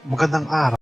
Magandang araw.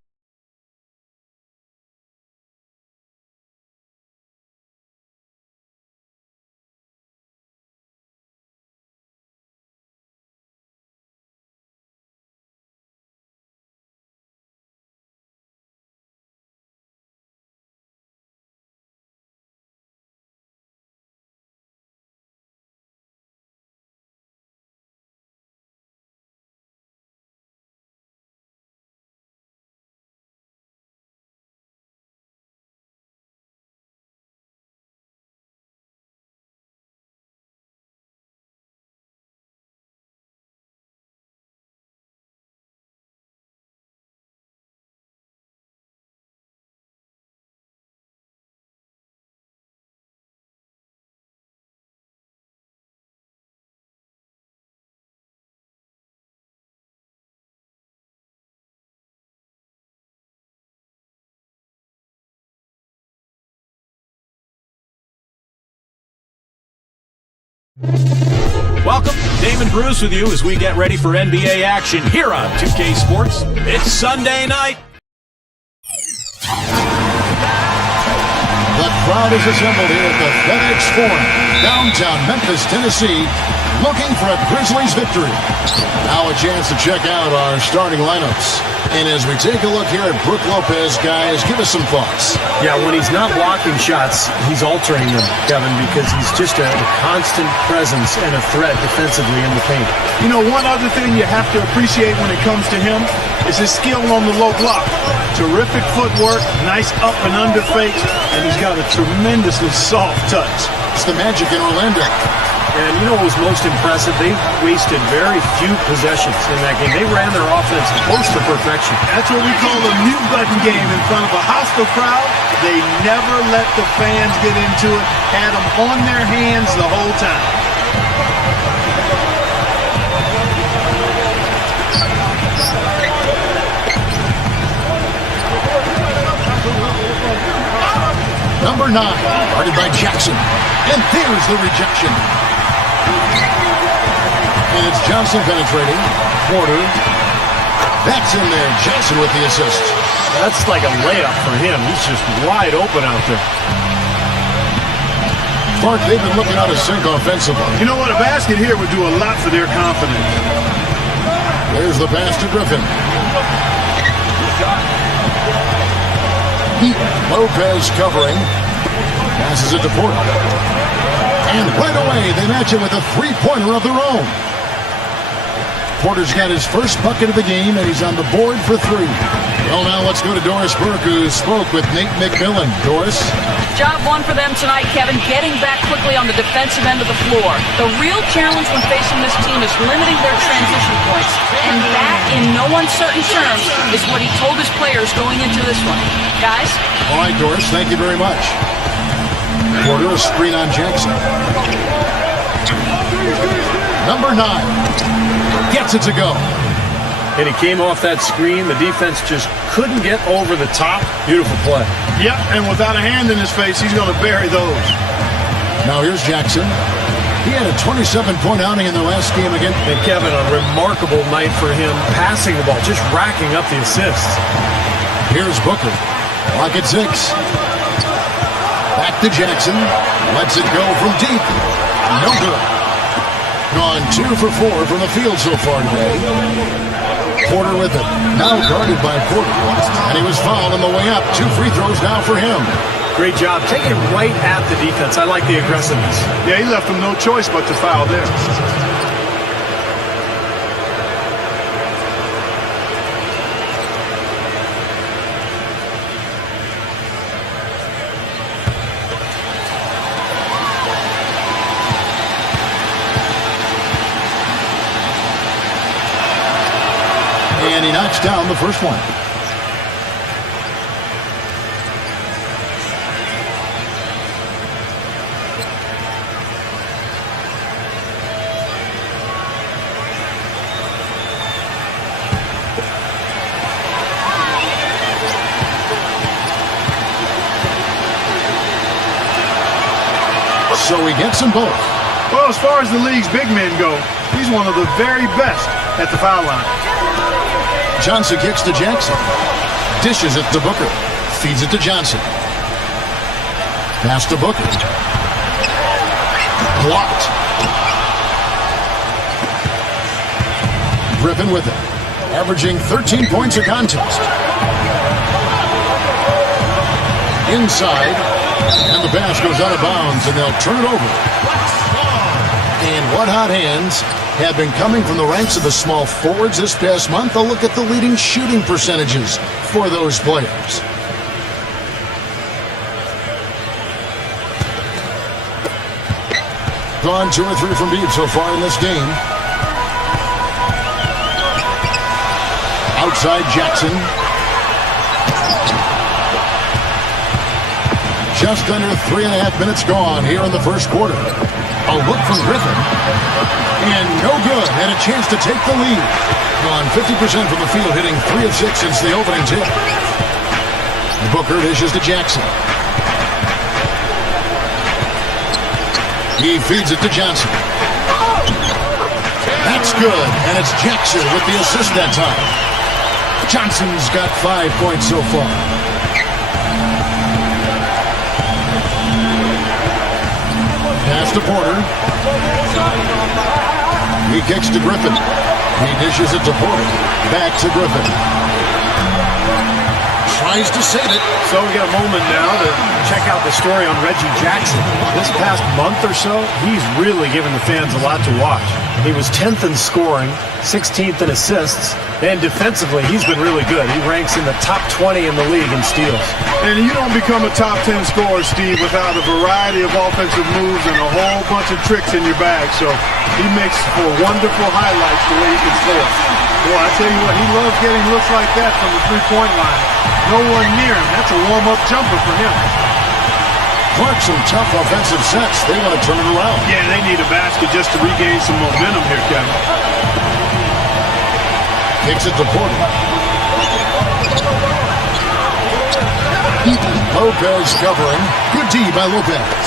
Welcome, Damon Bruce with you as we get ready for NBA action here on 2K Sports. It's Sunday night. The crowd is assembled here at the FedEx Forum, downtown Memphis, Tennessee, looking for a Grizzlies victory. Now a chance to check out our starting lineups. And as we take a look here at Brook Lopez, guys, give us some thoughts. Yeah, when he's not blocking shots, he's altering them, Kevin, because he's just a constant presence and a threat defensively in the paint. You know, one other thing you have to appreciate when it comes to him is his skill on the low block. Terrific footwork, nice up and under fakes, and he's got a tremendously soft touch. It's the Magic in Orlando. And you know what was most impressive? They wasted very few possessions in that game. They ran their offense close to perfection. That's what we call a mute button game in front of a hostile crowd. They never let the fans get into it, had them on their hands the whole time. Number 9, guarded by Jackson. And there's the rejection. And it's Johnson penetrating. Porter. That's in there. Jackson with the assist. That's like a layup for him. He's just wide open out there. Clark, they've been looking out of sync offensively. You know what? A basket here would do a lot for their confidence. There's the pass to Griffin. Lopez covering. Passes it to Porter. And right away, they match it with a three-pointer of their own. Porter's got his first bucket of the game, and he's on the board for 3. Well, now let's go to Doris Burke, who spoke with Nate McMillan. Doris? Job one for them tonight, Kevin, getting back quickly on the defensive end of the floor. The real challenge when facing this team is limiting their transition points. And that, in no uncertain terms, is what he told his players going into this one. Guys? All right, Doris, thank you very much. Porter, a screen on Jackson. Number 9 gets it to go. And he came off that screen. The defense just couldn't get over the top. Beautiful play. Yep, and without a hand in his face, he's going to bury those. Now here's Jackson. He had a 27-point outing in the last game again. And Kevin, a remarkable night for him, passing the ball, just racking up the assists. Here's Booker. Clock at 6. Back to Jackson. Lets it go from deep. No good. Gone 2 for 4 from the field so far today. Porter with it. Now guarded by Porter. And he was fouled on the way up. 2 free throws now for him. Great job. Taking it right at the defense. I like the aggressiveness. Yeah, he left them no choice but to foul there. And he knocks down the first one. So he gets them both. Well, as far as the league's big men go, he's one of the very best at the foul line. Johnson kicks to Jackson. Dishes it to Booker. Feeds it to Johnson. Pass to Booker. Blocked. Griffin with it. Averaging 13 points a contest. Inside. And the pass goes out of bounds, and they'll turn it over. And what hot hands have been coming from the ranks of the small forwards this past month. A look at the leading shooting percentages for those players. Gone 2 or 3 from deep so far in this game. Outside Jackson. Just under 3.5 minutes gone here in the first quarter. A look from Griffin. And no good. Had a chance to take the lead. Gone 50% from the field, hitting 3 of 6 since the opening tip. Booker dishes to Jackson. He feeds it to Johnson. That's good. And it's Jackson with the assist that time. Johnson's got 5 points so far. Pass to Porter. He kicks to Griffin. He dishes it to Porter. Back to Griffin. Tries to save it. So we got a moment now to check out the story on Reggie Jackson. This past month or so, he's really given the fans a lot to watch. He was 10th in scoring, 16th in assists, and defensively, he's been really good. He ranks in the top 20 in the league in steals. And you don't become a top 10 scorer, Steve, without a variety of offensive moves and a whole bunch of tricks in your bag. So he makes for wonderful highlights the way he can score. Boy, I tell you what, he loves getting looks like that from the three-point line. No one near him. That's a warm-up jumper for him. Clark, some tough offensive sets. They want to turn it around. Yeah, they need a basket just to regain some momentum here, Kevin. Kicks it to Porter. Lopez covering. Good D by Lopez.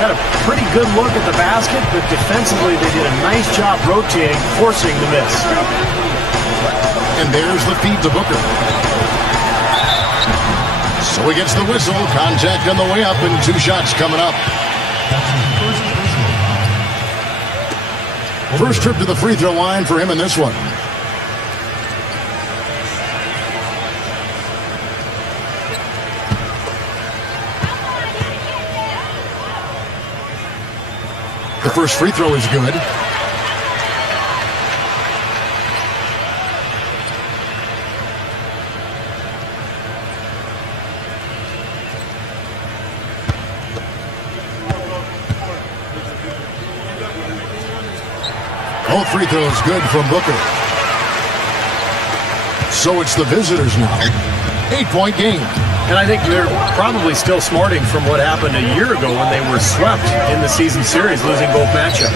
Had a pretty good look at the basket, but defensively they did a nice job rotating, forcing the miss. And there's the feed to Booker. So he gets the whistle. Contact on the way up, and 2 shots coming up. First trip to the free throw line for him in this one. The first free throw is good. All free throws good from Booker. So it's the visitors now. 8-point game. And I think they're probably still smarting from what happened a year ago when they were swept in the season series, losing both matchups.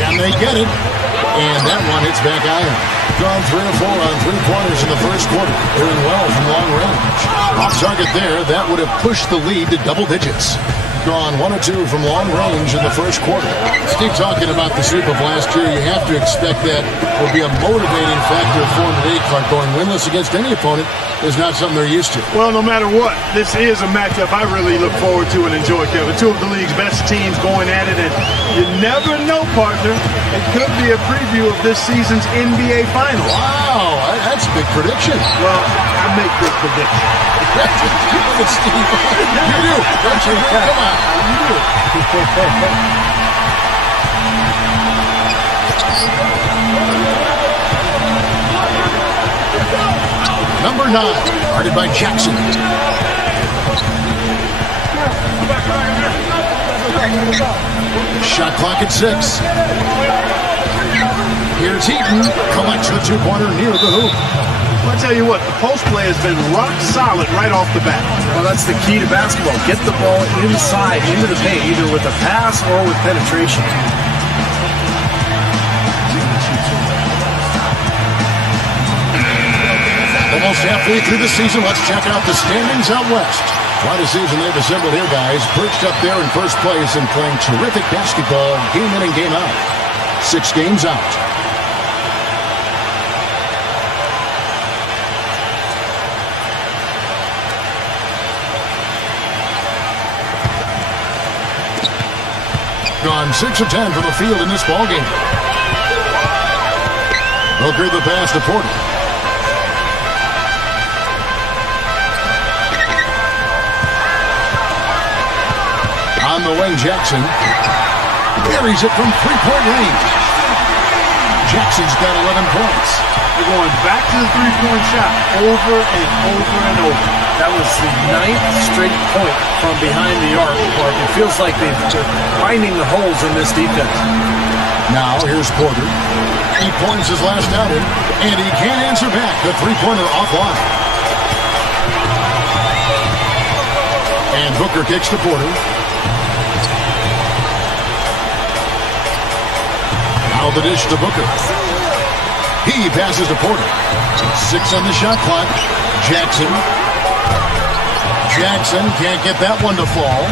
Can they get it? And that one hits back iron. Gone 3 of 4 on 3-pointers in the first quarter. Doing well from long range. Off target there, that would have pushed the lead to double digits. Gone 1 or 2 from long range in the first quarter. Steve, talking about the sweep of last year, you have to expect that will be a motivating factor for them today. Clark, going winless against any opponent is not something they're used to. Well, no matter what, this is a matchup I really look forward to and enjoy, Kevin. 2 of the league's best teams going at it, and you never know, partner. It could be a preview of this season's NBA Finals. Wow, that's a big prediction. Well, I make big predictions. Look at Steve. You do, don't you? Come on, you do. Number 9, guarded by Jackson. Shot clock at 6. Here's Heaton. Collects the 2-pointer near the hoop. I'll tell you what, the post play has been rock solid right off the bat. Well, that's the key to basketball. Get the ball inside, into the paint, either with a pass or with penetration. Almost halfway through the season, let's check out the standings out west. Quite a season they've assembled here, guys. Perched up there in first place and playing terrific basketball game in and game out. 6 games out. Gone 6 of 10 from the field in this ballgame. Hooker the pass to Porter. On the wing, Jackson. Buries it from three-point range. Jackson's got 11 points. They're going back to the three-point shot over and over and over. That was the 9th straight point from behind the arc. But it feels like they're finding the holes in this defense. Now here's Porter. 8 points his last outing, and he can't answer back. The three-pointer offline. And Hooker kicks to Porter. Now the dish to Booker. He passes to Porter. 6 on the shot clock. Jackson can't get that one to fall.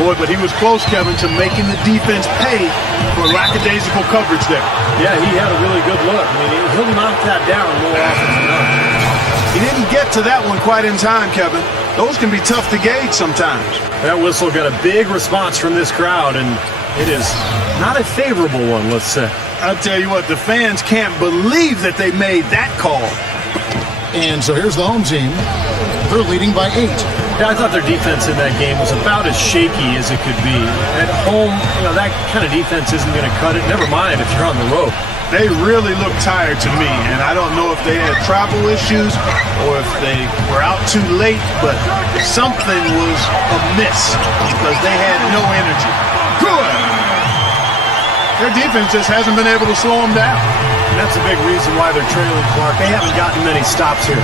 Boy, but he was close, Kevin, to making the defense pay for lackadaisical coverage there. Yeah, he had a really good look. I mean, he'll knock that down more often than not. He didn't get to that one quite in time, Kevin. Those can be tough to gauge sometimes. That whistle got a big response from this crowd, and it is not a favorable one, let's say. I'll tell you what, the fans can't believe that they made that call. And so here's the home team. They're leading by 8. Yeah, I thought their defense in that game was about as shaky as it could be. At home, that kind of defense isn't going to cut it. Never mind if you're on the road. They really look tired to me, and I don't know if they had travel issues or if they were out too late, but something was amiss because they had no energy. Good! Their defense just hasn't been able to slow them down. And that's a big reason why they're trailing Clark. They haven't gotten many stops here.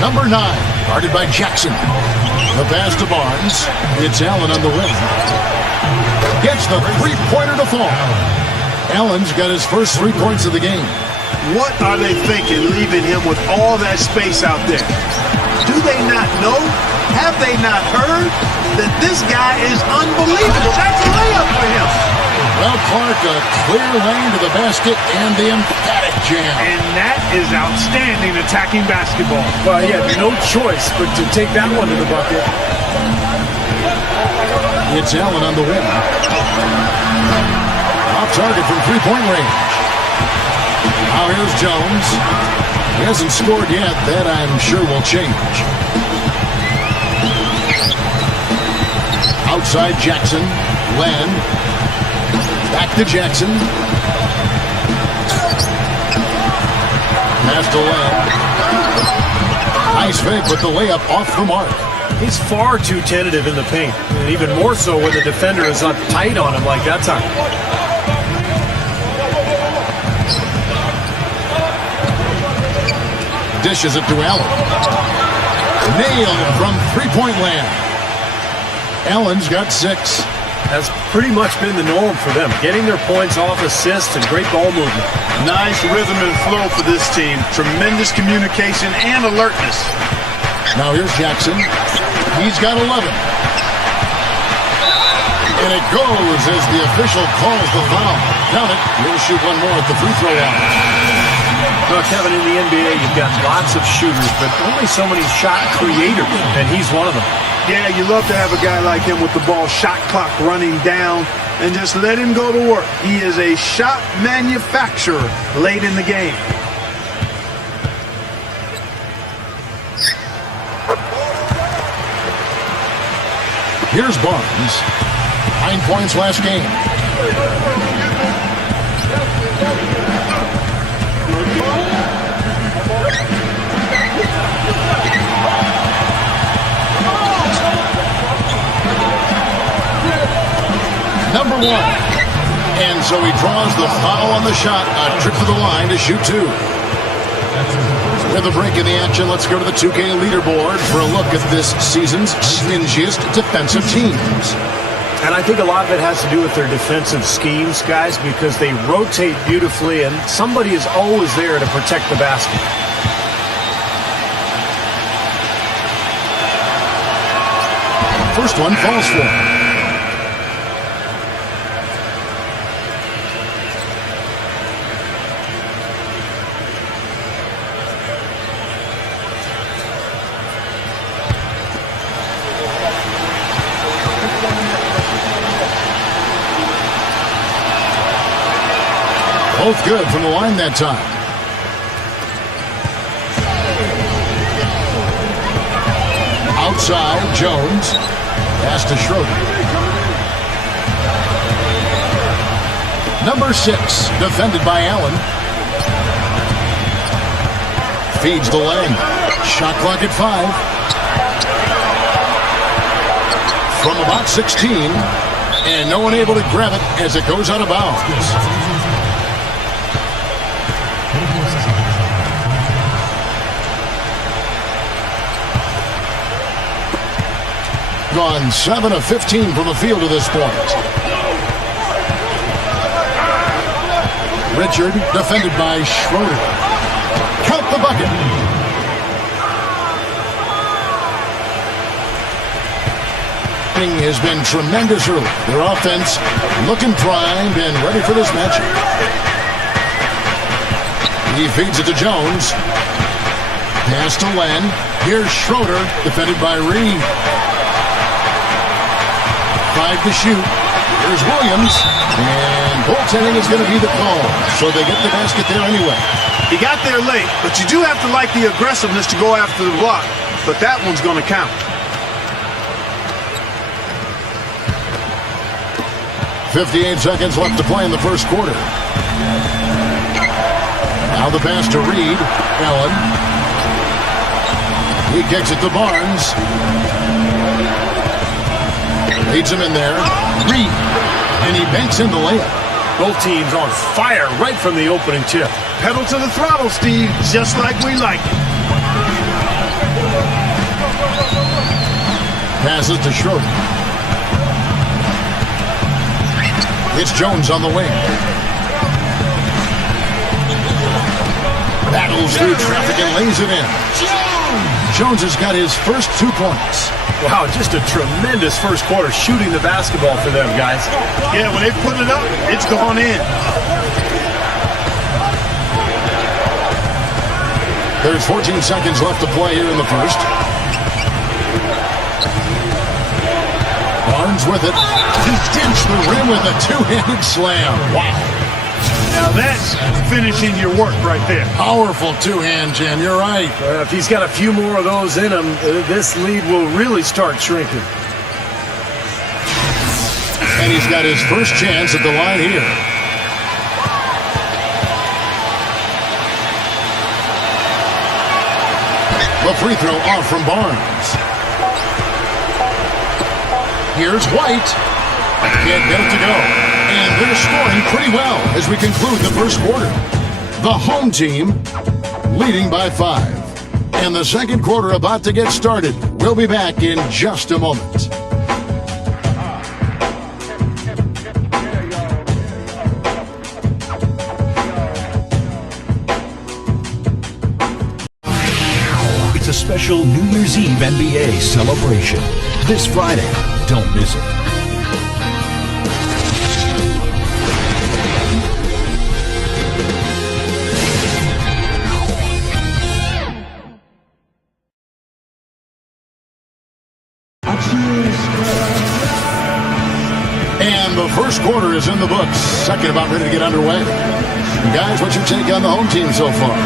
Number 9, guarded by Jackson. The pass to Barnes. It's Allen on the wing. Gets the three-pointer to fall. Allen's got his first 3 points of the game. What are they thinking, leaving him with all that space out there? Do they not know? Have they not heard that this guy is unbelievable? That's a layup for him. Well, Clark, a clear lane to the basket and the emphatic jam. And that is outstanding attacking basketball. Well, he had no choice but to take that one to the bucket. It's Allen on the wing. Off target from three-point range. Now here's Jones. He hasn't scored yet. That, I'm sure, will change. Outside Jackson. Len. Back to Jackson. Pass to Len. Nice fake, but the layup off the mark. He's far too tentative in the paint, and even more so when the defender is not tight on him like that time. Dishes it to Allen. Nailed from three-point land. Allen's got 6. That's pretty much been the norm for them, getting their points off assists and great ball movement. Nice rhythm and flow for this team. Tremendous communication and alertness. Now here's Jackson. He's got 11. And it goes as the official calls the foul. Count it. He'll shoot one more at the free throw line. Well, Kevin, in the NBA, you've got lots of shooters, but only so many shot creators, and he's one of them. Yeah, you love to have a guy like him with the ball shot clock running down and just let him go to work. He is a shot manufacturer late in the game. Here's Barnes. 9 points last game. Number 1. And so he draws the foul on the shot. A trip to the line to shoot 2. With a break in the action, let's go to the 2K leaderboard for a look at this season's stingiest defensive teams. And I think a lot of it has to do with their defensive schemes, guys, because they rotate beautifully and somebody is always there to protect the basket. First one falls for him. Both good from the line that time. Outside, Jones. Pass to Schroeder. Number 6, defended by Allen. Feeds the lane. Shot clock at 5. From about 16. And no one able to grab it as it goes out of bounds. Gone 7 of 15 from the field to this point. Richard, defended by Schroeder. Count the bucket. Has been tremendous early. Their offense looking primed and ready for this matchup. He feeds it to Jones. Pass to Len. Here's Schroeder, defended by Reed. 5 to shoot. Here's Williams. And goaltending is going to be the call. So they get the basket there anyway. He got there late, but you do have to like the aggressiveness to go after the block. But that one's going to count. 58 seconds left to play in the first quarter. Now the pass to Reed. Allen. He kicks it to Barnes. Leads him in there. Reed. And he banks in the layup. Both teams on fire right from the opening tip. Pedal to the throttle, Steve, just like we like it. Passes to Schroeder. It's Jones on the wing. Battles through traffic and lays it in. Jones has got his first 2 points. Wow, just a tremendous first quarter shooting the basketball for them, guys. Yeah, when they put it up, it's gone in. There's 14 seconds left to play here in the first. Barnes with it. He dinched the rim with a 2-handed slam. Wow. Now that's finishing your work right there. Powerful 2-hand, Jim. You're right. If he's got a few more of those in him, this lead will really start shrinking. And he's got his first chance at the line here. The free throw off from Barnes. Here's White. Can't get it to go. And they're scoring pretty well as we conclude the first quarter. The home team leading by 5. And the second quarter about to get started. We'll be back in just a moment. It's a special New Year's Eve NBA celebration. This Friday. Don't miss it. And the first quarter is in the books. Second about ready to get underway. Guys, what's your take on the home team so far?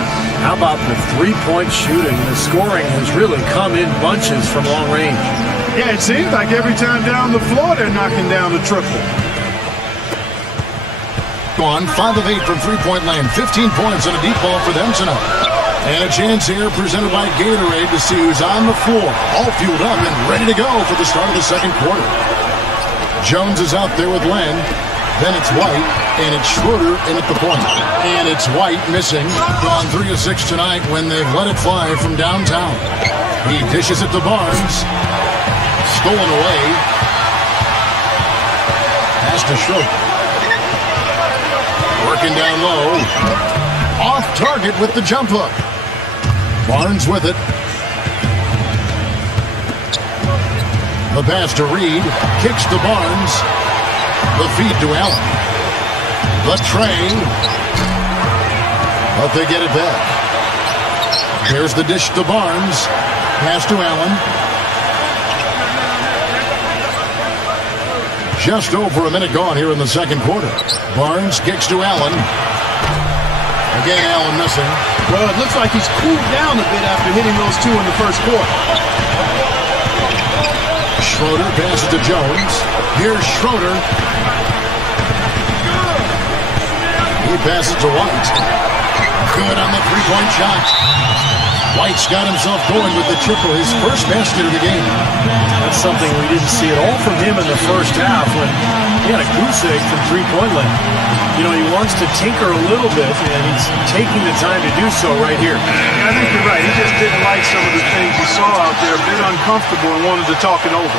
How about the three-point shooting? The scoring has really come in bunches from long range. Yeah, it seems like every time down the floor they're knocking down the triple. On 5 of 8 from three-point land. 15 points and a deep ball for them tonight. And a chance here presented by Gatorade to see who's on the floor. All fueled up and ready to go for the start of the second quarter. Jones is out there with Len. Then it's White, and it's Schroeder in at the point. And it's White missing. Gone 3 of 6 tonight when they've let it fly from downtown. He dishes it to Barnes. Stolen away. Pass to Schroeder. Working down low. Off target with the jump hook. Barnes with it. The pass to Reed. Kicks to Barnes. The feed to Allen. The train. But they get it back. Here's the dish to Barnes. Pass to Allen. Just over a minute gone here in the second quarter. Barnes kicks to Allen. Again, Allen missing. Well, it looks like he's cooled down a bit after hitting those two in the first quarter. Schroeder passes to Jones. Here's Schroeder. He passes to White. Good on the three-point shot. White's got himself going with the triple, his first basket of the game. That's something we didn't see at all from him in the first half when he had a goose egg from three-point land. You know, he wants to tinker a little bit, and he's taking the time to do so right here. I think you're right. He just didn't like some of the things he saw out there, a bit uncomfortable, and wanted to talk it over.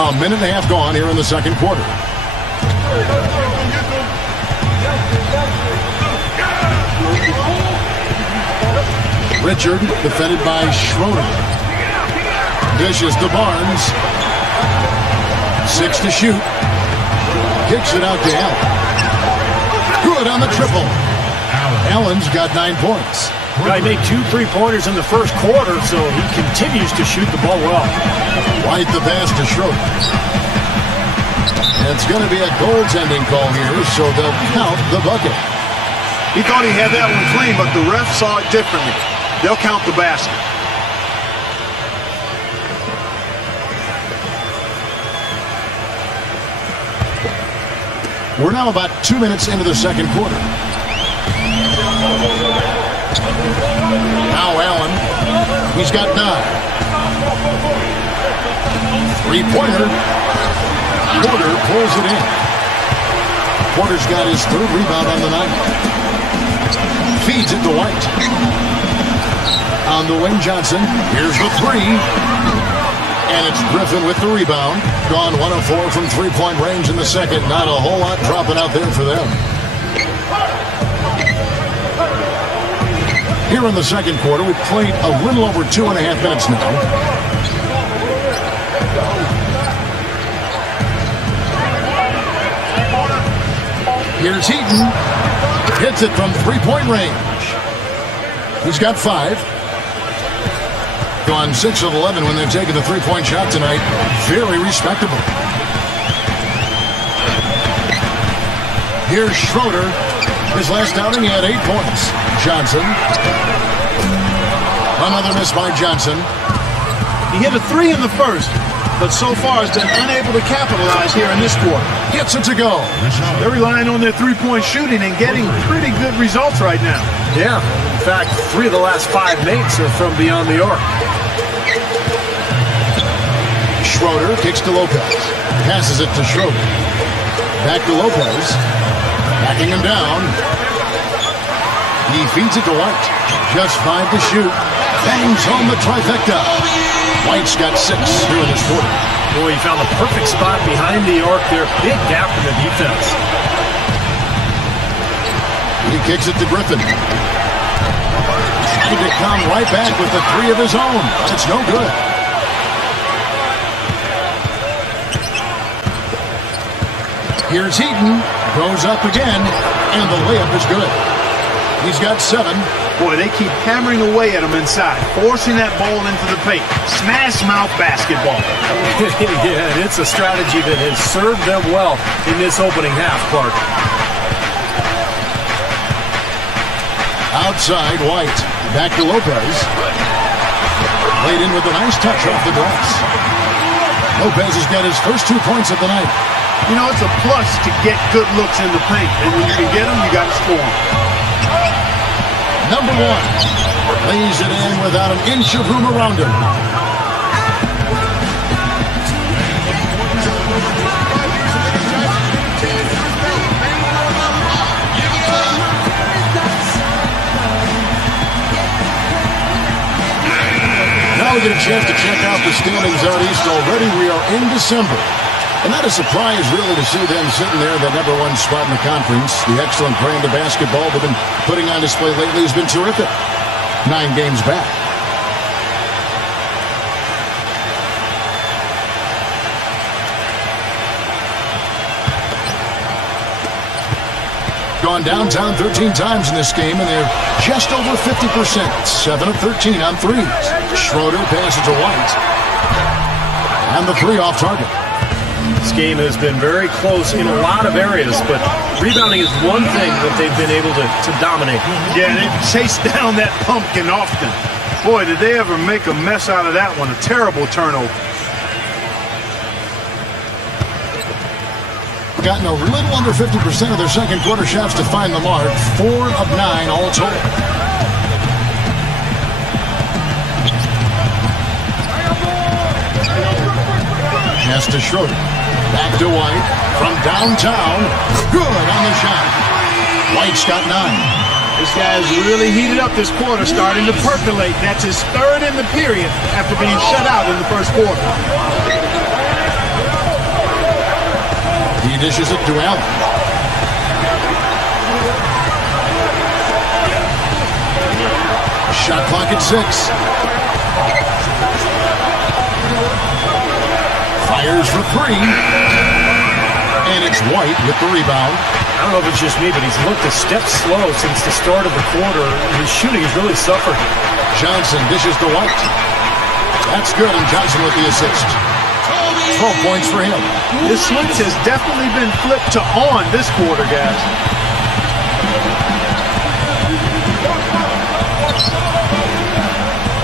A minute and a half gone here in the second quarter. Richard defended by Schroeder. Dishes to Barnes. 6 to shoot. Kicks it out to Allen. Good on the triple. Allen's got 9 points. He made 2 3-pointers in the first quarter, so he continues to shoot the ball well. White the pass to Schroeder. It's going to be a goaltending call here, so they'll count the bucket. He thought he had that one clean, but the ref saw it differently. They'll count the basket. We're now about 2 minutes into the second quarter. Now Allen, he's got 9. Three-pointer. Porter pulls it in. Porter's got his 3rd rebound on the night. Feeds it to White. On the wing, Johnson. Here's the 3. And it's Griffin with the rebound. Gone 1 of 4 from three-point range in the second. Not a whole lot dropping out there for them. Here in the second quarter, we've played a little over 2.5 minutes now. Here's Heaton. Hits it from three-point range. He's got 5. Gone 6 of 11 when they've taken the three-point shot tonight. Very respectable. Here's Schroeder. His last outing, he had 8 points. Johnson. Another miss by Johnson. He hit a 3 in the first, but so far has been unable to capitalize here in this quarter. Gets it to go. They're relying on their three-point shooting and getting pretty good results right now. Yeah, in fact, 3 of the last 5 makes are from beyond the arc. Schroeder kicks to Lopez. Passes it to Schroeder. Back to Lopez. Backing him down. He feeds it to White. Just 5 to shoot. Bangs home the trifecta. White's got 6 here in this quarter. Boy, he found the perfect spot behind the arc there. Big gap in the defense. He kicks it to Griffin. Trying to come right back with the 3 of his own. It's no good. Here's Heaton. Goes up again. And the layup is good. He's got 7. Boy, they keep hammering away at him inside, forcing that ball into the paint. Smash mouth basketball. Yeah, it's a strategy that has served them well in this opening half, Clark. Outside, White. Back to Lopez. Laid in with a nice touch off the glass. Lopez has got his first 2 points of the night. You know, it's a plus to get good looks in the paint. And when you can get them, you got to score them. Number 1. Lays it in without an inch of room around him. Now we get a chance to check out the standings out east. Already we are in December. And not a surprise, really, to see them sitting there in the number 1 spot in the conference. The excellent brand of basketball they've been putting on display lately has been terrific. 9 games back. gone downtown 13 times in this game, and they're just over 50%. 7 of 13 on threes. Schroeder passes to White. And the three off target. This game has been very close in a lot of areas, but rebounding is one thing that they've been able to dominate. Yeah, they chase down that pumpkin often. Boy, did they ever make a mess out of that one. A terrible turnover. Gotten a little under 50% of their second quarter shots to find the mark. 4 of 9 all told. Pass to Schroeder. Back to White. From downtown. Good on the shot. White's got 9. This guy's really heated up this quarter, starting to percolate. That's his third in the period after being shut out in the first quarter. He dishes it to Allen. Shot clock at 6. Fires for 3. And it's White with the rebound. I don't know if it's just me, but he's looked a step slow since the start of the quarter. His shooting has really suffered. Johnson dishes to White. That's good, and Johnson with the assist. 12 points for him. This switch has definitely been flipped to on this quarter, guys.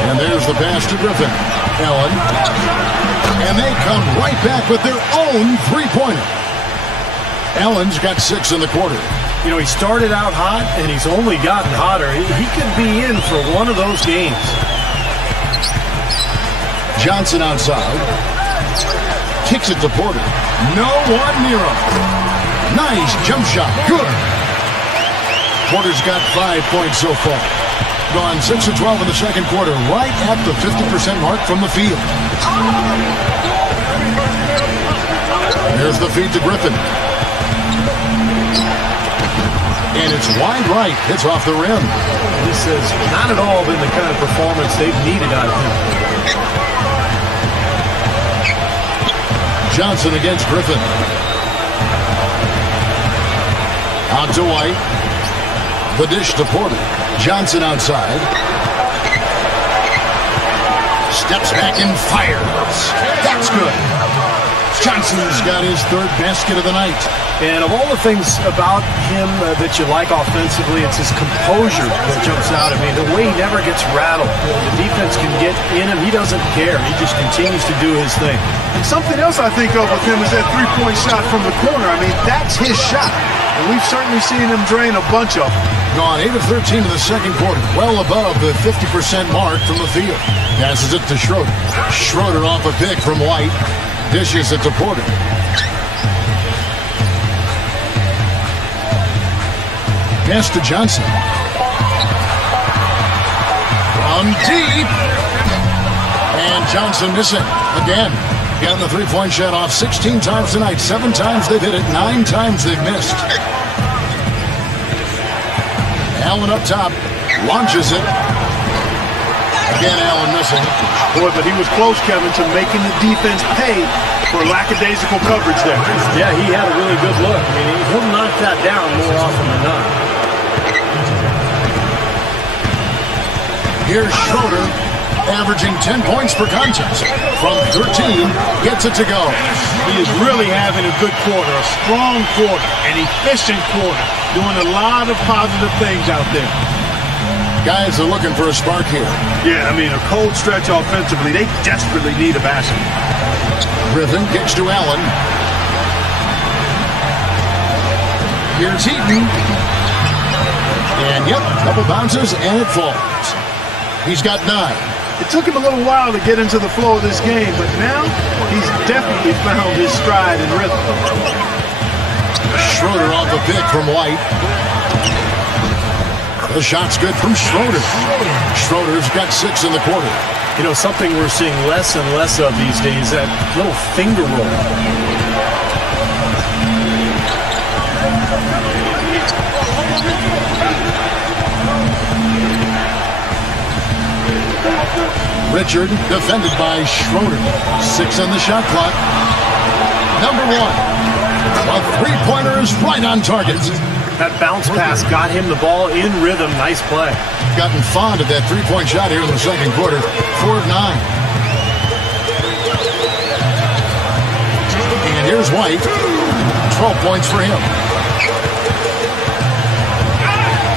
And there's the pass to Griffin. Allen. And they come right back with their own three-pointer. Allen's got 6 in the quarter. You know, he started out hot, and he's only gotten hotter. He could be in for one of those games. Johnson outside. Kicks it to Porter. No one near him. Nice jump shot. Good. Porter's got 5 points so far. Gone 6 of 12 in the second quarter, right at the 50% mark from the field. There's the feed to Griffin. And it's wide right. Hits off the rim. This has not at all been the kind of performance they've needed out of him. Johnson against Griffin. Out to White. The dish to Porter. Johnson outside. Steps back and fires. That's good. Johnson's got his third basket of the night. And of all the things about him that you like offensively, it's his composure that jumps out at me. The way he never gets rattled. The defense can get in him. He doesn't care. He just continues to do his thing. And something else I think of with him is that three-point shot from the corner. I mean, that's his shot. And we've certainly seen him drain a bunch of them. Gone 8 of 13 in the second quarter. Well above the 50% mark from the field. Passes it to Schroeder. Schroeder off a pick from White. Dishes it to Porter. Pass to Johnson. From deep. And Johnson missing again. Gotten the three-point shot off 16 times tonight. 7 times they've hit it. 9 times they've missed. Allen up top. Launches it. Again, Allen missing. Boy, but he was close, Kevin, to making the defense pay for lackadaisical coverage there. Yeah, he had a really good look. I mean, he'll knock that down more often than not. Here's Schroeder, averaging 10 points per contest. From 13, gets it to go. He is really having a good quarter, a strong quarter, an efficient quarter, doing a lot of positive things out there. Guys are looking for a spark here. Yeah, I mean, a cold stretch offensively. They desperately need a basket. Griffin kicks to Allen. Here's Heaton. And, yep, couple bounces, and it falls. He's got 9. It took him a little while to get into the flow of this game, but now he's definitely found his stride and rhythm. Schroeder off the pick from White. The shot's good from Schroeder. Schroeder's got 6 in the quarter. You know, something we're seeing less and less of these days, that little finger roll. Richard defended by Schroeder. 6 on the shot clock. Number 1. A three-pointer is right on target. That bounce pass got him the ball in rhythm. Nice play. Gotten fond of that three-point shot here in the second quarter. 4 of 9. And here's White. 12 points for him.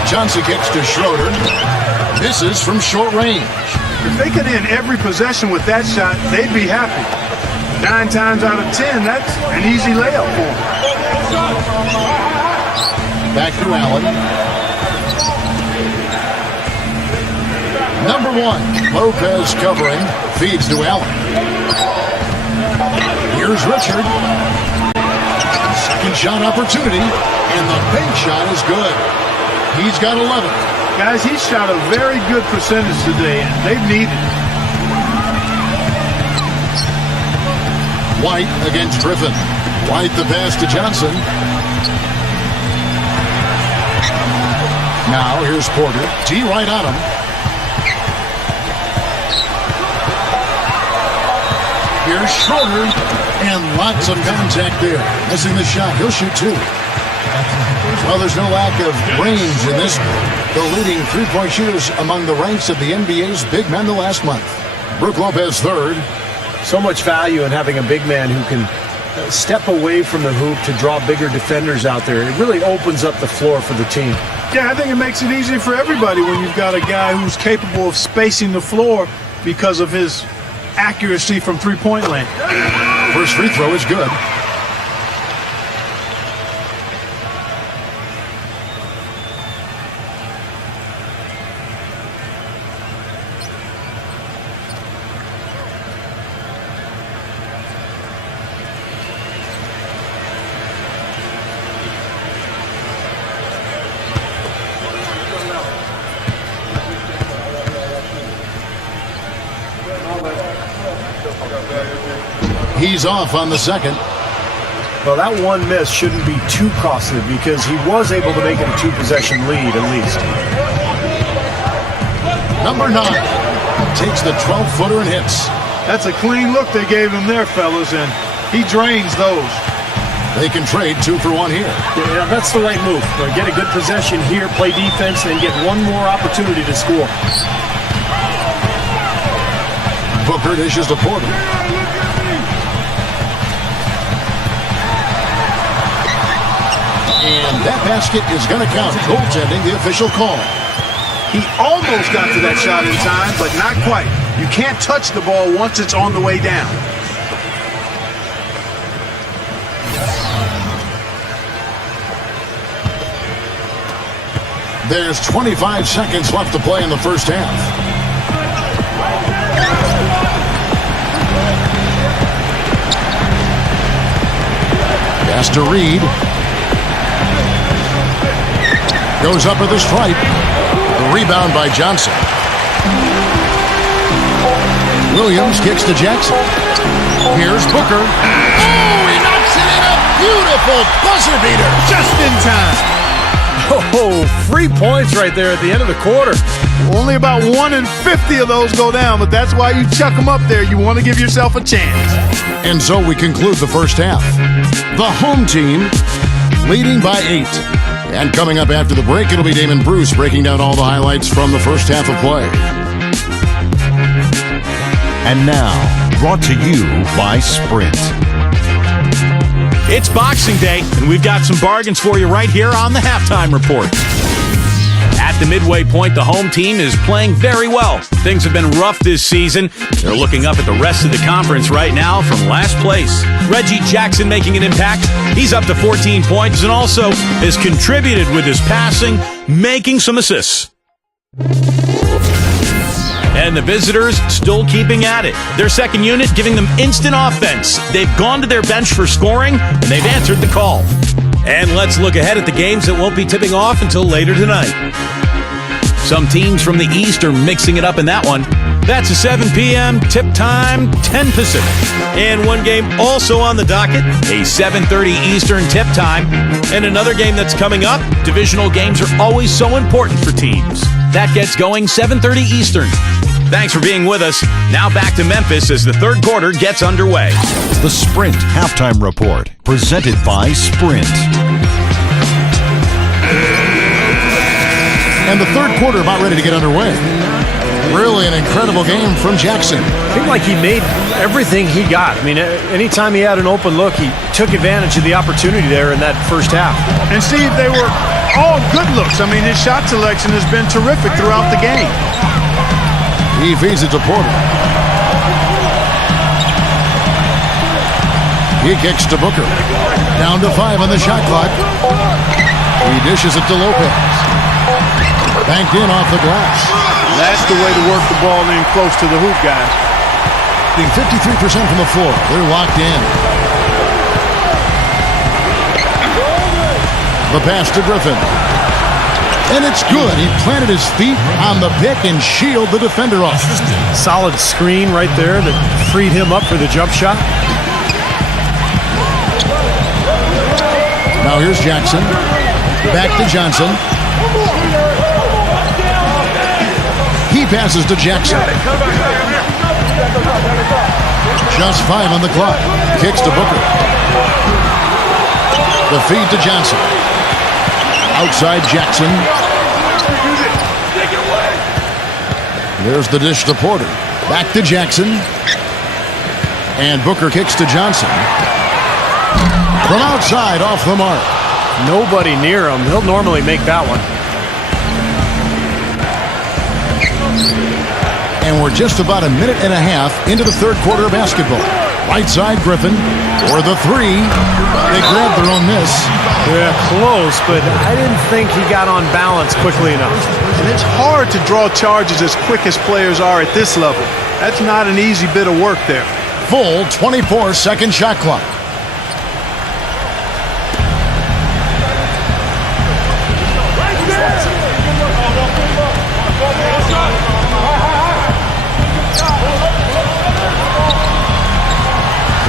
Johnson kicks to Schroeder. Misses from short range. If they could end every possession with that shot, they'd be happy. 9 times out of 10, that's an easy layup for them. Back to Allen. Number 1, Lopez covering. Feeds to Allen. Here's Richard. Second shot opportunity. And the bank shot is good. He's got 11. Guys, he shot a very good percentage today, and they've needed it. White against Griffin. White the pass to Johnson. Now here's Porter. T right on him. Here's Schroeder. And lots of contact there. Missing the shot. He'll shoot 2. Well, there's no lack of range in this. The leading three-point shooters among the ranks of the NBA's big men the last month. Brook Lopez third. So much value in having a big man who can step away from the hoop to draw bigger defenders out there. It really opens up the floor for the team. Yeah, I think it makes it easier for everybody when you've got a guy who's capable of spacing the floor because of his accuracy from three-point land. First free throw is good. He's off on the second. Well, that one miss shouldn't be too costly because he was able to make it a 2-possession lead at least. Number 9 takes the 12-footer and hits. That's a clean look they gave him there, fellas, and he drains those. They can trade 2 for 1 here. Yeah, that's the right move. Get a good possession here, play defense, and get one more opportunity to score. Booker dishes to Porter. And that basket is going to count. Goaltending, the official call. He almost got to that shot in time, but not quite. You can't touch the ball once it's on the way down. There's 25 seconds left to play in the first half. Pass to Reed. Goes up with a stripe. The rebound by Johnson. Williams kicks to Jackson. Here's Booker. Oh, he knocks it in. A beautiful buzzer beater. Just in time. Oh, 3 points right there at the end of the quarter. Only about 1 in 50 of those go down, but that's why you chuck them up there. You want to give yourself a chance. And so we conclude the first half. The home team leading by 8. And coming up after the break, it'll be Damon Bruce breaking down all the highlights from the first half of play. And now, brought to you by Sprint. It's Boxing Day, and we've got some bargains for you right here on the Halftime Report. At the midway point, the home team is playing very well. Things have been rough this season. They're looking up at the rest of the conference right now from last place. Reggie Jackson making an impact. He's up to 14 points and also has contributed with his passing, making some assists. And the visitors still keeping at it. Their second unit giving them instant offense. They've gone to their bench for scoring, and they've answered the call. And let's look ahead at the games that won't be tipping off until later tonight. Some teams from the East are mixing it up in that one. That's a 7 p.m. tip time, 10 Pacific. And one game also on the docket, a 7:30 Eastern tip time. And another game that's coming up. Divisional games are always so important for teams. That gets going 7:30 Eastern. Thanks for being with us. Now back to Memphis as the third quarter gets underway. The Sprint Halftime Report, presented by Sprint. And the third quarter about ready to get underway. Really an incredible game from Jackson. I think like he made everything he got. I mean, anytime he had an open look, he took advantage of the opportunity there in that first half. And Steve, they were all good looks. I mean, his shot selection has been terrific throughout the game. He feeds it to Porter. He kicks to Booker. Down to 5 on the shot clock. He dishes it to Lopez. Banked in off the glass. That's the way to work the ball in close to the hoop, guys. Being 53% from the floor. They're locked in. The pass to Griffin. And it's good. He planted his feet on the pick and shielded the defender off. Solid screen right there that freed him up for the jump shot. Now here's Jackson. Back to Johnson. He passes to Jackson. Just 5 on the clock. Kicks to Booker. The feed to Johnson. Outside Jackson. There's the dish to Porter. Back to Jackson. And Booker kicks to Johnson. From outside, off the mark. Nobody near him. He'll normally make that one. And we're just about a minute and a half into the third quarter of basketball. Right side, Griffin for the 3. They grabbed their own miss. Yeah, close, but I didn't think he got on balance quickly enough. And it's hard to draw charges as quick as players are at this level. That's not an easy bit of work there. Full 24-second shot clock.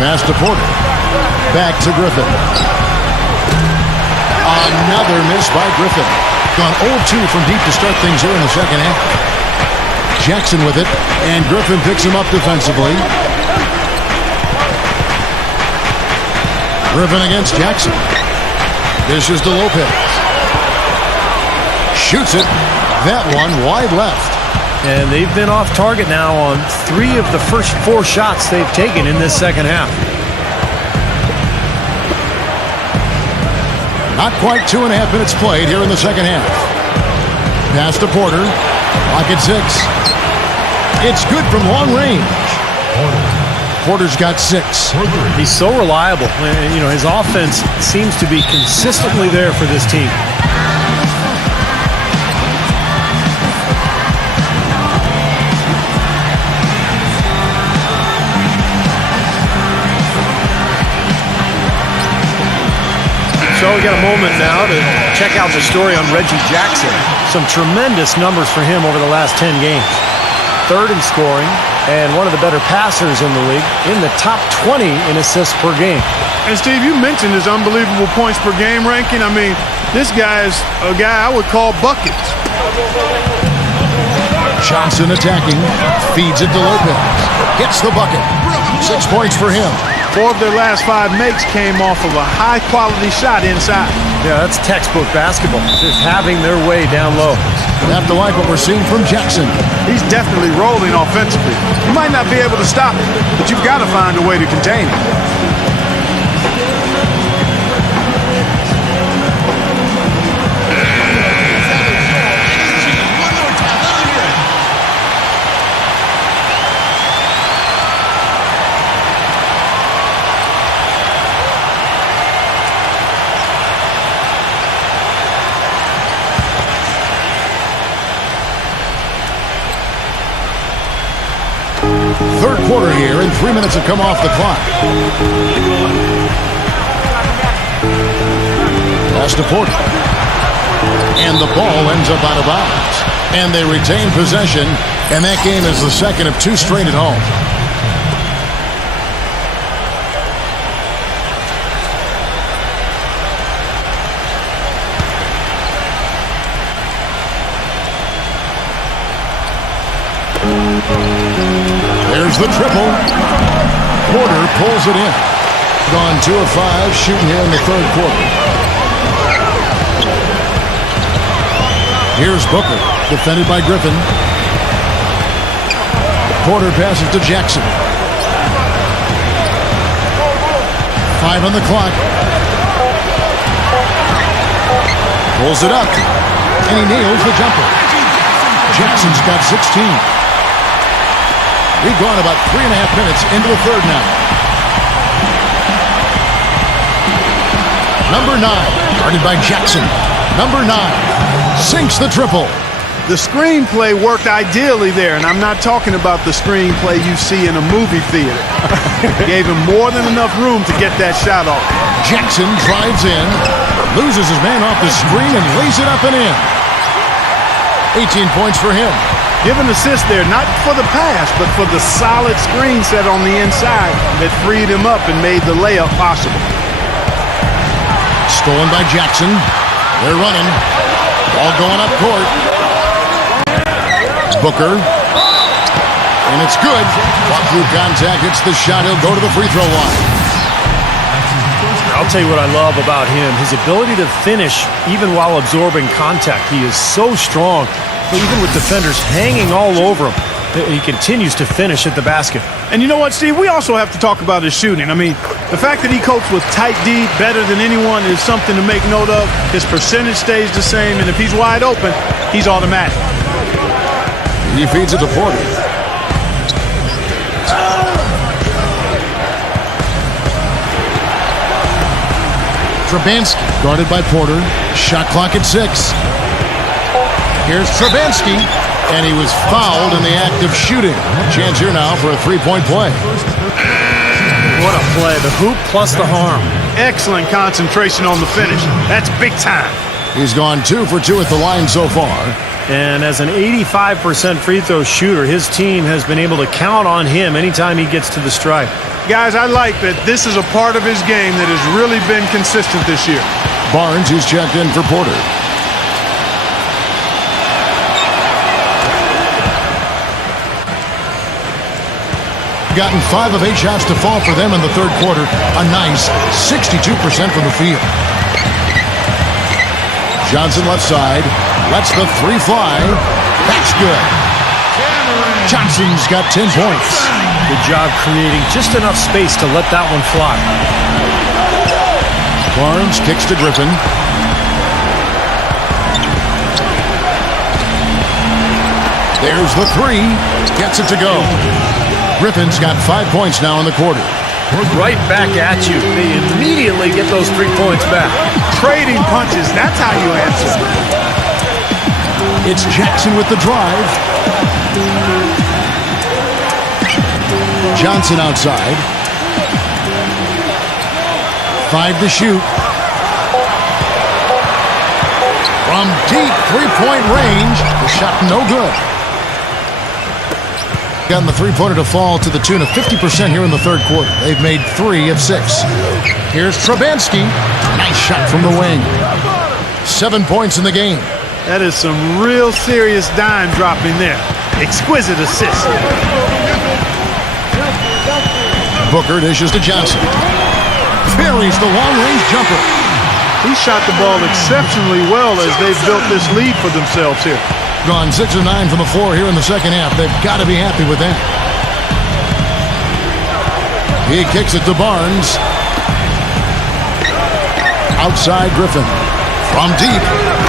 Pass to Porter. Back to Griffin. Another miss by Griffin. Gone 0-2 from deep to start things here in the second half. Jackson with it, and Griffin picks him up defensively. Griffin against Jackson. Dishes to Lopez. Shoots it. That one wide left. And they've been off target now on 3 of the first 4 shots they've taken in this second half. Not quite 2.5 minutes played here in the second half. Pass to Porter. Clock at 6. It's good from long range. Porter's got 6. He's so reliable. You know, his offense seems to be consistently there for this team. So we got a moment now to check out the story on Reggie Jackson. Some tremendous numbers for him over the last 10 games. 3rd in scoring and one of the better passers in the league, in the top 20 in assists per game. And Steve, you mentioned his unbelievable points per game ranking. I mean, this guy is a guy I would call buckets. Johnson attacking. Feeds it to Lopez. Gets the bucket. 6 points for him. 4 of their last 5 makes came off of a high-quality shot inside. Yeah, that's textbook basketball. Just having their way down low. You have to like what we're seeing from Jackson. He's definitely rolling offensively. You might not be able to stop it, but you've got to find a way to contain it. Third quarter here, and 3 minutes have come off the clock. Pass to Porter. And the ball ends up out of bounds. And they retain possession, and that game is the second of 2 straight at home. There's the triple. Porter pulls it in. Gone 2 of 5, shooting here in the third quarter. Here's Booker, defended by Griffin. Porter passes to Jackson. 5 on the clock. Pulls it up, and he nails the jumper. Jackson's got 16. We've gone about 3.5 minutes into the third now. Number 9, guarded by Jackson. Number 9, sinks the triple. The screenplay worked ideally there, and I'm not talking about the screenplay you see in a movie theater. Gave him more than enough room to get that shot off. Jackson drives in, loses his man off the screen, and lays it up and in. 18 points for him. Give an assist there, not for the pass, but for the solid screen set on the inside that freed him up and made the layup possible. Stolen by Jackson. They're running. Ball going up court. Booker. And it's good. Walk through contact, hits the shot. He'll go to the free throw line. I'll tell you what I love about him. His ability to finish even while absorbing contact. He is so strong. Even with defenders hanging all over him, he continues to finish at the basket. And you know what, Steve? We also have to talk about his shooting. I mean, the fact that he copes with tight D better than anyone is something to make note of. His percentage stays the same, and if he's wide open, he's automatic. He feeds it to Porter. Trubansky, guarded by Porter. Shot clock at 6. Here's Trubansky, and he was fouled in the act of shooting. Chance here now for a three-point play. What a play. The hoop plus the harm. Excellent concentration on the finish. That's big time. He's gone 2 for 2 at the line so far. And as an 85% free throw shooter, his team has been able to count on him anytime he gets to the stripe. Guys, I like that this is a part of his game that has really been consistent this year. Barnes, who's checked in for Porter. Gotten 5 of 8 shots to fall for them in the third quarter. A nice 62% from the field. Johnson left side. Lets the 3 fly. That's good. Johnson's got 10 points. Good job creating just enough space to let that one fly. Barnes kicks to Griffin. There's the 3. Gets it to go. Griffin's got 5 points now in the quarter. Right back at you. They immediately get those 3 points back. Trading punches, that's how you answer. It's Jackson with the drive. Johnson outside. 5 to shoot. From deep three-point range, the shot no good. Gotten the three-pointer to fall to the tune of 50% here in the third quarter. They've made 3 of 6. Here's Trubansky. Nice shot from the wing. 7 points in the game. That is some real serious dime dropping there. Exquisite assist. Booker dishes to Johnson. Buries the long-range jumper. He shot the ball exceptionally well as they've built this lead for themselves here. Gone 6 of 9 from the floor here in the second half. They've got to be happy with that. He kicks it to Barnes. Outside Griffin. From deep.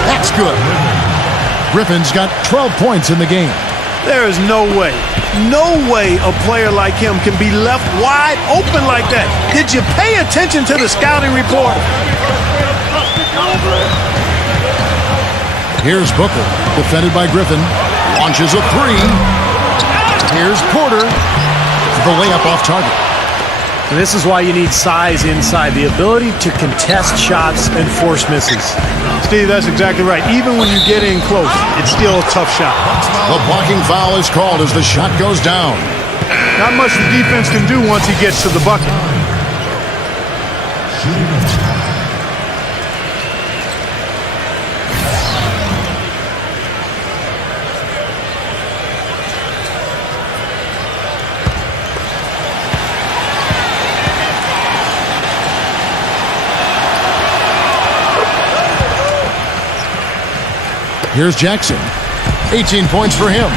That's good. Griffin's got 12 points in the game. There is no way a player like him can be left wide open like that. Did you pay attention to the scouting report? Here's Booker, defended by Griffin. Launches a 3. Here's Porter for the layup off target. And this is why you need size inside, the ability to contest shots and force misses. Steve, that's exactly right. Even when you get in close, it's still a tough shot. The blocking foul is called as the shot goes down. Not much the defense can do once he gets to the bucket. Here's Jackson. 18 points for him.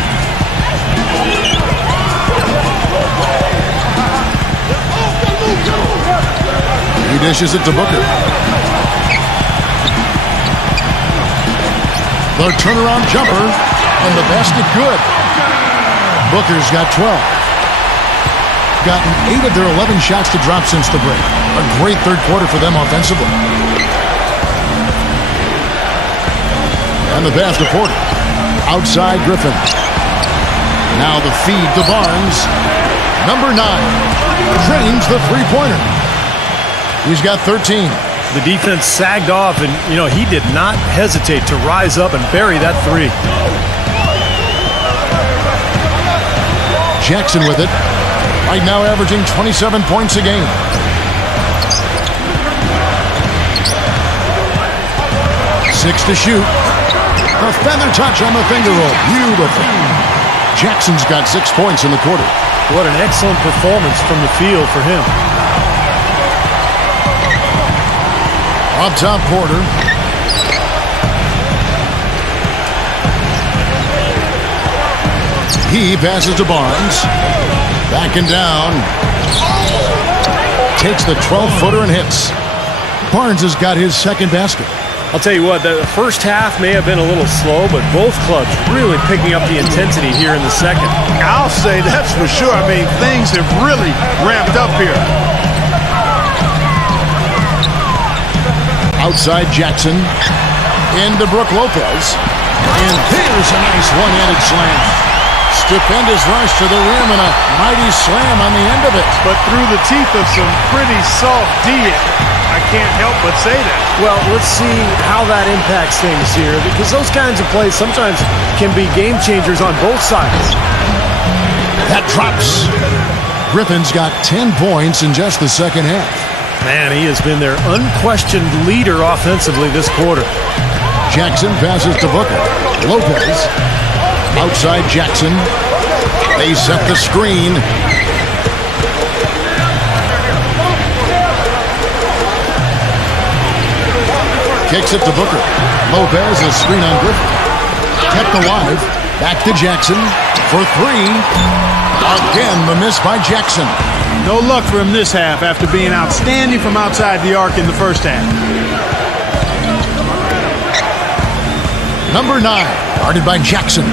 He dishes it to Booker. The turnaround jumper, and the basket good. Booker's got 12. Gotten 8 of their 11 shots to drop since the break. A great third quarter for them offensively. And the pass to Porter. Outside Griffin. Now the feed to Barnes. Number 9. Drains the three-pointer. He's got 13. The defense sagged off, and, he did not hesitate to rise up and bury that three. Jackson with it. Right now averaging 27 points a game. Six to shoot. A feather touch on the finger roll. Beautiful. Jackson's got 6 points in the quarter. What an excellent performance from the field for him. Up top, Porter. He passes to Barnes. Backing down. Takes the 12-footer and hits. Barnes has got his second basket. I'll tell you what, the first half may have been a little slow, but both clubs really picking up the intensity here in the second. I'll say that's for sure. I mean, things have really ramped up here. Outside Jackson. Into Brook Lopez. And here's a nice one-handed slam. Stupendous rush to the rim and a mighty slam on the end of it. But through the teeth of some pretty soft D. I can't help but say that. Well, let's see how that impacts things here, because those kinds of plays sometimes can be game changers on both sides. That drops. Griffin's got 10 points in just the second half. Man, he has been their unquestioned leader offensively this quarter. Jackson passes to Booker. Lopez. Outside Jackson. They set the screen. Kicks it to Booker. Lopez, a screen on Griffin. Kept alive. Back to Jackson for 3. Again, the miss by Jackson. No luck for him this half after being outstanding from outside the arc in the first half. Number 9, guarded by Jackson.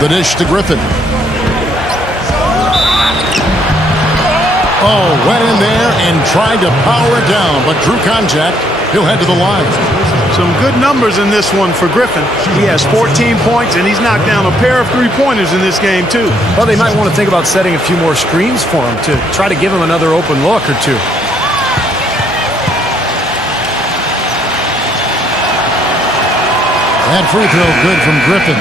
The dish to Griffin. Oh, went in there and tried to power it down, but drew contact. He'll head to the line. Some good numbers in this one for Griffin. He has 14 points, and he's knocked down a pair of three-pointers in this game, too. Well, they might want to think about setting a few more screens for him to try to give him another open look or two. That free throw good from Griffin.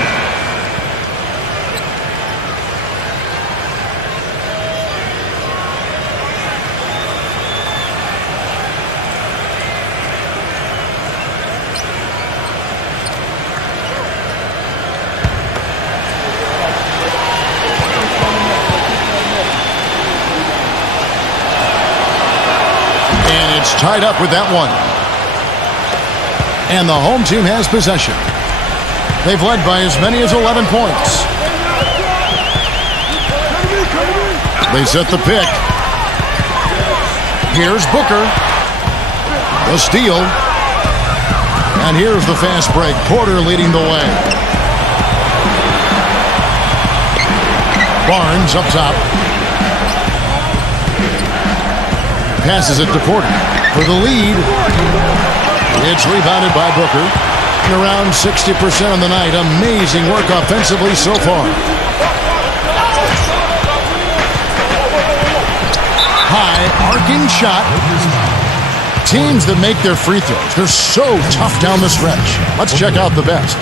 It's tied up with that one. And the home team has possession. They've led by as many as 11 points. They set the pick. Here's Booker. The steal. And here's the fast break. Porter leading the way. Barnes up top. Passes it to Porter for the lead. It's rebounded by Booker. Around 60% on the night. Amazing work offensively so far. High arcing shot. Teams that make their free throws, they're so tough down the stretch. Let's check out the best.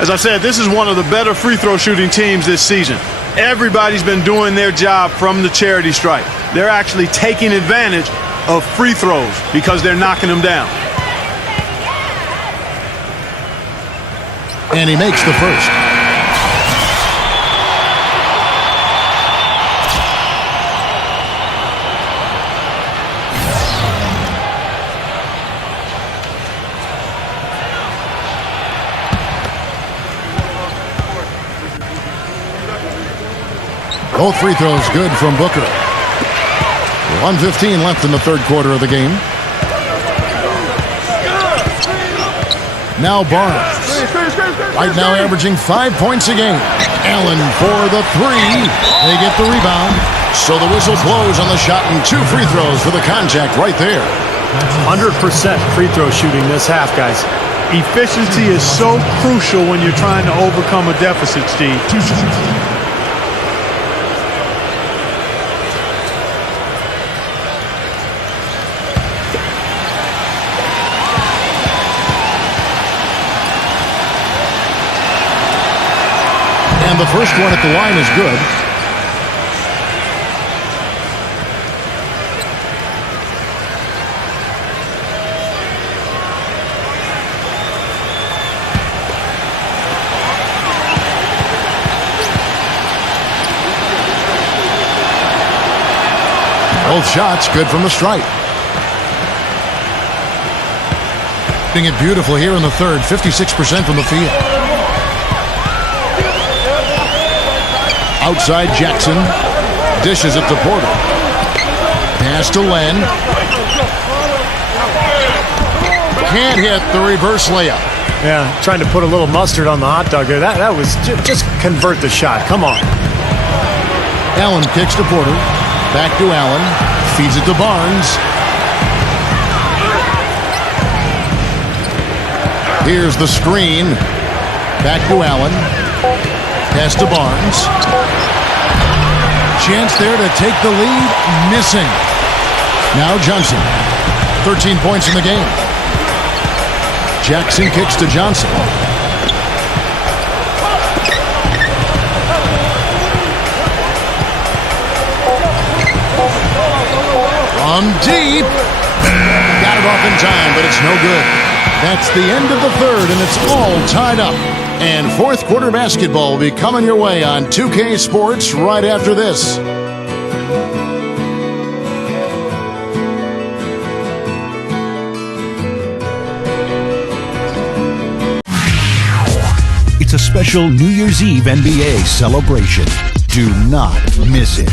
As I said, this is one of the better free throw shooting teams this season. Everybody's been doing their job from the charity stripe. They're actually taking advantage of free throws because they're knocking them down. And he makes the first. Both free throws good from Booker. 1:15 left in the third quarter of the game. Now Barnes. Right now averaging 5 points a game. Allen for the three. They get the rebound. So the whistle blows on the shot and 2 free throws for the contact right there. 100% free throw shooting this half, guys. Efficiency is so crucial when you're trying to overcome a deficit, Steve. And the first one at the line is good. Both shots good from the stripe. Doing it beautiful here in the third, 56% from the field. Outside Jackson. Dishes it to Porter. Pass to Len. Can't hit the reverse layup. Yeah, trying to put a little mustard on the hot dog there. That was just convert the shot. Come on. Allen kicks to Porter. Back to Allen. Feeds it to Barnes. Here's the screen. Back to Allen. Pass to Barnes. Chance there to take the lead. Missing. Now Johnson. 13 points in the game. Jackson kicks to Johnson. From deep. Got it off in time, but it's no good. That's the end of the third, and it's all tied up. And fourth quarter basketball will be coming your way on 2K Sports right after this. It's a special New Year's Eve NBA celebration. Do not miss it.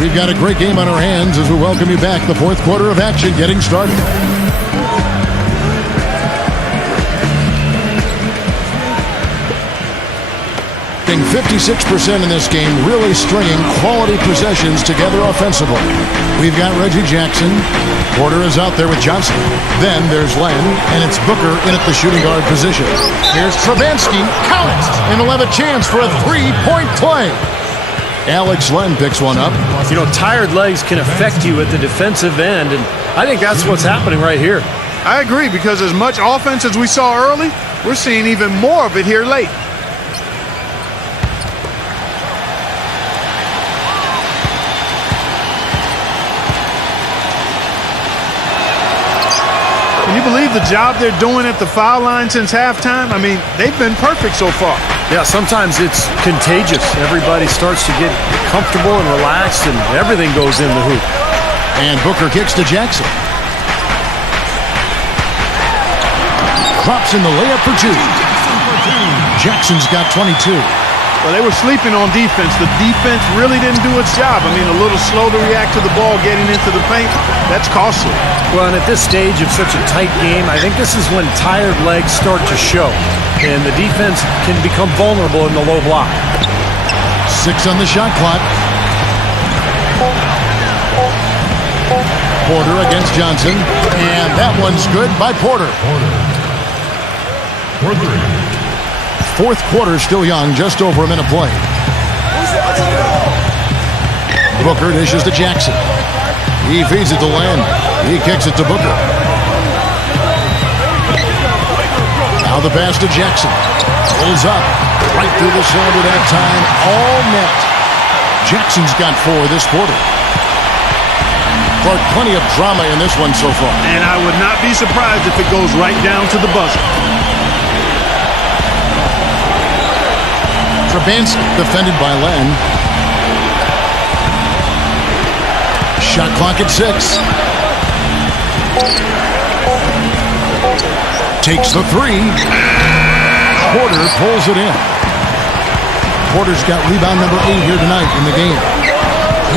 We've got a great game on our hands as we welcome you back. The fourth quarter of action getting started. 56% in this game, really stringing quality possessions together offensively. We've got Reggie Jackson. Porter is out there with Johnson. Then there's Len, and it's Booker in at the shooting guard position. Here's Trabansky. Count it! And he'll have a chance for a three-point play. Alex Len picks one up. You know, tired legs can affect you at the defensive end, and I think that's what's happening right here. I agree, because as much offense as we saw early, we're seeing even more of it here late. Can you believe the job they're doing at the foul line since halftime? I mean, they've been perfect so far. Yeah, sometimes it's contagious. Everybody starts to get comfortable and relaxed, and everything goes in the hoop. And Booker kicks to Jackson. Drops in the layup for two. Jackson's got 22. Well, they were sleeping on defense. The defense really didn't do its job. I mean, a little slow to react to the ball getting into the paint. That's costly. Well, and at this stage of such a tight game, I think this is when tired legs start to show. And the defense can become vulnerable in the low block. 6 on the shot clock. Porter against Johnson. And that one's good by Porter. Fourth quarter still young, just over a minute play. Booker dishes to Jackson. He feeds it to Len. He kicks it to Booker. Now the pass to Jackson. Pulls up. Right through the center that time. All net. Jackson's got 4 this quarter. Clark, plenty of drama in this one so far. And I would not be surprised if it goes right down to the buzzer. Trabansky defended by Len. Shot clock at 6. Takes the 3. Porter pulls it in. Porter's got rebound number 8 here tonight in the game.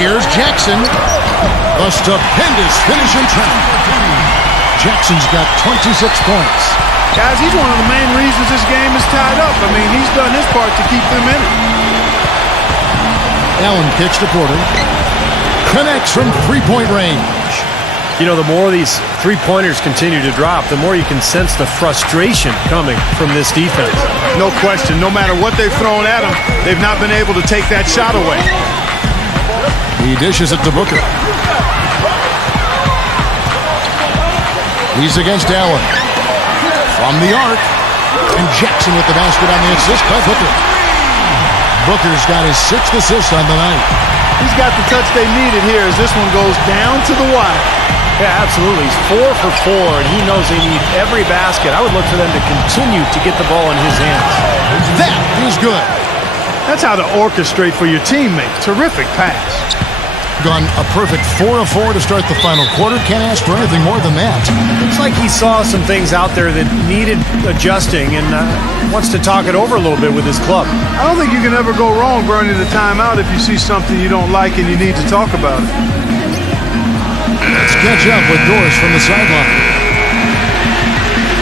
Here's Jackson. A stupendous finish in trap. Jackson's got 26 points. Guys, he's one of the main reasons this game is tied up. I mean, he's done his part to keep them in it. Allen kicks to Porter. Connects from three-point range. You know, the more these three-pointers continue to drop, the more you can sense the frustration coming from this defense. No question. No matter what they've thrown at him, they've not been able to take that shot away. He dishes it to Booker. He's against Allen. From the arc. And Jackson with the basket on the assist by Booker. Booker's got his 6th assist on the night. He's got the touch they needed here as this one goes down to the wire. Yeah, absolutely. He's 4 for 4, and he knows they need every basket. I would look for them to continue to get the ball in his hands. That is good. That's how to orchestrate for your teammate. Terrific pass. Gone a perfect 4 of 4 to start the final quarter. Can't ask for anything more than that. Looks like he saw some things out there that needed adjusting and wants to talk it over a little bit with his club. I don't think you can ever go wrong burning the timeout if you see something you don't like and you need to talk about it. Let's catch up with Doris from the sideline.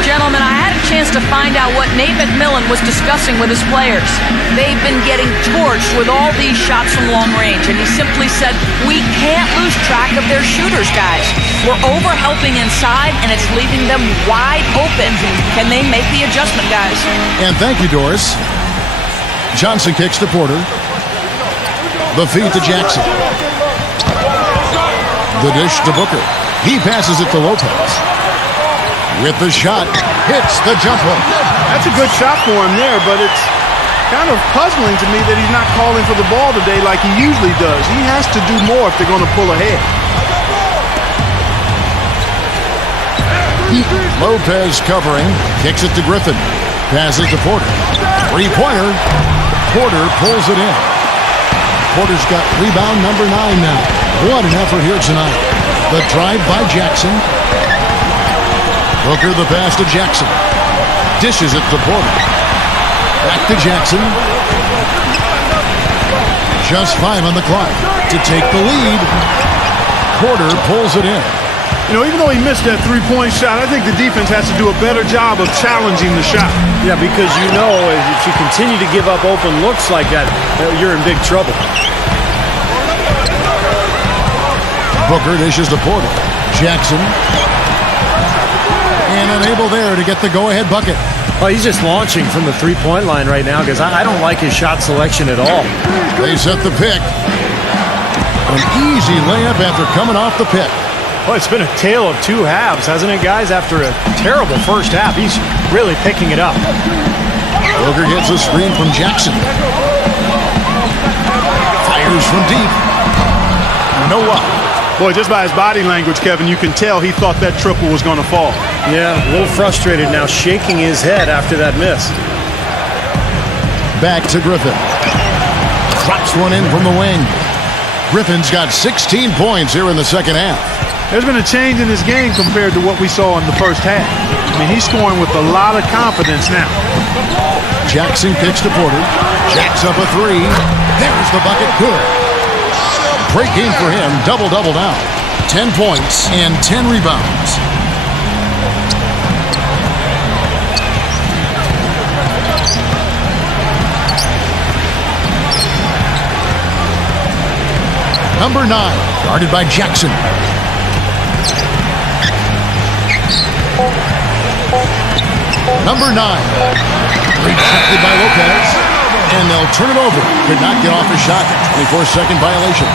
Gentlemen, I had a chance to find out what Nate McMillan was discussing with his players. They've been getting torched with all these shots from long range, and he simply said, we can't lose track of their shooters, guys. We're over-helping inside, and it's leaving them wide open. Can they make the adjustment, guys? And thank you, Doris. Johnson kicks to Porter. The feed to Jackson. The dish to Booker. He passes it to Lopez. With the shot, hits the jumper. That's a good shot for him there, but it's kind of puzzling to me that he's not calling for the ball today like he usually does. He has to do more if they're going to pull ahead. Lopez covering, kicks it to Griffin. Passes to Porter. Three-pointer. Porter pulls it in. Porter's got rebound number 9 now. What an effort here tonight. The drive by Jackson. Booker the pass to Jackson. Dishes it to Porter. Back to Jackson. Just 5 on the clock to take the lead. Porter pulls it in. You know, even though he missed that three-point shot, I think the defense has to do a better job of challenging the shot. Yeah, because you know if you continue to give up open looks like that, you're in big trouble. Booker dishes to Porter. Jackson. And unable there to get the go-ahead bucket. Well, he's just launching from the three-point line right now because I don't like his shot selection at all. They set the pick. An easy layup after coming off the pick. Well, it's been a tale of 2 halves, hasn't it, guys? After a terrible first half, he's really picking it up. Booker gets a screen from Jackson. Fires from deep. No up. Boy, just by his body language, Kevin, you can tell he thought that triple was going to fall. Yeah, a little frustrated now, shaking his head after that miss. Back to Griffin. Drops one in from the wing. Griffin's got 16 points here in the second half. There's been a change in his game compared to what we saw in the first half. I mean, he's scoring with a lot of confidence now. Jackson kicks to Porter. Jacks up a 3. There's the bucket. Good. Great game for him. Double-double now. 10 points and 10 rebounds. Number 9, guarded by Jackson. Number 9, rejected by Lopez. And they'll turn it over. Could not get off his shot. 24-second violation.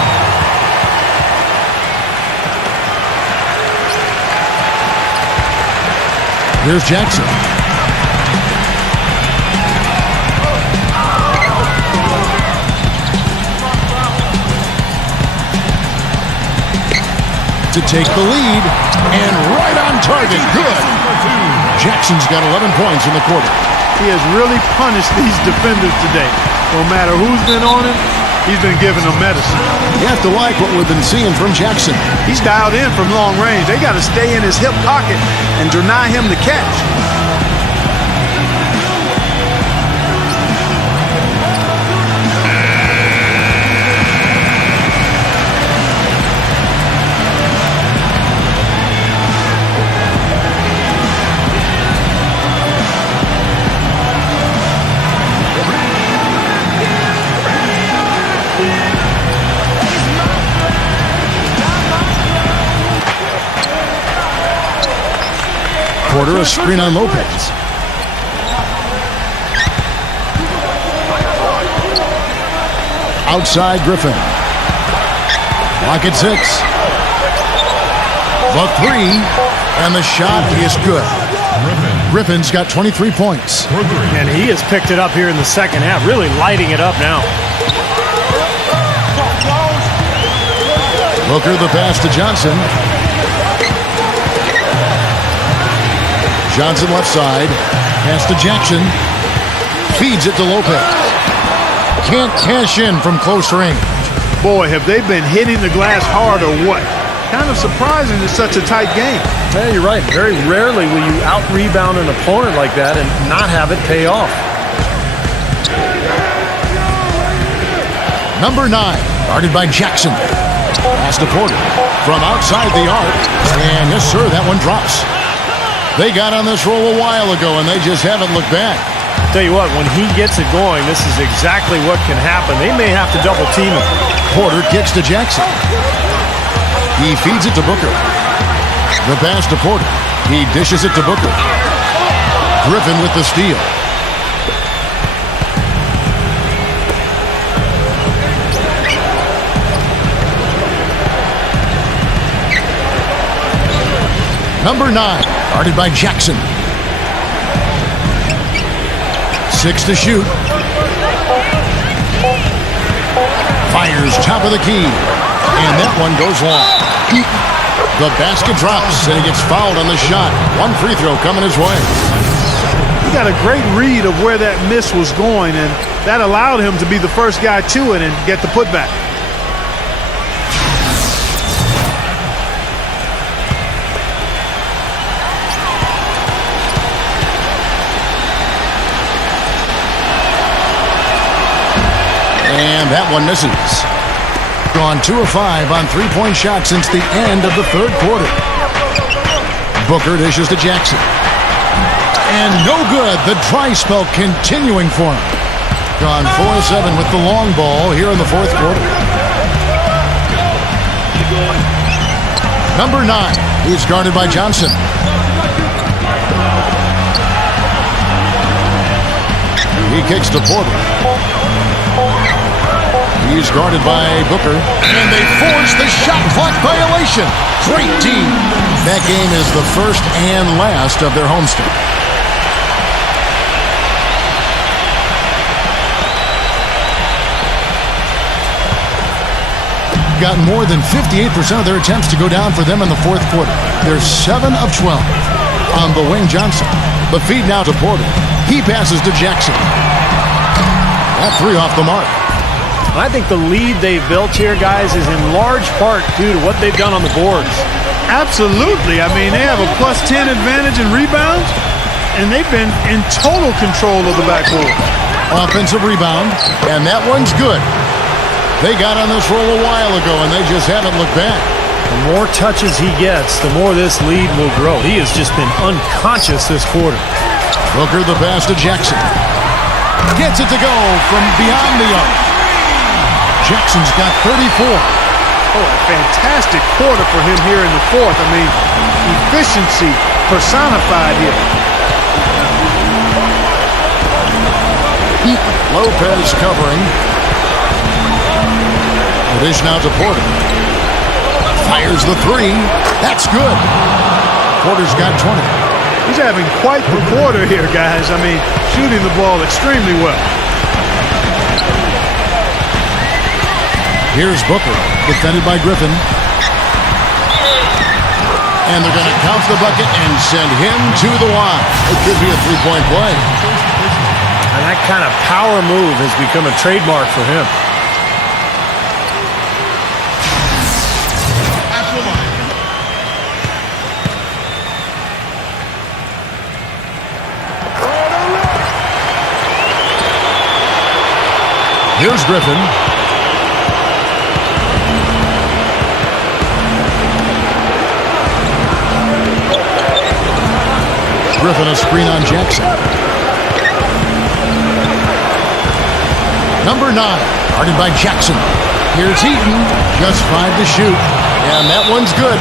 Here's Jackson. To take the lead, and right on target, good. Jackson's got 11 points in the quarter. He has really punished these defenders today. No matter who's been on him, he's been giving them medicine. You have to like what we've been seeing from Jackson. He's dialed in from long range. They got to stay in his hip pocket and deny him the catch. Porter, a screen on Lopez. Outside Griffin. Lock at 6. The 3. And the shot is good. Griffin's got 23 points. And he has picked it up here in the second half, really lighting it up now. Booker the pass to Johnson. Johnson left side. Pass to Jackson. Feeds it to Lopez. Can't cash in from close range. Boy, have they been hitting the glass hard or what? Kind of surprising it's such a tight game. Yeah, you're right. Very rarely will you out-rebound an opponent like that and not have it pay off. Number 9, guarded by Jackson. Pass to Porter from outside the arc. And yes, sir, that one drops. They got on this roll a while ago, and they just haven't looked back. Tell you what, when he gets it going, this is exactly what can happen. They may have to double team him. Porter kicks to Jackson. He feeds it to Booker. The pass to Porter. He dishes it to Booker. Griffin with the steal. Number 9, guarded by Jackson. 6 to shoot. Fires top of the key. And that one goes long. The basket drops, and he gets fouled on the shot. One free throw coming his way. He got a great read of where that miss was going, and that allowed him to be the first guy to it and get the putback. And that one misses. Gone 2 of 5 on three-point shots since the end of the third quarter. Booker dishes to Jackson. And no good. The dry spell continuing for him. Gone 4 of 7 with the long ball here in the fourth quarter. Number 9. He's guarded by Johnson. He kicks to Porter. He's guarded by Booker. And they force the shot clock violation. Great team. That game is the first and last of their homestand. Got more than 58% of their attempts to go down for them in the fourth quarter. They're 7 of 12 on the wing. Johnson. The feed now to Porter. He passes to Jackson. That 3 off the mark. I think the lead they've built here, guys, is in large part due to what they've done on the boards. Absolutely. I mean, they have a plus 10 advantage in rebounds, and they've been in total control of the backboard. Offensive rebound, and that one's good. They got on this roll a while ago, and they just haven't looked back. The more touches he gets, the more this lead will grow. He has just been unconscious this quarter. Booker the pass to Jackson. Gets it to go from beyond the arc. Jackson's got 34. Oh, a fantastic quarter for him here in the fourth. I mean, efficiency personified here. Lopez covering. The dish now to Porter. Fires the 3. That's good. Porter's got 20. He's having quite the quarter here, guys. I mean, shooting the ball extremely well. Here's Booker, defended by Griffin. And they're going to count the bucket and send him to the line. It could be a three-point play. And that kind of power move has become a trademark for him. Here's Griffin. Griffin a screen on Jackson. Number 9, guarded by Jackson. Here's Eaton, just 5 to shoot. And that one's good.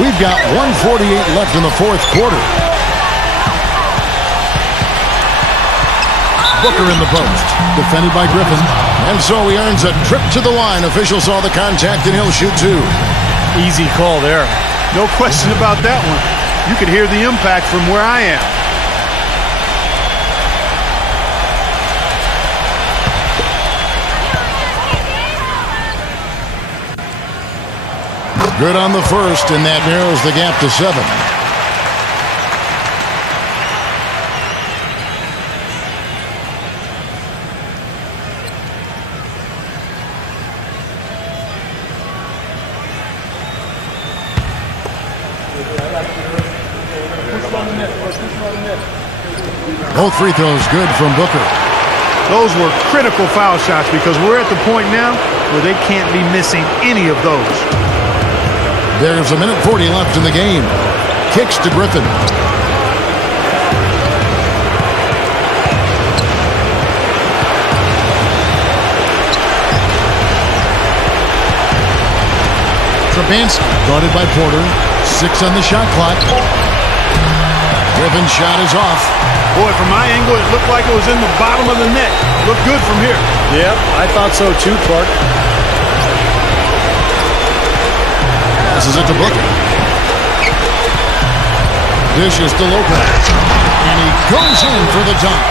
We've got 1:48 left in the fourth quarter. Booker in the post, defended by Griffin. And so he earns a trip to the line. Officials saw the contact and he'll shoot 2. Easy call there. No question about that one. You could hear the impact from where I am. Good on the first, and that narrows the gap to 7. Both free throws good from Booker. Those were critical foul shots because we're at the point now where they can't be missing any of those. There's 1:40 left in the game. Kicks to Griffin. Trabansky guarded by Porter. 6 on the shot clock. Griffin's shot is off. Boy, from my angle, it looked like it was in the bottom of the net. Looked good from here. Yep, I thought so too, Clark. Passes it to Booker. Dishes to Lopez. And he goes in for the dunk.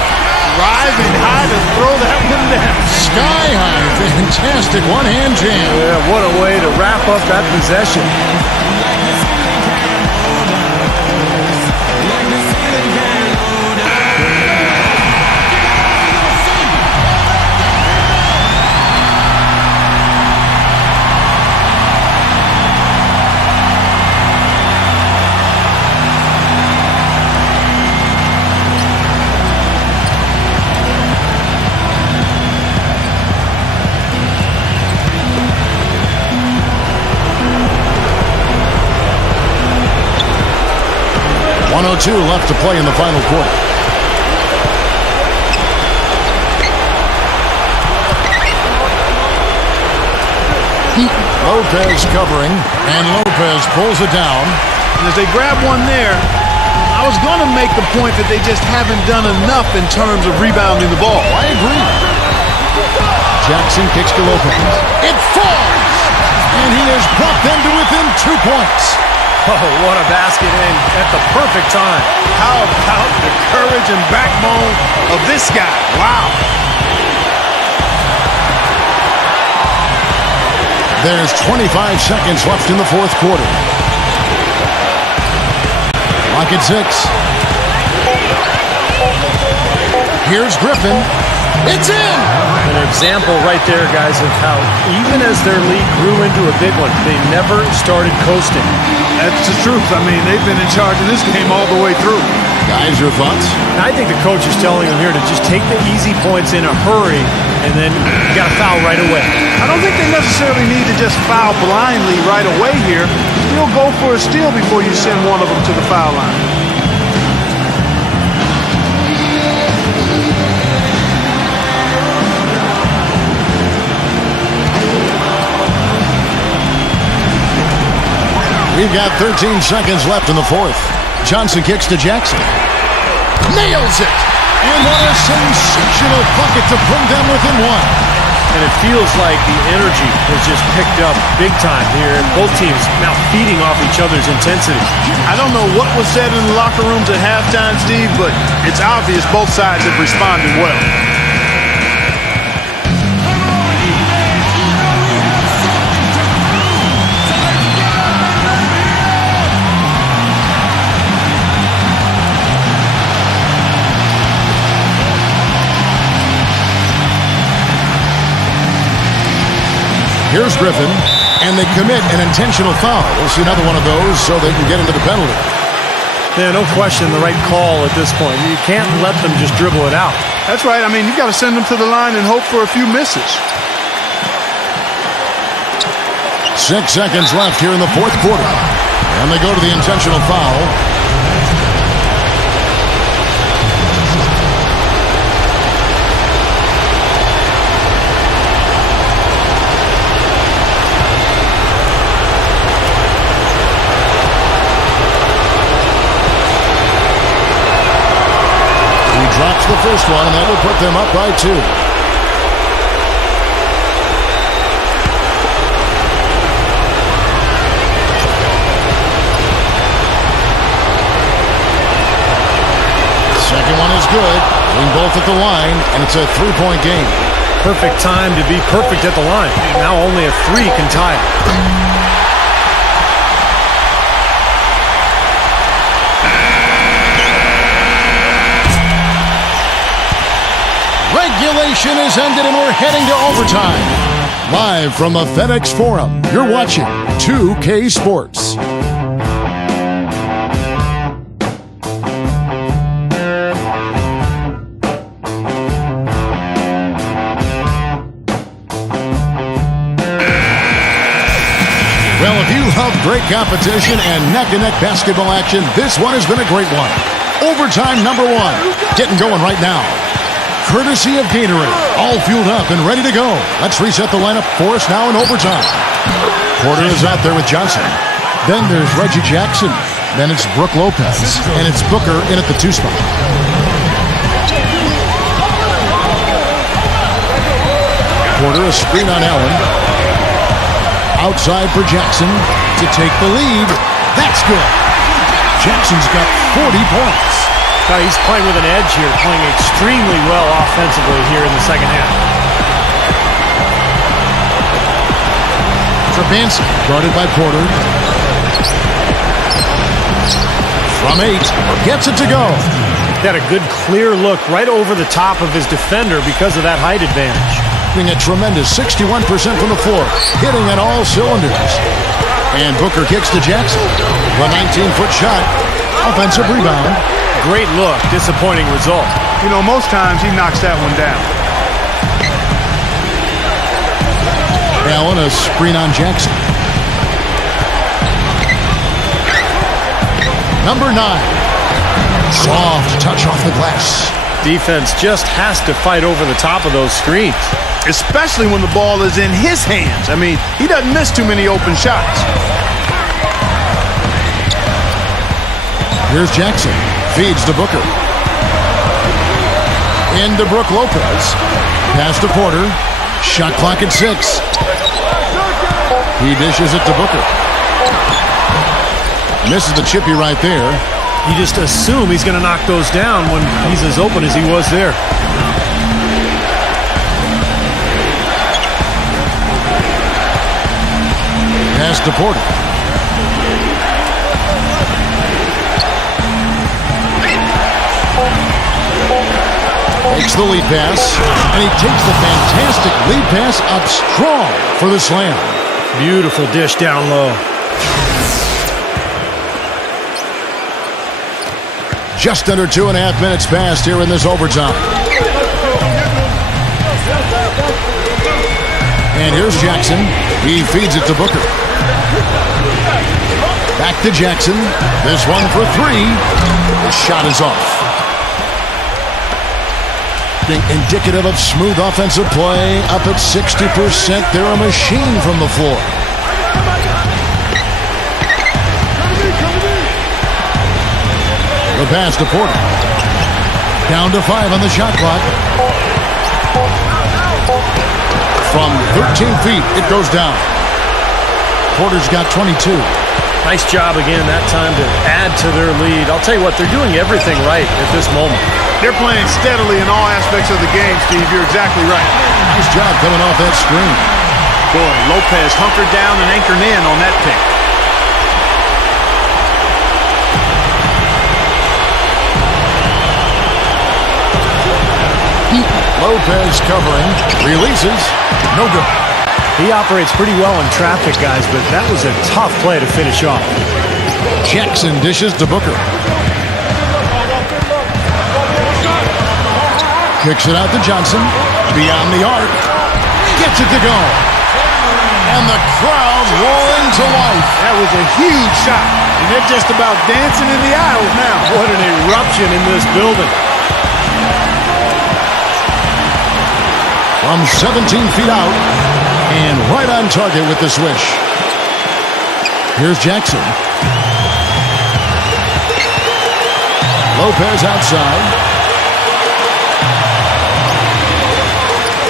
Rising high to throw that one down. Sky high. Fantastic one-hand jam. Yeah, what a way to wrap up that possession. .02 left to play in the final quarter. Lopez covering, and Lopez pulls it down. And as they grab one there, I was going to make the point that they just haven't done enough in terms of rebounding the ball. I agree. Jackson kicks to Lopez. It falls! And he has brought them to within 2 points. Oh, what a basket in at the perfect time. How about the courage and backbone of this guy? Wow. There's 25 seconds left in the fourth quarter. Clock at 6. Here's Griffin. It's in! An example right there, guys, of how even as their lead grew into a big one, they never started coasting. That's the truth. I mean, they've been in charge of this game all the way through. Guys, your thoughts? I think the coach is telling them here to just take the easy points in a hurry, and then you got to foul right away. I don't think they necessarily need to just foul blindly right away here. Still go for a steal before you send one of them to the foul line. We've got 13 seconds left in the fourth. Johnson kicks to Jackson. Nails it! And what a sensational bucket to bring them within 1. And it feels like the energy has just picked up big time here. And both teams now feeding off each other's intensity. I don't know what was said in the locker rooms at halftime, Steve, but it's obvious both sides have responded well. Here's Griffin, and they commit an intentional foul. We'll see another one of those so they can get into the penalty. Yeah, no question the right call at this point. You can't let them just dribble it out. That's right. I mean, you've got to send them to the line and hope for a few misses. 6 seconds left here in the fourth quarter. And they go to the intentional foul. Drops the first one, and that will put them up by 2. Second one is good. Being both at the line, and it's a 3-point game. Perfect time to be perfect at the line. Now only a 3 can tie it. Regulation is ended and we're heading to overtime. Live from the FedEx Forum, you're watching 2K Sports. Well, if you love great competition and neck-to-neck basketball action, this one has been a great one. Overtime number 1, getting going right now. Courtesy of Gatorade, all fueled up and ready to go. Let's reset the lineup for us now in overtime. Porter is out there with Johnson. Then there's Reggie Jackson. Then it's Brook Lopez. And it's Booker in at the 2 spot. Porter, a screen on Allen. Outside for Jackson to take the lead. That's good. Jackson's got 40 points. He's playing with an edge here, playing extremely well offensively here in the second half. Trabanski, guarded by Porter. From 8, gets it to go. Got a good clear look right over the top of his defender because of that height advantage. Being a tremendous 61% from the floor, hitting at all cylinders. And Booker kicks to Jackson. The 19-foot shot, offensive rebound. Great look, disappointing result. You know, most times he knocks that one down. Allen, a screen on Jackson. Number 9. Soft touch off the glass. Defense just has to fight over the top of those screens. Especially when the ball is in his hands. I mean, he doesn't miss too many open shots. Here's Jackson. Feeds to Booker. Into Brook Lopez. Pass to Porter. Shot clock at 6. He dishes it to Booker. Misses the chippy right there. You just assume he's going to knock those down when he's as open as he was there. Pass to Porter. Takes the lead pass, and he takes the fantastic lead pass up strong for the slam. Beautiful dish down low. Just under 2.5 minutes passed here in this overtime. And here's Jackson. He feeds it to Booker. Back to Jackson. This one for 3. The shot is off. Indicative of smooth offensive play. Up at 60%. They're a machine from the floor. The pass to Porter. Down to 5 on the shot clock. From 13 feet, it goes down. Porter's got 22. Nice job again that time to add to their lead. I'll tell you what, they're doing everything right at this moment. They're playing steadily in all aspects of the game, Steve. You're exactly right. Nice job coming off that screen. Boy, Lopez hunkered down and anchored in on that pick. Lopez covering, releases, no good. He operates pretty well in traffic, guys, but that was a tough play to finish off. Jackson dishes to Booker. Kicks it out to Johnson. Beyond the arc. Gets it to go. And the crowd roaring to life. That was a huge shot. And they're just about dancing in the aisles now. What an eruption in this building. From 17 feet out. And right on target with the swish. Here's Jackson. Lopez outside.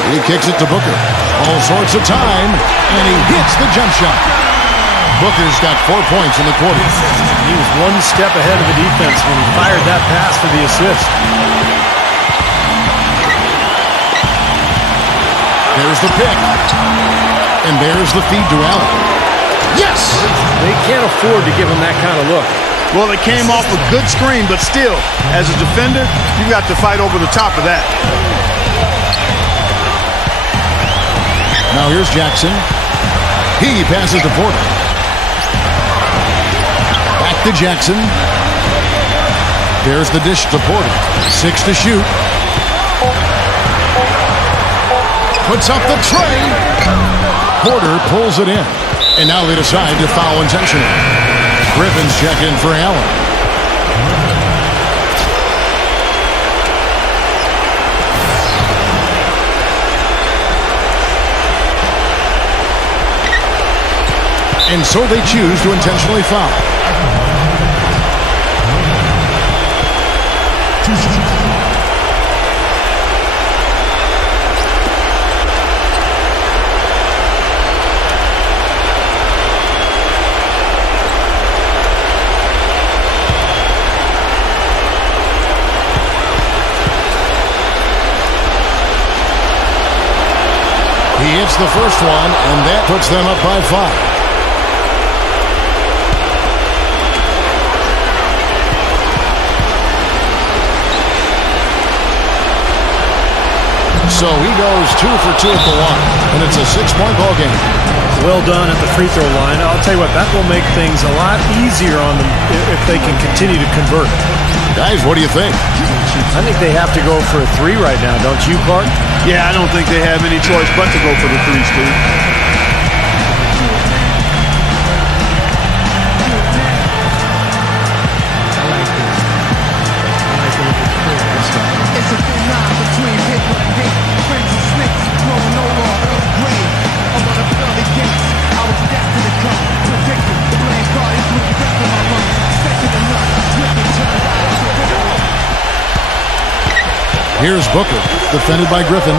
He kicks it to Booker. All sorts of time. And he hits the jump shot. Booker's got 4 points in the quarter. He was one step ahead of the defense when he fired that pass for the assist. There's the pick. And there's the feed to Allen. Yes! They can't afford to give him that kind of look. Well, it came off a good screen, but still, as a defender, you got to fight over the top of that. Now here's Jackson. He passes to Porter. Back to Jackson. There's the dish to Porter. 6 to shoot. Puts up the tray. Porter pulls it in. And now they decide to foul intentionally. Griffin's check in for Allen. And so they choose to intentionally foul. He hits the first one, and that puts them up by 5. So he goes 2 for 2 at the line, and it's a 6-point ball game. Well done at the free throw line. I'll tell you what, that will make things a lot easier on them if they can continue to convert. Guys, what do you think? I think they have to go for a 3 right now, don't you, Clark? Yeah, I don't think they have any choice but to go for the 3, Steve. It's a thin line between paper and hate. Friends and snakes, growing over Earl Grey. Over the pearly gates, I was destined to come. Predicted, the blame card is with the rest of my lungs. Second enough, swiftly turn right into the. Here's Booker, defended by Griffin.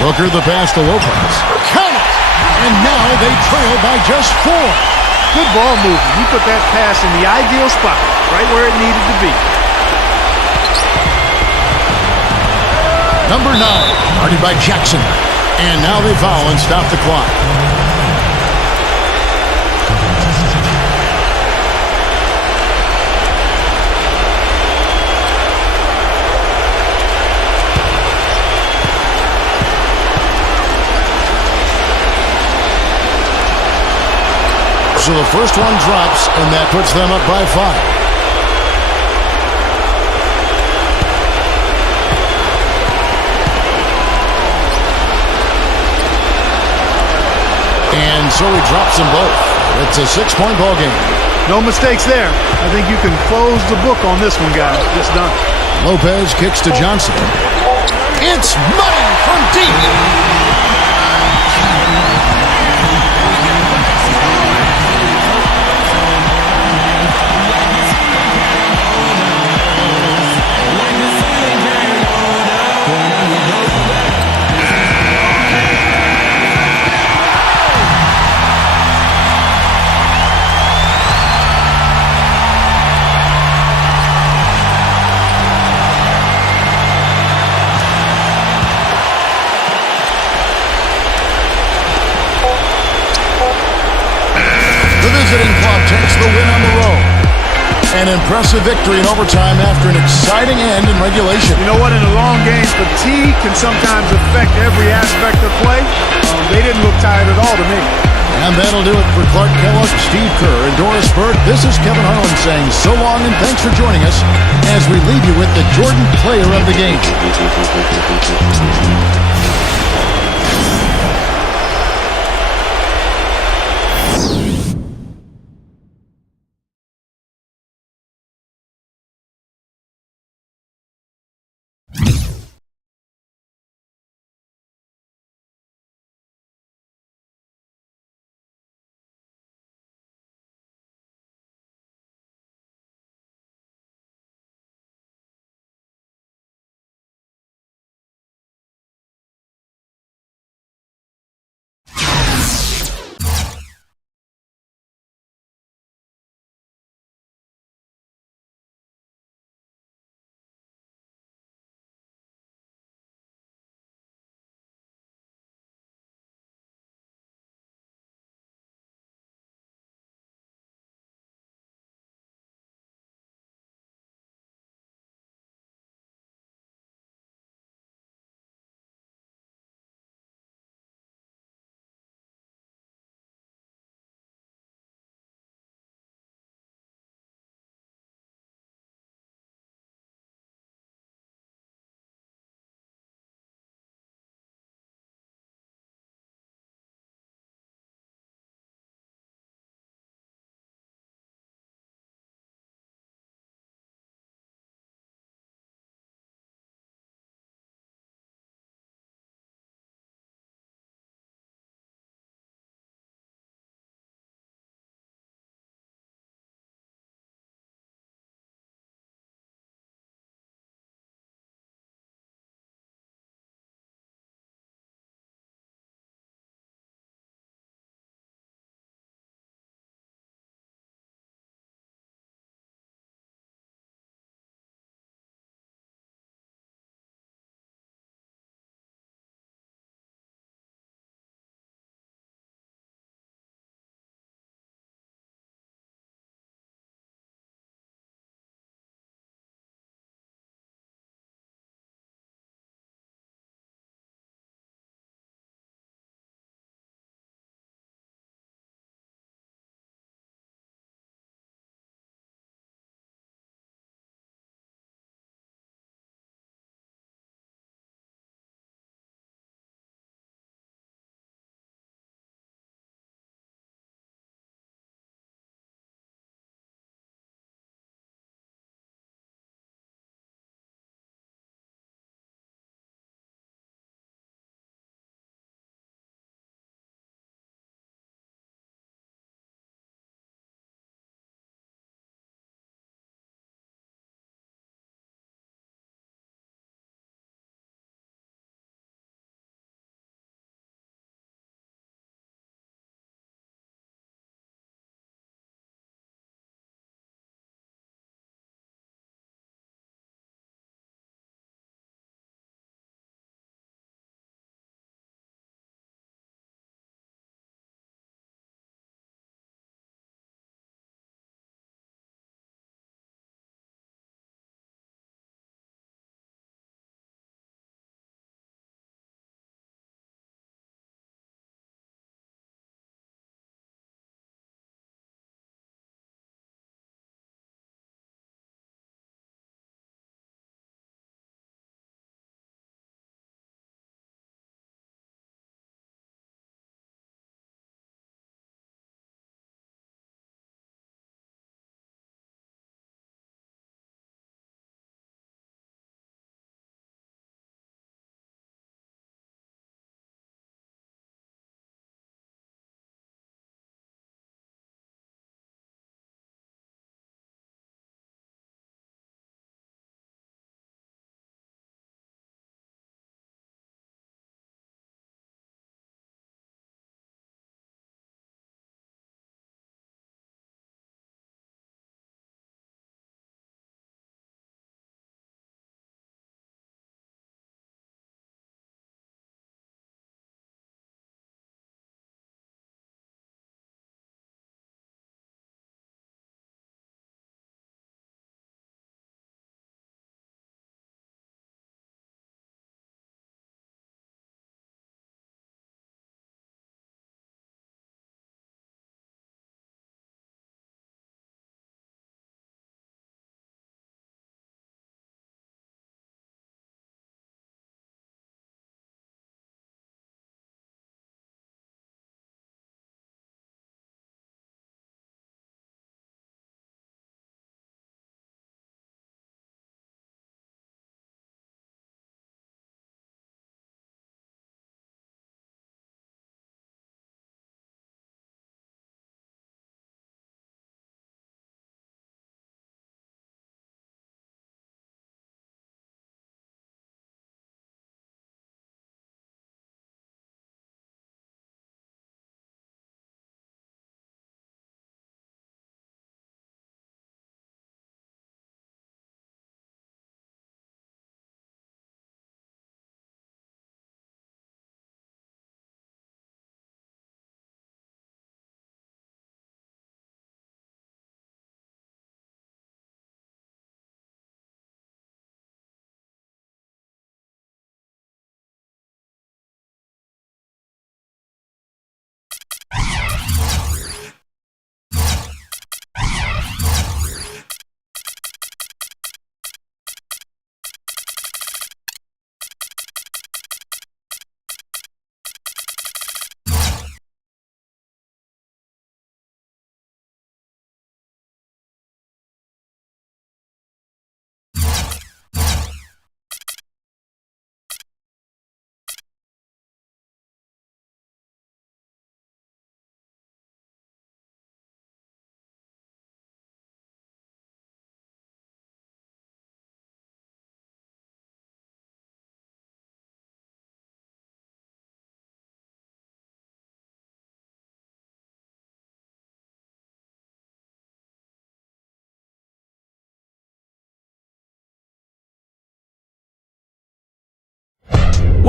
Booker the pass to Lopez. Count it! And now they trail by just 4. Good ball movement. You put that pass in the ideal spot, right where it needed to be. Number 9, guarded by Jackson. And now they foul and stop the clock. So the first one drops, and that puts them up by 5. And so he drops them both. It's a 6-point ball game. No mistakes there. I think you can close the book on this one, guys. It's done. Lopez kicks to Johnson. It's money from deep. takes the win on the road. An impressive victory in overtime after an exciting end in regulation. You know what? In a long game, fatigue can sometimes affect every aspect of play. They didn't look tired at all to me. And that'll do it for Clark Kellogg, Steve Kerr, and Doris Burke. This is Kevin Harlan saying so long and thanks for joining us as we leave you with the Jordan Player of the Game.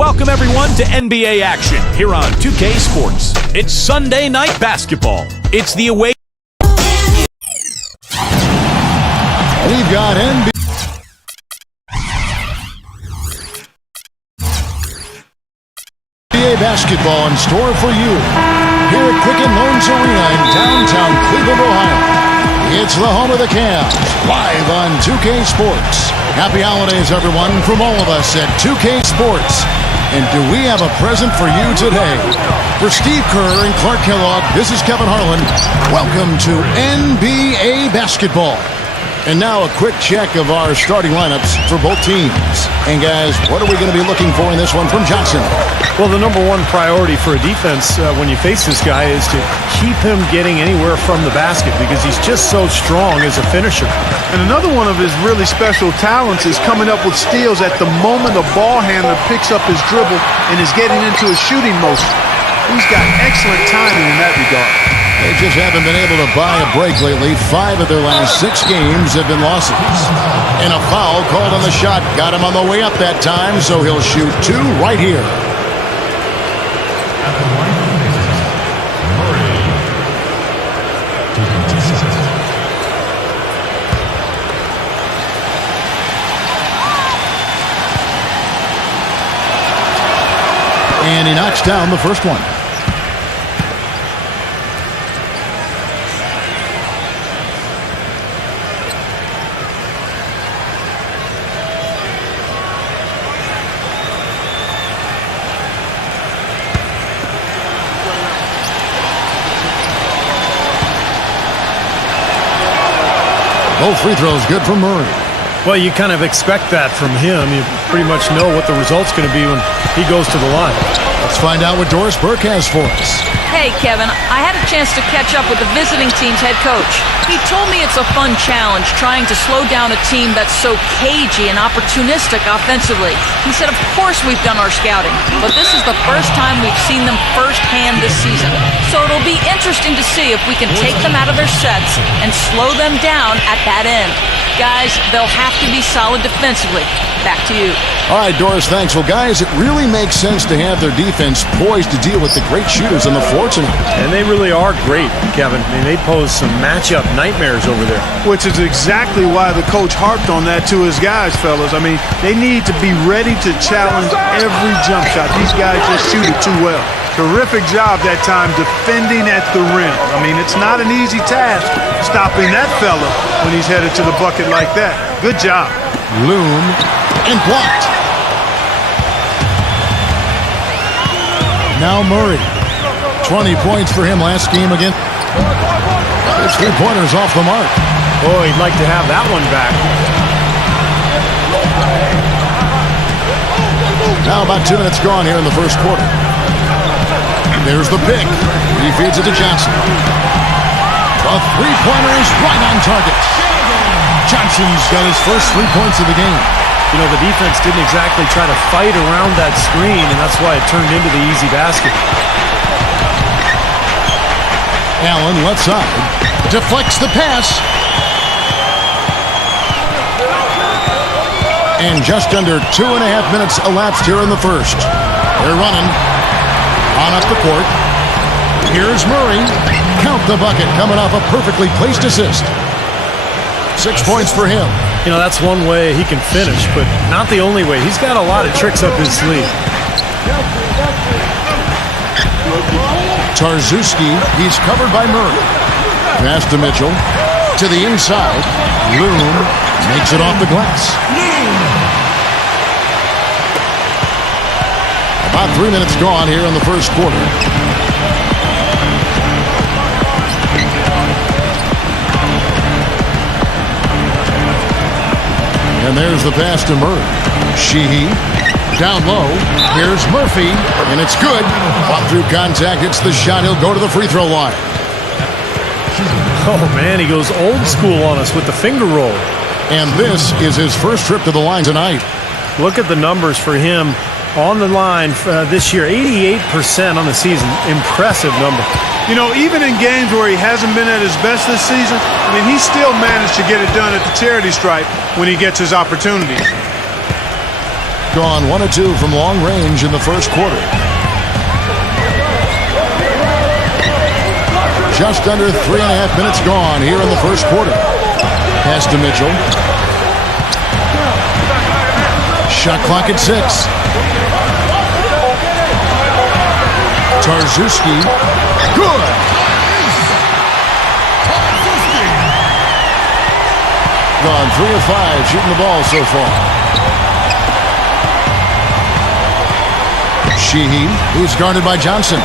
Welcome, everyone, to NBA action here on 2K Sports. It's Sunday night basketball. It's the away. We've got NBA basketball in store for you here at Quicken Loans Arena in downtown Cleveland, Ohio. It's the home of the Cavs, live on 2K Sports. Happy holidays, everyone, from all of us at 2K Sports. And do we have a present for you today? For Steve Kerr and Clark Kellogg, this is Kevin Harlan. Welcome to NBA basketball. And now a quick check of our starting lineups for both teams. And guys, what are we going to be looking for in this one from Johnson? Well, the number one priority for a defense when you face this guy is to keep him getting anywhere from the basket because he's just so strong as a finisher. And another one of his really special talents is coming up with steals at the moment a ball handler picks up his dribble and is getting into a shooting motion. He's got excellent timing in that regard. They just haven't been able to buy a break lately. 5 of their last 6 games have been losses. And a foul called on the shot. Got him on the way up that time, so he'll shoot 2 right here. And he knocks down the first one. Both free throws good from Murray. Well, you kind of expect that from him. You pretty much know what the result's going to be when he goes to the line. Let's find out what Doris Burke has for us. Hey, Kevin, I had a chance to catch up with the visiting team's head coach. He told me it's a fun challenge trying to slow down a team that's so cagey and opportunistic offensively. He said, of course we've done our scouting, but this is the first time we've seen them firsthand this season. So it'll be interesting to see if we can take them out of their sets and slow them down at that end. Guys, they'll have to be solid defensively. Back to you. All right, Doris, thanks. Well, guys, it really makes sense to have their defense poised to deal with the great shooters on the floor tonight. And they really are great, Kevin. I mean, they pose some matchup nightmares over there. Which is exactly why the coach harped on that to his guys, fellas. I mean, they need to be ready to challenge every jump shot. These guys just shoot it too well. Terrific job that time defending at the rim. I mean, it's not an easy task stopping that fella when he's headed to the bucket like that. Good job. Loom and blocked. Now Murray. 20 points for him last game again. His 3-pointers off the mark. Oh, he'd like to have that one back. Now about 2 minutes gone here in the first quarter. There's the pick. He feeds it to Johnson. The 3-pointer is right on target. Johnson's got his first 3 points of the game. You know, the defense didn't exactly try to fight around that screen, and that's why it turned into the easy basket. Allen left side. Deflects the pass. And just under 2.5 minutes elapsed here in the first. They're running. On up the court. Here's Murray. Count the bucket coming off a perfectly placed assist. 6 points for him. You know, that's one way he can finish, but not the only way. He's got a lot of tricks up his sleeve. Tarczewski, he's covered by Murray. Pass to Mitchell. To the inside. Loom makes it off the glass. About 3 minutes gone here in the first quarter. And there's the pass to Murray. Sheehy down low. Here's Murphy, and it's good. Up through contact, hits the shot. He'll go to the free throw line. Oh, man, he goes old school on us with the finger roll. And this is his first trip to the line tonight. Look at the numbers for him on the line this year. 88% on the season. Impressive number. You know, even in games where he hasn't been at his best this season, I mean, he still managed to get it done at the charity stripe when he gets his opportunities. gone 1 of 2 from long range in the first quarter. Just under 3.5 minutes gone here in the first quarter. Pass to Mitchell. Shot clock at 6. Tarzuski. Good. Gone 3 of 5 shooting the ball so far. Sheehy, who's guarded by Johnson.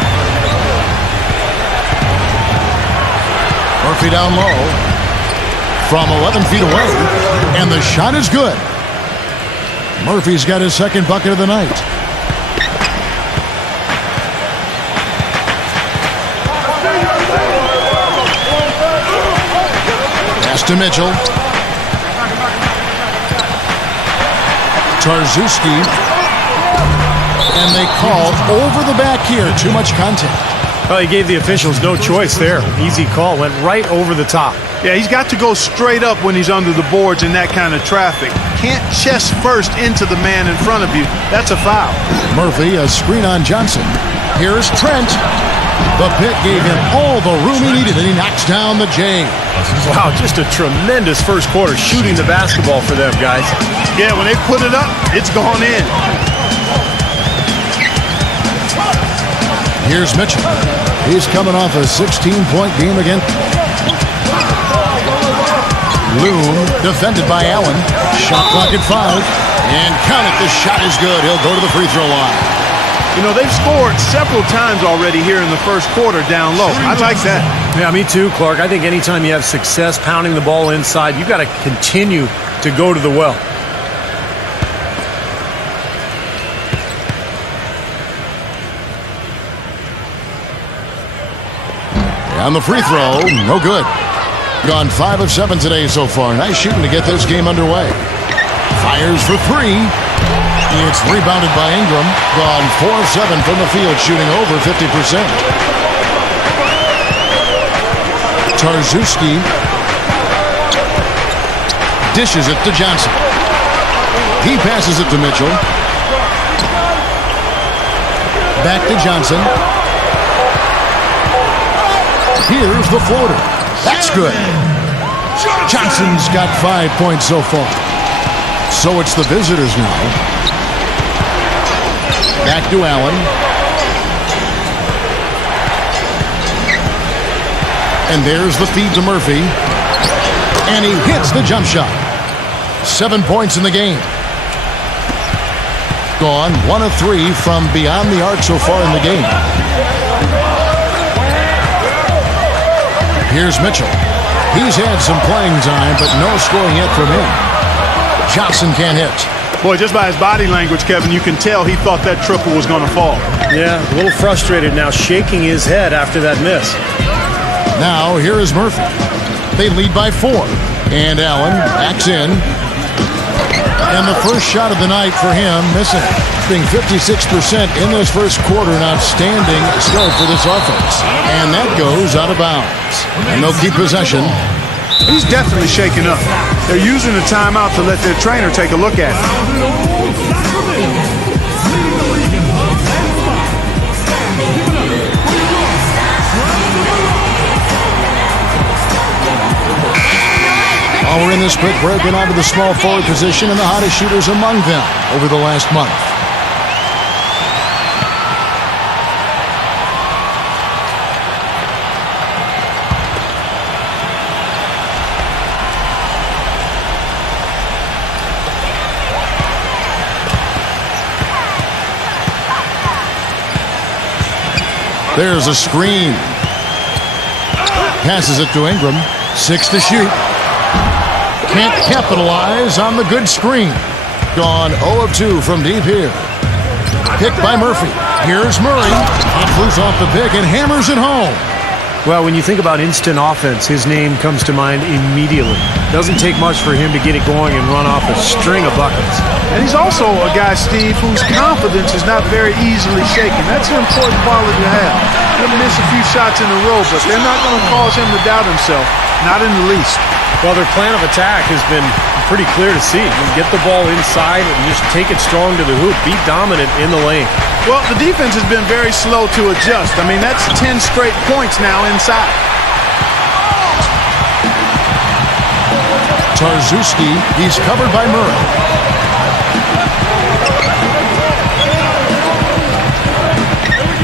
Murphy down low from 11 feet away, and the shot is good. Murphy's got his second bucket of the night. Pass to Mitchell. Tarzuski. And they call over the back here. Too much contact. Well, he gave the officials no choice there. Easy call. Went right over the top. Yeah, he's got to go straight up when he's under the boards in that kind of traffic. Can't chest first into the man in front of you. That's a foul. Murphy, a screen on Johnson. Here's Trent. The pick gave him all the room he needed, and he knocks down the J. Wow, just a tremendous first quarter shooting the basketball for them, guys. Yeah, when they put it up, it's gone in. Here's Mitchell. He's coming off a 16-point game again. Loom defended by Allen. Shot clock at 5. And count it, the shot is good. He'll go to the free throw line. You know, they've scored several times already here in the first quarter down low. I like that. Yeah, me too, Clark. I think anytime you have success pounding the ball inside, you've got to continue to go to the well. On the free throw, no good. Gone 5 of 7 today so far. Nice shooting to get this game underway. Fires for 3. It's rebounded by Ingram. Gone 4 of 7 from the field, shooting over 50%. Tarzuski dishes it to Johnson. He passes it to Mitchell. Back to Johnson. Here's the floater. That's good. Johnson's got 5 points so far. So it's the visitors now. Back to Allen. And there's the feed to Murphy. And he hits the jump shot. 7 points in the game. Gone 1 of 3 from beyond the arc so far in the game. Here's Mitchell. He's had some playing time, but no scoring yet from him. Johnson can't hit. Boy, just by his body language, Kevin, you can tell he thought that triple was going to fall. Yeah, a little frustrated now, shaking his head after that miss. Now, here is Murphy. They lead by 4. And Allen backs in. And the first shot of the night for him, missing. Being 56% in this first quarter, an outstanding start for this offense. And that goes out of bounds. And they'll keep possession. He's definitely shaken up. They're using a timeout to let their trainer take a look at it. While we're in this quick break, and onto the small forward position and the hottest shooters among them over the last month. There's a screen. Passes it to Ingram. 6 to shoot. Can't capitalize on the good screen. Gone 0 of 2 from deep here. Picked by Murphy. Here's Murray. He flews off the pick and hammers it home. Well, when you think about instant offense, his name comes to mind immediately. Doesn't take much for him to get it going and run off a string of buckets. And he's also a guy, Steve, whose confidence is not very easily shaken. That's an important quality to have. He'll miss a few shots in a row, but they're not going to cause him to doubt himself. Not in the least. Well, their plan of attack has been pretty clear to see. Get the ball inside and just take it strong to the hoop. Be dominant in the lane. Well, the defense has been very slow to adjust. I mean, that's 10 straight points now inside. Tarzuski, he's covered by Murray.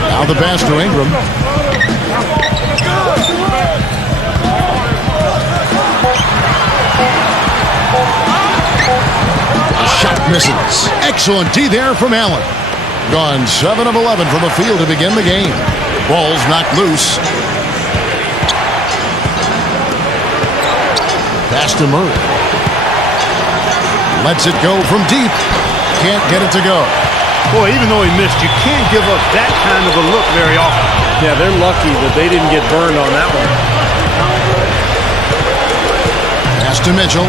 Now the pass to Ingram. Shot misses. Excellent D there from Allen. Gone 7 of 11 from the field to begin the game. Ball's knocked loose. Pass to Murray. Lets it go from deep. Can't get it to go. Boy, even though he missed, you can't give up that kind of a look very often. Yeah, they're lucky that they didn't get burned on that one. Pass to Mitchell.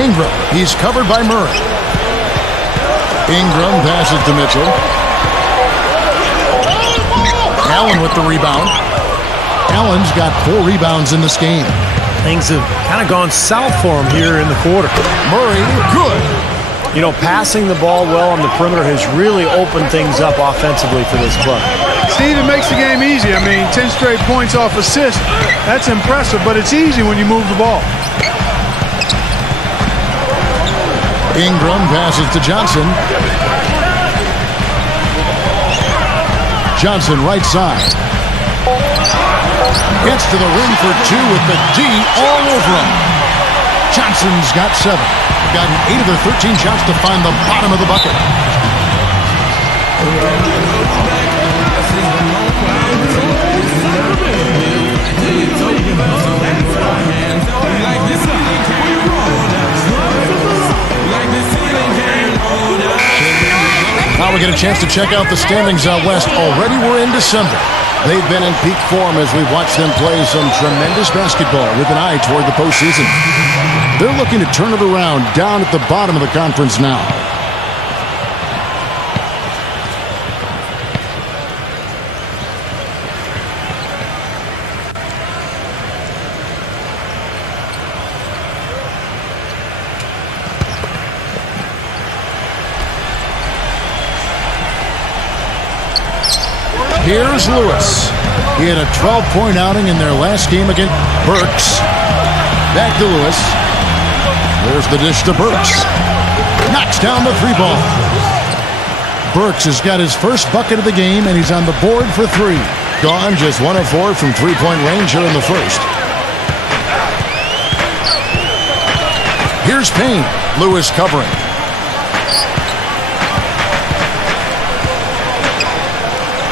Ingram, he's covered by Murray. Ingram passes to Mitchell. Allen with the rebound. Allen's got 4 rebounds in this game. Things have kind of gone south for him here in the quarter. Murray, good. You know, passing the ball well on the perimeter has really opened things up offensively for this club. Steve, it makes the game easy. I mean, 10 straight points off assist. That's impressive, but it's easy when you move the ball. Ingram passes to Johnson. Johnson right side. Gets to the ring for 2 with the D all over him. Johnson's got 7. Gotten 8 of their 13 shots to find the bottom of the bucket. Now we get a chance to check out the standings out west. Already we're in December. They've been in peak form as we've watched them play some tremendous basketball with an eye toward the postseason. They're looking to turn it around down at the bottom of the conference now. Here's Lewis. He had a 12-point outing in their last game against Burks. Back to Lewis. There's the dish to Burks. Knocks down the 3-ball. Burks has got his first bucket of the game, and he's on the board for 3. Gone just 1 of 4 from 3-point range here in the first. Here's Payne. Lewis covering.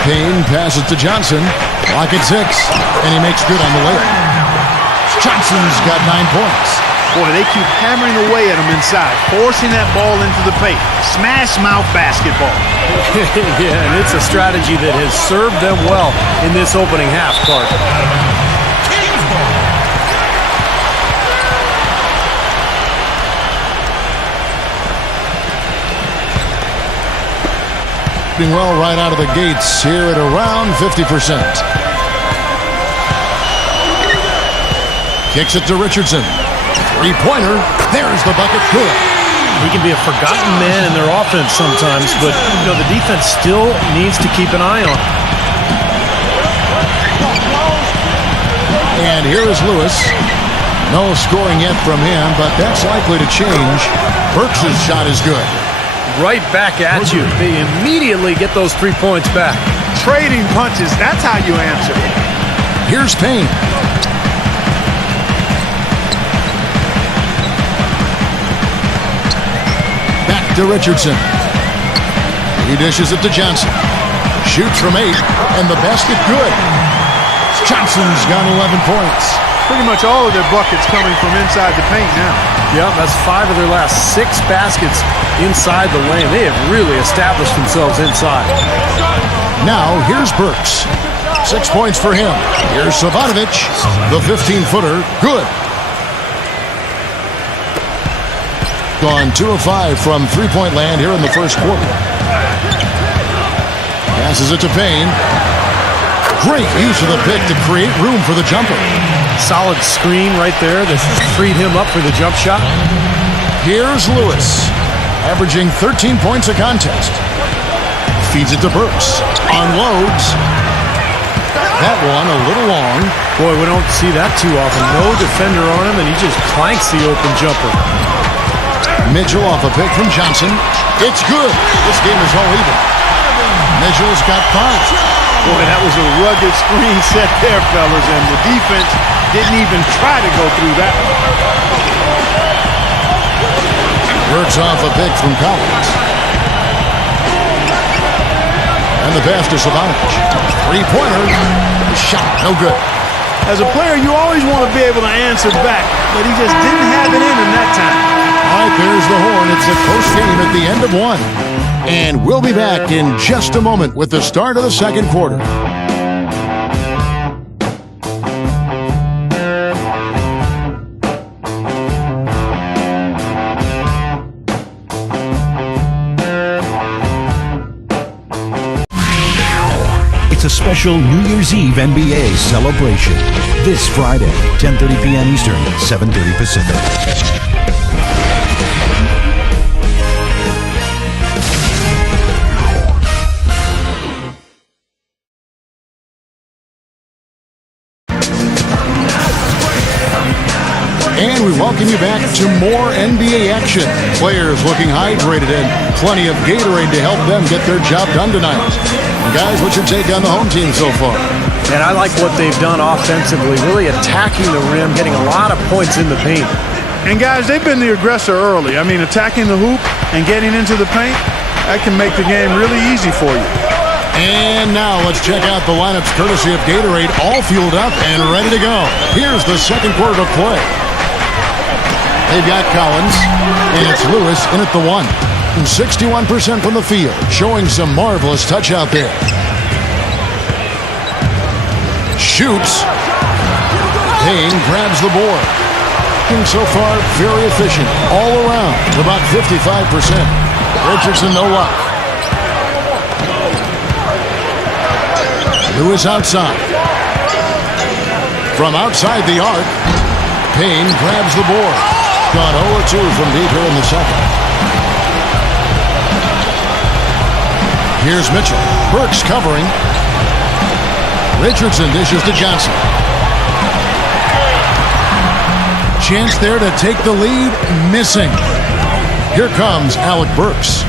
Payne passes to Johnson. Lock at 6, and he makes good on the layup. Johnson's got 9 points. Boy, they keep hammering away at him inside, forcing that ball into the paint. Smash mouth basketball. Yeah, and it's a strategy that has served them well in this opening half, Clark. Well, right out of the gates here at around 50%. Kicks it to Richardson. 3-pointer. There's the bucket. Good. He can be a forgotten man in their offense sometimes, but you know the defense still needs to keep an eye on him. And here is Lewis. No scoring yet from him, but that's likely to change. Burks' shot is good. Right back at you. They immediately get those 3 points back. Trading punches, that's how you answer. Here's Payne. Back to Richardson. He dishes it to Johnson. Shoots from 8, and the basket good. Johnson's got 11 points. Pretty much all of their buckets coming from inside the paint now. Yeah, that's 5 of their last 6 baskets inside the lane. They have really established themselves inside. Now, here's Burks. 6 points for him. Here's Savanovic. The 15-footer. Good. Gone 2 of 5 from 3-point land here in the first quarter. Passes it to Payne. Great use of the pick to create room for the jumper. Solid screen right there that freed him up for the jump shot. Here's Lewis, averaging 13 points a contest. Feeds it to Burks. Unloads. That one a little long. Boy, we don't see that too often. No defender on him, and he just clanks the open jumper. Mitchell off a pick from Johnson. It's good. This game is all even. Mitchell's got 5. Boy, that was a rugged screen set there, fellas, and the defense didn't even try to go through that one. Burks off a pick from Collins. And the pass to Savanovic. 3-pointer. Shot. No good. As a player, you always want to be able to answer back, but he just didn't have it in him that time. All right, there's the horn. It's a close game at the end of 1. And we'll be back in just a moment with the start of the second quarter. It's a special New Year's Eve NBA celebration. This Friday, 10:30 p.m. Eastern, 7:30 Pacific. And we welcome you back to more NBA action. Players looking hydrated and plenty of Gatorade to help them get their job done tonight. And guys, what's your take on the home team so far? And I like what they've done offensively, really attacking the rim, getting a lot of points in the paint. And guys, they've been the aggressor early. I mean, attacking the hoop and getting into the paint, that can make the game really easy for you. And now let's check out the lineups courtesy of Gatorade, all fueled up and ready to go. Here's the second quarter of play. They've got Collins, and it's Lewis in at the 1. 61% from the field, showing some marvelous touch out there. Shoots. Payne grabs the board. And so far, very efficient all around, about 55%. Richardson, no luck. Lewis outside. From outside the arc, Payne grabs the board. Gone 0-2 from deep here in the second. Here's Mitchell. Burks covering. Richardson dishes to Johnson. Chance there to take the lead. Missing. Here comes Alec Burks.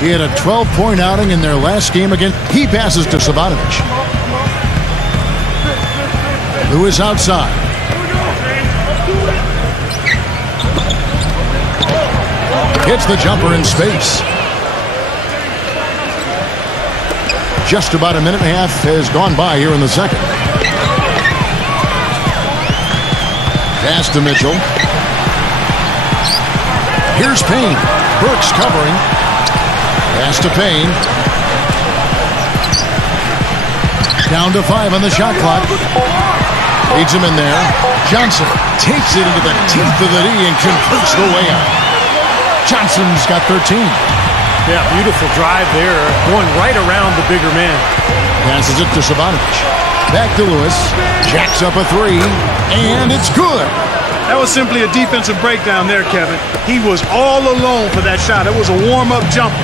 He had a 12-point outing in their last game again. He passes to Savanovic. Lewis outside. Hits the jumper in space. Just about a minute and a half has gone by here in the second. Pass to Mitchell. Here's Payne. Burks covering. Pass to Payne. Down to 5 on the shot clock. Leads him in there. Johnson takes it into the teeth of the D and completes the layup. Johnson's got 13. Yeah, beautiful drive there, going right around the bigger man. Passes it to Savanovic. Back to Lewis. Jacks up a 3, and it's good. That was simply a defensive breakdown there, Kevin. He was all alone for that shot. It was a warm-up jumper.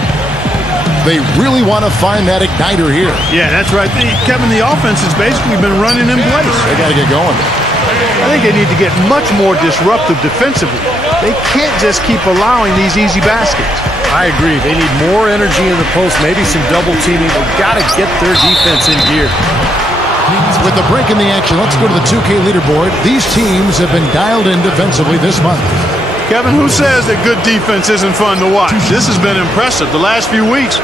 They really want to find that igniter here. Yeah, that's right. Kevin, the offense has basically been running in place. They got to get going. I think they need to get much more disruptive defensively. They can't just keep allowing these easy baskets. I agree. They need more energy in the post, maybe some double teaming. They've got to get their defense in gear. With the break in the action, let's go to the 2K leaderboard. These teams have been dialed in defensively this month. Kevin, who says that good defense isn't fun to watch? This has been impressive. The last few weeks,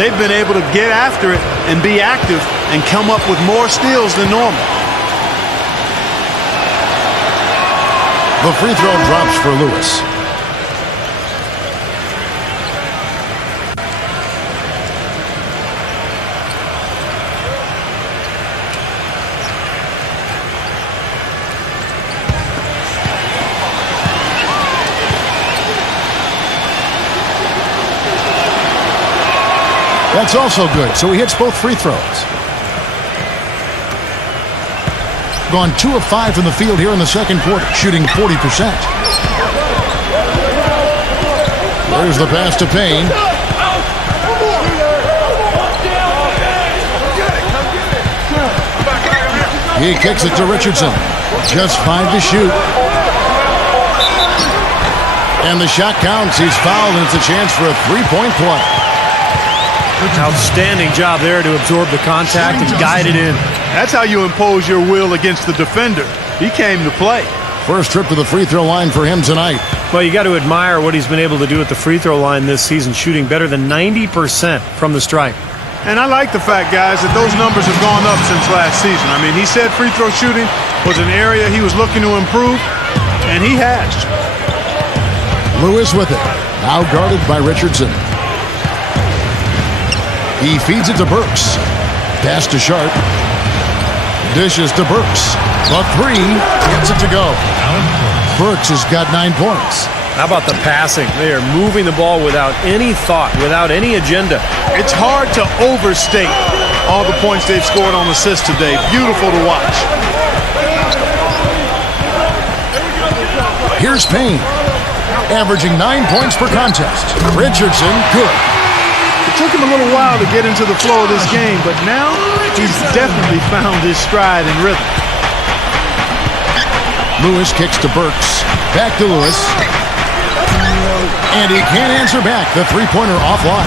they've been able to get after it and be active and come up with more steals than normal. The free throw drops for Lewis. That's also good, so he hits both free throws. gone 2 of 5 from the field here in the second quarter, shooting 40%. There's the pass to Payne. He kicks it to Richardson. Just 5 to shoot. And the shot counts. He's fouled, and it's a chance for a three-point play. Outstanding job there to absorb the contact and guide it in. That's how you impose your will against the defender. He came to play. First trip to the free throw line for him tonight. Well, you got to admire what he's been able to do at the free throw line this season, shooting better than 90% from the stripe. And I like the fact, guys, that those numbers have gone up since last season. I mean, he said free throw shooting was an area he was looking to improve, and he has. Lewis with it. Now guarded by Richardson. He feeds it to Burks. Pass to Sharp. Dishes to Burks. The three gets it to go. Burks has got 9 points. How about the passing? They are moving the ball without any thought, without any agenda. It's hard to overstate all the points they've scored on assists today. Beautiful to watch. Here's Payne. Averaging 9 points per contest. Richardson, good. It took him a little while to get into the flow of this game, but now he's definitely found his stride and rhythm. Lewis kicks to Burks. Back to Lewis. And he can't answer back. The three-pointer offline.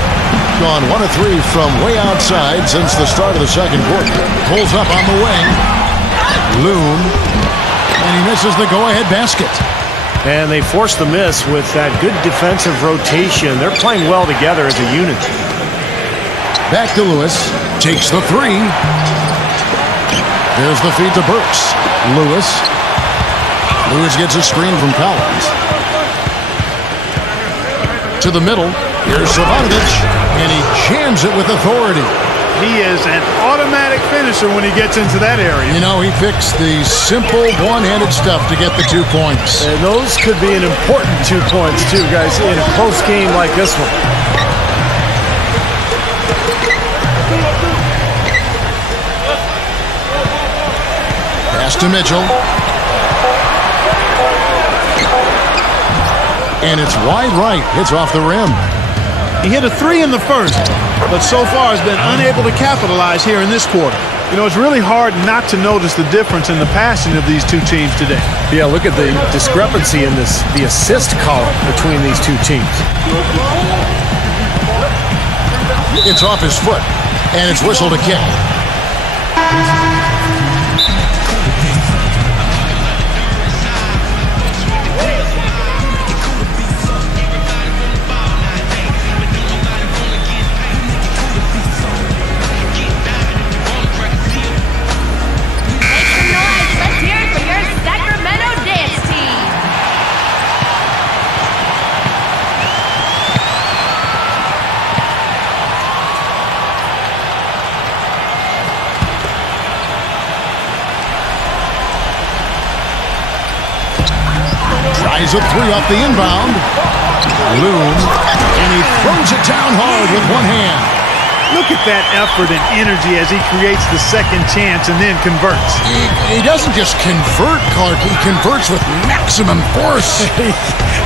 Gone 1 of 3 from way outside since the start of the second quarter. Pulls up on the wing. Loon. And he misses the go-ahead basket. And they force the miss with that good defensive rotation. They're playing well together as a unit. Back to Lewis. Takes the three. There's the feed to Burks. Lewis. Lewis gets a screen from Collins. To the middle. Here's Savanovic. And he jams it with authority. He is an automatic finisher when he gets into that area. You know, he picks the simple one-handed stuff to get the 2 points. And those could be an important 2 points, too, guys, in a close game like this one. Pass to Mitchell. And it's wide right. Hits off the rim. He hit a 3 in the first, but so far has been unable to capitalize here in this quarter. You know, it's really hard not to notice the difference in the passing of these two teams today. Yeah, look at the discrepancy in the assist column between these two teams. It's off his foot, and it's whistled a kick. Tries a three off the inbound. Loon, and he throws it down hard with one hand. Look at that effort and energy as he creates the second chance and then converts. He doesn't just convert, Clark. He converts with maximum force.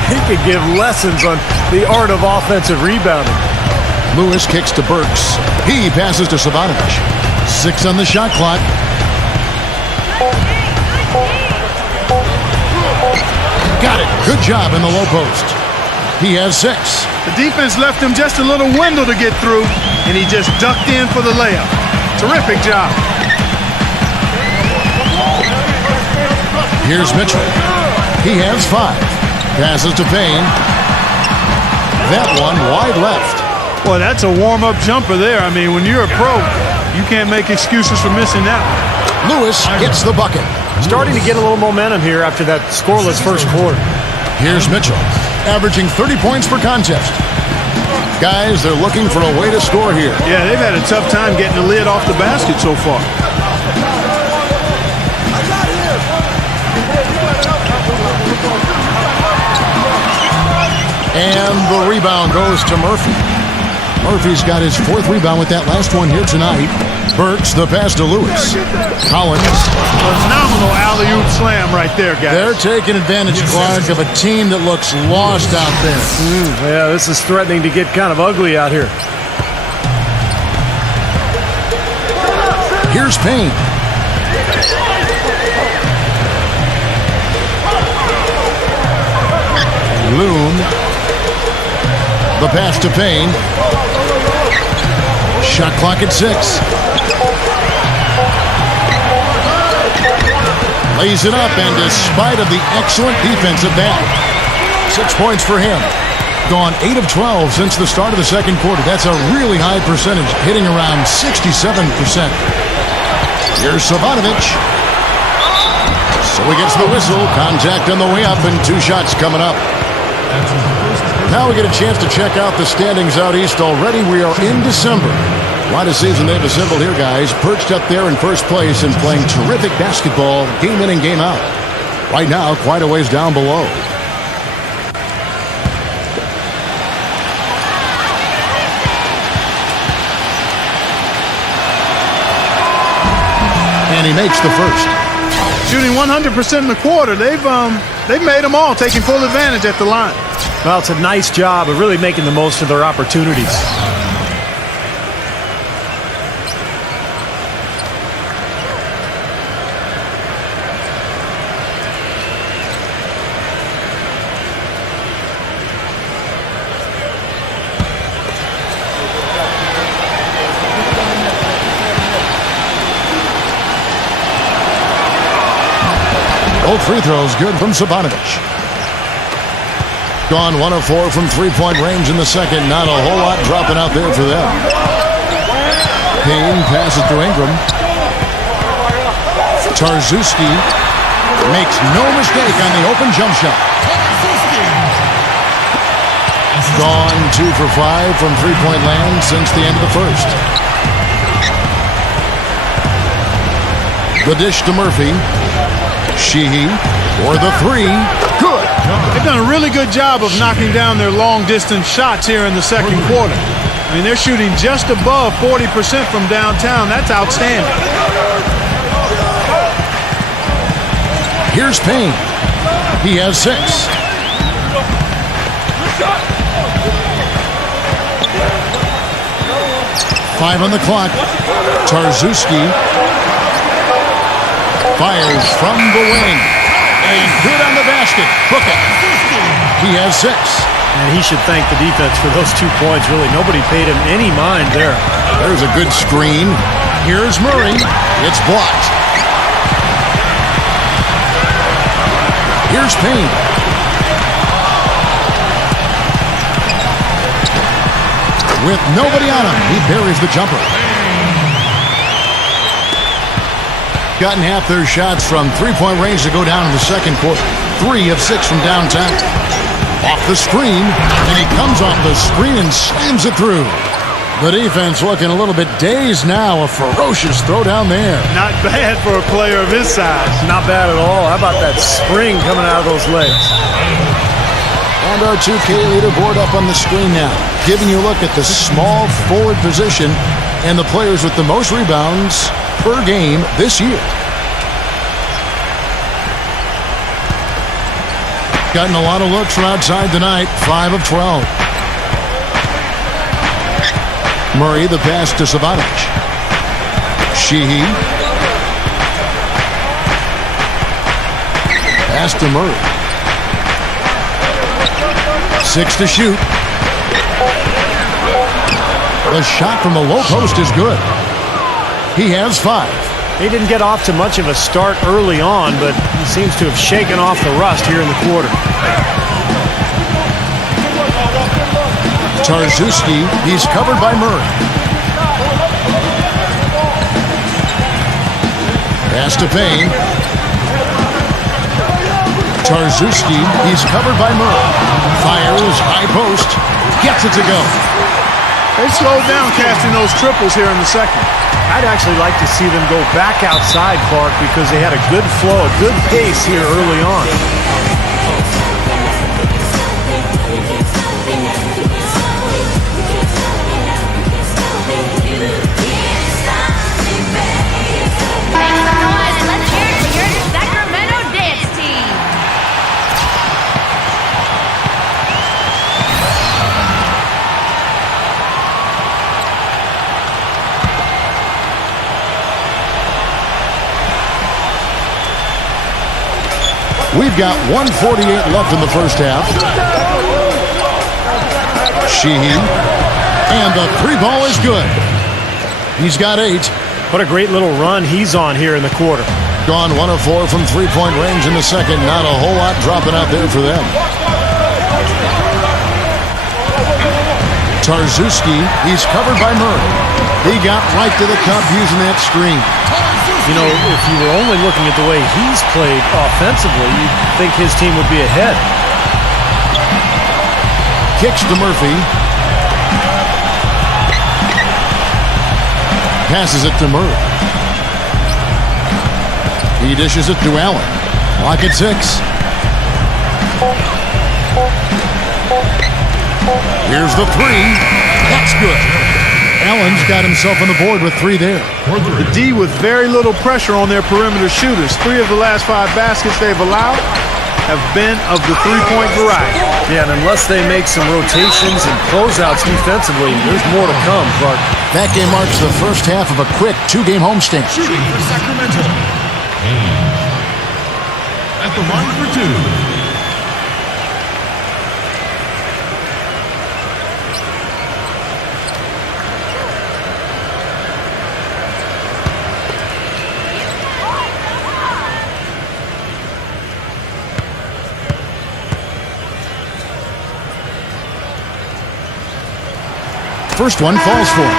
He could give lessons on the art of offensive rebounding. Lewis kicks to Burks. He passes to Savanovic. 6 on the shot clock. Got it. Good job in the low post. He has 6. The defense left him just a little window to get through, and he just ducked in for the layup. Terrific job. Here's Mitchell. He has 5. Passes to Payne. That one wide left. Boy, that's a warm-up jumper there. I mean, when you're a pro, you can't make excuses for missing that one. Lewis gets the bucket. Starting to get a little momentum here after that scoreless first quarter. Here's Mitchell, averaging 30 points per contest. Guys, they're looking for a way to score here. Yeah, they've had a tough time getting the lid off the basket so far. And the rebound goes to Murphy. Murphy's got his 4th rebound with that last one here tonight. Burks, the pass to Lewis. Collins. Phenomenal alley-oop slam right there, guys. They're taking advantage, Clark, of a team that looks lost out there. Yeah, this is threatening to get kind of ugly out here. Here's Payne. Loon. The pass to Payne. Shot clock at 6. Lays it up, and despite of the excellent defensive back, 6 points for him. Gone 8 of 12 since the start of the second quarter. That's a really high percentage, hitting around 67%. Here's Savanovic. So he gets the whistle. Contact on the way up, and 2 shots coming up. Now we get a chance to check out the standings out east already. We are in December. What a season they've assembled here, guys. Perched up there in first place and playing terrific basketball game in and game out. Right now, quite a ways down below. And he makes the first. Shooting 100% in the quarter. They've made them all, taking full advantage at the line. Well, it's a nice job of really making the most of their opportunities. Both free throws good from Savanovic. Gone 1 of 4 from three-point range in the second. Not a whole lot dropping out there for them. Payne passes to Ingram. Tarzuski makes no mistake on the open jump shot. Gone 2 for 5 from three-point land since the end of the first. The dish to Murphy. Sheehy for the 3. Good. They've done a really good job of knocking down their long-distance shots here in the second quarter. I mean, they're shooting just above 40% from downtown. That's outstanding. Here's Payne. He has 6. Five on the clock. Tarzuski fires from the wing. And good on the basket. Book it. He has 6. And he should thank the defense for those 2 points. Really, nobody paid him any mind there. There's a good screen. Here's Murray. It's blocked. Here's Payne. With nobody on him, he buries the jumper. Gotten half their shots from three-point range to go down in the second quarter. 3 of 6 from downtown. Off the screen, and he comes off the screen and slams it through. The defense looking a little bit dazed now. A ferocious throw down there. Not bad for a player of his size. Not bad at all. How about that spring coming out of those legs? And our 2K leaderboard up on the screen now, giving you a look at the small forward position and the players with the most rebounds per game this year. Gotten a lot of looks from outside tonight. 5 of 12. Murray, the pass to Savanovic. Sheehy. Pass to Murray. 6 to shoot. The shot from the low post is good. He has 5. He didn't get off to much of a start early on, but he seems to have shaken off the rust here in the quarter. Tarzuski, he's covered by Murray. Pass to Payne. Tarzuski, he's covered by Murray. Fires, high post, gets it to go. They slowed down casting those triples here in the second. I'd actually like to see them go back outside, Clark, because they had a good flow, a good pace here early on. We've got 1:48 left in the first half. Sheehy. And the three ball is good. He's got 8. What a great little run he's on here in the quarter. Gone 1 of 4 from three-point range in the second. Not a whole lot dropping out there for them. Tarczewski, he's covered by Murray. He got right to the cup using that screen. You know, if you were only looking at the way he's played offensively, you'd think his team would be ahead. Kicks to Murphy. Passes it to Murray. He dishes it to Allen. Clock at 6. Here's the 3. That's good. Allen's got himself on the board with 3 there. The D with very little pressure on their perimeter shooters. 3 of the last 5 baskets they've allowed have been of the three-point variety. Yeah, and unless they make some rotations and closeouts defensively, there's more to come, Clark. That game marks the first half of a quick 2-game homestand. Shooting for Sacramento. At the line for 2. First one falls for him.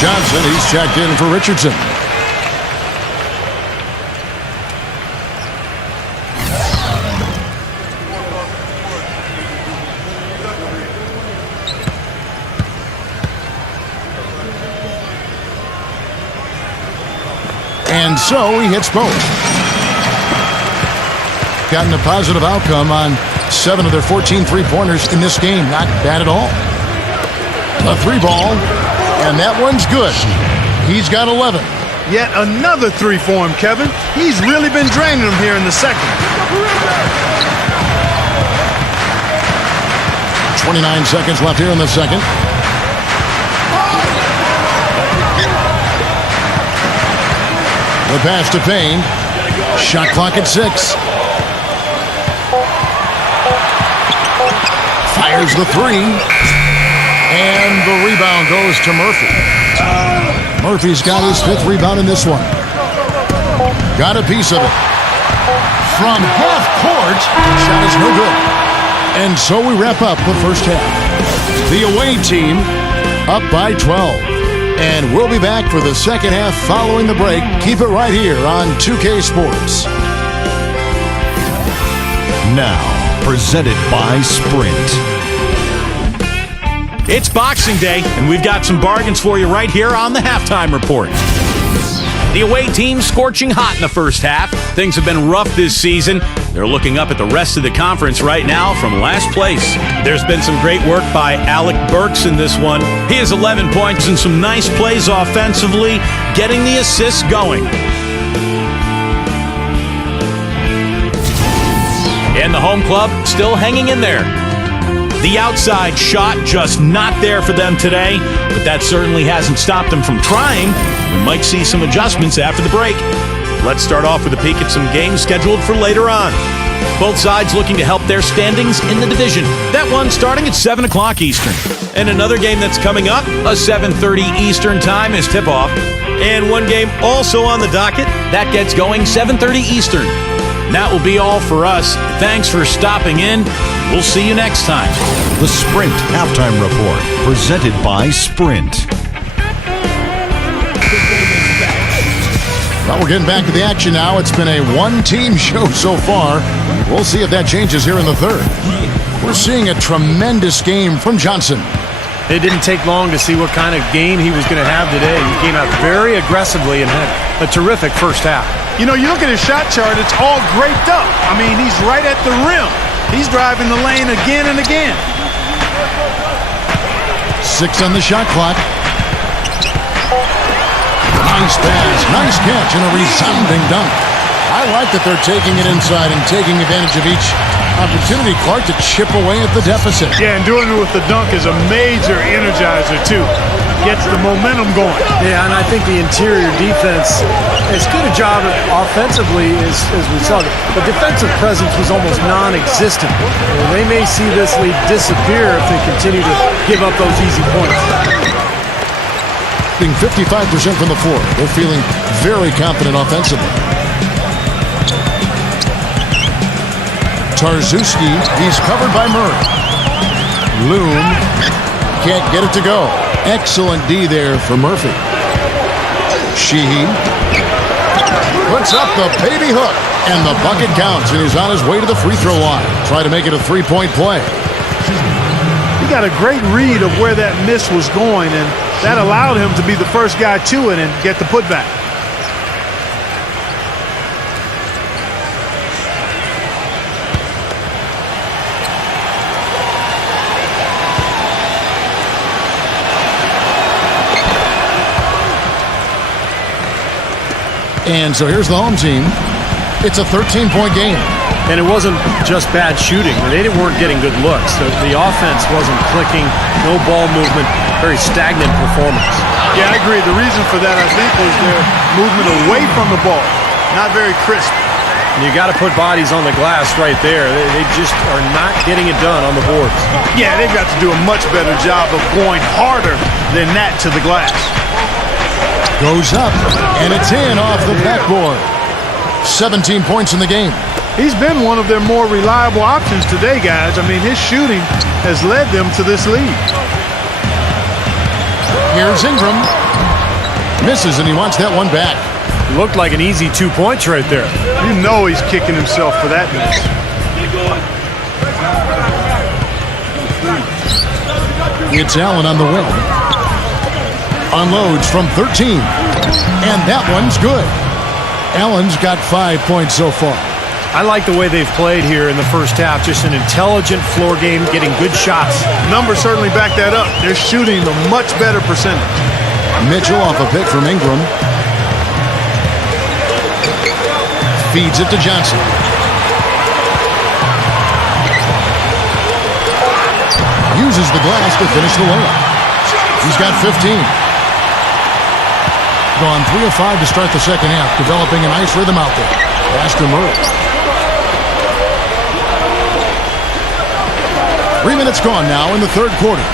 Johnson, he's checked in for Richardson. And so he hits both. Gotten a positive outcome on 7 of their 14 three-pointers in this game. Not bad at all. A 3 ball, and that one's good. He's got 11. Yet another 3 for him, Kevin. He's really been draining them here in the second. 29 seconds left here in the second. The pass to Payne. Shot clock at 6. Fires the 3. And the rebound goes to Murphy. Murphy's got his 5th rebound in this one. Got a piece of it. From half court, shot is no good. And so we wrap up the first half. The away team up by 12. And we'll be back for the second half following the break. Keep it right here on 2K Sports. Now, presented by Sprint. It's Boxing Day, and we've got some bargains for you right here on the Halftime Report. The away team scorching hot in the first half. Things have been rough this season. They're looking up at the rest of the conference right now from last place. There's been some great work by Alec Burks in this one. He has 11 points and some nice plays offensively, getting the assists going. And the home club still hanging in there. The outside shot just not there for them today, but that certainly hasn't stopped them from trying. We might see some adjustments after the break. Let's start off with a peek at some games scheduled for later on. Both sides looking to help their standings in the division. That one starting at 7 o'clock Eastern. And another game that's coming up, a 7:30 Eastern time is tip-off. And one game also on the docket, that gets going 7:30 Eastern. That will be all for us. Thanks for stopping in. We'll see you next time. The Sprint Halftime Report, presented by Sprint. Well, we're getting back to the action now. It's been a one-team show so far. We'll see if that changes here in the third. We're seeing a tremendous game from Johnson. It didn't take long to see what kind of game he was going to have today. He came out very aggressively and had a terrific first half. You know, you look at his shot chart, it's all graped up. I mean, he's right at the rim. He's driving the lane again and again. 6 on the shot clock. Nice pass, nice catch, and a resounding dunk. I like that they're taking it inside and taking advantage of each opportunity, Clark, to chip away at the deficit. Yeah, and doing it with the dunk is a major energizer, too. gets the momentum going. Yeah, and I think the interior defense, as good a job offensively as we saw, the defensive presence was almost non-existent. They may see this lead disappear if they continue to give up those easy points. Being 55% from the floor. They're feeling very confident offensively. Tarczewski, he's covered by Murray. Loon can't get it to go. Excellent D there for Murphy. Sheehy puts up the baby hook, and the bucket counts, and he's on his way to the free throw line. Try to make it a three-point play. He got a great read of where that miss was going, and that allowed him to be the first guy to it and get the putback. And so here's the home team. It's a 13-point game. And it wasn't just bad shooting. They weren't getting good looks. The offense wasn't clicking, no ball movement, very stagnant performance. Yeah, I agree. The reason for that, I think, was their movement away from the ball. Not very crisp. You got to put bodies on the glass right there. They just are not getting it done on the boards. Yeah, they've got to do a much better job of going harder than that to the glass. Goes up, and it's in off the backboard. 17 points in the game. He's been one of their more reliable options today, guys. I mean, his shooting has led them to this lead. Here's Ingram. Misses, and he wants that one back. Looked like an easy 2 points right there. You know he's kicking himself for that miss. It's Allen on the wing. Unloads from 13. And that one's good. Allen's got 5 points so far. I like the way they've played here in the first half. Just an intelligent floor game, getting good shots. Numbers certainly back that up. They're shooting a much better percentage. Mitchell off a pick from Ingram. Feeds it to Johnson. Uses the glass to finish the layup. He's got 15. Gone 3 of 5 to start the second half, developing a nice rhythm out there. Pass to Murray. 3 minutes gone now in the third quarter.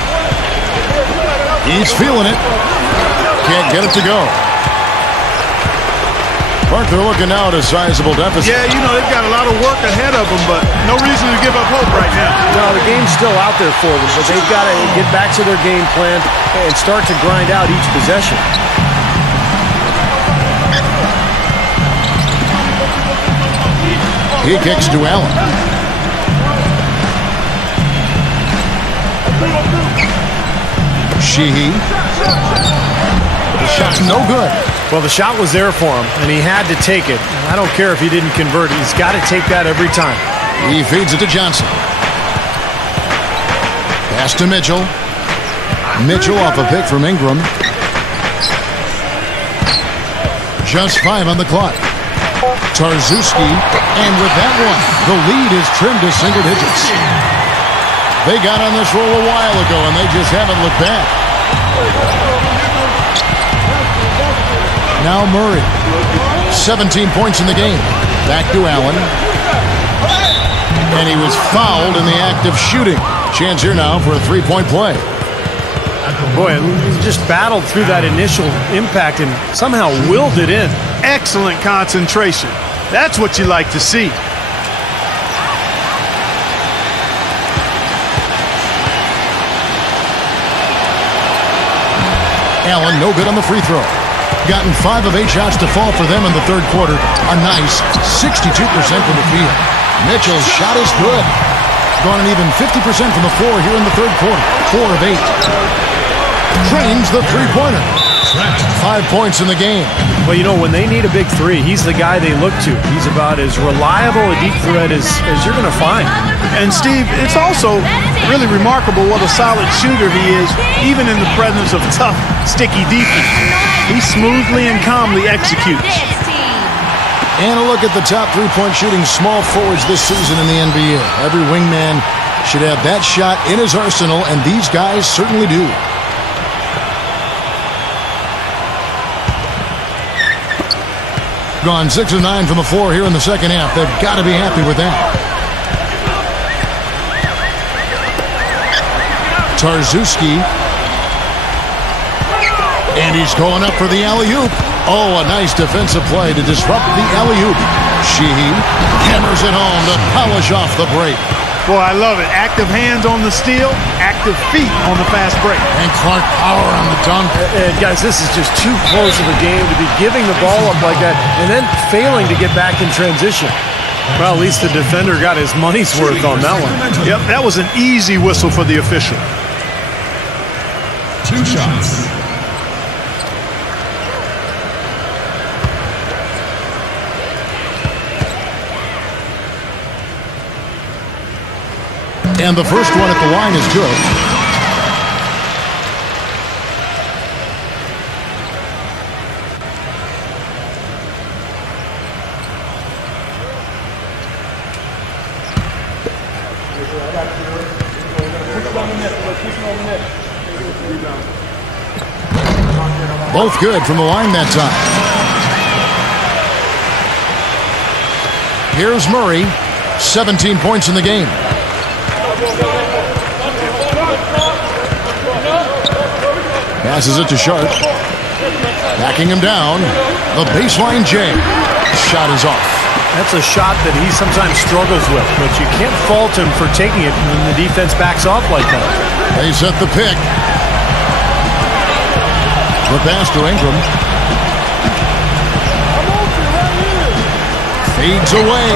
He's feeling it. Can't get it to go. Clark, they're looking now at a sizable deficit. Yeah, you know, they've got a lot of work ahead of them, but no reason to give up hope right now. No, the game's still out there for them, but they've got to get back to their game plan and start to grind out each possession. He kicks to Allen. Sheehy. The shot's no good. Well, the shot was there for him, and he had to take it. I don't care if he didn't convert. He's got to take that every time. He feeds it to Johnson. Pass to Mitchell. Mitchell off a pick from Ingram. Just 5 on the clock. Tarczewski, and with that one, the lead is trimmed to single digits. They got on this roll a while ago, and they just haven't looked back. Now Murray. 17 points in the game. Back to Allen. And he was fouled in the act of shooting. Chance here now for a three-point play. Boy, he just battled through that initial impact and somehow willed it in. Excellent concentration. That's what you like to see. Allen, no good on the free throw. Gotten 5 of 8 shots to fall for them in the third quarter. A nice 62% from the field. Mitchell's shot is good. Gone an even 50% from the floor here in the third quarter. 4 of 8. Drains the three-pointer. 5 points in the game. Well, you know, when they need a big three, he's the guy they look to. He's about as reliable a deep threat as you're going to find. And, Steve, it's also really remarkable what a solid shooter he is, even in the presence of tough, sticky defense. He smoothly and calmly executes. And a look at the top three-point shooting small forwards this season in the NBA. Every wingman should have that shot in his arsenal, and these guys certainly do. Gone 6 of 9 from the floor here in the second half. They've got to be happy with that. Tarczewski. And he's going up for the alley-oop. Oh, a nice defensive play to disrupt the alley-oop. Sheehy hammers it home to polish off the break. Boy, I love it. Active hands on the steal, active feet on the fast break. And Clark power on the dunk. And guys, this is just too close of a game to be giving the ball up like that and then failing to get back in transition. Well, at least the defender got his money's worth on that one. Yep, that was an easy whistle for the official. 2 shots. And the first one at the line is good. Both good from the line that time. Here's Murray, 17 points in the game. Passes it to Sharp. Backing him down. The baseline J. Shot is off. That's a shot that he sometimes struggles with, but you can't fault him for taking it when the defense backs off like that. They set the pick. The pass to Ingram. Fades away.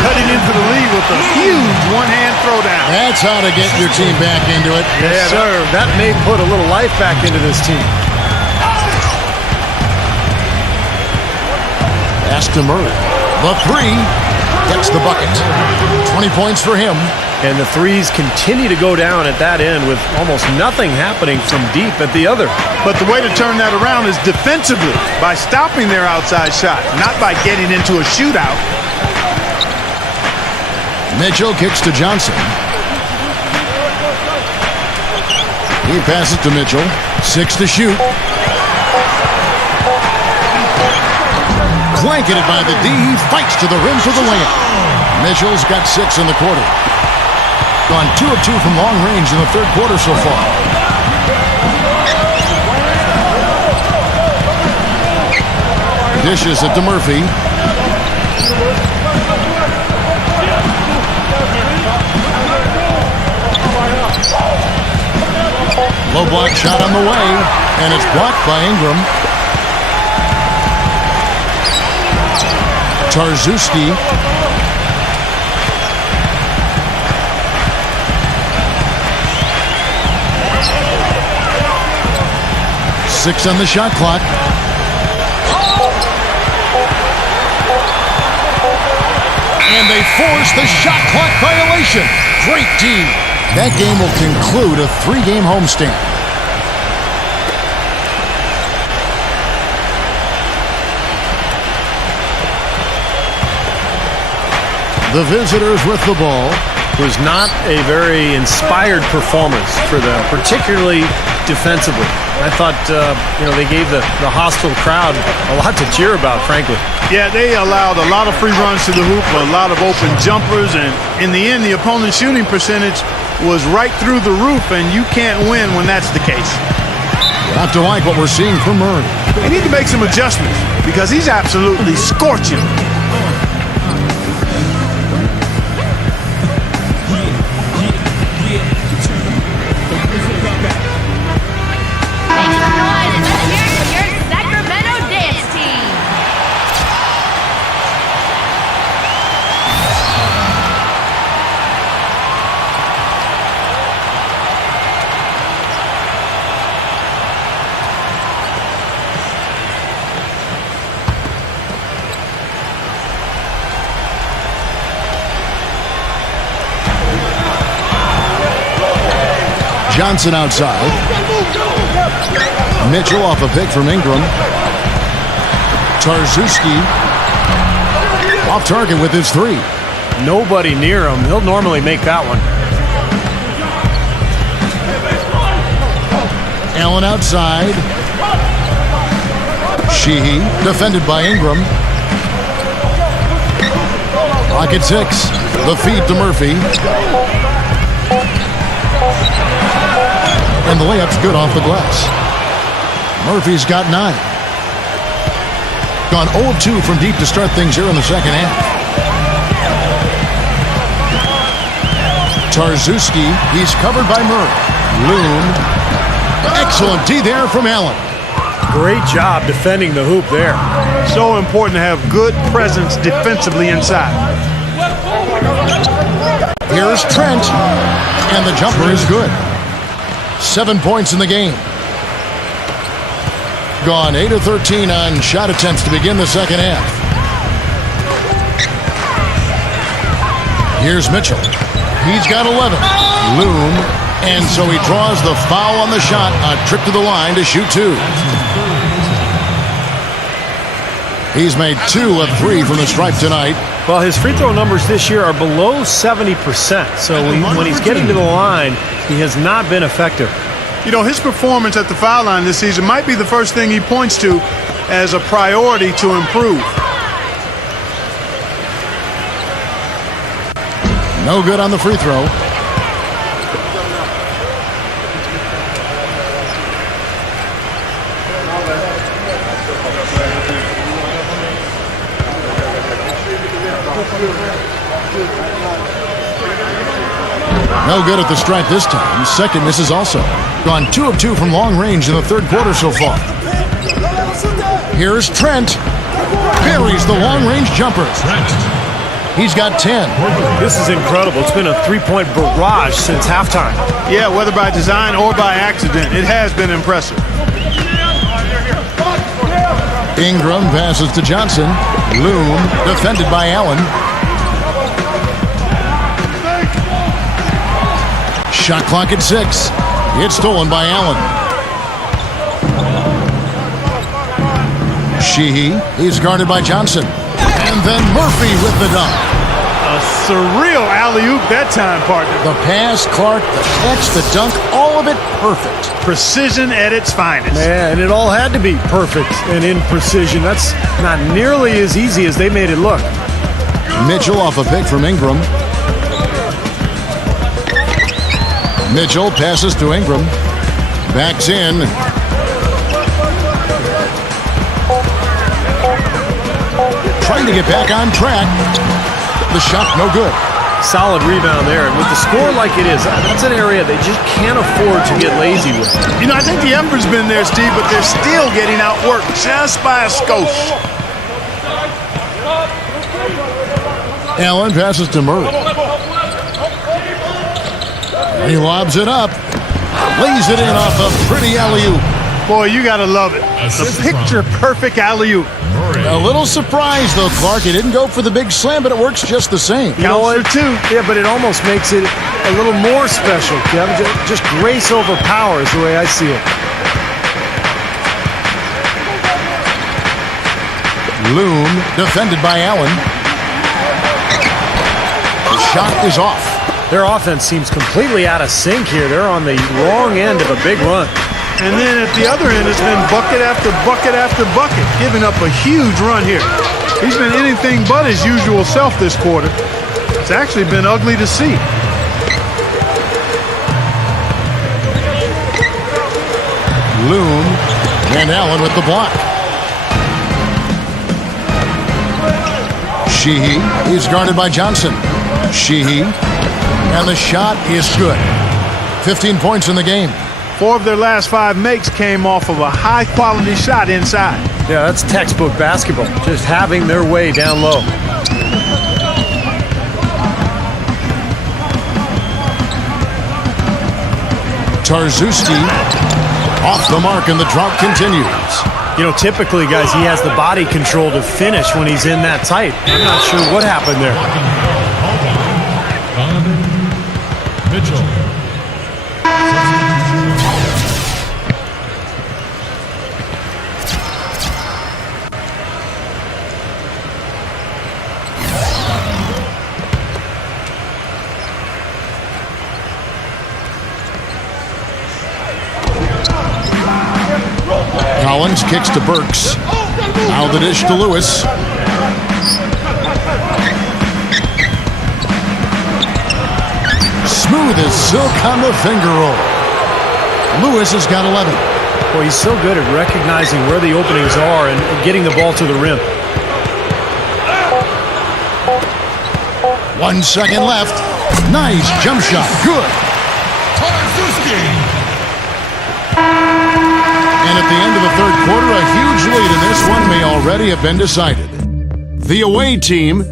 Cutting into the lead with a huge one-hand throwdown. That's how to get your team back into it. Yes, sir. That may put a little life back into this team. Pass to Murray. The 3 gets the bucket. 20 points for him. And the threes continue to go down at that end with almost nothing happening from deep at the other. But the way to turn that around is defensively, by stopping their outside shot, not by getting into a shootout. Mitchell kicks to Johnson. He passes to Mitchell. 6 to shoot. Blanketed by the D. He fights to the rim for the layup. Mitchell's got 6 in the quarter. Gone 2 of 2 from long range in the third quarter so far. Dishes it to Murphy. Low block shot on the way, and it's blocked by Ingram. Tarczewski. Six on the shot clock. And they force the shot clock violation. Great D. That game will conclude a 3-game homestand. The visitors with the ball. Was not a very inspired performance for them, particularly defensively. I thought, they gave the hostile crowd a lot to cheer about, frankly. Yeah, they allowed a lot of free runs to the hoop, a lot of open jumpers, and in the end, the opponent's shooting percentage was right through the roof, and you can't win when that's the case. You have to like what we're seeing from Murray. They need to make some adjustments because he's absolutely scorching. Johnson outside. Mitchell off a pick from Ingram. Tarczewski off target with his 3. Nobody near him. He'll normally make that one. Allen outside. Sheehy, defended by Ingram. Rocket 6. The feed to Murphy. And the layup's good off the glass. Murphy's got 9. Gone 0 of 2 from deep to start things here in the second half. Tarczewski, he's covered by Murray. Loon. Excellent D there from Allen. Great job defending the hoop there. So important to have good presence defensively inside. Here's Trent, and the jumper is good. 7 points in the game. Gone 8 of 13 on shot attempts to begin the second half. Here's Mitchell. He's got 11. Loon, and so he draws the foul on the shot. A trip to the line to shoot 2. He's made 2 of 3 from the stripe tonight. Well, his free throw numbers this year are below 70%. So when he's getting to the line, he has not been effective. You know, his performance at the foul line this season might be the first thing he points to as a priority to improve. No good on the free throw. No good at the stripe this time. Second misses also. Gone 2 of 2 from long range in the third quarter so far. Here's Trent. Buries the long range jumper. He's got 10. This is incredible. It's been a three-point barrage since halftime. Yeah, whether by design or by accident, it has been impressive. Ingram passes to Johnson. Loon, defended by Allen. Shot clock at 6. It's stolen by Allen. Sheehy, he's guarded by Johnson. And then Murphy with the dunk. A surreal alley-oop that time, partner. The pass, Clark, the catch, the dunk, all of it perfect. Precision at its finest. Man, and it all had to be perfect and in precision. That's not nearly as easy as they made it look. Mitchell off a pick from Ingram. Mitchell passes to Ingram. Backs in. Trying to get back on track. The shot no good. Solid rebound there. And with the score like it is, that's an area they just can't afford to get lazy with. You know, I think the effort's been there, Steve, but they're still getting outworked just by a skosh. Allen passes to Murray. He lobs it up. Lays it in off a pretty alley-oop. Boy, you gotta love it. The picture-perfect alley-oop. A little surprised, though, Clark. He didn't go for the big slam, but it works just the same. You know what, too? Yeah, but it almost makes it a little more special, Kevin. Just grace over power is the way I see it. Loon, defended by Allen. The shot is off. Their offense seems completely out of sync here. They're on the wrong end of a big run. And then at the other end, it's been bucket after bucket after bucket, giving up a huge run here. He's been anything but his usual self this quarter. It's actually been ugly to see. Loon and Allen with the block. Sheehy is guarded by Johnson. Sheehy, and the shot is good. 15 points in the game. 4 of their last 5 makes came off of a high-quality shot inside. Yeah, that's textbook basketball, just having their way down low. Tarczewski off the mark, and the drought continues. You know, typically, guys, he has the body control to finish when he's in that tight. I'm not sure what happened there. Mitchell. Collins kicks to Burks. Now the dish to Lewis. Smooth as silk on the finger roll. Lewis has got 11. Well, he's so good at recognizing where the openings are and getting the ball to the rim. 1 second left. Nice jump shot. Good. And at the end of the third quarter, a huge lead in this one may already have been decided. The away team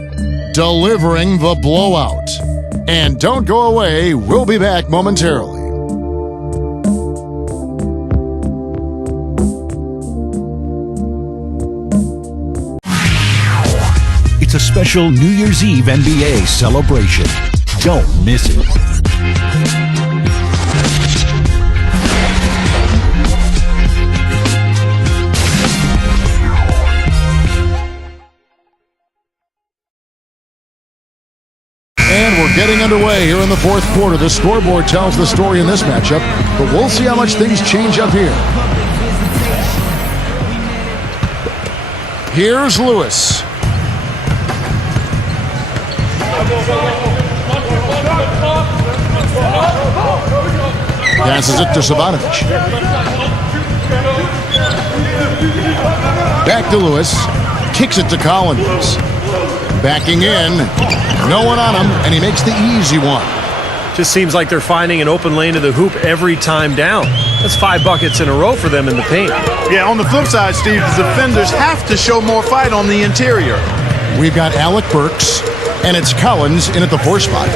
delivering the blowout. And don't go away. We'll be back momentarily. It's a special New Year's Eve NBA celebration. Don't miss it. And we're getting underway here in the fourth quarter. The scoreboard tells the story in this matchup, but we'll see how much things change up here. Here's Lewis. Passes it to Savanovic. Back to Lewis. Kicks it to Collins. Backing in. No one on him, and he makes the easy one. Just seems like they're finding an open lane to the hoop every time down. That's 5 buckets in a row for them in the paint. Yeah, on the flip side, Steve, the defenders have to show more fight on the interior. We've got Alec Burks, and it's Collins in at the 4 spot.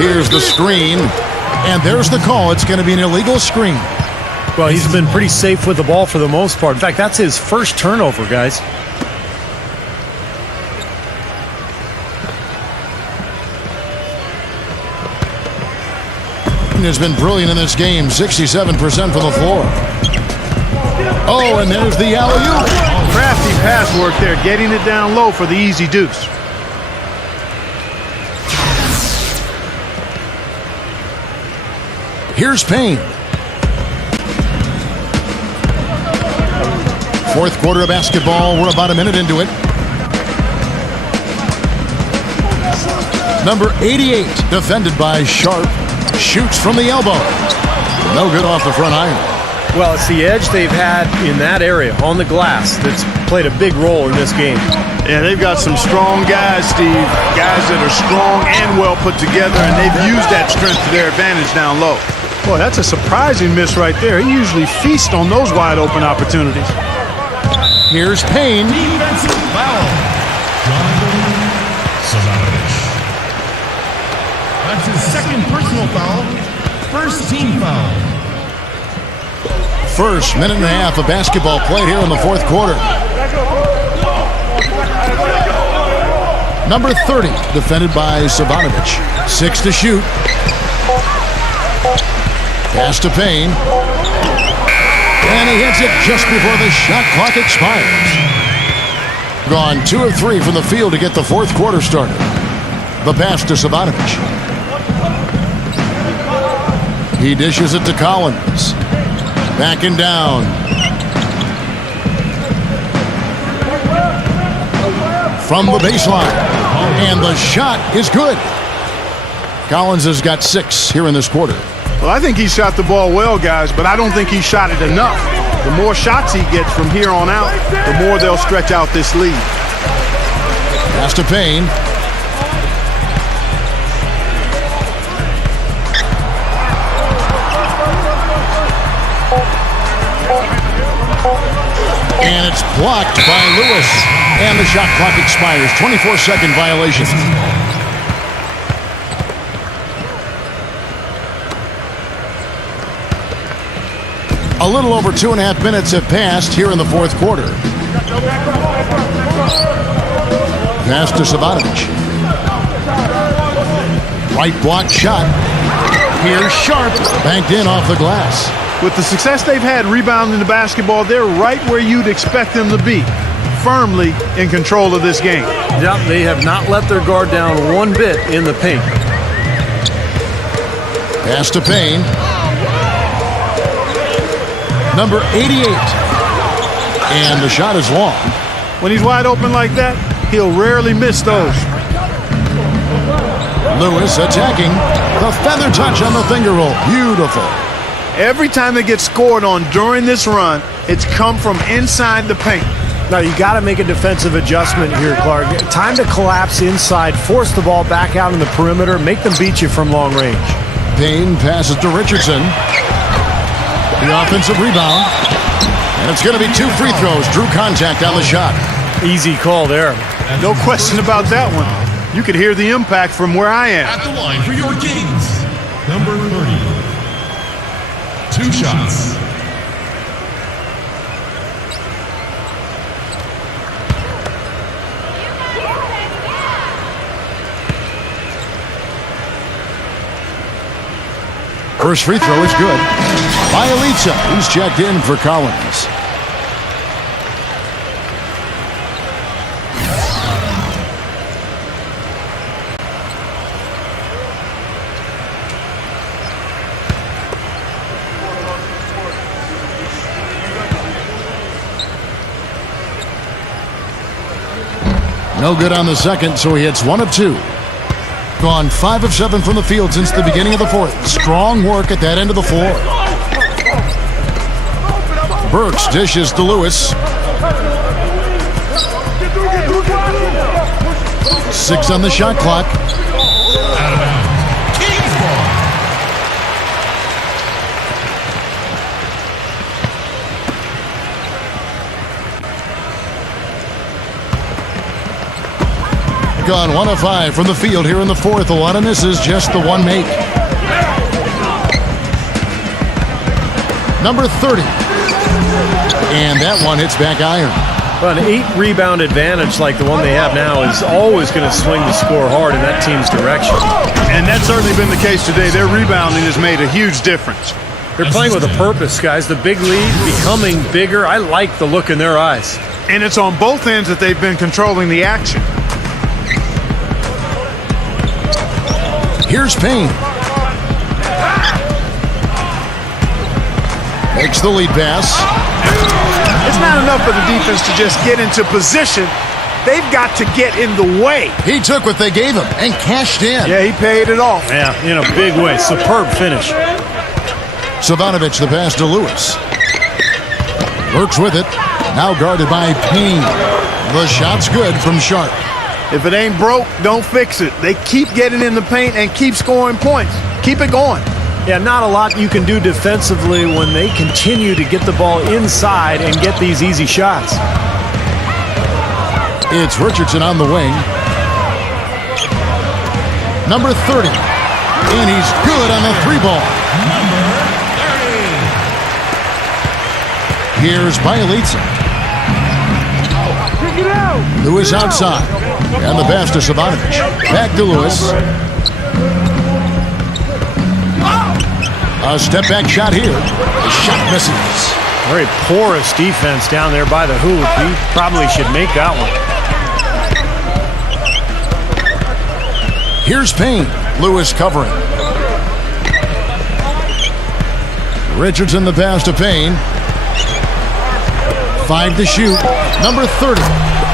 Here's the screen, and there's the call. It's going to be an illegal screen. Well, he's been pretty safe with the ball for the most part. In fact, that's his first turnover, guys. Has been brilliant in this game, 67% from the floor. Oh, and there's the alley-oop. Crafty pass work there, getting it down low for the easy deuce. Here's Payne. Fourth quarter of basketball. We're about a minute into it. Number 88, defended by Sharp. Shoots from the elbow. No good off the front iron. Well, it's the edge they've had in that area on the glass that's played a big role in this game. Yeah, they've got some strong guys, Steve. Guys that are strong and well put together, and they've used that strength to their advantage down low. Boy, that's a surprising miss right there. He usually feasts on those wide open opportunities. Here's Payne. Defensive foul. Savanovic. That's his second personal foul. First team foul. First minute and a half of basketball played here in the fourth quarter. Number 30, defended by Savanovic. 6 to shoot. Pass to Payne. And he hits it just before the shot clock expires. Gone 2 of 3 from the field to get the fourth quarter started. The pass to Savanovic. He dishes it to Collins. Backing down. From the baseline. And the shot is good. Collins has got 6 here in this quarter. Well, I think he shot the ball well, guys, but I don't think he shot it enough. The more shots he gets from here on out, the more they'll stretch out this lead. Pass to Payne. And it's blocked by Lewis. And the shot clock expires. 24-second violation. A little over 2.5 minutes have passed here in the fourth quarter. Pass to Savanovic. Right block shot. Here's Sharp. Banked in off the glass. With the success they've had rebounding the basketball, they're right where you'd expect them to be, firmly in control of this game. Yep, they have not let their guard down one bit in the paint. Pass to Payne. Number 88, And the shot is long. When he's wide open like that, he'll rarely miss those. Lewis attacking. The feather touch on the finger roll. Beautiful. Every time they get scored on during this run, it's come from inside the paint. Now, you got to make a defensive adjustment here, Clark. Time to collapse inside, force the ball back out in the perimeter, make them beat you from long range. Payne passes to Richardson. The offensive rebound. And it's going to be 2 free throws. Drew contact on the shot. Easy call there. No question about that one. You could hear the impact from where I am. At the line for your Kings, number 30. 2 shots. First free throw is good. Bielitsa, who's checked in for Collins. No good on the second, so he hits 1 of 2. Gone 5 of 7 from the field since the beginning of the fourth. Strong work at that end of the floor. Burks dishes to Lewis. 6 on the shot clock. Out of bounds. Kings ball. Gone 1 of 5 from the field here in the fourth. A lot of misses, just the 1 make. Number 30. And that one hits back iron. Well, an 8-rebound advantage like the one they have now is always going to swing the score hard in that team's direction. And that's certainly been the case today. Their rebounding has made a huge difference. They're playing with a purpose, guys. The big lead becoming bigger. I like the look in their eyes. And it's on both ends that they've been controlling the action. Here's Payne. Makes the lead pass. It's not enough for the defense to just get into position. They've got to get in the way. He took what they gave him and cashed in. Yeah, he paid it off. Yeah, in a big way. Superb finish. Savanovic the pass to Lewis. Works with it. Now guarded by Payne. The shot's good from Sharp. If it ain't broke, don't fix it. They keep getting in the paint and keep scoring points. Keep it going. Yeah, not a lot you can do defensively when they continue to get the ball inside and get these easy shots. It's Richardson on the wing. Number 30. And he's good on the 3-ball. Here's Bielitsa. Lewis outside. And the pass to Savanovic. Back to Lewis. A step-back shot here. The shot misses. Very porous defense down there by the hoop. He probably should make that one. Here's Payne. Lewis covering. Richardson the pass to Payne. 5 to shoot. Number 30.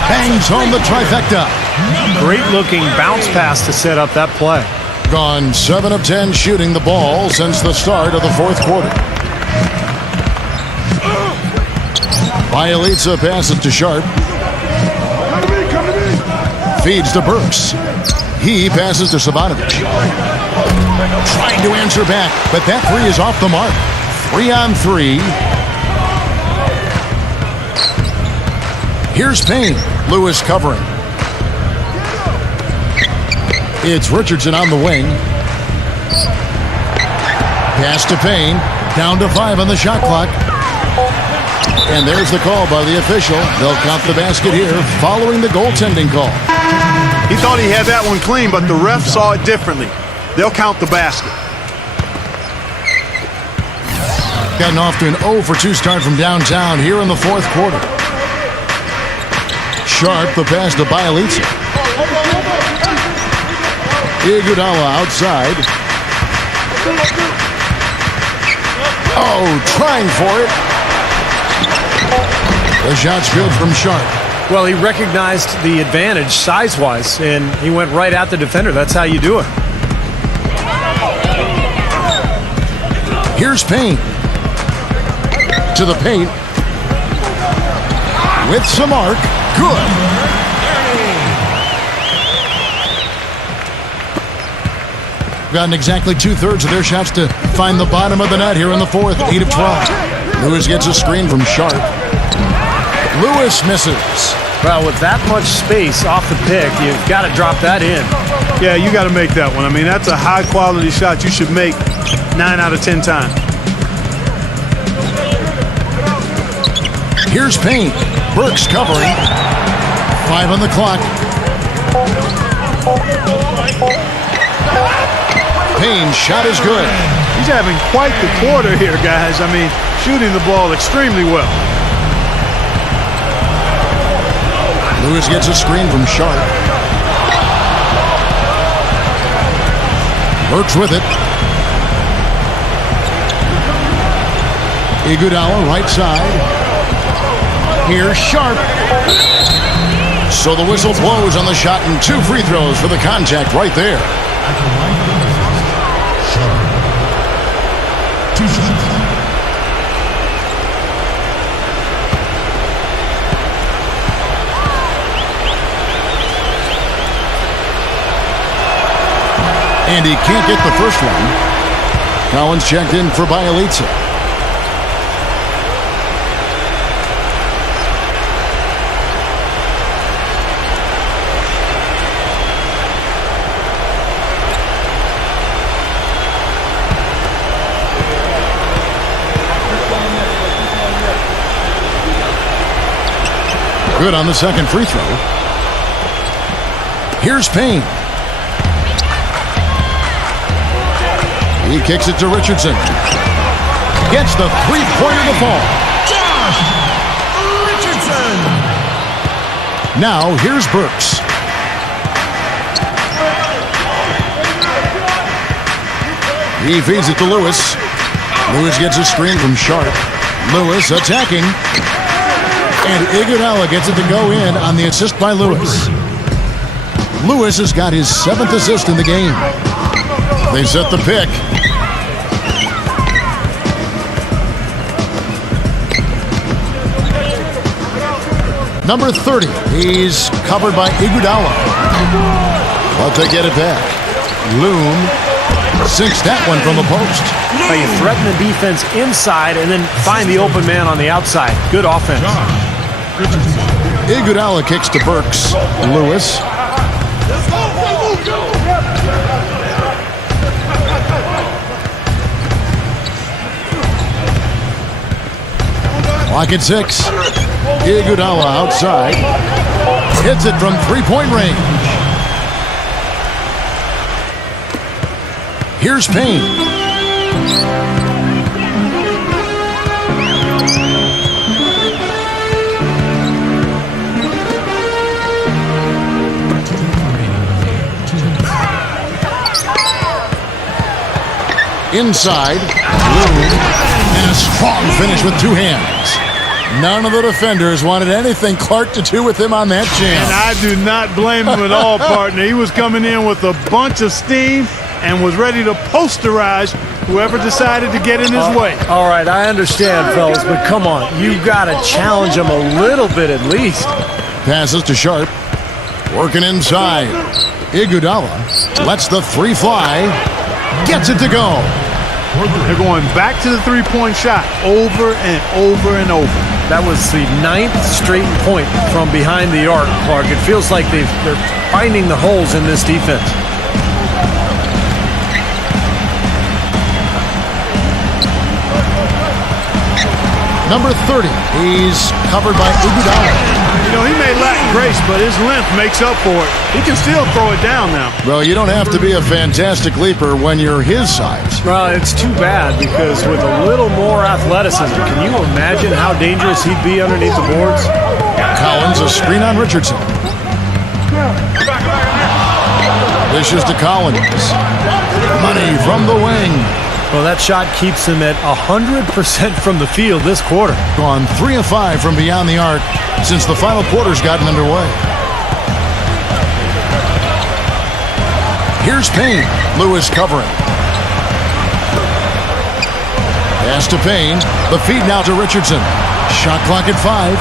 Bangs home the trifecta. Great-looking bounce pass to set up that play. Gone 7 of 10 shooting the ball since the start of the fourth quarter. Bielitsa passes to Sharp. Feeds to Burks. He passes to Savanovic. Trying to answer back, but that 3 is off the mark. 3 on 3. Here's Payne. Lewis covering. It's Richardson on the wing. Pass to Payne. Down to 5 on the shot clock. And there's the call by the official. They'll count the basket here following the goaltending call. He thought he had that one clean, but the ref saw it differently. They'll count the basket. Gotten off to an 0 for 2 start from downtown here in the fourth quarter. Sharp the pass to Bielitsa. Iguodala outside. Oh, trying for it. The shot's good from Sharp. Well, he recognized the advantage size-wise, and he went right at the defender. That's how you do it. Here's Payne. To the paint. With some arc. Good. Gotten exactly 2/3 of their shots to find the bottom of the net here in the fourth. 8 of 12. Lewis gets a screen from Sharp. Lewis misses. Well, with that much space off the pick, you've got to drop that in. Yeah, you got to make that one. I mean, that's a high-quality shot you should make 9 out of 10 times. Here's Payne. Burks covering. 5 on the clock. Payne's shot is good. He's having quite the quarter here, guys. I mean, shooting the ball extremely well. Lewis gets a screen from Sharp. Burks with it. Iguodala right side. Here's Sharp. So the whistle blows on the shot and 2 free throws for the contact right there. And he can't get the first one. Collins checked in for Bielitsa. Good on the second free throw. Here's Payne. He kicks it to Richardson. Gets the three-pointer to fall. Josh Richardson. Now here's Burks. He feeds it to Lewis. Lewis gets a screen from Sharp. Lewis attacking. And Iguodala gets it to go in on the assist by Lewis. Lewis has got his 7th assist in the game. They set the pick. Number 30. He's covered by Iguodala. But they get it back. Loom sinks that one from the post. You threaten the defense inside and then find the open man on the outside. Good offense. Iguodala kicks to Burks. Lewis. Clock at 6. Iguodala outside. Hits it from three-point range. Here's Payne. Inside. And a strong finish with 2 hands. None of the defenders wanted anything Clark to do with him on that chance. And I do not blame him at all, partner. He was coming in with a bunch of steam and was ready to posterize whoever decided to get in his way. All right, I understand, fellas, but come on. You've got to challenge him a little bit at least. Passes to Sharp. Working inside. Iguodala lets the 3 fly. Gets it to go. They're going back to the three-point shot over and over and over. That was the 9th straight point from behind the arc, Clark. It feels like they're finding the holes in this defense. Number 30. He's covered by Iguodala. You know, he may lack grace, but his length makes up for it. He can still throw it down now. Well, you don't have to be a fantastic leaper when you're his size. Well, it's too bad because with a little more athleticism, can you imagine how dangerous he'd be underneath the boards? Collins, a screen on Richardson. Dishes to Collins. Money from the wing. Well, that shot keeps him at 100% from the field this quarter. Gone 3 of 5 from beyond the arc since the final quarter's gotten underway. Here's Payne. Lewis covering. Pass to Payne. The feed now to Richardson. Shot clock at 5.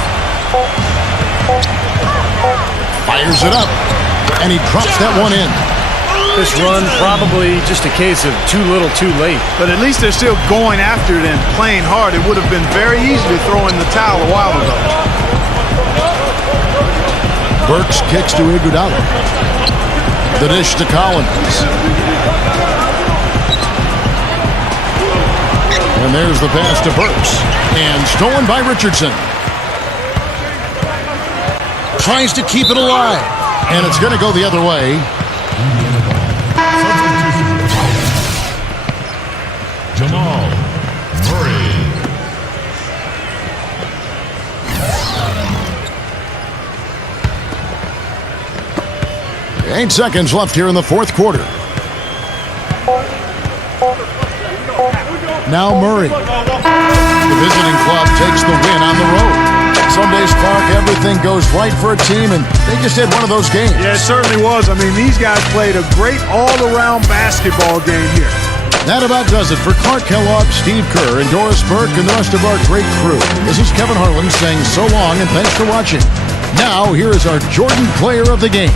Fires it up. And he drops that one in. This run probably just a case of too little too late. But at least they're still going after it and playing hard. It would have been very easy to throw in the towel a while ago. Burks kicks to Iguodala. The dish to Collins. And there's the pass to Burks. And stolen by Richardson. Tries to keep it alive. And it's going to go the other way. Jamal Murray. 8 seconds left here in the fourth quarter. Now Murray. The visiting club takes the win on the road. Some days, Clark, everything goes right for a team, and they just had one of those games. Yeah, it certainly was. I mean, these guys played a great all-around basketball game here. That about does it for Clark Kellogg, Steve Kerr, and Doris Burke, and the rest of our great crew. This is Kevin Harlan saying so long and thanks for watching. Now, here is our Jordan Player of the Game.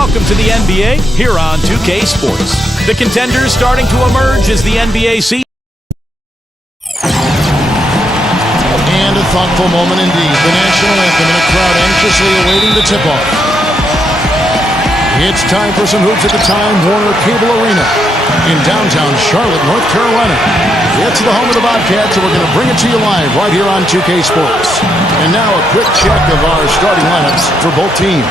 Welcome to the NBA here on 2K Sports. The contenders starting to emerge as the NBA season. And a thoughtful moment indeed. The national anthem and a crowd anxiously awaiting the tip-off. It's time for some hoops at the Time Warner Cable Arena in downtown Charlotte, North Carolina. It's the home of the Bobcats, and we're going to bring it to you live right here on 2K Sports. And now a quick check of our starting lineups for both teams.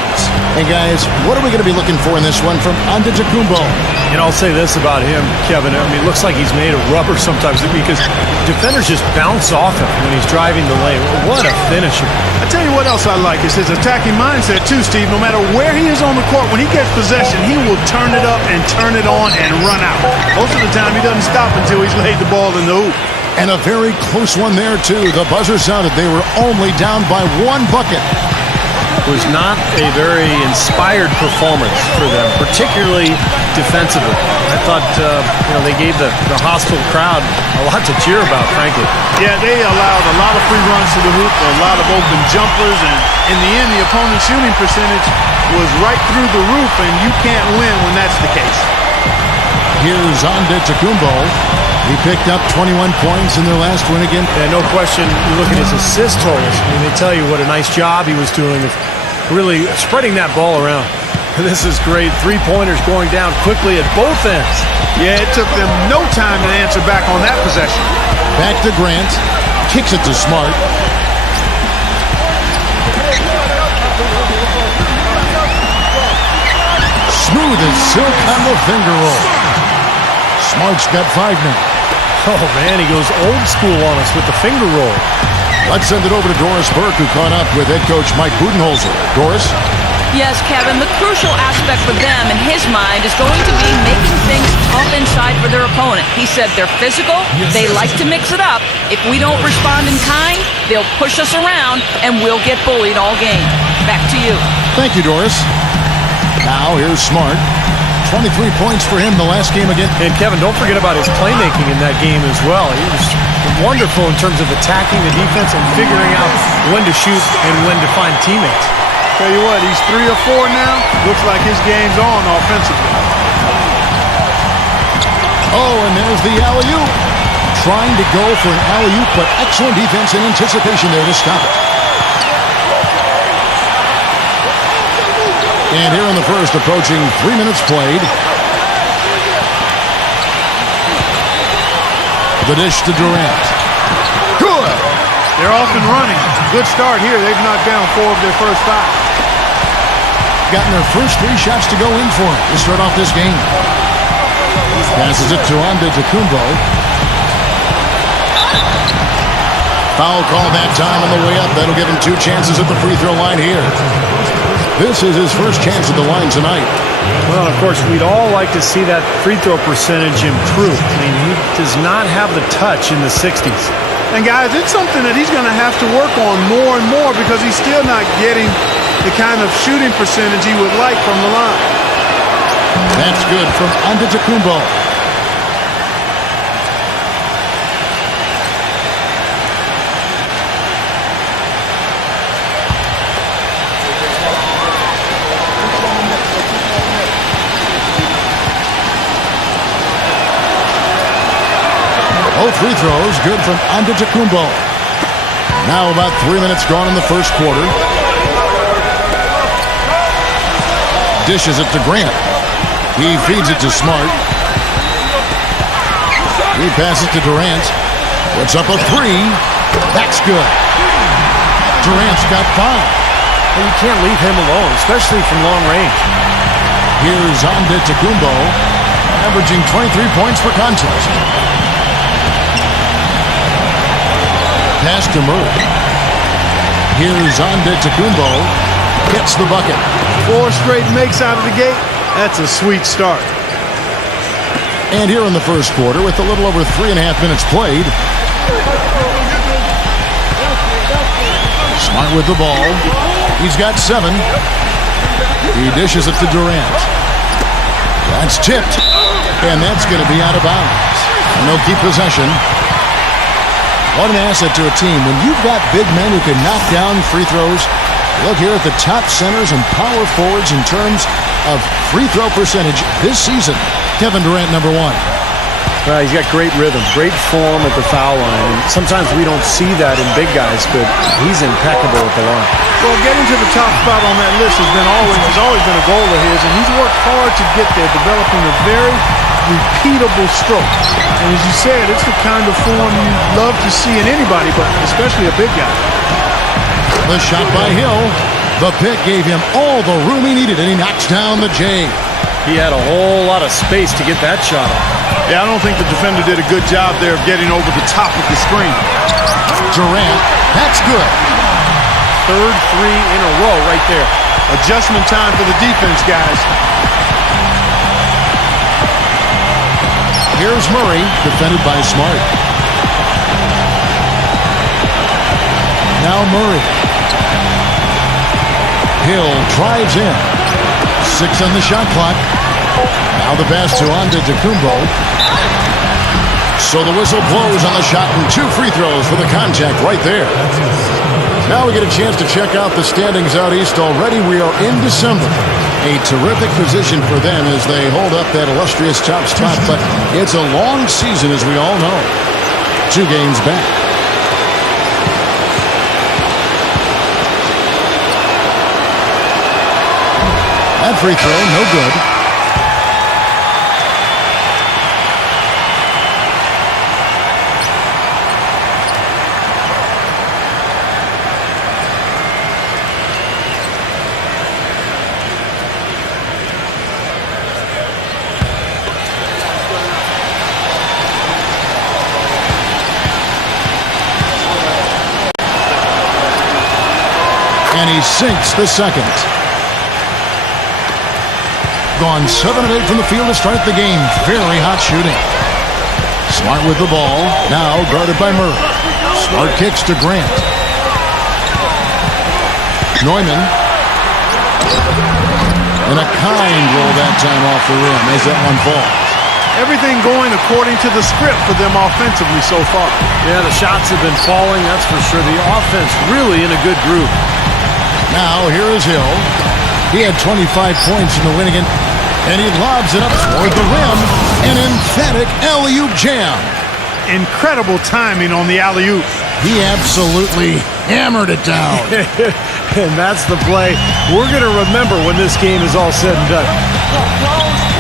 Hey guys, what are we going to be looking for in this one from Antetokounmpo? And I'll say this about him, Kevin. I mean, it looks like he's made of rubber sometimes because defenders just bounce off him when he's driving the lane. What a finisher. I tell you what else I like is his attacking mindset too, Steve. No matter where he is on the court, when he gets possession, he will turn it up and turn it on and run out. Most of the time, he doesn't stop until he's laid the ball in the hoop. And a very close one there, too. The buzzer sounded. They were only down by one bucket. It was not a very inspired performance for them, particularly defensively. I thought, they gave the hostile crowd a lot to cheer about, frankly. Yeah, they allowed a lot of free runs to the hoop, a lot of open jumpers, and in the end, the opponent's shooting percentage was right through the roof, and you can't win when that's the case. Here's Antetokounmpo. He picked up 21 points in their last win again. Yeah, no question. You look at his assist totals. I mean, they tell you what a nice job he was doing of really spreading that ball around. This is great. Three-pointers going down quickly at both ends. Yeah, it took them no time to answer back on that possession. Back to Grant. Kicks it to Smart. Smooth as silk on the finger roll. Smart's got 5 now. Oh, man, he goes old school on us with the finger roll. Let's send it over to Doris Burke, who caught up with head coach Mike Budenholzer. Doris? Yes, Kevin, the crucial aspect for them in his mind is going to be making things tough inside for their opponent. He said they're physical, they like to mix it up. If we don't respond in kind, they'll push us around and we'll get bullied all game. Back to you. Thank you, Doris. Now here's Smart. 23 points for him the last game again. And Kevin, don't forget about his playmaking in that game as well. He was wonderful in terms of attacking the defense and figuring out when to shoot and when to find teammates. Tell you what, he's 3 of 4 now. Looks like his game's on offensively. Oh, and there's the alley-oop. Trying to go for an alley-oop, but excellent defense and anticipation there to stop it. And here in the first, approaching 3 minutes played. The dish to Durant. Good! They're off and running. Good start here. They've knocked down 4 of their first 5. Gotten their first 3 shots to go in for him to start off this game. Passes it to Antetokounmpo. Foul call that time on the way up. That'll give him 2 chances at the free throw line here. This is his first chance at the line tonight. Well, of course, we'd all like to see that free throw percentage improve. I mean, he does not have the touch in the 60s. And guys, it's something that he's going to have to work on more and more because he's still not getting the kind of shooting percentage he would like from the line. That's good from Antetokounmpo. Both free throws good from Antetokounmpo. Now about 3 minutes gone in the first quarter. Dishes it to Grant. He feeds it to Smart. He passes to Durant. Puts up a 3. That's good. Durant's got 5. Well, you can't leave him alone, especially from long range. Here's Antetokounmpo, averaging 23 points per contest. Pass to Murray. Here's Antetokounmpo. Gets the bucket. 4 straight makes out of the gate. That's a sweet start. And here in the first quarter, with a little over 3.5 minutes played. Smart with the ball. He's got 7. He dishes it to Durant. That's tipped. And that's going to be out of bounds. And they'll keep possession. What an asset to a team. When you've got big men who can knock down free throws, Look here at the top centers and power forwards in terms of free throw percentage this season. Kevin Durant, number 1. He's got great rhythm, great form at the foul line. And sometimes we don't see that in big guys, but he's impeccable at the line. Well, getting to the top spot on that list has always been a goal of his, and he's worked hard to get there, developing a very repeatable stroke. And as you said, it's the kind of form you love to see in anybody, but especially a big guy. The shot by Hill. The pick gave him all the room he needed, and he knocks down the J. He had a whole lot of space to get that shot off. Yeah, I don't think the defender did a good job there of getting over the top of the screen. Durant, that's good. Third three in a row right there. Adjustment time for the defense, guys. Here's Murray, defended by Smart. Now Murray. Hill drives in. 6 on the shot clock. Now the pass to Antetokounmpo. So the whistle blows on the shot and 2 free throws for the contact right there. Now we get a chance to check out the standings out east. Already we are in December. A terrific position for them as they hold up that illustrious top spot. But it's a long season, as we all know. 2 games back. That free throw, no good. And he sinks the second. Gone 7 of 8 from the field to start the game. Very hot shooting. Smart with the ball. Now guarded by Murray. Smart kicks to Grant. Neumann. And a kind roll that time off the rim as that one falls. Everything going according to the script for them offensively so far. Yeah, the shots have been falling, that's for sure. The offense really in a good groove. Now here is Hill. He had 25 points in the win again, and he lobs it up toward the rim. An emphatic alley-oop jam. Incredible timing on the alley-oop. He absolutely hammered it down. And that's the play we're going to remember when this game is all said and done.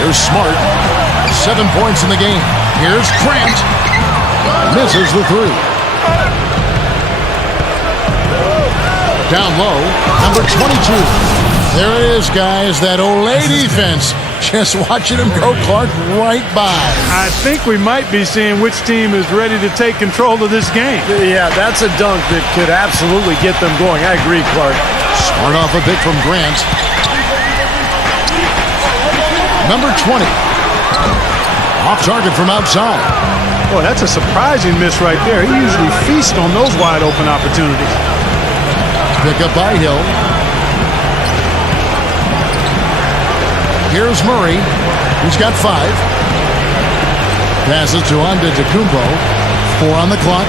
Here's Smart. 7 points in the game. Here's Grant. Misses the 3. Down low, number 22. There it is, guys. That Olay defense. Just watching him go, Clark, right by. I think we might be seeing which team is ready to take control of this game. Yeah, that's a dunk that could absolutely get them going. I agree, Clark. Smart off a pick from Grant. Number 20. Off target from outside. Boy, that's a surprising miss right there. He usually feasts on those wide open opportunities. Pick up by Hill. Here's Murray, who's got 5. Passes to Antetokounmpo. 4 on the clock.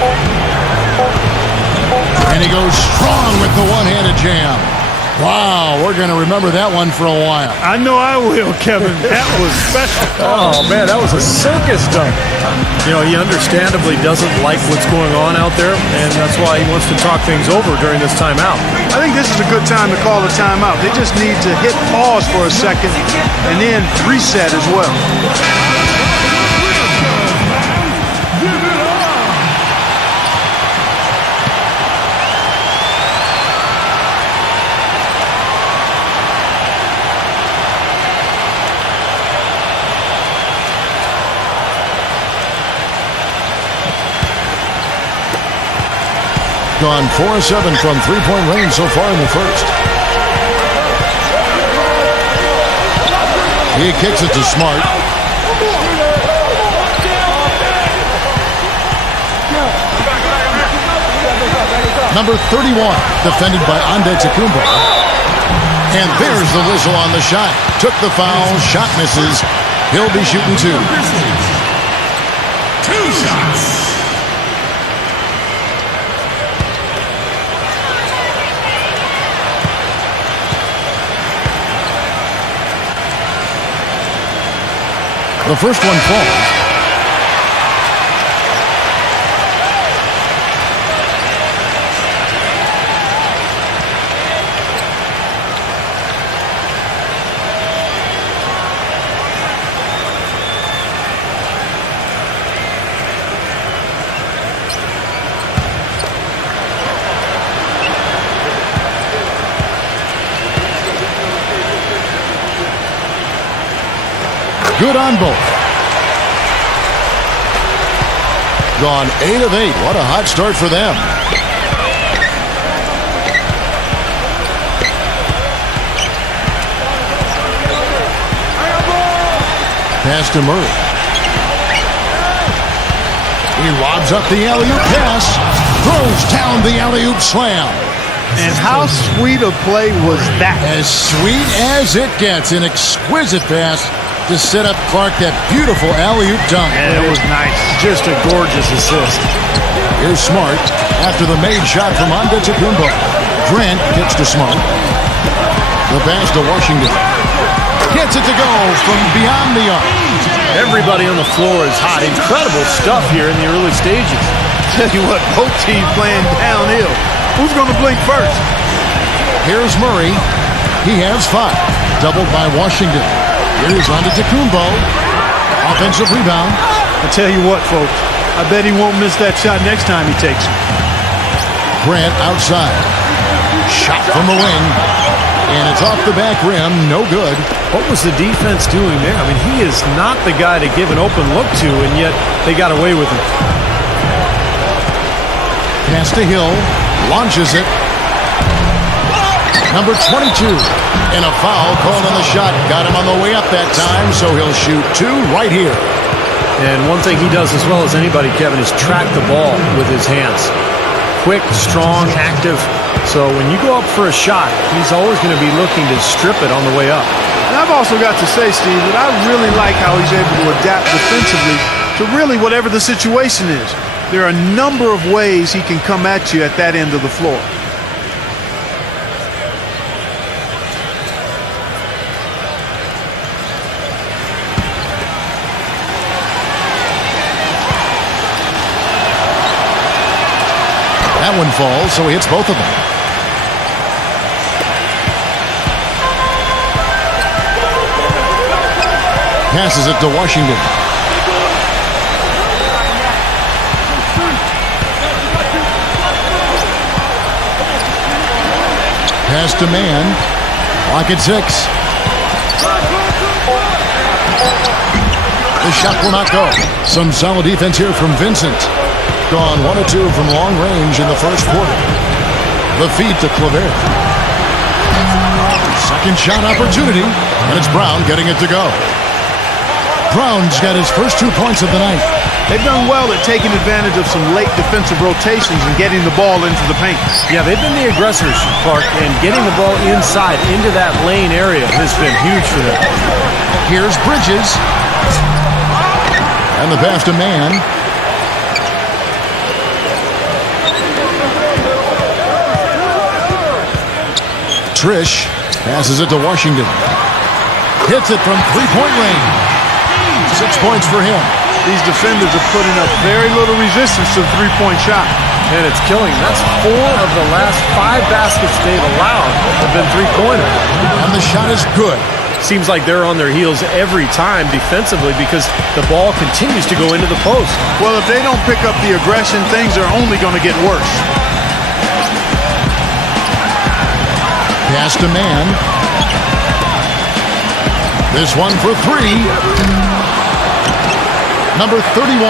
And he goes strong with the one-handed jam. Wow, we're going to remember that one for a while. I know I will, Kevin. That was special. Oh, man, that was a circus dunk. You know, he understandably doesn't like what's going on out there, and that's why he wants to talk things over during this timeout. I think this is a good time to call a timeout. They just need to hit pause for a second and then reset as well. Gone 4-7 from three-point range so far in the first. He kicks it to Smart. Number 31, defended by Antetokounmpo. And there's the whistle on the shot. Took the foul, shot misses. He'll be shooting 2. 2 shots. The first one falls. Good on both. Gone 8 of 8. What a hot start for them. Pass to Murray. He lobs up the alley-oop pass. Throws down the alley-oop slam. And how sweet a play was that? As sweet as it gets. An exquisite pass to set up Clark that beautiful alley-oop dunk. And it was nice. Just a gorgeous assist. Here's Smart after the made shot from Antetokounmpo. Grant gets to Smart. The pass to Washington. Gets it to go from beyond the arc. Everybody on the floor is hot. Incredible stuff here in the early stages. Tell you what, both teams playing downhill. Who's going to blink first? Here's Murray. He has 5. Doubled by Washington. Here's Antetokounmpo. Offensive rebound. I tell you what, folks. I bet he won't miss that shot next time he takes it. Grant outside. Shot from the wing. And it's off the back rim. No good. What was the defense doing there? I mean, he is not the guy to give an open look to, and yet they got away with it. Pass to Hill. Launches it. Number 22. And a foul called on the shot. Got him on the way up that time, so he'll shoot 2 right here. And one thing he does as well as anybody, Kevin, is track the ball with his hands. Quick, strong, active. So when you go up for a shot, he's always going to be looking to strip it on the way up. And I've also got to say, Steve, that I really like how he's able to adapt defensively to really whatever the situation is. There are a number of ways he can come at you at that end of the floor. That one falls, so he hits both of them. Passes it to Washington. Pass to Man. Clock at 6. The shot will not go. Some solid defense here from Vincent. Gone 1 of 2 from long range in the first quarter. The feed to Claver. Second shot opportunity, and it's Brown getting it to go. Brown's got his first 2 points of the night. They've done well at taking advantage of some late defensive rotations and getting the ball into the paint. Yeah, they've been the aggressors, Clark, and getting the ball inside into that lane area has been huge for them. Here's Bridges. And the pass to Man. Trish passes it to Washington. Hits it from three-point range. 6 points for him. These defenders are putting up very little resistance to the three-point shot. And it's killing. That's 4 of the last 5 baskets they've allowed have been three-pointers. And the shot is good. Seems like they're on their heels every time defensively because the ball continues to go into the post. Well, if they don't pick up the aggression, things are only going to get worse. Pass to Man. This one for 3. Number 31.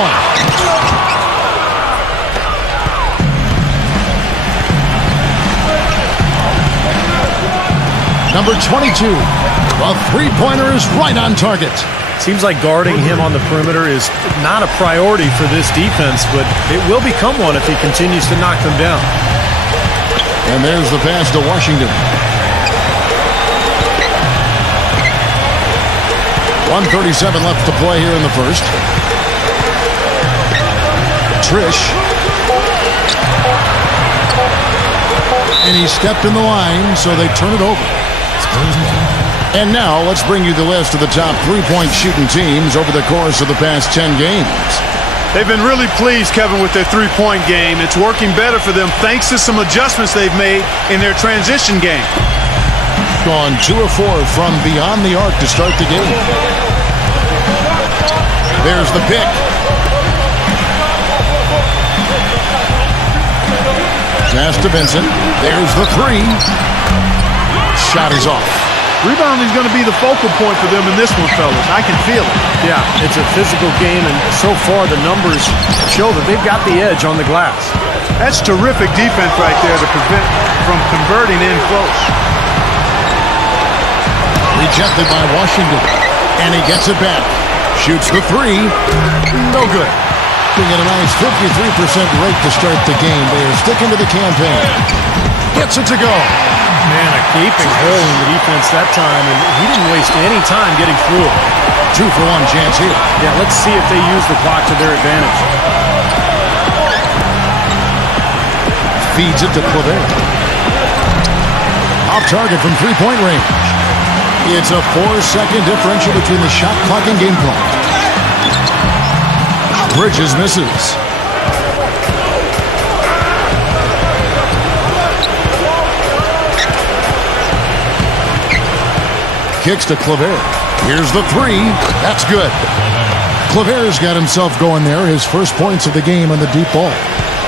Number 22. A three-pointer is right on target. Seems like guarding him on the perimeter is not a priority for this defense, but it will become one if he continues to knock them down. And there's the pass to Washington. 1:37 left to play here in the first. Trish. And he stepped in the line, so they turn it over. And now let's bring you the list of the top three-point shooting teams over the course of the past 10 games. They've been really pleased, Kevin, with their three-point game. It's working better for them thanks to some adjustments they've made in their transition game. Gone 2 of 4 from beyond the arc to start the game. There's the pick. Pass to Vincent. There's the three. Shot is off. Rebounding is going to be the focal point for them in this one, fellas. I can feel it. Yeah, it's a physical game, and so far the numbers show that they've got the edge on the glass. That's terrific defense right there to prevent from converting in close. Rejected by Washington. And he gets it back. Shoots the three. No good. Being at a nice 53% rate to start the game. They are sticking to the campaign. Gets it to go. Man, a gaping hole in the defense that time, and he didn't waste any time getting through it. 2-for-1 chance here. Yeah, let's see if they use the clock to their advantage. Feeds it to Claver. Off target from three-point range. It's a 4-second differential between the shot clock and game clock. Bridges misses. Kicks to Claver. Here's the three. That's good. Claver's got himself going there. His first points of the game on the deep ball.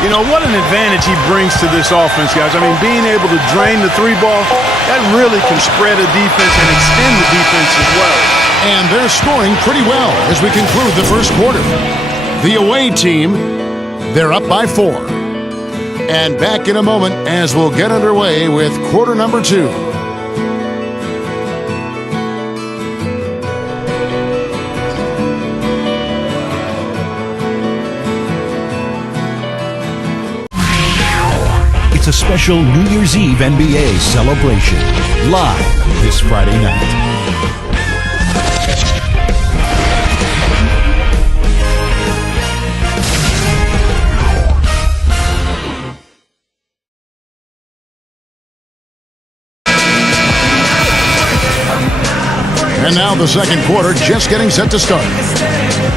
You know, what an advantage he brings to this offense, guys. I mean, being able to drain the three ball, that really can spread a defense and extend the defense as well. And they're scoring pretty well as we conclude the first quarter. The away team, they're up by 4. And back in a moment as we'll get underway with quarter number 2. It's a special New Year's Eve NBA celebration, live this Friday night. And now the second quarter just getting set to start.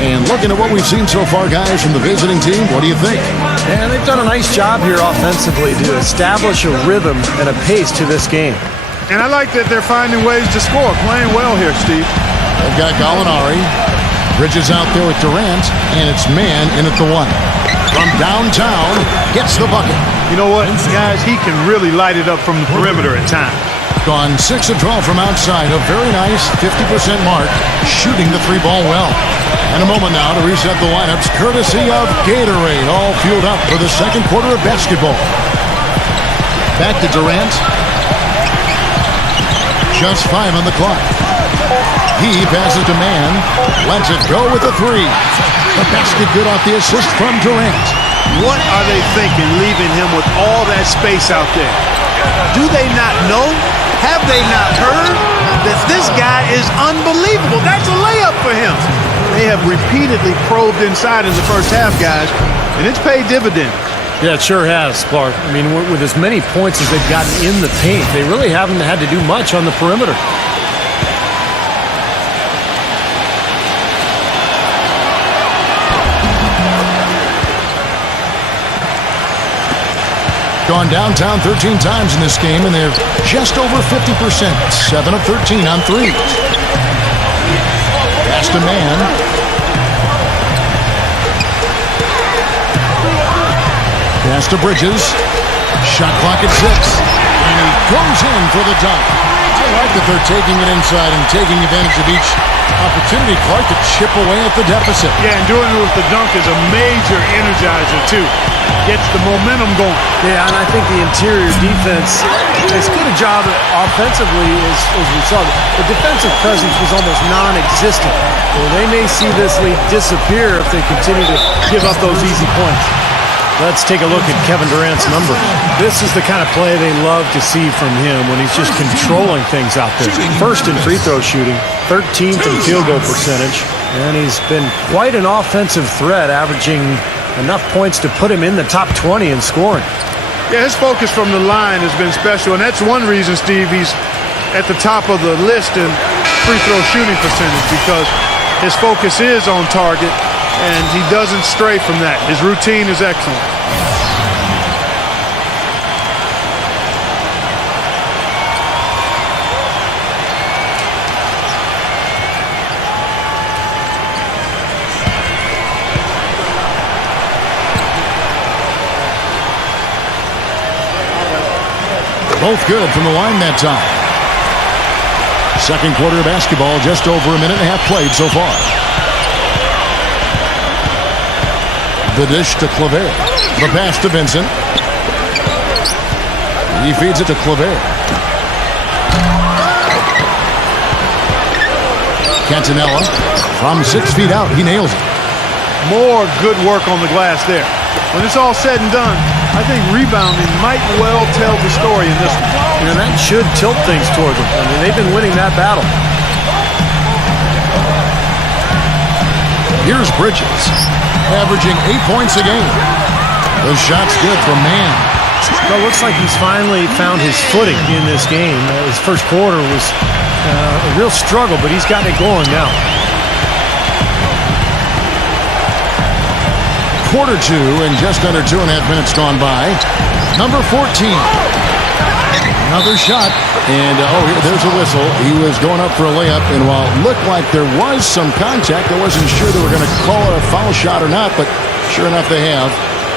And looking at what we've seen so far, guys, from the visiting team, what do you think? And they've done a nice job here offensively to establish a rhythm and a pace to this game. And I like that they're finding ways to score, playing well here, Steve. They've got Gallinari. Bridges out there with Durant, and it's man in at the 1. From downtown, gets the bucket. You know what, guys? He can really light it up from the perimeter at times. Gone 6 of 12 from outside. A very nice 50% mark, shooting the three ball well. And a moment now to reset the lineups, courtesy of Gatorade, all fueled up for the second quarter of basketball. Back to Durant. Just 5 on the clock. He passes to Man. Lets it go with the three. The basket good off the assist from Durant. What are they thinking, leaving him with all that space out there? Do they not know? Have they not heard that this guy is unbelievable? That's a layup for him. They have repeatedly probed inside in the first half, guys, and it's paid dividends. Yeah, it sure has, Clark. I mean, with as many points as they've gotten in the paint, they really haven't had to do much on the perimeter. Gone downtown 13 times in this game, and they're just over 50%. 7 of 13 on threes. Pass to Man. Pass to Bridges. Shot clock at 6. And he goes in for the dunk. I like that they're taking it inside and taking advantage of each opportunity, Clark, to chip away at the deficit. Yeah, and doing it with the dunk is a major energizer, too. Gets the momentum going. Yeah, and I think the interior defense, as good a job offensively as we saw. The defensive presence was almost non-existent. Well, they may see this lead disappear if they continue to give up those easy points. Let's take a look at Kevin Durant's numbers. This is the kind of play they love to see from him when he's just controlling things out there. First in free throw shooting, 13th in field goal percentage, and he's been quite an offensive threat, averaging enough points to put him in the top 20 in scoring. Yeah, his focus from the line has been special, and that's one reason, Steve, he's at the top of the list in free throw shooting percentage because his focus is on target and he doesn't stray from that. His routine is excellent. Both good from the line that time. Second quarter of basketball, just over a minute and a half played so far. The dish to Claver. The pass to Vincent. He feeds it to Claver. Cantanella from 6 feet out. He nails it. More good work on the glass there. When it's all said and done, I think rebounding might well tell the story in this one. And that should tilt things toward them. I mean, they've been winning that battle. Here's Bridges, averaging 8 points a game. The shot's good from Mann. Well, it looks like he's finally found his footing in this game. His first quarter was a real struggle, but he's gotten it going now. Quarter two and just under 2.5 minutes gone by. Number 14. Another shot. And, there's a whistle. He was going up for a layup. And while it looked like there was some contact, I wasn't sure they were going to call it a foul shot or not. But sure enough, they have.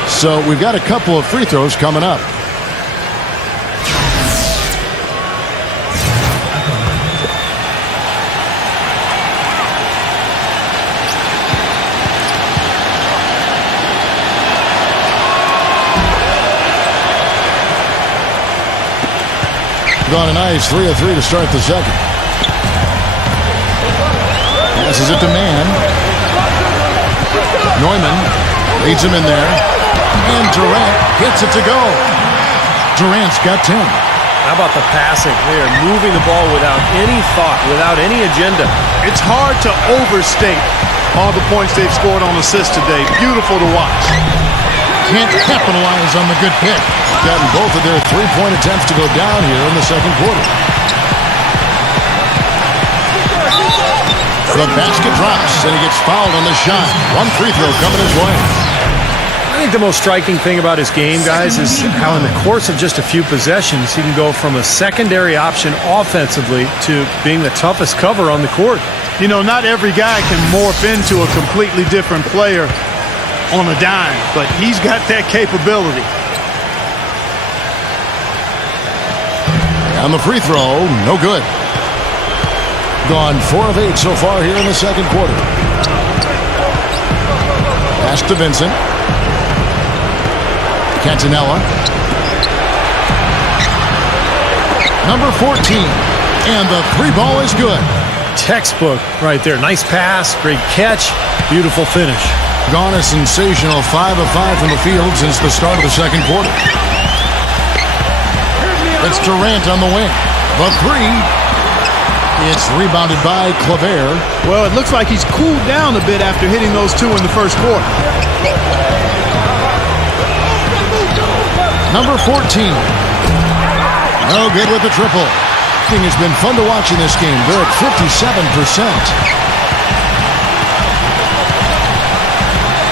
So we've got a couple of free throws coming up. Gone a nice 3 of 3 to start the second. Passes it to Mann. Neumann leads him in there. And Durant gets it to go. Durant's got 10. How about the passing? They are moving the ball without any thought, without any agenda. It's hard to overstate all the points they've scored on assists today. Beautiful to watch. Can't capitalize on the good pick. Gotten both of their three-point attempts to go down here in the second quarter. The basket drops, and he gets fouled on the shot. One free throw coming his way. I think the most striking thing about his game, guys, is how in the course of just a few possessions, he can go from a secondary option offensively to being the toughest cover on the court. You know, not every guy can morph into a completely different player on a dime, but he's got that capability. On the free throw, no good. Gone 4 of 8 so far here in the second quarter. Pass to Vincent. Cantanella. Number 14. And the three ball is good. Textbook right there. Nice pass, great catch, beautiful finish. Gone a sensational 5 of 5 from the field since the start of the second quarter. It's Durant on the wing. The three. It's rebounded by Claver. Well, it looks like he's cooled down a bit after hitting those two in the first quarter. Number 14. No good with the triple. It's been fun to watch in this game. They're at 57%.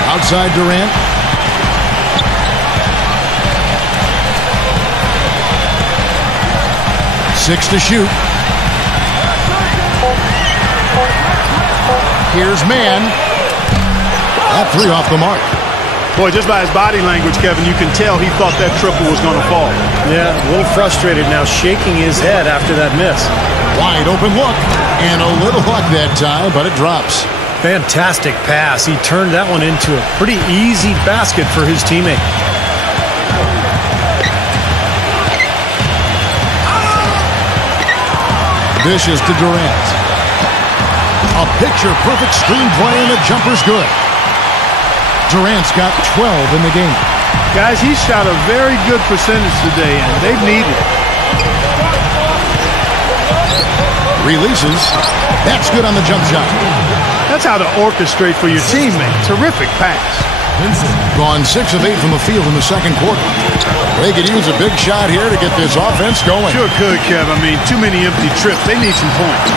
Outside Durant. Six to shoot. Here's Mann. That three off the mark. Boy, just by his body language, Kevin, you can tell he thought that triple was going to fall. Yeah, a little frustrated now, shaking his head after that miss. Wide open look. And a little luck that time, but it drops. Fantastic pass. He turned that one into a pretty easy basket for his teammate. Dishes to Durant. A picture-perfect screenplay, and the jumper's good. Durant's got 12 in the game. Guys, he's shot a very good percentage today, and they've needed it. Releases. That's good on the jump shot. That's how to orchestrate for your teammate. Terrific pass. Vincent. Gone 6 of 8 from the field in the second quarter. They could use a big shot here to get this offense going. Sure could, Kev. I mean, too many empty trips. They need some points.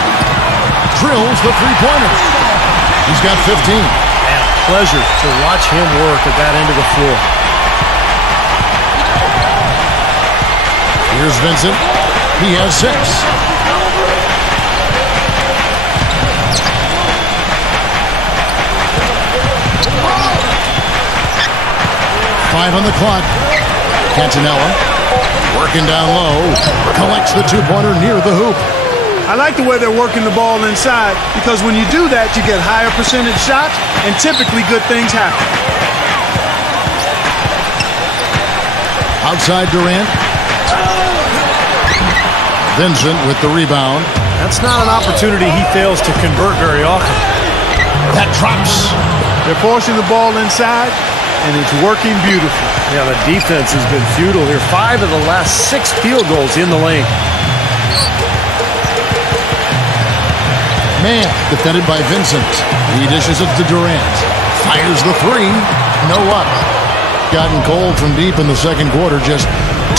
Drills the three-pointer. He's got 15. And a pleasure to watch him work at that end of the floor. Here's Vincent. He has 6. Five on the clock. Cantanella working down low. Collects the two-pointer near the hoop. I like the way they're working the ball inside because when you do that, you get higher percentage shots and typically good things happen. Outside Durant. Vincent with the rebound. That's not an opportunity he fails to convert very often. That drops. They're forcing the ball inside, and it's working beautifully. Yeah, the defense has been futile here. 5 of the last 6 field goals in the lane. Man, defended by Vincent. He dishes it to Durant. Fires the three. No luck. Gotten cold from deep in the second quarter. Just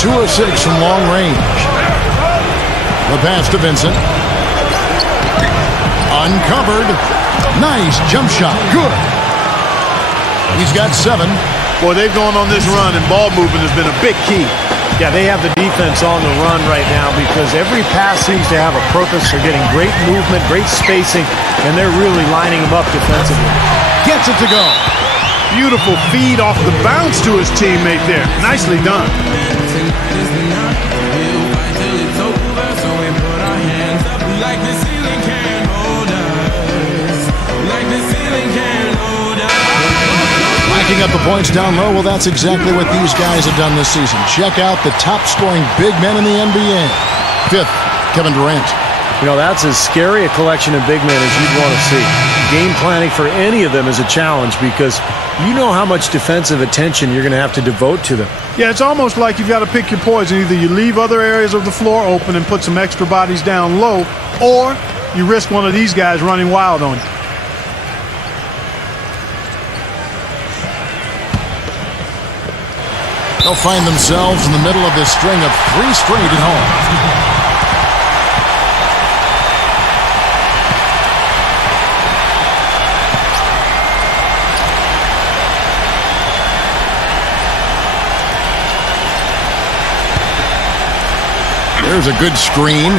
2 of 6 from long range. The pass to Vincent. Uncovered. Nice jump shot. Good. He's got 7. Boy, they've gone on this run, and ball movement has been a big key. Yeah, they have the defense on the run right now because every pass seems to have a purpose. They're getting great movement, great spacing, and they're really lining them up defensively. Gets it to go. Beautiful feed off the bounce to his teammate there. Nicely done. Racking up the points down low, well, that's exactly what these guys have done this season. Check out the top-scoring big men in the NBA. 5th, Kevin Durant. You know, that's as scary a collection of big men as you'd want to see. Game planning for any of them is a challenge because you know how much defensive attention you're going to have to devote to them. Yeah, it's almost like you've got to pick your poison. Either you leave other areas of the floor open and put some extra bodies down low, or you risk one of these guys running wild on you. They'll find themselves in the middle of this string of 3 straight at home. There's a good screen.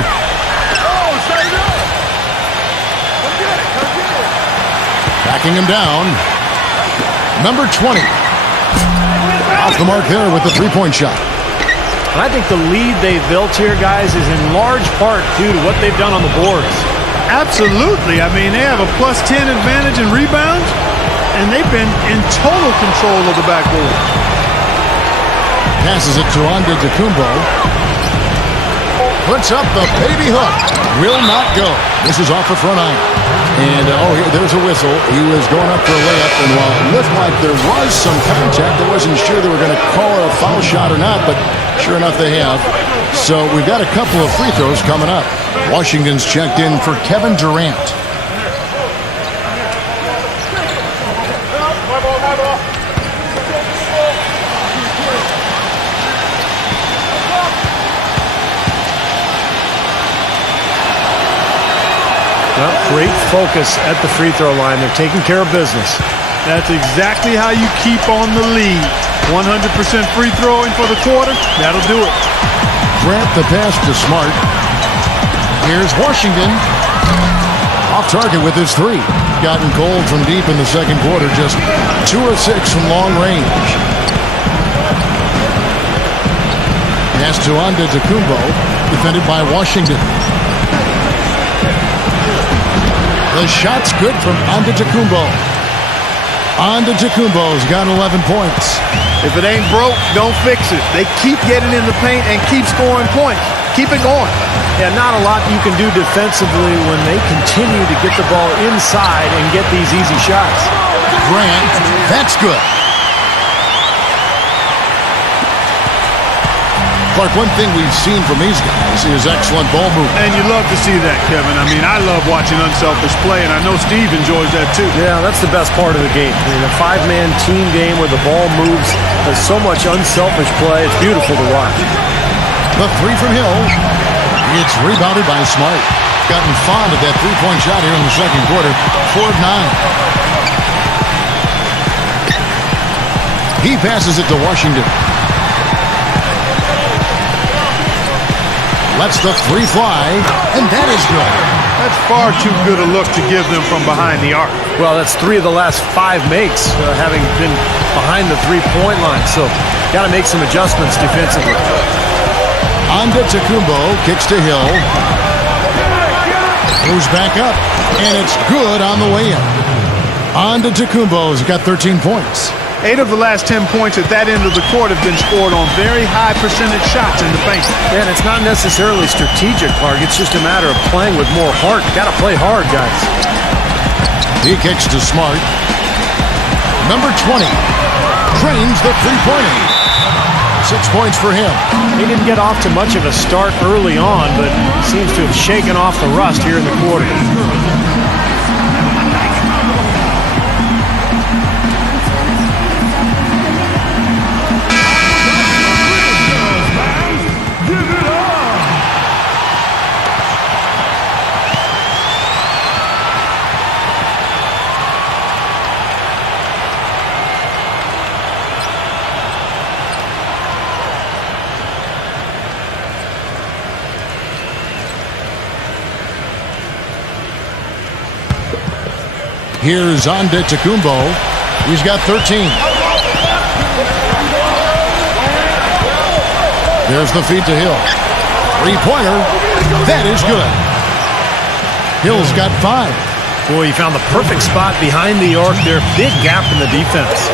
Backing him down. Number 20. Off the mark there with the three-point shot. And I think the lead they've built here, guys, is in large part due to what they've done on the boards. Absolutely. I mean, they have a +10 advantage in rebounds, and they've been in total control of the backboard. Passes it to Antetokounmpo. Puts up the baby hook. Will not go. This is off the front iron. And, there's a whistle. He was going up for a layup, and while it looked like there was some contact, I wasn't sure they were going to call a foul shot or not, but sure enough they have. So we've got a couple of free throws coming up. Washington's checked in for Kevin Durant. Well, great focus at the free throw line. They're taking care of business. That's exactly how you keep on the lead. 100% free throwing for the quarter. That'll do it. Grant the pass to Smart. Here's Washington. Off target with his 3. Gotten cold from deep in the second quarter. Just 2 of 6 from long range. Pass to Antetokounmpo. Defended by Washington. The shot's good from Antetokounmpo. Antetokounmpo's got 11 points. If it ain't broke, don't fix it. They keep getting in the paint and keep scoring points. Keep it going. Yeah, not a lot you can do defensively when they continue to get the ball inside and get these easy shots. Grant, that's good. Clark, one thing we've seen from these guys is excellent ball movement. And you love to see that, Kevin. I mean, I love watching unselfish play, and I know Steve enjoys that too. Yeah, that's the best part of the game. I mean, a five-man team game where the ball moves. There's so much unselfish play. It's beautiful to watch. The three from Hill. It's rebounded by Smart. Gotten fond of that three-point shot here in the second quarter. 4 of 9. He passes it to Washington. Lets the three fly, and that is good. That's far too good a look to give them from behind the arc. Well, that's 3 of the last 5 makes, having been behind the three-point line. So, got to make some adjustments defensively. Antetokounmpo kicks to Hill. Moves back up, and it's good on the way in. Antetokounmpo's got 13 points. 8 of the last 10 points at that end of the court have been scored on very high percentage shots in the paint. And it's not necessarily strategic, Clark. It's just a matter of playing with more heart. Got to play hard, guys. He kicks to Smart. Number 20 drains the three-pointer. 6 points for him. He didn't get off to much of a start early on, but seems to have shaken off the rust here in the quarter. Here's Antetokounmpo. He's got 13. There's the feed to Hill. Three-pointer. That is good. Hill's got 5. Boy, he found the perfect spot behind the arc there. Big gap in the defense.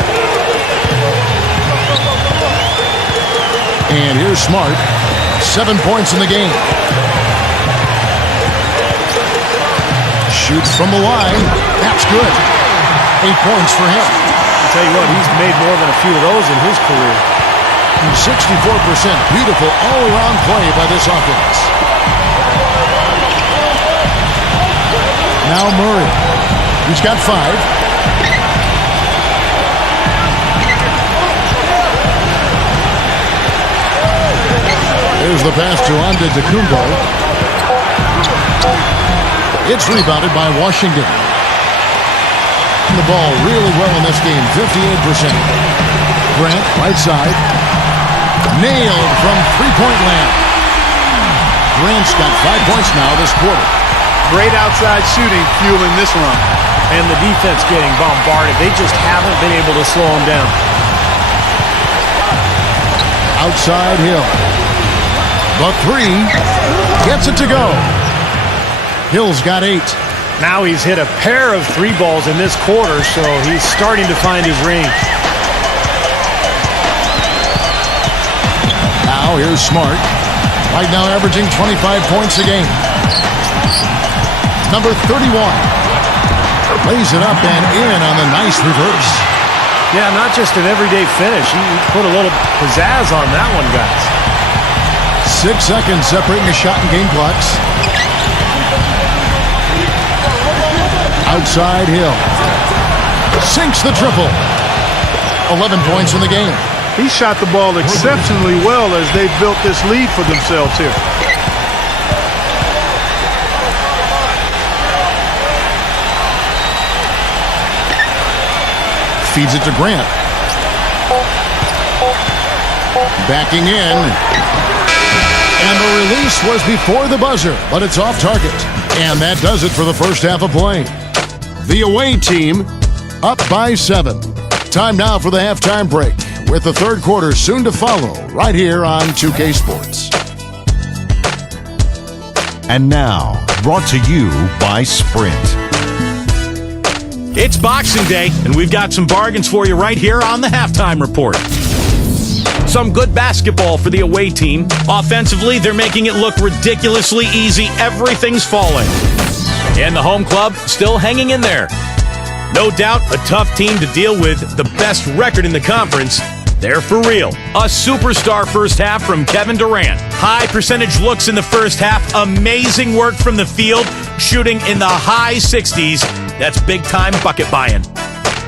And here's Smart. 7 points in the game. Shoots from the line. That's good. 8 points for him. I'll tell you what, he's made more than a few of those in his career. 64%. Beautiful all-around play by this offense. Now Murray. He's got 5. There's the pass to Antetokounmpo. It's rebounded by Washington. The ball really well in this game, 58%. Grant, right side. Nailed from three-point land. Grant's got 5 points now this quarter. Great outside shooting fueling this run. And the defense getting bombarded. They just haven't been able to slow him down. Outside Hill. The three gets it to go. Hill's got 8. Now he's hit a pair of 3 balls in this quarter, so he's starting to find his range. Now here's Smart. Right now averaging 25 points a game. Number 31. Lays it up and in on the nice reverse. Yeah, not just an everyday finish. He put a little pizzazz on that one, guys. 6 seconds separating the shot and game clocks. Outside Hill. Sinks the triple. 11 points in the game. He shot the ball exceptionally well as they've built this lead for themselves here. Feeds it to Grant. Backing in. And the release was before the buzzer, but it's off target. And that does it for the first half of play. The away team up by 7. Time now for the halftime break, with the third quarter soon to follow right here on 2K Sports. And now, brought to you by Sprint. It's Boxing Day, and we've got some bargains for you right here on the Halftime Report. Some good basketball for the away team. Offensively, they're making it look ridiculously easy. Everything's falling. And the home club still hanging in there. No doubt a tough team to deal with, the best record in the conference. they're for real. A superstar first half from Kevin Durant. High percentage looks in the first half. Amazing work from the field, shooting in the high 60s. That's big-time bucket buying.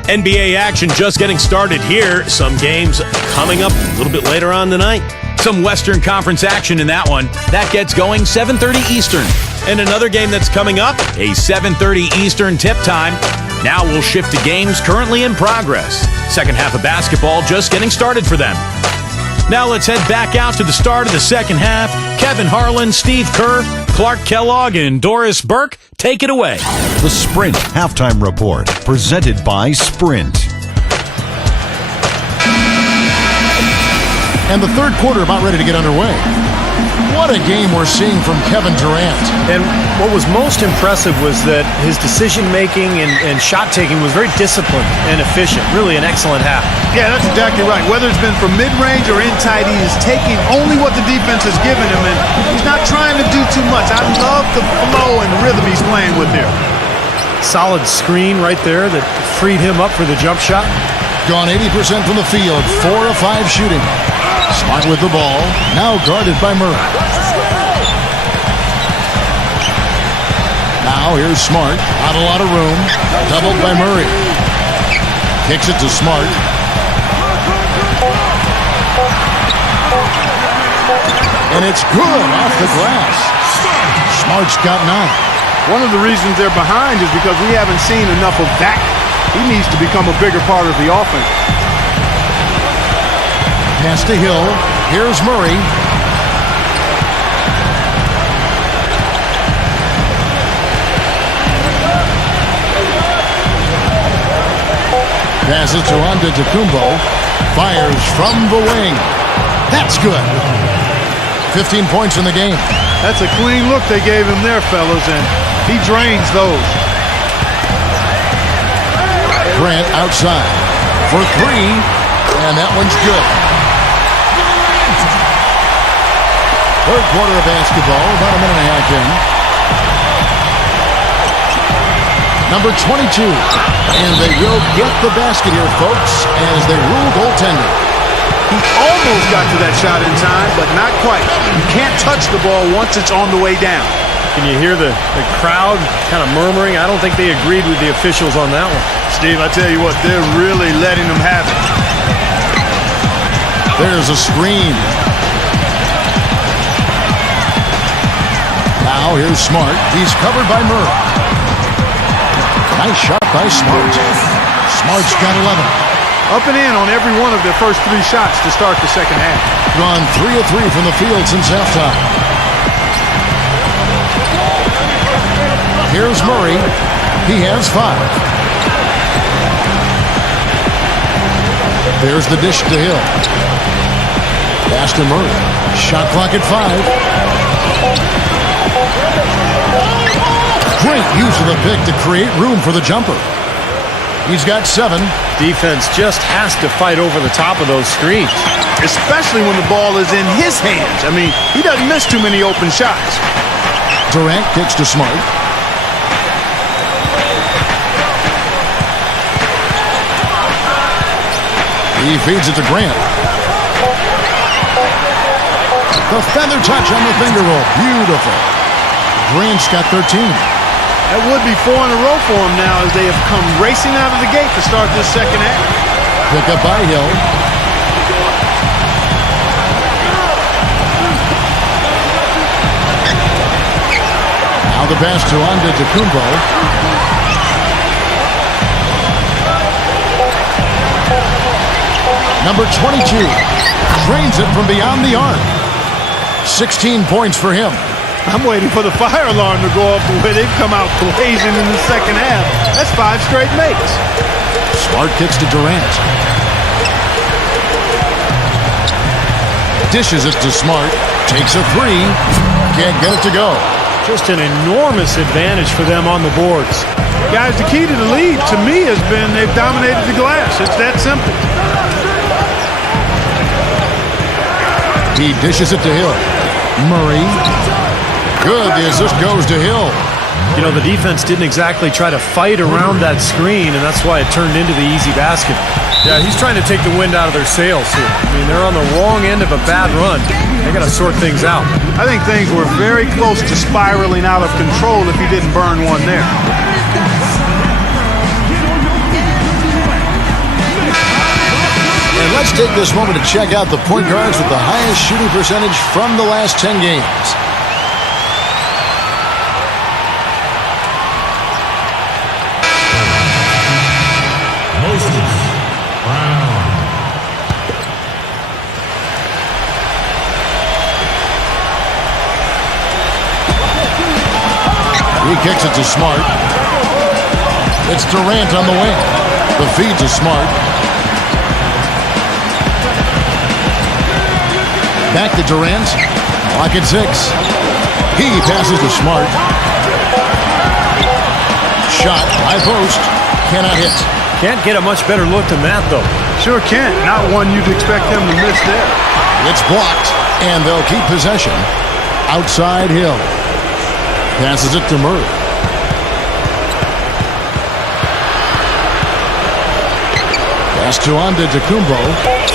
NBA action just getting started here. Some games coming up a little bit later on tonight. Some Western Conference action in that one. That gets going 7:30 Eastern. And another game that's coming up, a 7:30 Eastern tip time. Now we'll shift to games currently in progress. Second half of basketball just getting started for them. Now let's head back out to the start of the second half. Kevin Harlan, Steve Kerr, Clark Kellogg, and Doris Burke, take it away. The Sprint Halftime Report, presented by Sprint. And the third quarter about ready to get underway. What a game we're seeing from Kevin Durant. And what was most impressive was that his decision-making and shot-taking was very disciplined and efficient. Really an excellent half. Yeah, that's exactly right. Whether it's been from mid-range or in tight, he is taking only what the defense has given him, and he's not trying to do too much. I love the flow and rhythm he's playing with here. Solid screen right there that freed him up for the jump shot. Gone 80% from the field, 4 of 5 shooting. Smart with the ball, now guarded by Murray. Now here's Smart, not a lot of room, doubled by Murray. Kicks it to Smart. And it's good off the glass. Smart's got 9. One of the reasons they're behind is because we haven't seen enough of that. He needs to become a bigger part of the offense. Pass to Hill. Here's Murray. Passes to Antetokounmpo. Fires from the wing. That's good. 15 points in the game. That's a clean look they gave him there, fellas, and he drains those. Grant outside for 3, and that one's good. Third quarter of basketball, about a minute and a half in. Number 22, and they will get the basket here, folks, as they rule goaltender. He almost got to that shot in time, but not quite. You can't touch the ball once it's on the way down. Can you hear the crowd kind of murmuring? I don't think they agreed with the officials on that one. Steve, I tell you what, they're really letting them have it. There's a screen. Now here's Smart. He's covered by Murray. Nice shot by Smart. Smart's got 11. Up and in on every one of their first 3 shots to start the second half. Gone 3 of 3 from the field since halftime. Here's Murray. He has 5. There's the dish to Hill. Pass to Murray. Shot clock at 5. Great use of the pick to create room for the jumper. He's got 7. Defense just has to fight over the top of those screens. Especially when the ball is in his hands. I mean, he doesn't miss too many open shots. Durant kicks to Smart. He feeds it to Grant. The feather touch on the finger roll. Beautiful. Grant's got 13. That would be 4 in a row for him now as they have come racing out of the gate to start this second half. Pick up by Hill. Now the pass to Antetokounmpo. Number 22 drains it from beyond the arc. 16 points for him. I'm waiting for the fire alarm to go off the way they've come out blazing in the second half. That's 5 straight makes. Smart kicks to Durant. Dishes it to Smart. Takes a 3. Can't get it to go. Just an enormous advantage for them on the boards. Guys, the key to the lead to me has been they've dominated the glass. It's that simple. He dishes it to Hill. Murray. Good. The assist goes to Hill. You know, the defense didn't exactly try to fight around that screen, and that's why it turned into the easy basket. Yeah, he's trying to take the wind out of their sails here. I mean, they're on the wrong end of a bad run. They got to sort things out. I think things were very close to spiraling out of control if he didn't burn one there. And let's take this moment to check out the point guards with the highest shooting percentage from the last 10 games. He kicks it to Smart. It's Durant on the wing. The feed to Smart. Back to Durant. Clock at 6. He passes to Smart. Shot, high post. Cannot hit. Can't get a much better look than that, though. Sure can't. Not one you'd expect him to miss there. It's blocked, and they'll keep possession. Outside Hill. Passes it to Murray. Pass to Antetokounmpo.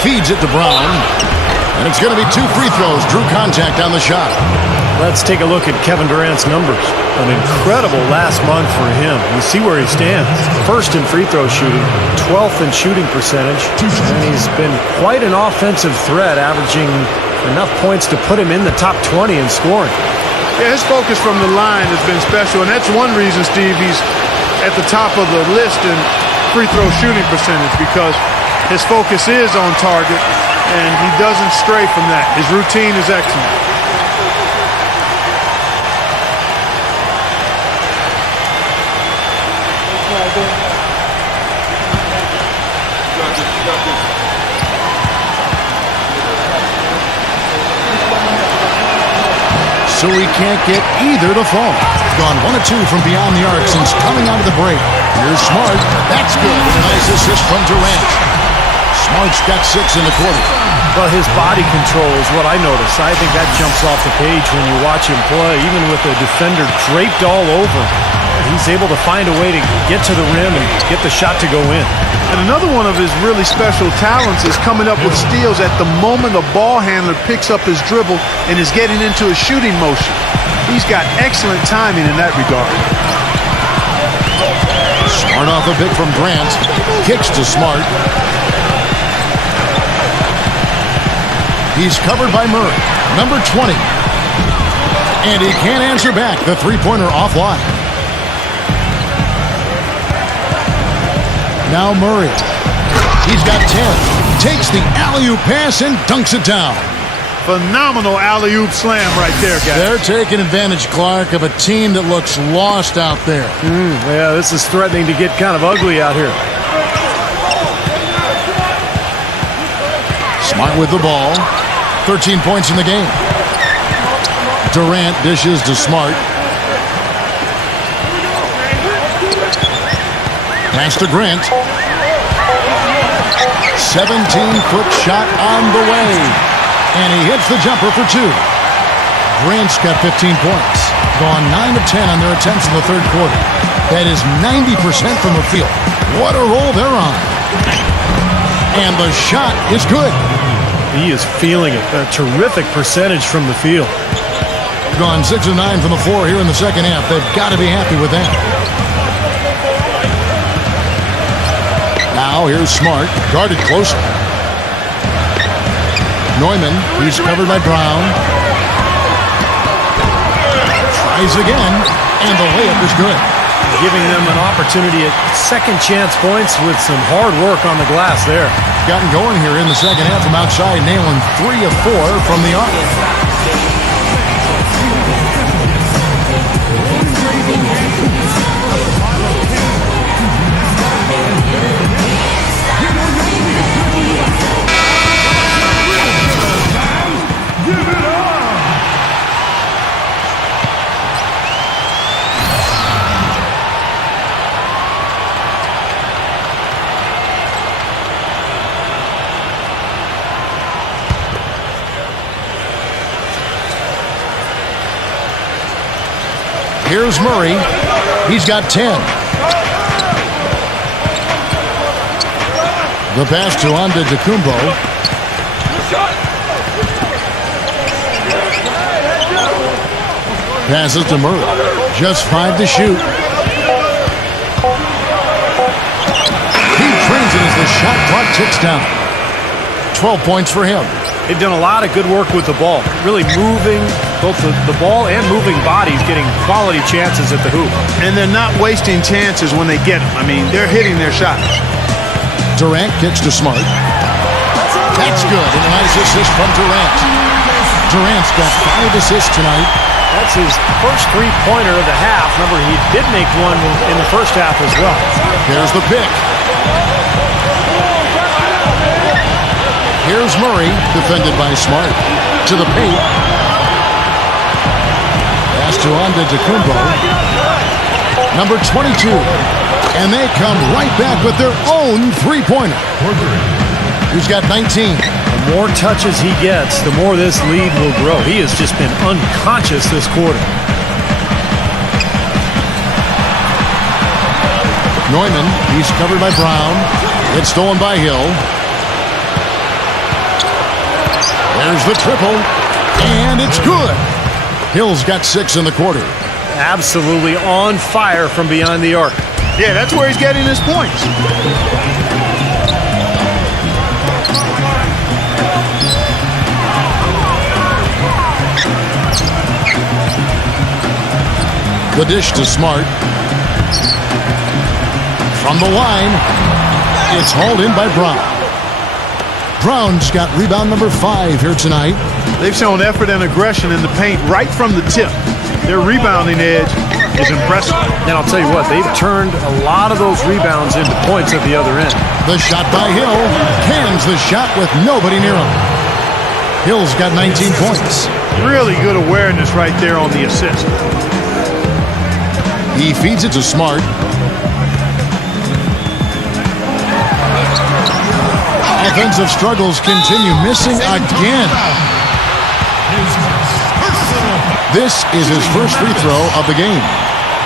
Feeds it to Brown. And it's going to be 2 free throws. Drew contact on the shot. Let's take a look at Kevin Durant's numbers. An incredible last month for him. You see where he stands. First in free throw shooting, 12th in shooting percentage, and he's been quite an offensive threat, averaging enough points to put him in the top 20 in scoring. Yeah, his focus from the line has been special, and that's one reason, Steve, he's at the top of the list in free throw shooting percentage, because his focus is on target, and he doesn't stray from that. His routine is excellent. So he can't get either to fall. Gone 1 of 2 from beyond the arc since coming out of the break. Here's Smart. That's good. Nice assist from Durant. Smart's got 6 in the quarter. Well, his body control is what I notice. I think that jumps off the page when you watch him play. Even with the defender draped all over, he's able to find a way to get to the rim and get the shot to go in. And another one of his really special talents is coming up with steals at the moment the ball handler picks up his dribble and is getting into a shooting motion. He's got excellent timing in that regard. Smart off a pick from Grant. Kicks to Smart. He's covered by Murray, number 20. And he can't answer back. The three-pointer offline. Now Murray. He's got 10. Takes the alley-oop pass and dunks it down. Phenomenal alley-oop slam right there, guys. They're taking advantage, Clark, of a team that looks lost out there. Yeah, this is threatening to get kind of ugly out here. Smart with the ball. 13 points in the game. Durant dishes to Smart. Pass to Grant. 17-foot shot on the way. And he hits the jumper for 2. Grant's got 15 points. Gone 9 of 10 on their attempts in the third quarter. That is 90% from the field. What a roll they're on. And the shot is good. He is feeling it. A terrific percentage from the field. Gone 6 of 9 from the floor here in the second half. They've got to be happy with that. Now here's Smart, guarded closely. Neumann, he's covered by Brown. Tries again, and the layup is good. Giving them an opportunity at second chance points with some hard work on the glass there. Gotten going here in the second half from outside, nailing 3 of 4 from the arc. Here's Murray. He's got 10. The pass to Antetokounmpo. Passes to Murray. Just 5 to shoot. He trains it as the shot clock ticks down. 12 points for him. They've done a lot of good work with the ball. Really moving both the ball and moving bodies, getting quality chances at the hoop. And they're not wasting chances when they get them. I mean, they're hitting their shots. Durant kicks to Smart. That's good. And a nice assist from Durant. Durant's got 5 assists tonight. That's his first three-pointer of the half. Remember, he did make one in the first half as well. There's the pick. Here's Murray, defended by Smart. To the paint. Pass to Antetokounmpo. Number 22. And they come right back with their own three-pointer. He's got 19. The more touches he gets, the more this lead will grow. He has just been unconscious this quarter. Neumann, he's covered by Brown. It's stolen by Hill. There's the triple, and it's good. Hill's got 6 in the quarter. Absolutely on fire from beyond the arc. Yeah, that's where he's getting his points. The dish to Smart. From the line, it's hauled in by Brown. Brown's got rebound number 5 here tonight. They've shown effort and aggression in the paint right from the tip. Their rebounding edge is impressive. And I'll tell you what, they've turned a lot of those rebounds into points at the other end. The shot by Hill. Cans the shot with nobody near him. Hill's got 19 points. Really good awareness right there on the assist. He feeds it to Smart. Offensive struggles continue, missing again. This is his first free throw of the game.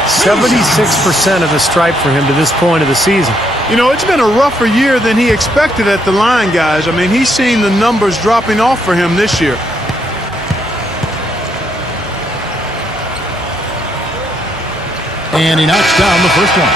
76% of the stripe for him to this point of the season. You know, it's been a rougher year than he expected at the line, guys. I mean, he's seen the numbers dropping off for him this year. And he knocks down the first one.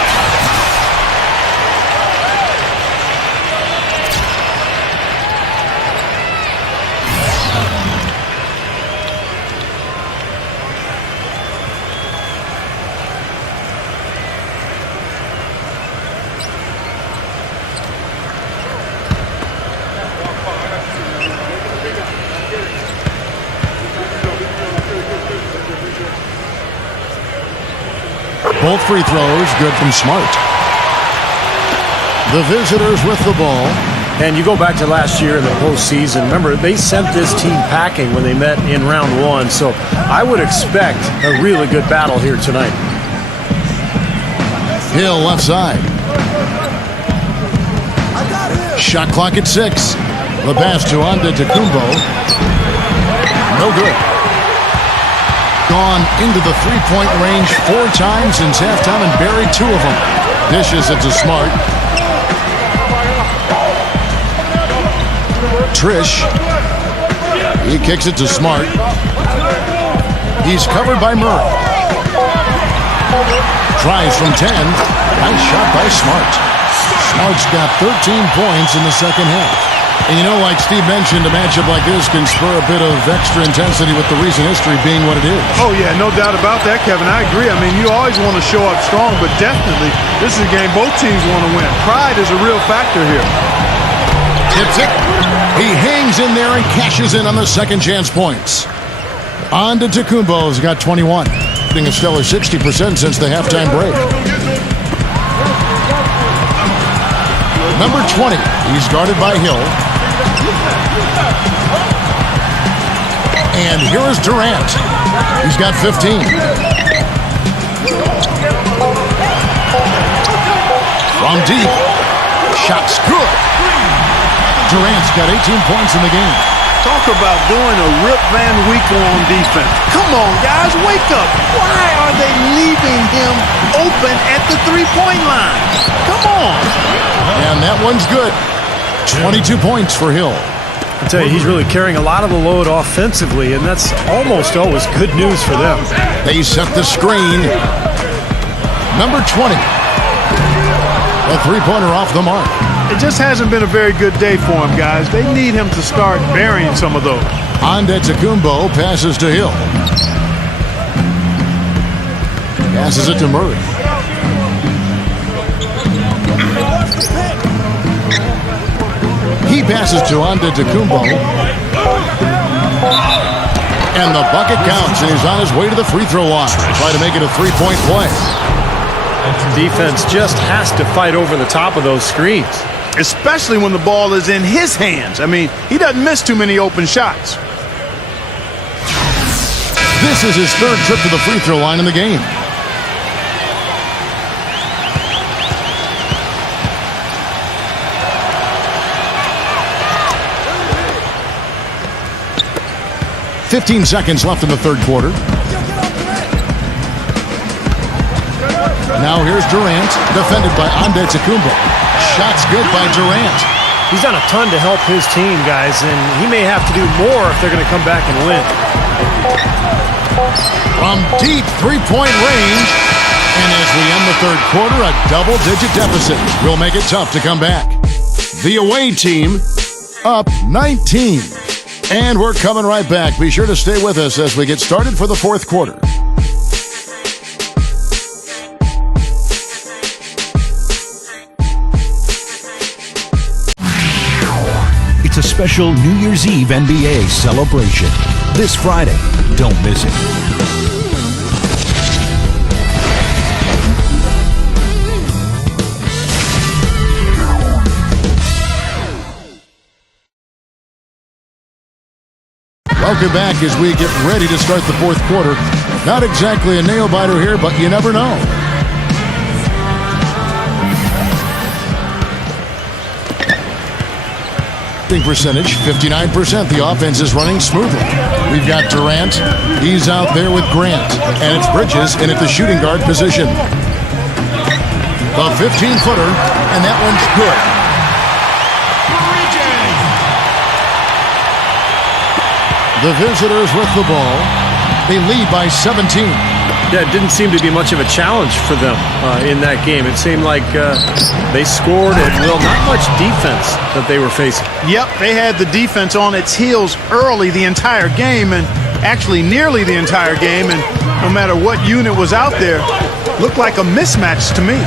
Both free throws good from Smart. The visitors with the ball. And you go back to last year in the postseason. Remember, they sent this team packing when they met in round 1. So I would expect a really good battle here tonight. Hill left side. Shot clock at 6. The pass to Antetokounmpo. No good. Gone into the three-point range 4 times since halftime and buried 2 of them. Dishes it to Smart. Trish. He kicks it to Smart. He's covered by Murray. Tries from 10. Nice shot by Smart. Smart's got 13 points in the second half. And you know, like Steve mentioned, a matchup like this can spur a bit of extra intensity with the recent history being what it is. Oh, yeah, no doubt about that, Kevin. I agree. I mean, you always want to show up strong, but definitely this is a game both teams want to win. Pride is a real factor here. Tips it. He hangs in there and cashes in on the second chance points. Antetokounmpo's got 21. Hitting a stellar 60% since the halftime break. Number 20. He's guarded by Hill. And here is Durant. He's got 15. From deep. Shot's good. Durant's got 18 points in the game. Talk about doing a Rip Van Winkle on defense. Come on, guys, wake up. Why are they leaving him open at the three-point line? Come on. And that one's good. 22 points for Hill. I tell you, he's really carrying a lot of the load offensively, and that's almost always good news for them. They set the screen. Number 20. A three-pointer off the mark. It just hasn't been a very good day for him, guys. They need him to start burying some of those. Antetokounmpo passes to Hill. Passes it to Murray. He passes to Antetokounmpo. And the bucket counts, and he's on his way to the free throw line. Try to make it a three-point play. Defense just has to fight over the top of those screens. Especially when the ball is in his hands. I mean, he doesn't miss too many open shots. This is his third trip to the free throw line in the game. "15 seconds left in the third quarter. Now here's Durant, defended by Antetokounmpo. Shots good by Durant. He's done a ton to help his team, guys, and he may have to do more if they're going to come back and win. From deep three-point range. And as we end the third quarter, a double-digit deficit will make it tough to come back. The away team up 19. And we're coming right back. Be sure to stay with us as we get started for the fourth quarter. It's a special New Year's Eve NBA celebration. This Friday. Don't miss it. Welcome back as we get ready to start the fourth quarter. Not exactly a nail-biter here, but you never know. Percentage 59%. The offense is running smoothly. We've got Durant. He's out there with Grant. And it's Bridges in at the shooting guard position. The 15-footer, and that one's good. The visitors with the ball. They lead by 17. Yeah, it didn't seem to be much of a challenge for them in that game. It seemed like they scored at will, not much defense that they were facing. Yep, they had the defense on its heels early the entire game, and actually nearly the entire game, and no matter what unit was out there, looked like a mismatch to me.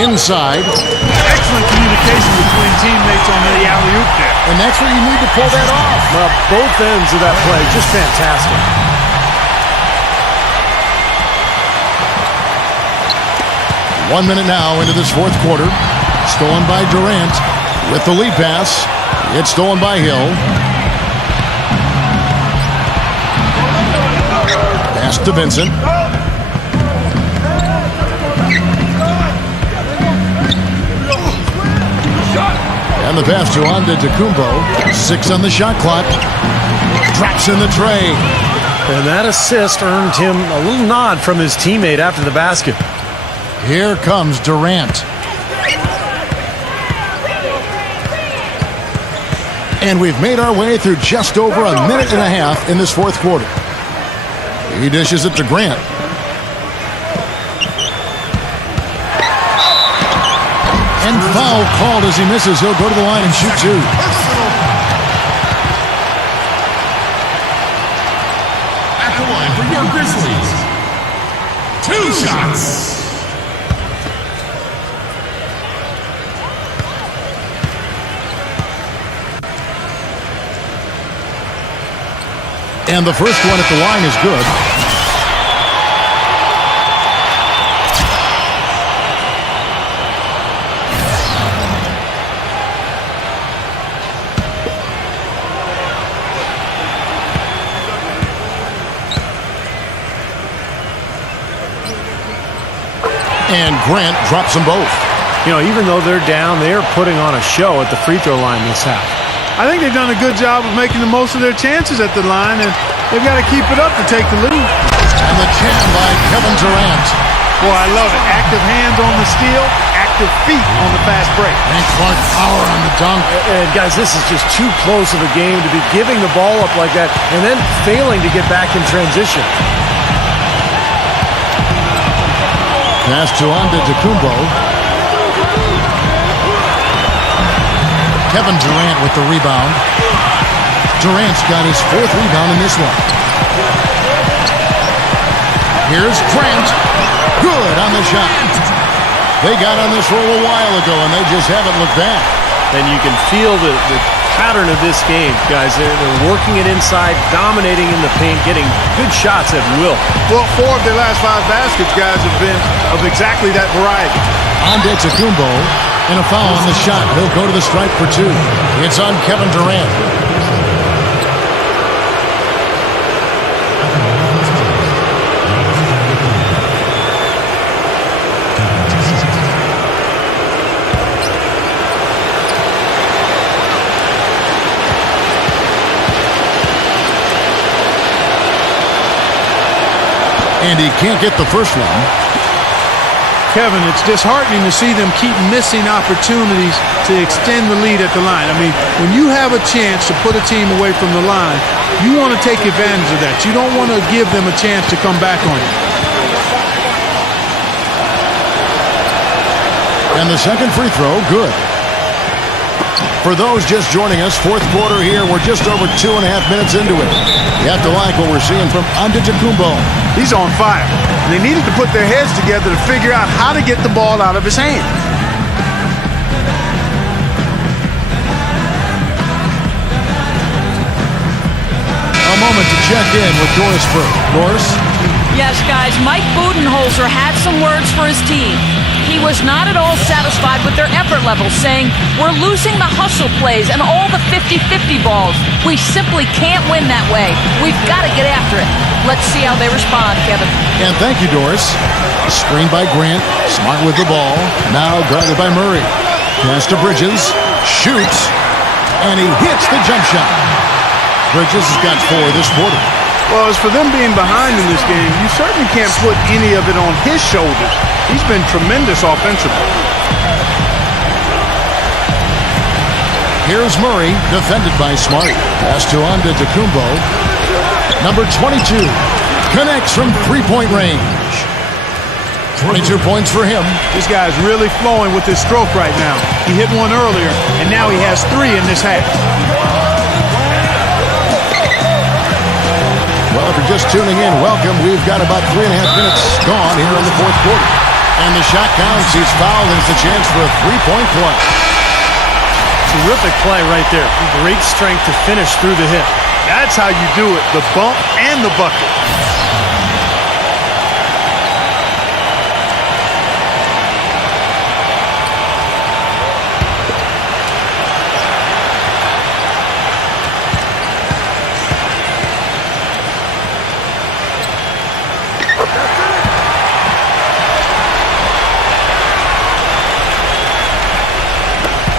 Inside. Excellent communication between teammates on the alley-oop there. And that's where you need to pull that off. Well, both ends of that play, just fantastic. 1 minute now into this fourth quarter. Stolen by Durant with the lead pass. It's stolen by Hill. Pass to Vincent. And the pass to Antetokounmpo. 6 on the shot clock. Drops in the tray. And that assist earned him a little nod from his teammate after the basket. Here comes Durant. And we've made our way through just over a minute and a half in this fourth quarter. He dishes it to Grant. And foul called as he misses. He'll go to the line and shoot two. At the line for your Grizzlies. 2 shots. And the first one at the line is good. And Grant drops them both. You know, even though they're down, they are putting on a show at the free throw line this half. I think they've done a good job of making the most of their chances at the line, and they've got to keep it up to take the lead. And the jam by Kevin Durant. Boy, I love it. Active hands on the steal, active feet on the fast break. And Clark power on the dunk. And guys, this is just too close of a game to be giving the ball up like that and then failing to get back in transition. Pass to Antetokounmpo. Kevin Durant with the rebound. Durant's got his 4th rebound in this one. Here's Grant. Good on the shot. They got on this roll a while ago, and they just haven't looked back. And you can feel the pattern of this game, guys. They're working it inside, dominating in the paint, getting good shots at will. Well, 4 of their last 5 baskets, guys, have been of exactly that variety. Antetokounmpo, and a foul on the shot. He'll go to the strike for 2. It's on Kevin Durant. And he can't get the first one. Kevin, it's disheartening to see them keep missing opportunities to extend the lead at the line. I mean, when you have a chance to put a team away from the line, you want to take advantage of that. You don't want to give them a chance to come back on you. And the second free throw, good. For those just joining us, 4th quarter here. We're just over 2.5 minutes into it. You have to like what we're seeing from Antetokounmpo. He's on fire. They needed to put their heads together to figure out how to get the ball out of his hand. A moment to check in with Doris Burke. Doris? Yes, guys, Mike Budenholzer had some words for his team. He was not at all satisfied with their effort levels, saying, "We're losing the hustle plays and all the 50-50 balls. We simply can't win that way. We've got to get after it." Let's see how they respond, Kevin. And thank you, Doris. Screened by Grant. Smart with the ball. Now guarded by Murray. Pass to Bridges. Shoots. And he hits the jump shot. Bridges has got 4 this quarter. Well, as for them being behind in this game, you certainly can't put any of it on his shoulders. He's been tremendous offensively. Here's Murray, defended by Smart. Pass to Antetokounmpo. Number 22 connects from 3-point range. 22 points for him. This guy's really flowing with his stroke right now. He hit one earlier, and now he has 3 in this half. Well, if you're just tuning in, welcome. We've got about 3.5 minutes gone here in the 4th quarter. And the shot counts. He's fouled, and it's a chance for a 3-point play. Terrific play right there. Great strength to finish through the hit. That's how you do it, the bump and the bucket.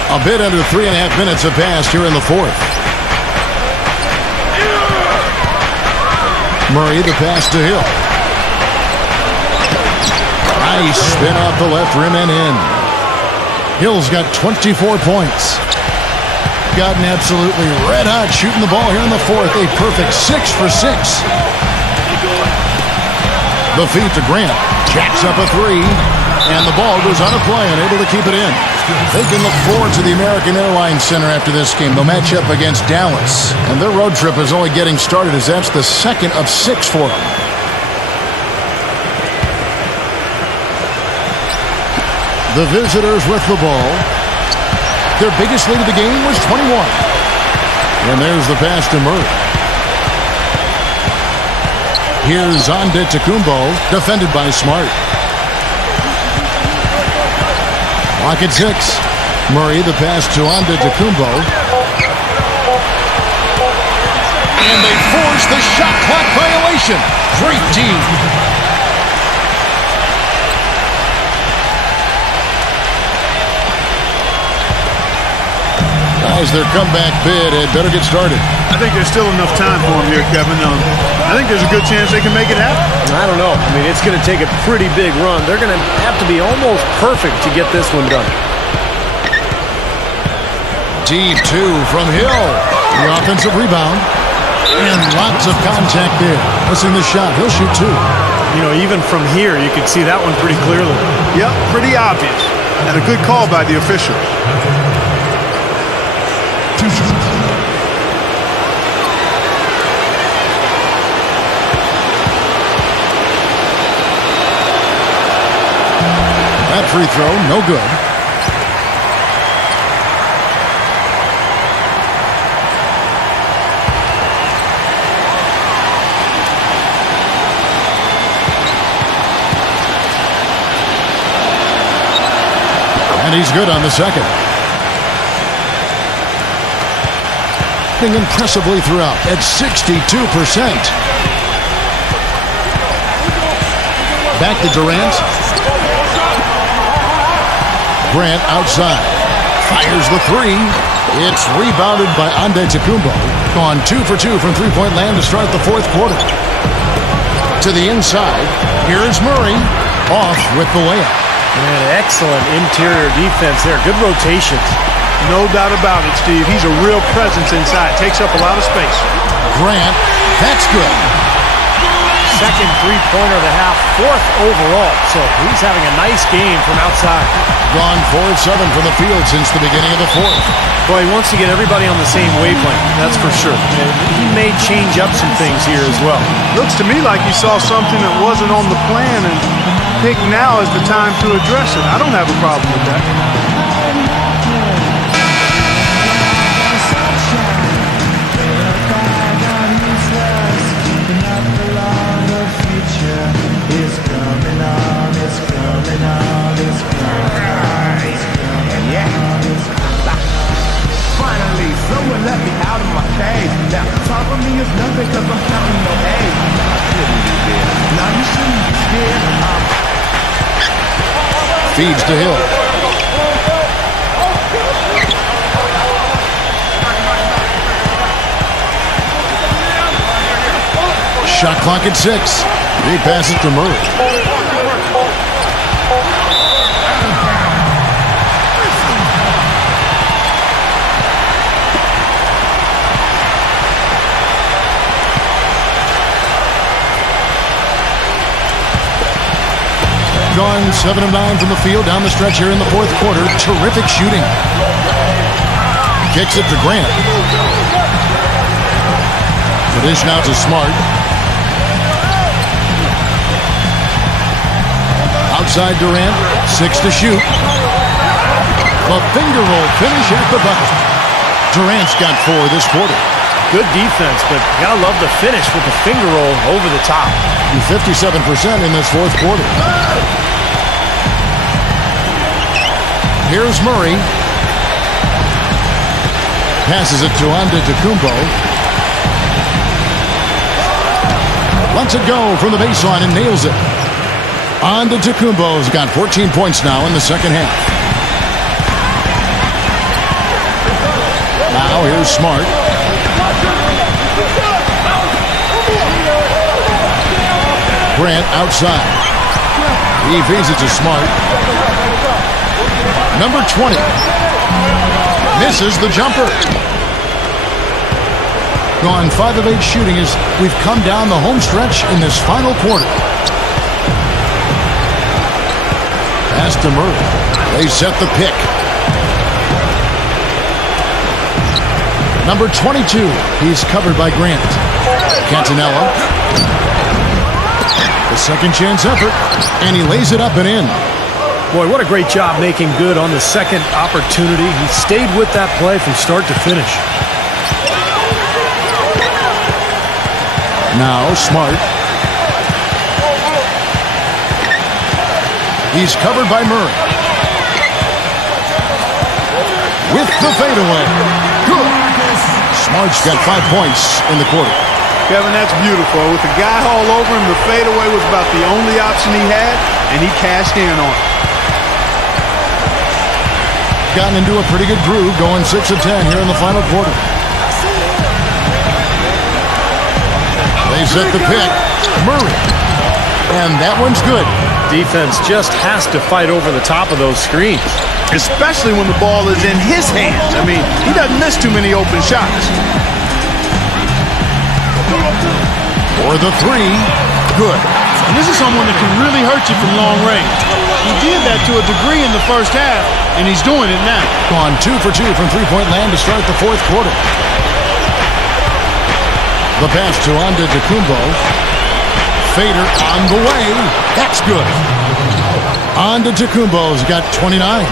A bit under 3.5 minutes have passed here in the 4th. Murray, the pass to Hill. Nice spin off the left rim and in. Hill's got 24 points. Gotten absolutely red hot shooting the ball here in the 4th. A perfect 6 for 6. The feed to Grant. Jacks up a 3. And the ball goes on a play, unable to keep it in. They can look forward to the American Airlines Center after this game. They'll match up against Dallas. And their road trip is only getting started as that's the 2nd of 6 for them. The visitors with the ball. Their biggest lead of the game was 21. And there's the pass to Murray. Here's Antetokounmpo, defended by Smart. Clock at 6. Murray, the pass to Antetokounmpo. And they force the shot clock violation. Great team. As their comeback bid had better get started. I think there's still enough time for them here, Kevin. I think there's a good chance they can make it happen. I don't know. I mean, it's going to take a pretty big run. They're going to have to be almost perfect to get this one done. Deep two from Hill. The offensive rebound. And lots of contact there. Missing the shot. He'll shoot two. You know, even from here, you can see that one pretty clearly. Yep, pretty obvious. And a good call by the officials. That free throw, no good. And he's good on the second. Impressively throughout at 62%. Back to Durant. Grant outside. Fires the three. It's rebounded by Antetokounmpo. Gone 2 for 2 from three-point land to start the fourth quarter. To the inside. Here's Murray. Off with the layup. Man, excellent interior defense there. Good rotations. No doubt about it, Steve. He's a real presence inside. Takes up a lot of space. Grant. That's good. Second three-pointer of the half, fourth overall. So he's having a nice game from outside. Gone 4 of 7 from the field since the beginning of the fourth. Boy, he wants to get everybody on the same wavelength, that's for sure. And he may change up some things here as well. Looks to me like you saw something that wasn't on the plan and think now is the time to address it. I don't have a problem with that. Finally, someone let me out of my cage. Now, top of me is nothing because I'm counting no age. Now, you shouldn't be scared. Feeds to Hill. Shot clock at 6. He passes to Murray. Gone 7 of 9 from the field down the stretch here in the fourth quarter. Terrific shooting. Kicks it to Grant. The dish now to Smart. Outside Durant. 6 to shoot. A finger roll finish at the bucket. Durant's got 4 this quarter. Good defense, but you gotta love the finish with the finger roll over the top. 57% in this fourth quarter. Here's Murray. Passes it to Antetokounmpo. Lets it go from the baseline and nails it. Antetokounmpo's got 14 points now in the second half. Now here's Smart. Grant outside. He feeds it to Smart. Number 20. Misses the jumper. Gone 5 of 8 shooting as we've come down the home stretch in this final quarter. Pass to Murray. They set the pick. Number 22. He's covered by Grant. Cantanello. The second chance effort. And he lays it up and in. Boy, what a great job making good on the second opportunity. He stayed with that play from start to finish. Now Smart. He's covered by Murray. With the fadeaway. Good. Smart's got 5 points in the quarter. Kevin, that's beautiful. With the guy all over him, the fadeaway was about the only option he had, and he cashed in on it. gotten into a pretty good groove, going 6 of 10 here in the final quarter. They set the pick. Murray. And that one's good. Defense just has to fight over the top of those screens. Especially when the ball is in his hands. I mean, he doesn't miss too many open shots. For the three. Good. And this is someone that can really hurt you from long range. He did that to a degree in the first half, and he's doing it now. Gone 2 for 2 from three-point land to start the fourth quarter. The pass to Antetokounmpo. Fader on the way. That's good. Antetokounmpo's got 29.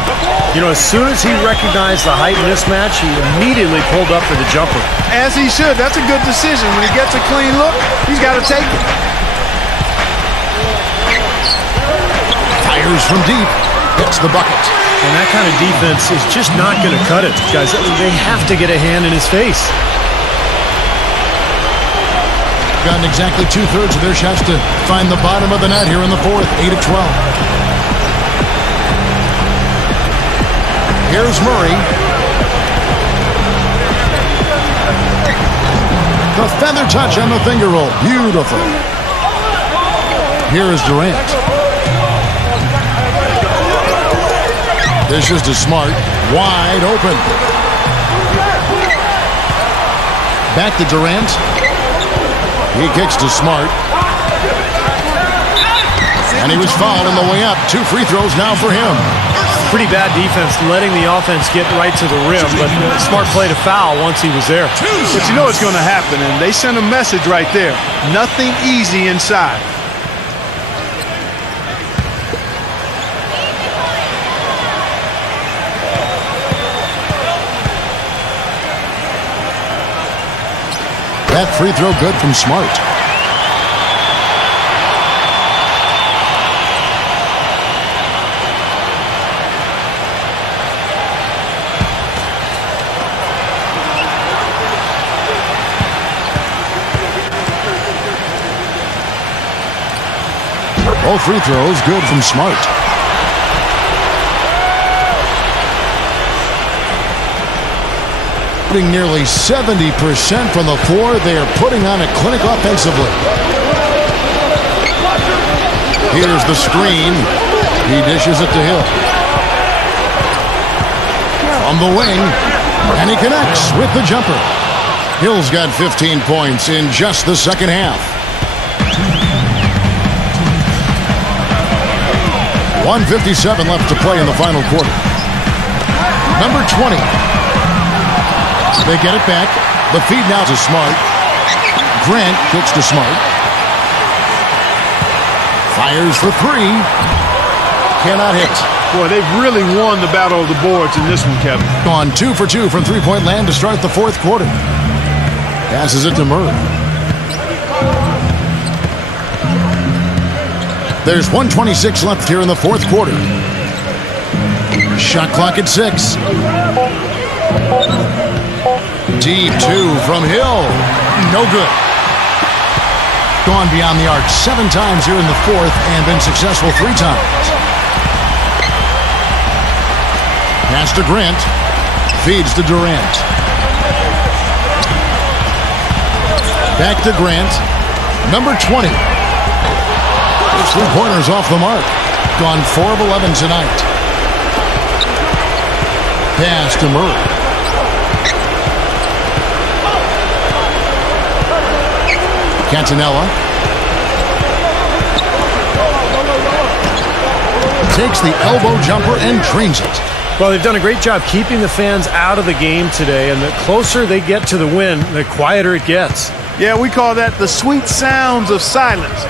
You know, as soon as he recognized the height mismatch, he immediately pulled up for the jumper. As he should. That's a good decision. When he gets a clean look, he's got to take it. Fires from deep. Hits the bucket. And that kind of defense is just not going to cut it. Guys, they have to get a hand in his face. Gotten exactly 2/3 of their shots to find the bottom of the net here in the fourth. 8 of 12. Here's Murray. The feather touch on the finger roll. Beautiful. Here's Durant. This is to Smart. Wide open. Back to Durant. He kicks to Smart. And he was fouled on the way up. 2 free throws now for him. Pretty bad defense letting the offense get right to the rim, but Smart played a foul once he was there. But you know what's going to happen, and they sent a message right there. Nothing easy inside. That free throw good from Smart. Both free throws good from Smart. Nearly 70% from the floor. They are putting on a clinic offensively. Here's the screen. He dishes it to Hill. On the wing, and he connects with the jumper. Hill's got 15 points in just the second half. 1:57 left to play in the final quarter. Number 20. They get it back. The feed now to Smart. Grant kicks to Smart. Fires for 3. Cannot hit. Boy, they've really won the battle of the boards in this one, Kevin. Gone 2 for 2 from three-point land to start the fourth quarter. Passes it to Murray. There's 1:26 left here in the fourth quarter. Shot clock at 6. Deep 2 from Hill. No good. Gone beyond the arc 7 times here in the fourth and been successful 3 times. Pass to Grant. Feeds to Durant. Back to Grant. Number 20. Those 3-pointers off the mark. Gone 4 of 11 tonight. Pass to Murray. Cantanella takes the elbow jumper and drains it. Well, they've done a great job keeping the fans out of the game today, and the closer they get to the win, the quieter it gets. Yeah, we call that the sweet sounds of silence.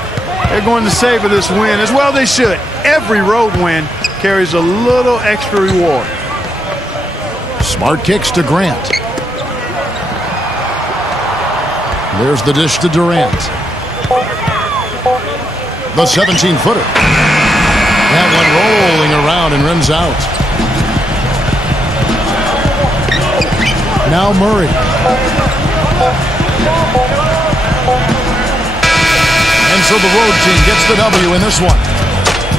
They're going to savor this win, as well they should. Every road win carries a little extra reward. Smart kicks to Grant. There's the dish to Durant. The 17-footer. That one rolling around and rims out. Now Murray. And so the road team gets the W in this one.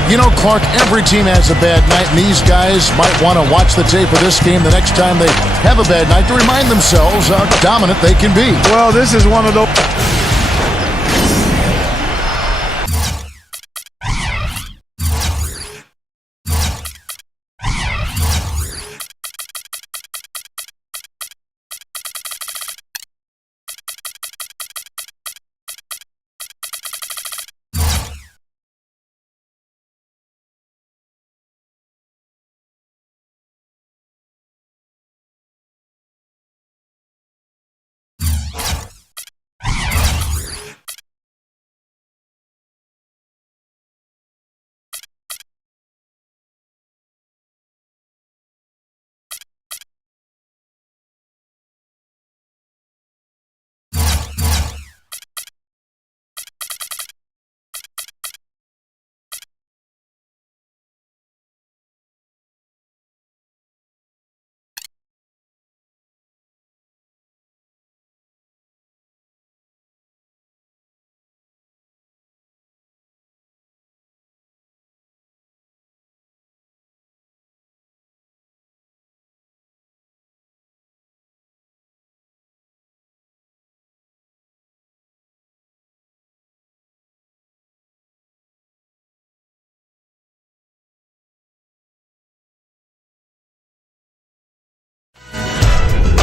You know, Clark, every team has a bad night, and these guys might want to watch the tape of this game the next time they have a bad night to remind themselves how dominant they can be. Well, this is one of those.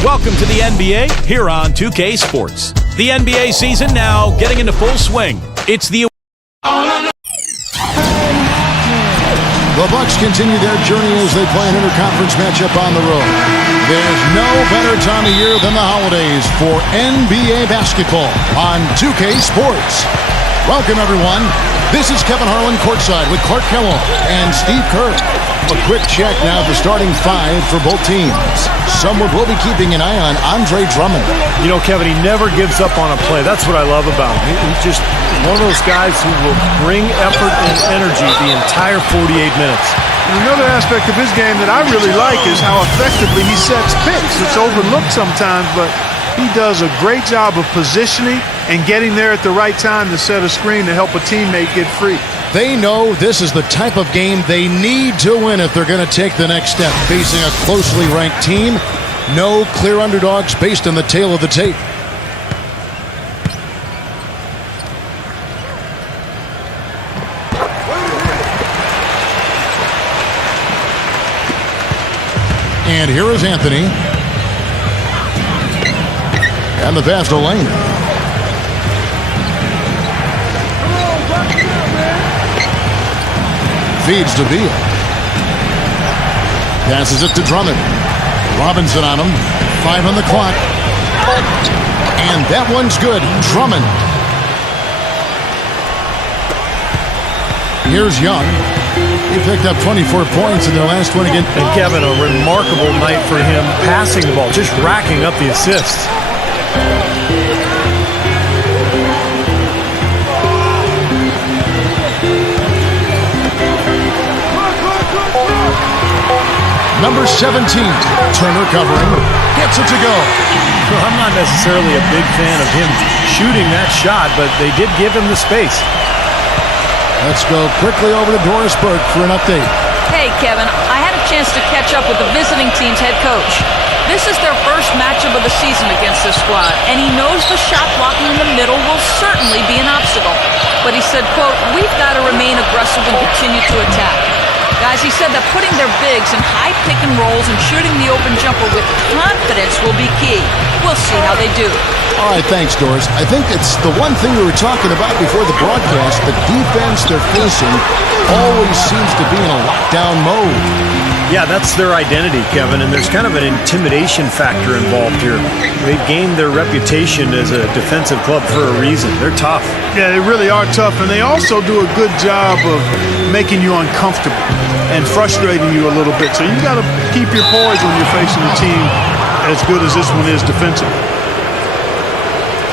Welcome to the NBA here on 2K Sports. The NBA season now getting into full swing. It's the Bucks continue their journey as they play an interconference matchup on the road. There's no better time of year than the holidays for NBA basketball on 2K Sports. Welcome, everyone. This is Kevin Harlan courtside with Clark Kellogg and Steve Kerr. A quick check now of the starting five for both teams. Someone will be keeping an eye on Andre Drummond. You know, Kevin, he never gives up on a play. That's what I love about him. He's just one of those guys who will bring effort and energy the entire 48 minutes. And another aspect of his game that I really like is how effectively he sets picks. It's overlooked sometimes, but he does a great job of positioning and getting there at the right time to set a screen to help a teammate get free. They know this is the type of game they need to win if they're going to take the next step. Facing a closely ranked team, no clear underdogs based on the tail of the tape. And here is Anthony. And the pass to Lane. Feeds to Beal. Passes it to Drummond. Robinson on him. 5 on the clock. And that one's good. Drummond. Here's Young. He picked up 24 points in their last one again. And Kevin, a remarkable night for him passing the ball, just racking up the assists. Number 17, Turner covering, gets it to go. Well, I'm not necessarily a big fan of him shooting that shot, but they did give him the space. Let's go quickly over to Doris Burke for an update. Hey, Kevin, I had a chance to catch up with the visiting team's head coach. This is their first matchup of the season against this squad, and he knows the shot blocking in the middle will certainly be an obstacle. But he said, quote, "We've got to remain aggressive and continue to attack." Guys, he said that putting their bigs in high pick and rolls and shooting the open jumper with confidence will be key. We'll see how they do. All right, thanks, Doris. I think it's the one thing we were talking about before the broadcast. The defense they're facing always seems to be in a lockdown mode. Yeah, that's their identity, Kevin, and there's kind of an intimidation factor involved here. They've gained their reputation as a defensive club for a reason. They're tough. Yeah, they really are tough, and they also do a good job of making you uncomfortable and frustrating you a little bit. So you got to keep your poise when you're facing a team as good as this one is defensively.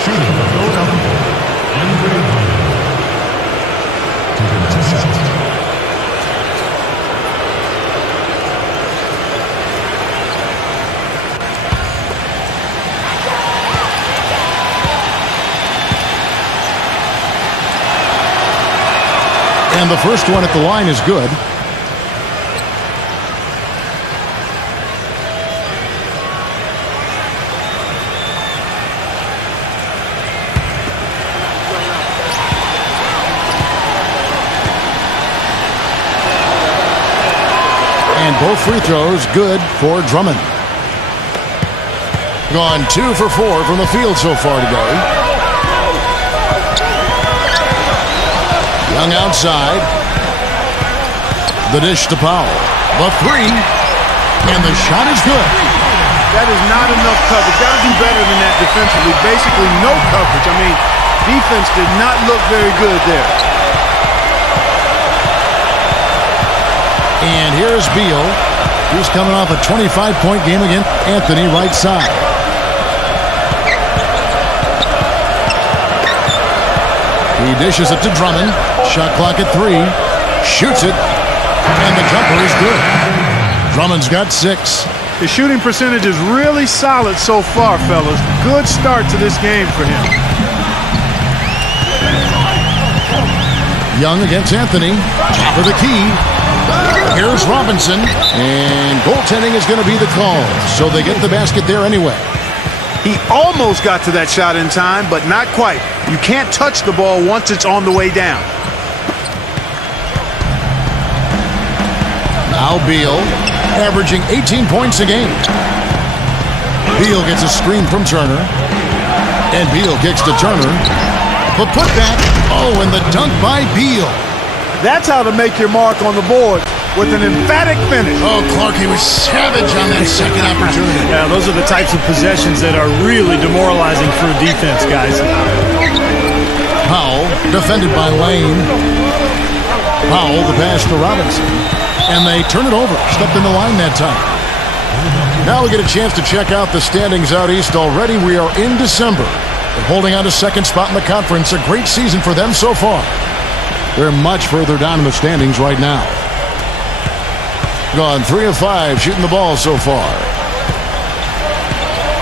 Shooting, Philadelphia, Andre Drummond. Taking 2 shots. And the first one at the line is good. And both free throws good for Drummond. Gone 2 for 4 from the field so far today. Young outside. The dish to Powell. The three. And the shot is good. That is not enough coverage. Got to do better than that defensively. Basically no coverage. I mean, defense did not look very good there. And here's Beal. He's coming off a 25-point game against Anthony right side. He dishes it to Drummond. Shot clock at 3. Shoots it. And the jumper is good. Drummond's got 6. The shooting percentage is really solid so far, fellas. Good start to this game for him. Young against Anthony. Top of the key. Here's Robinson. And goaltending is going to be the call. So they get the basket there anyway. He almost got to that shot in time, but not quite. You can't touch the ball once it's on the way down. Now Beal, averaging 18 points a game. Beal gets a screen from Turner. And Beal kicks to Turner. The putback. Oh, and the dunk by Beal. That's how to make your mark on the board, with an emphatic finish. Oh, Clark, he was savage on that second opportunity. Yeah, those are the types of possessions that are really demoralizing for a defense, guys. Powell, defended by Lane. Powell, the pass to Robinson. And they turn it over. Stepped in the line that time. Now we get a chance to check out the standings out east. Already we are in December. They're holding on to second spot in the conference. A great season for them so far. They're much further down in the standings right now. Gone 3 of 5 shooting the ball so far.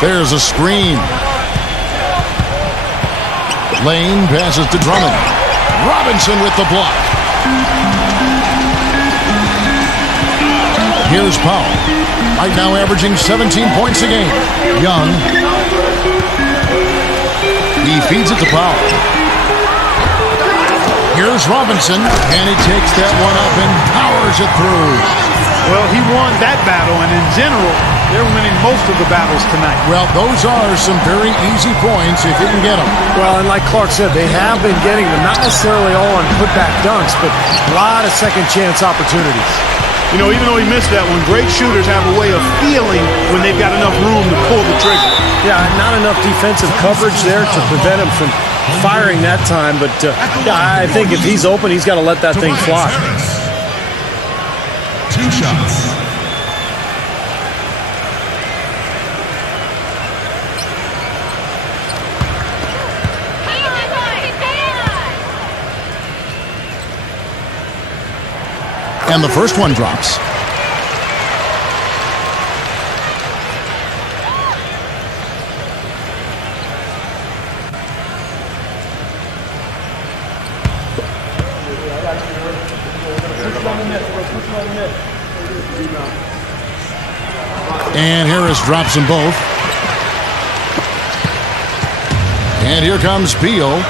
There's a screen. Lane passes to Drummond. Robinson with the block. Here's Powell. Right now averaging 17 points a game. Young. He feeds it to Powell. Here's Robinson, and he takes that one up and powers it through. Well, he won that battle, and in general, they're winning most of the battles tonight. Well, those are some very easy points if you can get them. Well, and like Clark said, they have been getting them, not necessarily all on putback dunks, but a lot of second chance opportunities. You know, even though he missed that one, great shooters have a way of feeling when they've got enough room to pull the trigger. Yeah, not enough defensive coverage there to prevent him from firing that time, but I think if he's open, he's got to let that thing fly. 2 shots. And the first one drops. And Harris drops them both. And here comes Beal.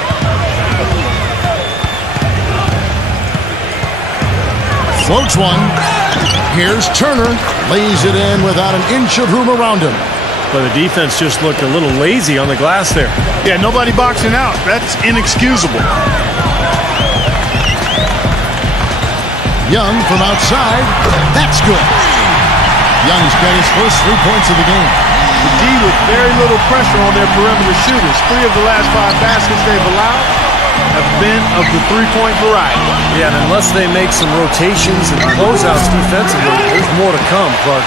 Floats one. Here's Turner. Lays it in without an inch of room around him. But the defense just looked a little lazy on the glass there. Yeah, nobody boxing out. That's inexcusable. Young from outside. That's good. Young's got his first 3 points of the game. The D with very little pressure on their perimeter shooters. 3 of the last 5 baskets they've allowed have been of the three-point variety. Yeah, and unless they make some rotations and closeouts defensively, there's more to come, Clark.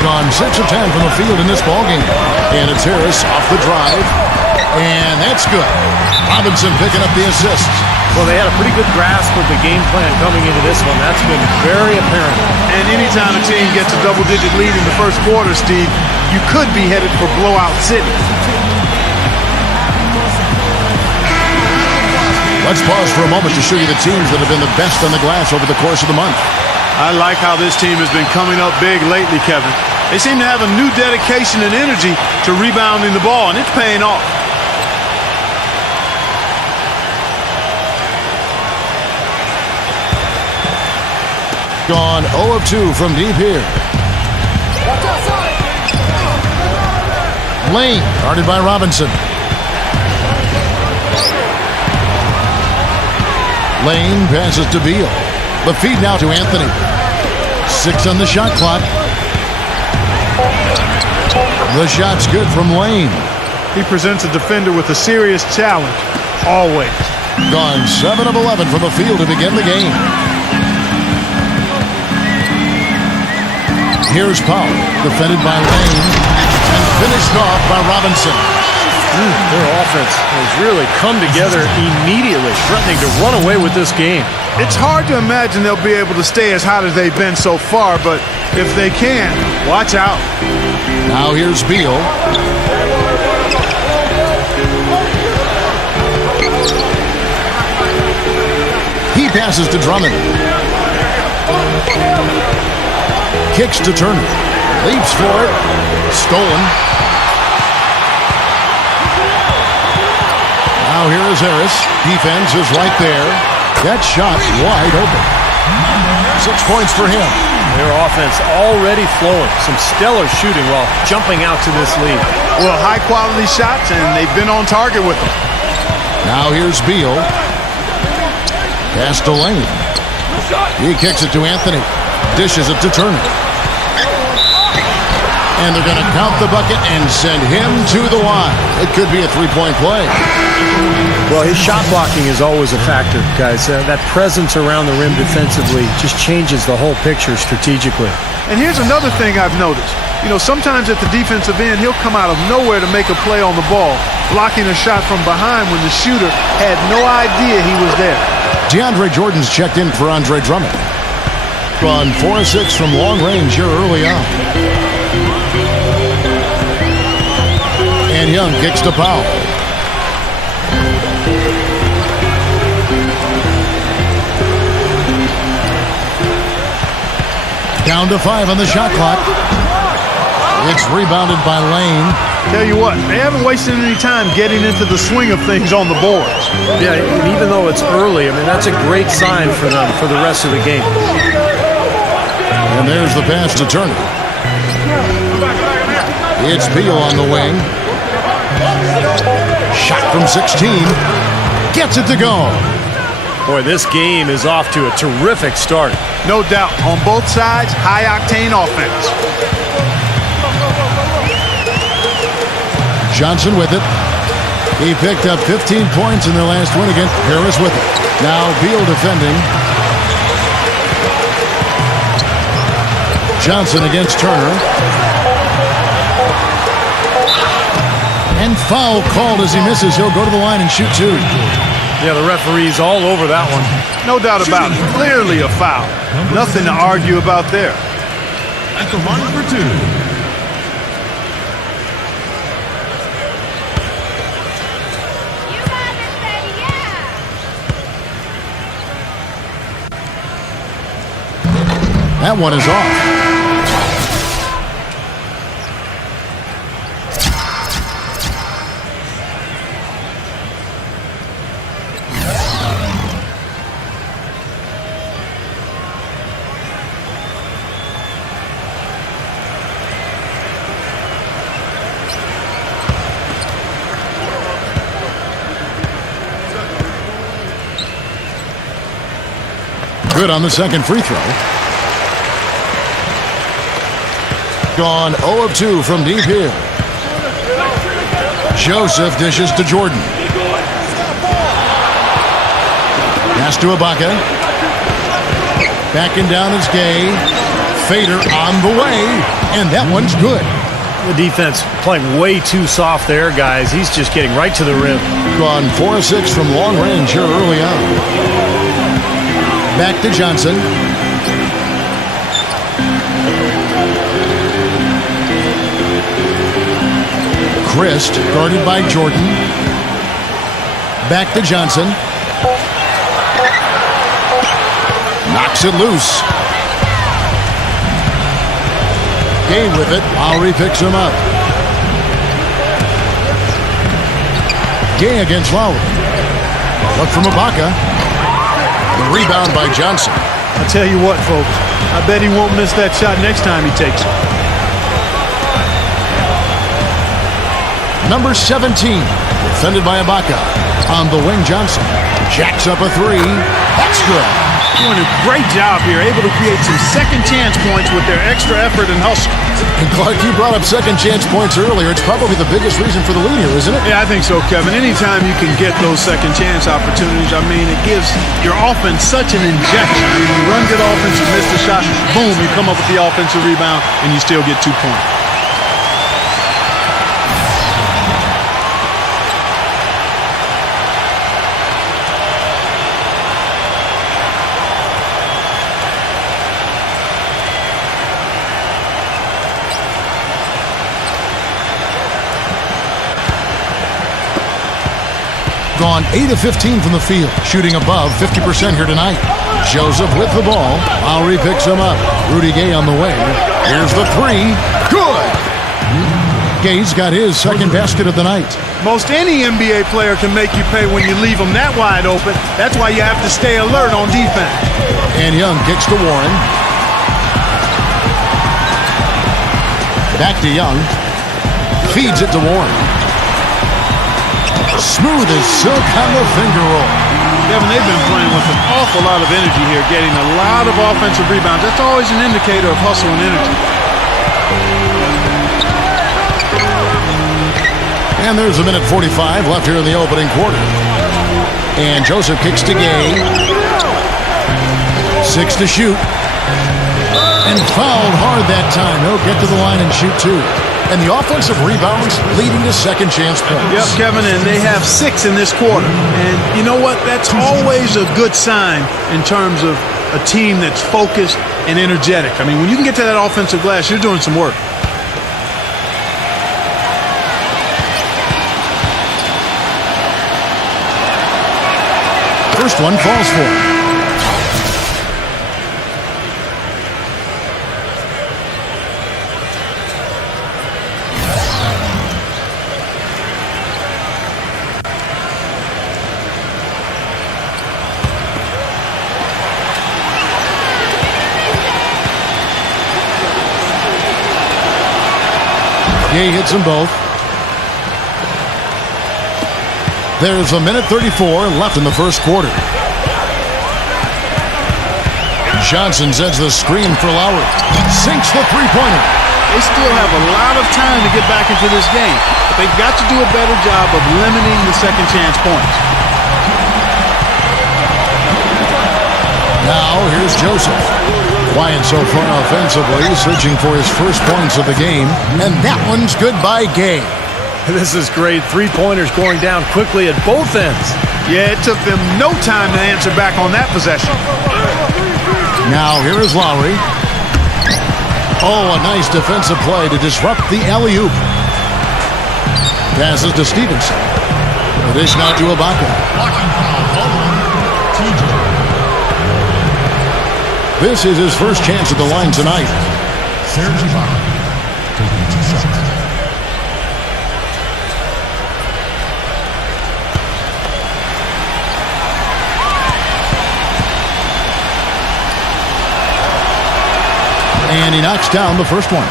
Gone 6 of 10 from the field in this ballgame. And it's Harris off the drive. And that's good. Robinson picking up the assist. Well, they had a pretty good grasp of the game plan coming into this one. That's been very apparent. And anytime a team gets a double-digit lead in the first quarter, Steve, you could be headed for blowout city. Let's pause for a moment to show you the teams that have been the best on the glass over the course of the month. I like how this team has been coming up big lately, Kevin. They seem to have a new dedication and energy to rebounding the ball, and it's paying off. Gone 0 of 2 from deep here. Lane, guarded by Robinson. Lane passes to Beal. The feed now to Anthony. 6 on the shot clock. The shot's good from Lane. He presents a defender with a serious challenge, always. Gone 7 of 11 from the field to begin the game. Here's Powell, defended by Lane, and finished off by Robinson. Their offense has really come together immediately, threatening to run away with this game. It's hard to imagine they'll be able to stay as hot as they've been so far, but if they can, watch out. Now here's Beal. He passes to Drummond. Kicks to Turner. Leaps for it. Stolen. Now here is Harris. Defense is right there. That shot's wide open. 6 points for him. Their offense already flowing. Some stellar shooting while jumping out to this lead. Well, high-quality shots, and they've been on target with them. Now here's Beal. Pass to Lane. He kicks it to Anthony. Dishes it to Turner. And they're going to count the bucket and send him to the line. It could be a three-point play. Well, his shot blocking is always a factor, guys. That presence around the rim defensively just changes the whole picture strategically. And here's another thing I've noticed. You know, sometimes at the defensive end, he'll come out of nowhere to make a play on the ball, blocking a shot from behind when the shooter had no idea he was there. DeAndre Jordan's checked in for Andre Drummond. Gone 4 of 6 from long range here early on. And Young kicks to Powell. Down to 5 on the shot clock. It's rebounded by Lane. Tell you what, they haven't wasted any time getting into the swing of things on the boards. Yeah, and even though it's early, I mean, that's a great sign for them for the rest of the game. And there's the pass to Turner. It's Beal on the wing. Shot from 16. Gets it to go. Boy, this game is off to a terrific start. No doubt. On both sides, high-octane offense. Johnson with it. He picked up 15 points in their last win against Harris with it. Now Beal defending. Johnson against Turner. And foul called as he misses. He'll go to the line and shoot 2. Yeah, the referee's all over that one. No doubt about it. Clearly a foul. Nothing to argue about there. At the line for 2. That one is off. Good on the second free throw. Gone 0 of 2 from deep here. Joseph dishes to Jordan. Pass to Ibaka. Backing down is Gay. Fader on the way. And that one's good. The defense playing way too soft there, guys. He's just getting right to the rim. Gone 4 of 6 from long range here early on. Back to Johnson. Christ guarded by Jordan. Back to Johnson. Knocks it loose. Gay with it. Lowry picks him up. Gay against Lowry. Look from Ibaka. The rebound by Johnson. I tell you what, folks, I bet he won't miss that shot next time he takes it. Number 17, defended by Ibaka. On the wing, Johnson. Jacks up a three. That's good. Doing a great job here, able to create some second chance points with their extra effort and hustle. And Clark, you brought up second chance points earlier. It's probably the biggest reason for the lead here, isn't it? Yeah, I think so, Kevin. Anytime you can get those second chance opportunities, I mean, it gives your offense such an injection. I mean, you run good offense, you miss the shot, boom, you come up with the offensive rebound, and you still get 2 points. Gone 8 of 15 from the field, shooting above 50% here tonight. Joseph with the ball. Lowry picks him up. Rudy Gay on the wing. Here's the three. Good! Gay's got his second basket of the night. Most any NBA player can make you pay when you leave them that wide open. That's why you have to stay alert on defense. And Young kicks to Warren. Back to Young. Feeds it to Warren. Smooth as silk on the finger roll. Kevin, they've been playing with an awful lot of energy here, getting a lot of offensive rebounds. That's always an indicator of hustle and energy. And there's a minute 45 left here in the opening quarter. And Joseph kicks to Gay. 6 to shoot. And fouled hard that time. He'll get to the line and shoot 2. And the offensive rebounds leading to second chance points. Yep, Kevin, and they have 6 in this quarter. And you know what? That's always a good sign in terms of a team that's focused and energetic. I mean, when you can get to that offensive glass, you're doing some work. First one falls for him. Gay hits them both. There's a minute 34 left in the first quarter. Johnson sends the screen for Lowry. Sinks the three-pointer. They still have a lot of time to get back into this game, but they've got to do a better job of limiting the second chance points. Now here's Joseph. Quiet so far offensively, searching for his first points of the game. And that one's good by Gay. This is great. Three-pointers going down quickly at both ends. Yeah, it took them no time to answer back on that possession. Now here is Lowry. Oh, a nice defensive play to disrupt the alley-oop. Passes to Stevenson. The dish now to Ibaka. This is his first chance at the line tonight. Serge Ibaka taking 2 shots. And he knocks down the first one.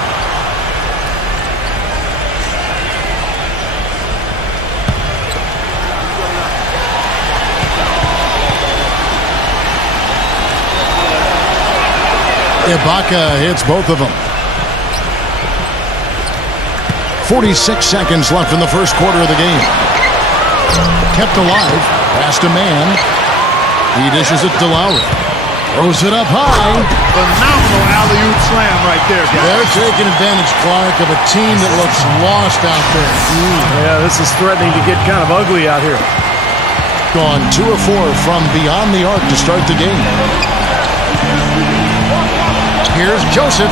Ibaka hits both of them. 46 seconds left in the first quarter of the game. Kept alive. Past a man. He dishes it to Lowry. Throws it up high. Phenomenal alley-oop slam right there, guys. They're taking advantage, Clark, of a team that looks lost out there. Yeah, this is threatening to get kind of ugly out here. Gone 2 of 4 from beyond the arc to start the game. Here's Joseph,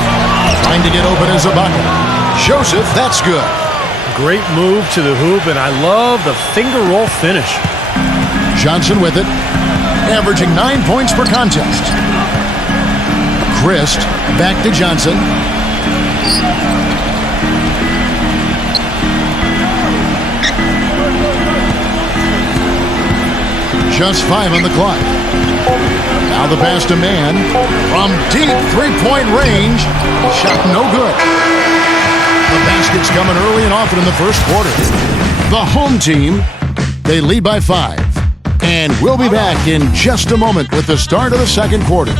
trying to get open as Ibaka. Joseph, that's good. Great move to the hoop, and I love the finger roll finish. Johnson with it, averaging 9 points per contest. Christ. Back to Johnson. Just 5 on the clock. Now the pass to Mann. From deep three-point range. Shot no good. The basket's coming early and often in the first quarter. The home team, they lead by 5. And we'll be back in just a moment with the start of the second quarter.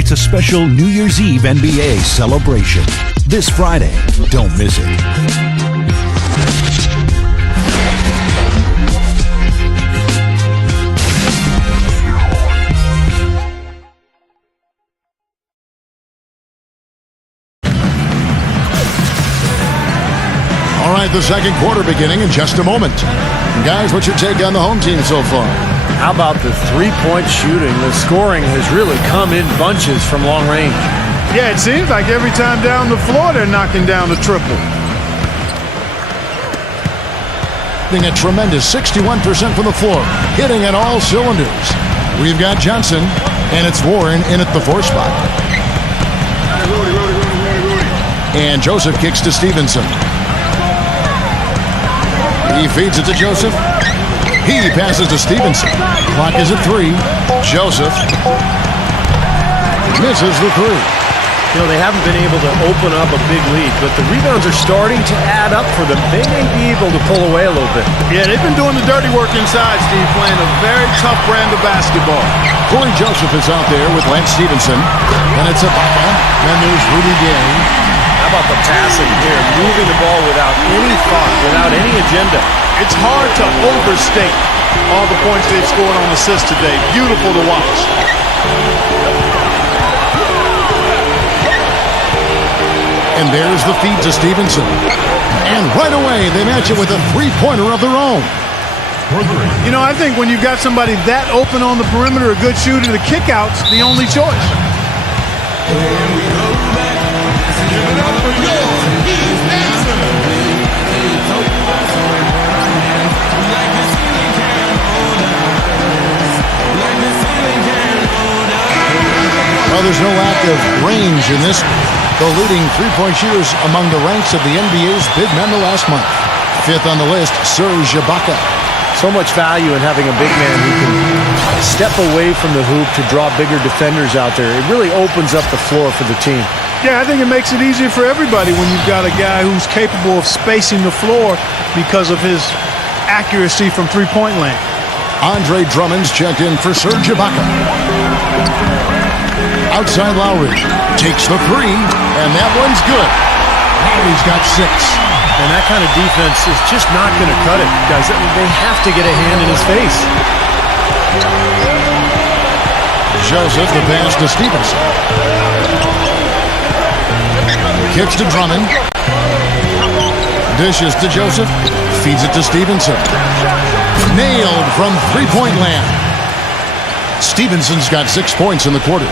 It's a special New Year's Eve NBA celebration. This Friday. Don't miss it. All right, the second quarter beginning in just a moment. Guys, what's your take on the home team so far? How about the three-point shooting? The scoring has really come in bunches from long range. Yeah, it seems like every time down the floor they're knocking down the triple. Hitting a tremendous 61% from the floor. Hitting at all cylinders. We've got Johnson, and it's Warren in at the 4 spot. And Joseph kicks to Stevenson. He feeds it to Joseph. He passes to Stevenson. Clock is at 3. Joseph misses the 3. You know, they haven't been able to open up a big lead, but the rebounds are starting to add up for them. They may be able to pull away a little bit. Yeah, they've been doing the dirty work inside, Steve, playing a very tough brand of basketball. Corey Joseph is out there with Lance Stevenson. And it's Ibaka. Then there's Rudy Gay. How about the passing here? Moving the ball without any thought, without any agenda. It's hard to overstate all the points they've scored on assists today. Beautiful to watch. And there's the feed to Stevenson. And right away, they match it with a three-pointer of their own. You know, I think when you've got somebody that open on the perimeter, a good shooter, the kick-out's the only choice. Well, there's no lack of range in this. The leading three-point shooters among the ranks of the NBA's big men the last month. 5th on the list, Serge Ibaka. So much value in having a big man who can step away from the hoop to draw bigger defenders out there. It really opens up the floor for the team. Yeah, I think it makes it easier for everybody when you've got a guy who's capable of spacing the floor because of his accuracy from three-point land. Andre Drummond's checked in for Serge Ibaka. Outside Lowry takes the 3, and that one's good. Lowry's got 6. And that kind of defense is just not going to cut it, guys. I mean, they have to get a hand in his face. Joseph, the pass to Stevenson. Kicks to Drummond. Dishes to Joseph. Feeds it to Stevenson. Nailed from three-point land. Stevenson's got 6 points in the quarter.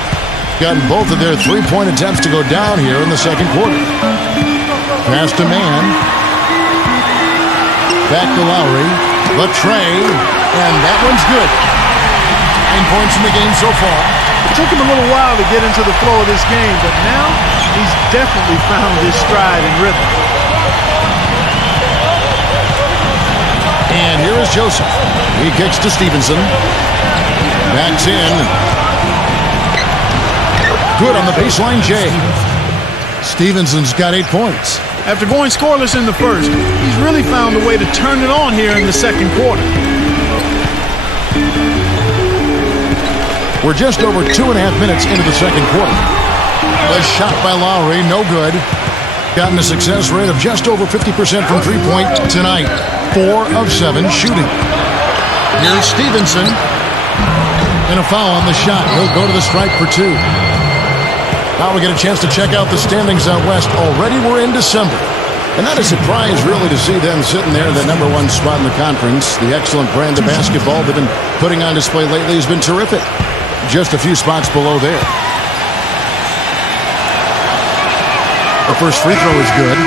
Gotten both of their three-point attempts to go down here in the second quarter. Pass to Mann. Back to Lowry. The tray. And that one's good. 9 points in the game so far. It took him a little while to get into the flow of this game, but now he's definitely found his stride and rhythm. And here is Joseph. He kicks to Stevenson. Backs in. Good on the baseline, Jay. Stevenson's got 8 points. After going scoreless in the first, he's really found a way to turn it on here in the second quarter. We're just over 2.5 minutes into the second quarter. A shot by Lowry, no good. Gotten a success rate of just over 50% from three-point tonight. 4 of 7 shooting. Here's Stevenson. And a foul on the shot. He'll go to the stripe for 2. Now we get a chance to check out the standings out west. Already we're in December. And not a surprise, really, to see them sitting there in the #1 spot in the conference. The excellent brand of basketball they've been putting on display lately has been terrific. Just a few spots below there. The first free throw is good.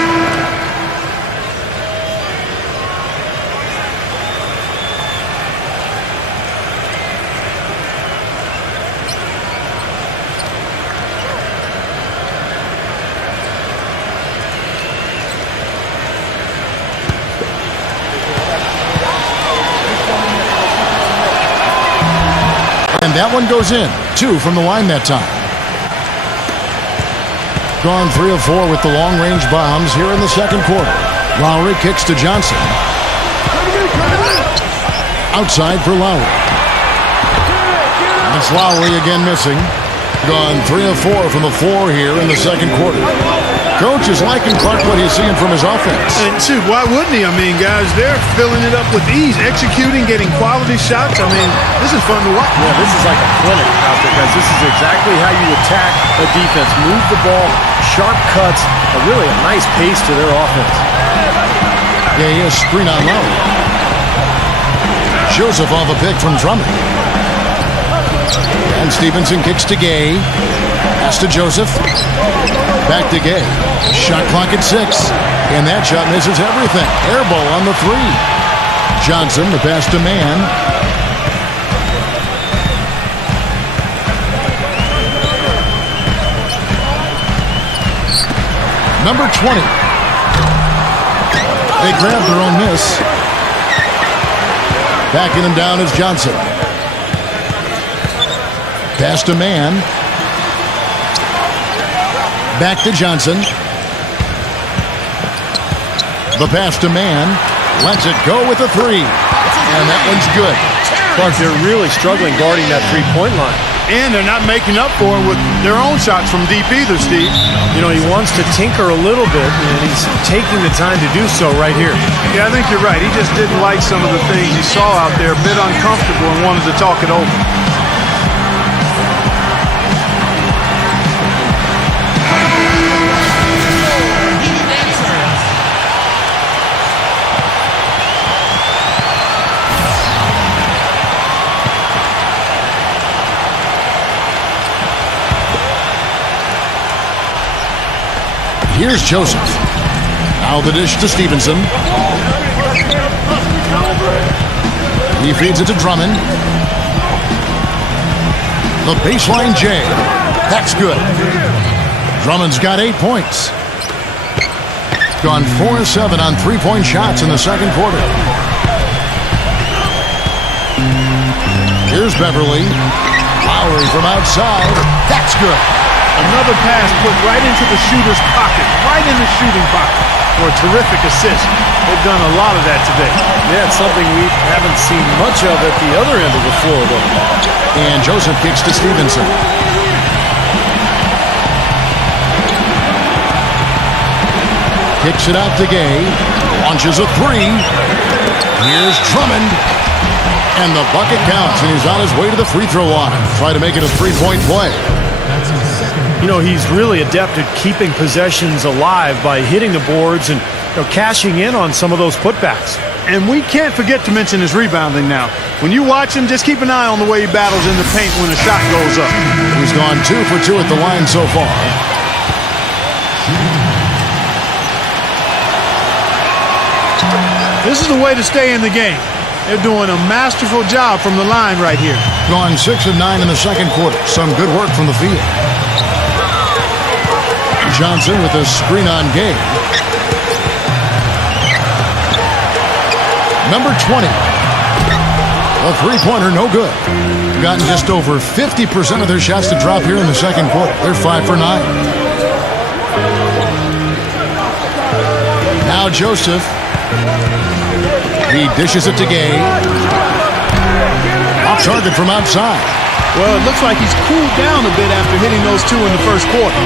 that one goes in. 2 from the line that time. Gone 3 of 4 with the long-range bombs here in the second quarter. Lowry kicks to Johnson. Outside for Lowry. It's Lowry again missing. Gone 3 of 4 from the floor here in the second quarter. Coach is liking Clark what he's seeing from his offense. And shoot, why wouldn't he? I mean, guys, they're filling it up with ease, executing, getting quality shots. I mean, this is fun to watch. Yeah, this is like a clinic out there, guys. This is exactly how you attack a defense. Move the ball, sharp cuts, really a nice pace to their offense. Yeah, he has screen on Lowry. Joseph off a pick from Drummond. And Stevenson kicks to Gay. Pass to Joseph. Back to Gay. Shot clock at 6. And that shot misses everything. Air ball on the 3. Johnson, the pass to Mann. Number 20. They grab their own miss. Backing him down is Johnson. Pass to Mann. Back to Johnson. The pass to Mann. Lets it go with a 3. And that one's good. Clark, they're really struggling guarding that three-point line. And they're not making up for it with their own shots from deep either, Steve. You know, he wants to tinker a little bit, and he's taking the time to do so right here. Yeah, I think you're right. He just didn't like some of the things he saw out there, a bit uncomfortable, and wanted to talk it over. Here's Joseph. Now the dish to Stevenson. He feeds it to Drummond. The baseline J. That's good. Drummond's got 8 points. Gone 4 of 7 on three-point shots in the second quarter. Here's Beverly. Lowry from outside. That's good. Another pass put right into the shooter's pocket, right in the shooting pocket for a terrific assist. They've done a lot of that today. Yeah, it's something we haven't seen much of at the other end of the floor, though. And Joseph kicks to Stevenson. Kicks it out to Gay. Launches a 3. Here's Drummond. And the bucket counts, and he's on his way to the free throw line. Try to make it a 3-point play. You know, he's really adept at keeping possessions alive by hitting the boards and cashing in on some of those putbacks. And we can't forget to mention his rebounding now. When you watch him, just keep an eye on the way he battles in the paint when a shot goes up. He's gone 2 for 2 at the line so far. This is the way to stay in the game. They're doing a masterful job from the line right here. Gone 6 of 9 in the second quarter. Some good work from the field. Johnson with a screen on Gay. Number 20. A three-pointer, no good. Gotten just over 50% of their shots to drop here in the second quarter. They're 5 for 9. Now Joseph. He dishes it to Gay. Off target from outside. Well, it looks like he's cooled down a bit after hitting those 2 in the first quarter.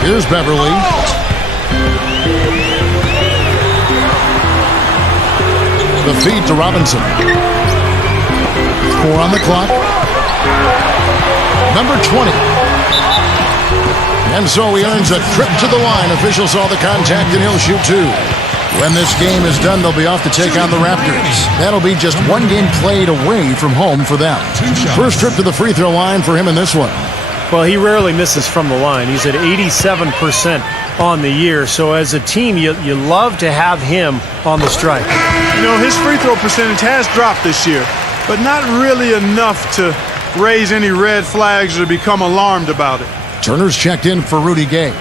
Here's Beverly. The feed to Robinson. 4 on the clock. Number 20. And so he earns a trip to the line. Officials saw the contact and he'll shoot 2. When this game is done, they'll be off to take on the Raptors. That'll be just 1 game played away from home for them. First trip to the free throw line for him in this one. Well, he rarely misses from the line. He's at 87% on the year. So as a team, you love to have him on the strike. You know, his free throw percentage has dropped this year, but not really enough to raise any red flags or become alarmed about it. Turner's checked in for Rudy Gay.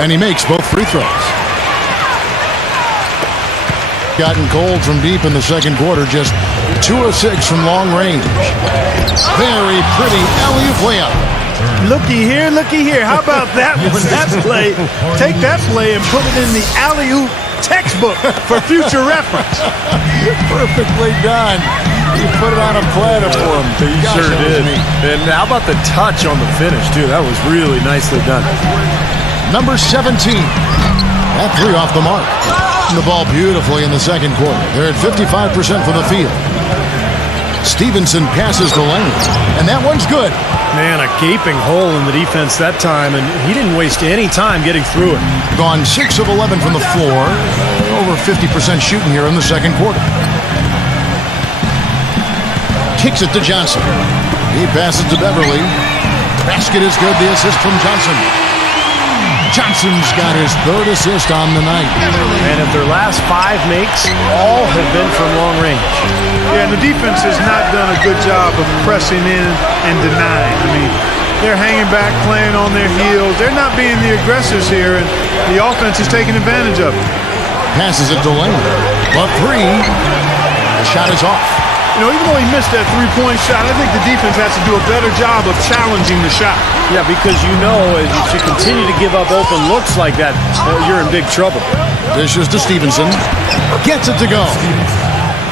And he makes both free throws. Gotten cold from deep in the second quarter, just 2 of 6 from long range. Very pretty alley-oop layup. Looky here. How about that one? That play. Take that play and put it in the alley-oop textbook for future reference. Perfectly done. He put it on a platter for him. He sure did. And how about the touch on the finish, too? That was really nicely done. Number 17. That 3 off the mark. The ball beautifully in the second quarter. They're at 55% from the field. Stevenson passes to Lane, and that one's good. Man, a gaping hole in the defense that time, and he didn't waste any time getting through it. Gone 6 of 11 from the floor. Over 50% shooting here in the second quarter. Kicks it to Johnson. He passes to Beverly. Basket is good. The assist from Johnson. Johnson's got his 3rd assist on the night. And if their last 5 makes, all have been from long range. Yeah, and the defense has not done a good job of pressing in and denying. I mean, they're hanging back, playing on their heels. They're not being the aggressors here, and the offense is taking advantage of it. Passes it to Lane. But 3. The shot is off. You know, even though he missed that three-point shot, I think the defense has to do a better job of challenging the shot. Yeah, because you know if you continue to give up open looks like that, you're in big trouble. Dishes to Stevenson. Gets it to go.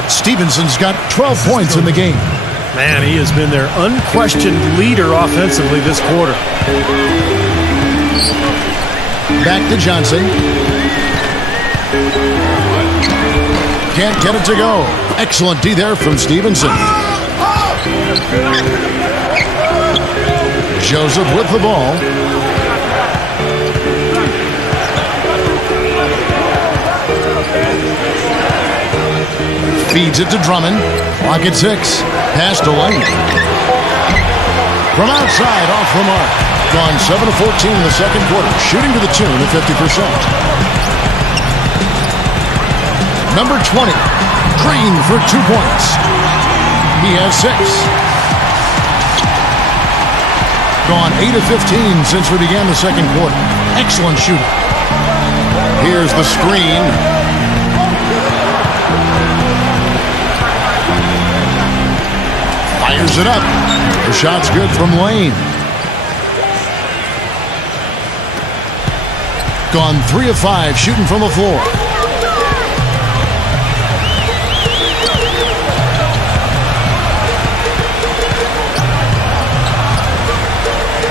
Stevenson's got 12 points in the game. Man, he has been their unquestioned leader offensively this quarter. Back to Johnson. Can't get it to go. Excellent D there from Stevenson. Joseph with the ball. Feeds it to Drummond. Clock at 6. Pass to Lane. From outside, off the mark. Gone 7 of 14 in the second quarter. Shooting to the tune of 50%. Number 20, Green for 2 points. He has 6. Gone 8 of 15 since we began the second quarter. Excellent shooting. Here's the screen. Fires it up. The shot's good from Lane. Gone 3 of 5 shooting from the floor.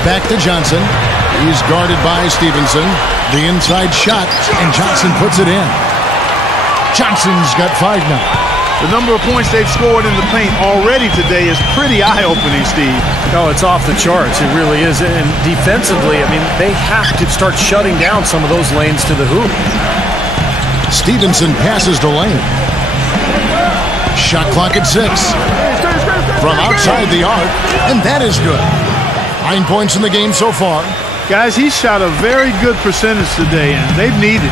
Back to Johnson. He's guarded by Stevenson. The inside shot, and Johnson puts it in. Johnson's got 5 now. The number of points they've scored in the paint already today is pretty eye-opening, Steve. Oh, it's off the charts. It really is. And defensively, I mean, they have to start shutting down some of those lanes to the hoop. Stevenson passes to Lane. Shot clock at 6. From outside the arc, and that is good. 9 points in the game so far. Guys, he shot a very good percentage today, and they've needed it.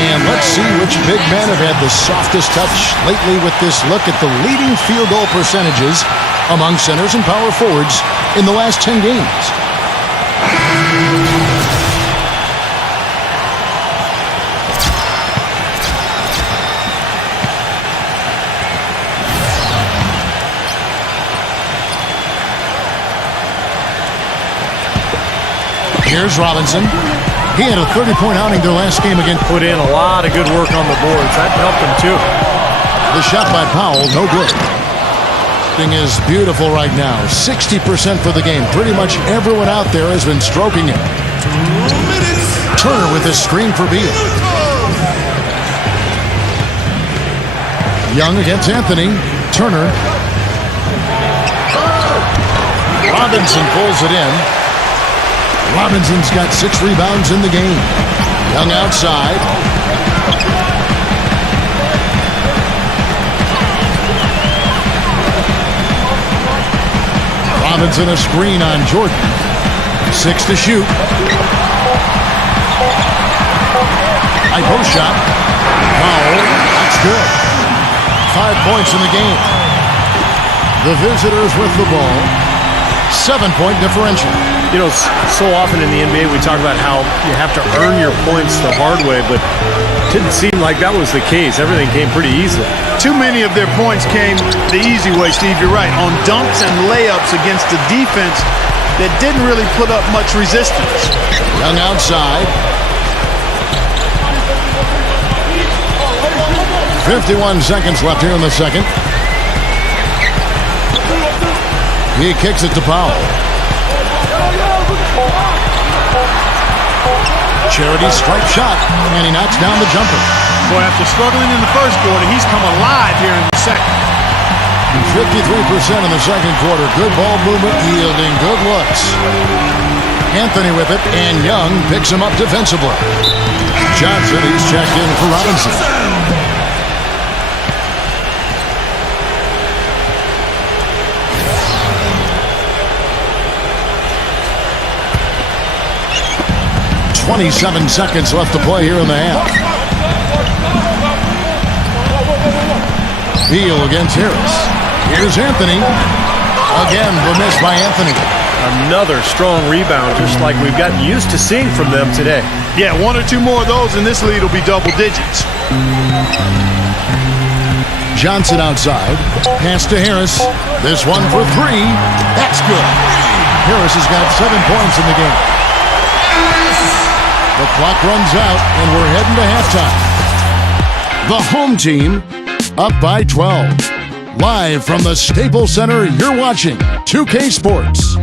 And let's see which big men have had the softest touch lately with this look at the leading field goal percentages among centers and power forwards in the last 10 games. Here's Robinson. He had a 30-point outing their last game again. Put in a lot of good work on the boards. That helped him too. The shot by Powell, no good. Thing is beautiful right now. 60% for the game. Pretty much everyone out there has been stroking it. Turner with a screen for Beal. Young against Anthony. Turner. Robinson pulls it in. Robinson's got 6 rebounds in the game. Young outside. Robinson a screen on Jordan. 6 to shoot. High post shot. Foul. That's good. 5 points in the game. The visitors with the ball. 7-point differential. You know, so often in the NBA we talk about how you have to earn your points the hard way, but it didn't seem like that was the case. Everything came pretty easily. Too many of their points came the easy way, Steve. You're right. On dunks and layups against a defense that didn't really put up much resistance. Young outside. 51 seconds left here in the second. He kicks it to Powell. Charity strike shot, and he knocks down the jumper. Boy, after struggling in the first quarter, he's come alive here in the second. 53% in the second quarter. Good ball movement, yielding good looks. Anthony with it, and Young picks him up defensively. Johnson, he's checked in for Robinson. 27 seconds left to play here in the half. Beal against Harris. Here's Anthony. Again, the miss by Anthony. Another strong rebound, just like we've gotten used to seeing from them today. Yeah, 1 or 2 more of those, and this lead will be double digits. Johnson outside. Pass to Harris. This one for 3. That's good. Harris has got 7 points in the game. The clock runs out, and we're heading to halftime. The home team up by 12. Live from the Staples Center, you're watching 2K Sports.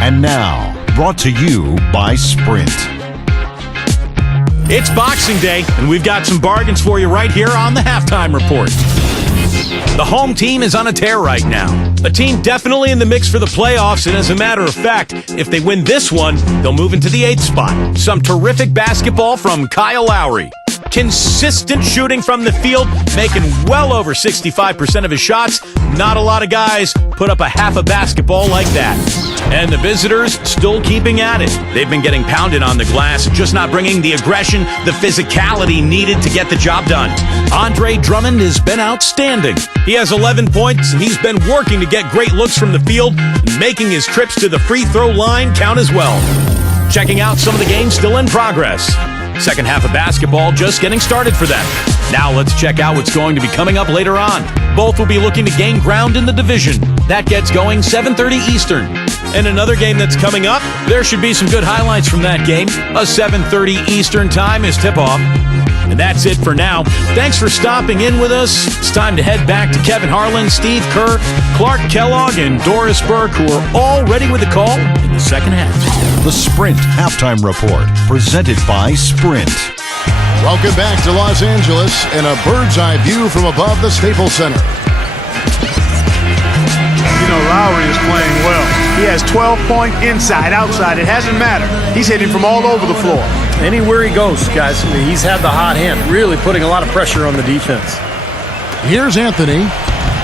And now, brought to you by Sprint. It's Boxing Day, and we've got some bargains for you right here on the Halftime Report. The home team is on a tear right now. A team definitely in the mix for the playoffs, and as a matter of fact, if they win this one, they'll move into the 8th spot. Some terrific basketball from Kyle Lowry. Consistent shooting from the field, making well over 65% of his shots. Not a lot of guys put up a half a basketball like that. And the visitors still keeping at it. They've been getting pounded on the glass, just not bringing the aggression, the physicality needed to get the job done. Andre Drummond has been outstanding. He has 11 points, and he's been working to get great looks from the field, and making his trips to the free throw line count as well. Checking out some of the games still in progress. Second half of basketball just getting started for them. Now let's check out what's going to be coming up later on. Both will be looking to gain ground in the division. That gets going 7:30 Eastern. And another game that's coming up, there should be some good highlights from that game. A 7:30 Eastern time is tip-off. And that's it for now. Thanks for stopping in with us. It's time to head back to Kevin Harlan, Steve Kerr, Clark Kellogg, and Doris Burke, who are all ready with the call in the second half. The Sprint Halftime Report, presented by Sprint. Welcome back to Los Angeles and a bird's-eye view from above the Staples Center. You know, Lowry is playing well. He has 12-point inside, outside. It hasn't mattered. He's hitting from all over the floor. Anywhere he goes, guys, I mean, he's had the hot hand, really putting a lot of pressure on the defense. Here's Anthony.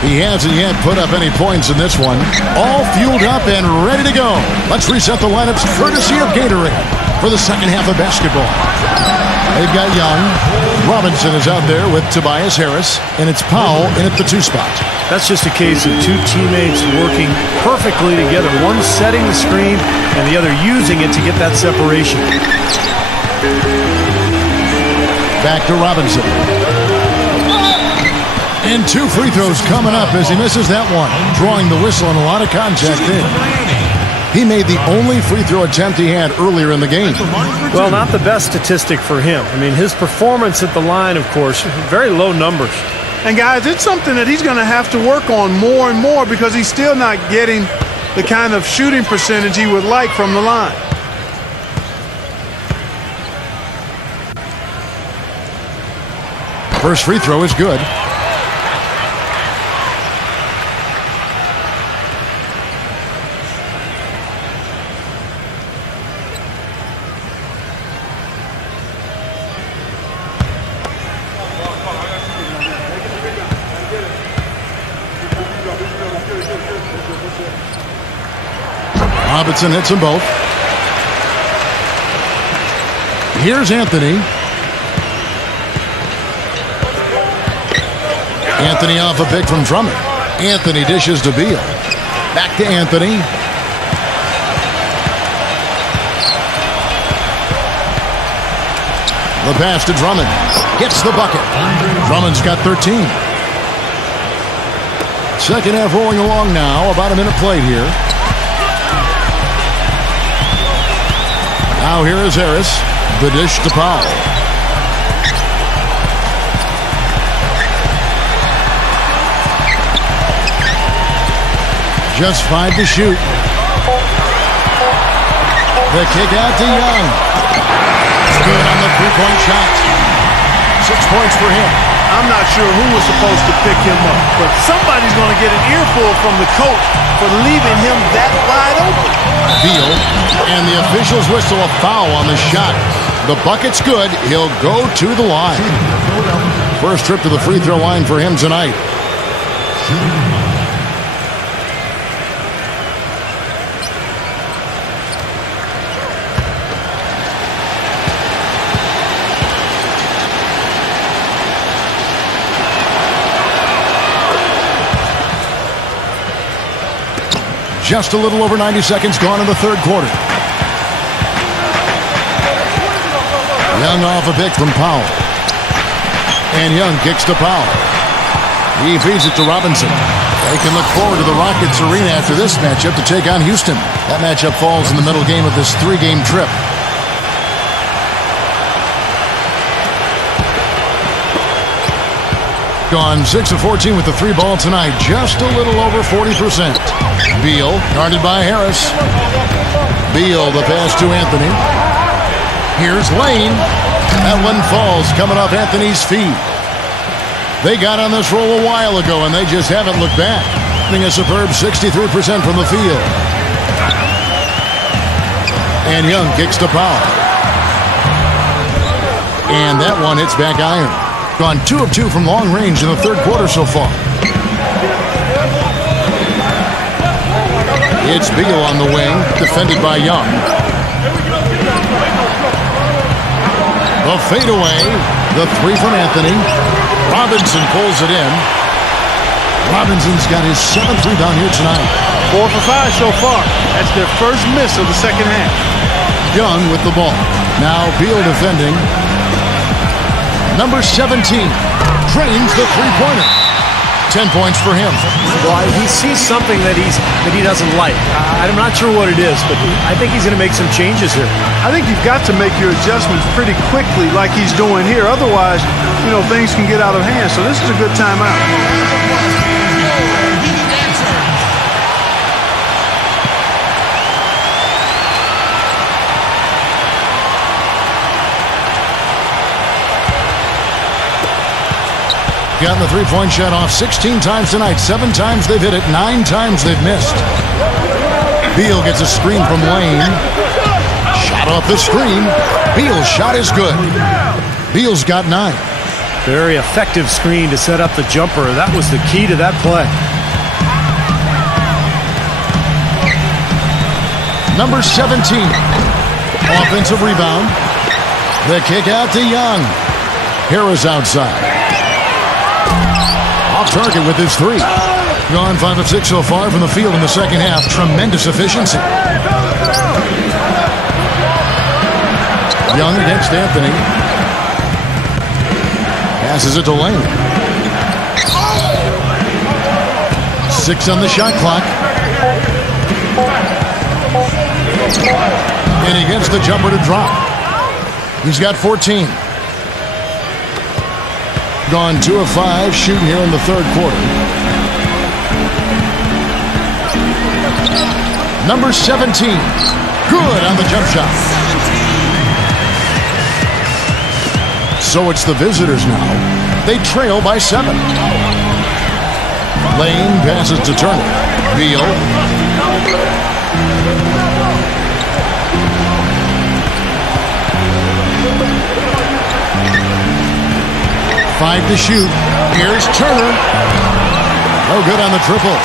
He hasn't yet put up any points in this one. All fueled up and ready to go. Let's reset the lineups courtesy of Gatorade for the second half of basketball. They've got Young. Robinson is out there with Tobias Harris, and it's Powell in at the 2 spot. That's just a case of 2 teammates working perfectly together. One setting the screen and the other using it to get that separation. Back to Robinson. And 2 free throws coming up as he misses that one. Drawing the whistle and a lot of contact there. He made the only free throw attempt he had earlier in the game. Well, not the best statistic for him. I mean, his performance at the line, of course, very low numbers. And guys, it's something that he's going to have to work on more and more because he's still not getting the kind of shooting percentage he would like from the line. First free throw is good. Robinson hits them both. Here's Anthony. Anthony off a pick from Drummond. Anthony dishes to Beal. Back to Anthony. The pass to Drummond. Gets the bucket. Drummond's got 13. Second half rolling along now. About a minute played here. Now here is Harris. The dish to Powell. Just 5 to shoot. The kick out to Young. Good on the three-point shot. 6 points for him. I'm not sure who was supposed to pick him up, but somebody's going to get an earful from the coach for leaving him that wide open. Beal, and the officials whistle a foul on the shot. The bucket's good. He'll go to the line. First trip to the free throw line for him tonight. Just a little over 90 seconds gone in the third quarter. Young off a pick from Powell. And Young kicks to Powell. He feeds it to Robinson. They can look forward to the Rockets arena after this matchup to take on Houston. That matchup falls in the middle game of this 3-game trip. Gone 6 of 14 with the 3 ball tonight. Just a little over 40%. Beal, guarded by Harris. Beal, the pass to Anthony. Here's Lane. That one falls, coming off Anthony's feet. They got on this roll a while ago, and they just haven't looked back. Hitting a superb 63% from the field. And Young kicks to Powell. And that one hits back iron. Gone 2 of 2 from long range in the third quarter so far. It's Beal on the wing, defended by Young. The fadeaway, the 3 from Anthony. Robinson pulls it in. Robinson's got his 7th rebound here tonight. 4 for 5 so far. That's their first miss of the second half. Young with the ball. Now Beal defending. Number 17 drains the three-pointer. 10 points for him. Well, he sees something that he doesn't like. I'm not sure what it is, but I think he's going to make some changes here. I think you've got to make your adjustments pretty quickly like he's doing here. Otherwise, things can get out of hand. So this is a good timeout. Gotten the three-point shot off 16 times tonight. 7 times they've hit it. 9 times they've missed. Beal gets a screen from Lane. Shot off the screen. Beal's shot is good. Beal's got 9. Very effective screen to set up the jumper. That was the key to that play. Number 17. Offensive rebound. The kick out to Young. Harris outside. Off target with his 3. Gone 5 of 6 so far from the field in the second half. Tremendous efficiency. Young against Anthony. Passes it to Lane. 6 on the shot clock. And he gets the jumper to drop. He's got 14. Gone 2 of 5 shooting here in the third quarter. Number 17. Good on the jump shot. So it's the visitors now. They trail by 7. Lane passes to Turner. Beal. Five to shoot. Here's Turner. No good on the triple.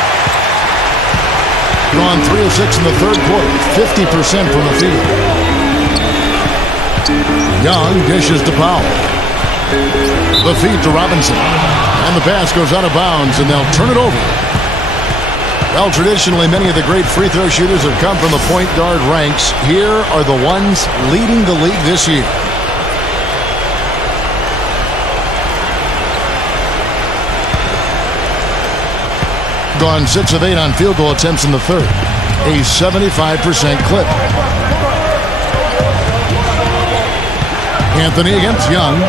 Gone 3 of 6 in the third quarter. 50% from the field. Young dishes to Powell. The feed to Robinson. And the pass goes out of bounds, and they'll turn it over. Well, traditionally, many of the great free throw shooters have come from the point guard ranks. Here are the ones leading the league this year. Gone 6 of 8 on field goal attempts in the third. A 75% clip. Anthony against Young.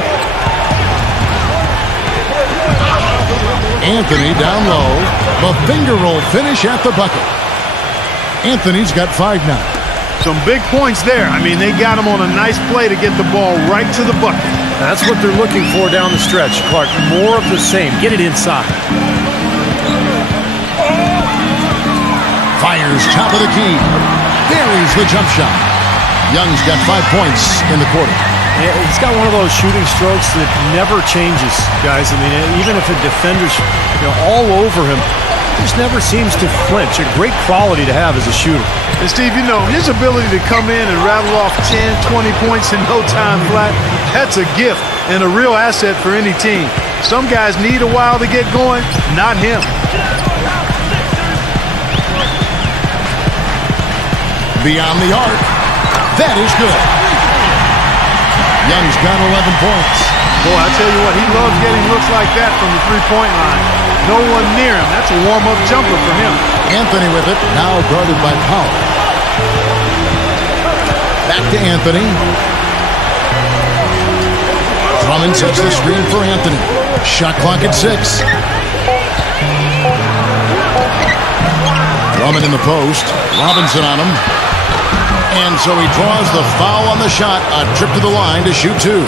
Anthony down low. The finger roll finish at the bucket. Anthony's got 5 now. Some big points there. I mean, they got him on a nice play to get the ball right to the bucket. That's what they're looking for down the stretch, Clark. More of the same. Get it inside. Fires top of the key. Buries the jump shot. Young's got 5 points in the quarter. He's got one of those shooting strokes that never changes, guys. I mean, even if a defender's all over him, he just never seems to flinch. A great quality to have as a shooter. And Steve, his ability to come in and rattle off 10, 20 points in no time flat, that's a gift and a real asset for any team. Some guys need a while to get going, not him. Beyond the arc. That is good. Young's got 11 points. Boy, I tell you what, he loves getting looks like that from the three-point line. No one near him. That's a warm-up jumper for him. Anthony with it, now guarded by Powell. Back to Anthony. Drummond sets the screen for Anthony. Shot clock at 6. Drummond in the post. Robinson on him. And so he draws the foul on the shot. A trip to the line to shoot 2.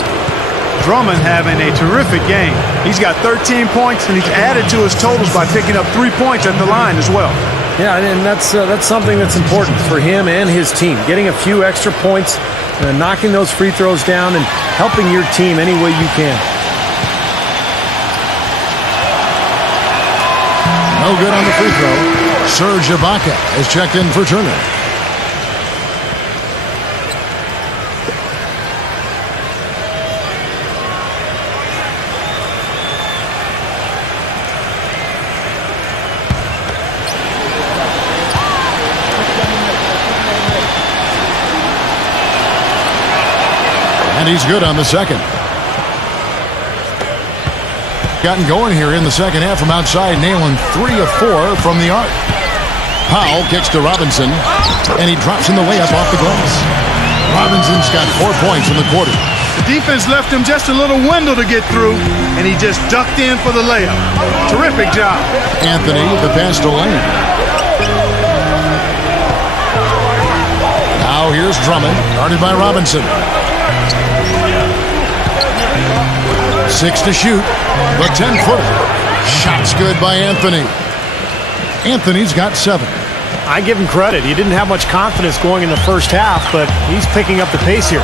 Drummond having a terrific game. He's got 13 points, and he's added to his totals by picking up 3 points at the line as well. Yeah, and that's something that's important for him and his team. Getting a few extra points, knocking those free throws down, and helping your team any way you can. No good on the free throw. Serge Ibaka is checked in for Turner. And he's good on the second. Gotten going here in the second half from outside, nailing 3 of 4 from the arc. Powell kicks to Robinson, and he drops in the layup off the glass. Robinson's got 4 points in the quarter. The defense left him just a little window to get through, and he just ducked in for the layup. Terrific job. Anthony, the pass to Lane. Now here's Drummond, guarded by Robinson. 6 to shoot. The 10-footer. Shot's good by Anthony. Anthony's got 7. I give him credit. He didn't have much confidence going in the first half, but he's picking up the pace here.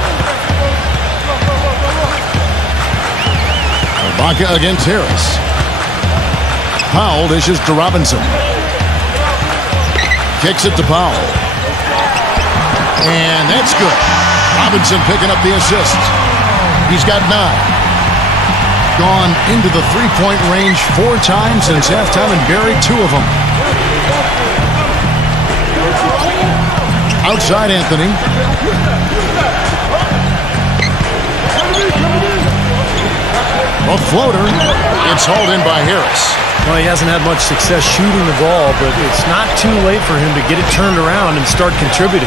Ibaka against Harris. Powell dishes to Robinson. Kicks it to Powell. And that's good. Robinson picking up the assist. He's got 9. Gone into the three-point range 4 times since halftime and buried 2 of them. Outside Anthony. A floater. It's hauled in by Harris. Well, he hasn't had much success shooting the ball, but it's not too late for him to get it turned around and start contributing.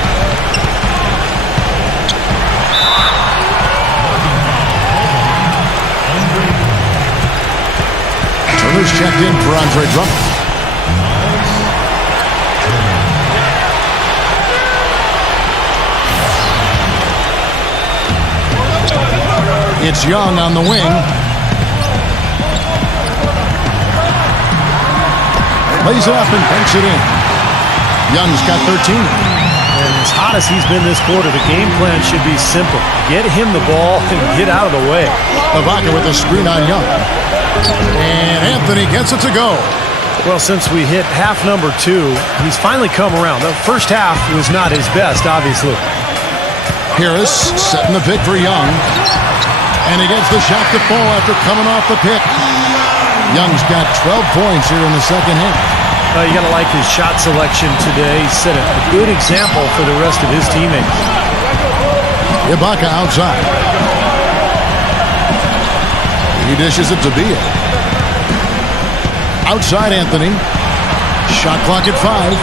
Turner's checked in for Andre Drummond. It's Young on the wing. Lays it up and banks it in. Young's got 13. And as hot as he's been this quarter, the game plan should be simple. Get him the ball and get out of the way. Ibaka with a screen on Young. And Anthony gets it to go. Well, since we hit half number 2, he's finally come around. The first half was not his best, obviously. Harris setting the pick for Young. And he gets the shot to fall after coming off the pick. Young's got 12 points here in the second half. You got to like his shot selection today. He set a good example for the rest of his teammates. Ibaka outside. He dishes it to Beal. Outside Anthony. Shot clock at 5.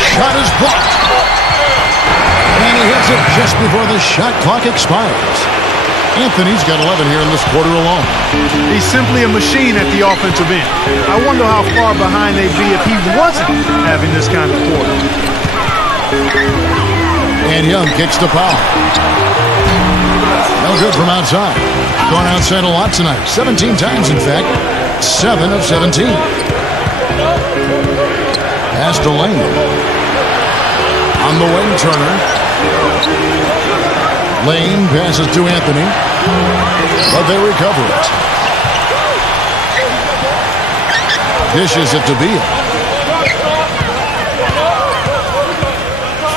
Shot is blocked. And he hits it just before the shot clock expires. Anthony's got 11 here in this quarter alone. He's simply a machine at the offensive end. I wonder how far behind they'd be if he wasn't having this kind of quarter. And Young kicks the foul. No good from outside. Going outside a lot tonight. 17 times, in fact. 7 of 17. Pass to Lane. On the wing, Turner. Lane passes to Anthony. But they recover it. Dishes it to Beal.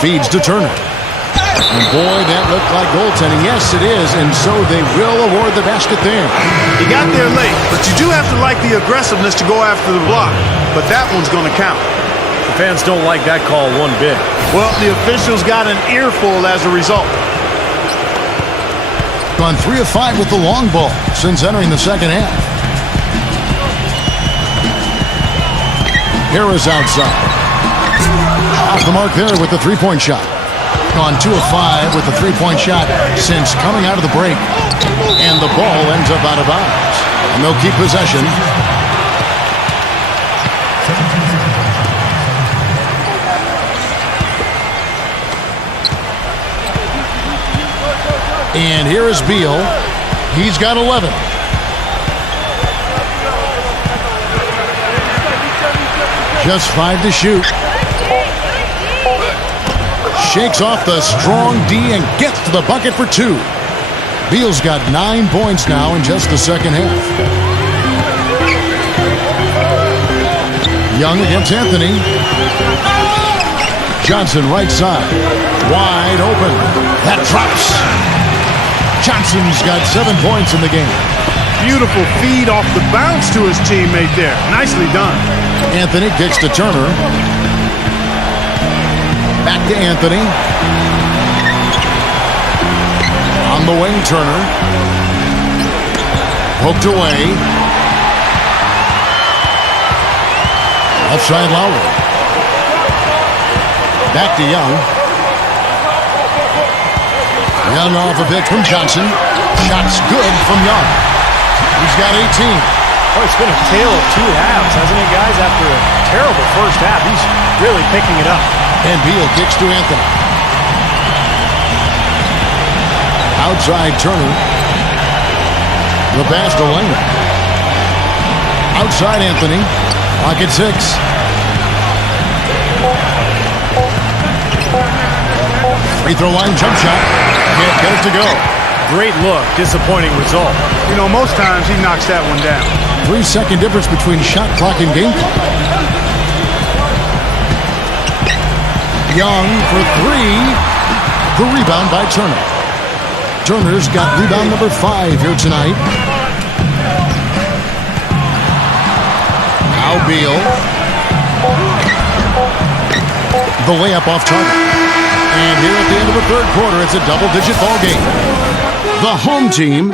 Feeds to Turner. And boy, that looked like goaltending. Yes, it is. And so they will award the basket there. He got there late, but you do have to like the aggressiveness to go after the block. But that one's going to count. The fans don't like that call one bit. Well, the officials got an earful as a result. Gone 3 of 5 with the long ball since entering the second half. Harris outside. Off the mark there with the three-point shot. Gone 2 of 5 with the three-point shot since coming out of the break. And the ball ends up out of bounds. And they'll keep possession. And here is Beal. He's got 11. Just 5 to shoot. Shakes off the strong D and gets to the bucket for 2. Beal's got 9 points now in just the second half. Young against Anthony. Johnson right side. Wide open. That drops. Johnson's got 7 points in the game. Beautiful feed off the bounce to his teammate there. Nicely done. Anthony kicks to Turner. Back to Anthony. On the wing, Turner. Poked away. Left side, Lowry. Back to Young. Young off a pick from Johnson. Shot's good from Young. He's got 18. Oh, it's been a tale of 2 halves, hasn't it, guys? After a terrible first half, he's really picking it up. And Beal kicks to Anthony. Outside Turner. The pass to Lane. Outside Anthony. Clock at 6. Free throw line jump shot. Can't get it to go. Great look. Disappointing result. You know, most times he knocks that one down. 3-second difference between shot clock and game clock. Young for 3. The rebound by Turner. Turner's got rebound number 5 here tonight. Now Beal. The layup off target. And here at the end of the third quarter, it's a double-digit ball game. The home team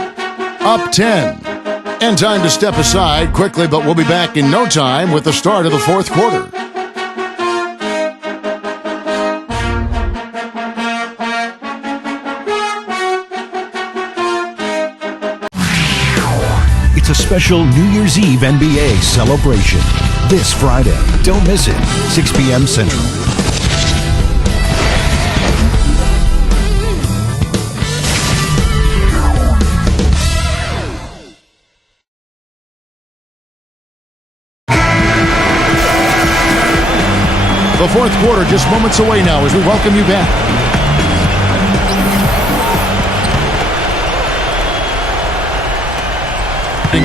up 10. And time to step aside quickly, but we'll be back in no time with the start of the fourth quarter. It's a special New Year's Eve NBA celebration. This Friday. Don't miss it. 6 p.m. Central. The fourth quarter just moments away now as we welcome you back.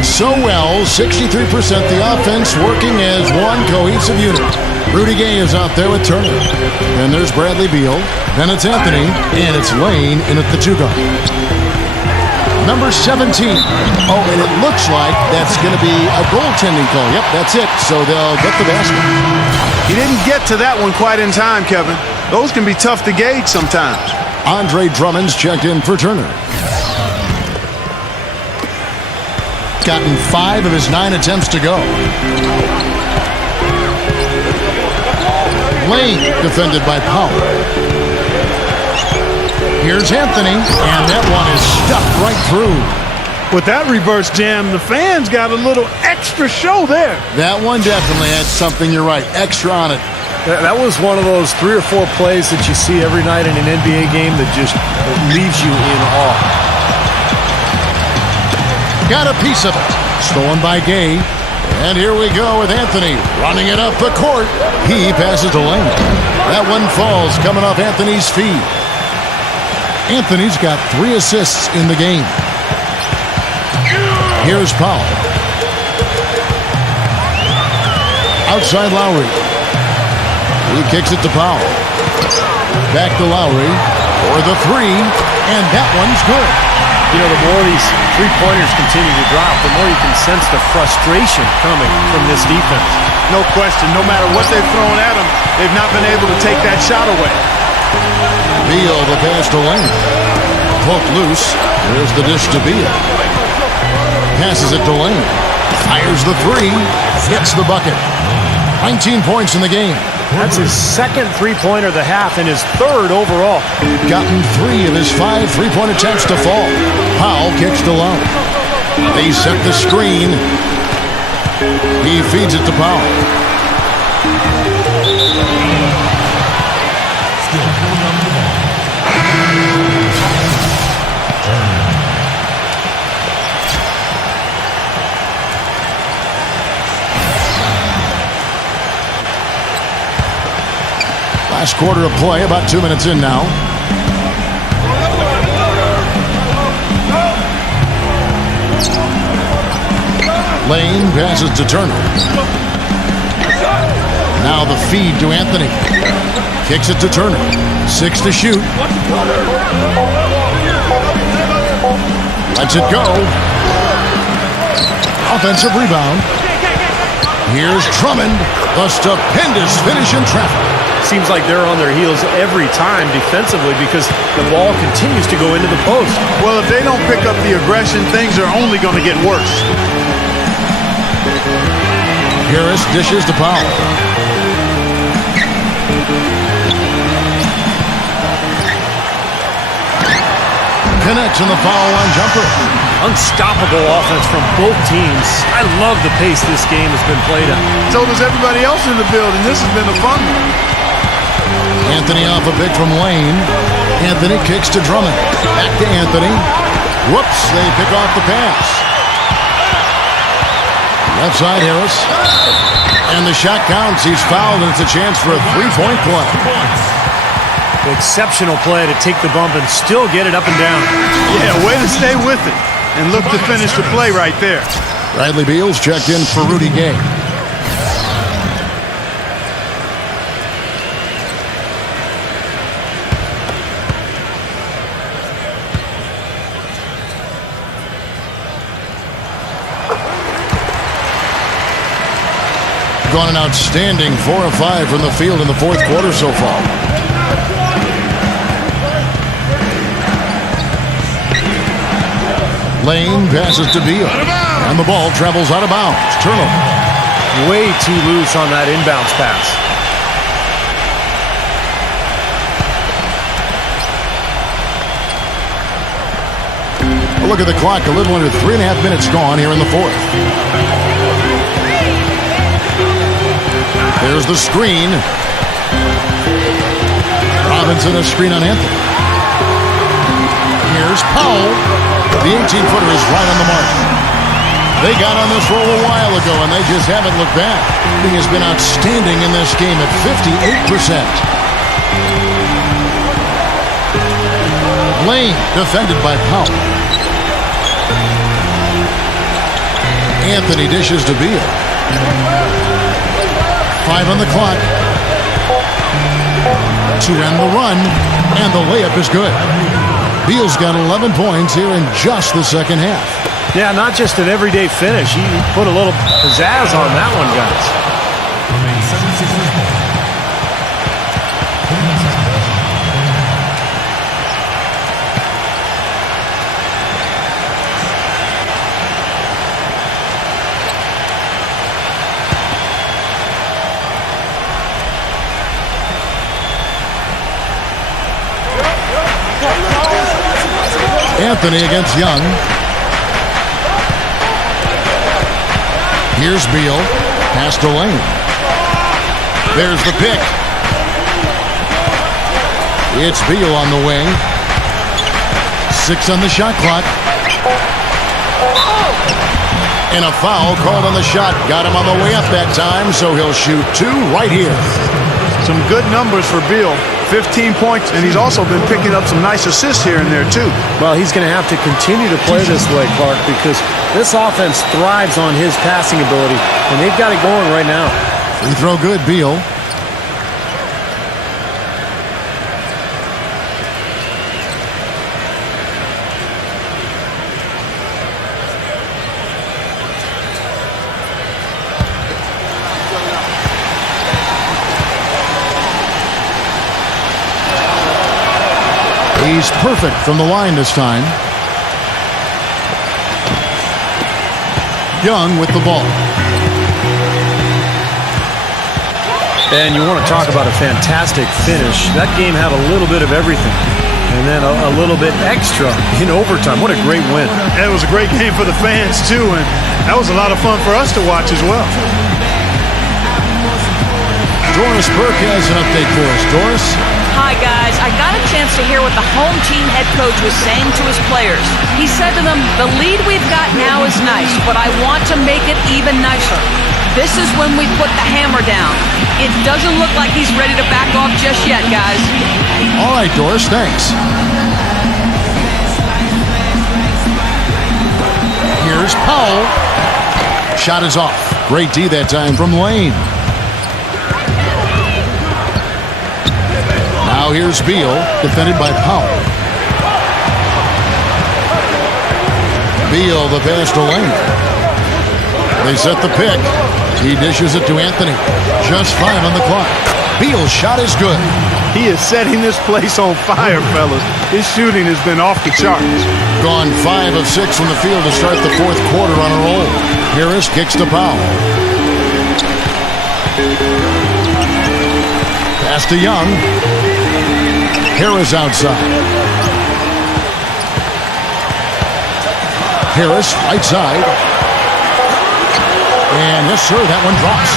So well, 63% the offense working as one cohesive unit. Rudy Gay is out there with Turner. Then there's Bradley Beal. Then it's Anthony. And it's Lane in at the 2-guard. Number 17. Oh, and it looks like that's going to be a goaltending call. Yep, that's it. So they'll get the basket. He didn't get to that one quite in time, Kevin. Those can be tough to gauge sometimes. Andre Drummond's checked in for Turner. Gotten 5 of his 9 attempts to go. Lane defended by Powell. Here's Anthony, and that one is stuffed right through. With that reverse jam, the fans got a little extra show there. That one definitely had something, you're right, extra on it. That was one of those 3 or 4 plays that you see every night in an NBA game that just leaves you in awe. Got a piece of it. Stolen by Gay. And here we go with Anthony running it up the court. He passes to Lane. That one falls coming off Anthony's feet. Anthony's got 3 assists in the game. Here's Powell. Outside Lowry. He kicks it to Powell. Back to Lowry for the 3, and that one's good. You know, the more these three-pointers continue to drop, the more you can sense the frustration coming from this defense. No question. No matter what they've thrown at him, they've not been able to take that shot away. Beal the pass to Lane. Poked loose. There's the dish to Beal. Passes it to Lane. Fires the 3. Hits the bucket. 19 points in the game. That's his second three-pointer of the half and his third overall. Gotten 3 of his 5 3-point attempts to fall. Powell kicks to Lowry. They set the screen. He feeds it to Powell. Last quarter of play, about 2 minutes in now. Lane passes to Turner. Now the feed to Anthony. Kicks it to Turner. 6 to shoot. Lets it go. Offensive rebound. Here's Drummond. A stupendous finish in traffic. Seems like they're on their heels every time defensively because the ball continues to go into the post. Well, if they don't pick up the aggression, things are only going to get worse. Harris dishes to Powell. Connects on the foul line jumper. Unstoppable offense from both teams. I love the pace this game has been played at. So does everybody else in the building. This has been a fun one. Anthony off a pick from Lane. Anthony kicks to Drummond. Back to Anthony. Whoops, they pick off the pass. Left side Harris. And the shot counts. He's fouled, and it's a chance for a 3-point play. Exceptional play to take the bump and still get it up and down. Yeah, way to stay with it. And look to finish the play right there. Bradley Beal's checked in for Rudy Gay. Gone an outstanding 4 of 5 from the field in the 4th quarter so far. Lane passes to Beal, and the ball travels out of bounds. Turnover. Way too loose on that inbounds pass. A look at the clock, a little under 3.5 minutes gone here in the 4th. There's the screen. Robinson a screen on Anthony. Here's Powell. The 18-footer is right on the mark. They got on this roll a while ago, and they just haven't looked back. He has been outstanding in this game at 58%. Lane defended by Powell. Anthony dishes to Beal. 5 on the clock. To end the run, and the layup is good. Beal's got 11 points here in just the second half. Yeah, not just an everyday finish. He put a little pizzazz on that one, guys. Remaining 76ers ball. Anthony against Young. Here's Beal. Pass to Lane. There's the pick. It's Beal on the wing. 6 on the shot clock. And a foul called on the shot. Got him on the way up that time, so he'll shoot 2 right here. Some good numbers for Beal. 15 points, and he's also been picking up some nice assists here and there, too. Well, he's going to have to continue to play this way, Clark, because this offense thrives on his passing ability, and they've got it going right now. Free throw good, Beal. He's perfect from the line this time. Young with the ball. And you want to talk about a fantastic finish. That game had a little bit of everything. And then a little bit extra in overtime. What a great win. It was a great game for the fans, too, and that was a lot of fun for us to watch as well. Doris Burke has an update for us. Doris? Hi, guys. I got a chance to hear what the home team head coach was saying to his players. He said to them, the lead we've got now is nice, but I want to make it even nicer. This is when we put the hammer down. It doesn't look like he's ready to back off just yet, guys. All right, Doris, thanks. Here's Powell. Shot is off. Great D that time from Lane. Now here's Beal, defended by Powell. Beal, the pass to Lane. They set the pick. He dishes it to Anthony. Just 5 on the clock. Beal's shot is good. He is setting this place on fire, fellas. His shooting has been off the charts. Gone 5 of 6 from the field to start the fourth quarter on a roll. Harris kicks to Powell. Pass to Young. Harris outside. Harris right side. And yes, sir, that one drops.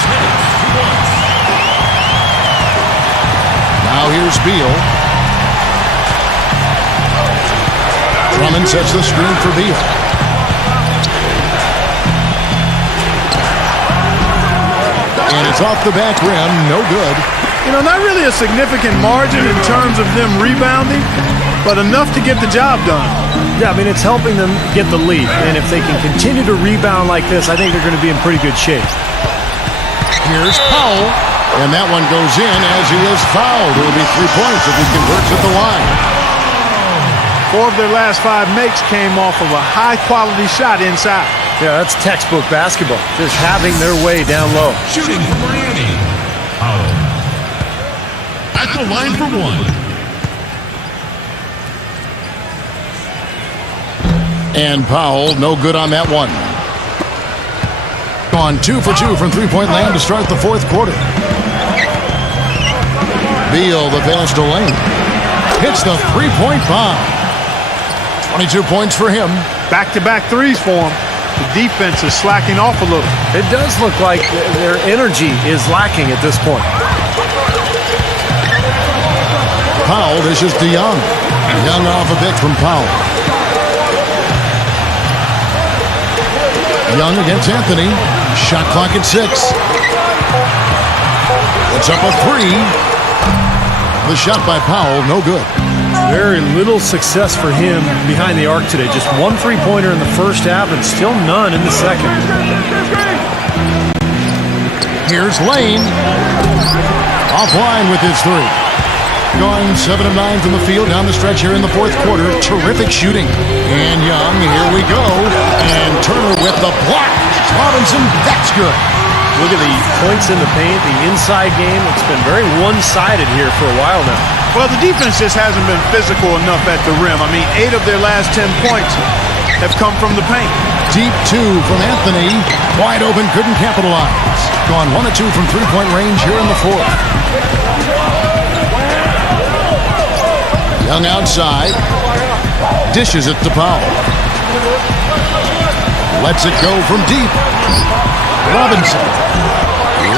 Now here's Beal. Drummond sets the screen for Beal. And it's off the back rim, no good. You know, not really a significant margin in terms of them rebounding, but enough to get the job done. Yeah, I mean, it's helping them get the lead. And if they can continue to rebound like this, I think they're going to be in pretty good shape. Here's Powell. And that one goes in as he is fouled. It'll be 3 points if he converts at the line. 4 of their last 5 makes came off of a high-quality shot inside. Yeah, that's textbook basketball. Just having their way down low. Shooting for Miami. Powell. At the line for 1. And Powell, no good on that one. On 2 for 2 from three-point land to start the fourth quarter. Beal, the pass to Lane. Hits the three-point bomb. 22 points for him. Back-to-back threes for him. The defense is slacking off a little. It does look like their energy is lacking at this point. Powell dishes to Young. Young off a bit from Powell. Young against Anthony. Shot clock at 6. It's up a 3. The shot by Powell, no good. Very little success for him behind the arc today. Just 1 3-pointer in the first half and still none in the second. Here's Lane. Offline with his three. Going 7 of 9 from the field down the stretch here in the fourth quarter. Terrific shooting. And Young, here we go. And Turner with the block. Robinson, that's good. Look at the points in the paint, the inside game. It's been very one-sided here for a while now. Well, the defense just hasn't been physical enough at the rim. I mean, 8 of their last 10 points have come from the paint. Deep two from Anthony. Wide open, couldn't capitalize. Gone 1 of 2 from three-point range here in the fourth. Young outside. Dishes it to Powell. Lets it go from deep. Robinson.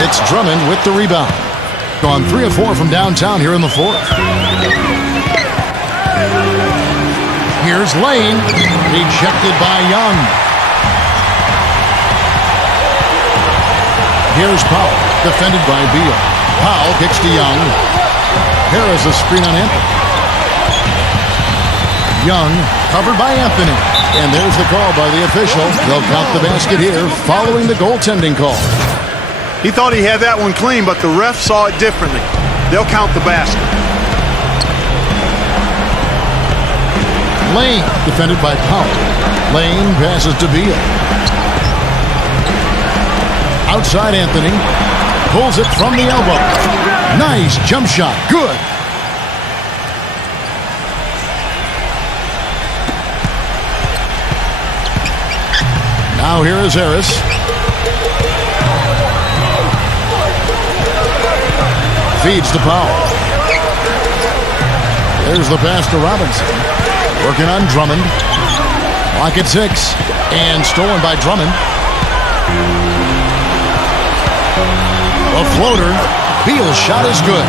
It's Drummond with the rebound. Gone 3 of 4 from downtown here in the fourth. Here's Lane. Rejected by Young. Here's Powell. Defended by Beal. Powell kicks to Young. Here is a screen on Anthony. Young covered by Anthony. And there's the call by the official. They'll count the basket here following the goaltending call. He thought he had that one clean, but the ref saw it differently. They'll count the basket. Lane defended by Powell. Lane passes to Beal. Outside Anthony. Pulls it from the elbow. Nice jump shot. Good. Now here is Harris. Feeds to Powell. There's the pass to Robinson. Working on Drummond. Clock at 6. And stolen by Drummond. A floater. Beal's shot is good.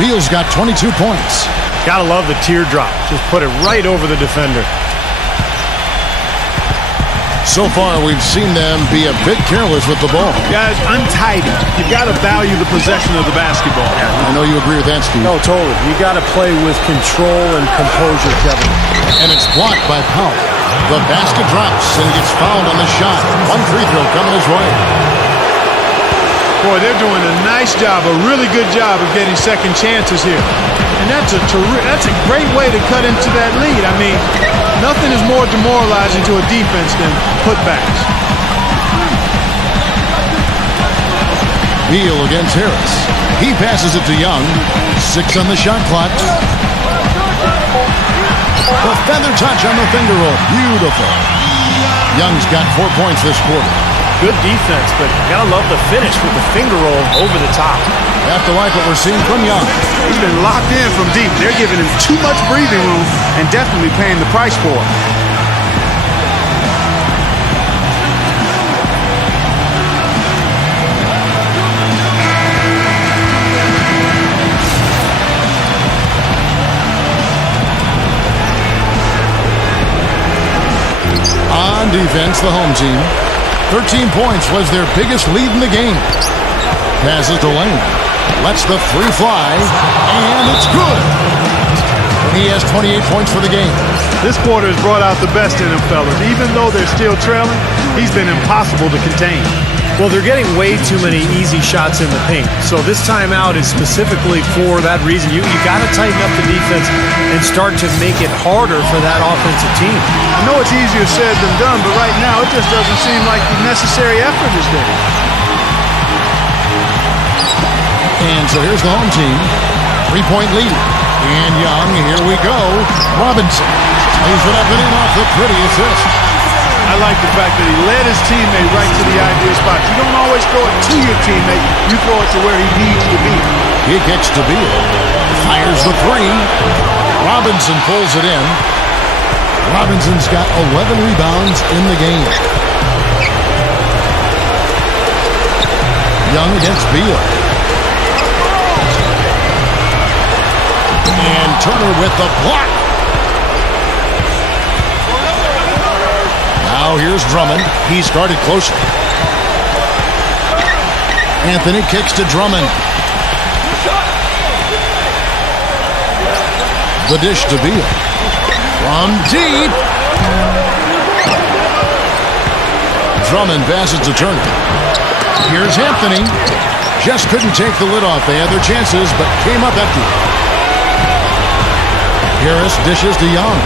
Beal's got 22 points. Gotta love the teardrop. Just put it right over the defender. So far, we've seen them be a bit careless with the ball. Guys, untidy. You've got to value the possession of the basketball. I know you agree with that, Steve. No, totally. You got to play with control and composure, Kevin. And it's blocked by Powell. The basket drops, and he gets fouled on the shot. 1 free throw coming his way. Boy, they're doing a nice job, a really good job of getting second chances here. And that's a great way to cut into that lead. I mean, nothing is more demoralizing to a defense than putbacks. Beal against Harris. He passes it to Young. 6 on the shot clock. The feather touch on the finger roll. Beautiful. Young's got 4 points this quarter. Good defense, but you gotta love the finish with the finger roll over the top. Have to like what we're seeing from Young. He's been locked in from deep. They're giving him too much breathing room and definitely paying the price for it. On defense, the home team. 13 points was their biggest lead in the game. Passes to Lane. Lets the three fly. And it's good. He has 28 points for the game. This quarter has brought out the best in him, fellas. Even though they're still trailing, he's been impossible to contain. Well, they're getting way too many easy shots in the paint. So this timeout is specifically for that reason. You got to tighten up the defense and start to make it harder for that offensive team. I know it's easier said than done, but right now it just doesn't seem like the necessary effort is there. And so here's the home team. 3-point lead. And Young, here we go. Robinson lays it up and in off the pretty assist. I like the fact that he led his teammate right to the ideal spot. You don't always throw it to your teammate. You throw it to where he needs to be. He kicks to Beal. Fires the three. Robinson pulls it in. Robinson's got 11 rebounds in the game. Young against Beal. And Turner with the block. Now here's Drummond. He's guarded closely. Anthony kicks to Drummond. The dish to Beal. From deep. Drummond passes to Turner. Here's Anthony. Just couldn't take the lid off. They had their chances, but came up empty. Harris dishes to Young.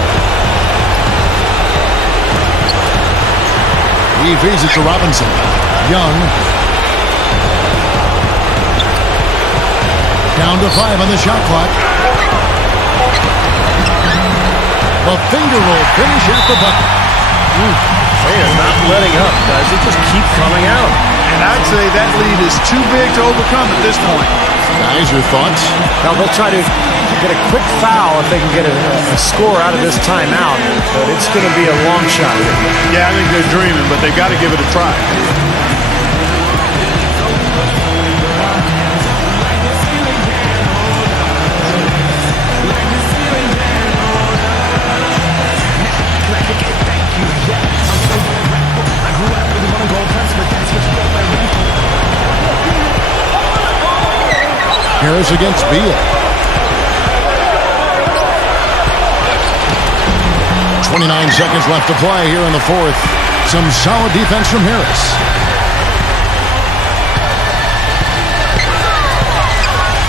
He feeds it to Robinson. Young. Down to 5 on the shot clock. A finger roll finish at the bucket. They are not letting up, guys. They just keep coming out. And I'd say that lead is too big to overcome at this point. Guys, your thoughts? Now they'll try to get a quick foul if they can get a score out of this timeout, but it's going to be a long shot. Yeah, I think they're dreaming, but they got to give it a try. Harris against Beal. 29 seconds left to play here in the fourth. Some solid defense from Harris.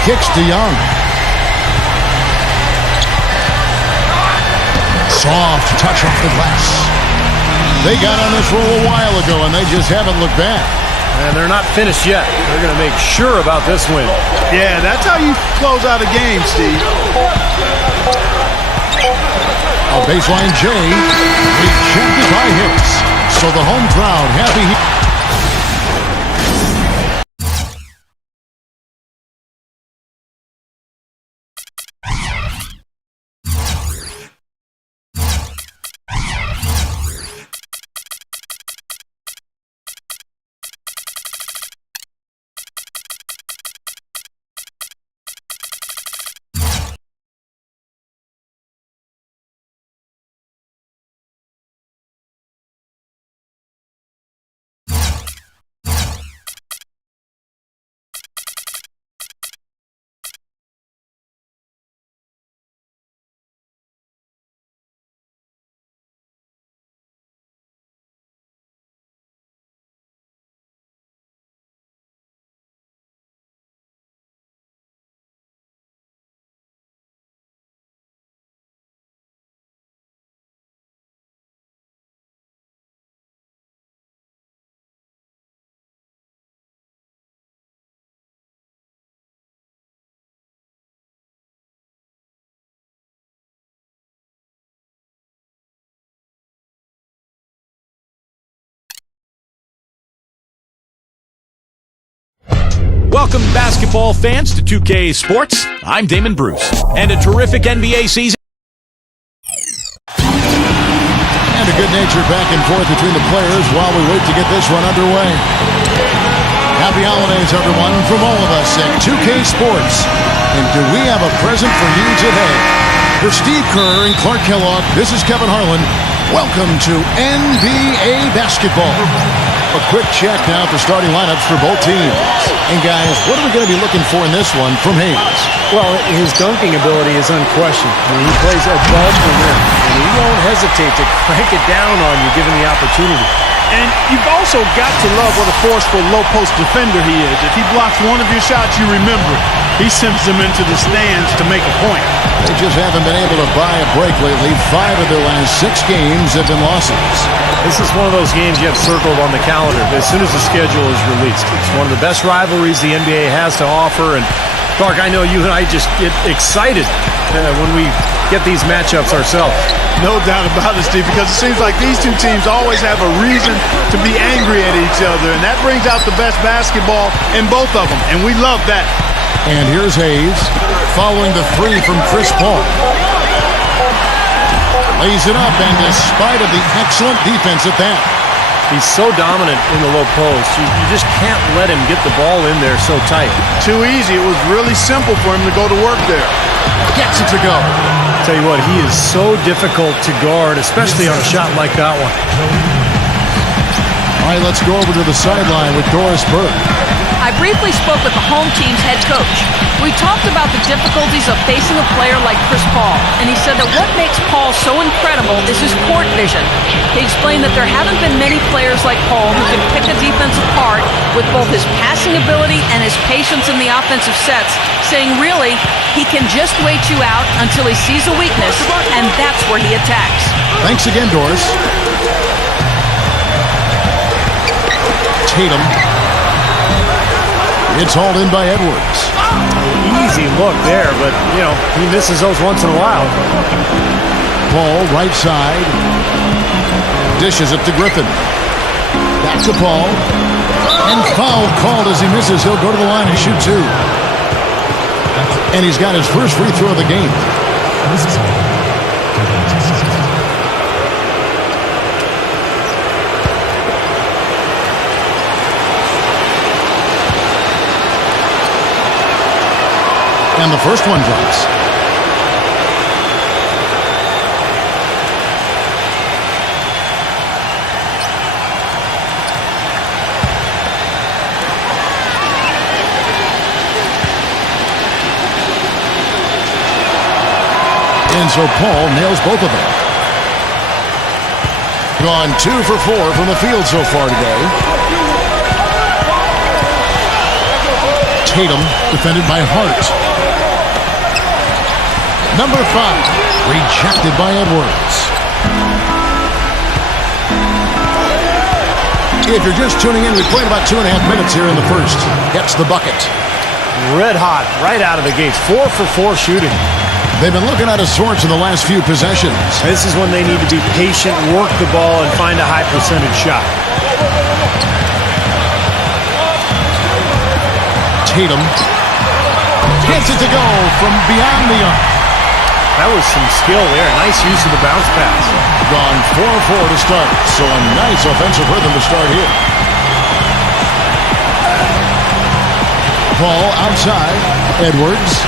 Kicks to Young. Soft touch off the glass. They got on this roll a while ago, and they just haven't looked back. And they're not finished yet. They're going to make sure about this win. Yeah, that's how you close out a game, Steve. A baseline J, rejected by Harris. So the home crowd happy. Welcome, basketball fans, to 2K Sports. I'm Damon Bruce, and a terrific NBA season. And a good-natured back and forth between the players while we wait to get this one underway. Happy holidays, everyone, from all of us at 2K Sports. And do we have a present for you today? For Steve Kerr and Clark Kellogg, this is Kevin Harlan. Welcome to NBA basketball. A quick check now at the starting lineups for both teams. And guys, what are we going to be looking for in this one from Hayes? Well, his dunking ability is unquestioned. I mean, he plays above the rim, and he won't hesitate to crank it down on you given the opportunity. And you've also got to love what a forceful low-post defender he is. If he blocks one of your shots, you remember it. He sends them into the stands to make a point. They just haven't been able to buy a break lately. 5 of their last 6 games have been losses. This is one of those games you have circled on the calendar as soon as the schedule is released. It's one of the best rivalries the NBA has to offer. And, Clark, I know you and I just get excited when we get these matchups ourselves. No doubt about it, Steve, because it seems like these two teams always have a reason to be angry at each other, and that brings out the best basketball in both of them, and we love that. And here's Hayes, following the 3 from Chris Paul. Lays it up, and despite of the excellent defense at that. He's so dominant in the low post. You just can't let him get the ball in there so tight. Too easy. It was really simple for him to go to work there. Gets it to go. Tell you what, he is so difficult to guard, especially on a shot like that one. All right, let's go over to the sideline with Doris Burke. I briefly spoke with the home team's head coach. We talked about the difficulties of facing a player like Chris Paul, and he said that what makes Paul so incredible is his court vision. He explained that there haven't been many players like Paul who can pick a defense apart with both his passing ability and his patience in the offensive sets, saying really, he can just wait you out until he sees a weakness, and that's where he attacks. Thanks again, Doris. Tatum. It's hauled in by Edwards. Easy look there, but, he misses those once in a while. Paul, right side. Dishes it to Griffin. Back to Paul. And foul called as he misses. He'll go to the line and shoot two. And he's got his first free throw of the game. And the first one drops. And so Paul nails both of them. Gone 2 for 4 from the field so far today. Tatum defended by Hart. Number 5, rejected by Edwards. If you're just tuning in, we played about 2.5 minutes here in the first. Gets the bucket. Red hot right out of the gates. 4 for 4 shooting. They've been looking out of sorts in the last few possessions. This is when they need to be patient, work the ball, and find a high percentage shot. Tatum gets it to go from beyond the arc. That was some skill there. Nice use of the bounce pass. Gone 4-4 to start. So a nice offensive rhythm to start here. Paul outside. Edwards.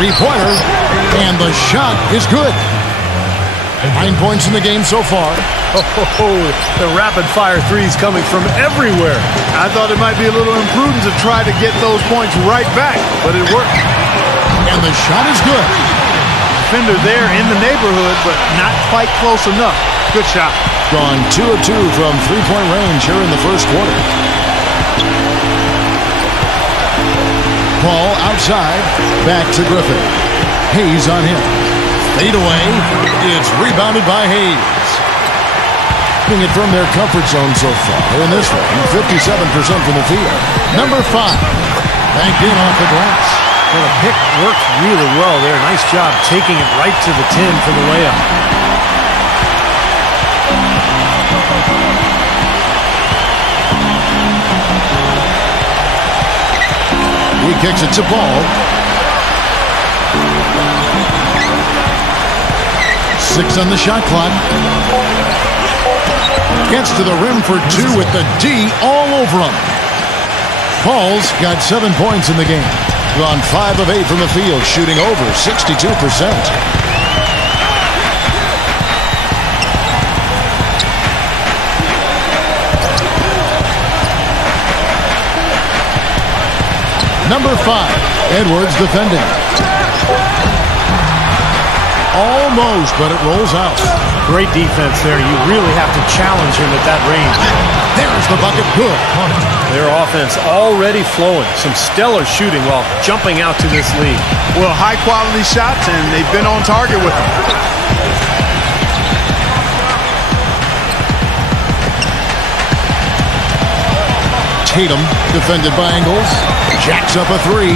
Three-pointer. And the shot is good. 9 points in the game so far. The rapid-fire threes coming from everywhere. I thought it might be a little imprudent to try to get those points right back, but it worked. And the shot is good. Defender there in the neighborhood, but not quite close enough. Good shot. Gone 2 of 2 from three-point range here in the first quarter. Paul outside. Back to Griffin. Hayes on him. Fade away. It's rebounded by Hayes. Keeping it from their comfort zone so far in this one. 57% from the field. Number 5. Banked in off the glass. Well, the pick worked really well there. Nice job taking it right to the 10 for the layup. He kicks it to Paul. 6 on the shot clock. Gets to the rim for 2 with the D all over him. Paul's got 7 points in the game. Gone 5 of 8 from the field, shooting over 62%. Number 5, Edwards defending. Almost, but it rolls out. Great defense there. You really have to challenge him at that range. There's the bucket. Good. Their offense already flowing. Some stellar shooting while jumping out to this lead. Well, high-quality shots, and they've been on target with them. Tatum, defended by Ingles. Jacks up a 3.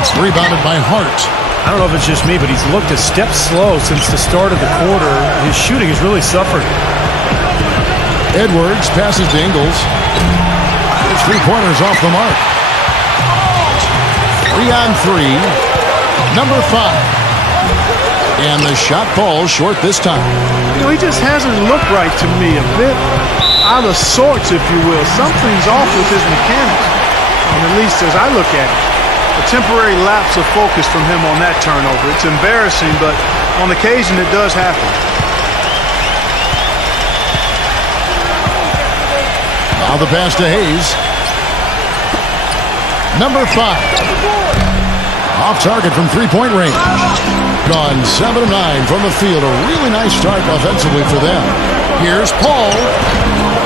It's rebounded by Hart. I don't know if it's just me, but he's looked a step slow since the start of the quarter. His shooting has really suffered. Edwards passes to Ingles. His three-pointers off the mark. 3 on 3. Number 5. And the shot falls short this time. He just hasn't looked right to me. A bit out of sorts, if you will. Something's off with his mechanics. And at least as I look at it. A temporary lapse of focus from him on that turnover. It's embarrassing, but on occasion it does happen. Now the pass to Hayes. Number 5. Off target from three-point range. Gone 7 of 9 from the field. A really nice start offensively for them. Here's Paul.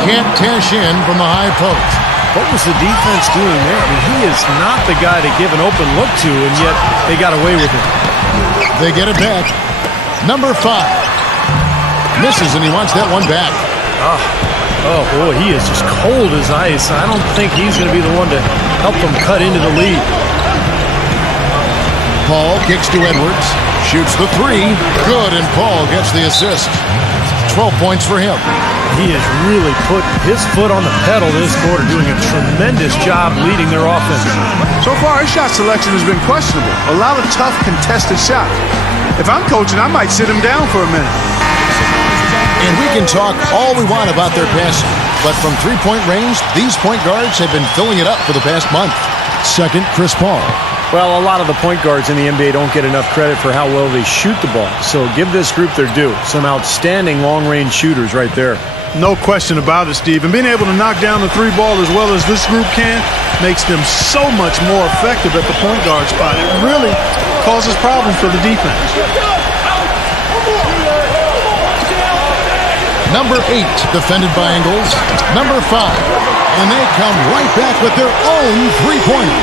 Can't cash in from the high post. What was the defense doing there? I mean, he is not the guy to give an open look to, and yet they got away with it. They get it back. Number 5. Misses, and he wants that one back. Oh, boy, he is just cold as ice. I don't think he's going to be the one to help them cut into the lead. Paul kicks to Edwards. Shoots the 3. Good, and Paul gets the assist. 12 points for him. He has really put his foot on the pedal this quarter, doing a tremendous job leading their offense. So far, his shot selection has been questionable. A lot of tough, contested shots. If I'm coaching, I might sit him down for a minute. And we can talk all we want about their passing, but from three-point range, these point guards have been filling it up for the past month. Second, Chris Paul. Well, a lot of the point guards in the NBA don't get enough credit for how well they shoot the ball. So give this group their due. Some outstanding long-range shooters right there. No question about it, Steve. And being able to knock down the 3 ball as well as this group can makes them so much more effective at the point guard spot. It really causes problems for the defense. Number 8, defended by Ingles. Number 5. And they come right back with their own three-pointer.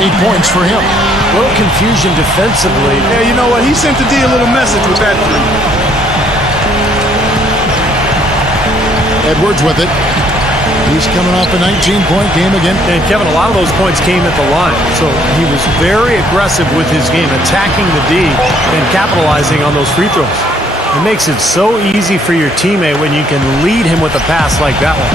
8 points for him. A little confusion defensively. Yeah, you know what? He sent the D a little message with that 3. Edwards with it. He's coming off a 19-point game again. And Kevin, a lot of those points came at the line. So he was very aggressive with his game, attacking the D and capitalizing on those free throws. It makes it so easy for your teammate when you can lead him with a pass like that one.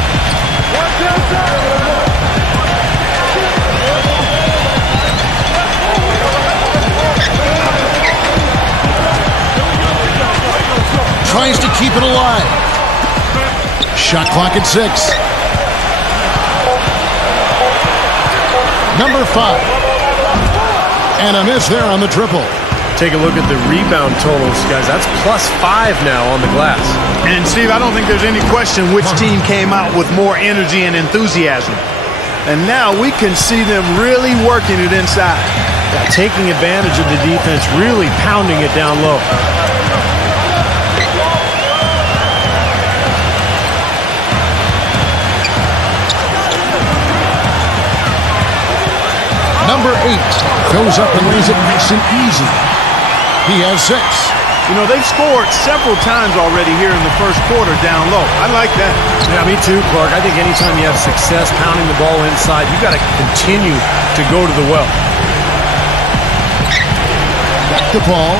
Tries to keep it alive. Shot clock at 6. Number 5. And a miss there on the triple. Take a look at the rebound totals, guys. That's +5 now on the glass. And, Steve, I don't think there's any question which team came out with more energy and enthusiasm. And now we can see them really working it inside. Yeah, taking advantage of the defense, really pounding it down low. Number 8 goes up and lays it nice and easy. He has 6. You know, they've scored several times already here in the first quarter down low. I like that. Yeah, me too, Clark. I think anytime you have success pounding the ball inside, you got to continue to go to the well. Back to Paul.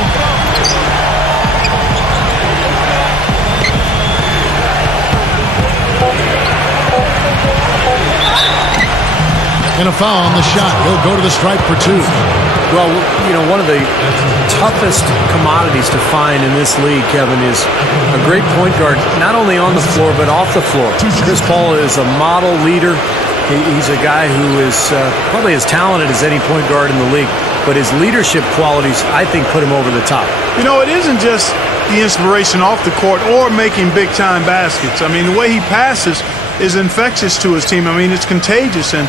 And a foul on the shot. He'll go to the stripe for 2. Well, you know, one of the toughest commodities to find in this league, Kevin, is a great point guard, not only on the floor, but off the floor. Chris Paul is a model leader. He's a guy who is probably as talented as any point guard in the league. But his leadership qualities, I think, put him over the top. You know, it isn't just the inspiration off the court or making big-time baskets. I mean, the way he passes is infectious to his team. I mean, it's contagious, and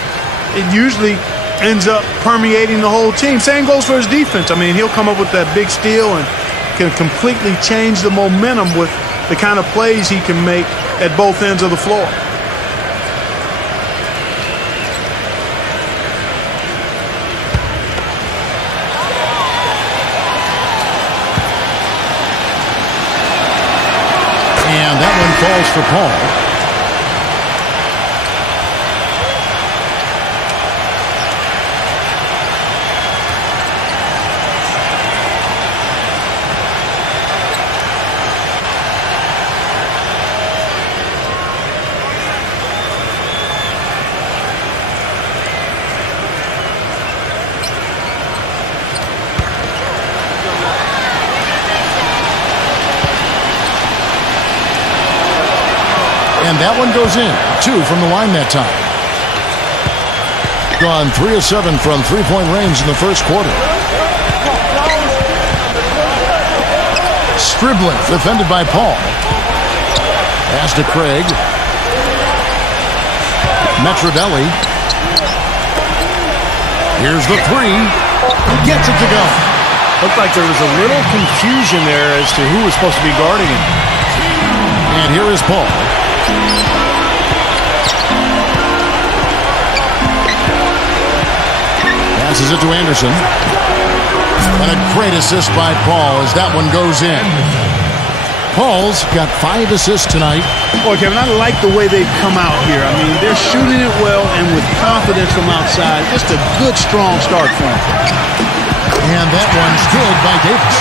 it usually ends up permeating the whole team. Same goes for his defense. I mean, he'll come up with that big steal and can completely change the momentum with the kind of plays he can make at both ends of the floor. And that one falls for Paul. And that one goes in. 2 from the line that time. Gone 3 of 7 from three-point range in the first quarter. Scribbling, defended by Paul. Pass to Craig. Metrodelli. Here's the three. Gets it to go. Looked like there was a little confusion there as to who was supposed to be guarding him. And here is Paul. Passes it to Anderson. And a great assist by Paul as that one goes in. Paul's got 5 assists tonight. Boy, Kevin, I like the way they've come out here. I mean, they're shooting it well and with confidence from outside. Just a good, strong start for them. And that one's good by Davis.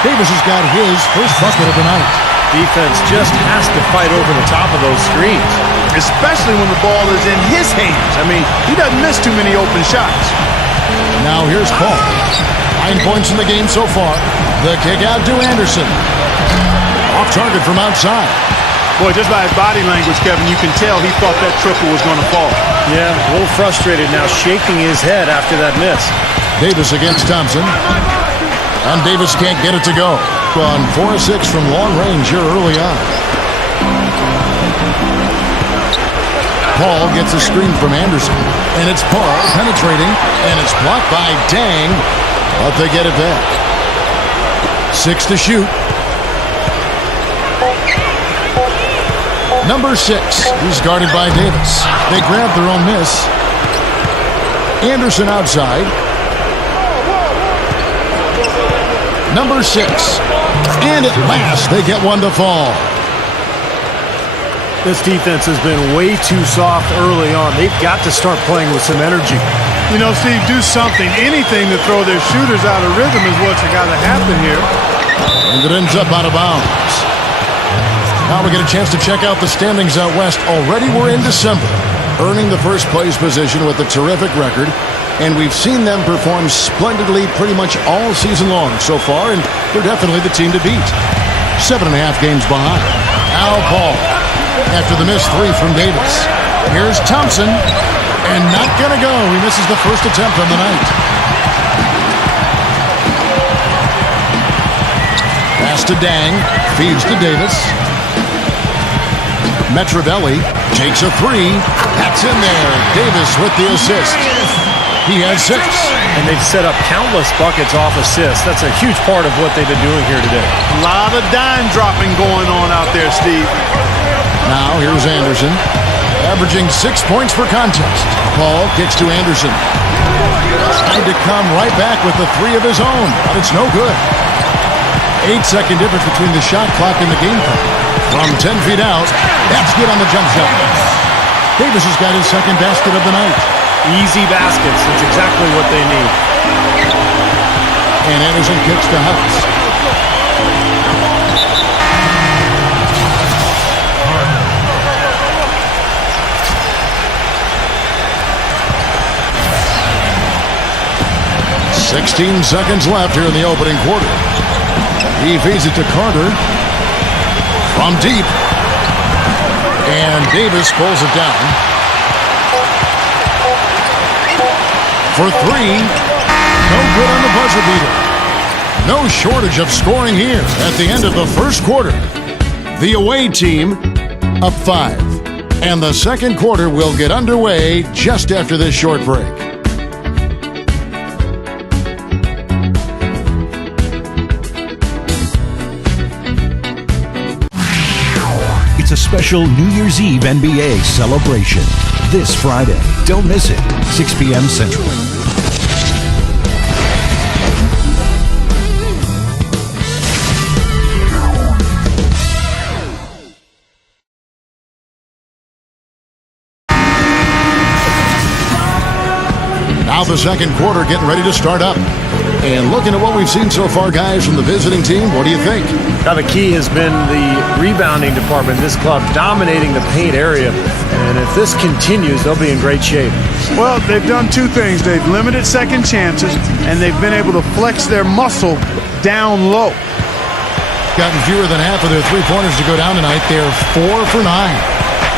Davis has got his first bucket of the night. Defense just has to fight over the top of those screens. Especially when the ball is in his hands. I mean, he doesn't miss too many open shots. Now here's Paul. 9 points in the game so far. The kick out to Anderson. Off target from outside. Boy, just by his body language, Kevin, you can tell he thought that triple was going to fall. Yeah, a little frustrated now, shaking his head after that miss. Davis against Thompson. And Davis can't get it to go. On 4-6 from long range here early on. Paul gets a screen from Anderson. And it's Paul penetrating. And it's blocked by Dang. But they get it back. 6 to shoot. Number 6, he's guarded by Davis. They grab their own miss. Anderson outside. Number 6. And at last, they get one to fall. This defense has been way too soft early on. They've got to start playing with some energy. You know, Steve, do something, anything to throw their shooters out of rhythm is what's got to happen here. And it ends up out of bounds. Now we get a chance to check out the standings out west. Already we're in December, earning the first place position with a terrific record. And we've seen them perform splendidly pretty much all season long so far, and they're definitely the team to beat. 7.5 games behind. Now Paul, after the missed 3 from Davis. Here's Thompson, and not going to go. He misses the first attempt on the night. Pass to Dang, feeds to Davis. Metrovelli takes a 3. That's in there. Davis with the assist. He has 6. And they've set up countless buckets off assists. That's a huge part of what they've been doing here today. A lot of dime dropping going on out there, Steve. Now here's Anderson, averaging 6 points per contest. Paul kicks to Anderson. Trying to come right back with the 3 of his own, but it's no good. 8-second difference between the shot clock and the game clock. From 10 feet out, that's good on the jump shot. Davis has got his second basket of the night. Easy baskets. That's exactly what they need. And Anderson kicks to Hutz. "16 seconds left here in the opening quarter. He feeds it to Carter from deep. And Davis pulls it down. For 3. No good on the buzzer beater. No shortage of scoring here at the end of the first quarter. The away team up 5. And the second quarter will get underway just after this short break. It's a special New Year's Eve NBA celebration this Friday. Don't miss it, 6 p.m. Central. Now the second quarter getting ready to start up. And looking at what we've seen so far, guys, from the visiting team, what do you think? Now the key has been the rebounding department. This club dominating the paint area. And if this continues, they'll be in great shape. Well, they've done 2 things. They've limited second chances, and they've been able to flex their muscle down low. Gotten fewer than half of their three-pointers to go down tonight. They're 4 for 9.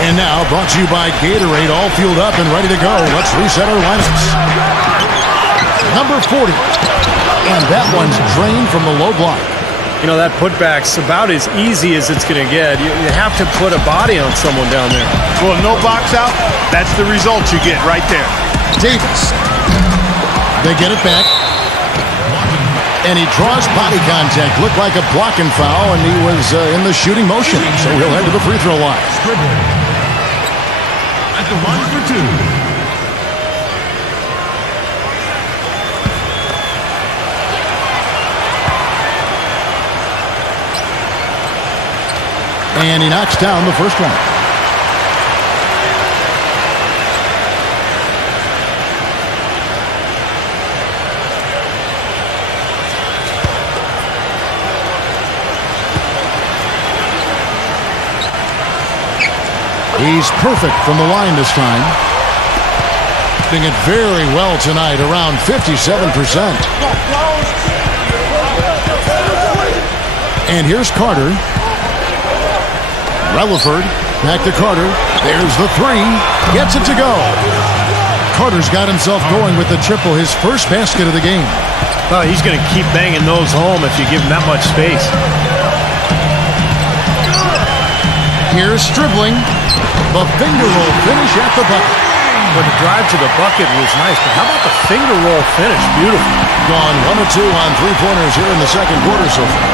And now, brought to you by Gatorade, all fueled up and ready to go. Let's reset our lineups. Number 40. And that one's drained from the low block. You know, that putback's about as easy as it's going to get. You have to put a body on someone down there. Well, no box out, that's the result you get right there. Davis. They get it back. And he draws body contact. Looked like a blocking foul, and he was in the shooting motion. So he'll head to the free throw line. At the line for two. And he knocks down the first one. He's perfect from the line this time. Doing it very well tonight, around 57%. And here's Carter. Relaford, back to Carter. There's the three. Gets it to go. Carter's got himself going with the triple, his first basket of the game. Oh, he's going to keep banging those home if you give him that much space. Here's Stribling. The finger roll finish at the bucket. But the drive to the bucket was nice, but how about the finger roll finish? Beautiful. Gone 1 of 2 on three-pointers here in the second quarter so far.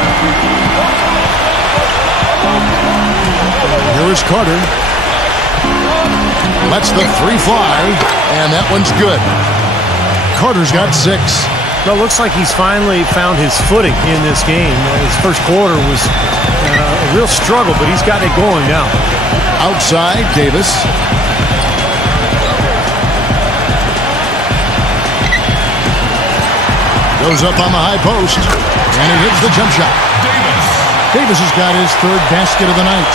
Here is Carter. Lets the three fly, and that one's good. Carter's got 6. Well, it looks like he's finally found his footing in this game. His first quarter was a real struggle, but he's got it going now. Outside, Davis. Goes up on the high post, and he hits the jump shot. Davis has got his third basket of the night.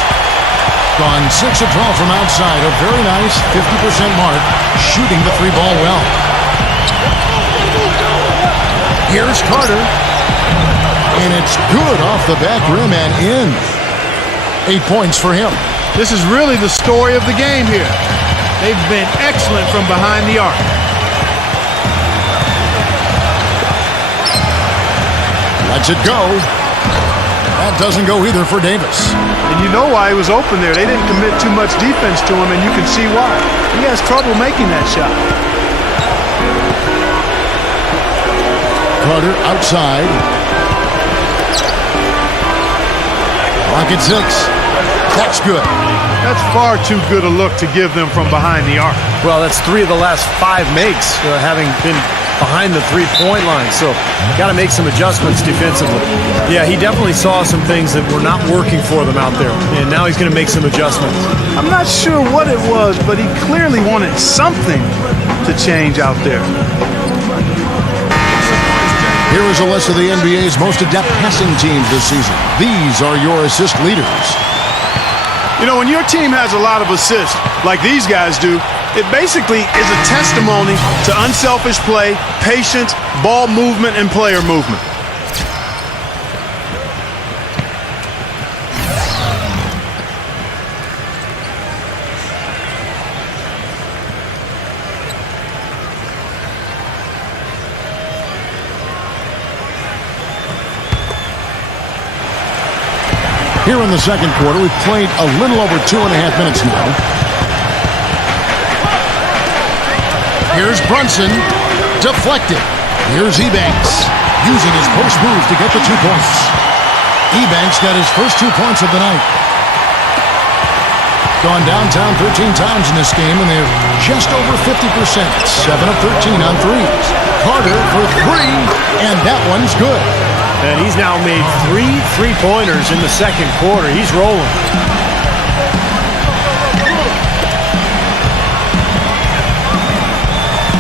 Gone 6 of 12 from outside. A very nice 50% mark, shooting the three ball well. Here's Carter. And it's good off the back rim and in. 8 points for him. This is really the story of the game here. They've been excellent from behind the arc. Lets it go. That doesn't go either for Davis. And you know why he was open there. They didn't commit too much defense to him, and you can see why. He has trouble making that shot. Carter outside. Rocket 6. That's good. That's far too good a look to give them from behind the arc. Well, that's 3 of the last 5 makes, having been behind the three-point line. So, got to make some adjustments defensively. Yeah, he definitely saw some things that were not working for them out there, and now he's going to make some adjustments. I'm not sure what it was, but he clearly wanted something to change out there. Here is a list of the NBA's most adept passing teams this season. These are your assist leaders. You know, when your team has a lot of assists, like these guys do, it basically is a testimony to unselfish play, patience, ball movement, and player movement. Here in the second quarter, we've played a little over 2.5 minutes now. Here's Brunson, deflected. Here's Ebanks, using his post moves to get the 2 points. Ebanks got his first 2 points of the night. Gone downtown 13 times in this game, and they're just over 50%. 7 of 13 on threes. Carter for 3, and that one's good. And he's now made 3 3-pointers in the second quarter. He's rolling.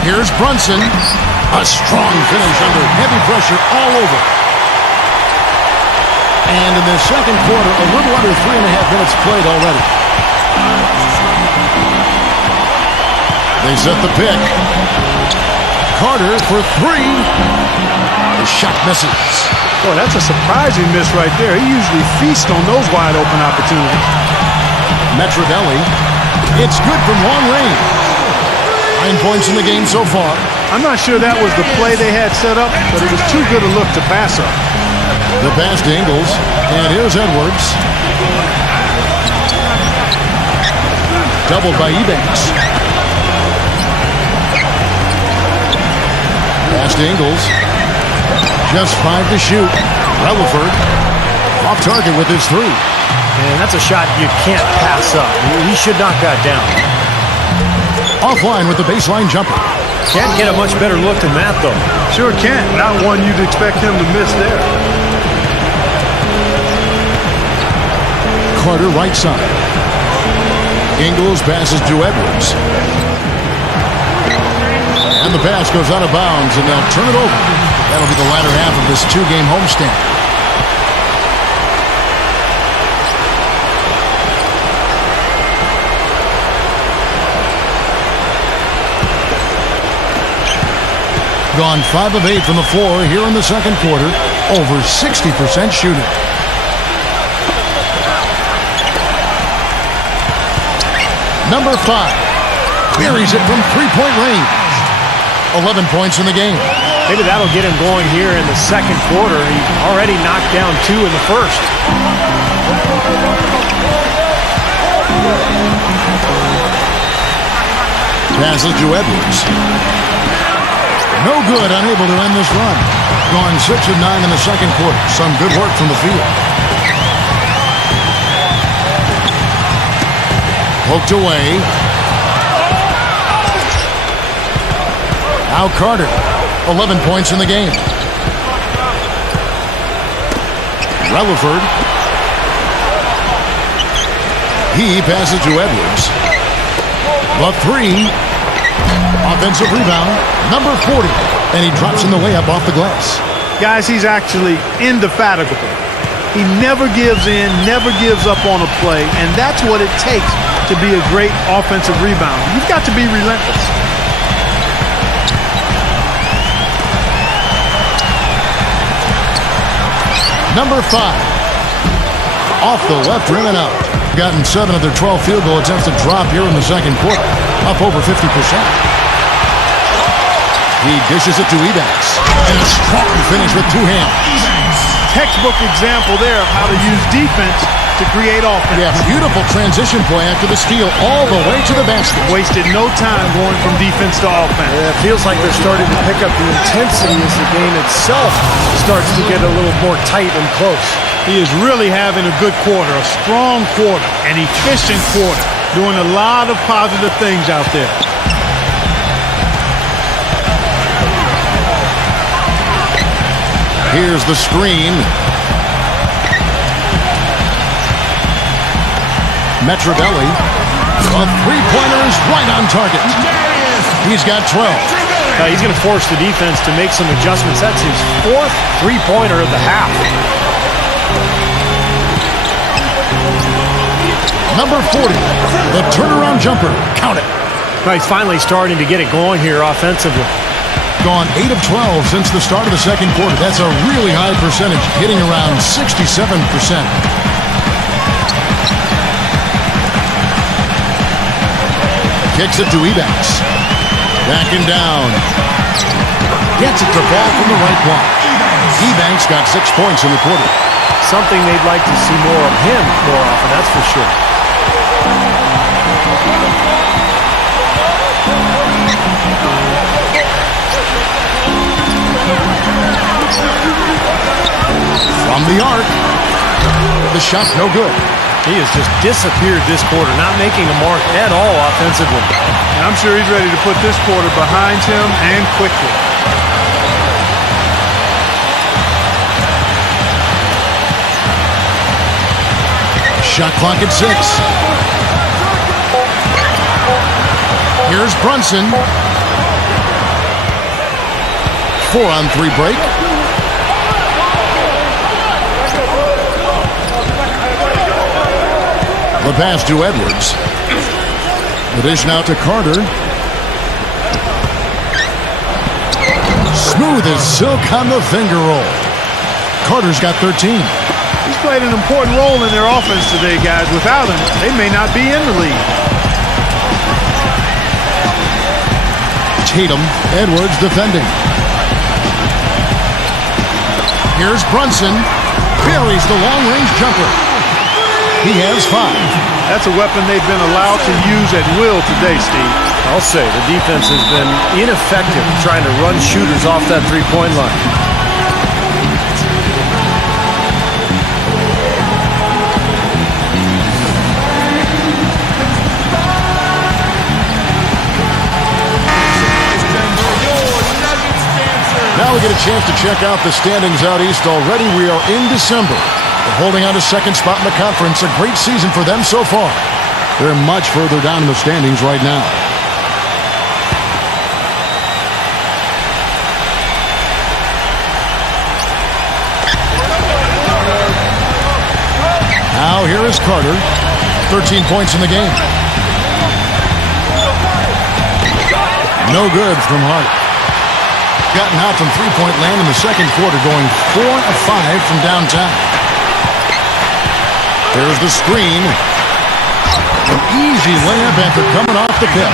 Here's Brunson. A strong finish under heavy pressure all over. And in the second quarter, a little under 3.5 minutes played already. They set the pick. Carter for 3. The shot misses. Boy, that's a surprising miss right there. He usually feasts on those wide open opportunities. Metrovelli. It's good from long range. 9 points in the game so far. I'm not sure that was the play they had set up, but it was too good a look to pass up. The pass to Ingles. And here's Edwards. Doubled by Ebanks. Pass to Ingles. Just 5 to shoot. Relaford off target with his 3. And that's a shot you can't pass up. He should knock that down. Offline with the baseline jumper. Can't get a much better look than that, though. Sure can't. Not one you'd expect him to miss there. Carter right side. Ingles passes to Edwards. And the pass goes out of bounds, and they'll turn it over. That'll be the latter half of this 2-game homestand. Gone 5 of 8 from the floor here in the second quarter. Over 60% shooting. Number 5 buries it from 3-point range. 11 points in the game. Maybe that'll get him going here in the second quarter. He already knocked down 2 in the first. Passes to Edwards. No good, unable to end this run. Gone 6 of 9 in the second quarter. Some good work from the field. Poked away. Now Carter. 11 points in the game. Relaford. He passes to Edwards. The 3. Offensive rebound. Number 40. And he drops in the layup off the glass. Guys, he's actually indefatigable. He never gives in, never gives up on a play, and that's what it takes to be a great offensive rebounder. You've got to be relentless. Number 5. Off the left rim and out. Gotten 7 of their 12 field goal attempts to drop here in the second quarter. Up over 50%. He dishes it to Ebanks. And a strong finish with 2 hands. Textbook example there of how to use defense to create offense. Yeah, beautiful transition play after the steal all the way to the basket. Wasted no time going from defense to offense. Yeah, it feels like they're starting to pick up the intensity as the game itself starts to get a little more tight and close. He is really having a good quarter, a strong quarter, an efficient quarter, doing a lot of positive things out there. Here's the screen. Metrovelli. A 3-pointer is right on target. He's got 12. He's going to force the defense to make some adjustments. That's his 4th 3-pointer of the half. Number 40, the turnaround jumper. Count it. He's finally starting to get it going here offensively. Gone 8 of 12 since the start of the second quarter. That's a really high percentage, hitting around 67%. Kicks it to Ebanks. Backing down. Gets it to ball from the right block. Ebanks got 6 points in the quarter. Something they'd like to see more of him more often, that's for sure. From the arc. The shot no good. He has just disappeared this quarter, not making a mark at all offensively. And I'm sure he's ready to put this quarter behind him and quickly. Shot clock at 6. Here's Brunson. 4-on-3 break. The pass to Edwards. The dish now to Carter. Smooth as silk on the finger roll. Carter's got 13. He's played an important role in their offense today, guys. Without him, they may not be in the league. Tatum, Edwards defending. Here's Brunson. Buries the long-range jumper. He has 5. That's a weapon they've been allowed to use at will today, Steve. I'll say the defense has been ineffective trying to run shooters off that three-point line. Now we get a chance to check out the standings out east. Already we are in December. They're holding on to second spot in the conference. A great season for them so far. They're much further down in the standings right now. Now here is Carter. 13 points in the game. No good from Hart. Gotten out from three-point land in the second quarter, going 4 of 5 from downtown. There's the screen. An easy layup after coming off the pin.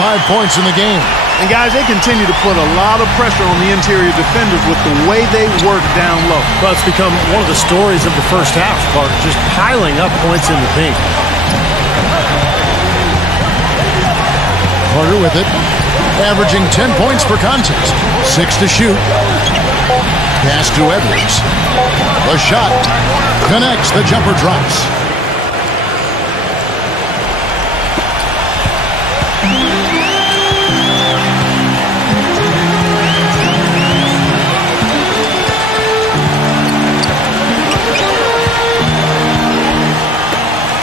5 points in the game. And guys, they continue to put a lot of pressure on the interior defenders with the way they work down low. Well, it's become one of the stories of the first half, Clark, just piling up points in the paint. Carter with it, averaging 10 points per contest. 6 to shoot. Pass to Edwards. The shot connects. The jumper drops.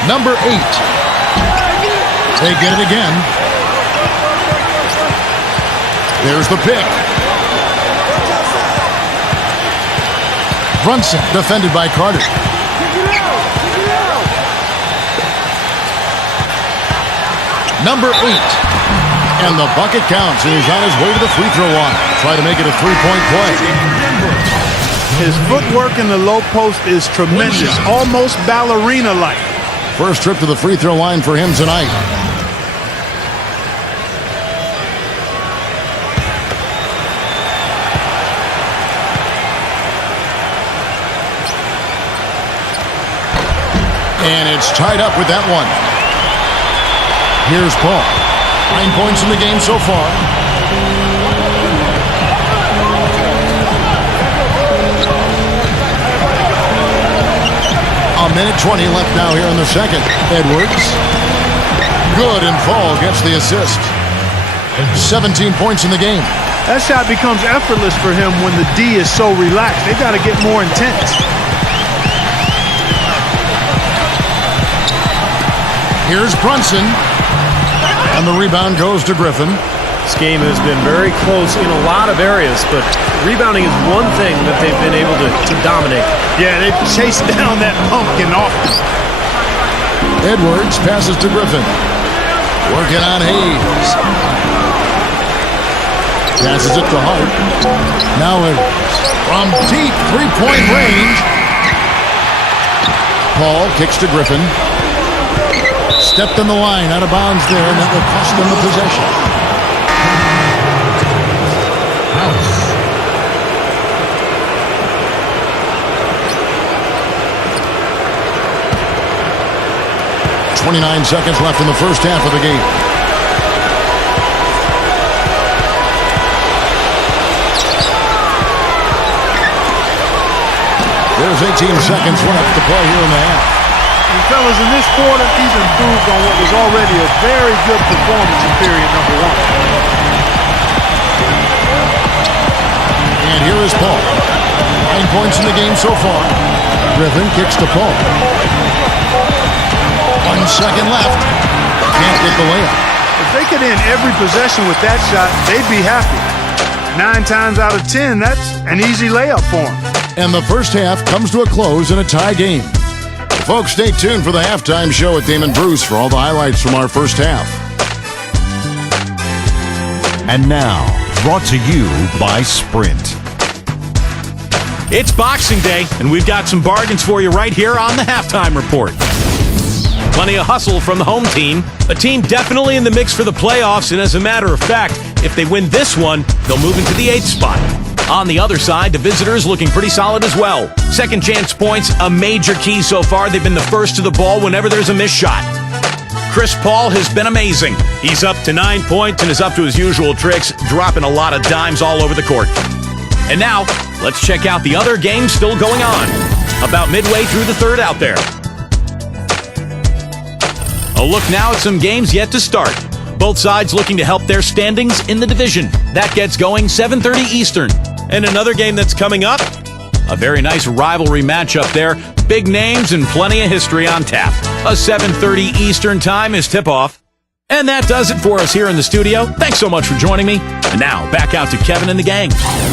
Number 8. They get it again. There's the pick. Brunson defended by Carter. Number 8. And the bucket counts. He's on his way to the free throw line. Try to make it a three-point play. His footwork in the low post is tremendous, almost ballerina-like. First trip to the free throw line for him tonight. And it's tied up with that one. Here's Paul. 9 points in the game so far. A minute 20 left now here in the second. Edwards. Good, and Paul gets the assist. 17 points in the game. That shot becomes effortless for him when the D is so relaxed. They got to get more intense. Here's Brunson. And the rebound goes to Griffin. This game has been very close in a lot of areas, but rebounding is one thing that they've been able to dominate. Yeah, they've chased down that pumpkin often. Edwards passes to Griffin. Working on Hayes. Passes it to Hart. Now from deep three-point range. Paul kicks to Griffin. Stepped in the line, out of bounds there, and that will cost them the possession. 29 seconds left in the first half of the game. There's 18 seconds left to play here in the half. And fellas, in this quarter, he's improved on what was already a very good performance in period number 1. And here is Paul. 9 points in the game so far. Griffin kicks to Paul. 1 second left. Can't get the layup. If they could end every possession with that shot, they'd be happy. 9 times out of 10, that's an easy layup for them. And the first half comes to a close in a tie game. Folks, stay tuned for the halftime show with Damon Bruce for all the highlights from our first half. And now, brought to you by Sprint. It's Boxing Day, and we've got some bargains for you right here on the Halftime Report. Plenty of hustle from the home team. A team definitely in the mix for the playoffs, and as a matter of fact, if they win this one, they'll move into the 8th spot. On the other side, the visitors looking pretty solid as well. Second chance points, a major key so far. They've been the first to the ball whenever there's a missed shot. Chris Paul has been amazing. He's up to 9 points and is up to his usual tricks, dropping a lot of dimes all over the court. And now, let's check out the other games still going on. About midway through the third out there. A look now at some games yet to start. Both sides looking to help their standings in the division. That gets going 7:30 Eastern. And another game that's coming up, a very nice rivalry matchup there. Big names and plenty of history on tap. A 7:30 Eastern time is tip-off. And that does it for us here in the studio. Thanks so much for joining me. And now, back out to Kevin and the gang.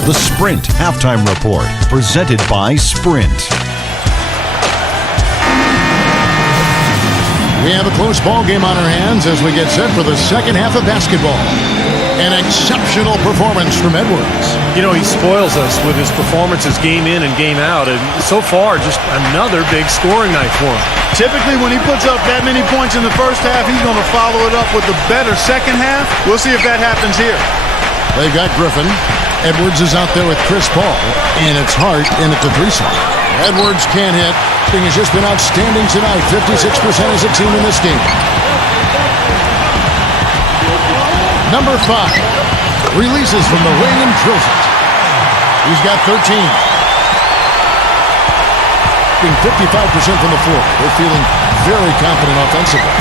The Sprint Halftime Report, presented by Sprint. We have a close ball game on our hands as we get set for the second half of basketball. An exceptional performance from Edwards. You know, he spoils us with his performances game in and game out. And so far, just another big scoring night for him. Typically, when he puts up that many points in the first half, he's going to follow it up with a better second half. We'll see if that happens here. They've got Griffin. Edwards is out there with Chris Paul. And it's Hart in at the three-slot. Edwards can't hit. He has just been outstanding tonight. 56% as a team in this game. Number 5 releases from the wing and drills it. He's got 13. Being 55% from the floor. They're feeling very confident offensively.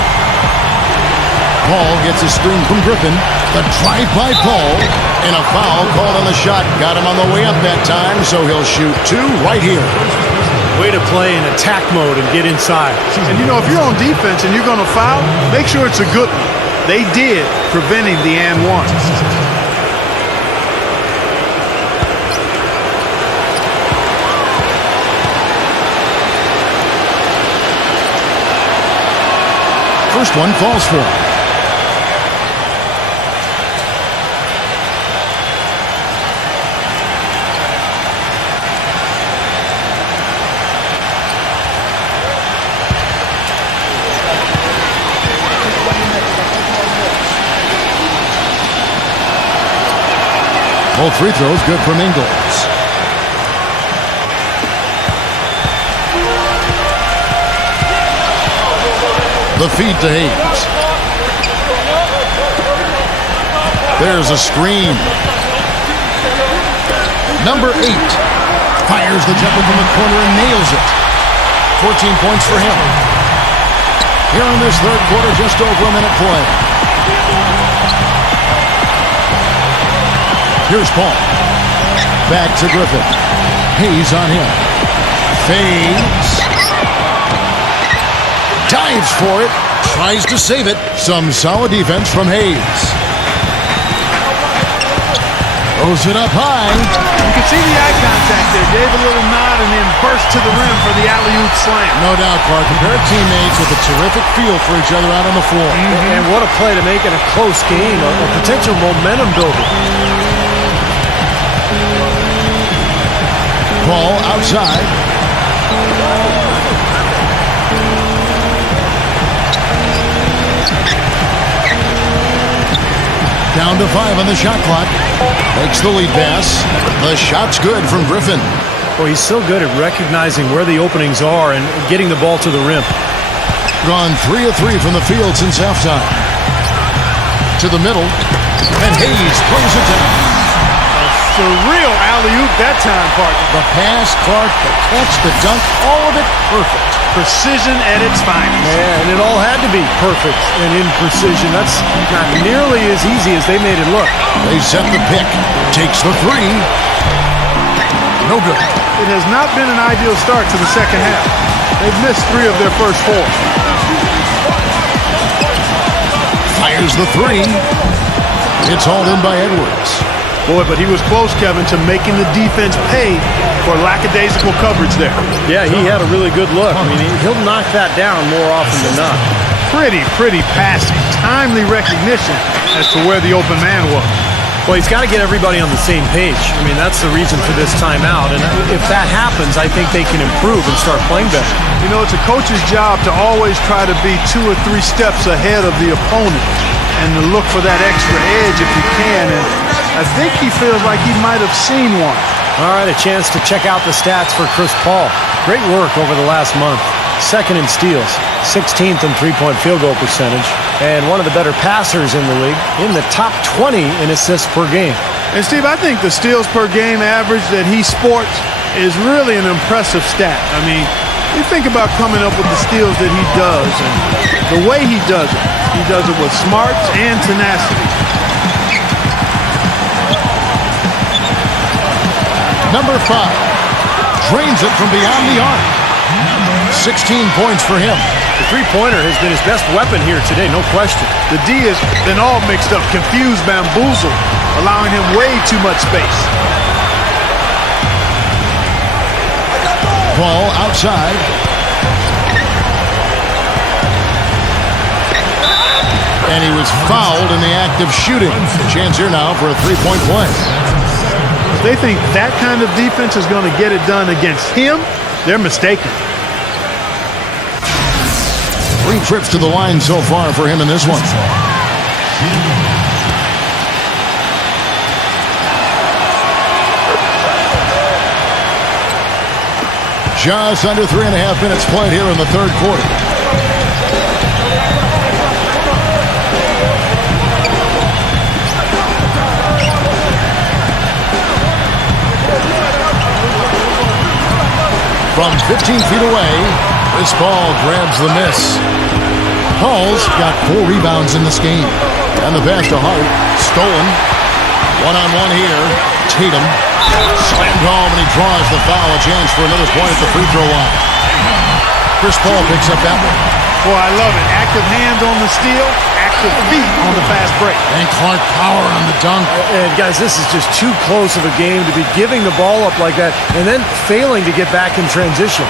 Paul gets a screen from Griffin. The drive by Paul. And a foul called on the shot. Got him on the way up that time, so he'll shoot 2 right here. Way to play in attack mode and get inside. And you know, if you're on defense and you're going to foul, make sure it's a good one. They did, preventing the and one. First one falls for him. Both free throws good from Ingles. The feed to Hayes. There's a screen. Number 8 fires the jumper from the corner and nails it. 14 points for him. Here in this third quarter, just over a minute play. Here's Paul. Back to Griffin. Hayes on him. Fades. Dives for it. Tries to save it. Some solid defense from Hayes. Throws it up high. You can see the eye contact there. Gave a little nod and then burst to the rim for the alley-oop slam. No doubt, Parker. Their teammates with a terrific feel for each other out on the floor. And what a play to make it a close game. A potential momentum builder. Paul outside. Down to 5 on the shot clock. Makes the lead pass. The shot's good from Griffin. Well, he's so good at recognizing where the openings are and getting the ball to the rim. Gone 3 of 3 from the field since halftime. To the middle. And Hayes throws it down. The real alley-oop that time, partner. The pass, Clark, the catch, the dunk, all of it perfect. Precision at its finest. Yeah, and it all had to be perfect and in precision. That's not nearly as easy as they made it look. They set the pick. Takes the 3. No good. It has not been an ideal start to the second half. They've missed 3 of their first 4. Fires the 3. It's hauled in by Edwards. Boy, but he was close, Kevin, to making the defense pay for lackadaisical coverage there. Yeah, he had a really good look. I mean, he'll knock that down more often than not. Pretty passing. Timely recognition as to where the open man was. Well, he's got to get everybody on the same page. I mean, that's the reason for this timeout. And if that happens, I think they can improve and start playing better. You know, it's a coach's job to always try to be 2 or 3 steps ahead of the opponent and to look for that extra edge if you can. And I think he feels like he might have seen one. All right, a chance to check out the stats for Chris Paul. Great work over the last month. second in steals, 16th in three-point field goal percentage, and one of the better passers in the league, in the top 20 in assists per game. And Steve, I think the steals per game average that he sports is really an impressive stat. I mean, you think about coming up with the steals that he does and the way he does it with smarts and tenacity. Number 5 drains it from beyond the arc. 16 points for him. The three-pointer has been his best weapon here today, no question. The D has been all mixed up, confused, bamboozled, allowing him way too much space. Ball outside. And he was fouled in the act of shooting. Chance here now for a three-point play. If they think that kind of defense is going to get it done against him, they're mistaken. 3 trips to the line so far for him in this one. Just under 3.5 minutes played here in the third quarter. From 15 feet away, this ball grabs the miss. Hall's got 4 rebounds in this game. And the pass to Hart, stolen. One-on-one here. Tatum slammed home, and he draws the foul. A chance for another point at the free throw line. Chris Paul picks up that one. Boy, I love it. Active hands on the steal, active feet on the fast break. And Clark power on the dunk. And guys, this is just too close of a game to be giving the ball up like that and then failing to get back in transition.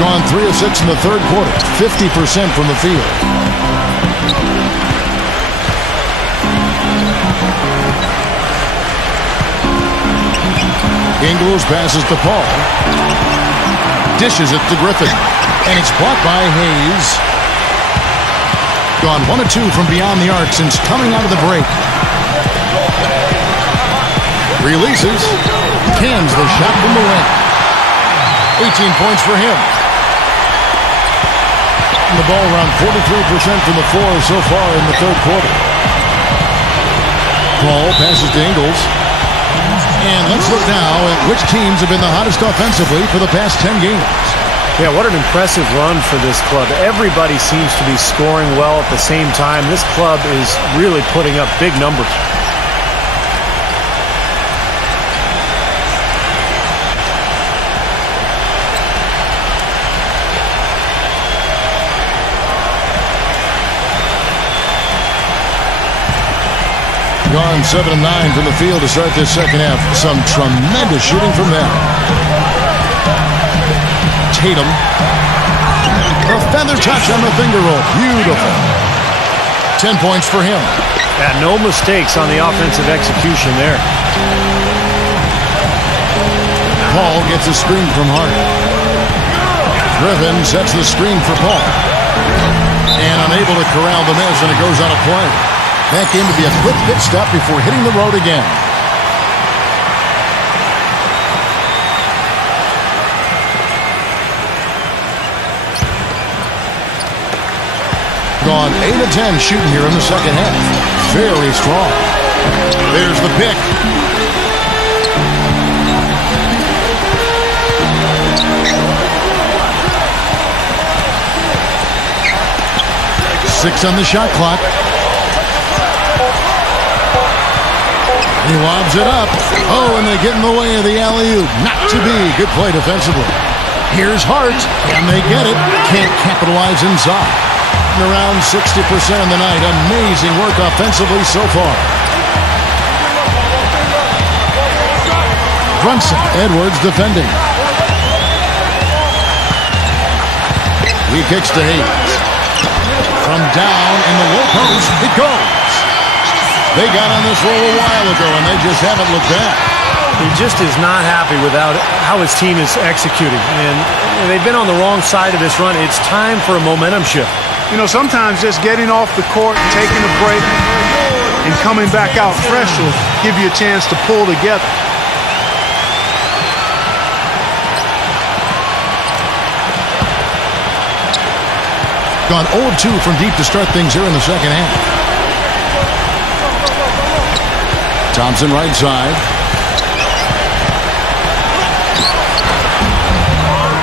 Gone 3 of 6 in the third quarter, 50% from the field. Ingles passes to Paul. Dishes it to Griffin. And it's blocked by Hayes. Gone 1 of 2 from beyond the arc since coming out of the break. Releases. Cans the shot from the wing. 18 points for him. The ball around 43% from the floor so far in the third quarter. Paul passes to Ingles. And let's look now at which teams have been the hottest offensively for the past 10 games. Yeah, what an impressive run for this club. Everybody seems to be scoring well at the same time. This club is really putting up big numbers. Gone 7 of 9 from the field to start this second half. Some tremendous shooting from them. Tatum. A feather touch on the finger roll. Beautiful. 10 points for him. Yeah, no mistakes on the offensive execution there. Paul gets a screen from Hart. Griffin sets the screen for Paul. And unable to corral the miss, and it goes out of play. That game to be a quick pit stop before hitting the road again. Gone 8 of 10 shooting here in the second half. Very strong. There's the pick. Six on the shot clock. He lobs it up. Oh, and they get in the way of the alley-oop. Not to be. Good play defensively. Here's Hart. And they get it. Can't capitalize inside. And around 60% of the night. Amazing work offensively so far. Brunson. Edwards defending. He kicks to Hayes. From down in the low post, it goes. They got on this roll a while ago, and they just haven't looked back. He just is not happy with how his team is executing. And they've been on the wrong side of this run. It's time for a momentum shift. You know, sometimes just getting off the court, taking a break, and coming back out fresh will give you a chance to pull together. Gone 0 of 2 from deep to start things here in the second half. Thompson right side.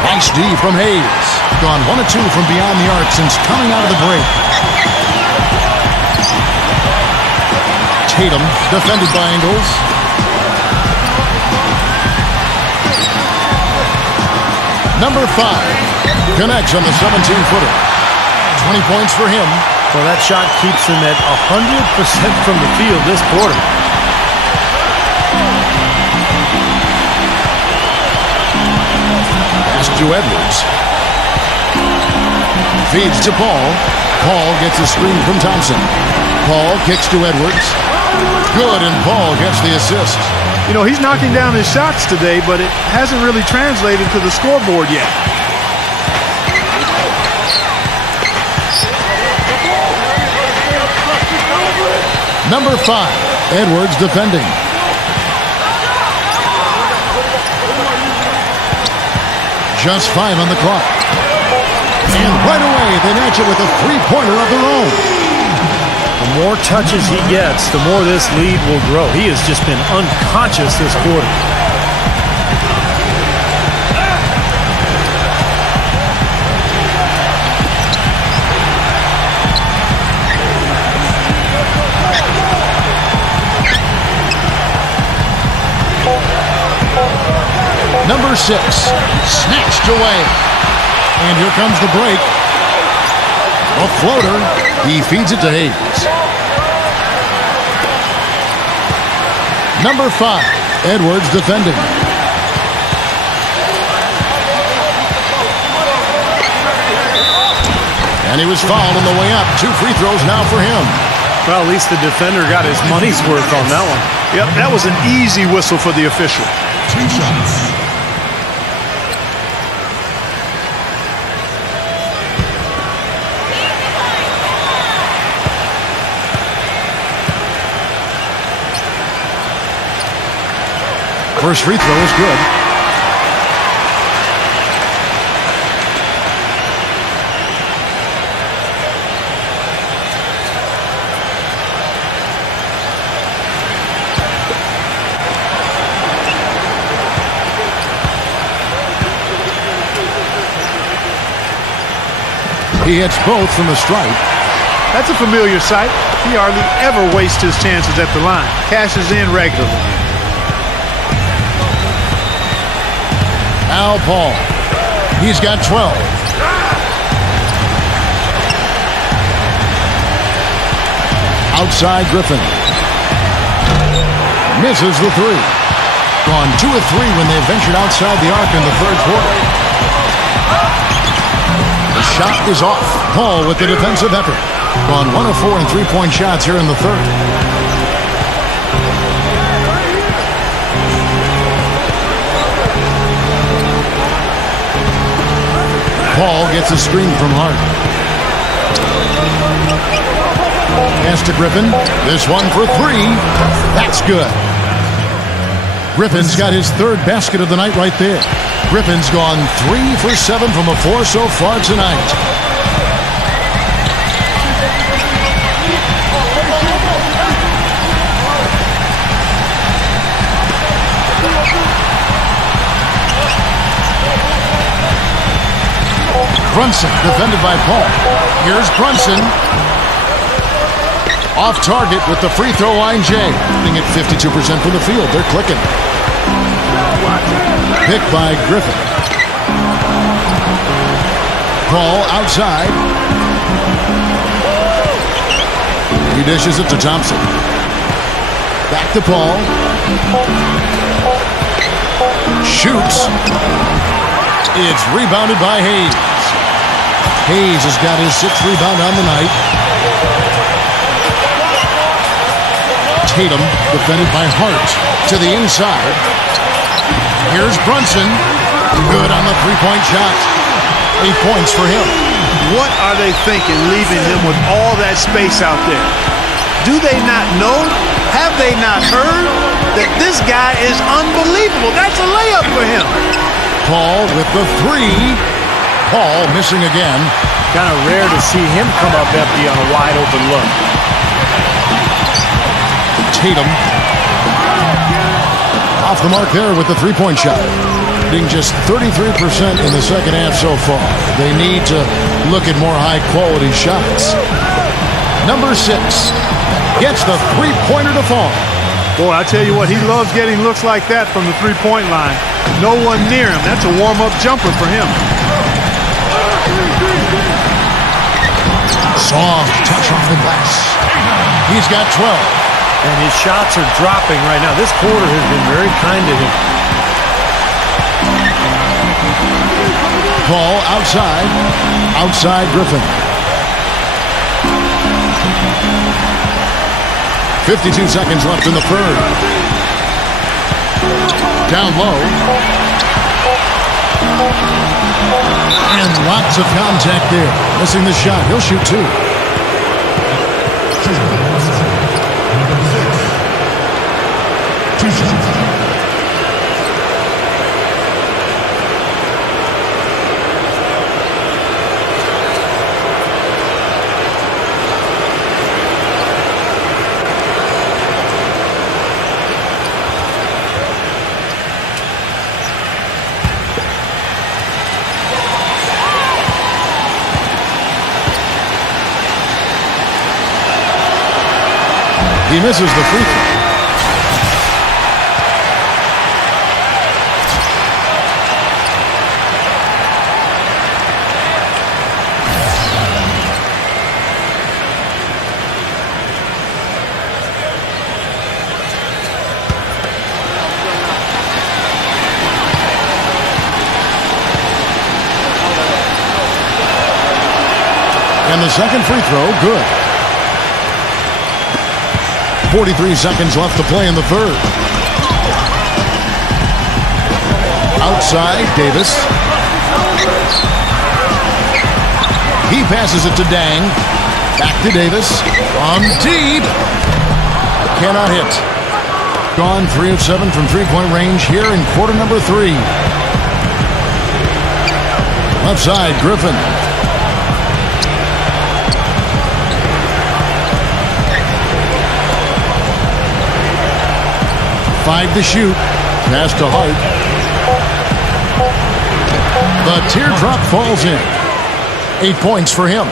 Nice D from Hayes. Gone 1 of 2 from beyond the arc since coming out of the break. Tatum defended by Ingles. Number 5 connects on the 17-footer. 20 points for him. Well, that shot keeps him at 100% from the field this quarter. Pass to Edwards. Feeds to Paul. Paul gets a screen from Thompson. Paul kicks to Edwards. Good, and Paul gets the assist. You know, he's knocking down his shots today, but it hasn't really translated to the scoreboard yet. Number 5, Edwards defending. Just 5 on the clock. And right away, they match it with a three-pointer of their own. The more touches he gets, the more this lead will grow. He has just been unconscious this quarter. Number 6, snatched away. And here comes the break. A floater. He feeds it to Hayes. Number 5, Edwards defending. And he was fouled on the way up. 2 free throws now for him. Well, at least the defender got his money's worth on that one. Yep, that was an easy whistle for the official. 2 shots. First free throw is good. He hits both from the stripe. That's a familiar sight. He hardly ever wastes his chances at the line. Cashes in regularly. Now Paul. He's got 12. Outside Griffin. Misses the 3. Gone 2 of 3 when they ventured outside the arc in the third quarter. The shot is off. Paul with the defensive effort. Gone 1 of 4 in three-point shots here in the third. Paul gets a screen from Hart. Pass to Griffin. This one for 3. That's good. Griffin's got his third basket of the night right there. Griffin's gone 3 for 7 from the floor so far tonight. Brunson defended by Paul. Here's Brunson. Off target with the free throw line, Jay. Hitting at 52% from the field. They're clicking. Picked by Griffin. Paul outside. He dishes it to Thompson. Back to Paul. Shoots. It's rebounded by Hayes. Hayes has got his 6th rebound on the night. Tatum defended by Hart to the inside. Here's Brunson. Good on the three-point shot. 8 points for him. What are they thinking leaving him with all that space out there? Do they not know? Have they not heard that this guy is unbelievable? That's a layup for him. Paul with the three. Paul missing again. Kind of rare to see him come up empty on a wide open look. Tatum. Off the mark there with the three-point shot. Being just 33% in the second half so far. They need to look at more high-quality shots. Number 6 gets the three-pointer to fall. Boy, I tell you what, he loves getting looks like that from the three-point line. No one near him. That's a warm-up jumper for him. Soft touch off the glass. He's got 12. And his shots are dropping right now. This quarter has been very kind to him. Paul outside. Outside Griffin. 52 seconds left in the third. Down low. And lots of contact there. Missing the shot. He'll shoot 2. He misses the free throw. And the second free throw, good. 43 seconds left to play in the third. Outside, Davis. He passes it to Dang. Back to Davis. On deep. Cannot hit. Gone 3 of 7 from three-point range here in quarter number 3. Left side, Griffin. Five to shoot. Pass to Hart. The teardrop falls in. 8 points for him.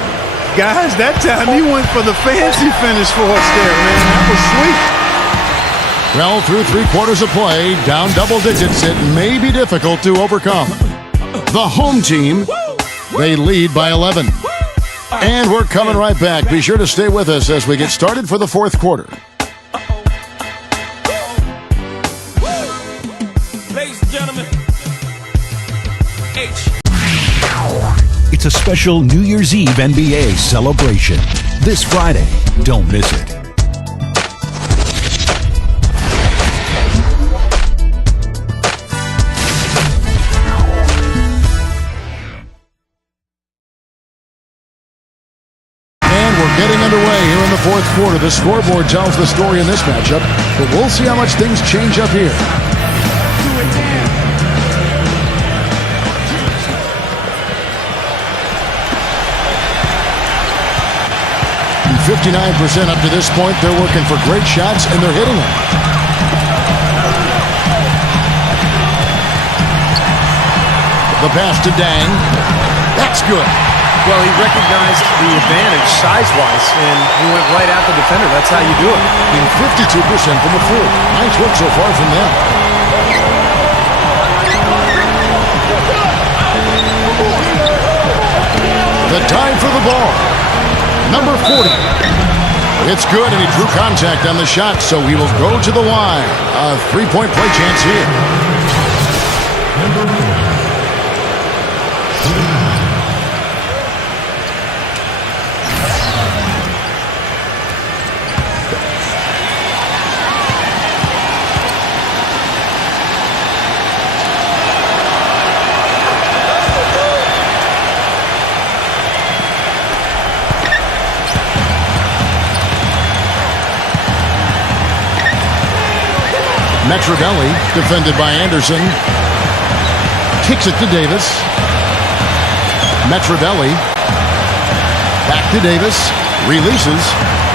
Guys, that time he went for the fancy finish for us there, man. That was sweet. Well, through 3 quarters of play, down double digits, it may be difficult to overcome. The home team, they lead by 11. And we're coming right back. Be sure to stay with us as we get started for the fourth quarter. It's a special New Year's Eve NBA celebration. This Friday. Don't miss it. And we're getting underway here in the fourth quarter. The scoreboard tells the story in this matchup, but we'll see how much things change up here. 59% up to this point. They're working for great shots, and they're hitting them. The pass to Dang. That's good. Well, he recognized the advantage size-wise, and he went right at the defender. That's how you do it. In 52% from the floor. Nice work so far from them. The time for the ball. Number 40. It's good, and he drew contact on the shot, so he will go to the line. A three-point play chance here. Number 40. Metrovelli, defended by Anderson. Kicks it to Davis. Metrovelli. Back to Davis. Releases.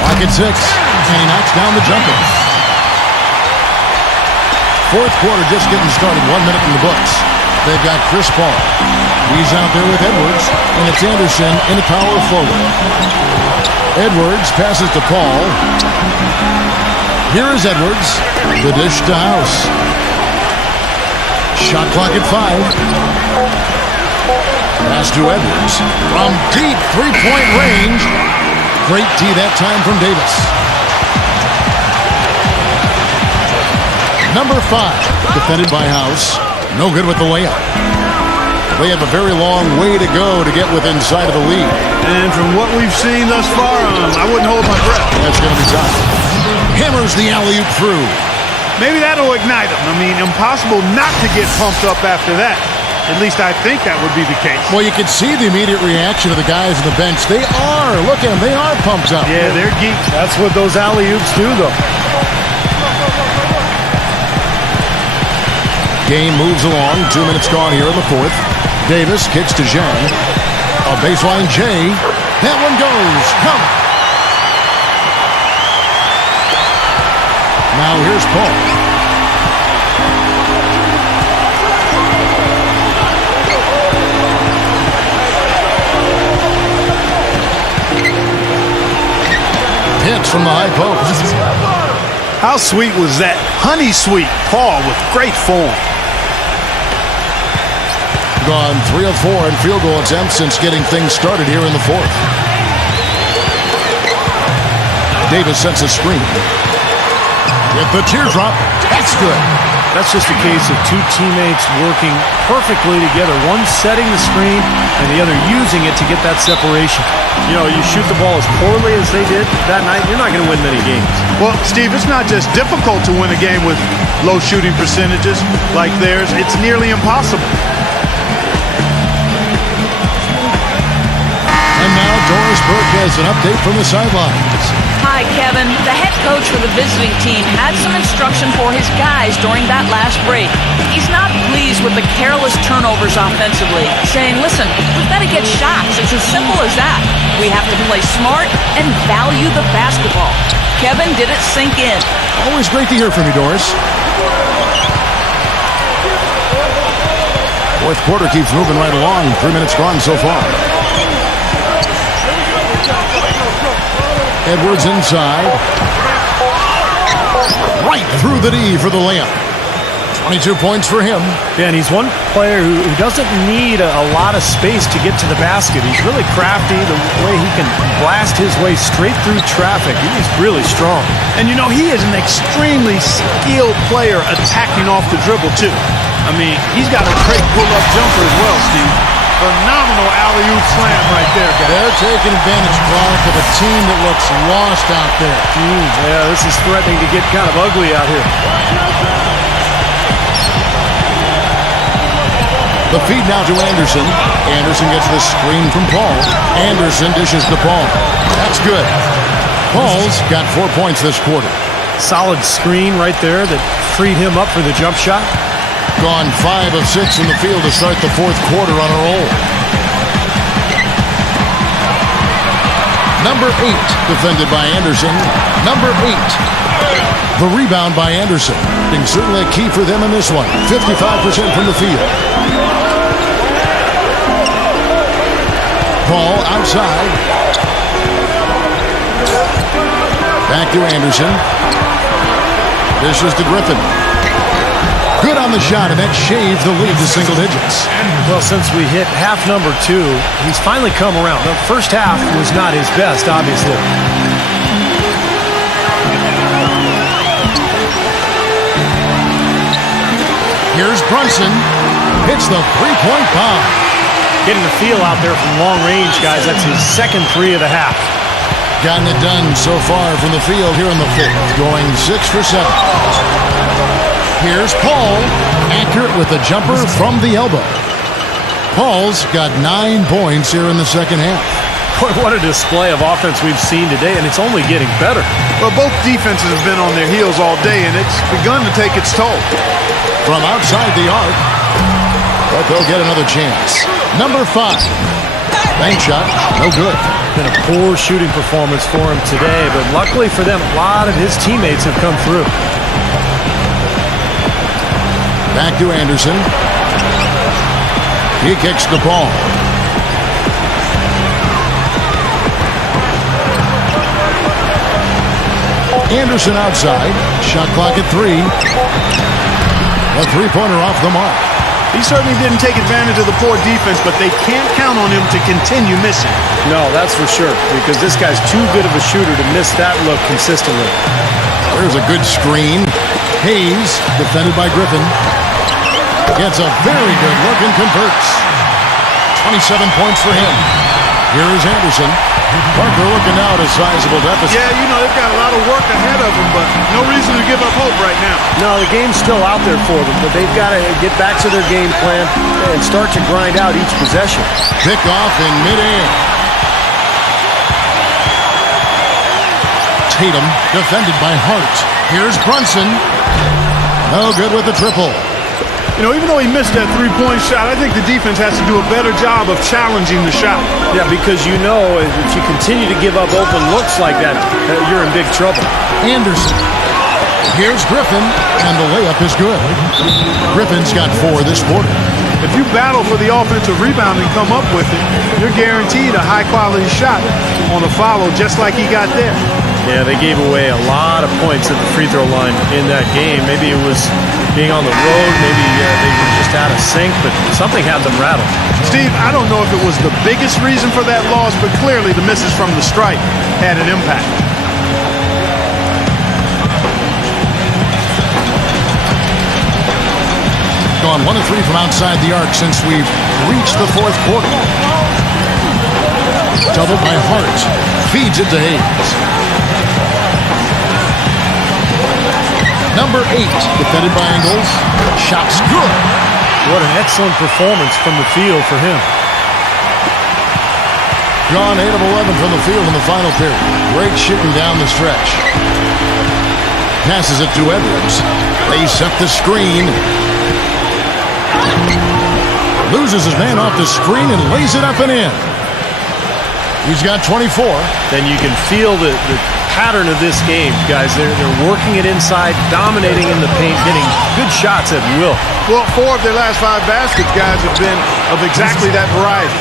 Clock at 6. And he knocks down the jumper. Fourth quarter just getting started. 1 minute in the books. They've got Chris Paul. He's out there with Edwards. And it's Anderson in the power forward. Edwards passes to Paul. Here is Edwards. The dish to House. Shot clock at 5. Pass to Edwards. From deep three-point range. Great tee that time from Davis. Number 5, defended by House. No good with the layup. They have a very long way to go to get within sight of the lead. And from what we've seen thus far, I wouldn't hold my breath. That's going to be tough. Hammers the alley-oop through. Maybe that'll ignite them. I mean, impossible not to get pumped up after that. At least I think that would be the case. Well, you can see the immediate reaction of the guys on the bench. They are. Look at them. They are pumped up. Yeah, they're geeks. That's what those alley-oops do, though. Game moves along. 2 minutes gone here in the fourth. Davis kicks to Zhang. A baseline J. That one goes. Come. Now here's Paul. Hits from the high post. How sweet was that? Honey sweet Paul with great form. Gone 3 of 4 in field goal attempts since getting things started here in the fourth. Davis sets a screen. With the teardrop, that's good. That's just a case of two teammates working perfectly together. One setting the screen and the other using it to get that separation. You know, you shoot the ball as poorly as they did that night, you're not going to win many games. Well, Steve, it's not just difficult to win a game with low shooting percentages like theirs. It's nearly impossible. And now Doris Burke has an update from the sidelines. Hi, Kevin. The head coach for the visiting team had some instruction for his guys during that last break. He's not pleased with the careless turnovers offensively, saying, listen, we've got to get shots. It's as simple as that. We have to play smart and value the basketball. Kevin, did it sink in? Always great to hear from you, Doris. Fourth quarter keeps moving right along. 3 minutes gone so far. Edwards inside. Right through the D for the layup. 22 points for him. Yeah, and he's one player who doesn't need a lot of space to get to the basket. He's really crafty. The way he can blast his way straight through traffic, he's really strong. And you know, he is an extremely skilled player attacking off the dribble, too. I mean, he's got a great pull-up jumper as well, Steve. Phenomenal alley-oop slam right there, guys. They're taking advantage, Clark, of a team that looks lost out there. Yeah, this is threatening to get kind of ugly out here. The feed now to Anderson. Anderson gets the screen from Paul. Anderson dishes to Paul. That's good. Paul's got 4 points this quarter. Solid screen right there that freed him up for the jump shot. Gone 5 of 6 in the field to start the fourth quarter on a roll. Number 8, defended by Anderson. Number 8. The rebound by Anderson. Being certainly a key for them in this one. 55% from the field. Paul outside. Back to Anderson. This is to Griffin. Good on the shot, and that shaved the lead to single digits. Well, since we hit half number 2, he's finally come around. The first half was not his best, obviously. Here's Brunson. Hits the three-point bomb. Getting the feel out there from long range, guys. That's his second 3 of the half. Gotten it done so far from the field here in the fourth. Going 6 for 7. Here's Paul, accurate with a jumper from the elbow. Paul's got 9 points here in the second half. Boy, what a display of offense we've seen today, and it's only getting better. Well, both defenses have been on their heels all day, and it's begun to take its toll. From outside the arc, but they'll get another chance. Number 5. Bank shot, no good. Been a poor shooting performance for him today, but luckily for them, a lot of his teammates have come through. Back to Anderson. He kicks the ball. Anderson outside. Shot clock at 3. A three-pointer off the mark. He certainly didn't take advantage of the poor defense, but they can't count on him to continue missing. No, that's for sure, because this guy's too good of a shooter to miss that look consistently. There's a good screen. Hayes, defended by Griffin, gets a very good look and converts. 27 points for him. Here is Anderson. Parker looking now at a sizable deficit. Yeah, you know, they've got a lot of work ahead of them, but no reason to give up hope right now. No, the game's still out there for them, but they've got to get back to their game plan and start to grind out each possession. Picked off in midair. Tatum, defended by Hart. Here's Brunson. No good with the triple. You know, even though he missed that three-point shot, I think the defense has to do a better job of challenging the shot. Yeah, because you know if you continue to give up open looks like that, you're in big trouble. Anderson. Here's Griffin, and the layup is good. Griffin's got 4 this quarter. If you battle for the offensive rebound and come up with it, you're guaranteed a high-quality shot on a follow just like he got there. Yeah, they gave away a lot of points at the free throw line in that game. Maybe it was being on the road, maybe they were just out of sync, but something had them rattled. Steve, I don't know if it was the biggest reason for that loss, but clearly the misses from the stripe had an impact. Gone 1 of 3 from outside the arc since we've reached the 4th quarter. Doubled by Hart. Feeds it to Hayes. Number 8, defended by Ingles. Shot's good. What an excellent performance from the field for him. Gone 8 of 11 from the field in the final period. Great shooting down the stretch. Passes it to Edwards. They set the screen. Loses his man off the screen and lays it up and in. He's got 24. Then you can feel the pattern of this game, guys. They're working it inside, dominating in the paint, getting good shots at will. Well, 4 of their last 5 baskets, guys, have been of exactly that variety.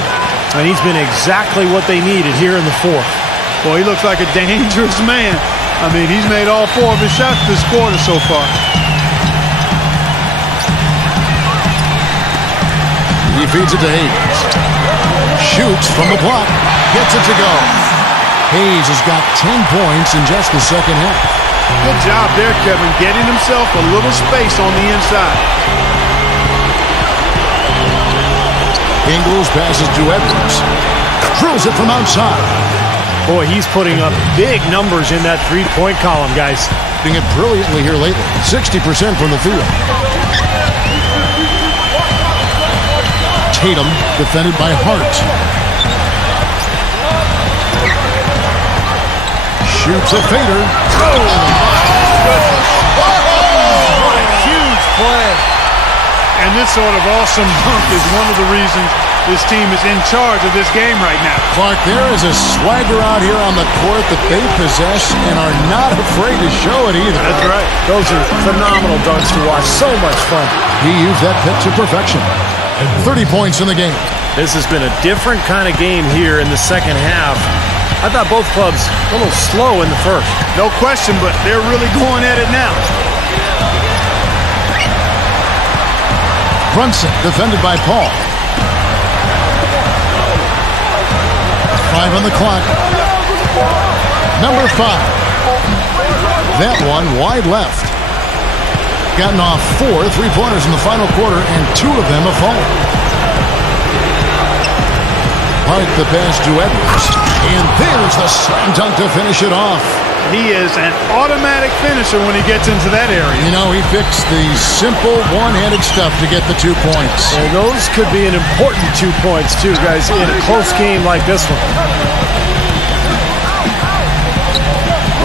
And he's been exactly what they needed here in the 4th. Boy, he looks like a dangerous man. I mean, he's made all 4 of his shots this quarter so far. He feeds it to Hayes. Shoots from the block. Gets it to go. Hayes has got 10 points in just the second half. Good job there, Kevin, getting himself a little space on the inside. Ingles passes to Edwards. Drills it from outside. Boy, he's putting up big numbers in that three-point column, guys. Doing it brilliantly here lately. 60% from the field. Tatum, defended by Hart. Shoots a fader. Oh, my goodness. What a huge play. And this sort of awesome dunk is one of the reasons this team is in charge of this game right now. Clark, there is a swagger out here on the court that they possess and are not afraid to show it either. That's right. Those are phenomenal dunks to watch. So much fun. He used that pitch to perfection. 30 points in the game. This has been a different kind of game here in the second half. I thought both clubs a little slow in the first. No question, but they're really going at it now. Brunson, defended by Paul. 5 on the clock. Number 5. That one wide left. Gotten off 4 3-pointers in the final quarter, and 2 of them have fallen. Hart the pass to Edwards. And there's the slam dunk to finish it off. He is an automatic finisher when he gets into that area. You know, he fixed the simple one-handed stuff to get the 2 points. And those could be an important 2 points, too, guys, in a close game like this one.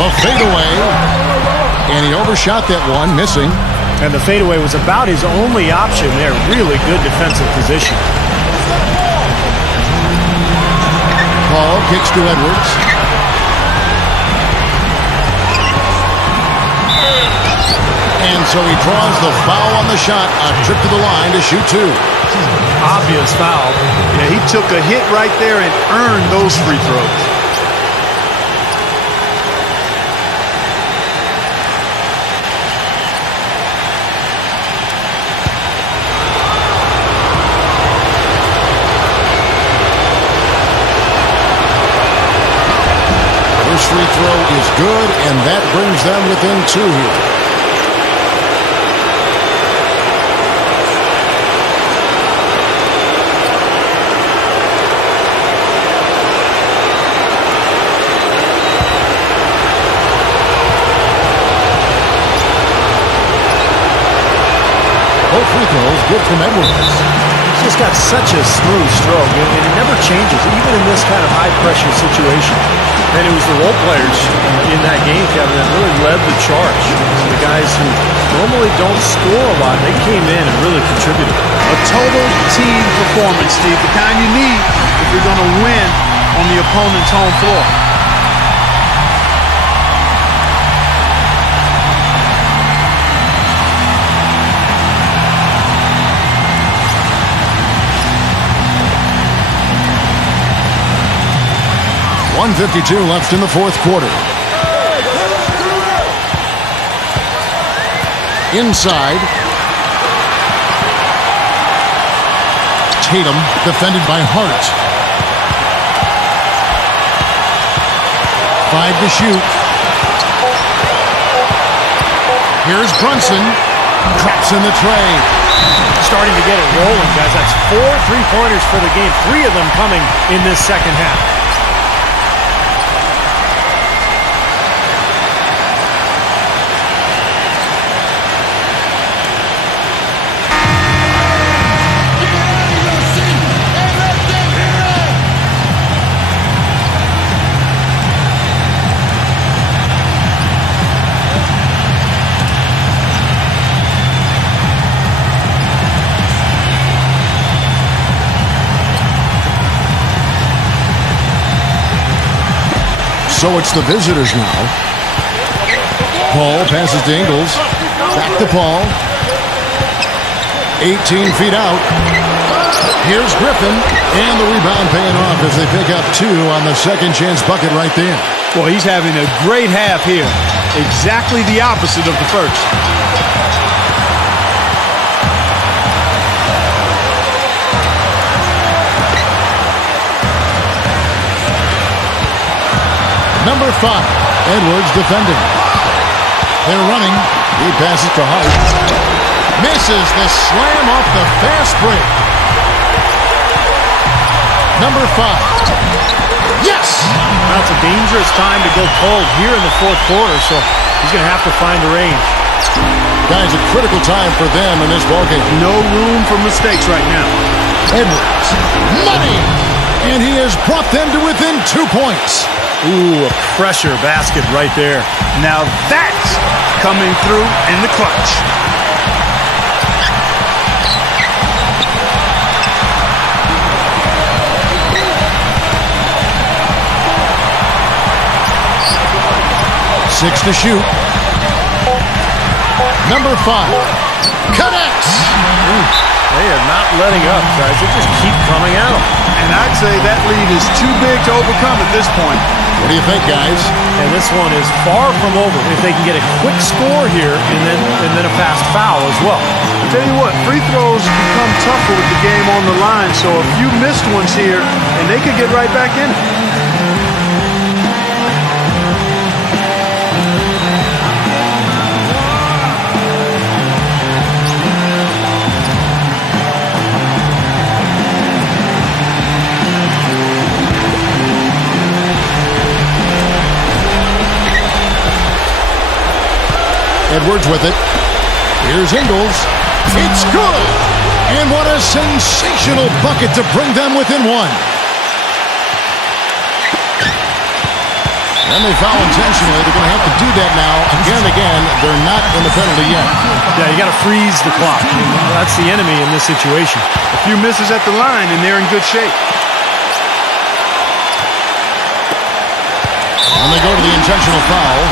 A fadeaway. And he overshot that one, missing. And the fadeaway was about his only option there. Really good defensive position. Paul kicks to Edwards. And so he draws the foul on the shot. A trip to the line to shoot 2. Obvious foul. Yeah, he took a hit right there and earned those free throws. First free throw is good, and that brings them within 2 here. Both free throws good from Edwards. He's just got such a smooth stroke, and it never changes, even in this kind of high-pressure situation. And it was the role players in that game, Kevin, that really led the charge. The guys who normally don't score a lot, they came in and really contributed. A total team performance, Steve, the kind you need if you're going to win on the opponent's home floor. .152 left in the fourth quarter. Inside. Tatum defended by Hart. 5 to shoot. Here's Brunson. Drops in the tray. Starting to get it rolling, guys. That's 4 3-pointers for the game. 3 of them coming in this second half. So it's the visitors now. Paul passes to Ingles. Back to Paul. 18 feet out. Here's Griffin. And the rebound paying off as they pick up 2 on the second chance bucket right there. Well, he's having a great half here. Exactly the opposite of the first. Number 5, Edwards defending. They're running. He passes to Hart. Misses the slam off the fast break. Number 5. Yes! That's a dangerous time to go cold here in the fourth quarter, so he's going to have to find the range. Guys, a critical time for them in this ballgame. No room for mistakes right now. Edwards. Money! And he has brought them to within 2 points. Ooh, a pressure basket right there. Now that's coming through in the clutch. Six to shoot. Number 5 connects. They are not letting up, guys. They just keep coming at them. And I'd say that lead is too big to overcome at this point. What do you think, guys? And this one is far from over. If they can get a quick score here and then a fast foul as well. I'll tell you what, free throws become tougher with the game on the line. So a few missed ones here, and they could get right back in it. Edwards with it. Here's Ingles. It's good! And what a sensational bucket to bring them within one. And they foul intentionally. They're going to have to do that now again and again. They're not in the penalty yet. Yeah, you got to freeze the clock. I mean, that's the enemy in this situation. A few misses at the line, and they're in good shape. And they go to the intentional foul.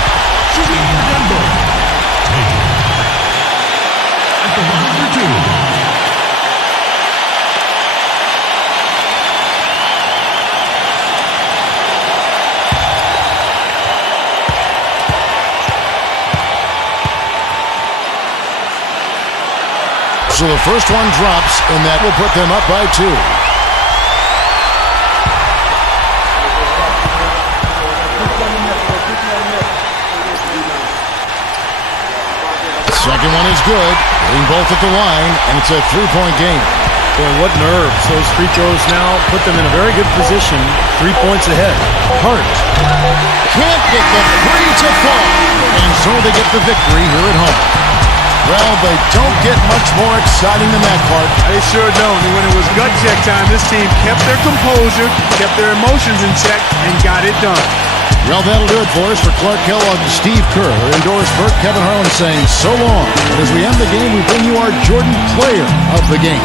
At the line for two. So the first one drops, and that will put them up by 2. Second one is good. Hitting both at the line, and it's a 3-point game. Boy, what nerves. Those free throws now put them in a very good position. 3 points ahead. Hart. Can't get the three to fall. And so they get the victory here at home. Well, they don't get much more exciting than that part. They sure don't. And when it was gut check time, this team kept their composure, kept their emotions in check, and got it done. Well, that'll do it for us. For Clark Kellogg and Steve Kerr, Doris Burke, Kevin Harlan saying so long. And as we end the game, we bring you our Jordan Player of the Game.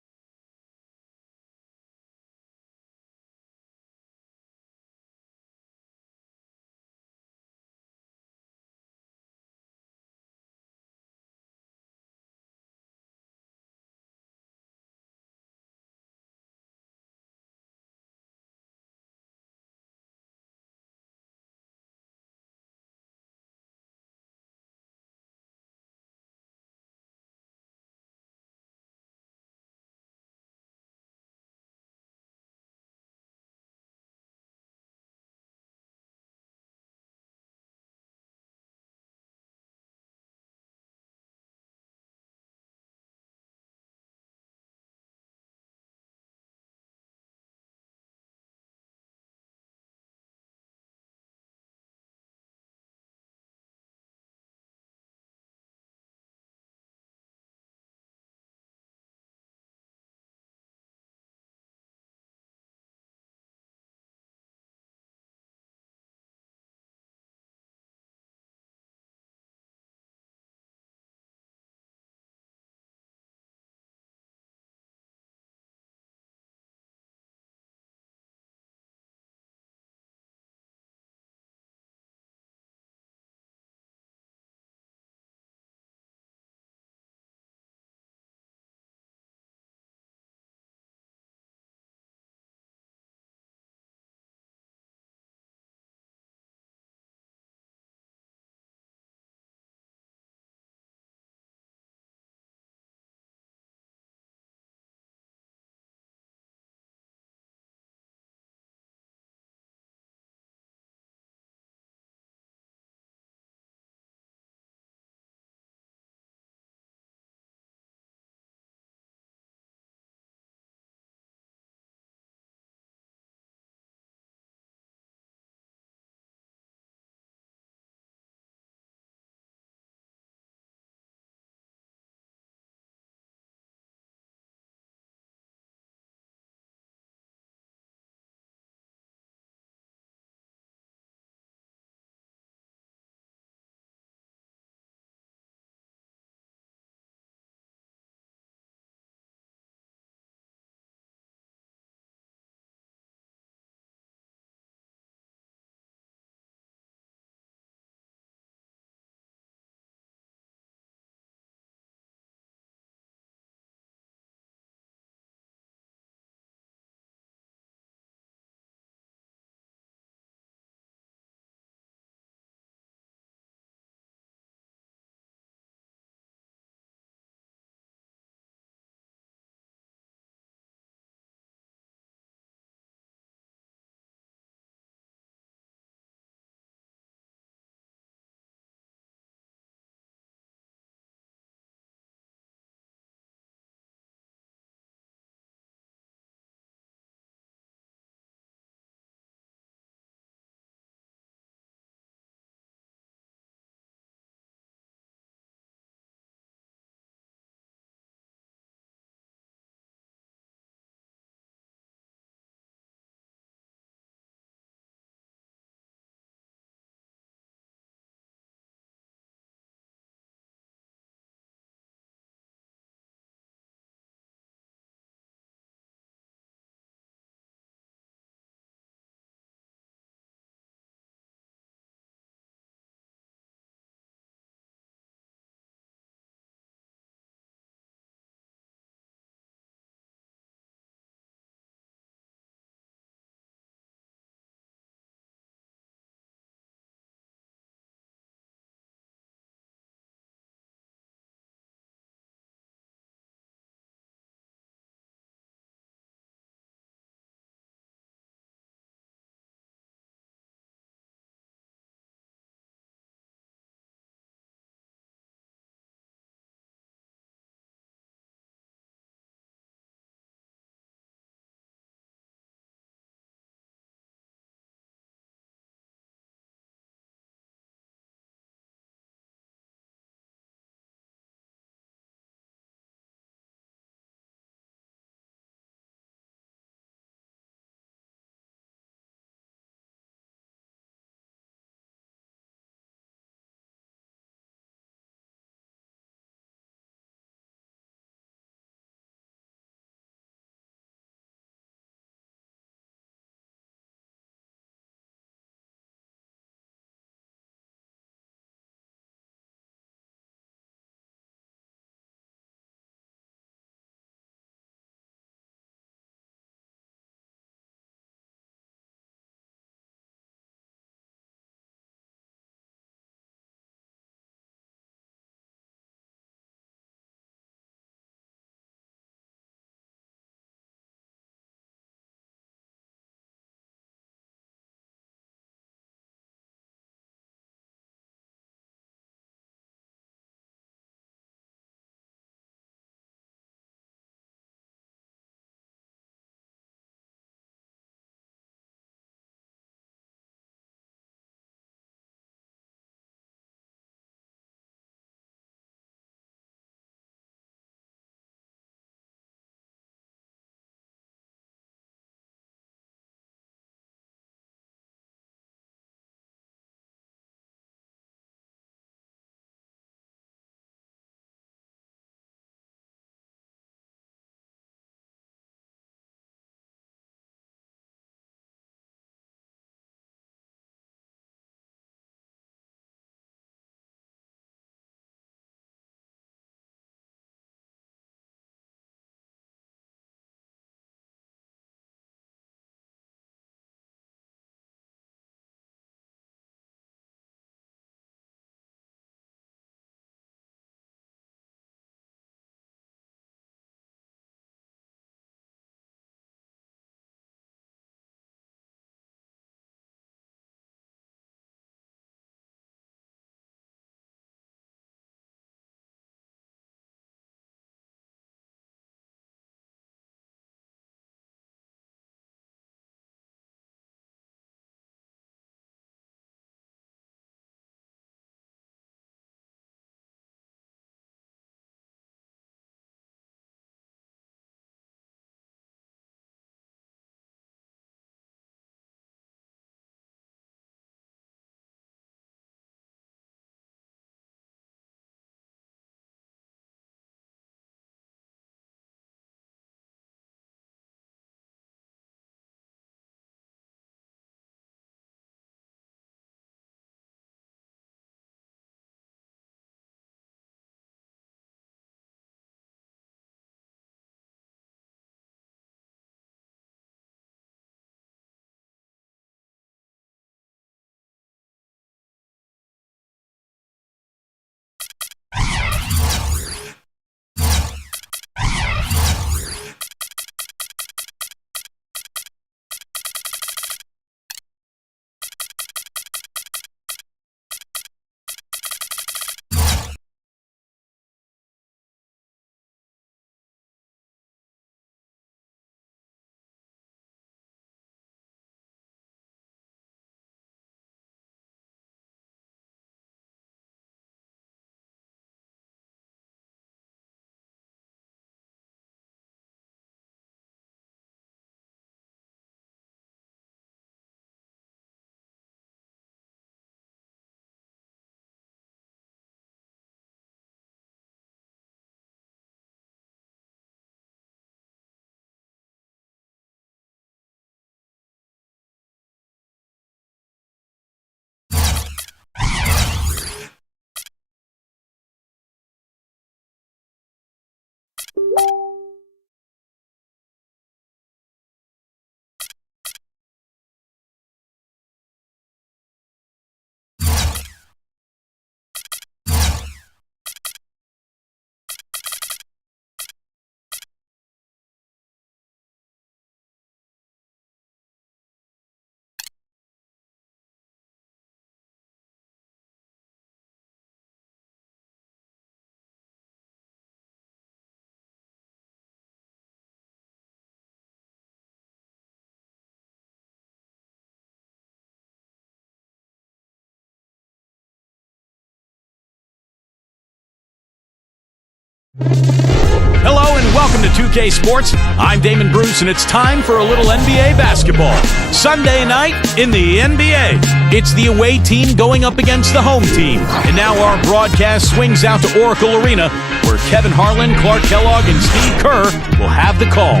Hello and welcome to 2K Sports. I'm Damon Bruce, and it's time for a little NBA basketball. Sunday night in the NBA. It's the away team going up against the home team. And now our broadcast swings out to Oracle Arena, where Kevin Harlan, Clark Kellogg, and Steve Kerr will have the call.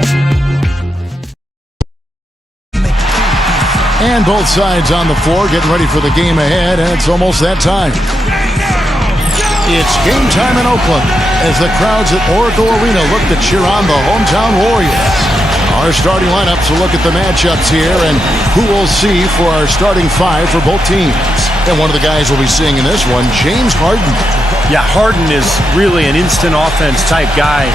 And both sides on the floor getting ready for the game ahead, and it's almost that time. It's game time in Oakland as the crowds at Oracle Arena look to cheer on the hometown Warriors. Our starting lineups will look at the matchups here and who we'll see for our starting five for both teams. And one of the guys we'll be seeing in this one, James Harden. Yeah, Harden is really an instant offense type guy,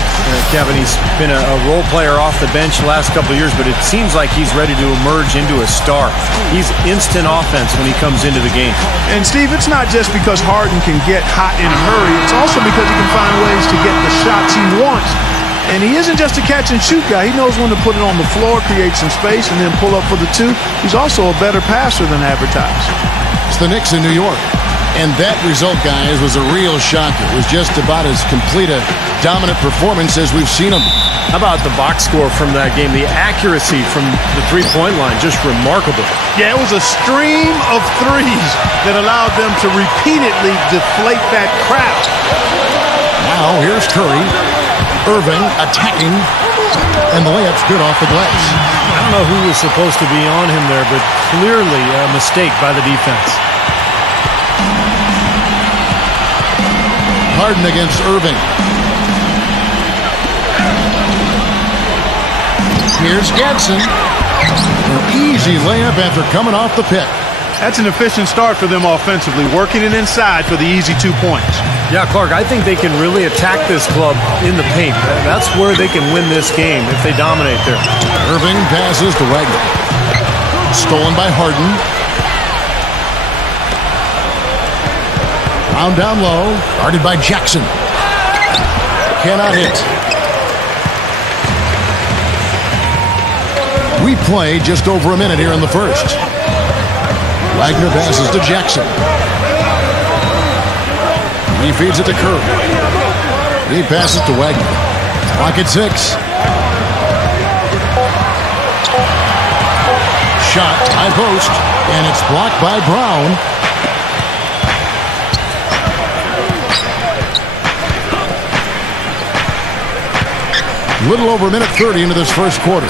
Kevin. He's been a role player off the bench the last couple of years, but it seems like he's ready to emerge into a star. He's instant offense when he comes into the game. And, Steve, it's not just because Harden can get hot in a hurry. It's also because he can find ways to get the shots he wants. And he isn't just a catch-and-shoot guy. He knows when to put it on the floor, create some space, and then pull up for the two. He's also a better passer than advertised. It's the Knicks in New York. And that result, guys, was a real shocker. It was just about as complete a dominant performance as we've seen them. How about the box score from that game? The accuracy from the three-point line, just remarkable. Yeah, it was a stream of threes that allowed them to repeatedly deflate that crowd. Now, here's Curry. Irving attacking, and the layup's good off the glass. I don't know who was supposed to be on him there, but clearly a mistake by the defense. Harden against Irving. Here's Gadsden. An easy layup after coming off the pick. That's an efficient start for them offensively, working it inside for the easy 2 points. Yeah, Clark, I think they can really attack this club in the paint. That's where they can win this game if they dominate there. Irving passes to Wagner. Stolen by Harden. Found down low. Guarded by Jackson. Cannot hit. We play just over a minute here in the first. Wagner passes to Jackson. He feeds it to Curry. He passes to Wagner. Clock at 6. Shot, high post, and it's blocked by Brown. Little over a minute 30 into this first quarter.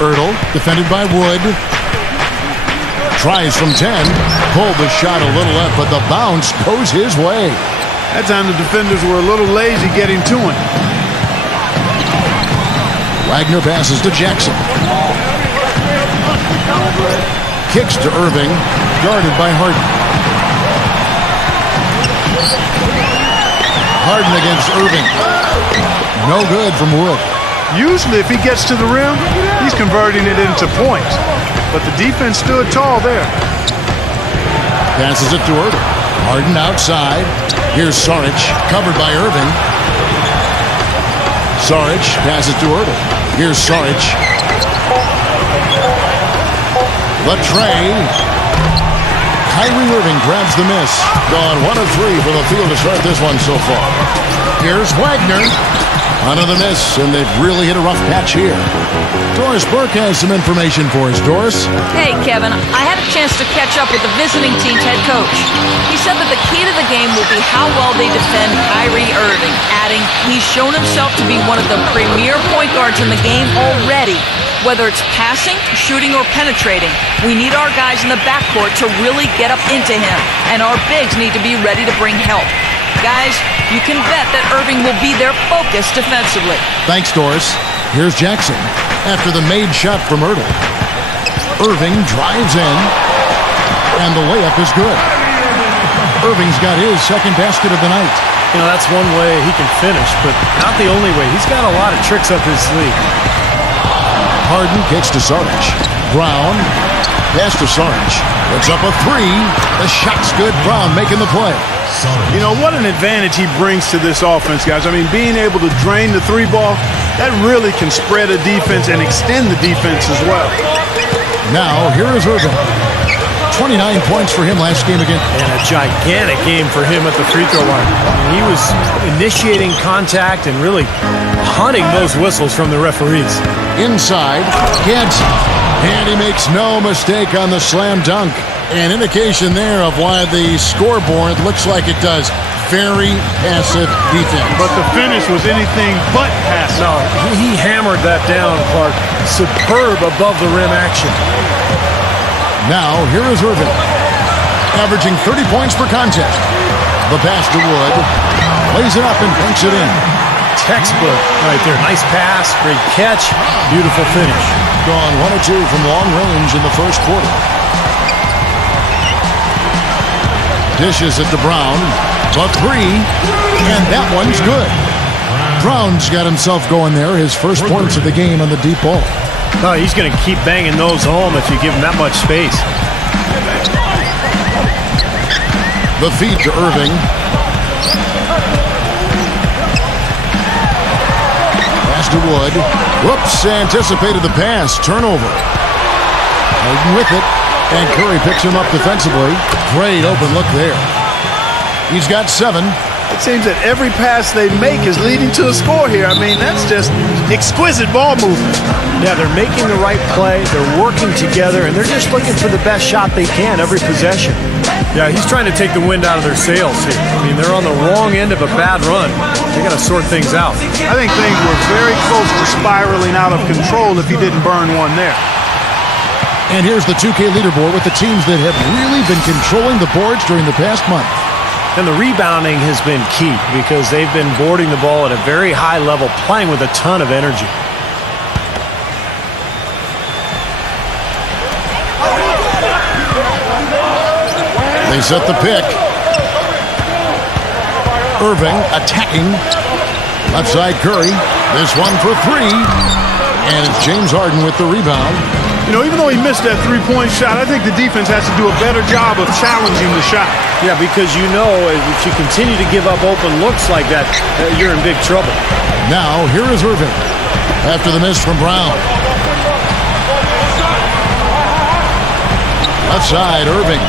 Ertl, defended by Wood. Tries from 10. Pulled the shot a little left, but the bounce goes his way. That time the defenders were a little lazy getting to him. Wagner passes to Jackson. Kicks to Irving, guarded by Harden. Harden against Irving. No good from Wood. Usually if he gets to the rim, he's converting it into points. But the defense stood tall there. Passes it to Irving. Harden outside. Here's Saric, covered by Irving. Saric passes to Irving. Here's Saric. The tray. Kyrie Irving grabs the miss. Gone 1 of 3 for the field to start this one so far. Here's Wagner. Onto the miss, and they've really hit a rough patch here. Doris Burke has some information for us. Doris? Hey, Kevin, I had a chance to catch up with the visiting team's head coach. He said that the key to the game will be how well they defend Kyrie Irving, adding, he's shown himself to be one of the premier point guards in the game already. Whether it's passing, shooting, or penetrating, we need our guys in the backcourt to really get up into him, and our bigs need to be ready to bring help. Guys, you can bet that Irving will be their focus defensively. Thanks, Doris. Here's Jackson after the made shot from Ertl. Irving drives in, and the layup is good. Irving's got his second basket of the night. You know, that's one way he can finish, but not the only way. He's got a lot of tricks up his sleeve. Harden kicks to Saric. Brown, pass to Saric. Puts up a 3. The shot's good. Brown making the play. You know, what an advantage he brings to this offense, guys. I mean, being able to drain the 3 ball, that really can spread a defense and extend the defense as well. Now, here is Irving. 29 points for him last game again. And a gigantic game for him at the free throw line. He was initiating contact and really hunting those whistles from the referees. Inside, Gadsden. And he makes no mistake on the slam dunk. An indication there of why the scoreboard looks like it does. Very passive defense. But the finish was anything but passive. No, he hammered that down, Clark. Superb above the rim action. Now, here is Irving, averaging 30 points per contest. The pass to Wood, lays it up and banks it in. Textbook right there. Nice pass, great catch, beautiful finish. Gone 1 of 2 from long range in the first quarter. Dishes it to Brown, but 3, and that one's good. Brown's got himself going there, his first points of the game on the deep ball. No, he's going to keep banging those home if you give him that much space. The feed to Irving. Pass to Wood. Whoops, anticipated the pass. Turnover. Harden with it. And Curry picks him up defensively. Great open look there. He's got 7. It seems that every pass they make is leading to a score here. I mean, that's just exquisite ball movement. Yeah, they're making the right play. They're working together, and they're just looking for the best shot they can every possession. Yeah, he's trying to take the wind out of their sails here. I mean, they're on the wrong end of a bad run. They got to sort things out. I think things were very close to spiraling out of control if he didn't burn one there. And here's the 2K leaderboard with the teams that have really been controlling the boards during the past month. And the rebounding has been key because they've been boarding the ball at a very high level, playing with a ton of energy. They set the pick. Irving attacking. Left side Curry. This one for 3. And it's James Harden with the rebound. You know, even though he missed that three-point shot, I think the defense has to do a better job of challenging the shot. Yeah, because you know if you continue to give up open looks like that, you're in big trouble. Now, here is Irving after the miss from Brown. Left side, Irving.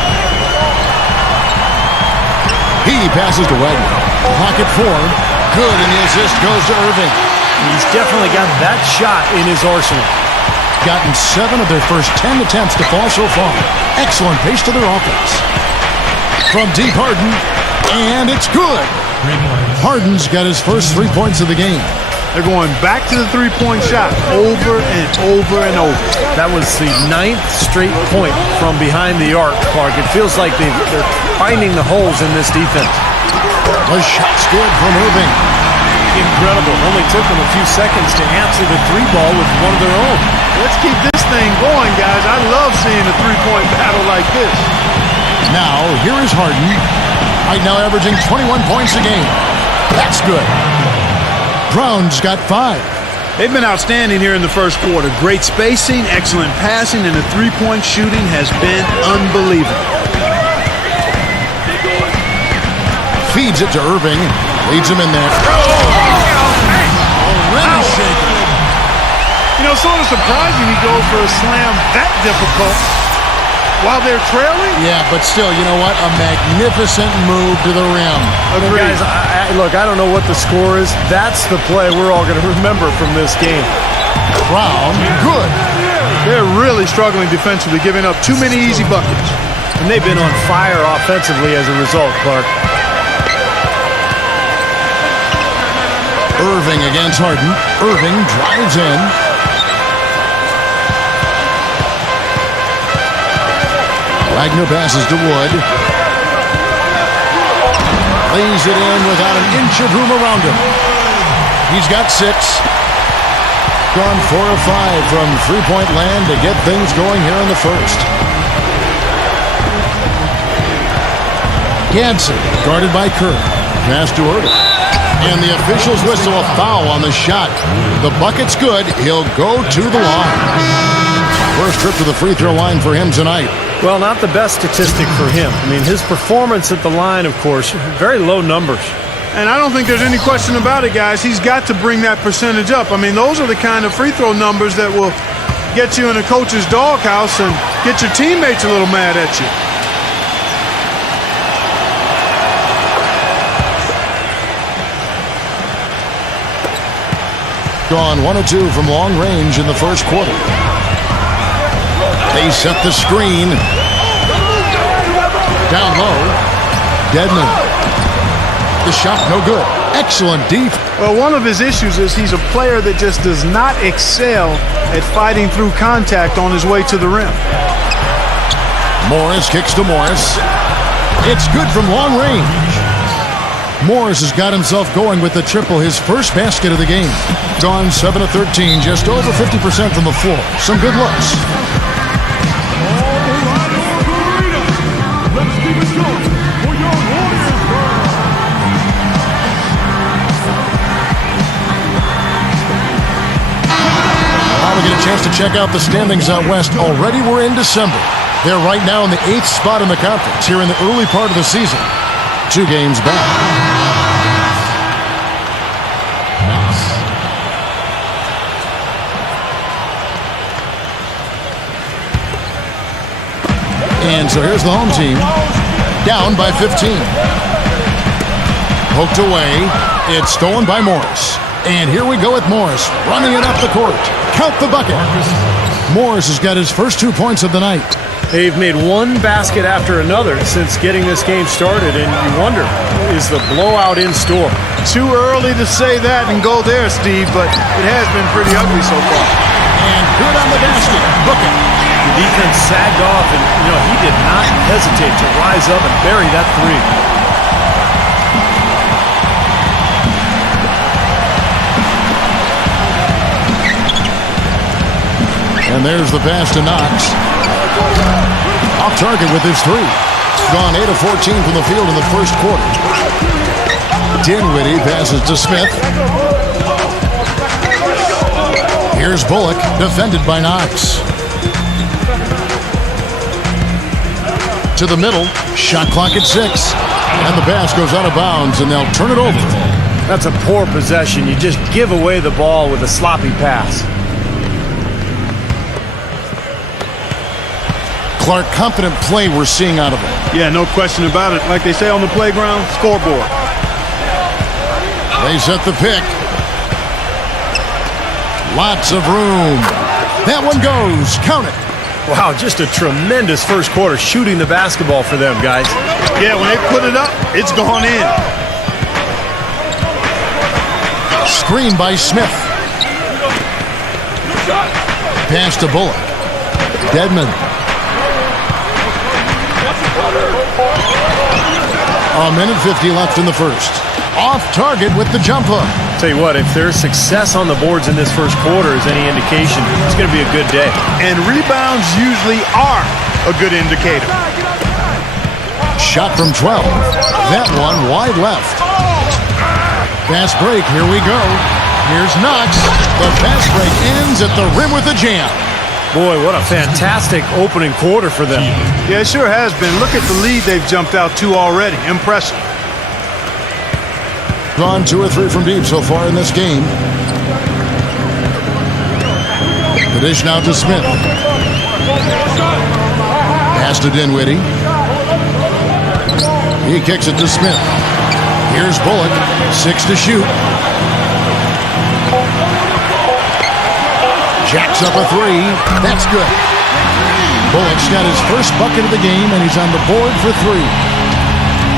He passes to Wagner. Pocket 4. Good, and the assist goes to Irving. He's definitely got that shot in his arsenal. Gotten 7 of their first 10 attempts to fall so far. Excellent pace to their offense. From deep, Harden, and it's good. Harden's got his first 3 points of the game. They're going back to the three-point shot over and over and over. That was the 9th straight point from behind the arc, Clark. It feels like they're finding the holes in this defense. The shot's good from Irving. Incredible. Only took them a few seconds to answer the 3-ball with one of their own. Let's keep this thing going, guys. I love seeing a three-point battle like this. Now, here is Harden. Right now averaging 21 points a game. That's good. Brown's got 5. They've been outstanding here in the first quarter. Great spacing, excellent passing, and the three-point shooting has been unbelievable. Feeds it to Irving. Leads him in there. Already shaken. You know, sort of surprising he goes for a slam that difficult while they're trailing. Yeah, but still, you know what? A magnificent move to the rim. Agreed. Guys, look, I don't know what the score is. That's the play we're all going to remember from this game. Brown, good. They're really struggling defensively, giving up too many easy buckets. And they've been on fire offensively as a result, Clark. Irving against Harden. Irving drives in. Wagner passes to Wood. Lays it in without an inch of room around him. He's got 6. Gone 4 of 5 from three-point land to get things going here in the first. Gadsden guarded by Curry. Pass to Irving. And the officials whistle a foul on the shot. The bucket's good. He'll go to the line. First trip to the free throw line for him tonight. Well, not the best statistic for him. I mean, his performance at the line, of course, very low numbers. And I don't think there's any question about it, guys. He's got to bring that percentage up. I mean, those are the kind of free throw numbers that will get you in a coach's doghouse and get your teammates a little mad at you. Gone 1 of 2 from long range in the first quarter. They set the screen. Down low. Dedman. The shot no good. Excellent deep. Well, one of his issues is he's a player that just does not excel at fighting through contact on his way to the rim. Morris kicks to Morris. It's good from long range. Morris has got himself going with the triple, his first basket of the game. Gone 7 of 13, just over 50% from the floor. Some good looks. Let's keep it going for your Warriors. Now we get a chance to check out the standings out west. Already we're in December. They're right now in the 8th spot in the conference here in the early part of the season. 2 games back. And so here's the home team, down by 15. Poked away. It's stolen by Morris. And here we go with Morris, running it up the court. Count the bucket. Morris has got his first 2 points of the night. They've made one basket after another since getting this game started, and you wonder, is the blowout in store? Too early to say that and go there, Steve, but it has been pretty ugly so far. And good on the basket. Booking. The defense sagged off, and he did not hesitate to rise up and bury that three. And there's the pass to Knox. Off target with his three. Gone 8 of 14 from the field in the first quarter. Dinwiddie passes to Smith. Here's Bullock, defended by Knox. To the middle, shot clock at 6. And the pass goes out of bounds, and they'll turn it over. That's a poor possession. You just give away the ball with a sloppy pass. Clark, confident play we're seeing out of him. Yeah, no question about it. Like they say on the playground, scoreboard. They set the pick. Lots of room. That one goes. Count it. Wow, just a tremendous first quarter shooting the basketball for them, guys. Yeah, when they put it up, it's gone in. Screen by Smith. Pass to Bullock. Dedman. A minute 50 left in the first. Off target with the jump hook. Tell you what, if there's success on the boards in this first quarter is any indication, it's going to be a good day. And rebounds usually are a good indicator. Shot from 12. That one wide left. Fast break, here we go. Here's Knox. The fast break ends at the rim with a jam. Boy, what a fantastic opening quarter for them. Yeah, it sure has been. Look at the lead they've jumped out to already. Impressive. Gone 2 or 3 from deep so far in this game. The dish now to Smith. Pass to Dinwiddie. He kicks it to Smith. Here's Bullock. 6 to shoot. Jacks up a 3. That's good. Bullock's got his first bucket of the game, and he's on the board for 3.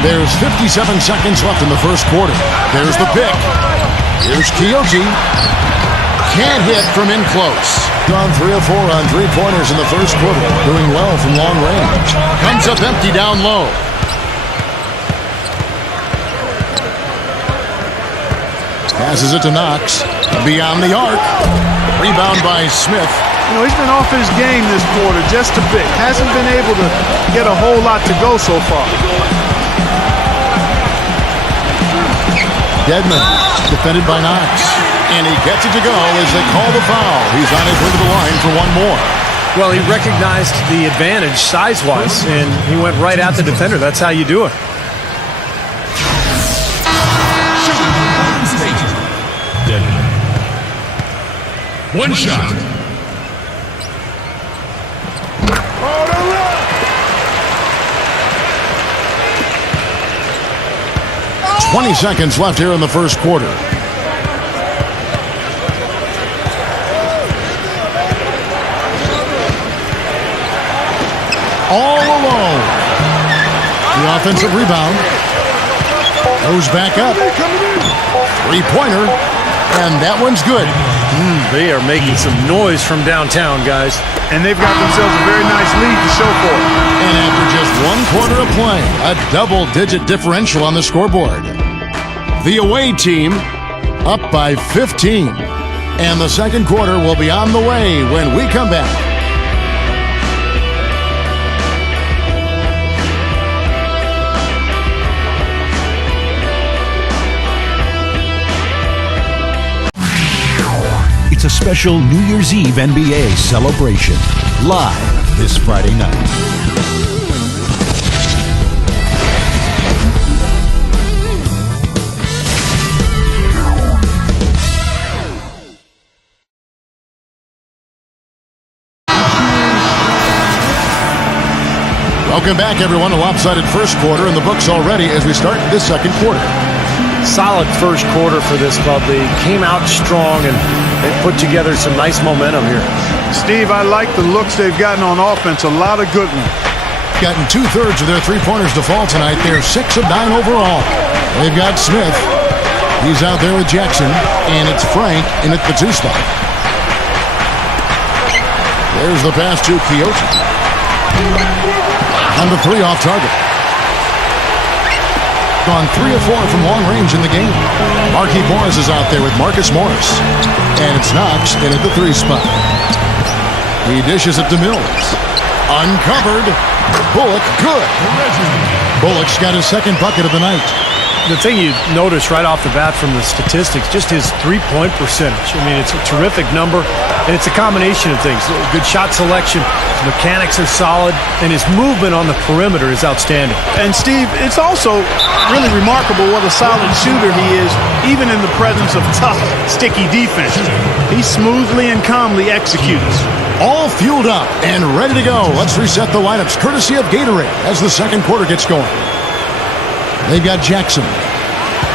There's 57 seconds left in the first quarter. There's the pick. Here's Kyoji. Can't hit from in close. Gone 3 of 4 on 3-pointers in the first quarter. Doing well from long range. Comes up empty down low. Passes it to Knox. Beyond the arc. Rebound by Smith. He's been off his game this quarter just a bit. Hasn't been able to get a whole lot to go so far. Dedman, defended by Knox. And he gets it to go as they call the foul. He's on his way to the line for one more. Well, he recognized the advantage size-wise, and he went right at the defender. That's how you do it. One shot. 20 seconds left here in the first quarter. All alone. The offensive rebound. Goes back up. Three-pointer. And that one's good. They are making some noise from downtown, guys. And they've got themselves a very nice lead to show for it. And after just 1 quarter of play, a double-digit differential on the scoreboard. The away team up by 15. And the second quarter will be on the way when we come back. It's a special New Year's Eve NBA celebration, live this Friday night. Welcome back, everyone. A lopsided first quarter in the books already as we start this second quarter. Solid first quarter for this club. They came out strong and they put together some nice momentum here. Steve, I like the looks they've gotten on offense. A lot of good ones. Gotten 2/3 of their three-pointers to fall tonight. They're 6 of 9 overall. They've got Smith. He's out there with Jackson. And it's Frank in at the 2 spot. There's the pass to Quixote. On the 3 off target. Gone 3 of 4 from long range in the game. Marquise Morris is out there with Marcus Morris. And it's Knox in at the 3 spot. He dishes it to Mills. Uncovered. Bullock, good. Bullock's got his second bucket of the night. The thing you notice right off the bat from the statistics, just his three-point percentage. I mean, it's a terrific number, and it's a combination of things. Good shot selection, his mechanics are solid, and his movement on the perimeter is outstanding. And Steve, it's also really remarkable what a solid shooter he is, even in the presence of tough, sticky defense. He smoothly and calmly executes. All fueled up and ready to go. Let's reset the lineups courtesy of Gatorade as the second quarter gets going. They've got Jackson.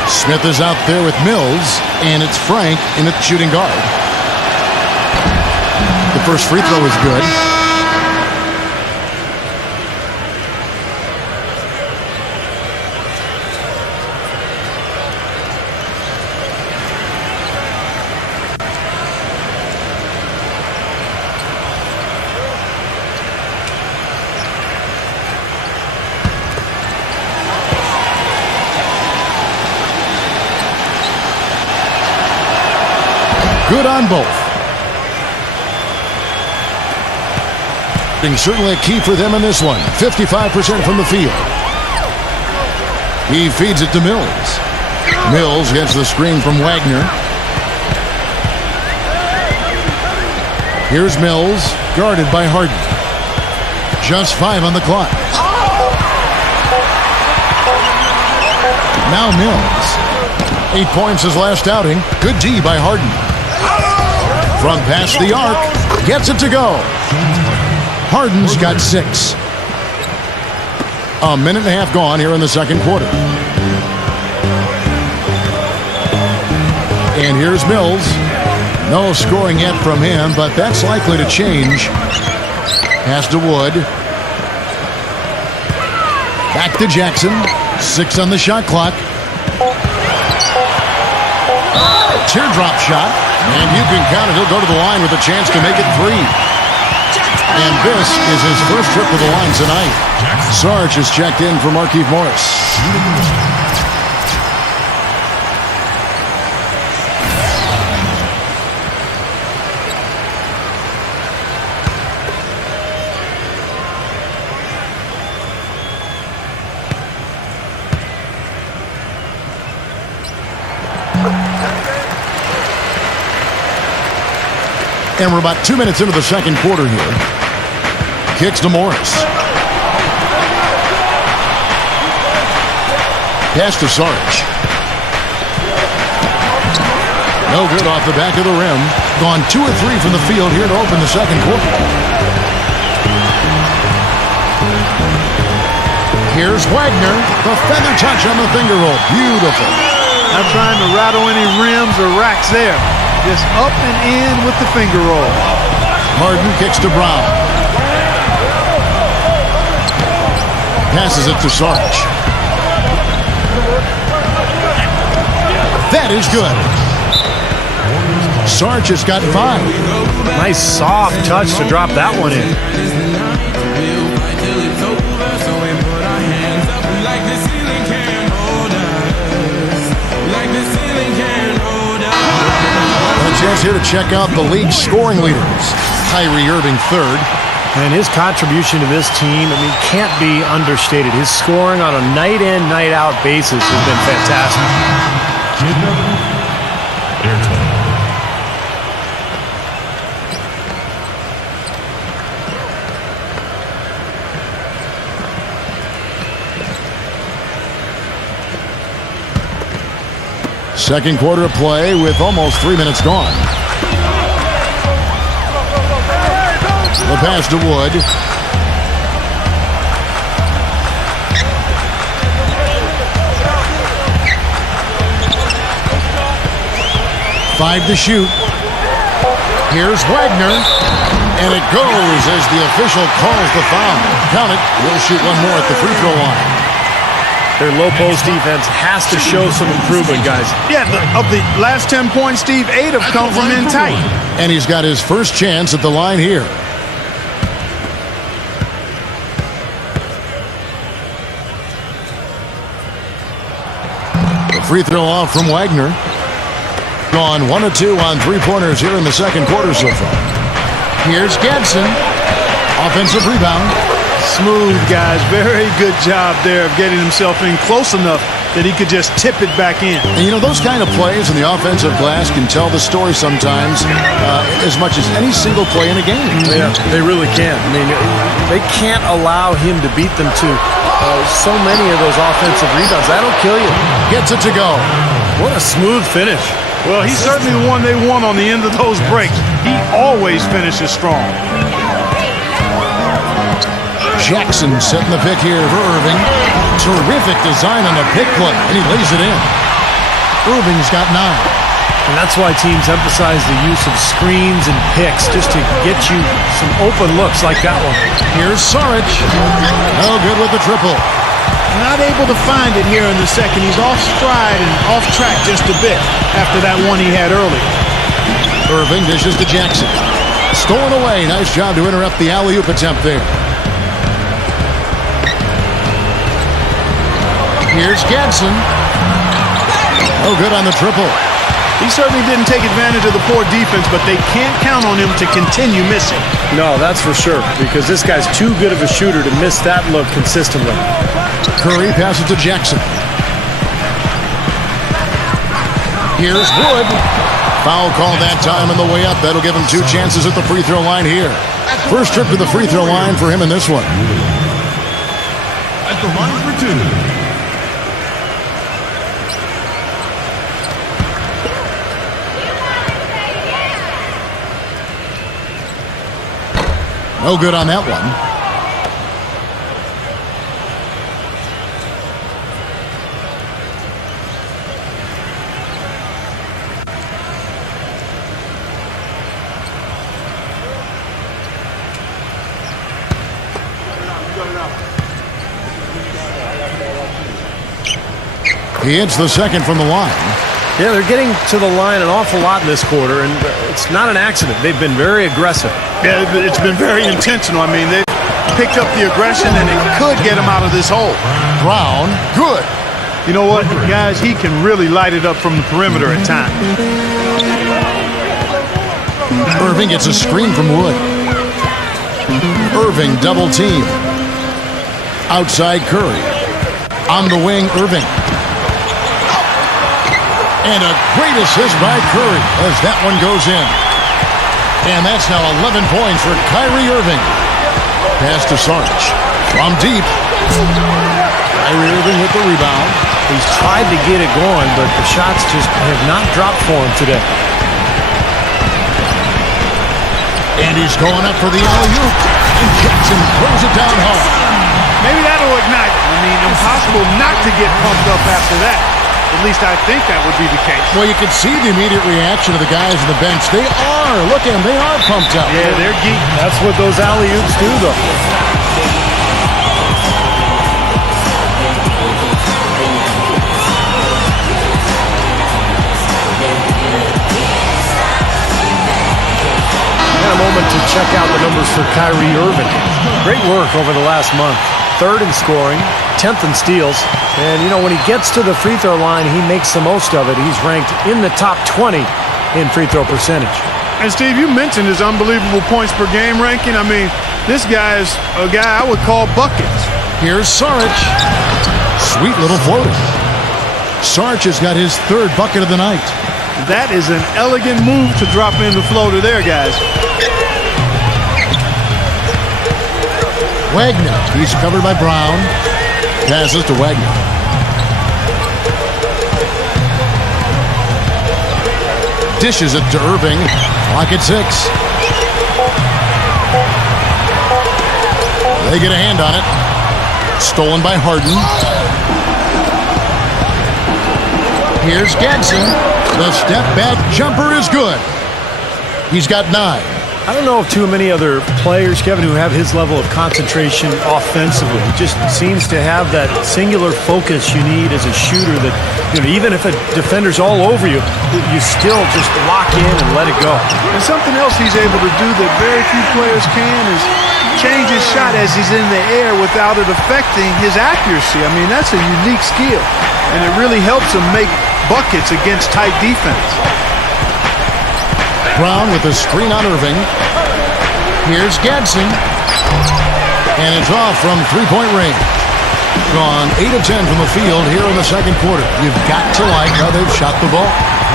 Smith is out there with Mills, and it's Frank in at shooting guard. The first free throw is good. Good on both. Being certainly a key for them in this one. 55% from the field. He feeds it to Mills. Mills gets the screen from Wagner. Here's Mills, guarded by Harden. Just 5 on the clock. Now Mills. 8 points his last outing. Good D by Harden. From past the arc, gets it to go. Harden's got 6. A minute and a half gone here in the second quarter. And here's Mills. No scoring yet from him, but that's likely to change. Pass to Wood. Back to Jackson. 6 on the shot clock. Teardrop shot. And you can count it. He'll go to the line with a chance to make it 3. And this is his first trip to the line tonight. Sarge has checked in for Marquise Morris. And we're about 2 minutes into the second quarter here. Kicks to Morris. Pass to Sarge. No good off the back of the rim. Gone 2 of 3 from the field here to open the second quarter. Here's Wagner. The feather touch on the finger roll. Beautiful. Not trying to rattle any rims or racks there. Just up and in with the finger roll. Harden kicks to Brown. Passes it to Sarge. That is good. Sarge has got 5. Nice soft touch to drop that one in. A chance here to check out the league's scoring leaders. Kyrie Irving 3rd. And his contribution to this team, can't be understated. His scoring on a night-in, night-out basis has been fantastic. Second quarter of play with almost 3 minutes gone. The pass to Wood. Five to shoot. Here's Wagner. And it goes as the official calls the foul. Count it. We'll shoot one more at the free throw line. Their low post defense has to show some improvement, guys. Yeah, of the last 10 points, Steve, 8 have come from in tight. And he's got his first chance at the line here. The free throw off from Wagner. Gone 1 of 2 on 3-pointers here in the second quarter so far. Here's Gadsden. Offensive rebound. Smooth, guys. Very good job there of getting himself in close enough that he could just tip it back in. And those kind of plays in the offensive glass can tell the story sometimes as much as any single play in a game. Yeah, they really can. They can't allow him to beat them to so many of those offensive rebounds. That'll kill you. Gets it to go. What a smooth finish. Well, he's certainly the one they want on the end of those breaks. He always finishes strong. Jackson setting the pick here for Irving. Terrific design on the pick play, and he lays it in. Irving's got 9. And that's why teams emphasize the use of screens and picks just to get you some open looks like that one. Here's Saric. No good with the triple. Not able to find it here in the second. He's off stride and off track just a bit after that one he had earlier. Irving dishes to Jackson. Stolen away. Nice job to interrupt the alley-oop attempt there. Here's Gadsden. No good on the triple. He certainly didn't take advantage of the poor defense, but they can't count on him to continue missing. No, that's for sure, because this guy's too good of a shooter to miss that look consistently. Curry passes to Jackson. Here's Wood. Foul call that time on the way up. That'll give him 2 chances at the free throw line here. First trip to the free throw line for him in this one. At the line for 2. No good on that one. He hits the second from the line. Yeah, they're getting to the line an awful lot in this quarter, and it's not an accident. They've been very aggressive. Yeah, it's been very intentional. They've picked up the aggression, and it could get him out of this hole. Brown, good. You know what, guys? He can really light it up from the perimeter at times. Irving gets a screen from Wood. Irving double team. Outside Curry. On the wing, Irving. And a great assist by Curry as that one goes in. And that's now 11 points for Kyrie Irving. Pass to Sarge. From deep. Kyrie Irving with the rebound. He's tried to get it going, but the shots just have not dropped for him today. And he's going up for the alley-oop. And Jackson throws it down hard. maybe that'll ignite him. I mean, impossible not to get pumped up after that. At least I think that would be the case. Well, you can see the immediate reaction of the guys on the bench. They are. Look at them. They are pumped up. Yeah, they're geek. That's what those alley-oops do, though. And a moment to check out the numbers for Kyrie Irving. Great work over the last month. 3rd in scoring, 10th in steals. And, you know, when he gets to the free throw line, he makes the most of it. He's ranked in the top 20 in free throw percentage. And, Steve, you mentioned his unbelievable points per game ranking. I mean, this guy is a guy I would call buckets. Here's Saric. Sweet little floater. Saric has got his 3rd bucket of the night. That is an elegant move to drop in the floater there, guys. Wagner. He's covered by Brown. Passes to Wagner. Dishes it to Irving. Clock at 6. They get a hand on it. Stolen by Harden. Here's Gadsden. The step back jumper is good. He's got 9. I don't know of too many other players, Kevin, who have his level of concentration offensively. He just seems to have that singular focus you need as a shooter that, you know, even if a defender's all over you, you still just lock in and let it go. And something else he's able to do that very few players can is change his shot as he's in the air without it affecting his accuracy. I mean, that's a unique skill, and it really helps him make buckets against tight defense. Brown with a screen on Irving. Here's Gadsden. And it's off from three-point range. Gone 8 of 10 from the field here in the second quarter. You've got to like how they've shot the ball.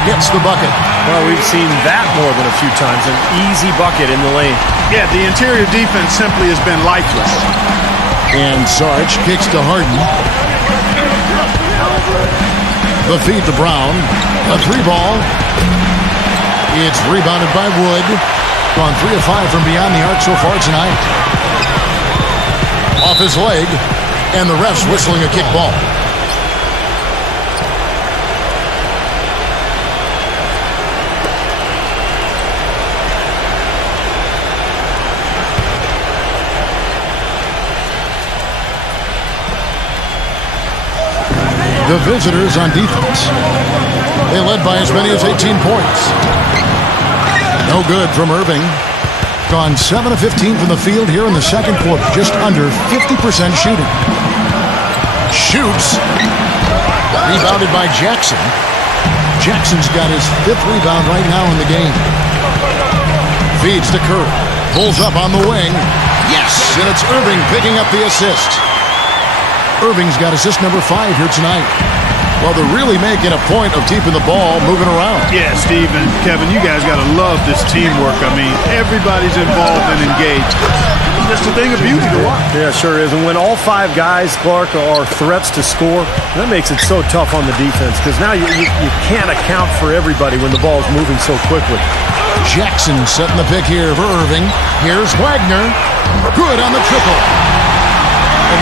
Gets the bucket. Well, we've seen that more than a few times. An easy bucket in the lane. Yeah, the interior defense simply has been lifeless. And Sarge kicks to Harden. The feed to Brown. A 3-ball. It's rebounded by Wood. Gone 3 of 5 from beyond the arc so far tonight. Off his leg. And the ref's whistling a kick ball. The visitors on defense. They led by as many as 18 points. No good from Irving. Gone 7 of 15 from the field here in the second quarter. Just under 50% shooting. Shoots. Rebounded by Jackson. Jackson's got his 5th rebound right now in the game. Feeds to Curry. Pulls up on the wing. Yes! And it's Irving picking up the assist. Irving's got assist number 5 here tonight. Well, they're really making a point of keeping the ball moving around. Yeah, Steve and Kevin, you guys got to love this teamwork. I mean, everybody's involved and engaged. It's just a thing of beauty to watch. Yeah, sure is. And when all 5 guys, Clark, are threats to score, that makes it so tough on the defense because now you can't account for everybody when the ball's moving so quickly. Jackson setting the pick here for Irving. Here's Wagner. Good on the triple.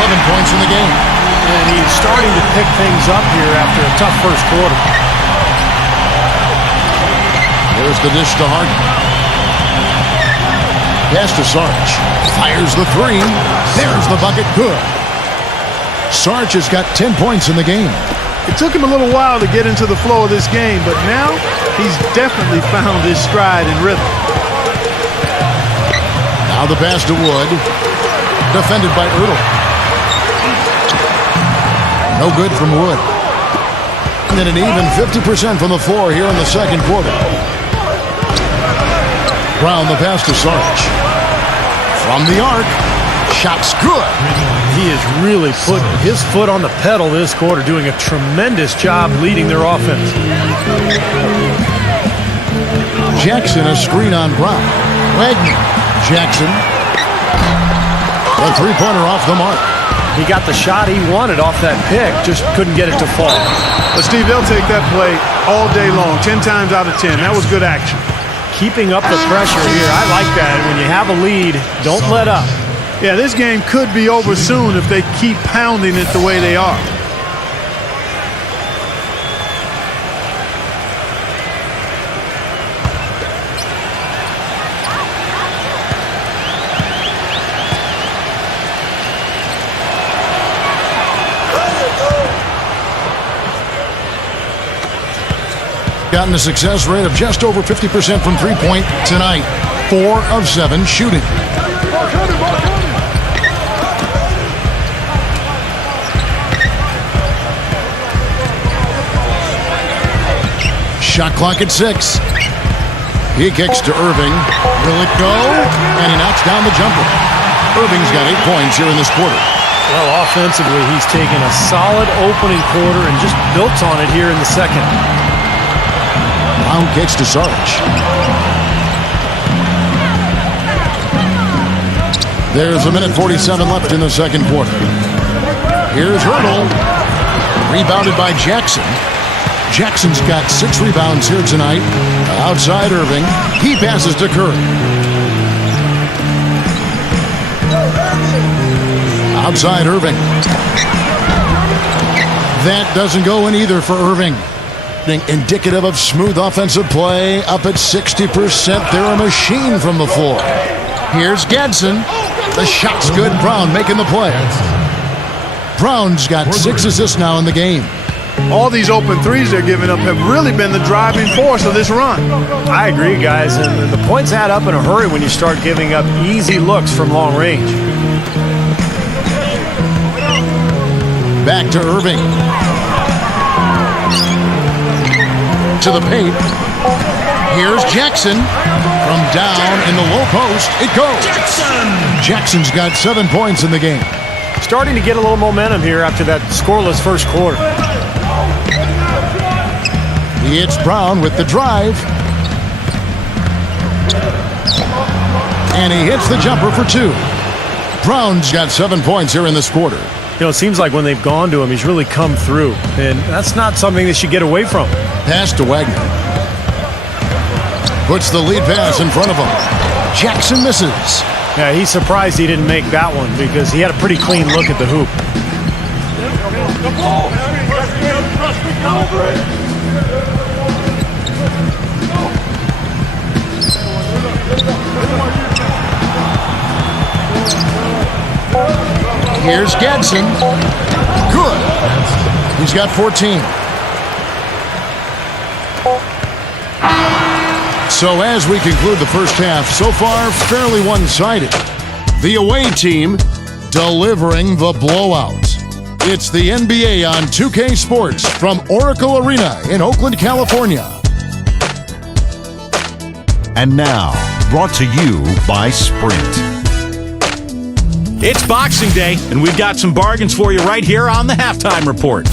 11 points in the game. And he's starting to pick things up here after a tough first quarter. There's the dish to Harden. Pass to Sarge. Fires the 3. There's the bucket. Good. Sarge has got 10 points in the game. It took him a little while to get into the flow of this game, but now he's definitely found his stride and rhythm. Now the pass to Wood. Defended by Ertl. No good from Wood. And an even 50% from the floor here in the second quarter. Brown the pass to Sarge. From the arc. Shot's good. He has really put his foot on the pedal this quarter, doing a tremendous job leading their offense. Jackson a screen on Brown. Wagner. Jackson. The three-pointer off the mark. He got the shot he wanted off that pick, just couldn't get it to fall. But, Steve, they'll take that play all day long, 10 times out of 10. That was good action. Keeping up the pressure here, I like that. When you have a lead, don't let up. Yeah, this game could be over soon if they keep pounding it the way they are. Gotten a success rate of just over 50% from three-point tonight. 4 of 7 shooting. Shot clock at 6. He kicks to Irving. Will it go? And he knocks down the jumper. Irving's got 8 points here in this quarter. Well, offensively, he's taken a solid opening quarter and just built on it here in the second. Brown kicks to Saric. There's a minute 47 left in the second quarter. Here's Hurdle. Rebounded by Jackson. Jackson's got 6 rebounds here tonight. Outside Irving. He passes to Curry. Outside Irving. That doesn't go in either for Irving. Indicative of smooth offensive play. Up at 60%. They're a machine from the floor. Here's Gadsden. The shot's good. Brown making the play. Brown's got 6 assists now in the game. All these open threes they're giving up have really been the driving force of this run. I agree, guys. And the points add up in a hurry when you start giving up easy looks from long range. Back to Irving. To the paint. Here's Jackson. From down in the low post, it goes. Jackson's got 7 points in the game. Starting to get a little momentum here after that scoreless first quarter. It's Brown with the drive. And he hits the jumper for 2. Brown's got 7 points here in this quarter. You know, it seems like when they've gone to him, he's really come through. And that's not something they should get away from. Pass to Wagner. Puts the lead pass in front of him. Jackson misses. Yeah, he's surprised he didn't make that one because he had a pretty clean look at the hoop. Here's Gadsden. Good. He's got 14. So as we conclude the first half, so far fairly one-sided. The away team delivering the blowout. It's the NBA on 2K Sports from Oracle Arena in Oakland, California. And now, brought to you by Sprint. It's Boxing Day, and we've got some bargains for you right here on the Halftime Report.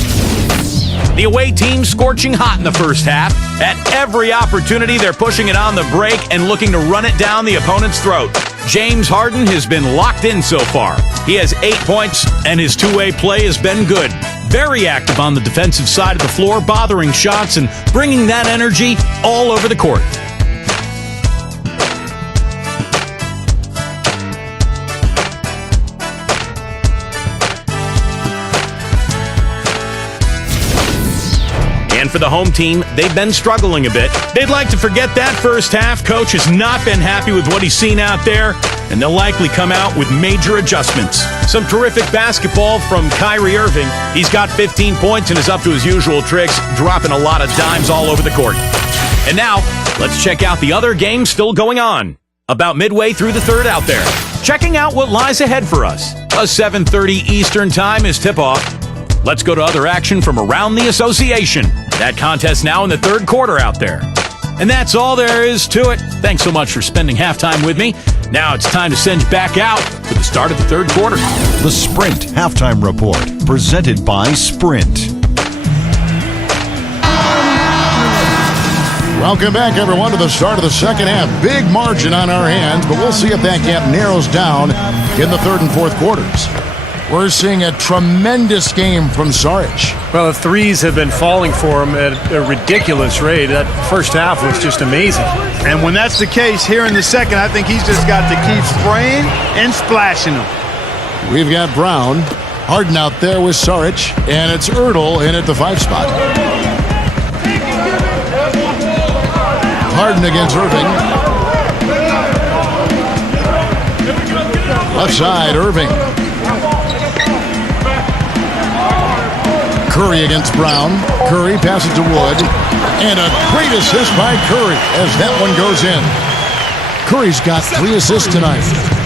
The away team scorching hot in the first half. At every opportunity, they're pushing it on the break and looking to run it down the opponent's throat. James Harden has been locked in so far. He has 8 points, and his two-way play has been good. Very active on the defensive side of the floor, bothering shots and bringing that energy all over the court. And for the home team, they've been struggling a bit. They'd like to forget that first half. Coach has not been happy with what he's seen out there, and they'll likely come out with major adjustments. Some terrific basketball from Kyrie Irving. He's got 15 points and is up to his usual tricks, dropping a lot of dimes all over the court. And now, let's check out the other games still going on. About midway through the third out there. Checking out what lies ahead for us. A 7:30 Eastern time is tip-off. Let's go to other action from around the association. That contest now in the third quarter out there. And that's all there is to it. Thanks so much for spending halftime with me. Now it's time to send you back out for the start of the third quarter. The Sprint Halftime Report, presented by Sprint. Welcome back, everyone, to the start of the second half. Big margin on our hands, but we'll see if that gap narrows down in the third and fourth quarters. We're seeing a tremendous game from Saric. Well, the threes have been falling for him at a ridiculous rate. That first half was just amazing. And when that's the case here in the second, I think he's just got to keep spraying and splashing them. We've got Brown. Harden out there with Saric. And it's Ertl in at the 5 spot. Harden against Irving. Left side, Irving. Curry against Brown. Curry passes to Wood. And a great assist by Curry as that one goes in. Curry's got 3 assists tonight.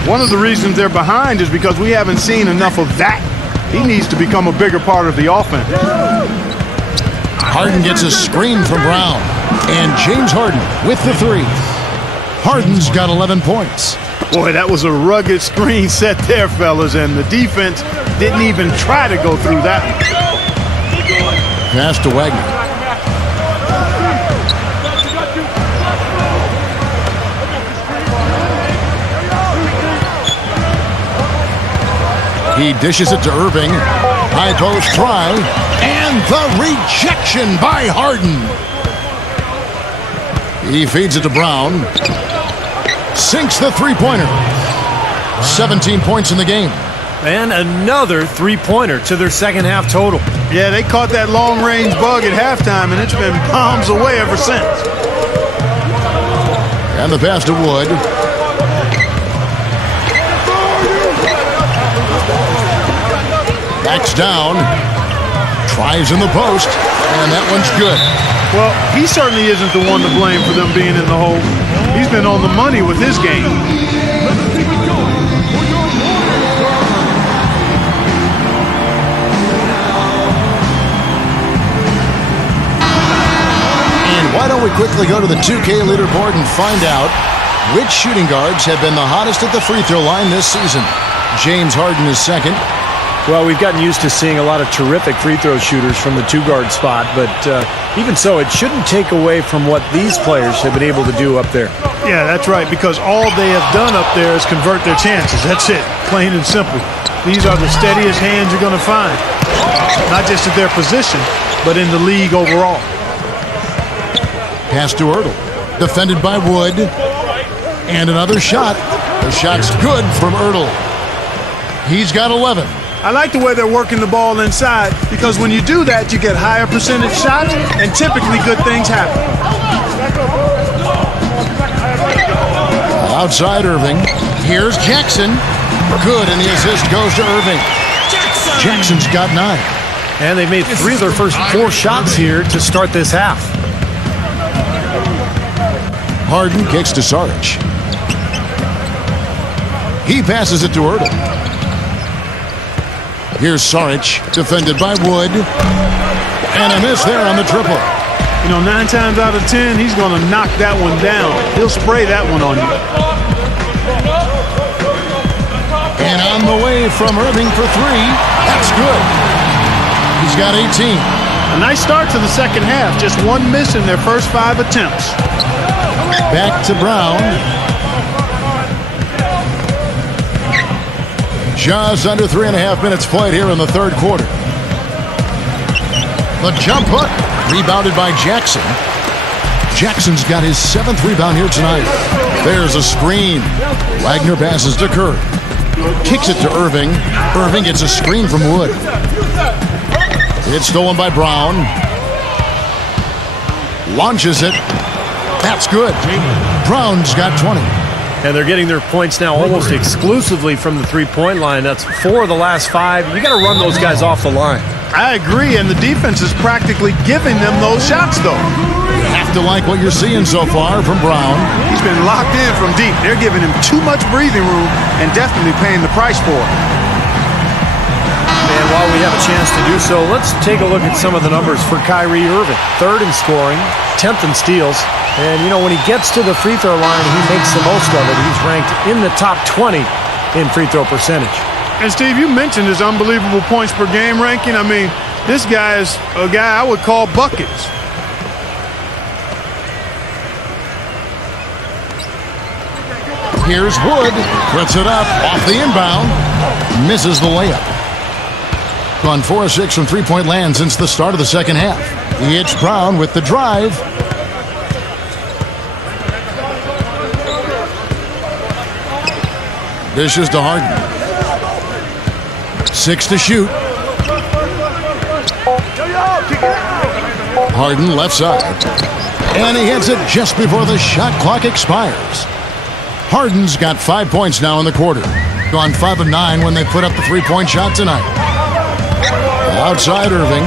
One of the reasons they're behind is because we haven't seen enough of that. He needs to become a bigger part of the offense. Harden gets a screen from Brown. And James Harden with the 3. Harden's got 11 points. Boy, that was a rugged screen set there, fellas, and the defense didn't even try to go through that. Pass to Wagner. He dishes it to Irving. High post try. And the rejection by Harden. He feeds it to Brown. Sinks the three-pointer. 17 points in the game. And another three-pointer to their second half total. Yeah, they caught that long-range bug at halftime, and it's been bombs away ever since. And the pass to Wood. Backs down. Tries in the post. And that one's good. Well, he certainly isn't the one to blame for them being in the hole. He's been on the money with his game. And why don't we quickly go to the 2K leaderboard and find out which shooting guards have been the hottest at the free throw line this season. James Harden is second. Well, we've gotten used to seeing a lot of terrific free throw shooters from the 2-guard spot, but even so, it shouldn't take away from what these players have been able to do up there. Yeah, that's right, because all they have done up there is convert their chances. That's it, plain and simple. These are the steadiest hands you're going to find, not just at their position, but in the league overall. Pass to Ertl. Defended by Wood. And another shot. The shot's good from Ertl. He's got 11. I like the way they're working the ball inside, because when you do that, you get higher percentage shots, and typically good things happen. Outside Irving. Here's Jackson. Good, and the assist goes to Irving. Jackson's got 9. And they've made 3 of their first 4 shots here to start this half. Harden kicks to Saric. He passes it to Ertl. Here's Saric, defended by Wood. And a miss there on the triple. You know, 9 times out of 10, he's going to knock that one down. He'll spray that one on you. And on the way from Irving for 3. That's good. He's got 18. A nice start to the second half. Just 1 miss in their first 5 attempts. Back to Brown. Just under 3.5 minutes played here in the third quarter. The jump hook, rebounded by Jackson. Jackson's got his 7th rebound here tonight. There's a screen. Wagner passes to Curry. Kicks it to Irving. Irving gets a screen from Wood. It's stolen by Brown. Launches it. That's good. Brown's got 20. And they're getting their points now almost exclusively from the three-point line. That's 4 of the last 5. You got to run those guys off the line. I agree, and the defense is practically giving them those shots, though. You have to like what you're seeing so far from Brown. He's been locked in from deep. They're giving him too much breathing room and definitely paying the price for it. And while we have a chance to do so, let's take a look at some of the numbers for Kyrie Irving. 3rd in scoring, 10th in steals. And, you know, when he gets to the free throw line, he makes the most of it. He's ranked in the top 20 in free throw percentage. And, Steve, you mentioned his unbelievable points per game ranking. I mean, this guy is a guy I would call buckets. Here's Wood. Puts it up off the inbound. Misses the layup. Gone 4 of 6 from three-point land since the start of the second half. It's Brown with the drive. Dishes to Harden. 6 to shoot. Harden left side. And he hits it just before the shot clock expires. Harden's got 5 points now in the quarter. Gone 5 of 9 when they put up the three-point shot tonight. Outside Irving.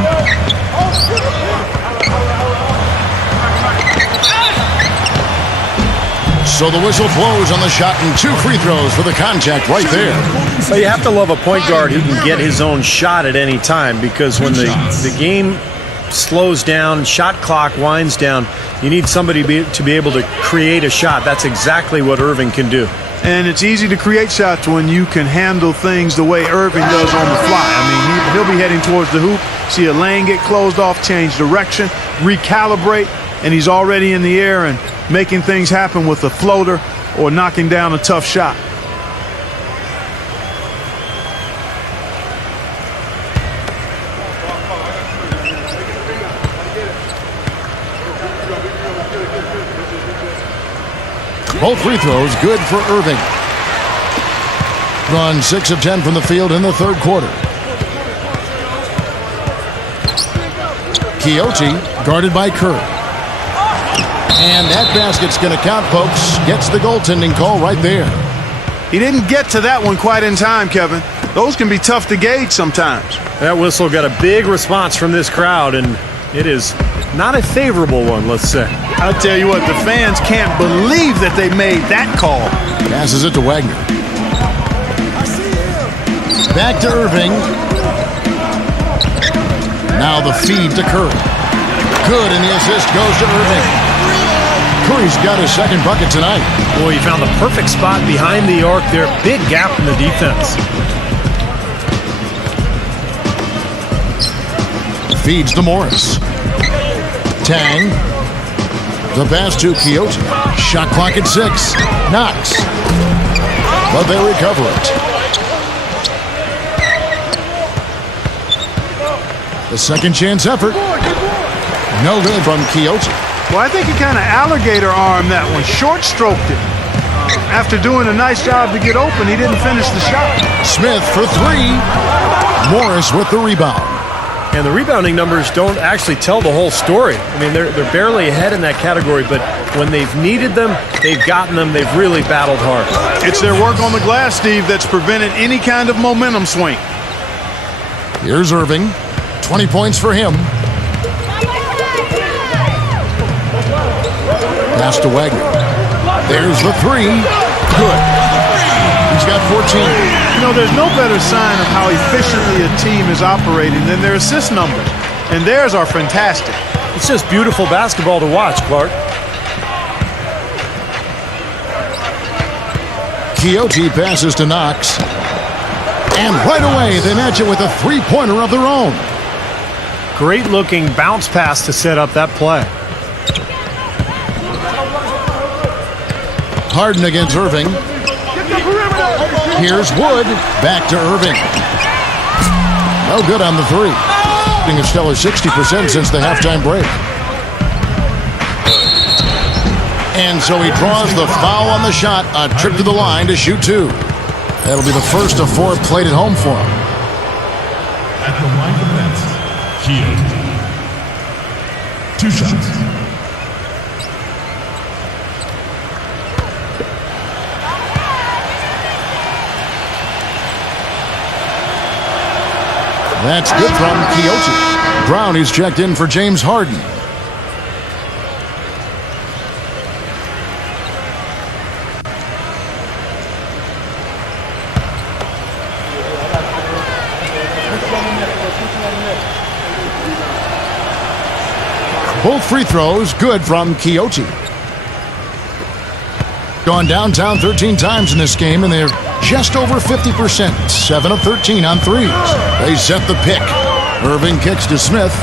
So the whistle blows on the shot and 2 free throws for the contact right there. Well, you have to love a point guard who can get his own shot at any time, because when the game slows down, shot clock winds down, you need somebody to be able to create a shot. That's exactly what Irving can do. And it's easy to create shots when you can handle things the way Irving does on the fly. I mean, he'll be heading towards the hoop, see a lane get closed off, change direction, recalibrate, and he's already in the air and making things happen with a floater or knocking down a tough shot. Both free throws good for Irving. Gone 6 of 10 from the field in the third quarter. Quixote guarded by Curry. And that basket's going to count, folks. Gets the goaltending call right there. He didn't get to that one quite in time, Kevin. Those can be tough to gauge sometimes. That whistle got a big response from this crowd, and it is not a favorable one, let's say. I'll tell you what, the fans can't believe that they made that call. Passes it to Wagner. Back to Irving. Now the feed to Curry. Good, and the assist goes to Irving. Curry's got his second bucket tonight. Boy, he found the perfect spot behind the arc there. Big gap in the defense. Feeds to Morris. Tang. The pass to Quixote. Shot clock at 6. Knox. But they recover it. The second chance effort. No good from Quixote. Well, I think he kind of alligator armed that one, short stroked it. After doing a nice job to get open, he didn't finish the shot. Smith for 3. Morris with the rebound. And the rebounding numbers don't actually tell the whole story. I mean, they're barely ahead in that category, but when they've needed them, they've gotten them. They've really battled hard. It's their work on the glass, Steve, that's prevented any kind of momentum swing. Here's Irving. 20 points for him. Pass to Wagner. There's the 3. Good. He's got 14. You know, there's no better sign of how efficiently a team is operating than their assist numbers. And theirs are fantastic. It's just beautiful basketball to watch, Clark. Quixote passes to Knox. And right away, they match it with a three-pointer of their own. Great looking bounce pass to set up that play. Harden against Irving. Here's Wood. Back to Irving. No good on the 3. Shooting a stellar 60% since the halftime break. And so he draws the foul on the shot. A trip to the line to shoot 2. That'll be the first of 4 played at home for him. At the line of net, Quixote. 2 shots. That's good from Quixote. Brown is checked in for James Harden. Both free throws good from Quixote. Gone downtown 13 times in this game, and they're just over 50%. 7 of 13 on threes. They set the pick. Irving kicks to Smith.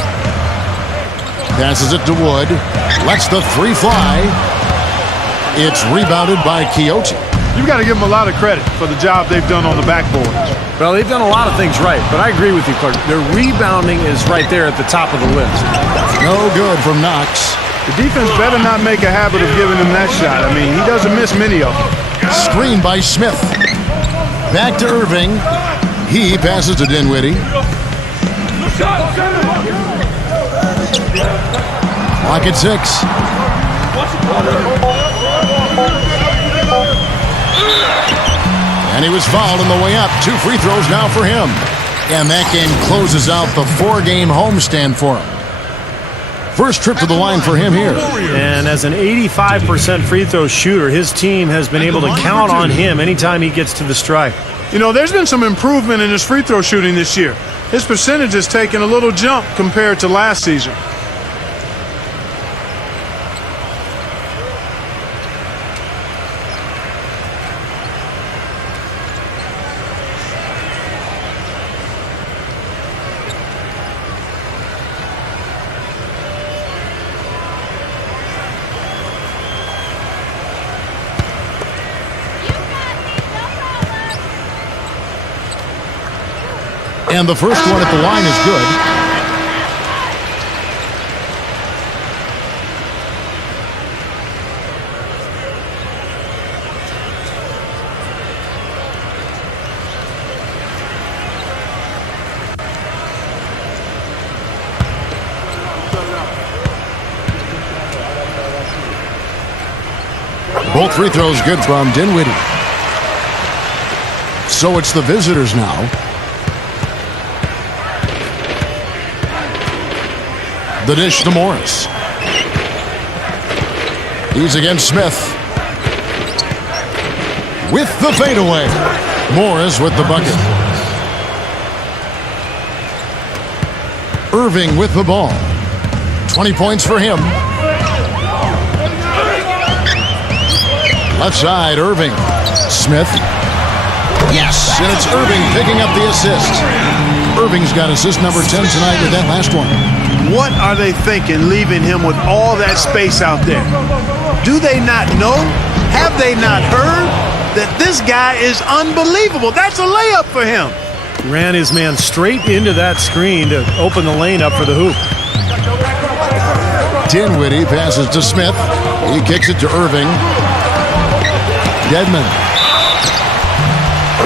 Passes it to Wood. Lets the 3 fly. It's rebounded by Quixote. You've got to give them a lot of credit for the job they've done on the backboards. Well, they've done a lot of things right, but I agree with you, Clark. Their rebounding is right there at the top of the list. No good from Knox. The defense better not make a habit of giving him that shot. I mean, he doesn't miss many of them. Screen by Smith. Back to Irving. He passes to Dinwiddie. Clock at 6. And he was fouled on the way up. 2 free throws now for him. And that game closes out the 4-game homestand for him. First trip to the line for him here. And as an 85% free throw shooter, his team has been able to count on him anytime he gets to the stripe. You know, there's been some improvement in his free throw shooting this year. His percentage has taken a little jump compared to last season. And the first one at the line is good. Both free throws good from Dinwiddie. So it's the visitors now. The dish to Morris. He's against Smith. With the fadeaway. Morris with the bucket. Irving with the ball. 20 points for him. Left side, Irving. Smith. Yes, and it's Irving picking up the assist. Irving's got assist number 10 tonight with that last one. What are they thinking leaving him with all that space out there? Do they not know? Have they not heard that this guy is unbelievable? That's a layup for him. Ran his man straight into that screen to open the lane up for the hoop. Dinwiddie passes to Smith. He kicks it to Irving. Dedman.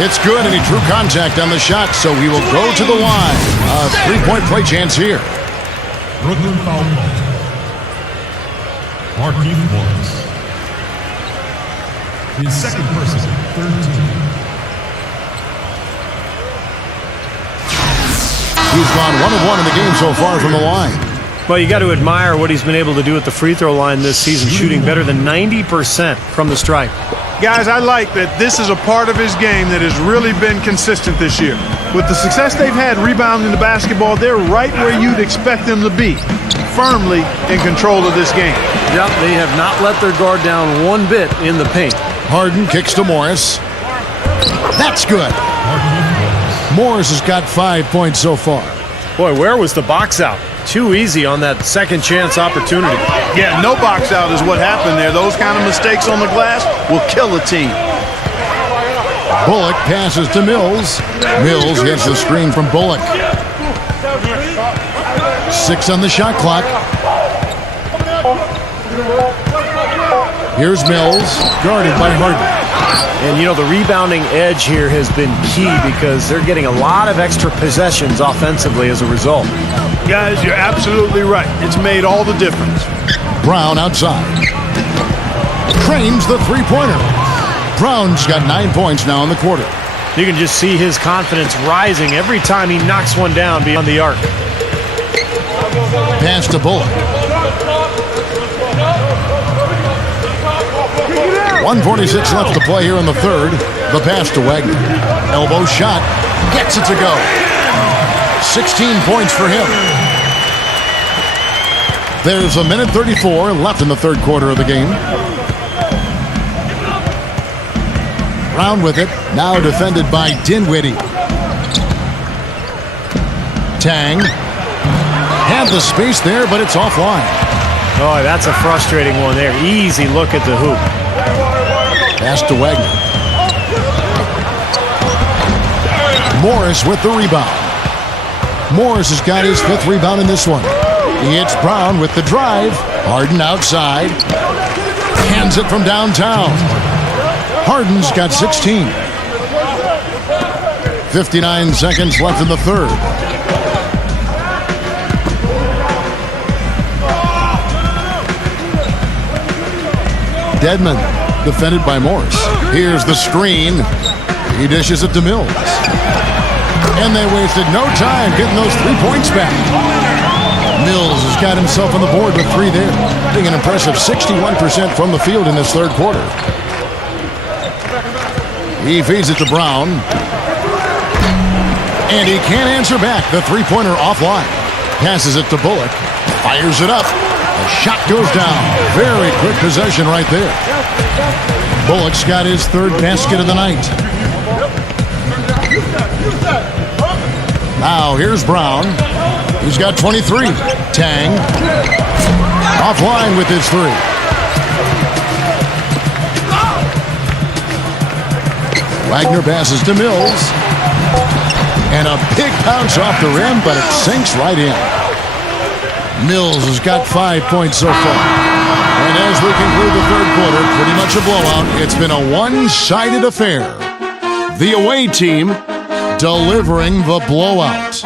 It's good, and he drew contact on the shot, so he will go to the line. A 3-point play chance here. Brooklyn foul ball. Markieff Morris. His second person, 13. He's gone 1 of 1 in the game so far from the line. Well, you got to admire what he's been able to do at the free throw line this season, shooting better than 90% from the stripe. Guys, I like that this is a part of his game that has really been consistent this year. With the success they've had rebounding the basketball, they're right where you'd expect them to be, firmly in control of this game. Yep, they have not let their guard down one bit in the paint. Harden kicks to Morris. That's good. Morris has got 5 points so far. Boy, where was the box out? Too easy on that second chance opportunity. Yeah, no box out is what happened there. Those kind of mistakes on the glass will kill a team. Bullock passes to Mills. Mills gets the screen from Bullock. 6 on the shot clock. Here's Mills, guarded by Harden. And, you know, the rebounding edge here has been key because they're getting a lot of extra possessions offensively as a result. Guys, you're absolutely right. It's made all the difference. Brown outside. Cranes the three-pointer. Brown's got 9 points now in the quarter. You can just see his confidence rising every time he knocks one down beyond the arc. Pass to Bullock. 1:46 left to play here in the third. The pass to Wagner. Elbow shot. Gets it to go. 16 points for him. There's 1:34 left in the third quarter of the game. Brown with it. Now defended by Dinwiddie. Tang. Had the space there, but it's offline. Oh, that's a frustrating one there. Easy look at the hoop. Pass to Wagner. Morris with the rebound. Morris has got his 5th rebound in this one. It's Brown with the drive. Harden outside. Hands it from downtown. Harden's got 16. 59 seconds left in the third. Dedmon, defended by Morse. Here's the screen. He dishes it to Mills. And they wasted no time getting those 3 points back. Mills has got himself on the board with 3 there, being an impressive 61% from the field in this third quarter. He feeds it to Brown. And he can't answer back. The three-pointer offline. Passes it to Bullock. Fires it up. The shot goes down. Very quick possession right there. Bullock's got his third basket of the night. Now here's Brown. He's got 23. Tang. Offline with his 3. Wagner passes to Mills. And a big bounce off the rim, but it sinks right in. Mills has got 5 points so far. And as we conclude the third quarter, pretty much a blowout. It's been a one-sided affair. The away team delivering the blowout.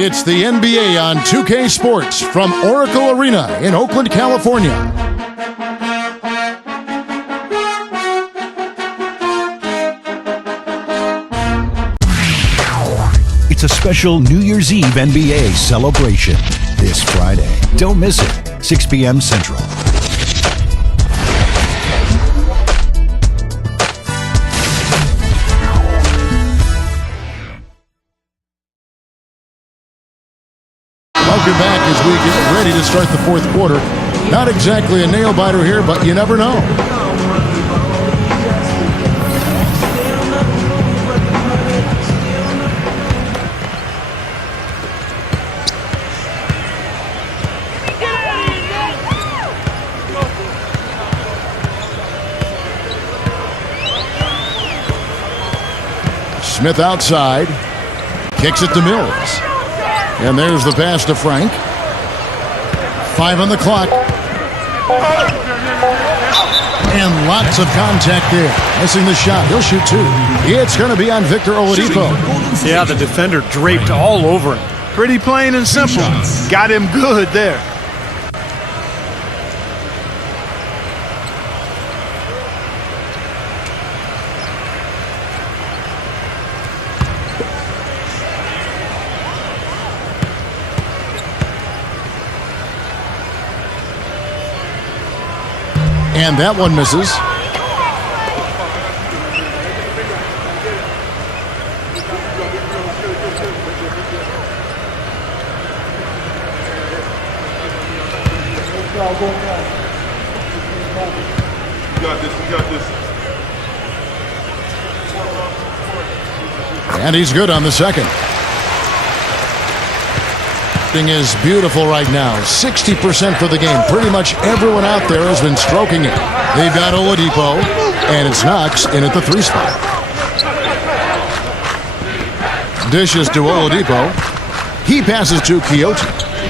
It's the NBA on 2K Sports from Oracle Arena in Oakland, California. It's a special New Year's Eve NBA celebration this Friday. Don't miss it, 6 p.m. Central. Welcome back as we get ready to start the fourth quarter. Not exactly a nail-biter here, but you never know. Smith outside, kicks it to Mills. And there's the pass to Frank. 5 on the clock. And lots of contact there. Missing the shot. He'll shoot 2. It's going to be on Victor Oladipo. Yeah, the defender draped all over him. Pretty plain and simple. Got him good there. And that one misses. We got this. And he's good on the second. Thing is beautiful right now. 60% for the game. Pretty much everyone out there has been stroking it. They've got Oladipo, and it's Knox in at the 3 spot. Dishes to Oladipo. He passes to Quixote.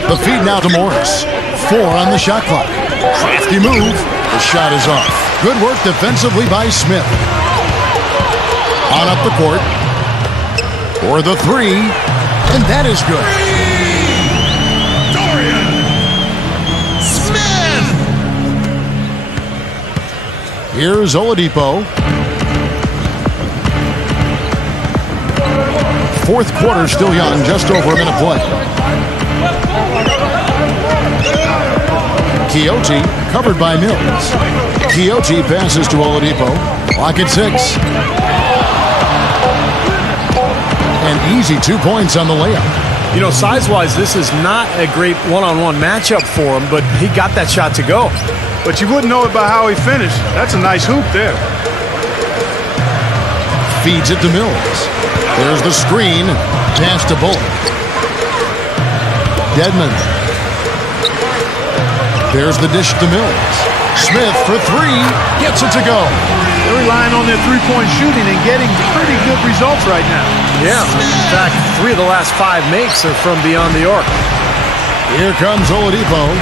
The feed now to Morris. 4 on the shot clock. Crafty move. The shot is off. Good work defensively by Smith. On up the court. For the 3. And that is good. Here's Oladipo. Fourth quarter still young, just over a minute play. Quixote covered by Mills. Quixote passes to Oladipo. Clock at 6. An easy 2 points on the layup. You know, size-wise, this is not a great one-on-one matchup for him, but he got that shot to go. But you wouldn't know it by how he finished. That's a nice hoop there. Feeds it to Mills. There's the screen. Pass to Bullock. Dedmon. There's the dish to Mills. Smith for 3. Gets it to go. They're relying on their three-point shooting and getting pretty good results right now. Yeah, in fact, 3 of the last 5 makes are from beyond the arc. Here comes Oladipo.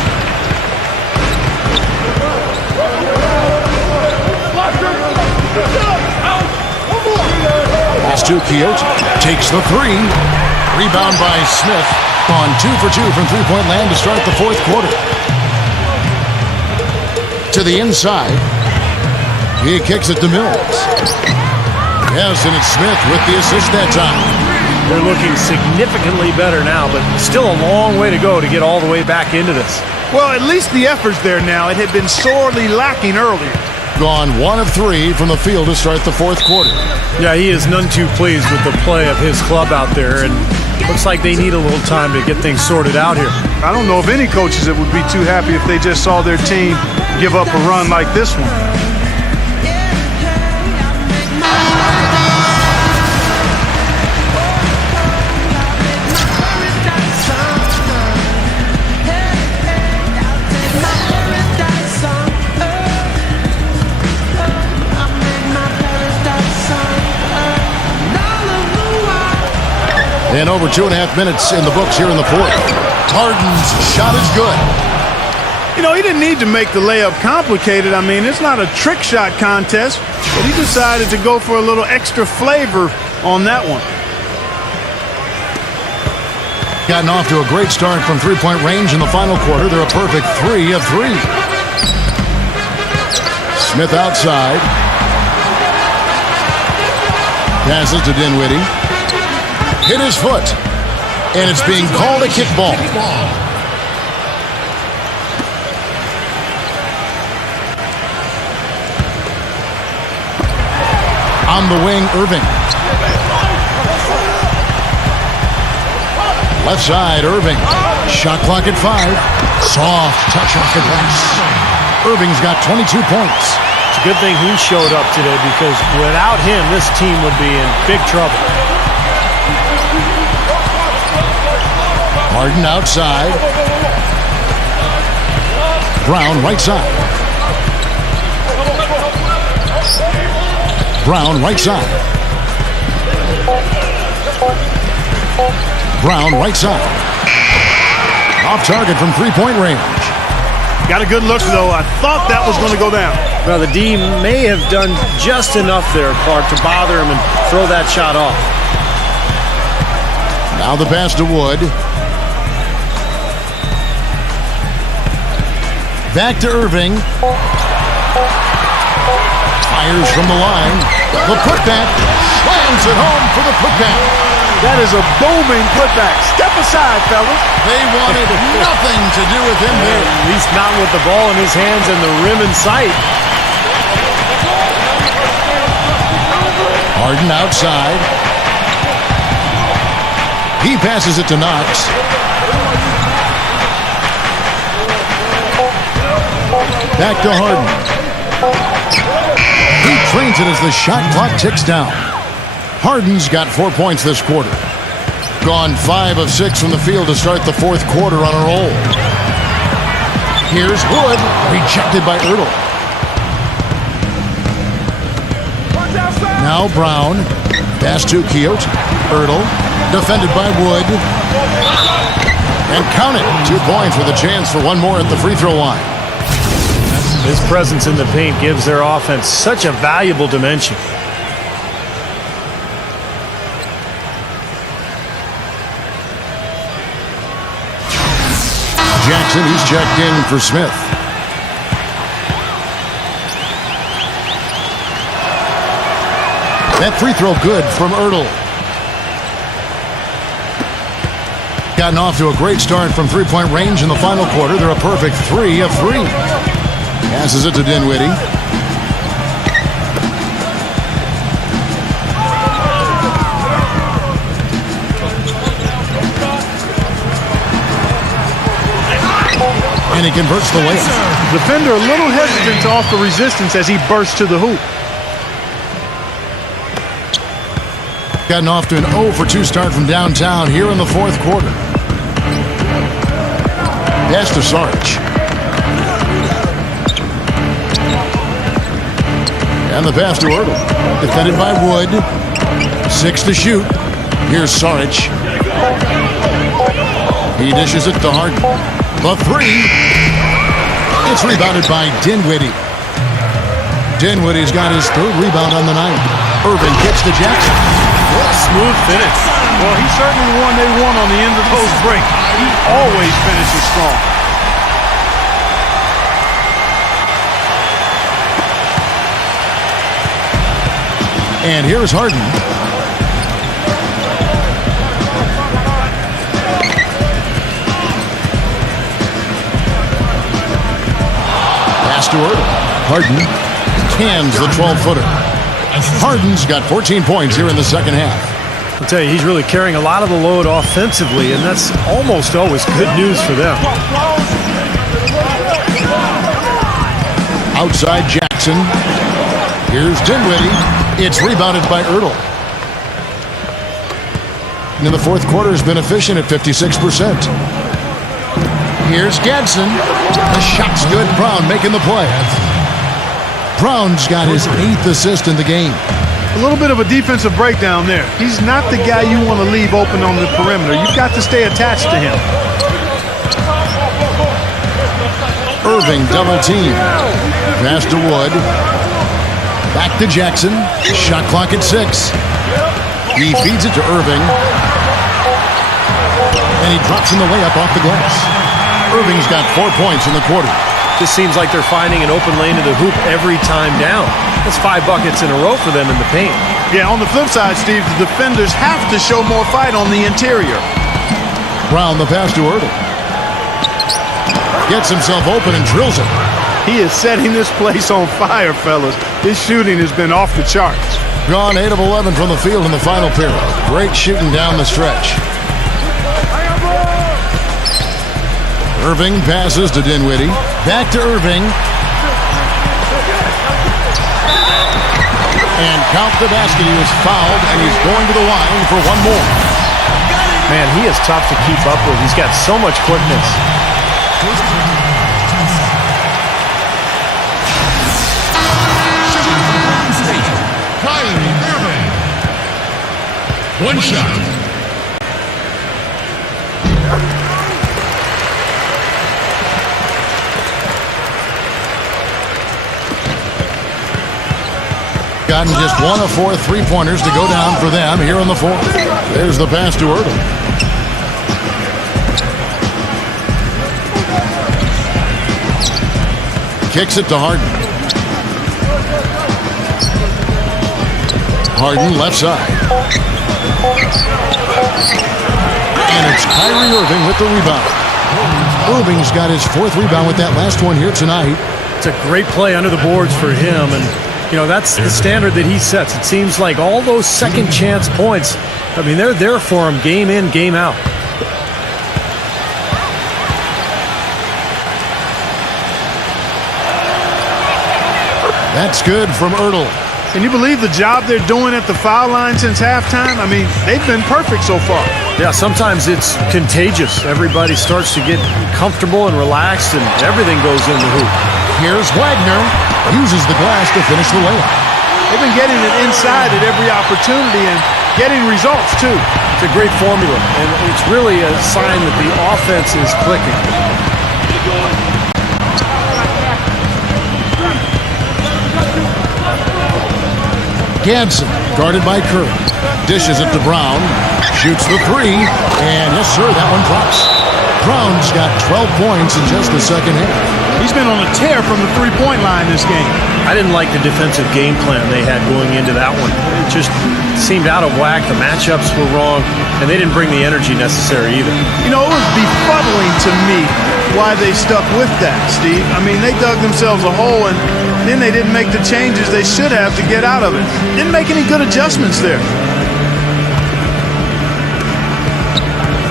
to Quixote. Takes the three. Rebound by Smith. On 2 for 2 from three-point land to start the fourth quarter. To the inside. He kicks it to Mills. Yes, and it's Smith with the assist that time. They're looking significantly better now, but still a long way to go to get all the way back into this. Well, at least the effort's there now. It had been sorely lacking earlier. Gone 1 of 3 from the field to start the fourth quarter. Yeah, he is none too pleased with the play of his club out there, and looks like they need a little time to get things sorted out here. I don't know of any coaches that would be too happy if they just saw their team give up a run like this one. And over 2.5 minutes in the books here in the fourth. Harden's shot is good. You know, he didn't need to make the layup complicated. I mean, it's not a trick shot contest, but he decided to go for a little extra flavor on that one. Gotten off to a great start from three-point range in the final quarter. They're a perfect 3 of 3. Smith outside. Passes to Dinwiddie. Hit his foot. And it's being called a kickball. On the wing, Irving. Left side, Irving. Shot clock at 5. Soft touch off the glass. Irving's got 22 points. It's a good thing he showed up today, because without him, this team would be in big trouble. Harden outside. Brown right side. Brown right side. Brown right side. Off target from three-point range. Got a good look, though. I thought that was going to go down. Well, the D may have done just enough there, Clark, to bother him and throw that shot off. Now the pass to Wood. Back to Irving. Fires from the line. The putback. Slams it home for the putback. That is a booming putback. Step aside, fellas. They wanted nothing to do with him there. At least not with the ball in his hands and the rim in sight. Harden outside. He passes it to Knox. Back to Harden. He trains it as the shot clock ticks down. Harden's got 4 points this quarter. Gone 5 of 6 from the field to start the fourth quarter on a roll. Here's Wood, rejected by Ertl. Now Brown. Pass to Quixote. Ertl, defended by Wood. And count it. 2 points with a chance for one more at the free throw line. His presence in the paint gives their offense such a valuable dimension. Jackson, he's checked in for Smith. That free throw good from Ertl. Gotten off to a great start from three-point range in the final quarter. They're a perfect 3 of 3. Passes it to Dinwiddie. And he converts the layup. Defender a little hesitant to offer resistance as he bursts to the hoop. Gotten off to an 0 for 2 start from downtown here in the fourth quarter. Pass to Saric. And the pass to Ertl. Defended by Wood. 6 to shoot. Here's Saric. He dishes it to Harden. The 3. It's rebounded by Dinwiddie. Dinwiddie's got his 3rd rebound on the night. Irving gets to Jackson. Smooth finish. Well, he's certainly the one they want on the end of those breaks. He always finishes strong. And here's Harden. Pass to Irving. Harden cans the 12-footer. Harden's got 14 points here in the second half. I'll tell you, he's really carrying a lot of the load offensively, and that's almost always good news for them. Outside Jackson. Here's Dinwiddie. It's rebounded by Ertl. In the fourth quarter has been efficient at 56%. Here's Gadsden. The shot's good. Brown making the play. Brown's got his 8th assist in the game. A little bit of a defensive breakdown there. He's not the guy you want to leave open on the perimeter. You've got to stay attached to him. Irving double team. Pass to Wood. Back to Jackson. Shot clock at 6. He feeds it to Irving. And he drops in the layup off the glass. Irving's got 4 points in the quarter. This seems like they're finding an open lane to the hoop every time down. That's 5 buckets in a row for them in the paint. Yeah, on the flip side, Steve, the defenders have to show more fight on the interior. Brown the pass to Ertl. Gets himself open and drills it. He is setting this place on fire, fellas. His shooting has been off the charts. Gone 8 of 11 from the field in the final period. Great shooting down the stretch. Irving passes to Dinwiddie. Back to Irving. And count the basket. He was fouled, and he's going to the line for one more. Man, he is tough to keep up with. He's got so much quickness. One shot. Gotten just 1 of 4 3-pointers to go down for them here in the fourth. There's the pass to Ertl. Kicks it to Harden. Harden left side. And it's Kyrie Irving with the rebound. Irving's got his 4th rebound with that last one here tonight. It's a great play under the boards for him, and you know, that's the standard that he sets. It seems like all those second chance points, I mean, they're there for him game in, game out. That's good from Ertl. Can you believe the job they're doing at the foul line since halftime? I mean, they've been perfect so far. Yeah, sometimes it's contagious. Everybody starts to get comfortable and relaxed, and everything goes in the hoop. Here's Wagner. Uses the glass to finish the layup. They've been getting it inside at every opportunity and getting results, too. It's a great formula, and it's really a sign that the offense is clicking. Gadsden, guarded by Curry. Dishes it to Brown. Shoots the 3. And yes, sir, that one drops. Brown's got 12 points in just the second half. He's been on a tear from the three-point line this game. I didn't like the defensive game plan they had going into that one. It just seemed out of whack. The matchups were wrong, and they didn't bring the energy necessary either. You know, it was befuddling to me why they stuck with that, Steve. I mean, they dug themselves a hole, and then they didn't make the changes they should have to get out of it. Didn't make any good adjustments there.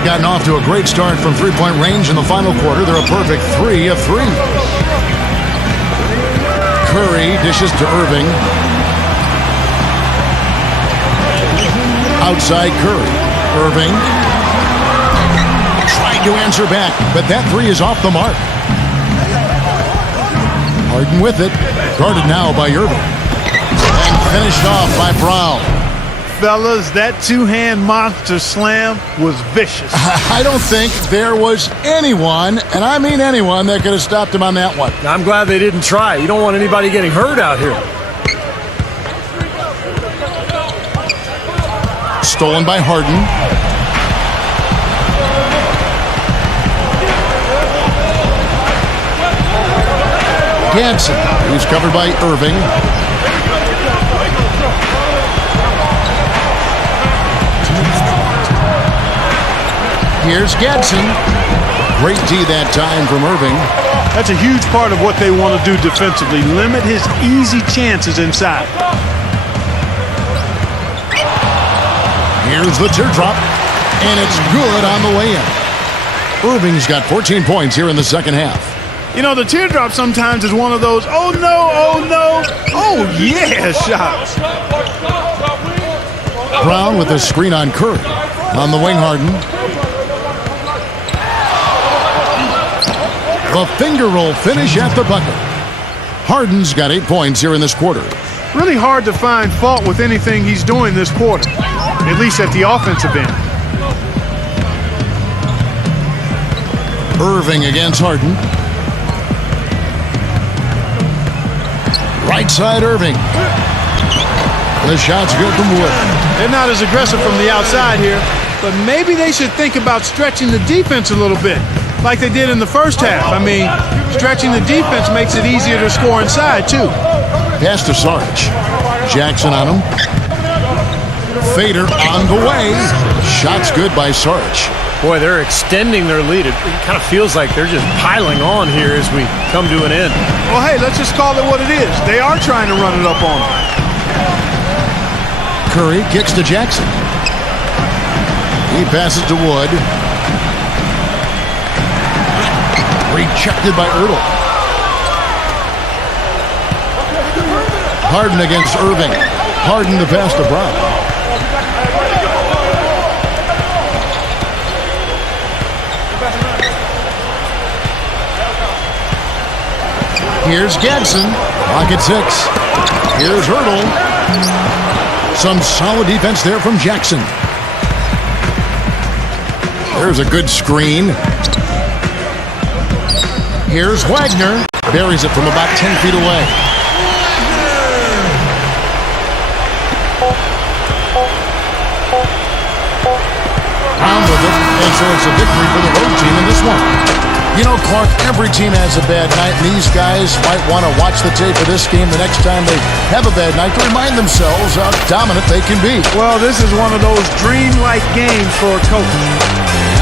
Gotten off to a great start from three-point range in the final quarter. They're a perfect 3 of 3. Curry dishes to Irving. Outside Curry. Irving trying to answer back, but that 3 is off the mark. Harden with it. Guarded now by Irving. And finished off by Brown. Fellas, that two-hand monster slam was vicious. I don't think there was anyone, and I mean anyone, that could have stopped him on that one. I'm glad they didn't try. You don't want anybody getting hurt out here. stolen by Harden. Gadsden, he's covered by Irving. Here's Gadsden. Great D that time from Irving. That's a huge part of what they want to do defensively. Limit his easy chances inside. Here's the teardrop, and it's good on the way in. Irving's got 14 points here in the second half. You know, the teardrop sometimes is one of those, oh no, oh no, oh yeah shots. Brown with a screen on Curry. On the wing, Harden. The finger roll finish at the bucket. Harden's got 8 points here in this quarter. Really hard to find fault with anything he's doing this quarter, at least at the offensive end. Irving against Harden. Right side, Irving. The shot's good from Wood. They're not as aggressive from the outside here, but maybe they should think about stretching the defense a little bit, like they did in the first half. I mean, stretching the defense makes it easier to score inside, too. Pass to Sarge. Jackson on him. Fader on the way. Shot's good by Sarge. Boy, they're extending their lead. It kind of feels like they're just piling on here as we come to an end. Well, hey, let's just call it what it is. They are trying to run it up on them. Curry kicks to Jackson. He passes to Wood. Rejected by Ertl. Harden against Irving. Harden to pass to Brown. Here's Gadsden. Clock at 6. Here's Ertl. Some solid defense there from Jackson. There's a good screen. Here's Wagner. Buries it from about 10 feet away. Brown with it, and so it's a victory for the road team in this one. You know, Clark, every team has a bad night, and these guys might want to watch the tape of this game the next time they have a bad night to remind themselves how dominant they can be. Well, this is one of those dreamlike games for a coach.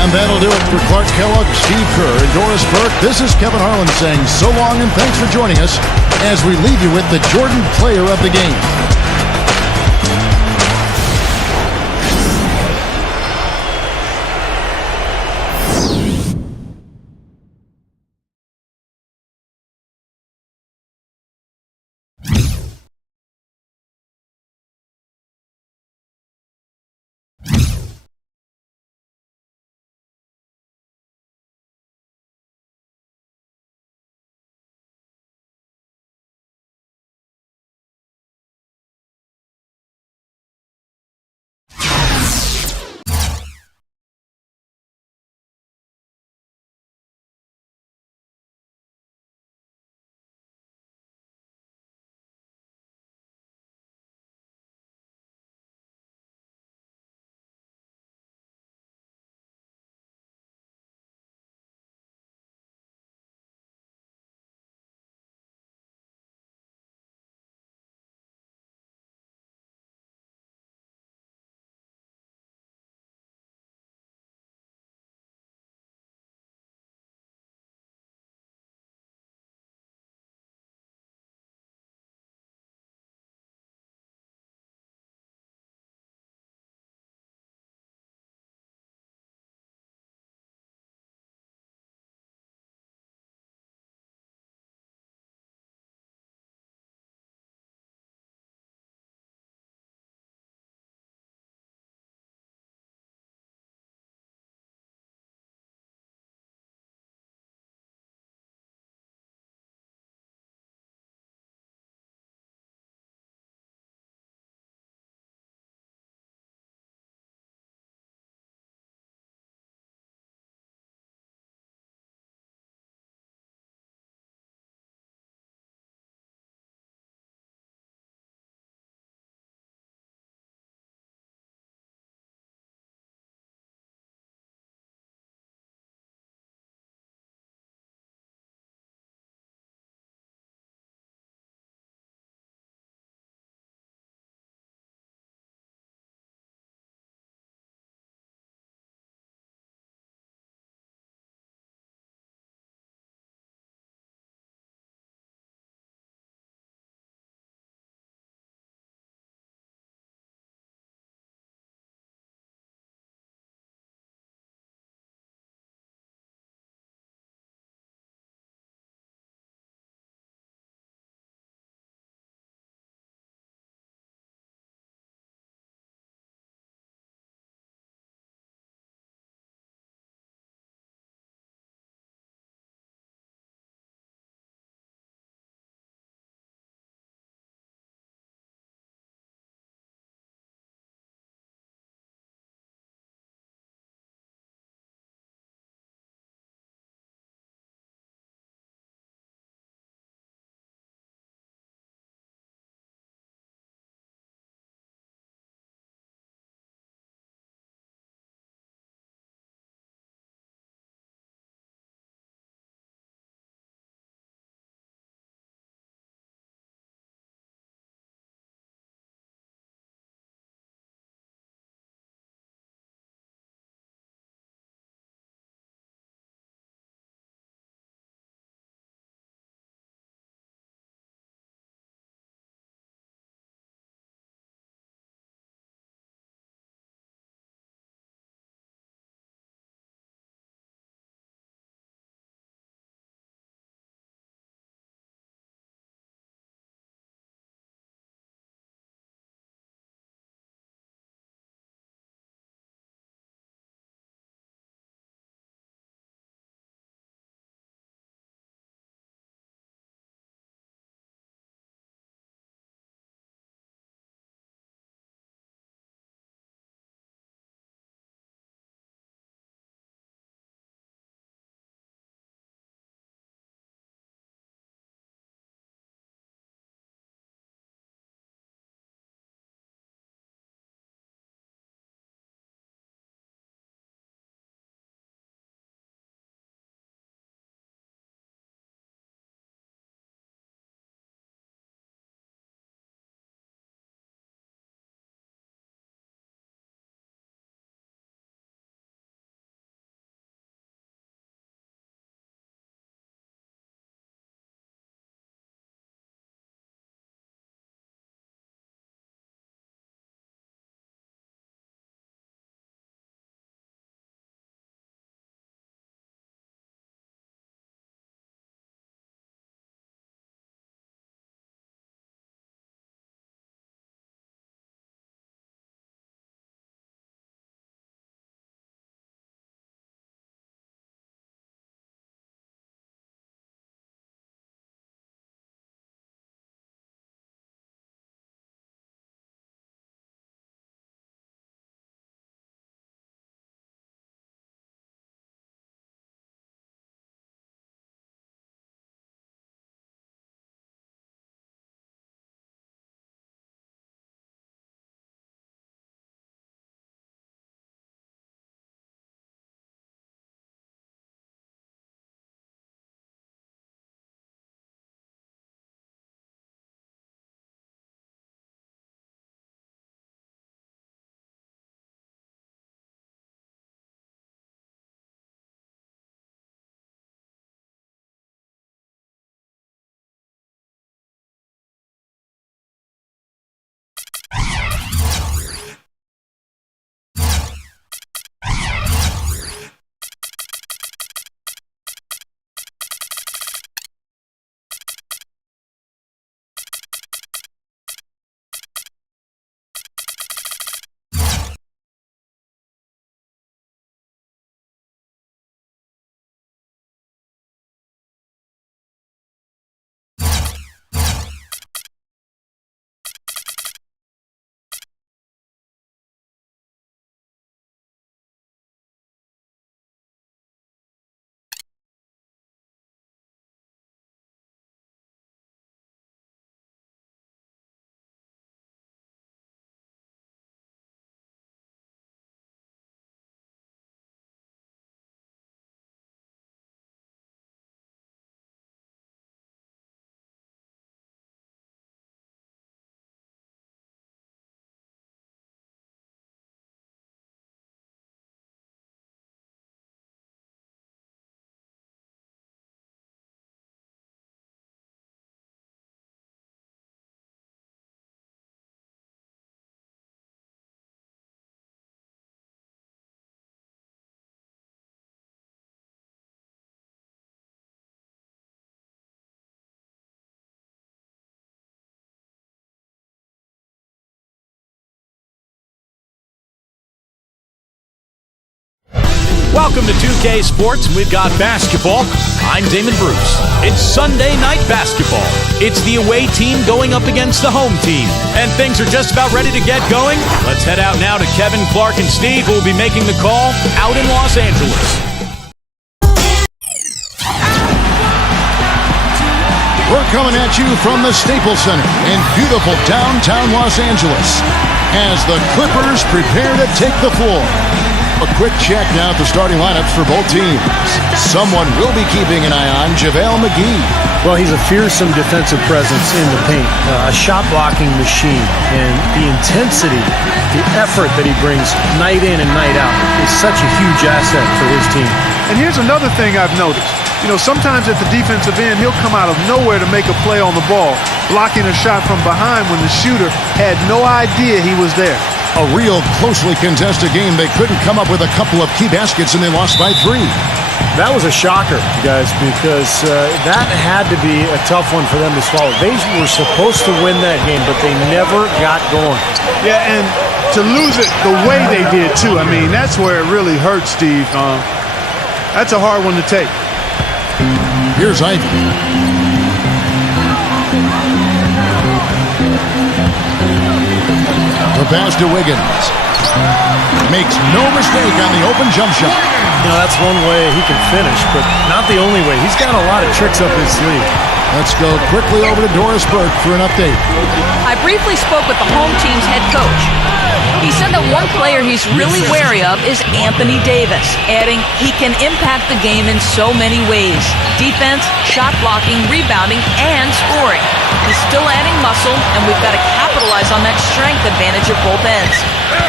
And that'll do it for Clark Kellogg, Steve Kerr, and Doris Burke. This is Kevin Harlan saying so long and thanks for joining us as we leave you with the Jordan Player of the Game. Welcome to 2K Sports. We've got basketball. I'm Damon Bruce. It's Sunday night basketball. It's the away team going up against the home team. And things are just about ready to get going. Let's head out now to Kevin, Clark, and Steve, who will be making the call out in Los Angeles. We're coming at you from the Staples Center in beautiful downtown Los Angeles as the Clippers prepare to take the floor. A quick check now at the starting lineups for both teams. Someone will be keeping an eye on JaVale McGee. Well, he's a fearsome defensive presence in the paint, a shot-blocking machine, and the intensity, the effort that he brings night in and night out is such a huge asset for his team. And here's another thing I've noticed. You know, sometimes at the defensive end, he'll come out of nowhere to make a play on the ball, blocking a shot from behind when the shooter had no idea he was there. A real closely contested game. They couldn't come up with a couple of key baskets, and they lost by 3. That was a shocker, guys, because that had to be a tough one for them to swallow. They were supposed to win that game, but they never got going. Yeah, and to lose it the way they did, too. I mean, that's where it really hurts, Steve. That's a hard one to take. Here's Ivy. The pass to Wiggins. Makes no mistake on the open jump shot. You know, that's one way he can finish, but not the only way. He's got a lot of tricks up his sleeve. Let's go quickly over to Doris Burke for an update. I briefly spoke with the home team's head coach. He said that one player he's really wary of is Anthony Davis, adding he can impact the game in so many ways: defense, shot blocking, rebounding, and scoring. He's still adding muscle, and we've got to capitalize on that strength advantage at both ends.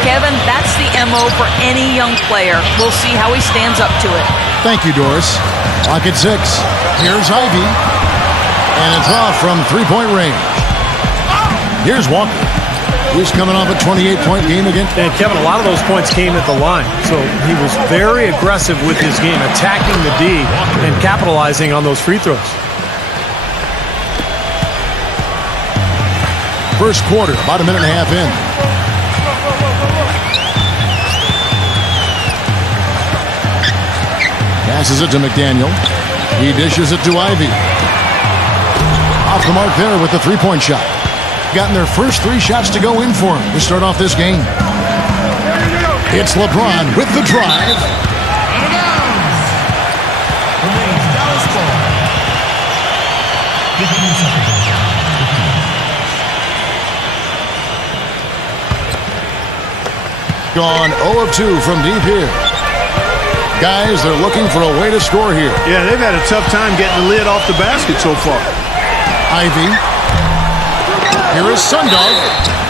Kevin, that's the MO for any young player. We'll see how he stands up to it. Thank you, Doris. Clock at 6. Here's Ivy. And it's off from three-point range. Here's Walker. He's coming off a 28-point game again. And Kevin, a lot of those points came at the line. So he was very aggressive with his game, attacking the D and capitalizing on those free throws. First quarter, about a minute and a half in. Passes it to McDaniel. He dishes it to Ivy. Off the mark there with the three-point shot. Gotten their first 3 shots to go in for him to start off this game. It's LeBron with the drive. Out of bounds. Remains Dallas ball. 15 seconds. Gone 0 of 2 from deep here. Guys, they're looking for a way to score here. Yeah, they've had a tough time getting the lid off the basket so far. Ivy. Here is Sundog,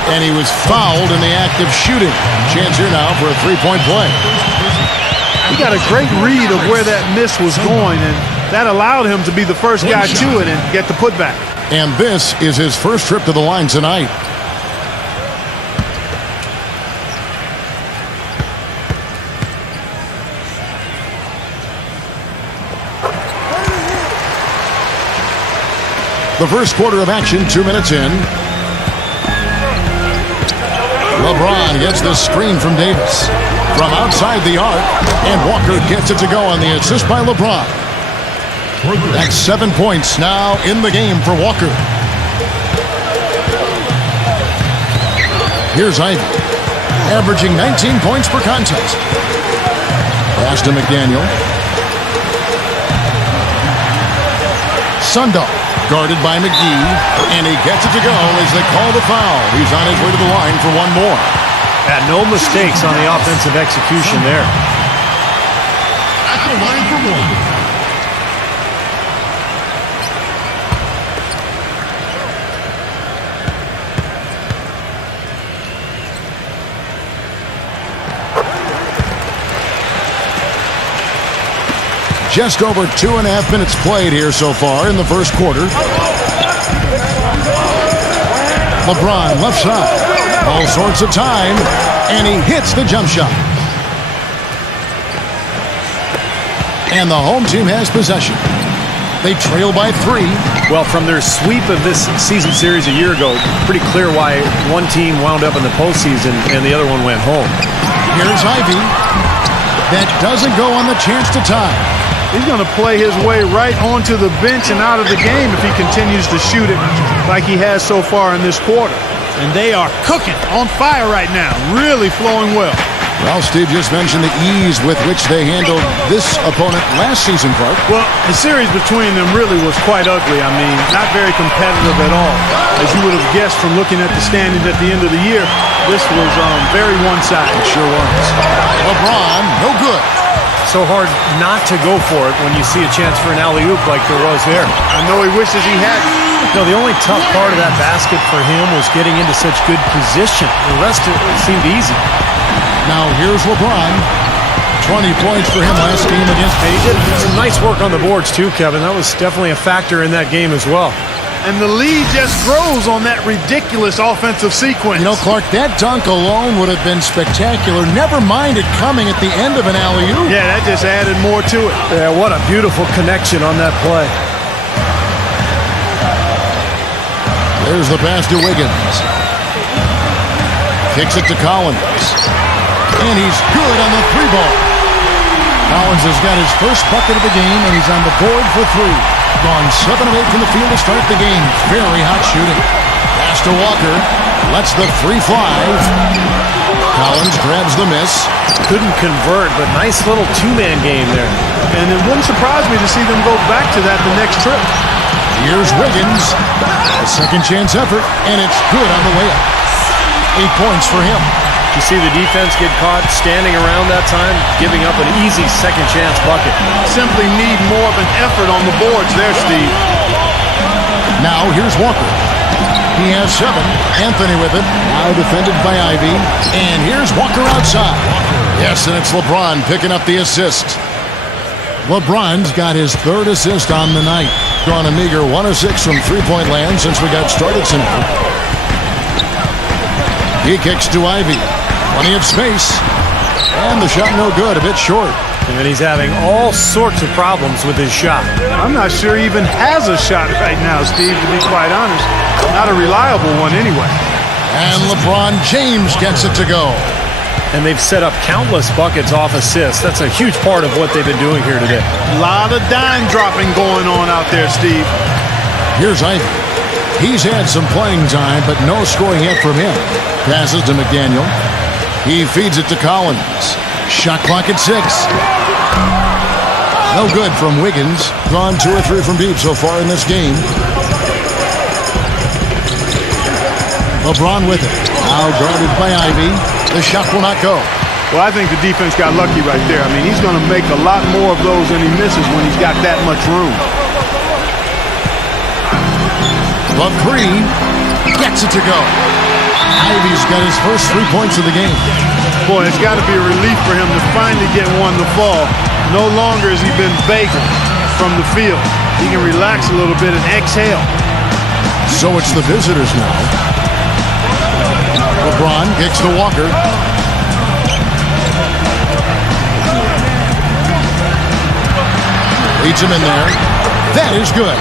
and he was fouled in the act of shooting. Chance here now for a three-point play. He got a great read of where that miss was going, and that allowed him to be the first guy to it and get the putback. And this is his first trip to the line tonight. The first quarter of action, 2 minutes in. LeBron gets the screen from Davis. From outside the arc, and Walker gets it to go on the assist by LeBron. That's 7 points now in the game for Walker. Here's Ivy, averaging 19 points per contest. Pass to McDaniel. Sundog. Guarded by McGee, and he gets it to go as they call the foul. He's on his way to the line for one more. Yeah, no mistakes on the offensive execution there. At the line for one. Just over 2.5 minutes played here so far in the first quarter. LeBron left side. All sorts of time. And he hits the jump shot. And the home team has possession. They trail by 3. Well, from their sweep of this season series a year ago, pretty clear why one team wound up in the postseason and the other one went home. Here's Ivy. that doesn't go on the chance to tie. He's going to play his way right onto the bench and out of the game if he continues to shoot it like he has so far in this quarter. And they are cooking, on fire right now, really flowing well. Well, Steve just mentioned the ease with which they handled this opponent last season, Clark. Well, the series between them really was quite ugly. I mean, not very competitive at all. As you would have guessed from looking at the standings at the end of the year, this was very one-sided. It sure was. LeBron, no good. So hard not to go for it when you see a chance for an alley-oop like there was there. I know he wishes he hadn't. No, the only tough part of that basket for him was getting into such good position. The rest of it seemed easy. Now here's LeBron. 20 points for him last game against He did some nice work on the boards too, Kevin. That was definitely a factor in that game as well. And the lead just grows on that ridiculous offensive sequence. You know, Clark, that dunk alone would have been spectacular. Never mind it coming at the end of an alley-oop. Yeah, that just added more to it. Yeah, what a beautiful connection on that play. There's the pass to Wiggins. Kicks it to Collins. And he's good on the three ball. Collins has got his first bucket of the game, and he's on the board for three. Gone 7 of 8 from the field to start the game. Very hot shooting. Pass to Walker. Lets the three fly. Collins grabs the miss. Couldn't convert, but nice little two-man game there. And it wouldn't surprise me to see them go back to that the next trip. Here's Wiggins. A second chance effort, and it's good on the way up. 8 points for him. You see the defense get caught standing around that time, giving up an easy second chance bucket. Simply need more of an effort on the boards there, Steve. Now here's Walker. He has 7. Anthony with it. Now defended by Ivy. And here's Walker outside. Yes, and it's LeBron picking up the assist. LeBron's got his 3rd assist on the night. Gone a meager 1 of 6 from three-point land since we got started tonight. He kicks to Ivy. Plenty of space. And the shot no good, a bit short. And he's having all sorts of problems with his shot. I'm not sure he even has a shot right now, Steve, to be quite honest. Not a reliable one anyway. And LeBron James gets it to go. And they've set up countless buckets off assists. That's a huge part of what they've been doing here today. A lot of dime dropping going on out there, Steve. Here's Ivy. He's had some playing time, but no scoring yet from him. Passes to McDaniel. He feeds it to Collins. Shot clock at 6. No good from Wiggins. Gone 2 or 3 from deep so far in this game. LeBron with it. Now guarded by Ivy. The shot will not go. Well, I think the defense got lucky right there. I mean, he's going to make a lot more of those than he misses when he's got that much room. LaCree gets it to go. Ivy's got his first 3 points of the game. Boy, it's got to be a relief for him to finally get one to fall. No longer has he been begging from the field. He can relax a little bit and exhale. So it's the visitors now. LeBron kicks to Walker. Leads him in there. That is good.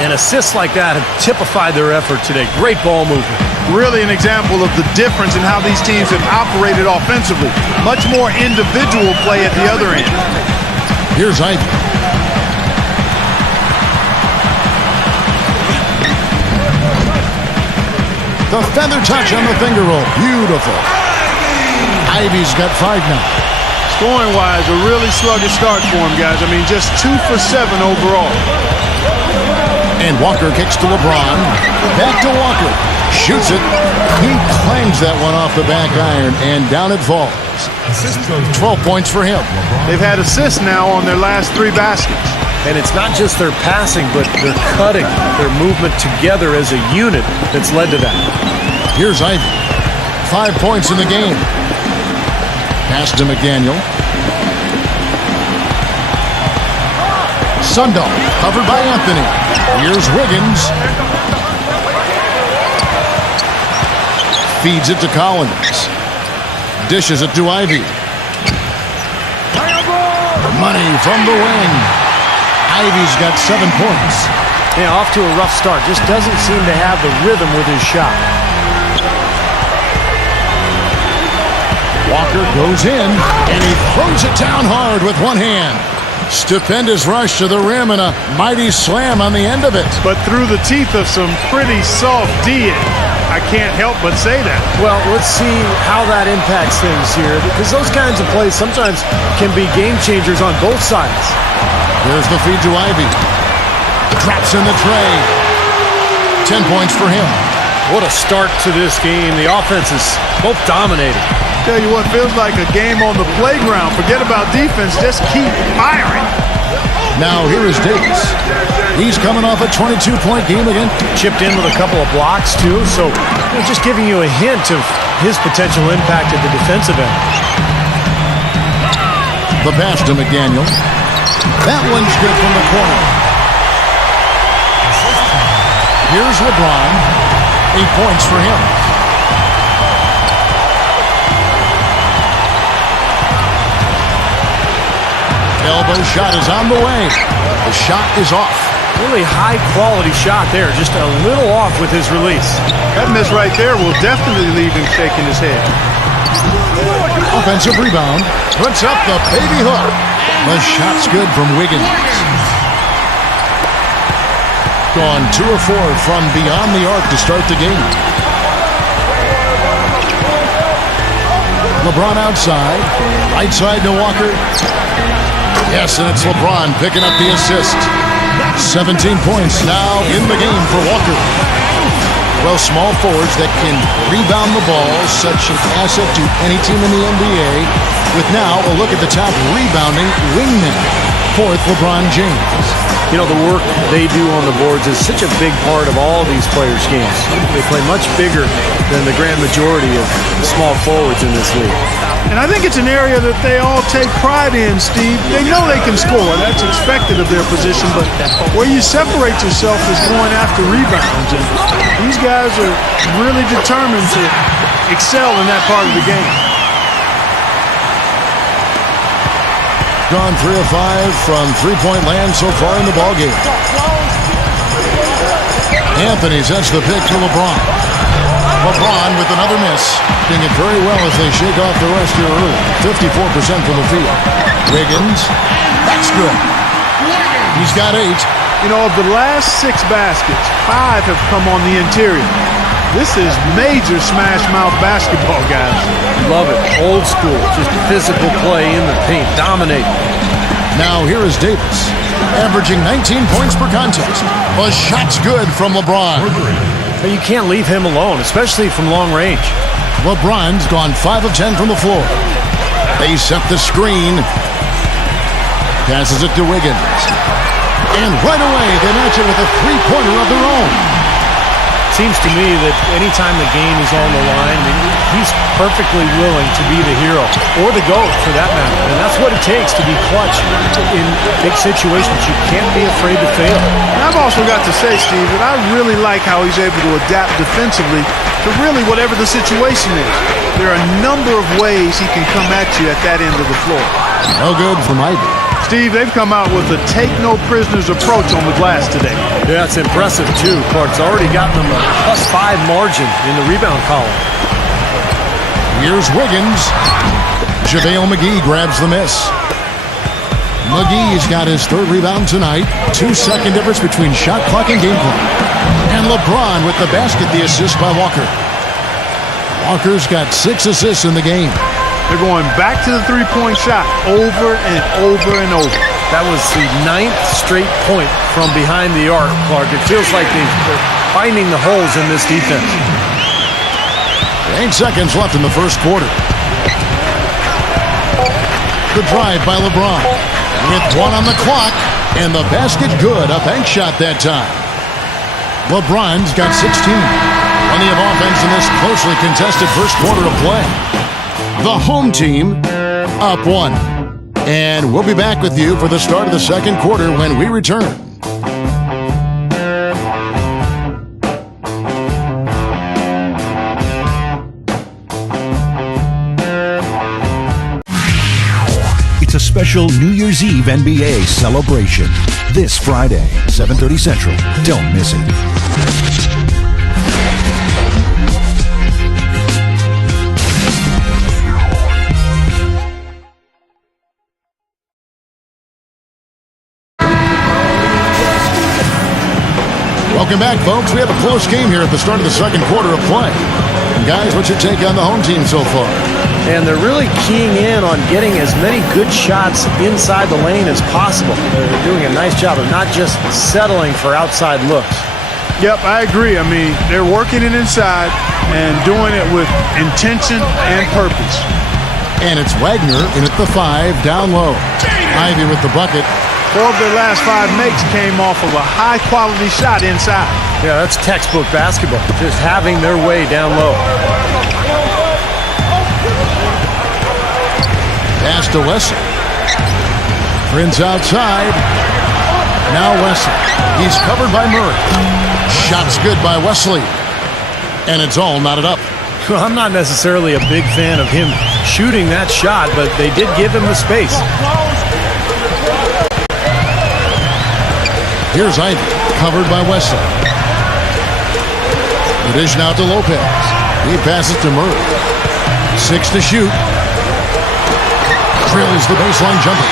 And assists like that have typified their effort today. Great ball movement. Really an example of the difference in how these teams have operated offensively. Much more individual play at the other end. Here's Ivy. The feather touch on the finger roll. Beautiful. Ivy's got 5 now. Scoring-wise, a really sluggish start for him, guys. I mean, just 2 for 7 overall. And Walker kicks to LeBron. Back to Walker. Shoots it. He claims that one off the back iron, and down it falls. 12 points for him. They've had assists now on their last 3 baskets. And it's not just their passing, but their cutting, their movement together as a unit that's led to that. Here's Ivy. 5 points in the game. Pass to McDaniel. Sundahl, covered by Anthony. Here's Wiggins. Feeds it to Collins. Dishes it to Ivy. Money from the wing. Ivy's got 7 points. Yeah, off to a rough start. Just doesn't seem to have the rhythm with his shot. Walker goes in, and he throws it down hard with one hand. Stupendous rush to the rim and a mighty slam on the end of it. But through the teeth of some pretty soft D. I can't help but say that. Well, let's see how that impacts things here, because those kinds of plays sometimes can be game changers on both sides. There's the feed to Ivy. Drops in the tray. 10 points for him. What a start to this game. The offense is both dominating. Tell you what, feels like a game on the playground. Forget about defense, just keep firing. Now here is Davis. He's coming off a 22-point game again. Chipped in with a couple of blocks, too, so just giving you a hint of his potential impact at the defensive end. The pass to McDaniel. That one's good from the corner. Here's LeBron. 8 points for him. Elbow shot is on the way. The shot is off. Really high-quality shot there. Just a little off with his release. That miss right there will definitely leave him shaking his head. Offensive rebound. Puts up the baby hook. The shot's good from Wiggins. Gone 2 of 4 from beyond the arc to start the game. LeBron outside. Right side to Walker. Yes, and it's LeBron picking up the assist. 17 points now in the game for Walker. Well, small forwards that can rebound the ball, such an asset to any team in the NBA. With now a look at the top rebounding wingman, fourth LeBron James. You know, the work they do on the boards is such a big part of all these players' games. They play much bigger than the grand majority of small forwards in this league. And I think it's an area that they all take pride in, Steve. They know they can score. That's expected of their position. But where you separate yourself is going after rebounds. And these guys are really determined to excel in that part of the game. Gone 3 of 5 from three-point land so far in the ballgame. Anthony sets the pick to LeBron. LeBron with another miss. Doing it very well as they shake off the rest here early. 54% from the field. Wiggins. That's good. He's got 8. You know, of the last 6 baskets, 5 have come on the interior. This is major smash mouth basketball, guys. Love it. Old school. Just physical play in the paint. Dominate. Now here is Davis. Averaging 19 points per contest. A shot's good from LeBron. But you can't leave him alone, especially from long range. LeBron's gone 5 of 10 from the floor. They set the screen. Passes it to Wiggins. And right away, they match it with a three-pointer of their own. Seems to me that anytime the game is on the line, he's perfectly willing to be the hero, or the GOAT for that matter. And that's what it takes to be clutch in big situations. You can't be afraid to fail. And I've also got to say, Steve, that I really like how he's able to adapt defensively to really whatever the situation is. There are a number of ways he can come at you at that end of the floor. No good from Ivy. Steve, they've come out with a take-no-prisoners approach on the glass today. Yeah, it's impressive, too. Clark's already gotten them a +5 margin in the rebound column. Here's Wiggins. JaVale McGee grabs the miss. McGee's got his 3rd rebound tonight. 2-second difference between shot clock and game clock. And LeBron with the basket, the assist by Walker. Walker's got 6 assists in the game. They're going back to the three-point shot over and over and over. That was the 9th straight point from behind the arc, Clark. It feels like they're finding the holes in this defense. 8 seconds left in the first quarter. The drive by LeBron. With 1 on the clock, and the basket good. A bank shot that time. LeBron's got 16. Plenty of offense in this closely contested first quarter of play. The home team up 1. And we'll be back with you for the start of the second quarter when we return. It's a special New Year's Eve NBA celebration. This Friday, 7:30 Central. Don't miss it. Welcome back, folks. We have a close game here at the start of the second quarter of play. Guys, what's your take on the home team so far? And they're really keying in on getting as many good shots inside the lane as possible. They're doing a nice job of not just settling for outside looks. Yep, I agree. I mean, they're working it inside and doing it with intention and purpose. And it's Wagner in at the 5, down low. Ivy with the bucket. 4 of their last 5 makes came off of a high-quality shot inside. Yeah, that's textbook basketball, just having their way down low. Pass to Wesley. Prince outside. Now Wesley. He's covered by Murray. Shot's good by Wesley. And it's all knotted up. Well, I'm not necessarily a big fan of him shooting that shot, but they did give him the space. Here's Ivy, covered by Wesley. The dish now to Lopez. He passes to Murray. 6 to shoot. Drills the baseline jumper.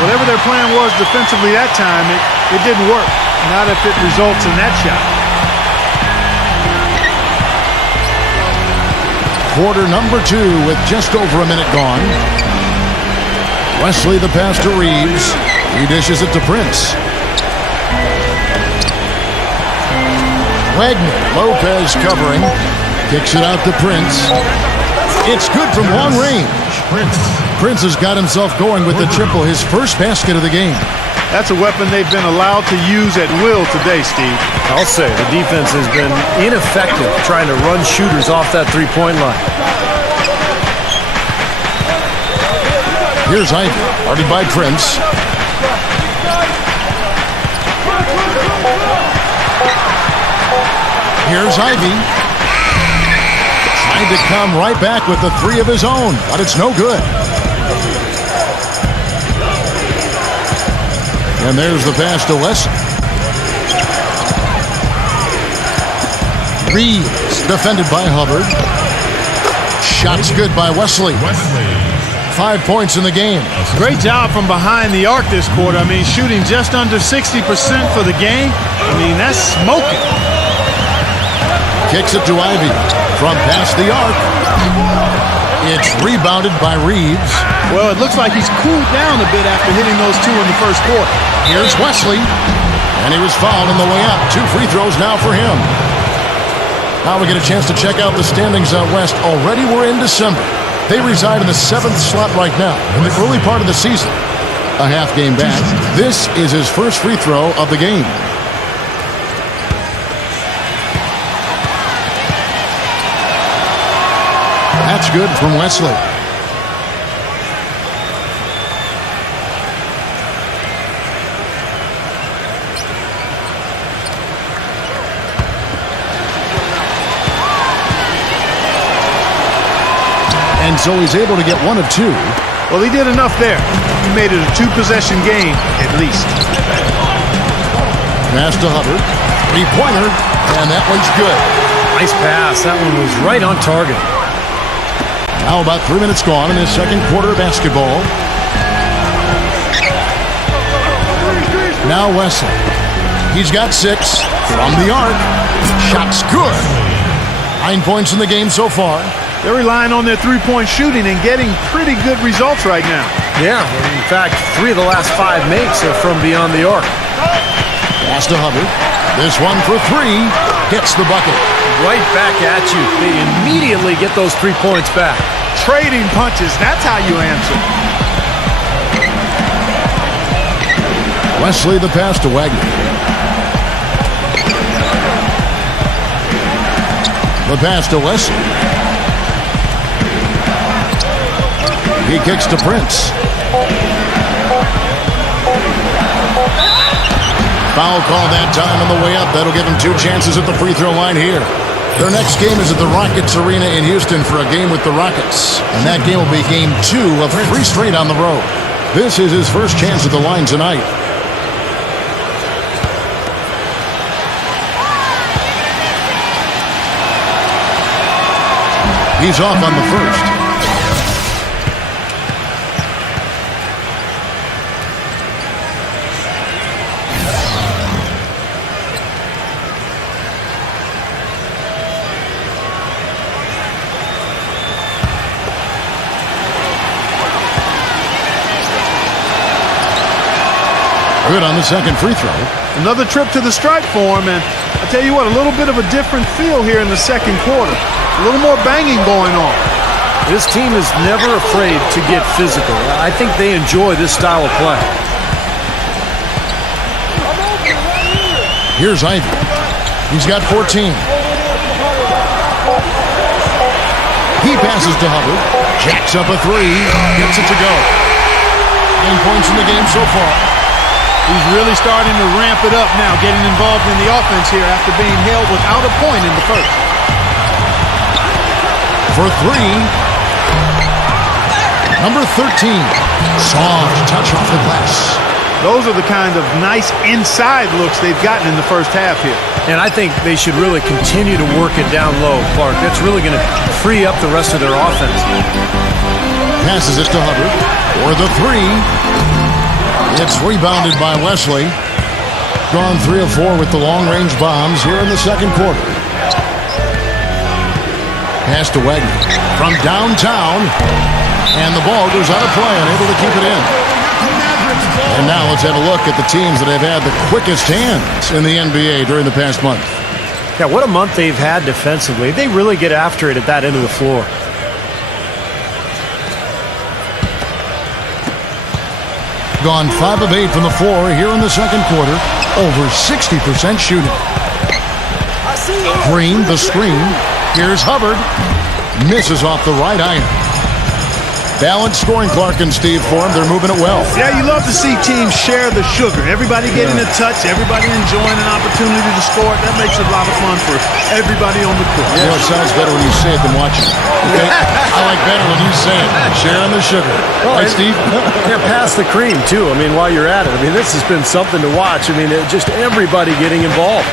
Whatever their plan was defensively that time, it didn't work. Not if it results in that shot. Quarter number 2 with just over a minute gone. Wesley the pass to Reeves. He dishes it to Prince. Wagner, Lopez covering. Kicks it out to Prince. It's good from long range. Prince has got himself going with the triple, his first basket of the game. That's a weapon they've been allowed to use at will today, Steve. I'll say the defense has been ineffective trying to run shooters off that three-point line. Here's Ivy, guarded by Prince. Here's Ivy. Trying to come right back with the 3 of his own, but it's no good. And there's the pass to Wesley. Reeves, defended by Hubbard. Shot's good by Wesley. 5 points in the game. Great job from behind the arc this quarter. I mean, shooting just under 60% for the game. I mean, that's smoking. Kicks it to Ivy from past the arc. It's rebounded by Reeves. Well, it looks like he's cooled down a bit after hitting those 2 in the first quarter. Here's Wesley. And he was fouled on the way up. 2 free throws now for him. Now we get a chance to check out the standings out west. Already we're in December. They reside in the 7th slot right now in the early part of the season. A half game back. This is his first free throw of the game. That's good from Wesley. And so he's able to get 1 of 2. Well, he did enough there. He made it a 2-possession game, at least. Pass to Hubbard. 3-pointer, and that one's good. Nice pass. That one was right on target. Now about 3 minutes gone in this second quarter of basketball. Now Wesley. He's got 6 from the arc. Shot's good. 9 points in the game so far. They're relying on their three-point shooting and getting pretty good results right now. Yeah, in fact, 3 of the last 5 makes are from beyond the arc. Pass to Hubbard. This one for 3. Gets the bucket. Right back at you. They immediately get those 3 points back. Trading punches, that's how you answer. Wesley the pass to Wagner. The pass to Wesley. He kicks to Prince. Foul call that time on the way up. That'll give him 2 chances at the free throw line here. Their next game is at the Rockets Arena in Houston for a game with the Rockets. And that game will be game 2 of 3 straight on the road. This is his first chance at the line tonight. He's off on the first. Good on the second free throw. Another trip to the stripe for him, and I tell you what, a little bit of a different feel here in the second quarter. A little more banging going on. This team is never afraid to get physical. I think they enjoy this style of play. Here's Ivy. He's got 14. He passes to Hubbard. Jacks up a three. Gets it to go. 9 points in the game so far. He's really starting to ramp it up now, getting involved in the offense here after being held without a point in the first. For three. Number 13. Soft touch off the glass. Those are the kind of nice inside looks they've gotten in the first half here. And I think they should really continue to work it down low, Clark. That's really going to free up the rest of their offense. Passes it to Hubbard for the three. It's rebounded by Wesley. Gone 3 of 4 with the long-range bombs here in the second quarter. Pass to Wagner from downtown. And the ball goes out of play, unable to keep it in. And now let's have a look at the teams that have had the quickest hands in the NBA during the past month. Yeah, what a month they've had defensively. They really get after it at that end of the floor. Gone 5 of 8 from the floor here in the second quarter. Over 60% shooting. Green, the screen. Here's Hubbard. Misses off the right iron. Balanced scoring, Clark and Steve, for them. They're moving it well. Yeah, you love to see teams share the sugar. Everybody getting a touch, everybody enjoying an opportunity to score. That makes it a lot of fun for everybody on the court. You know, it sounds better when you say it than watching it. Okay? I like better when you say it. Sharing the sugar. Well, Right, Steve? Yeah, pass the cream, too. I mean, while you're at it. I mean, this has been something to watch. I mean, just everybody getting involved.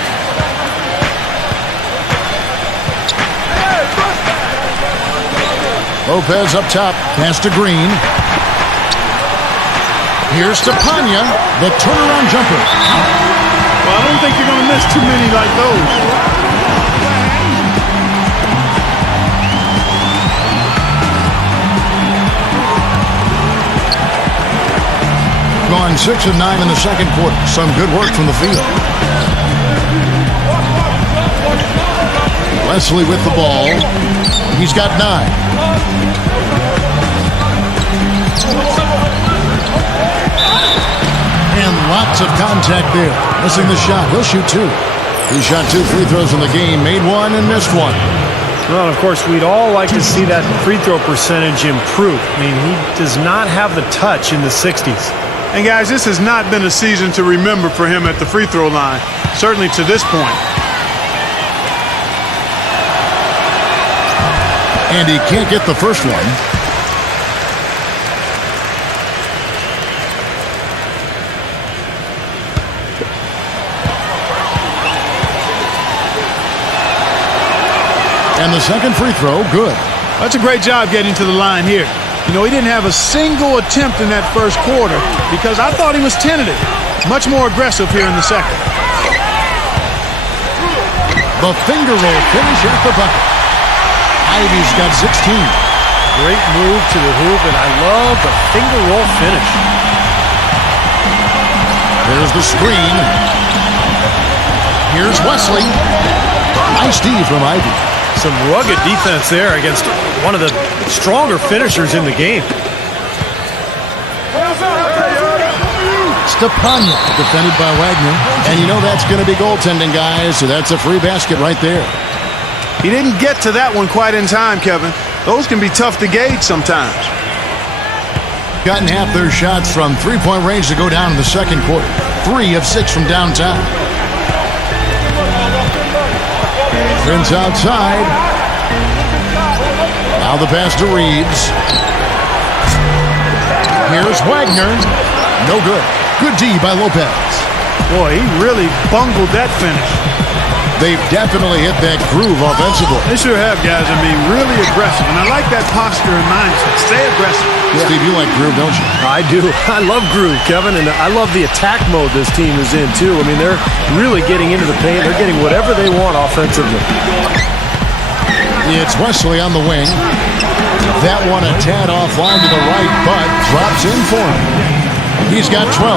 Lopez up top. Pass to Green. Here's to Panya. The turnaround jumper. Well, I don't think you're going to miss too many like those. Gone 6 of 9 in the second quarter. Some good work from the field. Wesley with the ball. He's got 9. And lots of contact there. Missing the shot. He'll shoot 2. He shot 2 free throws in the game. Made 1 and missed 1. Well, of course, we'd all like to see that free throw percentage improve. I mean, he does not have the touch in the 60s. And guys, this has not been a season to remember for him at the free throw line. Certainly to this point. And he can't get the first one. And the second free throw, good. That's a great job getting to the line here. You know, he didn't have a single attempt in that first quarter because I thought he was tentative. Much more aggressive here in the second. The finger roll finish at the bucket. Ivy's got 16. Great move to the hoop, and I love the finger roll finish. There's the screen. Here's Wesley. Nice D from Ivy. Some rugged defense there against one of the stronger finishers in the game. Stepanya defended by Wagner. And you know that's going to be goaltending, guys, so that's a free basket right there. He didn't get to that one quite in time, Kevin. Those can be tough to gauge sometimes. Gotten half their shots from three-point range to go down in the second quarter. 3 of 6 from downtown. Prince outside. Now the pass to Reeves. Here's Wagner. No good. Good D by Lopez. Boy, he really bungled that finish. They've definitely hit that groove offensively. They sure have, guys. I mean, really aggressive. And I like that posture and mindset. Stay aggressive. Yeah. Steve, you like groove, don't you? I do. I love groove, Kevin, and I love the attack mode this team is in, too. I mean, they're really getting into the paint. They're getting whatever they want offensively. It's Wesley on the wing. That one a tad offline to the right, but drops in for him. He's got 12.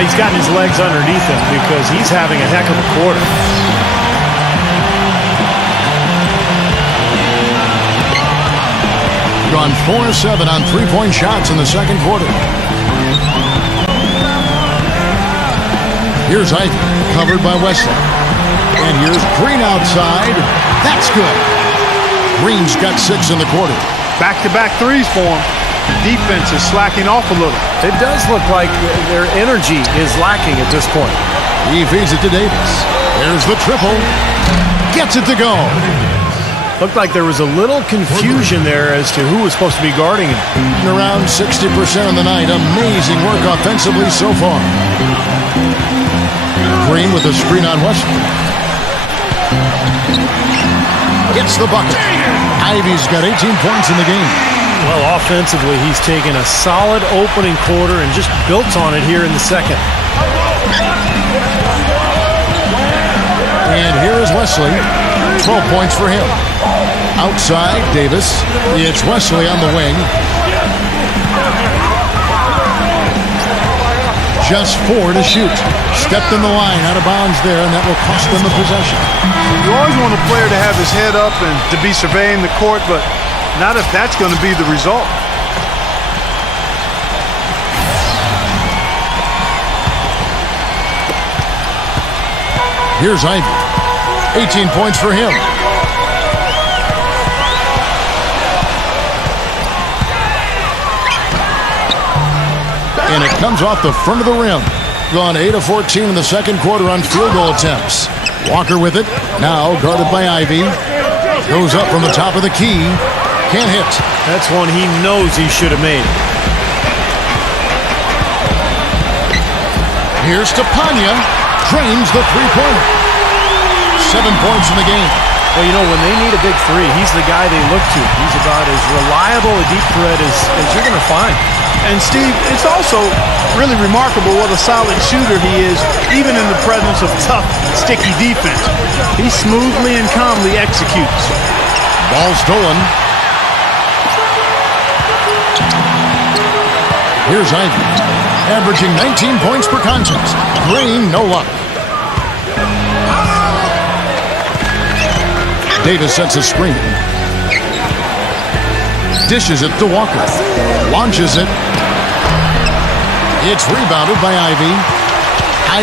He's gotten his legs underneath him because he's having a heck of a quarter. Gone 4-7 on three-point shots in the second quarter. Here's Ivy, covered by Wesley. And here's Green outside. That's good. Green's got 6 in the quarter. Back-to-back threes for him. Defense is slacking off a little. It does look like their energy is lacking at this point. He feeds it to Davis. There's the triple. Gets it to go. Looked like there was a little confusion there as to who was supposed to be guarding him. Around 60% of the night. Amazing work offensively so far. Green with a screen on Wesley. Gets the bucket. Ivy's got 18 points in the game. Well, offensively, he's taken a solid opening quarter and just built on it here in the second. And here is Wesley. 12 points for him. Outside, Davis. It's Wesley on the wing. Just 4 to shoot. Stepped in the line, out of bounds there, and that will cost them the possession. You always want a player to have his head up and to be surveying the court, but not if that's going to be the result. Here's Ivy. 18 points for him. And it comes off the front of the rim. Gone 8 of 14 in the second quarter on field goal attempts. Walker with it. Now guarded by Ivy. Goes up from the top of the key. Can't hit. That's one he knows he should have made. Here's Stepania. Drains the three-pointer. 7 points in the game. Well, you know, when they need a big three, he's the guy they look to. He's about as reliable a deep threat as you're going to find. And, Steve, it's also really remarkable what a solid shooter he is, even in the presence of tough, sticky defense. He smoothly and calmly executes. Ball stolen. Here's Ivy, averaging 19 points per contest. Green, no luck. Davis sets a screen. Dishes it to Walker. Launches it. It's rebounded by Ivy.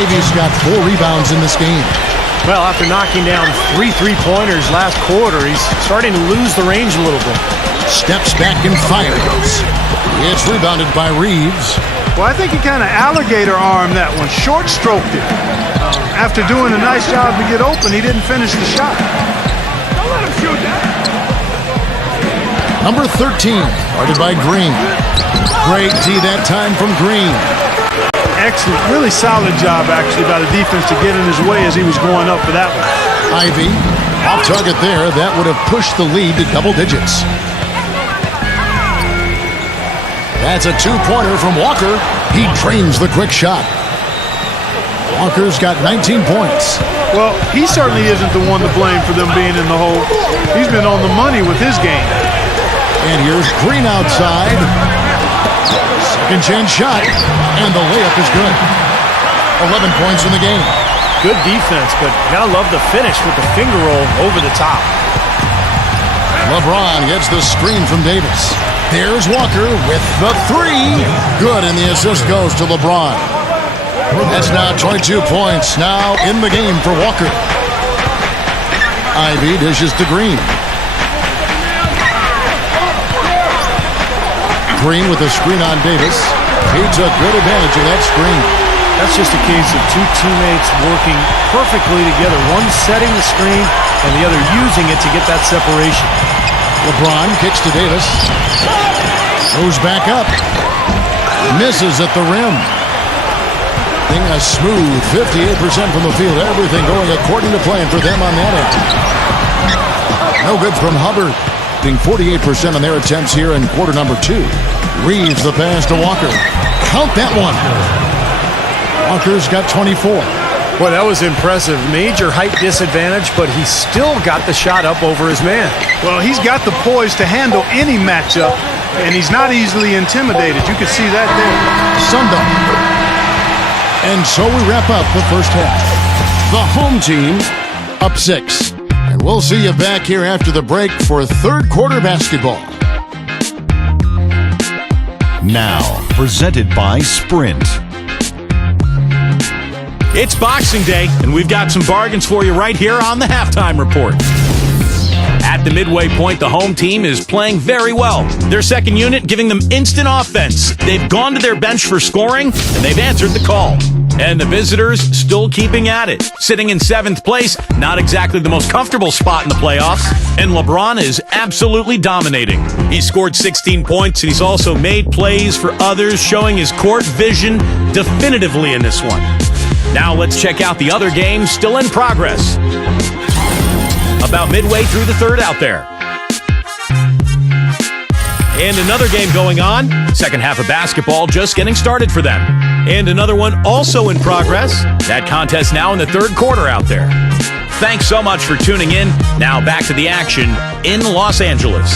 Ivy's got 4 rebounds in this game. Well, after knocking down 3 three-pointers last quarter, he's starting to lose the range a little bit. Steps back and fires. It's rebounded by Reeves. Well, I think he kind of alligator-armed that one, short-stroked it. After doing a nice job to get open, he didn't finish the shot. Don't let him shoot that. Number 13, guarded by Green. Great D that time from Green. Excellent, really solid job, actually, by the defense to get in his way as he was going up for that one. Ivy, off target there. That would have pushed the lead to double digits. That's a 2-pointer from Walker. He drains the quick shot. Walker's got 19 points. Well, he certainly isn't the one to blame for them being in the hole. He's been on the money with his game. And here's Green outside. Second chance shot. And the layup is good. 11 points in the game. Good defense, but gotta love the finish with the finger roll over the top. LeBron gets the screen from Davis. There's Walker with the 3. Good, and the assist goes to LeBron. That's now 22 points now in the game for Walker. Ivy dishes to Green. Green with a screen on Davis. He took good advantage of that screen. That's just a case of 2 teammates working perfectly together. One setting the screen and the other using it to get that separation. LeBron kicks to Davis. Goes back up. Misses at the rim. A smooth 58% from the field. Everything going according to plan for them on that end. No good from Hubbard. Being 48% on their attempts here in quarter number 2. Reeves the pass to Walker. Count that one. Walker's got 24. Boy, that was impressive. Major height disadvantage, but he still got the shot up over his man. Well, he's got the poise to handle any matchup, and he's not easily intimidated. You can see that there. Sundo. And so we wrap up the first half. The home team up 6. And we'll see you back here after the break for third quarter basketball. Now, presented by Sprint. It's Boxing Day, and we've got some bargains for you right here on the Halftime Report. At the midway point, the home team is playing very well. Their second unit giving them instant offense. They've gone to their bench for scoring, and they've answered the call. And the visitors still keeping at it. Sitting in 7th place, not exactly the most comfortable spot in the playoffs. And LeBron is absolutely dominating. He scored 16 points, and he's also made plays for others, showing his court vision definitively in this one. Now let's check out the other games still in progress. About midway through the third out there. And another game going on. Second half of basketball just getting started for them. And another one also in progress. That contest now in the third quarter out there. Thanks so much for tuning in. Now back to the action in Los Angeles.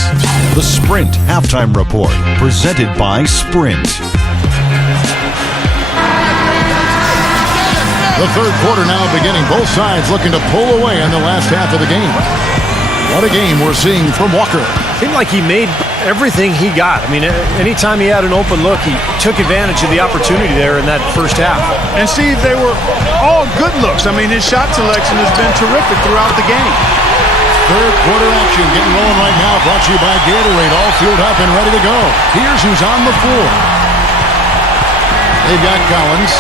The Sprint Halftime Report, presented by Sprint. The third quarter now beginning. Both sides looking to pull away in the last half of the game. What a game we're seeing from Walker. Seemed like he made everything he got. I mean, anytime he had an open look, he took advantage of the opportunity there in that first half. And Steve, they were all good looks. I mean, his shot selection has been terrific throughout the game. Third quarter action getting rolling right now. Brought to you by Gatorade. All fueled up and ready to go. Here's who's on the floor. They've got Collins,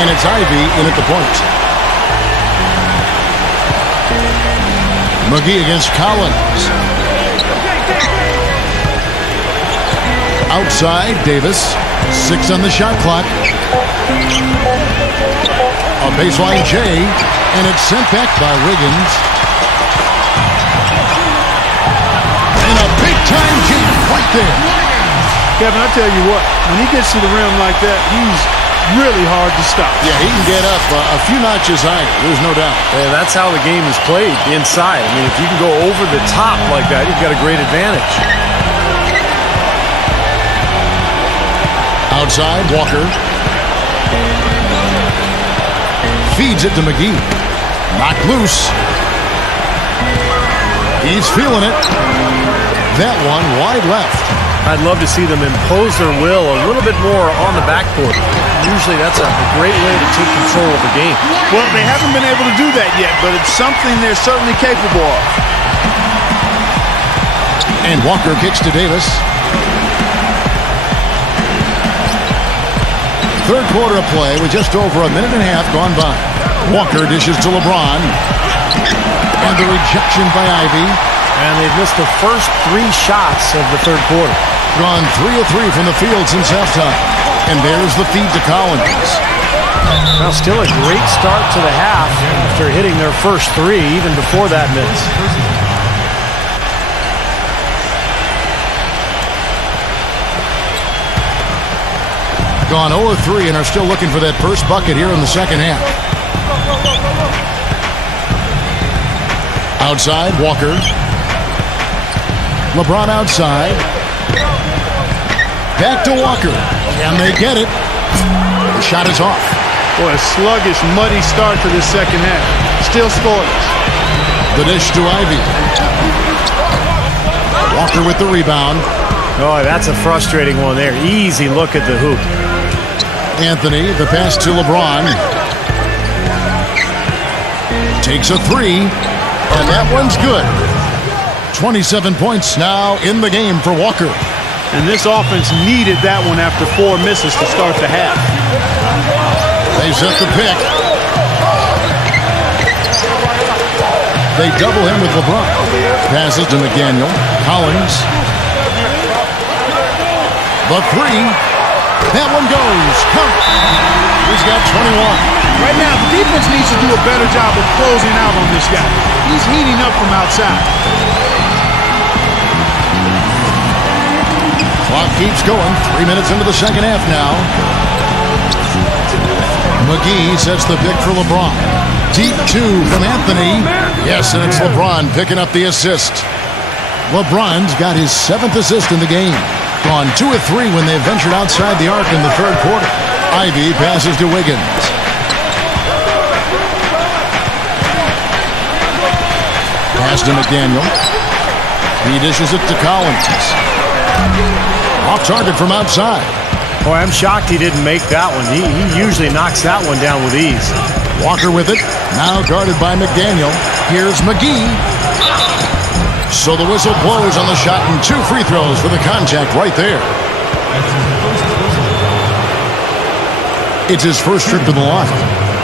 and it's Ivy in at the point. McGee against Collins. Outside, Davis. 6 on the shot clock. A baseline J, and it's sent back by Wiggins. And a big-time jam right there. Kevin, I tell you what, when he gets to the rim like that, he's really hard to stop. Yeah, he can get up a few notches higher, there's no doubt. And that's how the game is played, inside. I mean, if you can go over the top like that, you've got a great advantage. Outside, Walker. Feeds it to McGee. Knocked loose. He's feeling it. That one wide left. I'd love to see them impose their will a little bit more on the backcourt. Usually that's a great way to take control of the game. Well, they haven't been able to do that yet, but it's something they're certainly capable of. And Walker kicks to Davis. Third quarter of play with just over a minute and a half gone by. Walker dishes to LeBron. And the rejection by Ivy. And they've missed the first 3 shots of the third quarter. Gone 3 of 3 from the field since halftime. And there's the feed to Collins. Now still a great start to the half after hitting their first 3 even before that miss. Gone 0 of 3 and are still looking for that first bucket here in the second half. Outside, Walker. LeBron outside. Back to Walker. And they get it. The shot is off. Boy, a sluggish, muddy start to this second half. Still scoreless. The dish to Ivy. Walker with the rebound. Oh, that's a frustrating one there. Easy look at the hoop. Anthony, the pass to LeBron. Takes a 3. And that one's good. 27 points now in the game for Walker. And this offense needed that one after 4 misses to start the half. They set the pick. They double him with LeBron. Passes to McDaniel. Collins. The 3. That one goes. Count. He's got 21. Right now, the defense needs to do a better job of closing out on this guy. He's heating up from outside. Clock keeps going. 3 minutes into the second half now. McGee sets the pick for LeBron. Deep 2 from Anthony. Yes, and it's LeBron picking up the assist. LeBron's got his 7th assist in the game. Gone 2 of 3 when they ventured outside the arc in the third quarter. Ivy passes to Wiggins. Pass to McDaniel. He dishes it to Collins. Off target from outside. Boy, I'm shocked he didn't make that one. He usually knocks that one down with ease. Walker with it. Now guarded by McDaniel. Here's McGee. So the whistle blows on the shot and 2 free throws for the contact right there. It's his first trip to the line.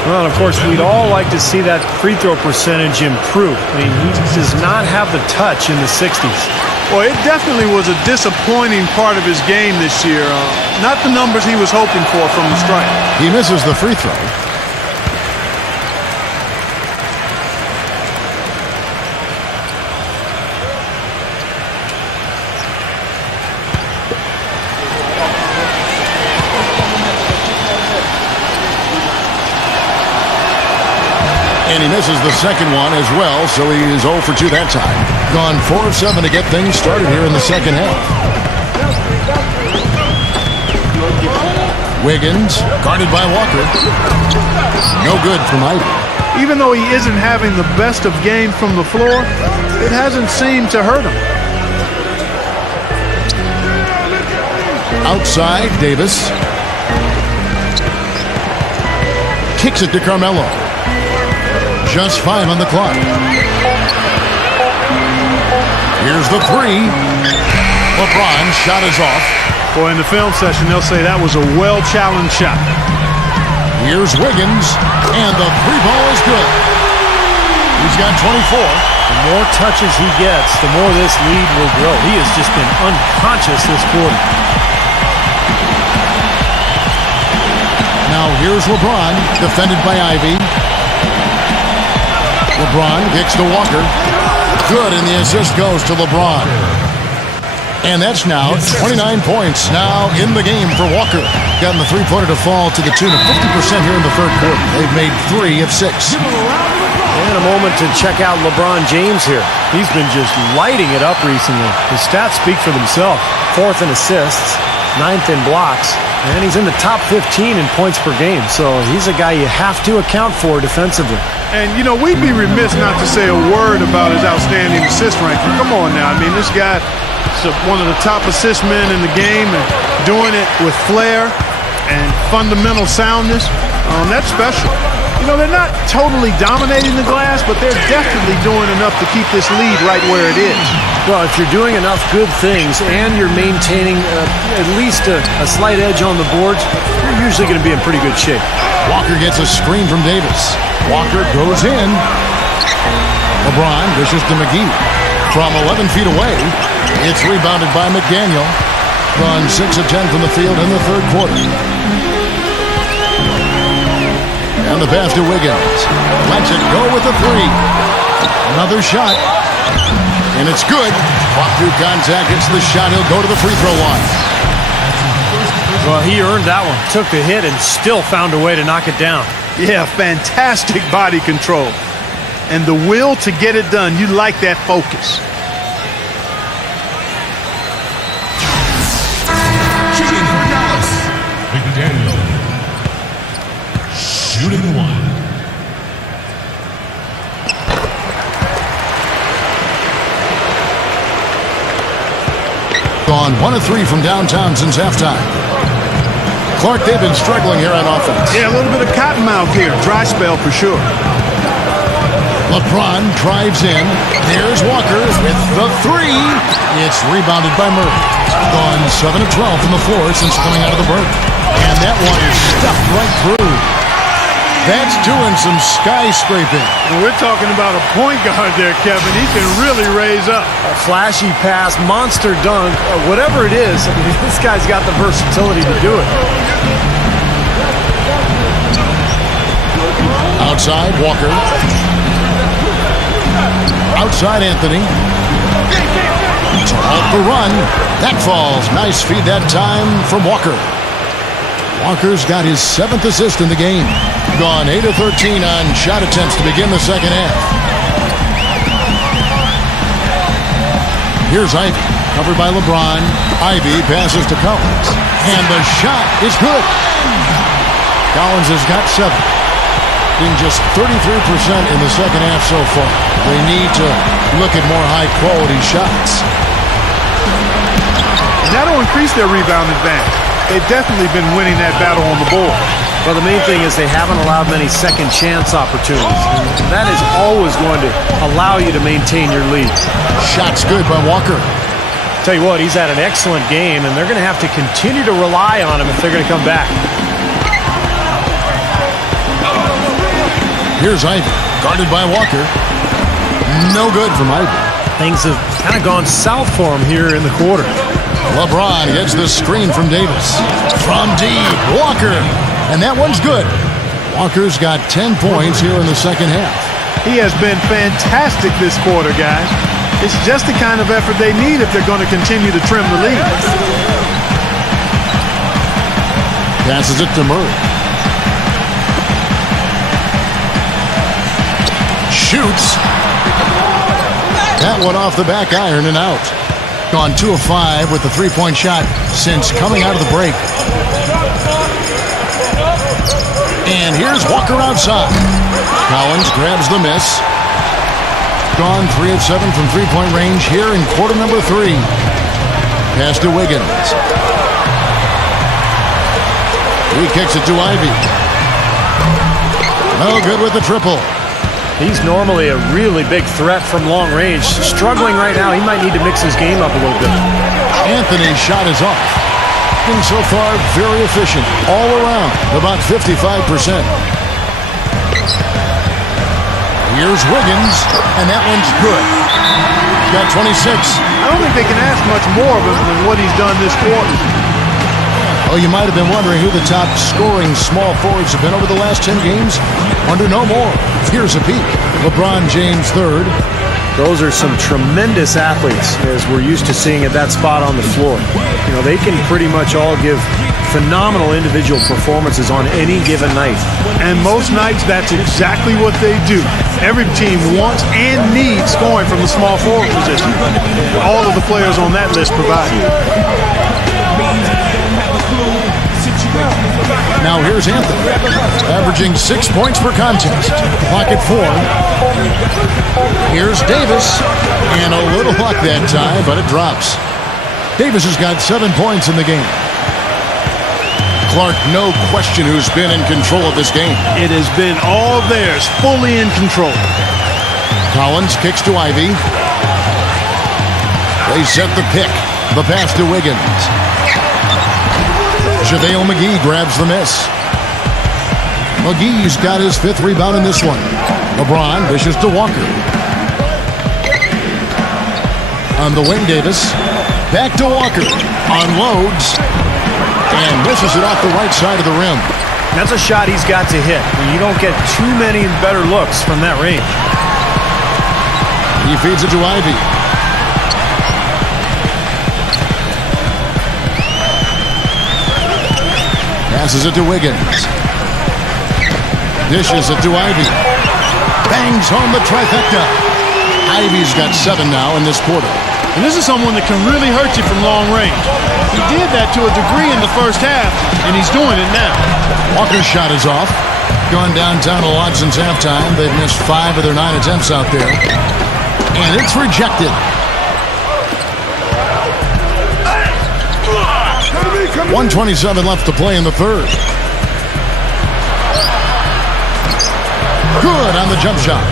Well, and of course, we'd all like to see that free throw percentage improve. I mean, he does not have the touch in the 60s. Well, it definitely was a disappointing part of his game this year. Not the numbers he was hoping for from the stripe. He misses the free throw. And he misses the second one as well, so he is 0 for 2 that time. Gone 4 of 7 to get things started here in the second half. Wiggins, guarded by Walker. No good from Ivy. Even though he isn't having the best of games from the floor, it hasn't seemed to hurt him. Outside, Davis. Kicks it to Carmelo. Just 5 on the clock. Here's the 3. LeBron's shot is off. Boy, in the film session, they'll say that was a well-challenged shot. Here's Wiggins, and the 3 ball is good. He's got 24. The more touches he gets, the more this lead will grow. He has just been unconscious this quarter. Now here's LeBron, defended by Ivy. LeBron kicks to Walker. Good, and the assist goes to LeBron. And that's now 29 points now in the game for Walker. Gotten the three-pointer to fall to the tune of 50% here in the third quarter. They've made 3 of 6. And a moment to check out LeBron James here. He's been just lighting it up recently. His stats speak for themselves. 4th in assists, 9th in blocks, and he's in the top 15 in points per game. So he's a guy you have to account for defensively. And, you know, we'd be remiss not to say a word about his outstanding assist ranking. Come on now. I mean, this guy is one of the top assist men in the game and doing it with flair and fundamental soundness. That's special. You know, they're not totally dominating the glass, but they're definitely doing enough to keep this lead right where it is. Well, if you're doing enough good things and you're maintaining at least a slight edge on the boards, you're usually going to be in pretty good shape. Walker gets a screen from Davis. Walker goes in. LeBron dishes to McGee. From 11 feet away, it's rebounded by McDaniel. Gone 6 of 10 from the field in the third quarter. And the pass to Wiggins. Lets it go with the 3. Another shot. And it's good. Walk through contact. It's the shot. He'll go to the free throw line. Well, he earned that one. Took the hit and still found a way to knock it down. Yeah, fantastic body control. And the will to get it done. You like that focus. Shooting for Dallas. McDaniel. Shooting 1. Gone 1 of 3 from downtown since halftime. Clark, they've been struggling here on offense. Yeah, a little bit of cottonmouth here. Dry spell for sure. LeBron drives in. There's Walker with the 3. It's rebounded by Murray. Gone 7 of 12 from the floor since coming out of the break. And that one is stuffed right through. That's doing some skyscraping. And we're talking about a point guard there, Kevin. He can really raise up. A flashy pass, monster dunk, whatever it is, I mean, this guy's got the versatility to do it. Outside, Walker. Outside, Anthony. To halt the run. That falls. Nice feed that time from Walker. Walker's got his 7th assist in the game. Gone 8 of 13 on shot attempts to begin the second half. Here's Ivy, covered by LeBron. Ivy passes to Collins. And the shot is good. Collins has got 7. shooting just 33% in the second half so far. They need to look at more high-quality shots. And that'll increase their rebound advantage. They've definitely been winning that battle on the board. Well, the main thing is they haven't allowed many second chance opportunities. And that is always going to allow you to maintain your lead. Shot's good by Walker. Tell you what, he's had an excellent game, and they're going to have to continue to rely on him if they're going to come back. Here's Ivy, guarded by Walker. No good from Ivy. Things have kind of gone south for him here in the quarter. LeBron gets the screen from Davis. From deep, Walker. And that one's good. Walker's got 10 points here in the second half. He has been fantastic this quarter, guys. It's just the kind of effort they need if they're going to continue to trim the lead. Passes it to Murray. Shoots. That one off the back iron and out. Gone 2 of 5 with the three-point shot since coming out of the break. And here's Walker outside. Collins grabs the miss. Gone 3 of 7 from three-point range here in quarter number 3. Pass to Wiggins. He kicks it to Ivy. No good with the triple. He's normally a really big threat from long range. Struggling right now. He might need to mix his game up a little bit. Anthony's shot is off. And so far, very efficient. All around, about 55%. Here's Wiggins, and that one's good. He's got 26. I don't think they can ask much more of him than what he's done this quarter. Oh, you might have been wondering who the top scoring small forwards have been over the last 10 games. Wonder no more. Here's a peek. LeBron James third. Those are some tremendous athletes, as we're used to seeing at that spot on the floor. You know, they can pretty much all give phenomenal individual performances on any given night. And most nights, that's exactly what they do. Every team wants and needs scoring from the small forward position. All of the players on that list provide it. Now here's Anthony, averaging 6 points per contest. Clock at 4. Here's Davis, and a little luck that time, but it drops. Davis has got 7 points in the game. Clark, no question who's been in control of this game. It has been all theirs, fully in control. Collins kicks to Ivy. They set the pick. The pass to Wiggins. JaVale McGee grabs the miss. McGee's got his 5th rebound in this one. LeBron dishes to Walker. On the wing, Davis. Back to Walker. Unloads. And misses it off the right side of the rim. That's a shot he's got to hit. You don't get too many better looks from that range. He feeds it to Ivy. Passes it to Wiggins. Dishes it to Ivy. Bangs home the trifecta. Ivy's got 7 now in this quarter. And this is someone that can really hurt you from long range. He did that to a degree in the first half, and he's doing it now. Walker's shot is off. Gone downtown a lot since halftime. They've missed 5 of their 9 attempts out there. And it's rejected. 1:27 left to play in the third. Good on the jump shot.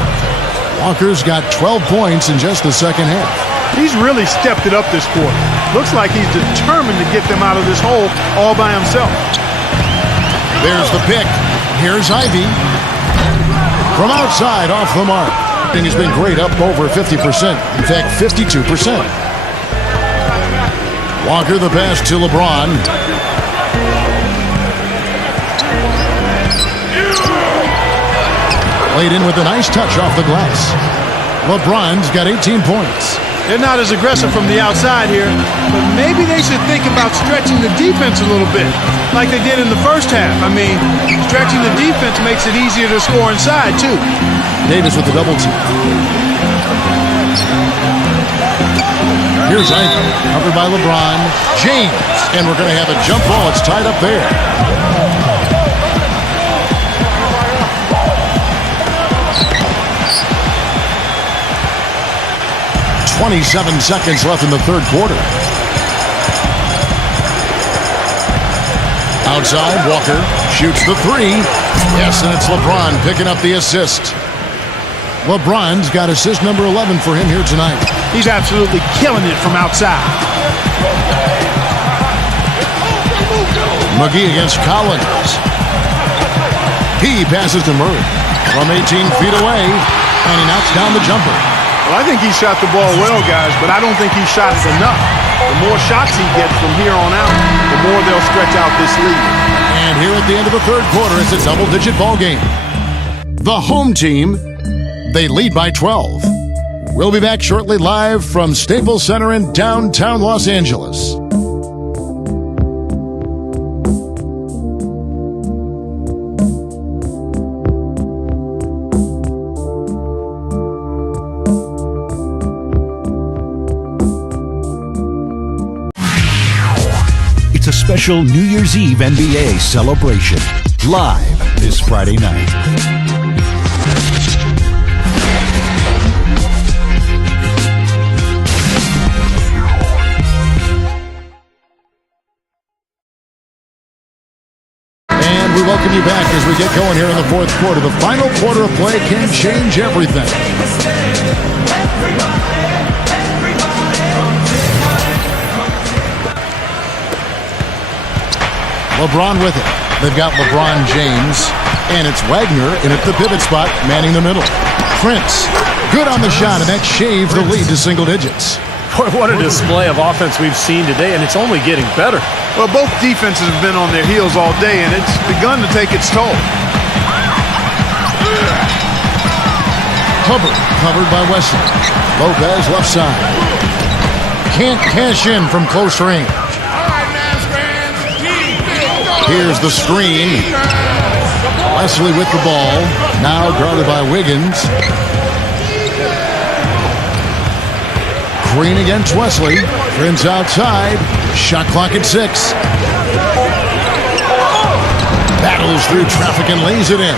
Walker's got 12 points in just the second half. He's really stepped it up this quarter. Looks like he's determined to get them out of this hole all by himself. There's the pick. Here's Ivy. From outside, off the mark. And he's been great, up over 50%. In fact, 52%. Walker the pass to LeBron. Laid in with a nice touch off the glass. LeBron's got 18 points. They're not as aggressive from the outside here, but maybe they should think about stretching the defense a little bit, like they did in the first half. I mean, stretching the defense makes it easier to score inside, too. Davis with the double team. Here's Ivy, covered by LeBron James, and we're going to have a jump ball. It's tied up there. 27 seconds left in the third quarter. Outside, Walker shoots the three. Yes, and it's LeBron picking up the assist. LeBron's got assist number 11 for him here tonight. He's absolutely killing it from outside. McGee against Collins. He passes to Murray from 18 feet away, and he knocks down the jumper. Well, I think he shot the ball well, guys, but I don't think he shot it enough. The more shots he gets from here on out, the more they'll stretch out this lead. And here at the end of the third quarter, it's a double-digit ball game. The home team, they lead by 12. We'll be back shortly live from Staples Center in downtown Los Angeles. It's a special New Year's Eve NBA celebration, live this Friday night. And we welcome you back as we get going here in the fourth quarter. The final quarter of play can change everything. LeBron with it. They've got LeBron James, and it's Wagner in at the pivot spot, manning the middle. Prince, good on the shot, and that shaved the lead to single digits. Boy, what a display of offense we've seen today, and it's only getting better. Well, both defenses have been on their heels all day, and it's begun to take its toll. Hubbard covered by Wesley. Lopez left side. Can't cash in from close range. Here's the screen. Wesley with the ball. Now guarded by Wiggins. Green against Wesley. Prince outside. Shot clock at 6. Battles through traffic and lays it in.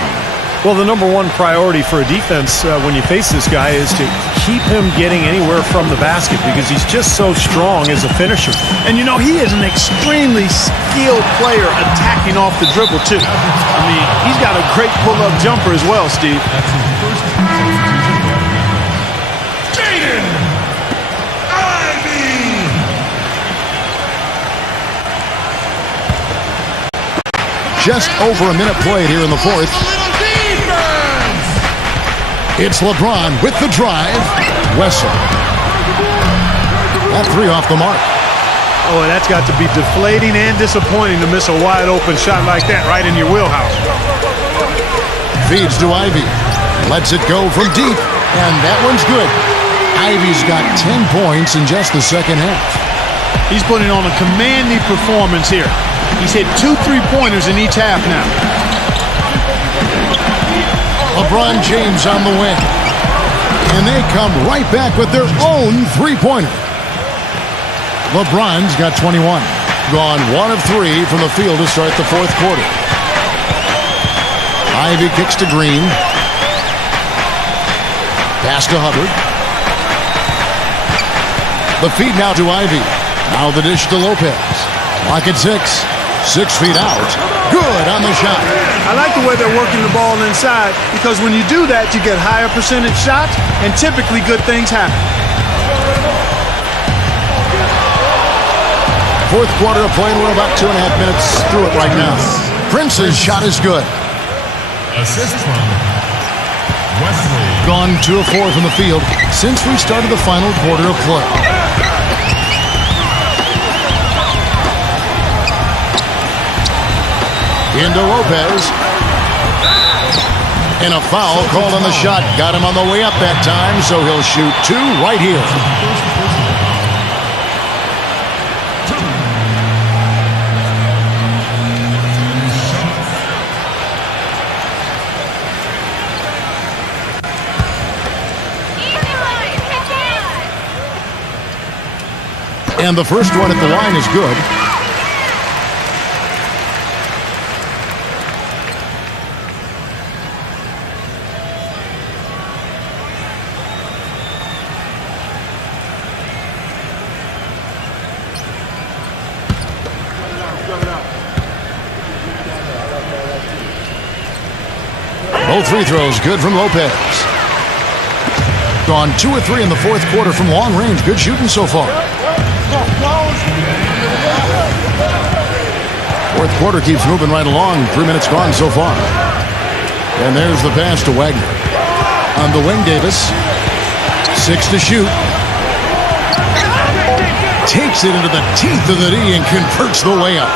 Well, the number one priority for a defense when you face this guy is to keep him getting anywhere from the basket because he's just so strong as a finisher. And, you know, he is an extremely skilled player attacking off the dribble, too. I mean, he's got a great pull-up jumper as well, Steve. Just over a minute played here in the fourth. It's LeBron with the drive. Wesley. That three off the mark. Oh, that's got to be deflating and disappointing to miss a wide-open shot like that right in your wheelhouse. Feeds to Ivy. Lets it go from deep. And that one's good. Ivy's got 10 points in just the second half. He's putting on a commanding performance here. He's hit 2 3-pointers in each half now. LeBron James on the wing. And they come right back with their own three-pointer. LeBron's got 21. Gone 1 of 3 from the field to start the fourth quarter. Ivy kicks to Green. Pass to Hubbard. The feed now to Ivy. Now the dish to Lopez. Clock at 6. 6 feet out. Good on the shot. I like the way they're working the ball inside because when you do that, you get higher percentage shots, and typically good things happen. Fourth quarter of play, and we're about 2.5 minutes through it right now. Prince's shot is good. Assist from Wesley. Gone 2 of 4 from the field since we started the final quarter of play. Into Lopez. And a foul called on the shot. Got him on the way up that time, so he'll shoot 2 right here. And the first one at the line is good. Both free throws good from Lopez. Gone 2 or 3 in the fourth quarter from long range. Good shooting so far. Fourth quarter keeps moving right along. 3 minutes gone so far. And there's the pass to Wagner. On the wing, Davis. 6 to shoot. Takes it into the teeth of the D and converts the layup.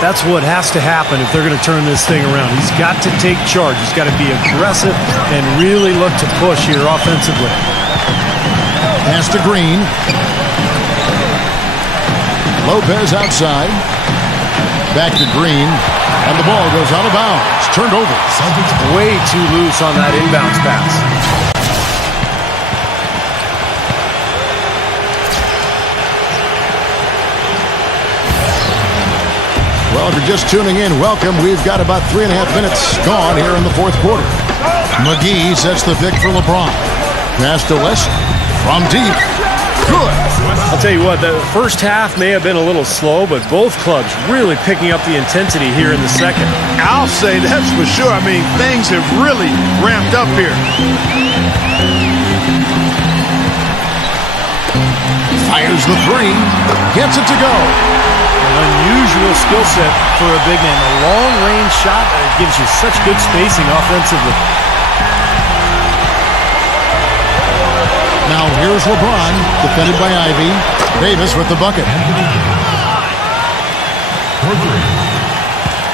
That's what has to happen if they're going to turn this thing around. He's got to take charge. He's got to be aggressive and really look to push here offensively. Pass to Green. Lopez outside. Back to Green. And the ball goes out of bounds. Turned over. Way too loose on that inbounds pass. Well, if you're just tuning in, welcome. We've got about 3.5 minutes gone here in the fourth quarter. McGee sets the pick for LeBron. Pass to West from deep. Good. I'll tell you what, the first half may have been a little slow, but both clubs really picking up the intensity here in the second. I'll say that's for sure. I mean, things have really ramped up here. Fires the three. Gets it to go. An unusual skill set for a big man. A long-range shot that gives you such good spacing offensively. Now here's LeBron, defended by Ivy. Davis with the bucket.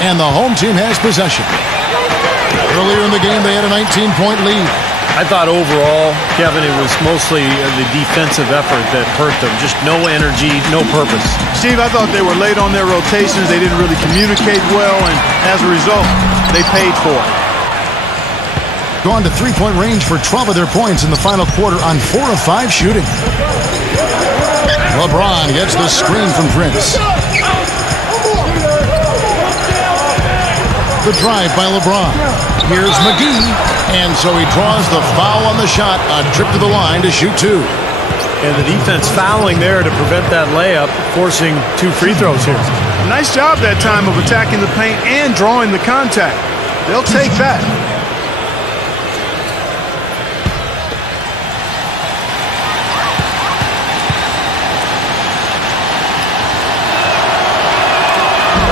And the home team has possession. Earlier in the game, they had a 19-point lead. I thought overall, Kevin, it was mostly the defensive effort that hurt them. Just no energy, no purpose. Steve, I thought they were late on their rotations. They didn't really communicate well, and as a result, they paid for it. Gone to three-point range for 12 of their points in the final quarter on 4 of 5 shooting. LeBron gets the screen from Prince. The drive by LeBron. Here's McGee, and so he draws the foul on the shot. A trip to the line to shoot 2. And the defense fouling there to prevent that layup, forcing 2 free throws here. Nice job that time of attacking the paint and drawing the contact. They'll take that.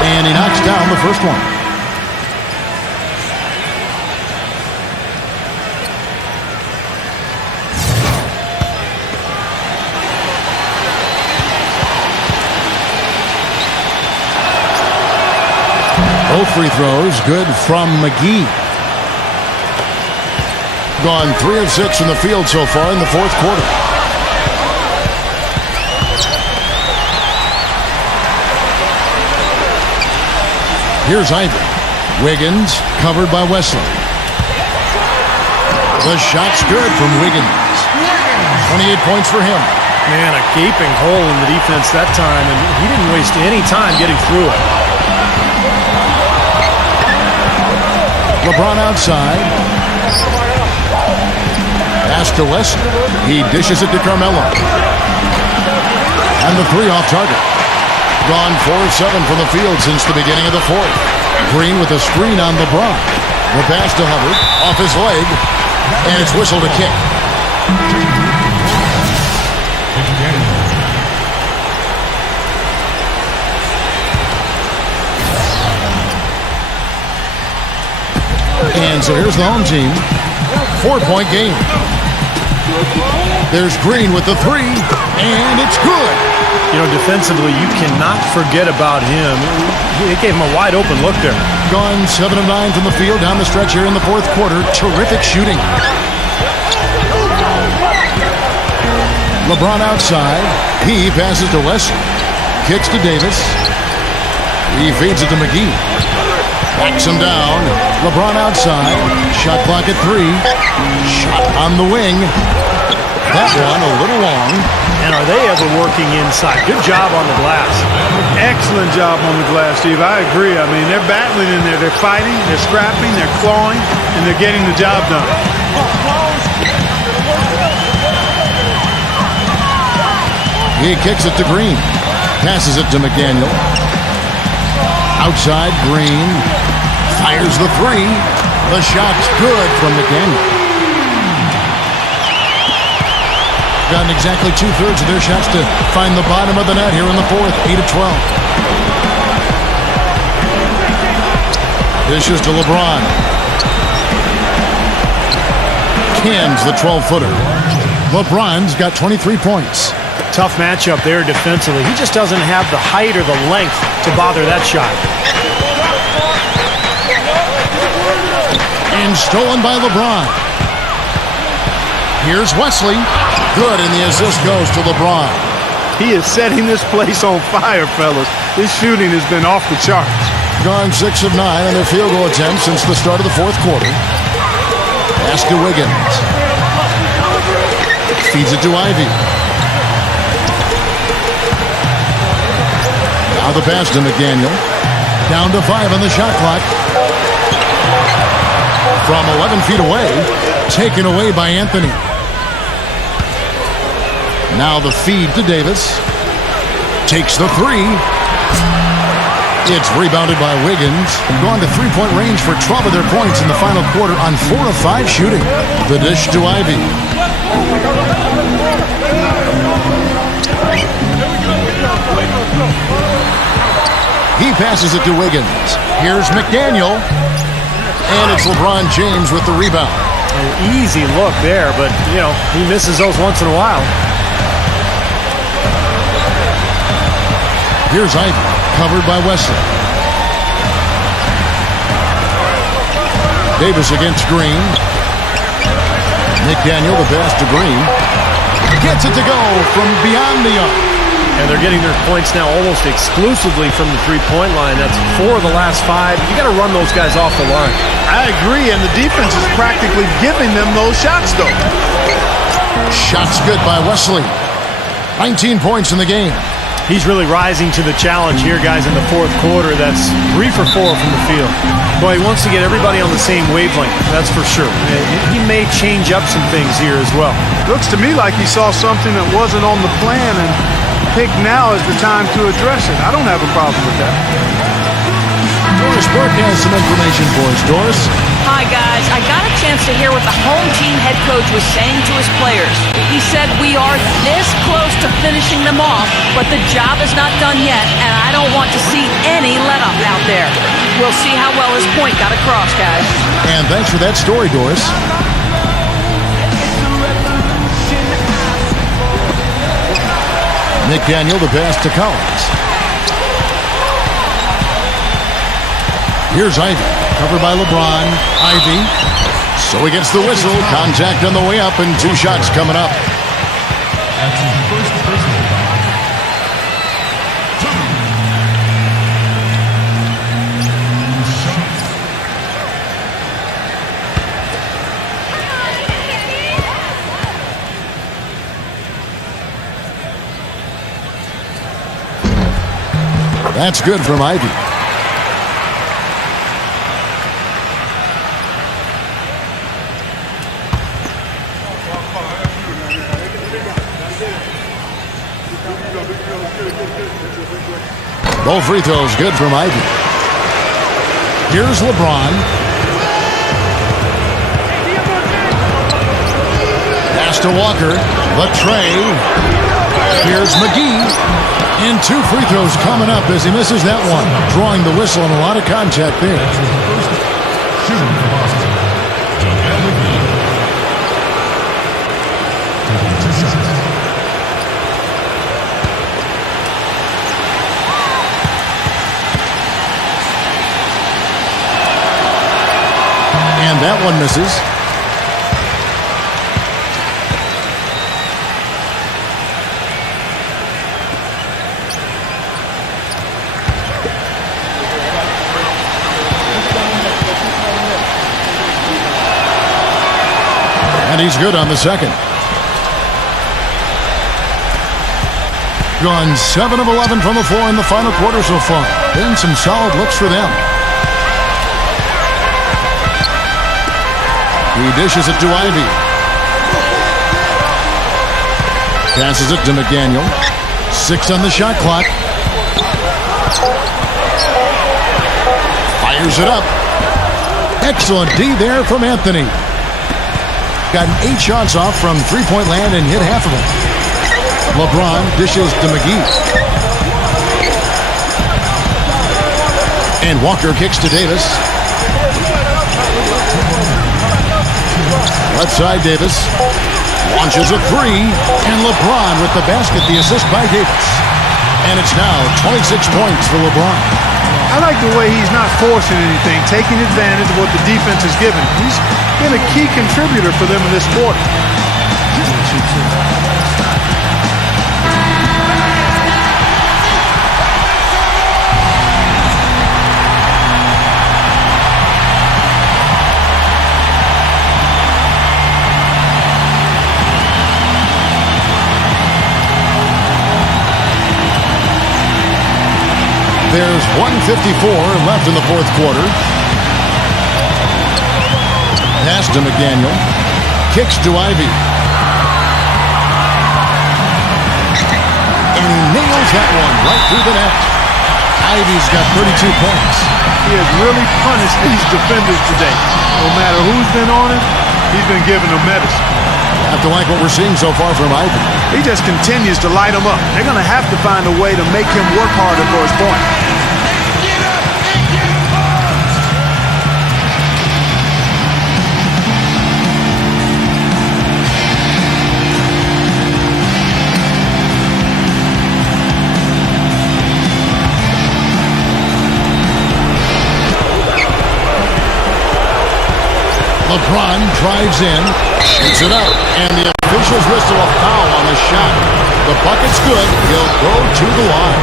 And he knocks down the first one. Both free throws good from McGee. Gone 3 of 6 from the field so far in the fourth quarter. Here's Ivy. Wiggins covered by Wesley. The shot's good from Wiggins. 28 points for him. Man, a gaping hole in the defense that time, and he didn't waste any time getting through it. LeBron outside. Pass to West. He dishes it to Carmelo. And the 3 off target. Gone 4 of 7 from the field since the beginning of the fourth. Green with a screen on LeBron. The pass to Hubbard. Off his leg. And it's whistled a kick. And so here's the home team. 4-point game. There's Green with the 3. And it's good. You know, defensively, you cannot forget about him. It gave him a wide open look there. Gone 7 of 9 from the field down the stretch here in the fourth quarter. Terrific shooting. LeBron outside. He passes to Wesley. Kicks to Davis. He feeds it to McGee. Backs him down. LeBron outside. Shot clock at 3. Shot on the wing. That one a little long. And are they ever working inside? Good job on the glass. Excellent job on the glass, Steve. I agree. I mean, they're battling in there. They're fighting, they're scrapping, they're clawing, and they're getting the job done. He kicks it to Green. Passes it to McDaniel. Outside, Green. Fires the 3. The shot's good from McDaniel. Gotten exactly 2/3 of their shots to find the bottom of the net here in the fourth. 8 of 12. Dishes to LeBron. Cans the 12-footer. LeBron's got 23 points. Tough matchup there defensively. He just doesn't have the height or the length to bother that shot. And stolen by LeBron. Here's Wesley. Good, and the assist goes to LeBron. He is setting this place on fire, fellas. This shooting has been off the charts. Gone 6 of 9 on their field goal attempts since the start of the fourth quarter. Pass to Wiggins. Feeds it to Ivy. Now the pass to McDaniel. Down to 5 on the shot clock. From 11 feet away. Taken away by Anthony. Now the feed to Davis. Takes the three. It's rebounded by Wiggins. Gone to three-point range for 12 of their points in the final quarter on 4 of 5 shooting. The dish to Ivy. He passes it to Wiggins. Here's McDaniel. And it's LeBron James with the rebound. An easy look there, but, he misses those once in a while. Here's Ivy, covered by Wesley. Davis against Green. McDaniel, the pass to Green. Gets it to go from beyond the arc. And they're getting their points now almost exclusively from the three-point line. That's 4 of the last 5. You got to run those guys off the line. I agree, and the defense is practically giving them those shots, though. Shots good by Wesley. 19 points in the game. He's really rising to the challenge here, guys, in the fourth quarter. That's 3 for 4 from the field. Boy, he wants to get everybody on the same wavelength, that's for sure. He may change up some things here as well. Looks to me like he saw something that wasn't on the plan and picked now is the time to address it. I don't have a problem with that. Doris Burke has some information for us. Doris? Hi, guys. I got a chance to hear what the home team head coach was saying to his players. He said, "We are this close to finishing them off, but the job is not done yet, and I don't want to see any let-up out there." We'll see how well his point got across, guys. And thanks for that story, Doris. McDaniel, the pass to Collins. Here's Ivy, covered by LeBron. Ivy, so he gets the whistle. Contact on the way up, and 2 shots coming up. That's his first personal foul. That's good from Ivy. Both free throws good from Ivy. Here's LeBron. Pass to Walker. The tray. Here's McGee. And 2 free throws coming up as he misses that one. Drawing the whistle and a lot of contact there. Shooting for Boston. Joel Embiid. Taking 2 shots. And that one misses. And he's good on the second. Gone 7 of 11 from the floor in the final quarter so far. Been some solid looks for them. He dishes it to Ivy. Passes it to McDaniel. 6 on the shot clock. Fires it up. Excellent D there from Anthony. Got 8 shots off from three-point land and hit half of them. LeBron dishes to McGee. And Walker kicks to Davis. Left side, Davis. Launches a three. And LeBron with the basket, the assist by Davis. And it's now 26 points for LeBron. I like the way he's not forcing anything, taking advantage of what the defense is giving. He's been a key contributor for them in this quarter. There's 1:54 left in the fourth quarter. Pass to McDaniel. Kicks to Ivy. And he nails that one right through the net. Ivy's got 32 points. He has really punished these defenders today. No matter who's been on him, he's been giving them medicine. Have to like what we're seeing so far from Ivy. He just continues to light them up. They're going to have to find a way to make him work harder for his point. LeBron drives in, shoots it up, and the officials whistle a foul on the shot. The bucket's good. He'll go to the line.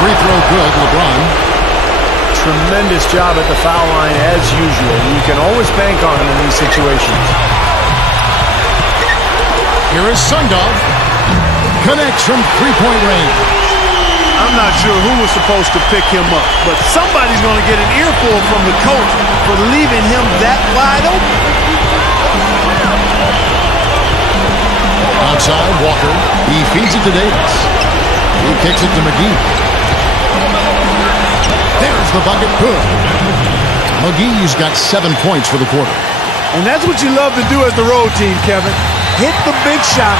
Free throw good, LeBron. Tremendous job at the foul line as usual. You can always bank on him in these situations. Here is Sundog. Connects from three-point range. I'm not sure who was supposed to pick him up, but somebody's going to get an earful from the coach for leaving him that wide open. Outside, Walker. He feeds it to Davis. He kicks it to McGee. There's the bucket. Good. McGee's got 7 points for the quarter. And that's what you love to do as the road team, Kevin. Hit the big shot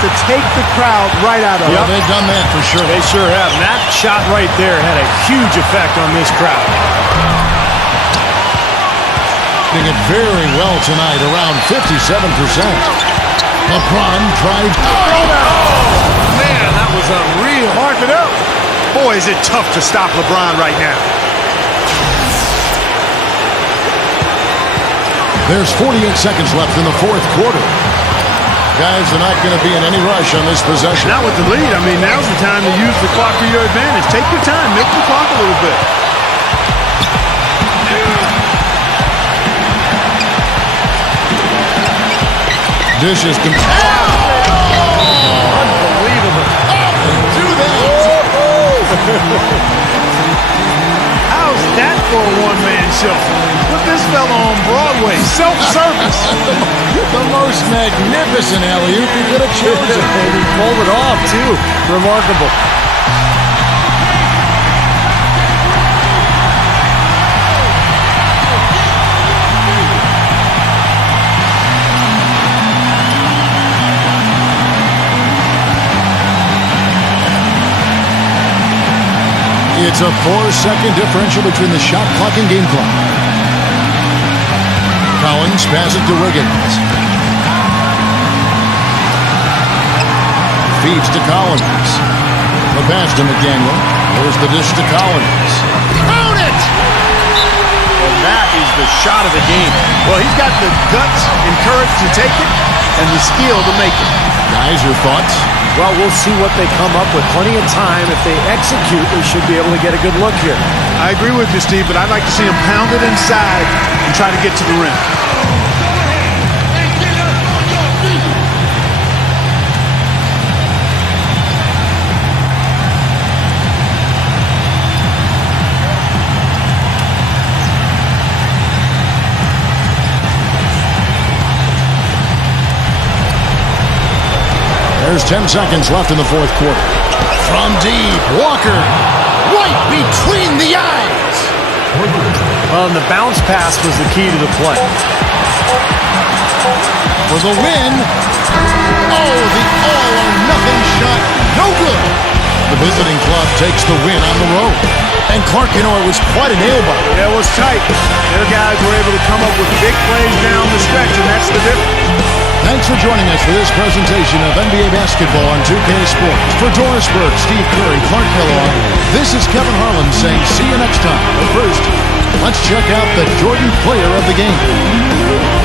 to take the crowd right out of it. Yeah, they've done that for sure. They sure have. And that shot right there had a huge effect on this crowd. Doing it very well tonight, around 57%. LeBron drives. Oh, man, that was unreal. Mark it up. Boy, is it tough to stop LeBron right now. There's 48 seconds left in the fourth quarter. Guys are not going to be in any rush on this possession. Not with the lead. I mean, now's the time to use the clock for your advantage. Take your time. Milk the clock a little bit. Dishes can... Unbelievable. Do that. How's that for a one-man show? Put this fella on Broadway. Self-service. The most magnificent alley-oop you could have chosen. And he pulled it off, too. Remarkable. It's a 4-second differential between the shot clock and game clock. Collins passes to Wiggins. Feeds to Collins. The pass to McDaniel. There's the dish to Collins. Found it! And that is the shot of the game. Well, he's got the guts and courage to take it and the skill to make it. Guys, your thoughts? Well, we'll see what they come up with. Plenty of time. If they execute, they should be able to get a good look here. I agree with you, Steve, but I'd like to see him pound it inside and try to get to the rim. There's 10 seconds left in the fourth quarter. From deep, Walker, right between the eyes. Well, and the bounce pass was the key to the play. For the win. Oh, the all-or-nothing shot. No good. The visiting club takes the win on the road. And Clark, it was quite a nail-biter. Yeah, it was tight. Their guys were able to come up with big plays down the stretch, and that's the difference. Thanks for joining us for this presentation of NBA basketball on 2K Sports. For Doris Burke, Steve Curry, Clark Kellogg, this is Kevin Harlan saying see you next time. But first, let's check out the Jordan player of the game.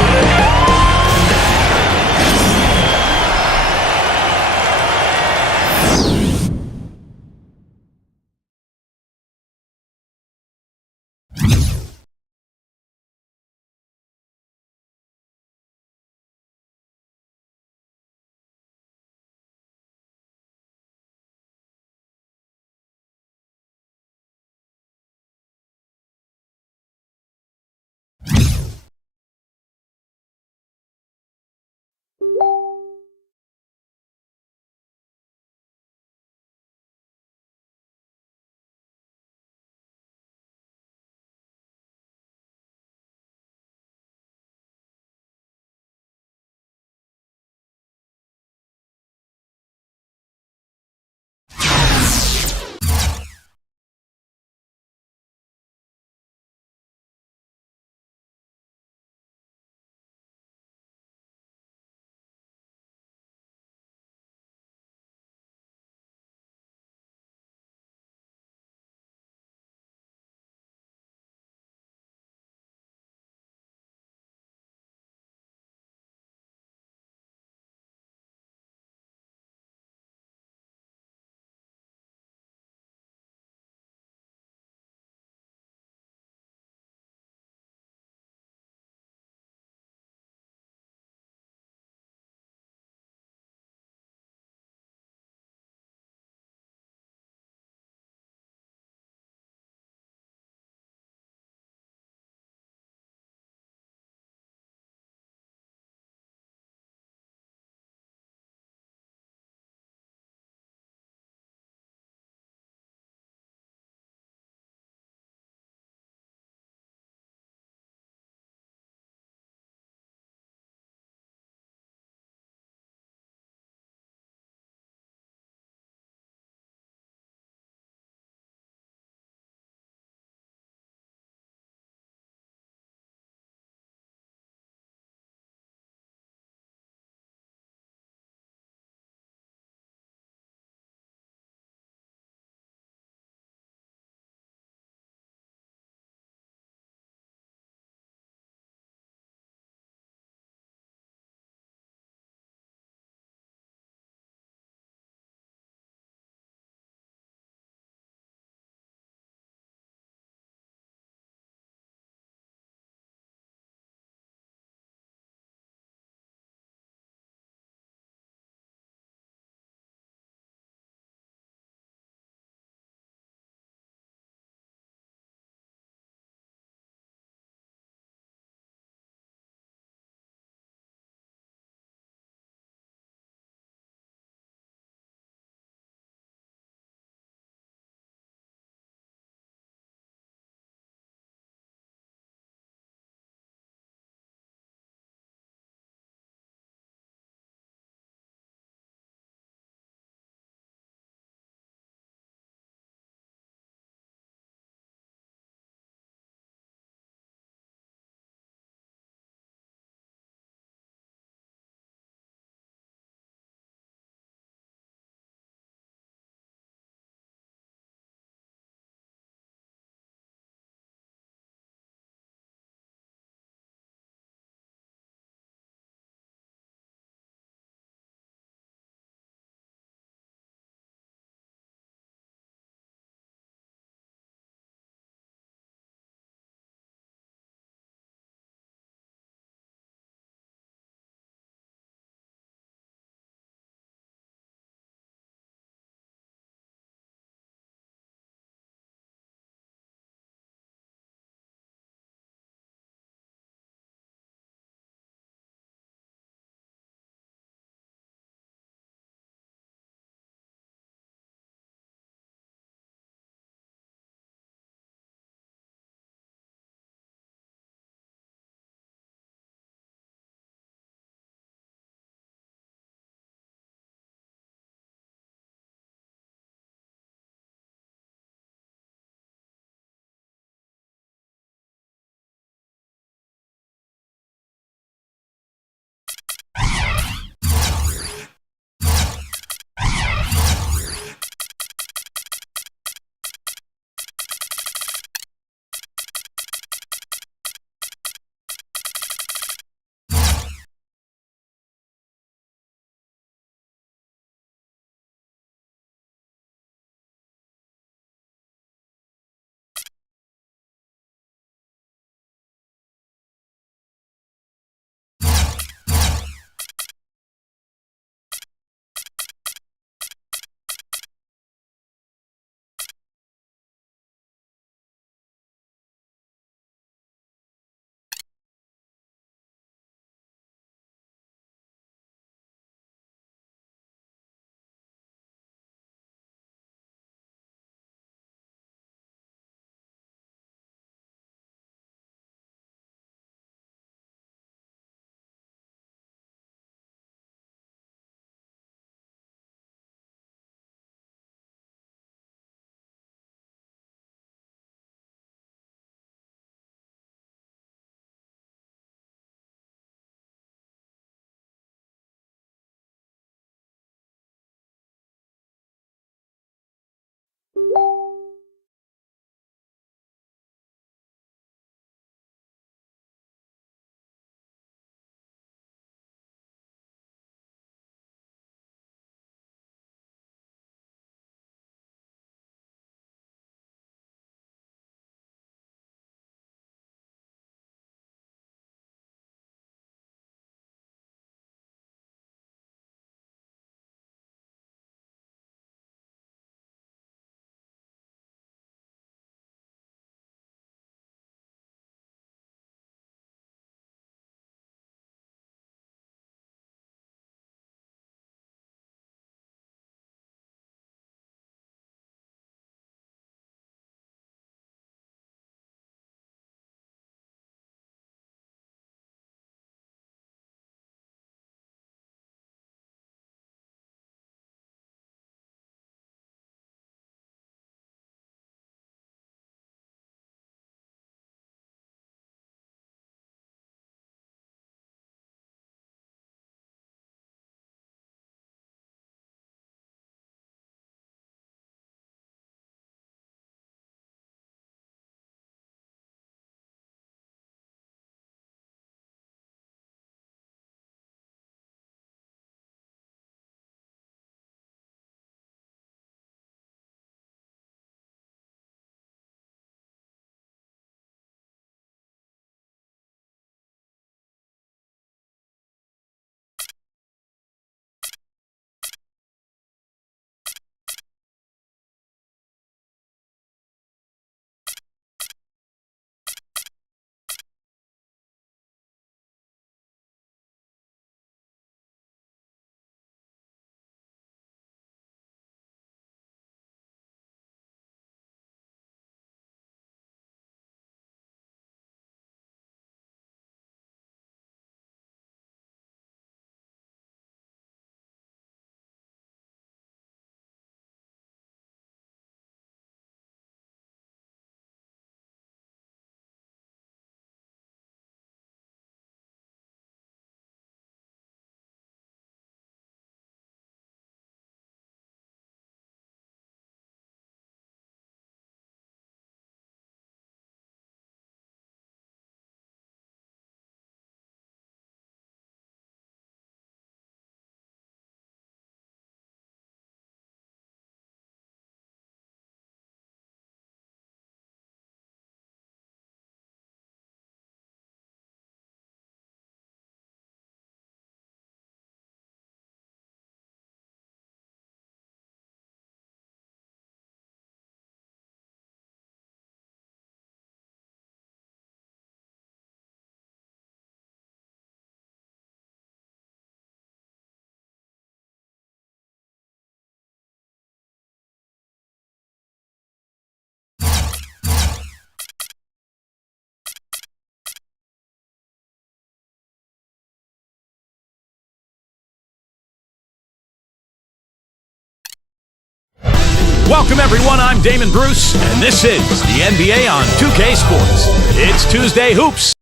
Welcome, everyone. I'm Damon Bruce, and this is the NBA on 2K Sports. It's Tuesday Hoops.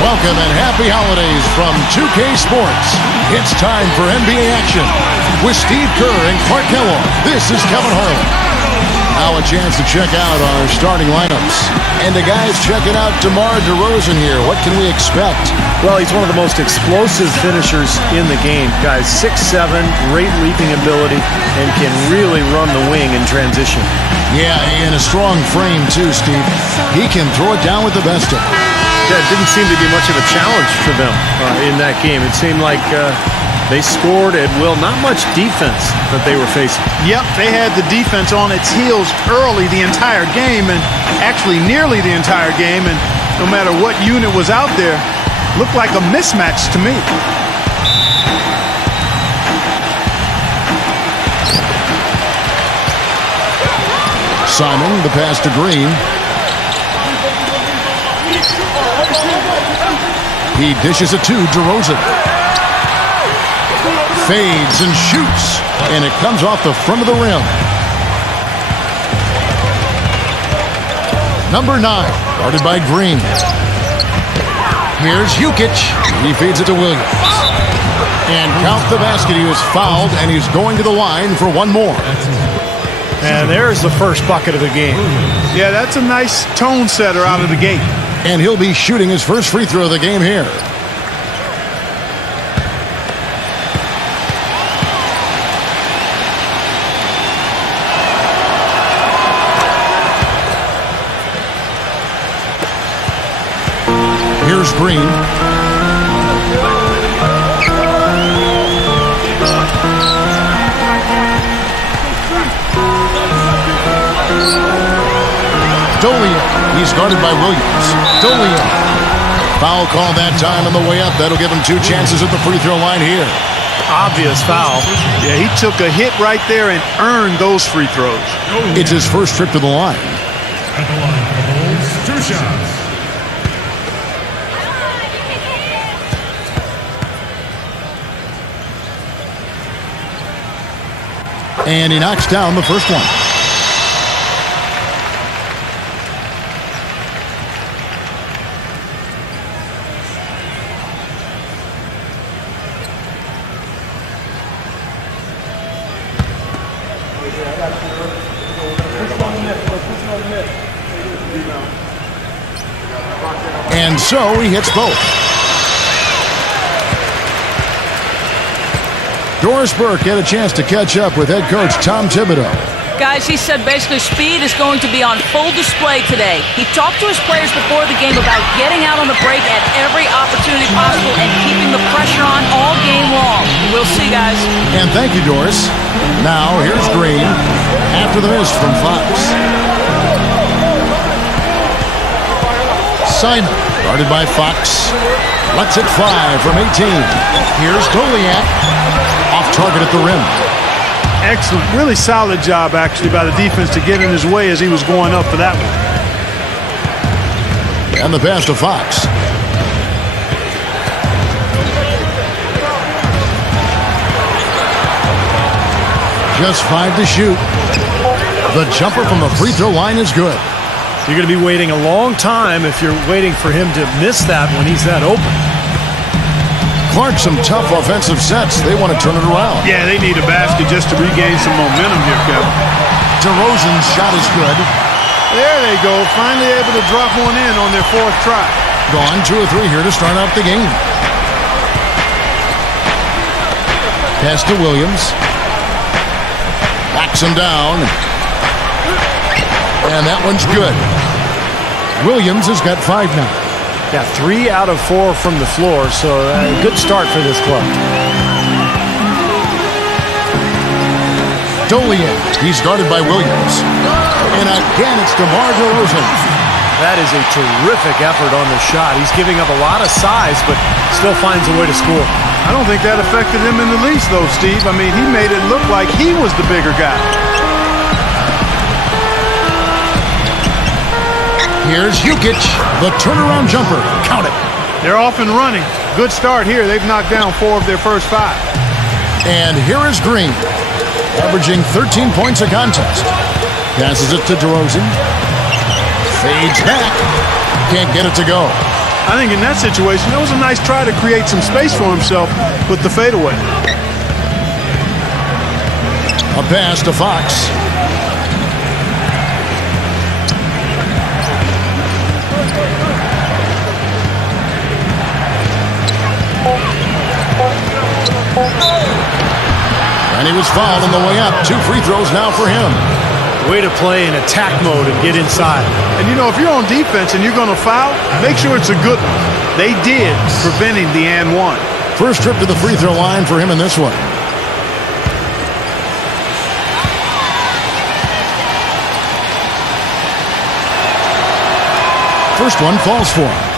Welcome and happy holidays from 2K Sports. It's time for NBA action with Steve Kerr and Clark Kellogg. This is Kevin Harlan. Now a chance to check out our starting lineups. And the guys checking out DeMar DeRozan here. What can we expect? Well, he's one of the most explosive finishers in the game. Guys, 6'7", great leaping ability, and can really run the wing in transition. Yeah, and a strong frame too, Steve. He can throw it down with the best of them. Yeah, it didn't seem to be much of a challenge for them in that game. It seemed like they scored at will. Not much defense that they were facing. Yep, they had the defense on its heels early the entire game, and actually nearly the entire game, and no matter what unit was out there, looked like a mismatch to me. Simon, the pass to Green. He dishes it to DeRozan. Fades and shoots, and it comes off the front of the rim. Number 9, guarded by Green. Here's Jukic. He feeds it to Williams. And count the basket. He was fouled, and he's going to the line for one more. And there's the first bucket of the game. Yeah, that's a nice tone setter out of the gate. And he'll be shooting his first free throw of the game here. Here's Green. Dolian. He's guarded by Williams. Dolian. Foul call that time on the way up. That'll give him 2 chances at the free throw line here. Obvious foul. Yeah, he took a hit right there and earned those free throws. It's his first trip to the line. At the line for the Bulls, 2 shots. And he knocks down the first one. And so he hits both. Doris Burke had a chance to catch up with head coach Tom Thibodeau. Guys, he said basically speed is going to be on full display today. He talked to his players before the game about getting out on the break at every opportunity possible and keeping the pressure on all game long. We'll see, guys. And thank you, Doris. Now, here's Green after the miss from Fox. Simon, guarded by Fox. Lets it fly from 18. Here's Dolian. Off target at the rim. Excellent. Really solid job, actually, by the defense to get in his way as he was going up for that one. And the pass to Fox. Just 5 to shoot. The jumper from the free throw line is good. You're going to be waiting a long time if you're waiting for him to miss that when he's that open. Clark, some tough offensive sets. They want to turn it around. Yeah, they need a basket just to regain some momentum here, Kevin. DeRozan's shot is good. There they go. Finally able to drop one in on their 4th try. Gone 2 or 3 here to start out the game. Pass to Williams. Backs him down. And that one's good. Williams has got 5 now. Yeah, 3 out of 4 from the floor, so a good start for this club. Dolian, he's guarded by Williams. And again, it's DeMar DeRozan. That is a terrific effort on the shot. He's giving up a lot of size, but still finds a way to score. I don't think that affected him in the least, though, Steve. I mean, he made it look like he was the bigger guy. Here's Jukic, the turnaround jumper. Count it. They're off and running. Good start here. They've knocked down 4 of their first 5. And here is Green, averaging 13 points a contest. Passes it to DeRozan. Fades back. Can't get it to go. I think in that situation, that was a nice try to create some space for himself with the fadeaway. A pass to Fox. And he was fouled on the way up. 2 free throws now for him. Way to play in attack mode and get inside. And you know, if you're on defense and you're going to foul, make sure it's a good one. They did, preventing the and one. First trip to the free throw line for him in this one. First one falls for him.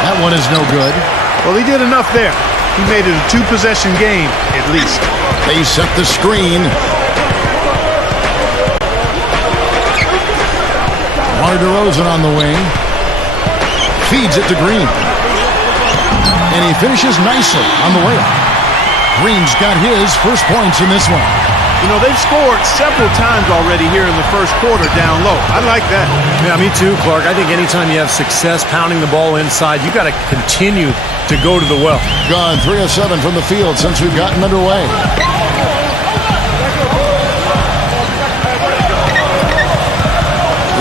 That one is no good. Well, he did enough there. He made it a 2-possession game, at least. They set the screen. DeRozan on the wing. Feeds it to Green. And he finishes nicely on the way up. Green's got his first points in this one. You know, they've scored several times already here in the first quarter down low. I like that. Yeah, me too, Clark. I think anytime you have success pounding the ball inside, you got to continue to go to the well. Gone 3 of 7 from the field since we've gotten underway.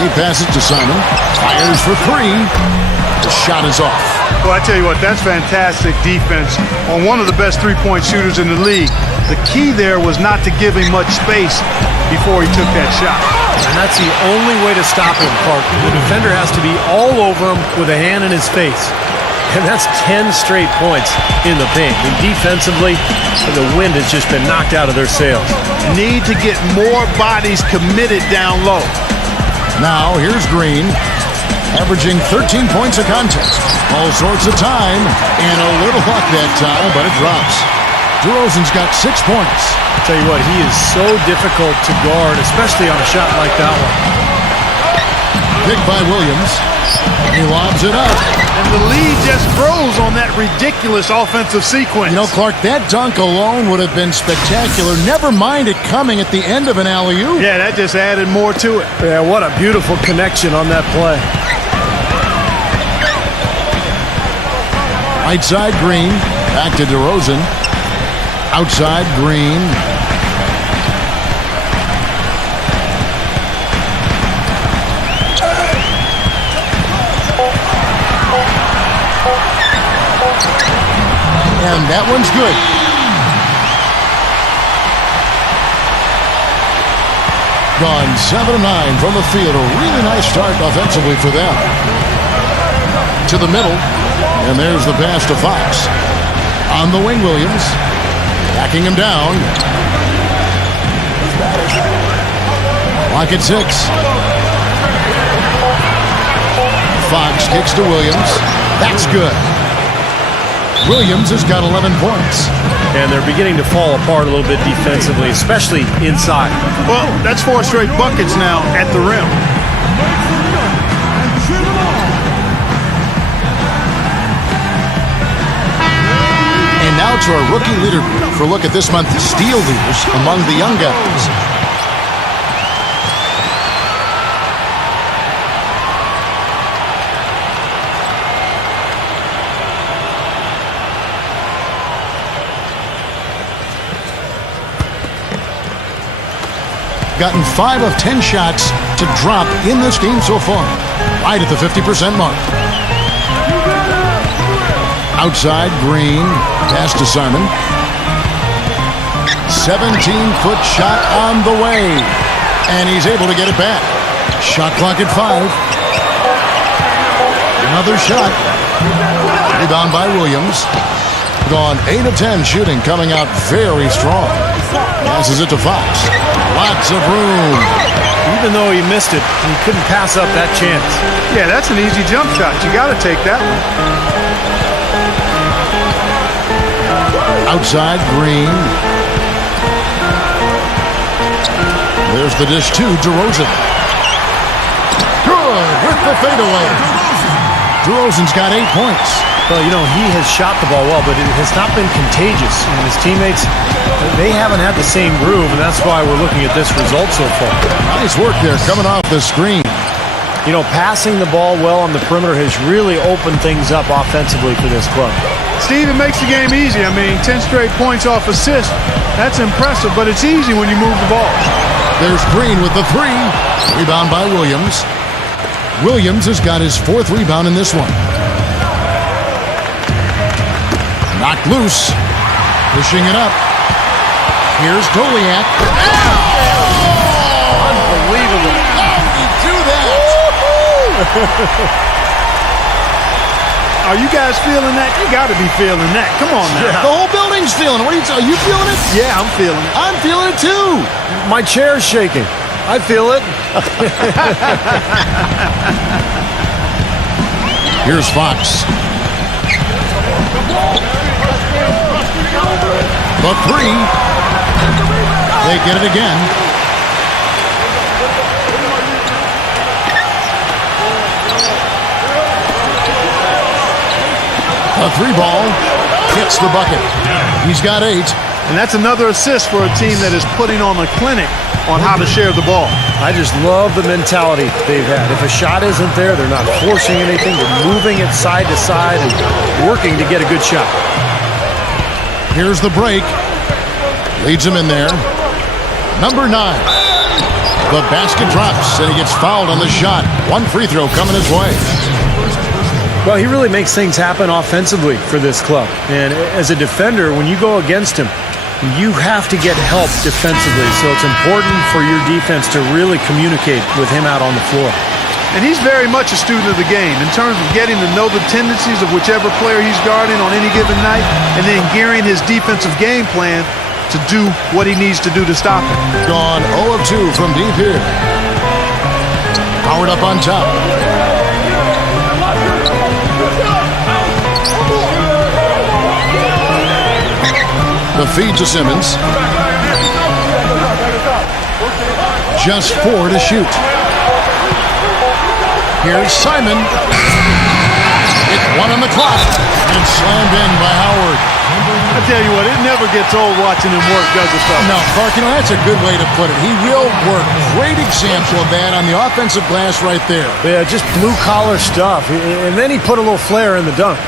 He passes to Simon. Fires for 3. The shot is off. Well, I tell you what, that's fantastic defense on one of the best three-point shooters in the league. The key there was not to give him much space before he took that shot. And that's the only way to stop him, Clark. The defender has to be all over him with a hand in his face. And that's 10 straight points in the paint. And defensively, the wind has just been knocked out of their sails. Need to get more bodies committed down low. Now, here's Green, averaging 13 points a contest. All sorts of time, and a little luck that time, but it drops. DeRozan's got 6 points. I'll tell you what, he is so difficult to guard, especially on a shot like that one. Picked by Williams. He lobs it up. And the lead just grows on that ridiculous offensive sequence. You know, Clark, that dunk alone would have been spectacular. Never mind it coming at the end of an alley-oop. Yeah, that just added more to it. Yeah, what a beautiful connection on that play. Right side, Green. Back to DeRozan. Outside, Green. And that one's good. Gone 7 of 9 from the field. A really nice start offensively for them. To the middle. And there's the pass to Fox. On the wing, Williams. Backing him down. Clock at 6. Fox kicks to Williams. That's good. Williams has got 11 points. And they're beginning to fall apart a little bit defensively, especially inside. Well, that's 4 straight buckets now at the rim. And now to our rookie leaderboard for a look at this month's steal leaders among the young guys. Gotten 5 of 10 shots to drop in this game so far. Right at the 50% mark. Outside, Green. Pass to Simon. 17-foot shot on the way. And he's able to get it back. Shot clock at 5. Another shot. Rebound by Williams. Gone 8 of 10 shooting, coming out very strong. Passes it to Fox. Lots of room. Even though he missed it, he couldn't pass up that chance. Yeah, that's an easy jump shot. You got to take that one. Outside, Green. There's the dish to DeRozan. Good with the fadeaway. DeRozan's got 8 points. Well, you know, he has shot the ball well, but it has not been contagious. And his teammates, they haven't had the same groove, and that's why we're looking at this result so far. Nice work there coming off the screen. You know, passing the ball well on the perimeter has really opened things up offensively for this club. Steve, it makes the game easy. I mean, 10 straight points off assist. That's impressive, but it's easy when you move the ball. There's Green with the 3. Rebound by Williams. Williams has got his 4th rebound in this one. Knocked loose. Pushing it up. Here's Goliak. Oh! Unbelievable. How did he do that? Are you guys feeling that? You got to be feeling that. Come on now. The whole building's feeling it. Are you feeling it? Yeah, I'm feeling it. I'm feeling it too. My chair's shaking. I feel it. Here's Fox. The 3. They get it again. The 3 ball hits the bucket. He's got 8. And that's another assist for a team that is putting on a clinic on how to share the ball. I just love the mentality they've had. If a shot isn't there, they're not forcing anything. They're moving it side to side and working to get a good shot. Here's the break. Leads him in there. Number 9. The basket drops, and he gets fouled on the shot. 1 free throw coming his way. Well, he really makes things happen offensively for this club. And as a defender, when you go against him, you have to get help defensively. So it's important for your defense to really communicate with him out on the floor. And he's very much a student of the game in terms of getting to know the tendencies of whichever player he's guarding on any given night and then gearing his defensive game plan to do what he needs to do to stop him. Gone 0 of 2 from deep here. Howard up on top. The feed to Simmons. Just 4 to shoot. Here's Simon. It's 1 on the clock. And slammed in by Howard. I tell you what, it never gets old watching him work, does it, fellas? No, Clark, you know, that's a good way to put it. He will work. Great example of that on the offensive glass right there. Yeah, just blue-collar stuff. And then he put a little flair in the dunk.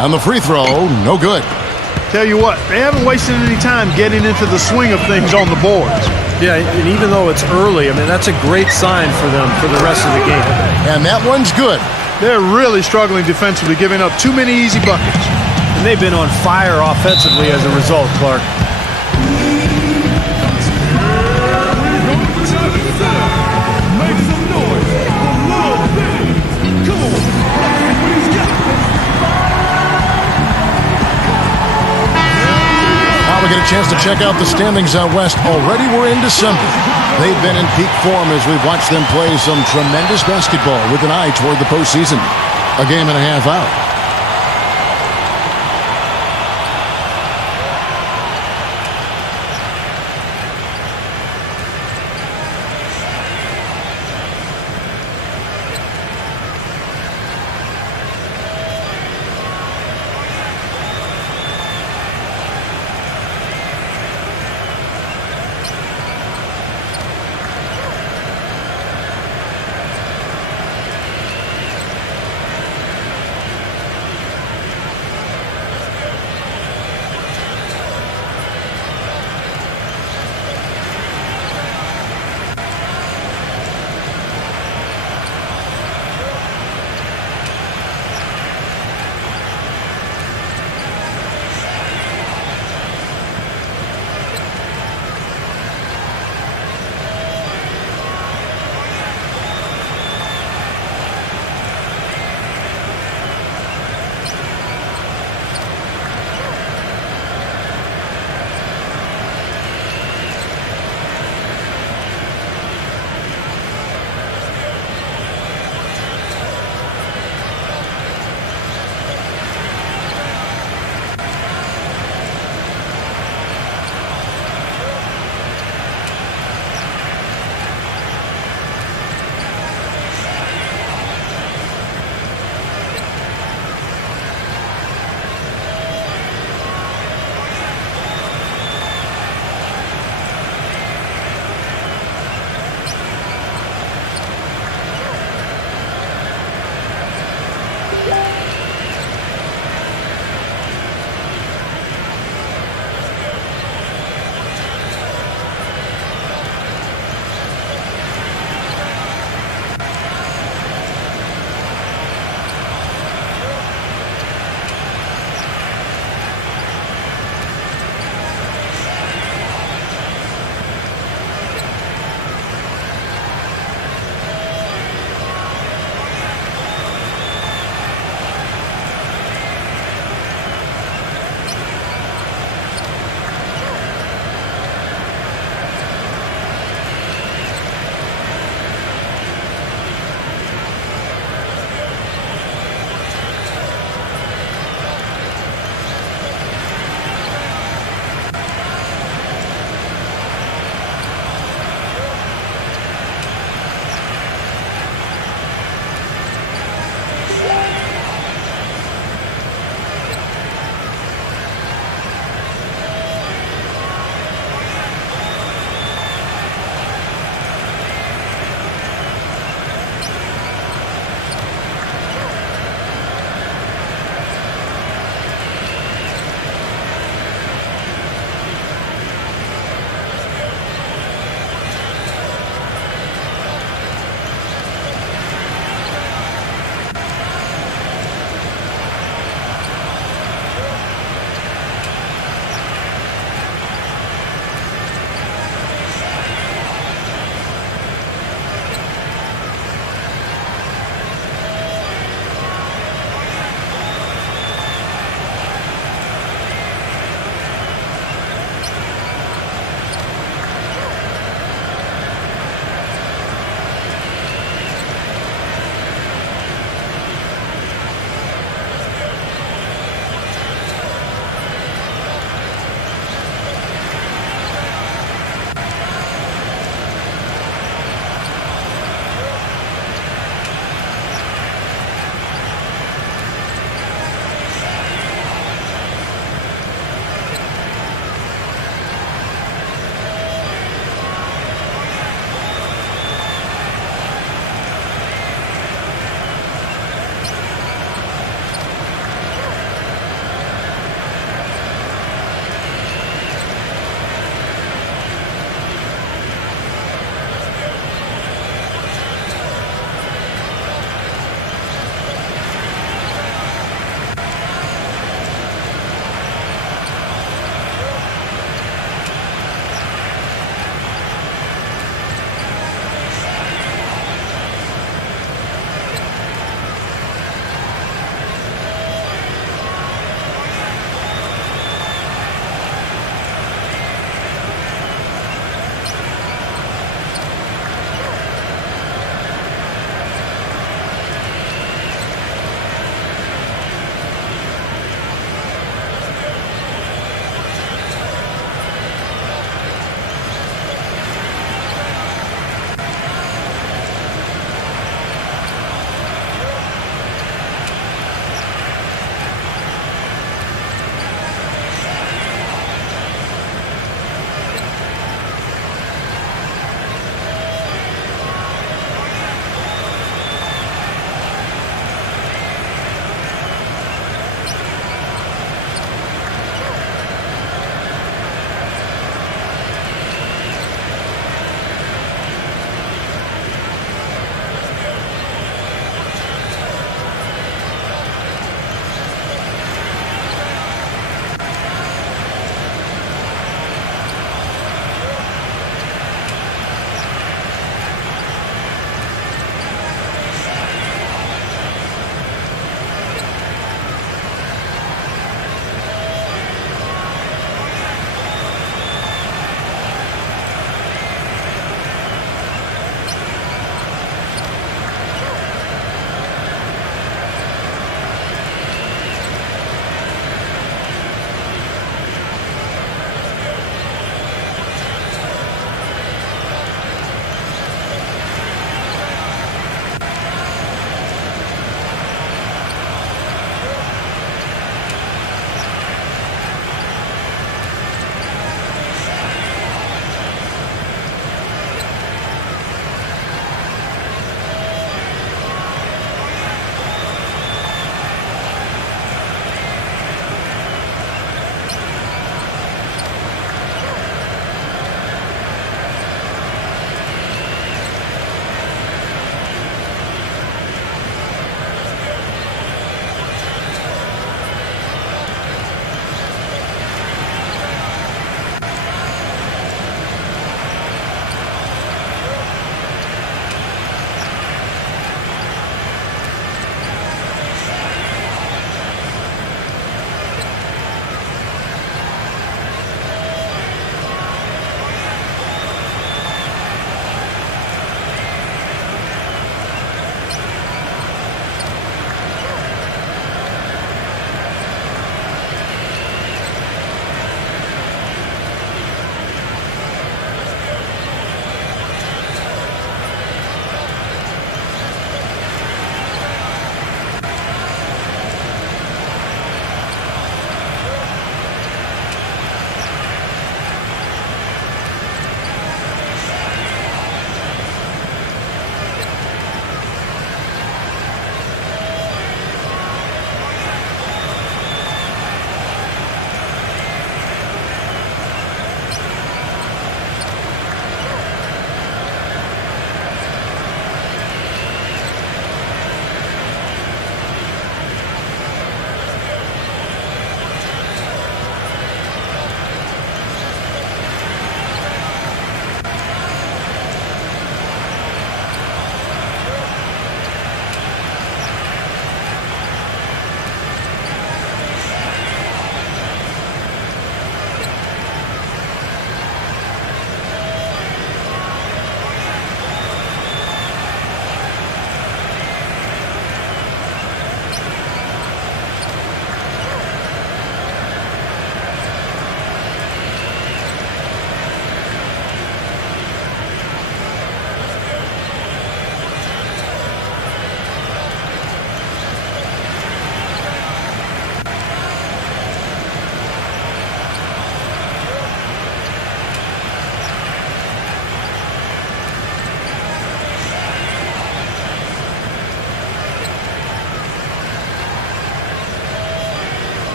On the free throw, no good. Tell you what, they haven't wasted any time getting into the swing of things on the boards. Yeah, and even though it's early, I mean, that's a great sign for them for the rest of the game. And that one's good. They're really struggling defensively, giving up too many easy buckets. And they've been on fire offensively as a result, Clark. Now we get a chance to check out the standings out west. Already we're in December. They've been in peak form as we've watched them play some tremendous basketball with an eye toward the postseason. A game and a half out.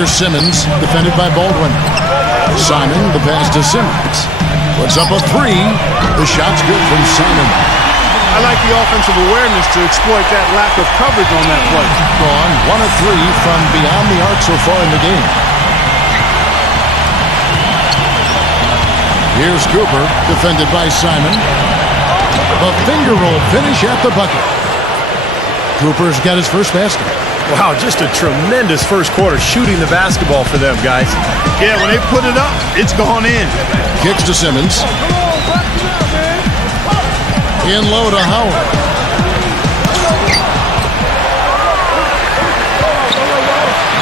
Here's Simmons, defended by Baldwin. Simon, the pass to Simmons. Puts up a three. The shot's good from Simon. I like the offensive awareness to exploit that lack of coverage on that play. Gone 1 of 3 from beyond the arc so far in the game. Here's Cooper, defended by Simon. A finger roll finish at the bucket. Cooper's got his first basket. Wow, just a tremendous first quarter shooting the basketball for them, guys. Yeah, when they put it up, it's gone in. Kicks to Simmons. In low to Howard.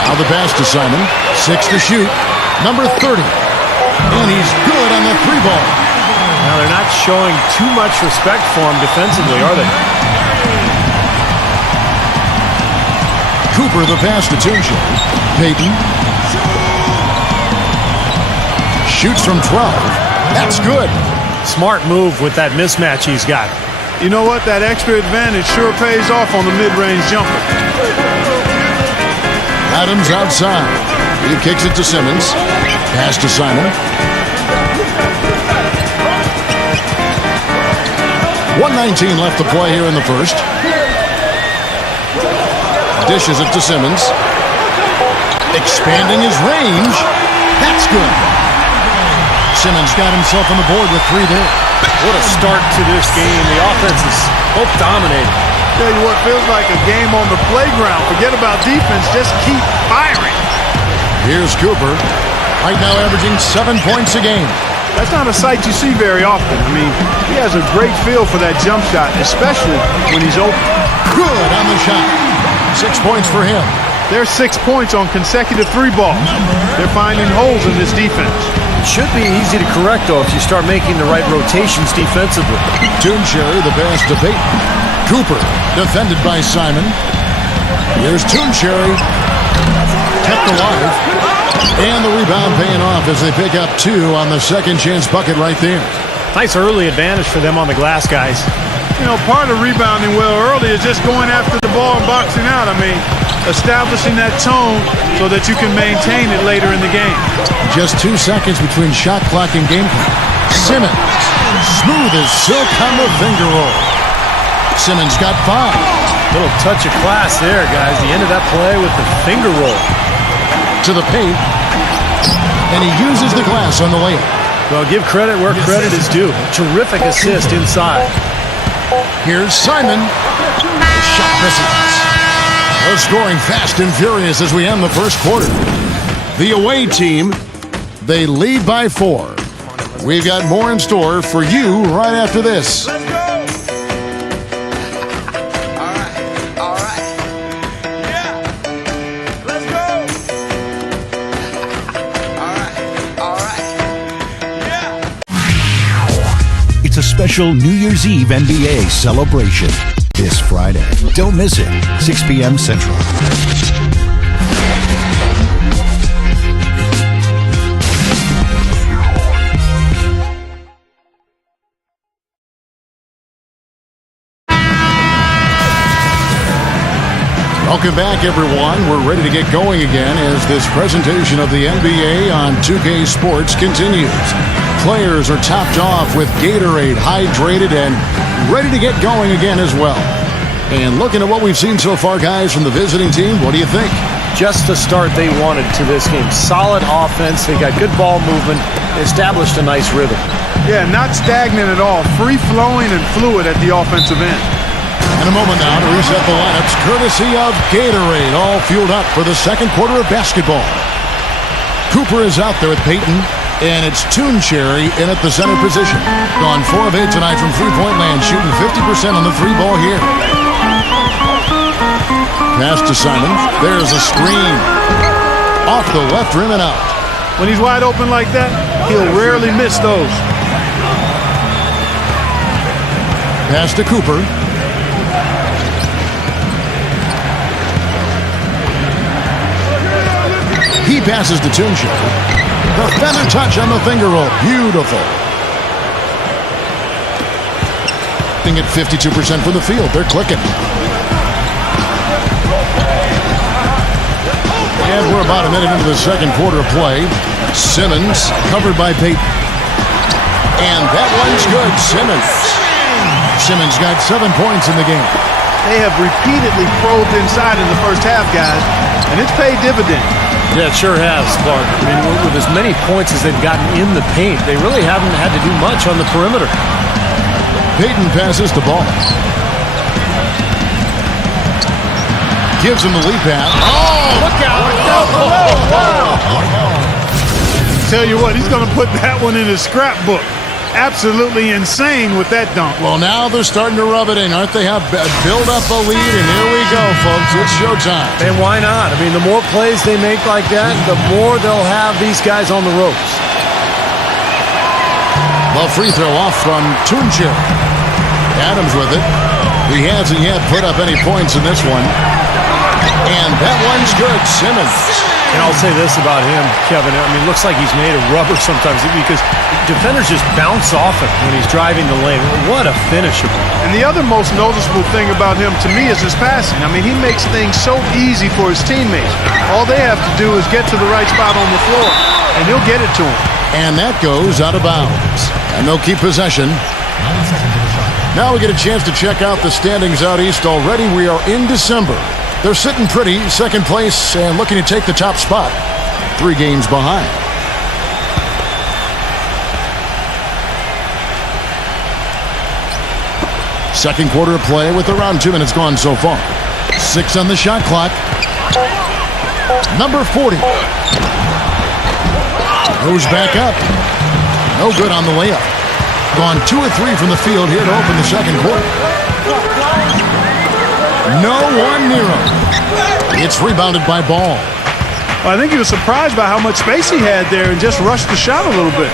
Now the pass to Simon. 6 to shoot. Number 30. And he's good on the 3-ball. Now they're not showing too much respect for him defensively, are they? Cooper the pass to Tunche. Payton. Shoots from 12. That's good. Smart move with that mismatch he's got. You know what? That extra advantage sure pays off on the mid-range jumper. Adams outside. He kicks it to Simmons. Pass to Simon. 1:19 left to play here in the first. Dishes it to Simmons. Expanding his range. That's good. Simmons got himself on the board with 3 there. What a start to this game. The offense is both dominating. Tell you what, feels like a game on the playground. Forget about defense, just keep firing. Here's Cooper. Right now averaging 7 points a game. That's not a sight you see very often. I mean, he has a great feel for that jump shot, especially when he's open. Good on the shot. 6 points for him. There's 6 points on consecutive 3 balls. They're finding holes in this defense. It should be easy to correct, though, if you start making the right rotations defensively. Tunche, the pass to Payton. Cooper, defended by Simon. Here's Tunche. Kept alive. And the rebound paying off as they pick up 2 on the second chance bucket right there. Nice early advantage for them on the glass, guys. You know, part of rebounding well early is just going after the ball and boxing out. I mean, establishing that tone so that you can maintain it later in the game. Just 2 seconds between shot clock and game clock. Simmons, smooth as silk on the finger roll. Simmons got 5. Little touch of class there, guys. The end of that play with the finger roll. To the paint. And he uses the glass on the layup. Well, give credit where credit is due. Terrific assist inside. Here's Simon. The shot misses. No scoring fast and furious as we end the first quarter. The away team, they lead by 4. We've got more in store for you right after this. It's a special New Year's Eve NBA celebration this Friday. Don't miss it, 6 p.m. Central. Welcome back, everyone. We're ready to get going again as this presentation of the NBA on 2K Sports continues. Players are topped off with Gatorade, hydrated, and ready to get going again as well. And looking at what we've seen so far, guys, from the visiting team, what do you think? Just the start they wanted to this game. Solid offense. They got good ball movement. They established a nice rhythm. Yeah, not stagnant at all. Free-flowing and fluid at the offensive end. In a moment now to reset the lineups, courtesy of Gatorade, all fueled up for the second quarter of basketball. Cooper is out there with Payton, and it's Tunche in at the center position. Gone 4 of 8 tonight from three-point land, shooting 50% on the 3-ball here. Pass to Simon. There's a screen. Off the left rim and out. When he's wide open like that, he'll rarely miss those. Pass to Cooper. He passes to Tunche. The feather touch on the finger roll. Beautiful. At 52% from the field. They're clicking. And we're about a minute into the second quarter of play. Simmons covered by Peyton. And that one's good. Simmons got 7 points in the game. They have repeatedly probed inside in the first half, guys, and it's paid dividends. Yeah, it sure has, Clark. I mean, with as many points as they've gotten in the paint, they really haven't had to do much on the perimeter. Peyton passes the ball. Gives him the lead pass. Oh, look out! Tell you what, he's going to put that one in his scrapbook. Absolutely insane with that dunk. Well, now they're starting to rub it in, aren't they? Have build up a lead, and here we go, folks. It's showtime. And why not? I mean, the more plays they make like that, the more they'll have these guys on the ropes. The free throw off from Tunche. Adams with it. He hasn't yet put up any points in this one. And that one's good. Simmons. And I'll say this about him, Kevin. I mean, it looks like he's made of rubber sometimes because defenders just bounce off him when he's driving the lane. What a finisher. And the other most noticeable thing about him to me is his passing. I mean, he makes things so easy for his teammates. All they have to do is get to the right spot on the floor, and he'll get it to him. And that goes out of bounds. And they'll keep possession. Now we get a chance to check out the standings out east already. We are in December. They're sitting pretty, second place, and looking to take the top spot. 3 games behind. Second quarter of play with around 2 minutes gone so far. 6 on the shot clock. Number 40. Goes back up. No good on the layup. Gone 2 or 3 from the field here to open the second quarter. No one near him. It's rebounded by Ball. Well, I think he was surprised by how much space he had there and just rushed the shot a little bit.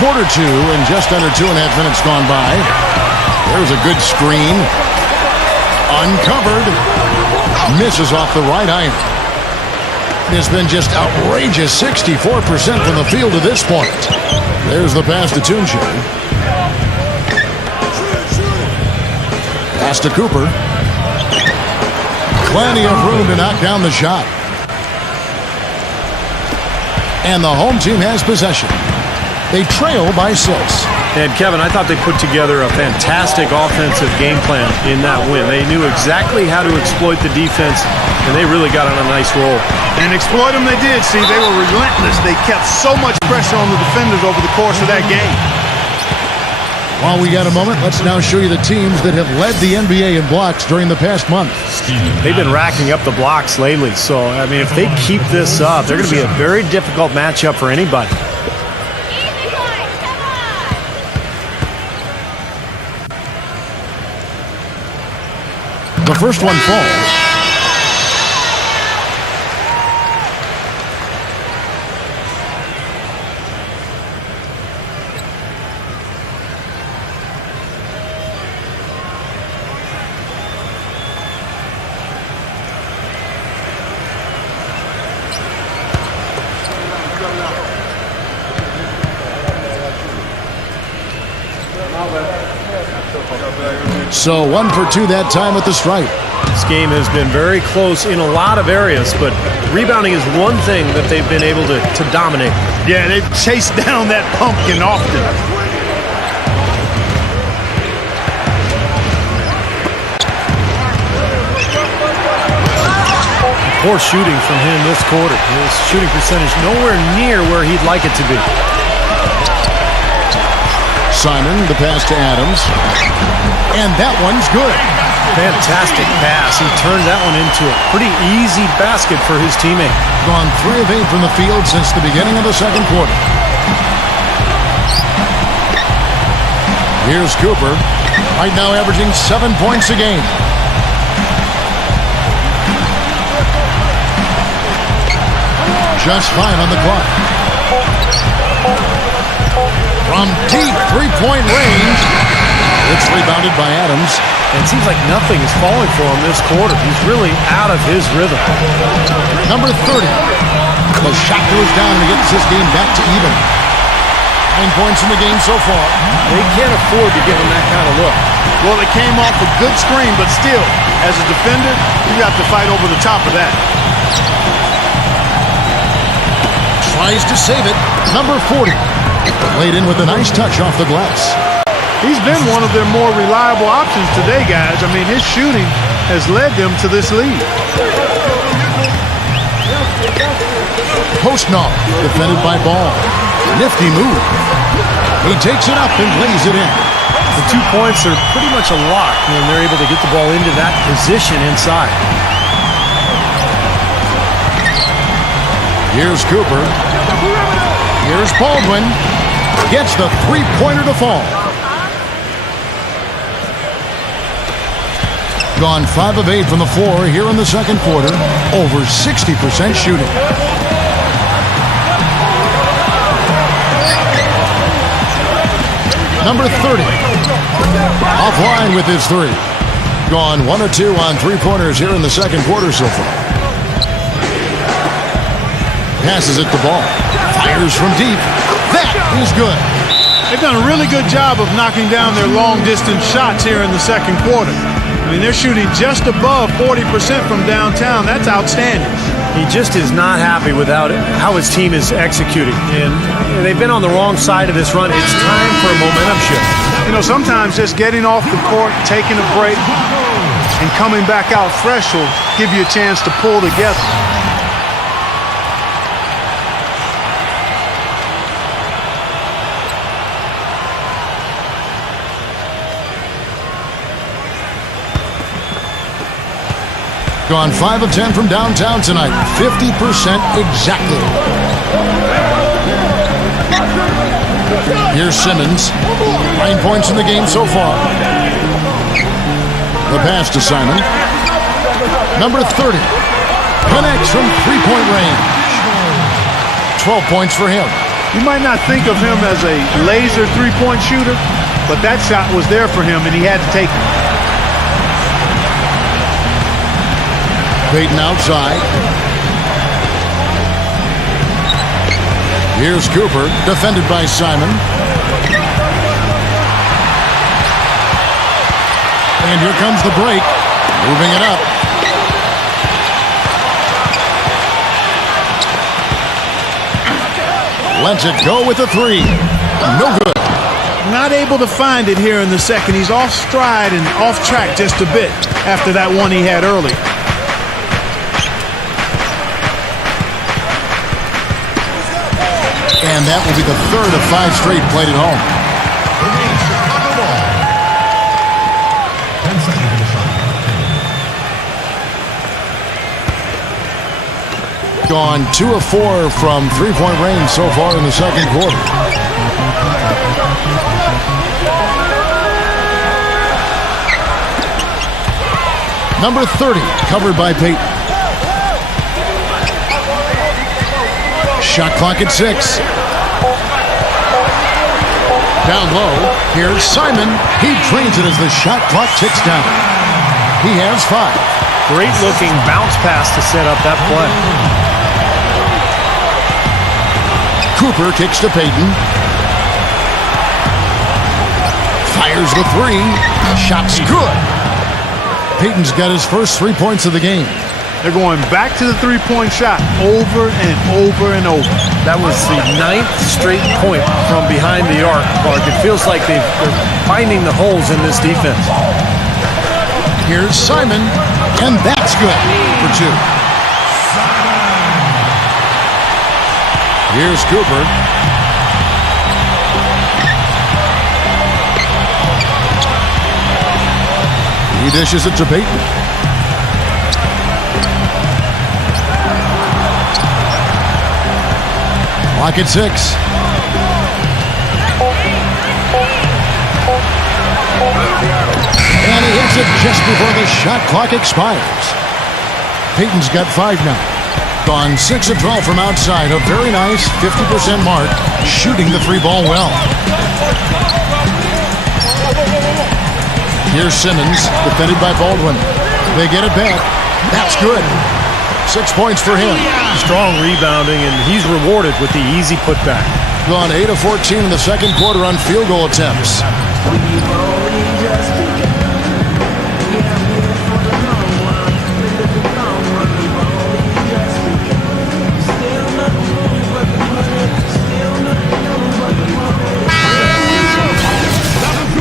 Quarter 2 and just under 2.5 minutes gone by. There's a good screen. Uncovered. Misses off the right iron. It's been just outrageous 64% from the field to this point. There's the pass to Tunche. Pass to Cooper. Plenty of room to knock down the shot. And the home team has possession. They trail by 6. And Kevin, I thought they put together a fantastic offensive game plan in that win. They knew exactly how to exploit the defense, and they really got on a nice roll. And exploit them they did. See, they were relentless. They kept so much pressure on the defenders over the course of that game. While we got a moment, let's now show you the teams that have led the NBA in blocks during the past month. They've been racking up the blocks lately. So, I mean, if they keep this up, they're going to be a very difficult matchup for anybody. The first one falls. So 1 for 2 that time at the stripe. This game has been very close in a lot of areas, but rebounding is one thing that they've been able to dominate. Yeah, they've chased down that pumpkin often. Poor shooting from him this quarter. His shooting percentage nowhere near where he'd like it to be. Simon, the pass to Adams. And that one's good. Fantastic pass. He turned that one into a pretty easy basket for his teammate. Gone 3 of 8 from the field since the beginning of the second quarter. Here's Cooper. Right now averaging 7 points a game. Just 5 on the clock. From deep 3-point range. It's rebounded by Adams. And it seems like nothing is falling for him this quarter. He's really out of his rhythm. Number 30. The shot goes down and he gets this game back to even. 9 points in the game so far. They can't afford to give him that kind of look. Well, it came off a good screen, but still, as a defender, you have to fight over the top of that. Tries to save it. Number 40. Laid in with a nice touch off the glass. He's been one of their more reliable options today, guys. I mean, his shooting has led them to this lead. Postnall, defended by Ball. Nifty move. He takes it up and lays it in. The 2 points are pretty much a lock when they're able to get the ball into that position inside. Here's Cooper. Here's Baldwin. Gets the three-pointer to fall. Gone 5 of 8 from the floor here in the second quarter. Over 60% shooting. Number 30. Offline with his three. Gone 1 of 2 on three-pointers here in the second quarter so far. Passes it to Ball. Fires from deep. That is good. They've done a really good job of knocking down their long-distance shots here in the second quarter. I mean, they're shooting just above 40% from downtown. That's outstanding. He just is not happy with how his team is executing. And they've been on the wrong side of this run. It's time for a momentum shift. You know, sometimes just getting off the court, taking a break, and coming back out fresh will give you a chance to pull together. Gone 5 of 10 from downtown tonight. 50% exactly. Here's Simmons. 9 points in the game so far. The pass to Simon. Number 30. Connects from three-point range. 12 points for him. You might not think of him as a laser three-point shooter, but that shot was there for him, and he had to take it. Payton outside. Here's Cooper, defended by Simon. And here comes the break. Moving it up. Lets it go with a three. No good. Not able to find it here in the second. He's off stride and off track just a bit after that one he had earlier. And that will be the third of 5 straight played at home. 10 seconds to the shot. Gone 2 of 4 from three-point range so far in the second quarter. Number 30, covered by Payton. Shot clock at 6. Down low, here's Simon. He drains it as the shot clock ticks down. He has 5. Great looking bounce pass to set up that play. Cooper kicks to Payton. Fires the three. Shot's good. Payton's got his first 3 points of the game. They're going back to the three-point shot over and over and over. That was the 9th straight point from behind the arc, Clark. It feels like they're finding the holes in this defense. Here's Simon, and that's good for 2. Here's Cooper. He dishes it to Payton. Clock at 6. And he hits it just before the shot clock expires. Payton's got 5 now. Gone 6 of 12 from outside. A very nice 50% mark. Shooting the free ball well. Here's Simmons, defended by Baldwin. They get it back. That's good. 6 points for him. Strong rebounding, and he's rewarded with the easy putback. Gone 8 of 14 in the second quarter on field goal attempts.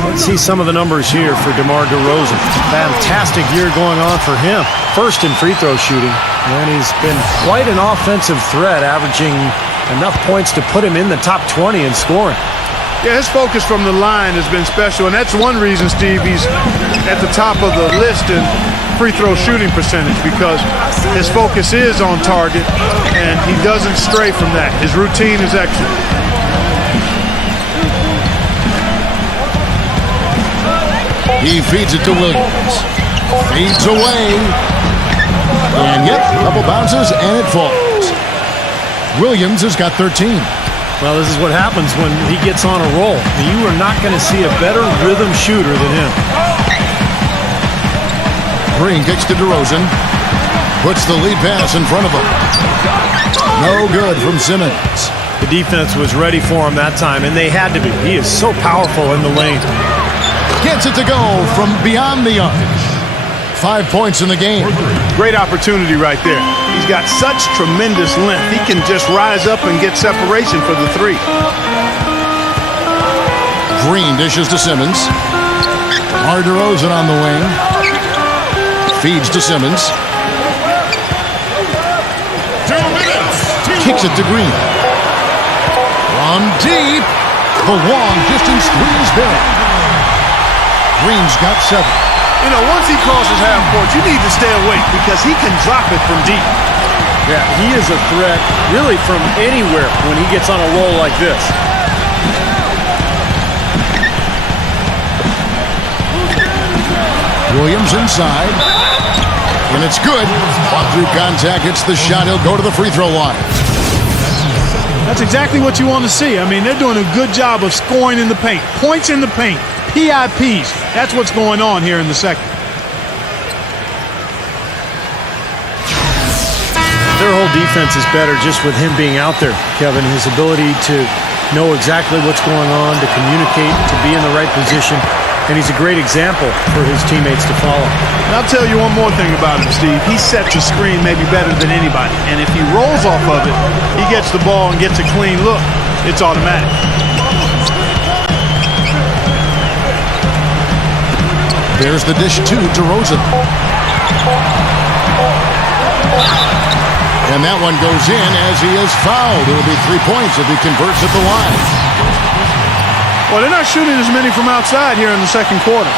Let's see some of the numbers here for DeMar DeRozan. Fantastic year going on for him. First in free throw shooting, and he's been quite an offensive threat, averaging enough points to put him in the top 20 in scoring. Yeah, his focus from the line has been special, and that's one reason, Steve, he's at the top of the list in free throw shooting percentage, because his focus is on target, and he doesn't stray from that. His routine is excellent. He feeds it to Williams. Feeds away. And yep, couple bounces, and it falls. Williams has got 13. Well, this is what happens when he gets on a roll. You are not going to see a better rhythm shooter than him. Green kicks to DeRozan. Puts the lead pass in front of him. No good from Simmons. The defense was ready for him that time, and they had to be. He is so powerful in the lane. Gets it to go from beyond the arc. 5 points in the game. Great opportunity right there. He's got such tremendous length. He can just rise up and get separation for the three. Green dishes to Simmons. DeMar DeRozan on the wing. Feeds to Simmons. 2 minutes. Kicks it to Green. From deep. The long distance three is good. Green's got 7. You know, once he crosses half court, you need to stay awake because he can drop it from deep. Yeah, he is a threat really from anywhere when he gets on a roll like this. Williams inside. And it's good. Fought through contact. Hits the shot. He'll go to the free throw line. That's exactly what you want to see. I mean, they're doing a good job of scoring in the paint. Points in the paint. PIPs. That's what's going on here in the second. Their whole defense is better just with him being out there, Kevin. His ability to know exactly what's going on, to communicate, to be in the right position. And he's a great example for his teammates to follow. And I'll tell you one more thing about him, Steve. He sets a screen maybe better than anybody. And if he rolls off of it, he gets the ball and gets a clean look. It's automatic. There's the dish to DeRozan. And that one goes in as he is fouled. It'll be 3 points if he converts at the line. Well, they're not shooting as many from outside here in the second quarter.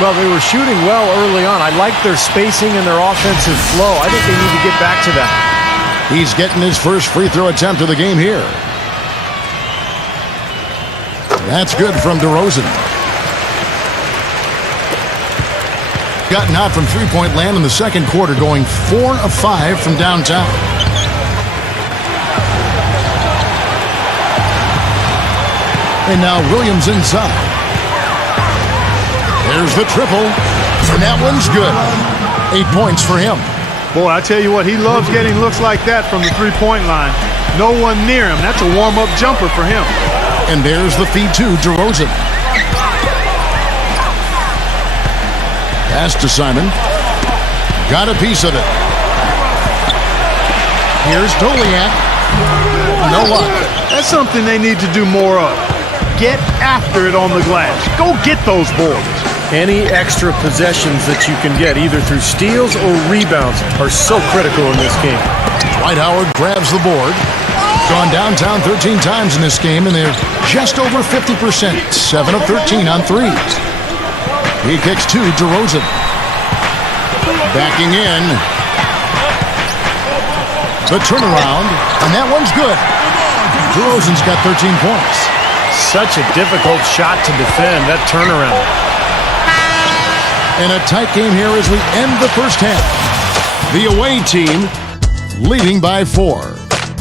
Well, they were shooting well early on. I like their spacing and their offensive flow. I think they need to get back to that. He's getting his first free throw attempt of the game here. That's good from DeRozan. Gotten out from three-point land in the second quarter, going 4 of 5 from downtown. And now Williams inside. There's the triple, and that one's good. 8 points for him. Boy, I tell you what, he loves getting looks like that from the three-point line. No one near him. That's a warm-up jumper for him. And there's the feed to DeRozan. Pass to Simon. Got a piece of it. Here's Doliak. No luck. That's something they need to do more of. Get after it on the glass. Go get those boards. Any extra possessions that you can get, either through steals or rebounds, are so critical in this game. Dwight Howard grabs the board. Gone downtown 13 times in this game, and they're just over 50%. 7 of 13 on threes. He kicks to DeRozan. Backing in. The turnaround, and that one's good. DeRozan's got 13 points. Such a difficult shot to defend, that turnaround. And a tight game here as we end the first half. The away team leading by 4.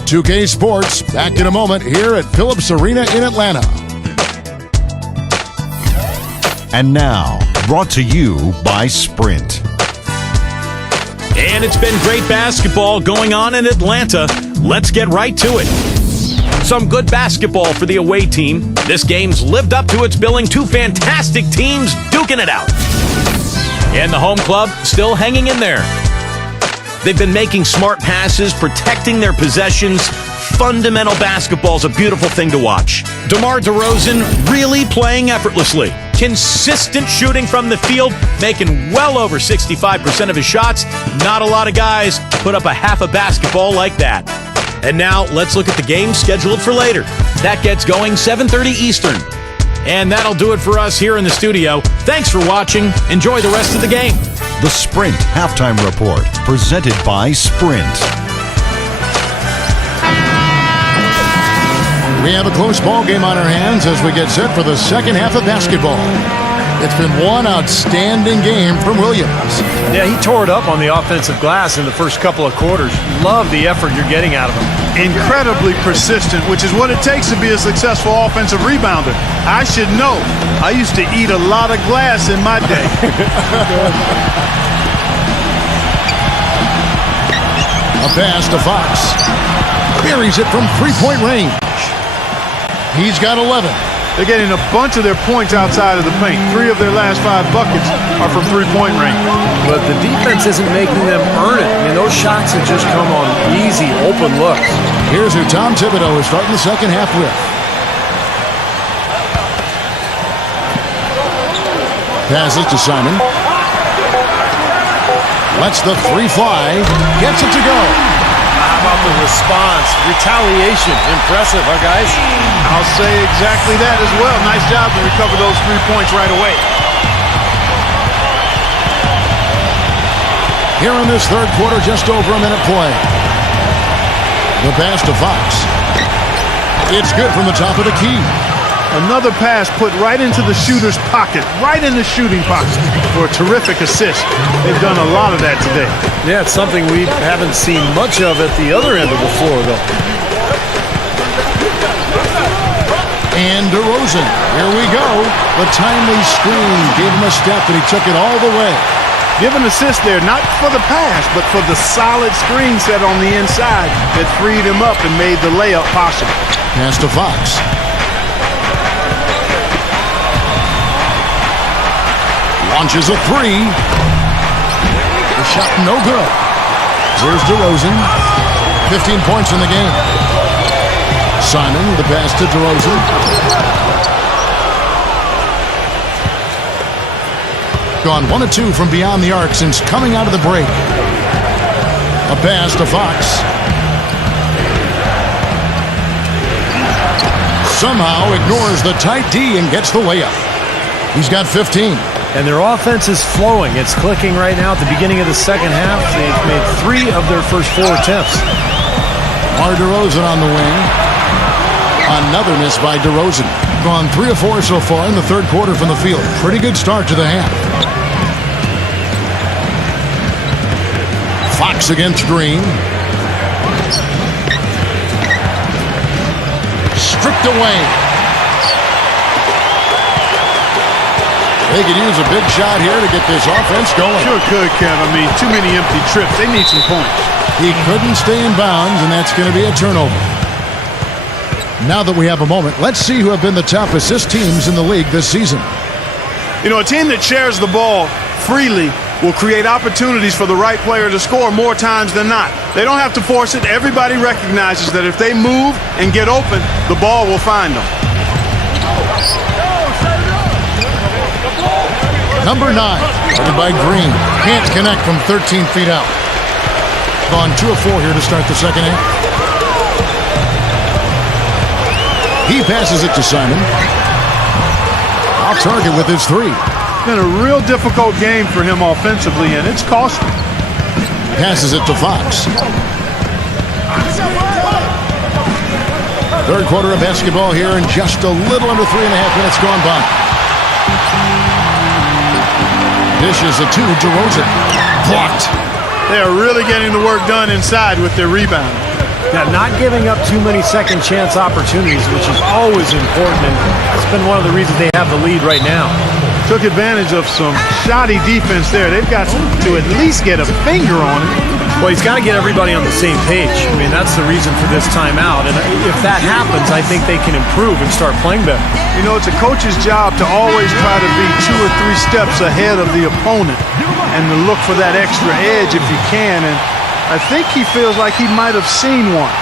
2K Sports back in a moment here at Phillips Arena in Atlanta. And now, brought to you by Sprint. And it's been great basketball going on in Atlanta. Let's get right to it. Some good basketball for the away team. This game's lived up to its billing. Two fantastic teams duking it out. And the home club still hanging in there. They've been making smart passes, protecting their possessions. Fundamental basketball is a beautiful thing to watch. DeMar DeRozan really playing effortlessly. Consistent shooting from the field, making well over 65% of his shots. Not a lot of guys put up a half a basketball like that. And now let's look at the game scheduled for later. That gets going 7:30 Eastern. And that'll do it for us here in the studio. Thanks for watching. Enjoy the rest of the game. The Sprint Halftime Report, presented by Sprint. We have a close ball game on our hands as we get set for the second half of basketball. It's been one outstanding game from Williams. Yeah, he tore it up on the offensive glass in the first couple of quarters. Love the effort you're getting out of him. Incredibly persistent, which is what it takes to be a successful offensive rebounder. I should know. I used to eat a lot of glass in my day. A pass to Fox. Buries it from three-point range. He's got 11. They're getting a bunch of their points outside of the paint. 3 of their last 5 buckets are from three-point range. But the defense isn't making them earn it. I mean, those shots have just come on easy, open looks. Here's who Tom Thibodeau is starting the second half with. Passes to Simon. Lets the three fly. Gets it to go. How about the response? Retaliation. Impressive, huh, guys? I'll say exactly that as well. Nice job to recover those 3 points right away. Here in this third quarter, just over a minute play. The pass to Fox. It's good from the top of the key. Another pass put right into the shooter's pocket, right in the shooting pocket for a terrific assist. They've done a lot of that today. Yeah, it's something we haven't seen much of at the other end of the floor, though. And DeRozan, here we go. The timely screen gave him a step, and he took it all the way. Give an assist there, not for the pass, but for the solid screen set on the inside that freed him up and made the layup possible. Pass to Fox. Launches a three. The shot no good. Here's DeRozan. 15 points in the game. Simon, the pass to DeRozan. Gone 1 of 2 from beyond the arc since coming out of the break. A pass to Fox. Somehow ignores the tight D and gets the layup. He's got 15. And their offense is flowing. It's clicking right now at the beginning of the second half. They've made 3 of their first 4 attempts. DeRozan on the wing. Another miss by DeRozan. Gone 3 of 4 so far in the third quarter from the field. Pretty good start to the half. Fox against Green. Stripped away. They could use a big shot here to get this offense going. Sure could, Kev. I mean, too many empty trips. They need some points. He couldn't stay in bounds, and that's going to be a turnover. Now that we have a moment, let's see who have been the top assist teams in the league this season. You know, a team that shares the ball freely will create opportunities for the right player to score more times than not. They don't have to force it. Everybody recognizes that if they move and get open, the ball will find them. Number 9, headed by Green. Can't connect from 13 feet out. Gone 2 of 4 here to start the second half. He passes it to Simon. Off target with his 3. Been a real difficult game for him offensively, and it's costly. Passes it to Fox. Third quarter of basketball here, and just a little under 3.5 minutes gone by. Dishes it to DeRozan. Blocked. They are really getting the work done inside with their rebound. Now, not giving up too many second chance opportunities, which is always important, and that's been one of the reasons they have the lead right now. Took advantage of some shoddy defense there. They've got to at least get a finger on him. Well, he's got to get everybody on the same page. I mean, that's the reason for this timeout. And if that happens, I think they can improve and start playing better. You know, it's a coach's job to always try to be 2 or 3 steps ahead of the opponent and to look for that extra edge if you can. And I think he feels like he might have seen one.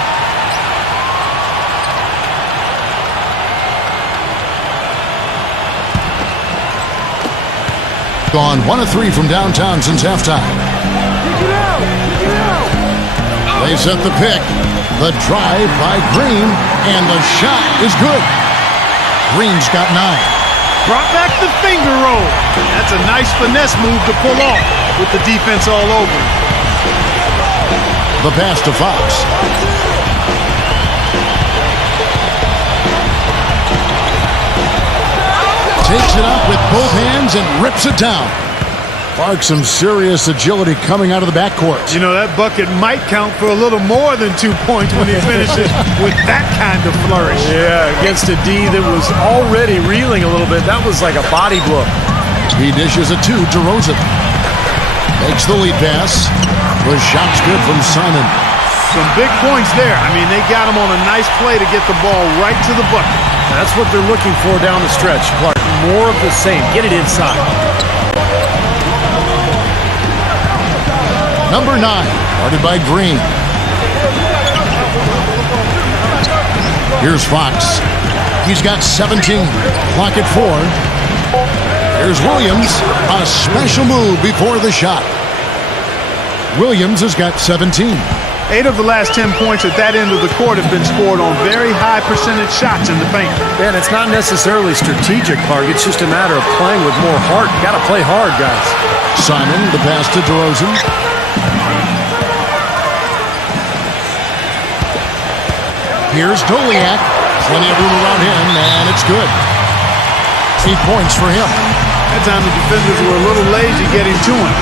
Gone 1 of 3 from downtown since halftime. They set the pick. The drive by Green, and the shot is good. Green's got 9. Brought back the finger roll. That's a nice finesse move to pull off with the defense all over him. The pass to Fox. Takes it up with both hands and rips it down. Clark, some serious agility coming out of the backcourt. You know, that bucket might count for a little more than 2 points when he finishes with that kind of flourish. Yeah, against a D that was already reeling a little bit. That was like a body blow. He dishes it to DeRozan. Makes the lead pass. The shot's good from Simon. Some big points there. I mean, they got him on a nice play to get the ball right to the bucket. That's what they're looking for down the stretch, Clark. More of the same. Get it inside. Number 9, guarded by Green. Here's Fox. He's got 17. Clock at 4. Here's Williams. A special move before the shot. Williams has got 17. 8 of the last 10 points at that end of the court have been scored on very high percentage shots in the paint. And it's not necessarily strategic, Clark. It's just a matter of playing with more heart. You got to play hard, guys. Simon, the pass to DeRozan. Here's Doliak. Plenty of room around him, and it's good. 8 points for him. That time the defenders were a little lazy getting to him.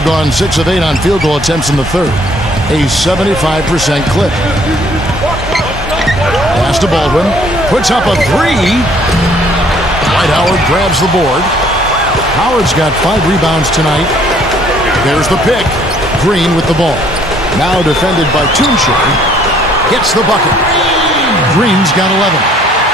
Gone 6 of 8 on field goal attempts in the third. A 75% clip. Pass to Baldwin. Puts up a 3. Dwight Howard grabs the board. Howard's got 5 rebounds tonight. There's the pick. Green with the ball. Now defended by Toonshire. Gets the bucket. Green's got 11.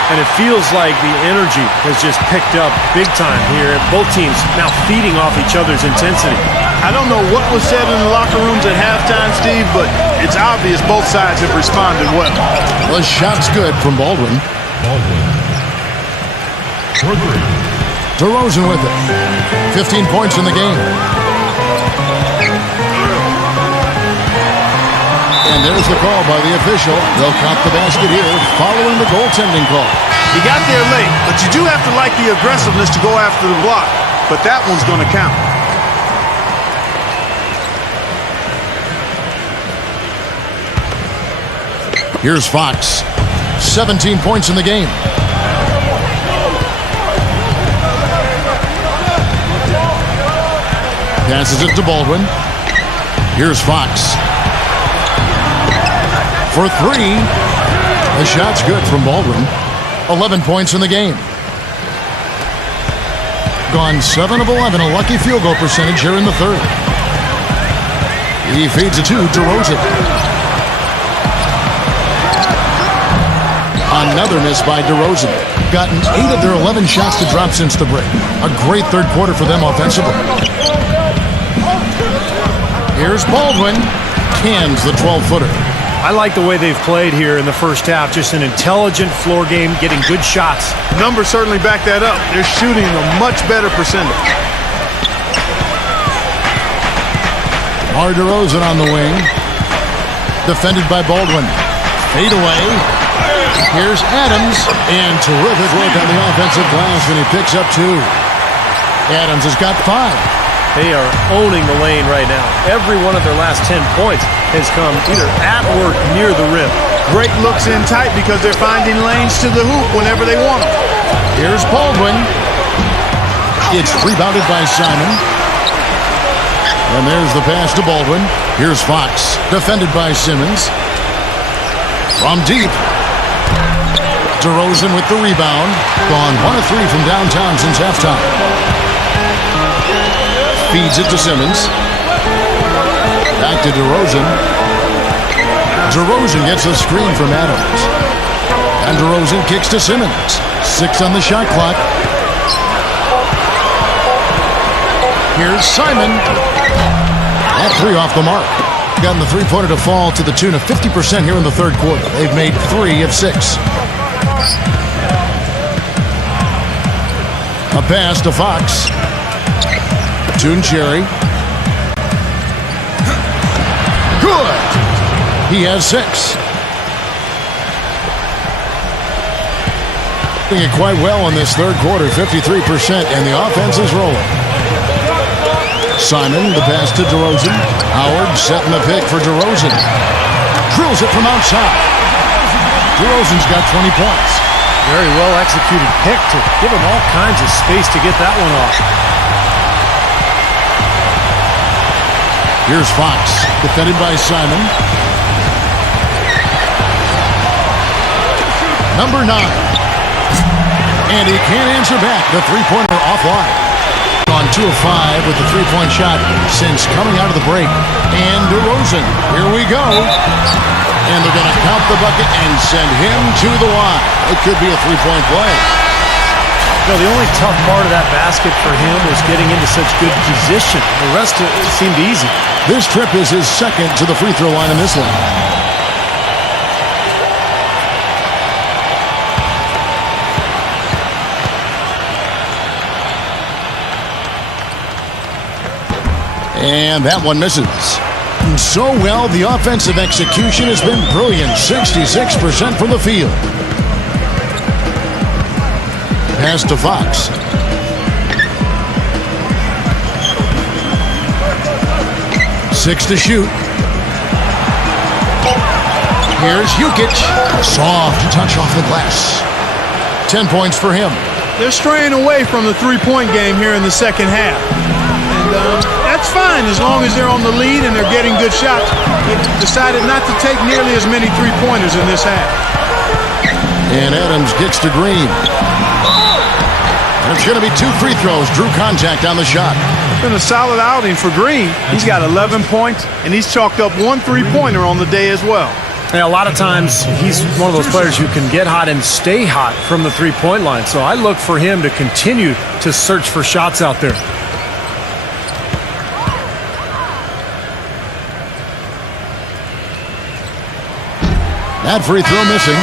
And it feels like the energy has just picked up big time here. Both teams now feeding off each other's intensity. I don't know what was said in the locker rooms at halftime, Steve, but it's obvious both sides have responded well. The shot's good from Baldwin. DeRozan with it. 15 points in the game. And there's the call by the official. They'll count the basket here following the goaltending call. He got there late, but you do have to like the aggressiveness to go after the block. But that one's going to count. Here's Fox. 17 points in the game. Passes it to Baldwin. Here's Fox. For 3. The shot's good from Baldwin. 11 points in the game. Gone 7 of 11. A lucky field goal percentage here in the third. He feeds it to DeRozan. Another miss by DeRozan. Gotten 8 of their 11 shots to drop since the break. A great third quarter for them offensively. Here's Baldwin. Cans the 12-footer. I like the way they've played here in the first half. Just an intelligent floor game, getting good shots. Numbers certainly back that up. They're shooting a much better percentage. DeRozan on the wing. Defended by Baldwin. Fade away. Here's Adams. And terrific work on the offensive glass when he picks up 2. Adams has got 5. They are owning the lane right now. Every one of their last 10 points has come either at or near the rim. Great looks in tight because they're finding lanes to the hoop whenever they want them. Here's Baldwin. It's rebounded by Simon. And there's the pass to Baldwin. Here's Fox, defended by Simmons. From deep. DeRozan with the rebound. Gone 1 of 3 from downtown since halftime. Feeds it to Simmons. Back to DeRozan. DeRozan gets a screen from Adams. And DeRozan kicks to Simmons. 6 on the shot clock. Here's Simon. At 3 off the mark. Gotten the three-pointer to fall to the tune of 50% here in the third quarter. They've made 3 of 6. A pass to Fox. Cherry. Good. He has 6. Doing it quite well in this third quarter, 53%, and the offense is rolling. Simon, the pass to DeRozan. Howard setting the pick for DeRozan. Drills it from outside. DeRozan's got 20 points. Very well executed pick to give him all kinds of space to get that one off. Here's Fox, defended by Simon. Number 9. And he can't answer back. The three-pointer offline. On 2 of 5 with the three-point shot since coming out of the break. And DeRozan, here we go. And they're going to count the bucket and send him to the line. It could be a three-point play. No, the only tough part of that basket for him was getting into such good position. The rest of it seemed easy. This trip is his second to the free throw line in this one. And that one misses. So well, the offensive execution has been brilliant. 66% from the field. Pass to Fox. Six to shoot. Here's Jukic. Soft touch off the glass. 10 points for him. They're straying away from the three-point game here in the second half. And that's fine as long as they're on the lead and they're getting good shots. They decided not to take nearly as many three-pointers in this half. And Adams gets to Green. There's going to be 2 free throws. Drew contact on the shot. It's been a solid outing for Green. He's got 11 points, and he's chalked up 1 three-pointer on the day as well. Yeah, a lot of times he's one of those players who can get hot and stay hot from the three-point line. So I look for him to continue to search for shots out there. That free throw missing.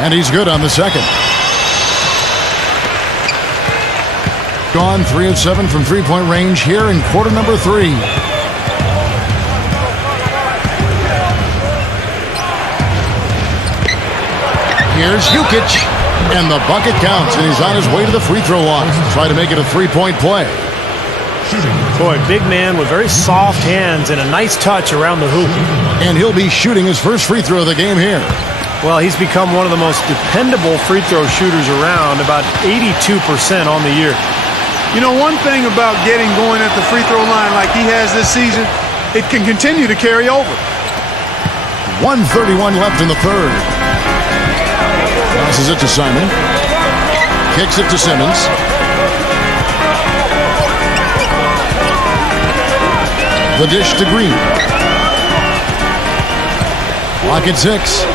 And he's good on the second. Gone 3 of 7 from three-point range here in quarter number 3. Here's Jukic. And the bucket counts, and he's on his way to the free throw line. Try to make it a three-point play. Boy, big man with very soft hands and a nice touch around the hoop. And he'll be shooting his first free throw of the game here. Well, he's become one of the most dependable free throw shooters around, about 82% on the year. You know, one thing about getting going at the free throw line like he has this season, it can continue to carry over. 1:31 left in the third. Passes it to Simon. Kicks it to Simmons. The dish to Green. Clock at 6.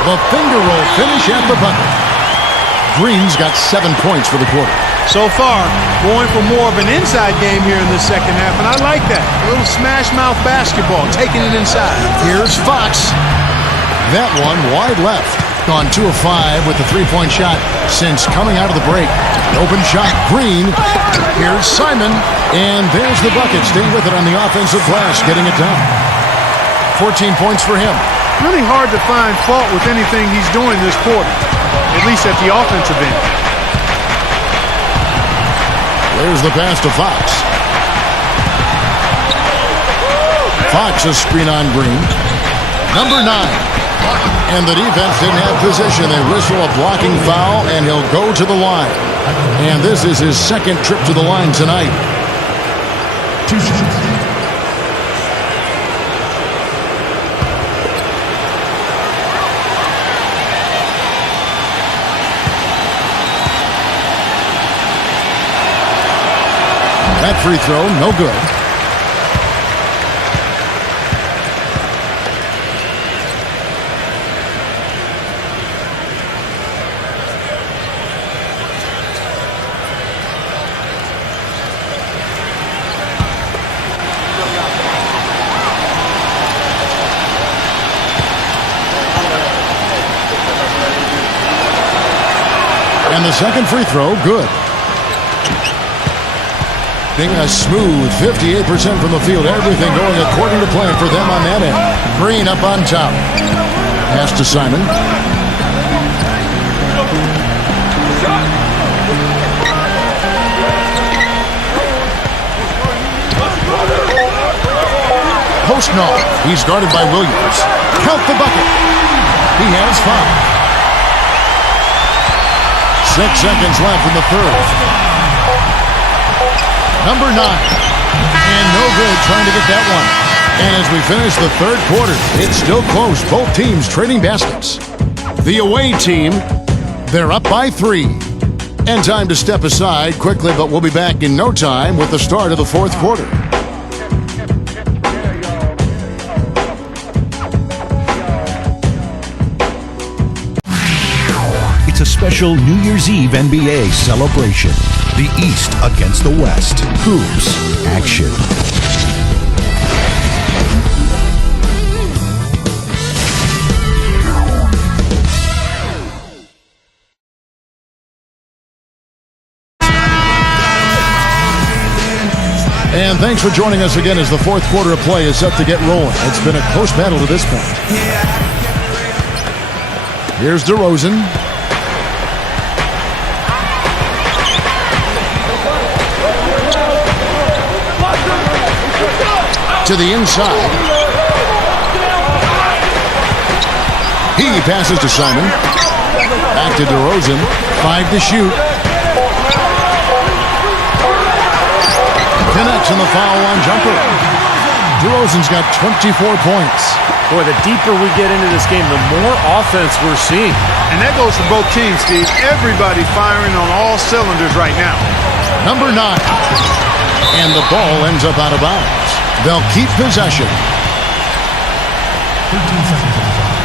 The finger roll finish at the bucket. Green's got 7 points for the quarter. So far, going for more of an inside game here in the second half, and I like that. A little smash mouth basketball, taking it inside. Here's Fox. That one wide left. Gone 2 of 5 with the three-point shot since coming out of the break. Open shot, Green. Here's Simon, and there's the bucket. Stay with it on the offensive glass, getting it done. 14 points for him. Really hard to find fault with anything he's doing this quarter, at least at the offensive end. There's the pass to Fox. Fox a screen on Green. Number 9. And the defense didn't have position. They whistle a blocking foul, and he'll go to the line. And this is his second trip to the line tonight. 2 shots. That free throw, no good. And the second free throw, good. Being a smooth 58% from the field. Everything going according to plan for them on that end. Green up on top. Pass to Simon. Postnall. He's guarded by Williams. Count the bucket. He has 5. 6 seconds left in the third. Number 9. And no good trying to get that one. And as we finish the third quarter, it's still close. Both teams trading baskets. The away team, they're up by 3. And time to step aside quickly, but we'll be back in no time with the start of the fourth quarter. It's a special New Year's Eve NBA celebration. The East against the West. Hoops action. And thanks for joining us again as the fourth quarter of play is set to get rolling. It's been a close battle to this point. Here's DeRozan. To the inside. He passes to Simon. Back to DeRozan. 5 to shoot. Connects on the foul line jumper. DeRozan's got 24 points. Boy, the deeper we get into this game, the more offense we're seeing. And that goes for both teams, Steve. Everybody firing on all cylinders right now. Number 9. And the ball ends up out of bounds. They'll keep possession. 13 seconds on the clock.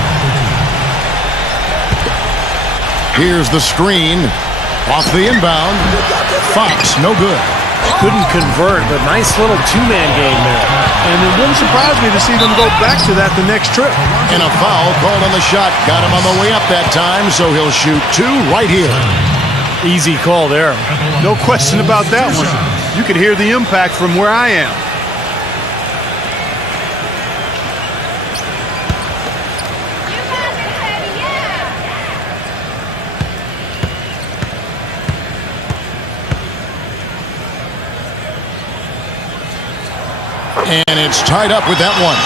Here's the screen. Off the inbound. Fox, no good. Couldn't convert, but nice little two-man game there. And it wouldn't surprise me to see them go back to that the next trip. And a foul called on the shot. Got him on the way up that time, so he'll shoot 2 right here. Easy call there. No question about that one. You could hear the impact from where I am. And it's tied up with that one.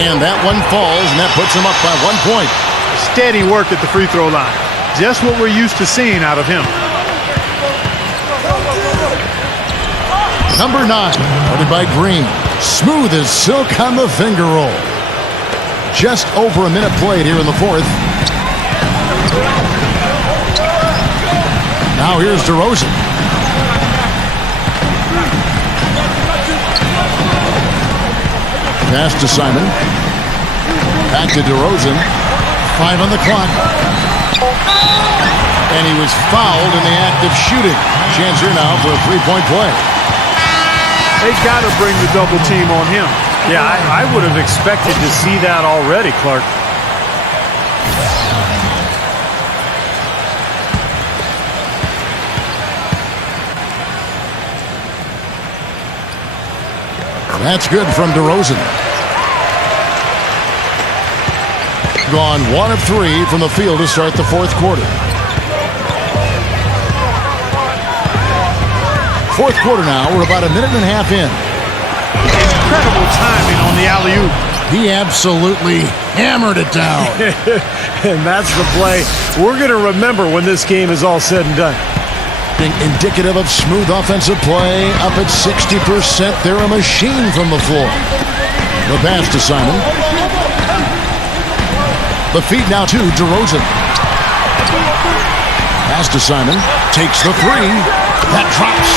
And that one falls, and that puts him up by 1 point. Steady work at the free throw line. Just what we're used to seeing out of him. Number 9, guarded by Green. Smooth as silk on the finger roll. Just over a minute played here in the fourth. Now here's DeRozan. Pass to Simon. Back to DeRozan. 5 on the clock. And he was fouled in the act of shooting. Chance here now for a three-point play. They got to bring the double team on him. Yeah, I would have expected to see that already, Clark. That's good from DeRozan. Gone 1 of 3 from the field to start the fourth quarter. Fourth quarter now. We're about a minute and a half in. Incredible timing on the alley-oop. He absolutely hammered it down. And that's the play we're going to remember when this game is all said and done. Indicative of smooth offensive play. Up at 60%. They're a machine from the floor. The pass to Simon. The feed now to DeRozan. Pass to Simon. Takes the three. That drops.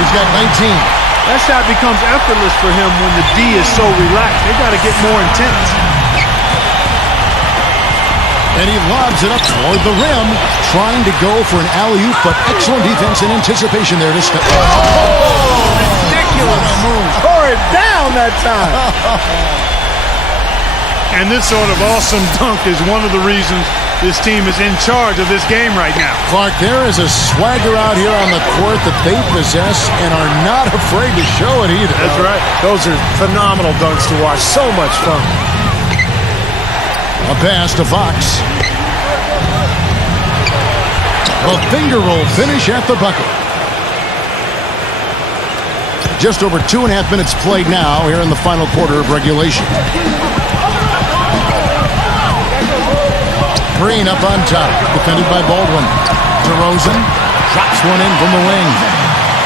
He's got 19. That shot becomes effortless for him when the D is so relaxed. They got to get more intense. And he lobs it up toward the rim, trying to go for an alley-oop, but excellent defense and anticipation there to step. Oh, ridiculous. Tore it down that time. And this sort of awesome dunk is one of the reasons this team is in charge of this game right now. Clark, there is a swagger out here on the court that they possess and are not afraid to show it either. That's right. Those are phenomenal dunks to watch. So much fun. A pass to Fox. A finger roll finish at the bucket. Just over 2.5 minutes played now here in the final quarter of regulation. Green up on top, defended by Baldwin. DeRozan drops one in from the wing.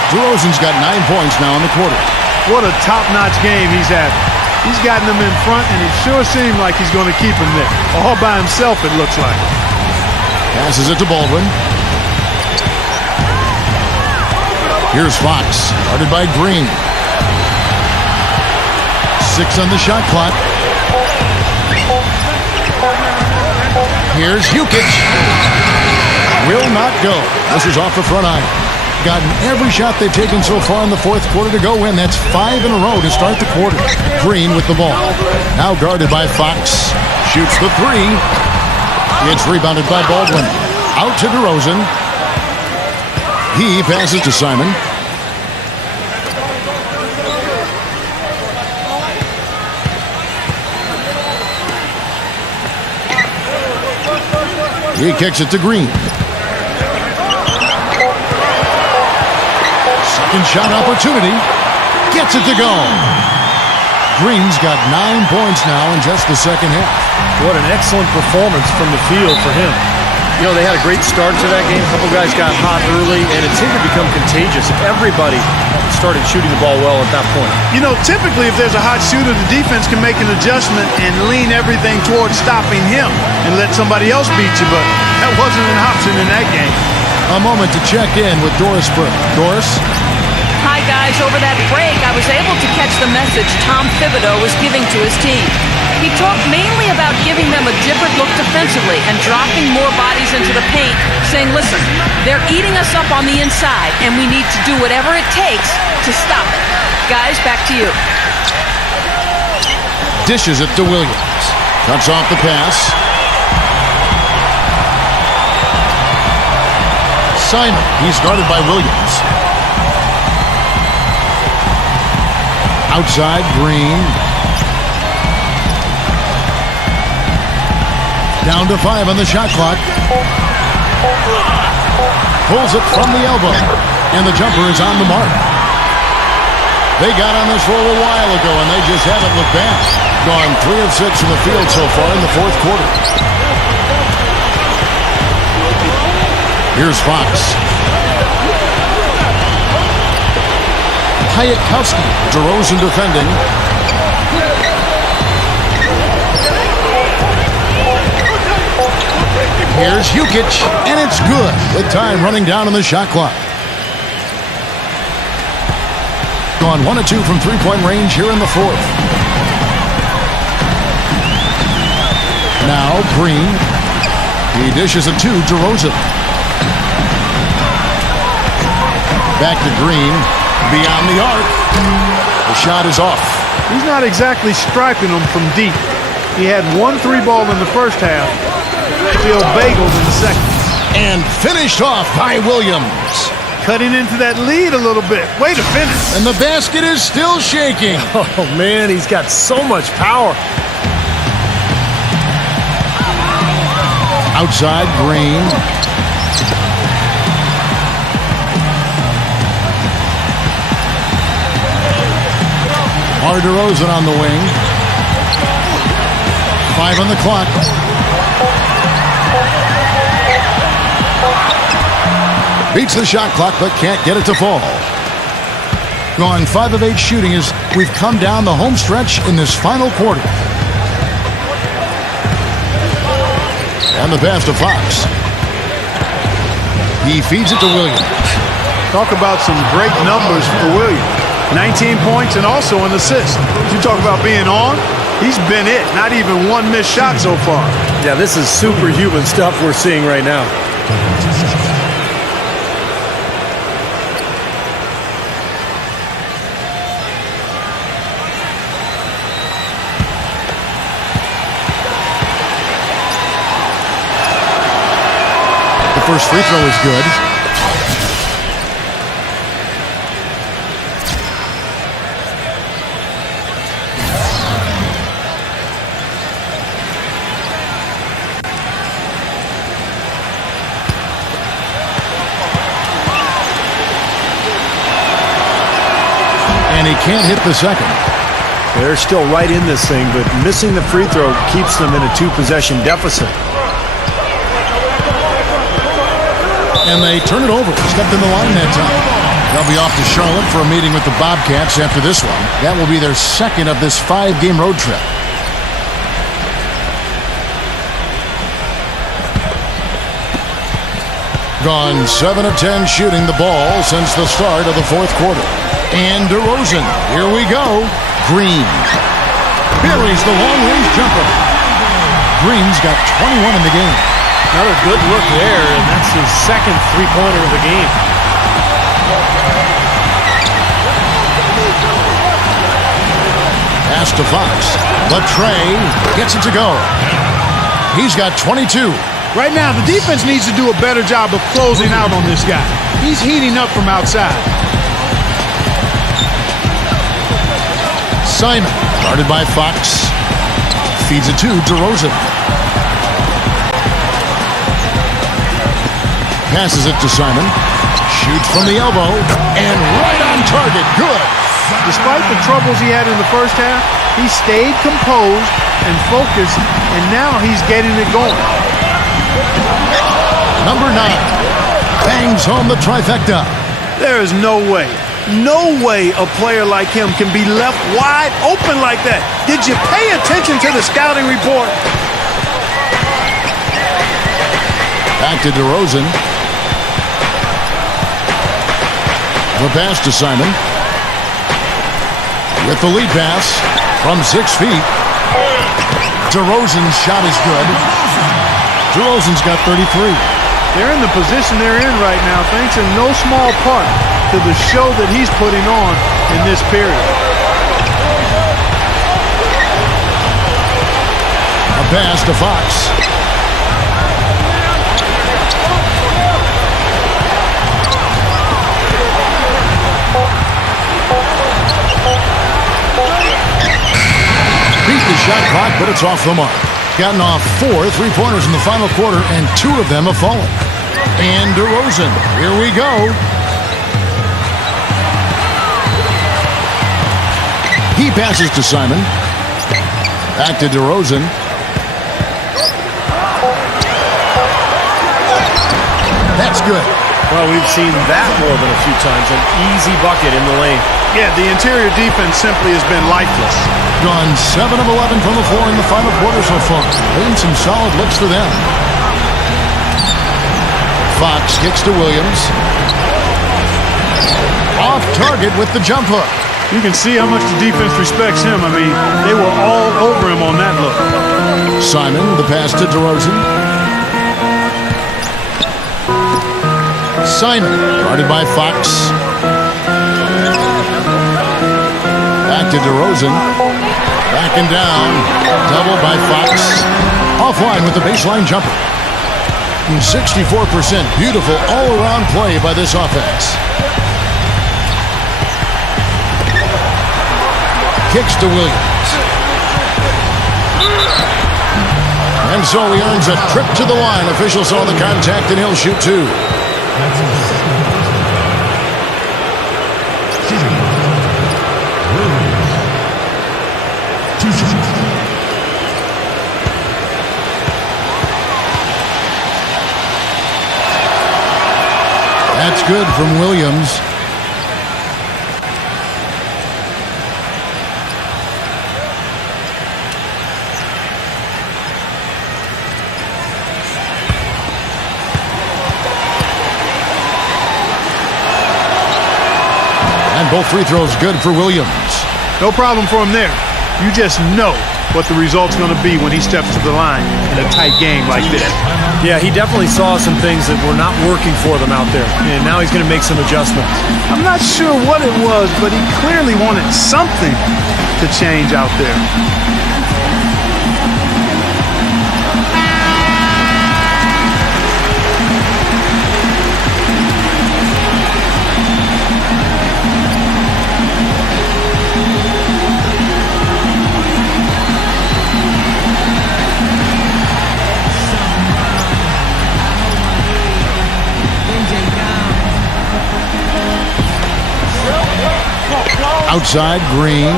DeRozan's got 9 points now in the quarter. What a top-notch game he's had. He's gotten them in front, and it sure seemed like he's going to keep them there. All by himself, it looks like. Passes it to Baldwin. Here's Fox, guarded by Green. 6 on the shot clock. Here's Jukic. Will not go. This is off the front iron. Gotten every shot they've taken so far in the fourth quarter to go in. That's 5 in a row to start the quarter. Green with the ball. Now guarded by Fox. Shoots the three. It's rebounded by Baldwin. Out to DeRozan. He passes to Simon. He kicks it to Green. Second shot opportunity. Gets it to go. Green's got 9 points now in just the second half. What an excellent performance from the field for him. You know, they had a great start to that game. A couple guys got hot early, and it seemed to become contagious. Everybody started shooting the ball well at that point. You know, typically if there's a hot shooter, the defense can make an adjustment and lean everything towards stopping him and let somebody else beat you, but that wasn't an option in that game. A moment to check in with Doris Burke. Doris? Hi, guys. Over that break, I was able to catch the message Tom Thibodeau was giving to his team. He talked mainly about giving them a different look defensively and dropping more bodies into the paint, saying, listen, they're eating us up on the inside, and we need to do whatever it takes to stop it. Guys, back to you. Dishes it to Williams. Cuts off the pass. Simon, he's guarded by Williams. Outside, Green. Down to 5 on the shot clock. Pulls it from the elbow. And the jumper is on the mark. They got on this roll a while ago, and they just haven't looked back. Gone 3 of 6 from the field so far in the fourth quarter. Here's Fox. Hayatkowski. DeRozan defending. Here's Jukic, and it's good with time running down on the shot clock. Gone 1 of 2 from three-point range here in the fourth. Now Green. He dishes it to DeRozan. Back to Green. Beyond the arc. The shot is off. He's not exactly striping them from deep. He had 1 3-ball in the first half. Still bageled in the second. And finished off by Williams. Cutting into that lead a little bit. Way to finish. And the basket is still shaking. Oh, man, he's got so much power. Outside, Green. DeRozan on the wing. 5 on the clock. Beats the shot clock, but can't get it to fall. Gone 5 of 8 shooting as we've come down the home stretch in this final quarter. And the pass to Fox. He feeds it to Williams. Talk about some great numbers for Williams. 19 points and also an assist. You talk about being on, he's been it. Not even 1 missed shot so far. Yeah, this is superhuman stuff we're seeing right now. The first free throw is good. And he can't hit the second. They're still right in this thing, but missing the free throw keeps them in a 2-possession deficit. And they turn it over. Stepped in the line that time. They'll be off to Charlotte for a meeting with the Bobcats after this one. That will be their second of this 5-game road trip. Gone 7 of 10 shooting the ball since the start of the fourth quarter. And DeRozan. Here we go. Green. Buries the long-range jumper. Green's got 21 in the game. Another good look there, and that's his second three-pointer of the game. Pass to Fox. Latrey gets it to go. He's got 22. Right now, the defense needs to do a better job of closing out on this guy. He's heating up from outside. Simon, guarded by Fox. Feeds it to DeRozan. Passes it to Simon. Shoots from the elbow. And right on target. Good. Despite the troubles he had in the first half, he stayed composed and focused, and now he's getting it going. Number 9 bangs home the trifecta. There is no way a player like him can be left wide open like that. Did you pay attention to the scouting report? Back to DeRozan. The pass to Simon. With the lead pass from 6 feet. DeRozan's shot is good. DeRozan's got 33. They're in the position they're in right now thanks in no small part to the show that he's putting on in this period. A pass to Fox. Beat the shot clock, but it's off the mark. Gotten off 4 3-pointers in the final quarter, and 2 of them have fallen. And DeRozan, here we go. He passes to Simon. Back to DeRozan. That's good. Well, we've seen that more than a few times. An easy bucket in the lane. Yeah, the interior defense simply has been lifeless. Gone 7 of 11 from the floor in the final quarter so far. Been some solid looks for them. Fox kicks to Williams. Off target with the jump hook. You can see how much the defense respects him. I mean, they were all over him on that look. Simon, the pass to DeRozan. Simon, guarded by Fox. Back to DeRozan. Backing down. Double by Fox. Offline with the baseline jumper. 64%. Beautiful all-around play by this offense. Kicks to Williams. And so he earns a trip to the line. Officials saw the contact and he'll shoot two. That's good from Williams. And both free throws good for Williams. No problem for him there. You just know what the result's going to be when he steps to the line in a tight game like this. Yeah, he definitely saw some things that were not working for them out there, and now he's going to make some adjustments. I'm not sure what it was, but he clearly wanted something to change out there. Outside, Green.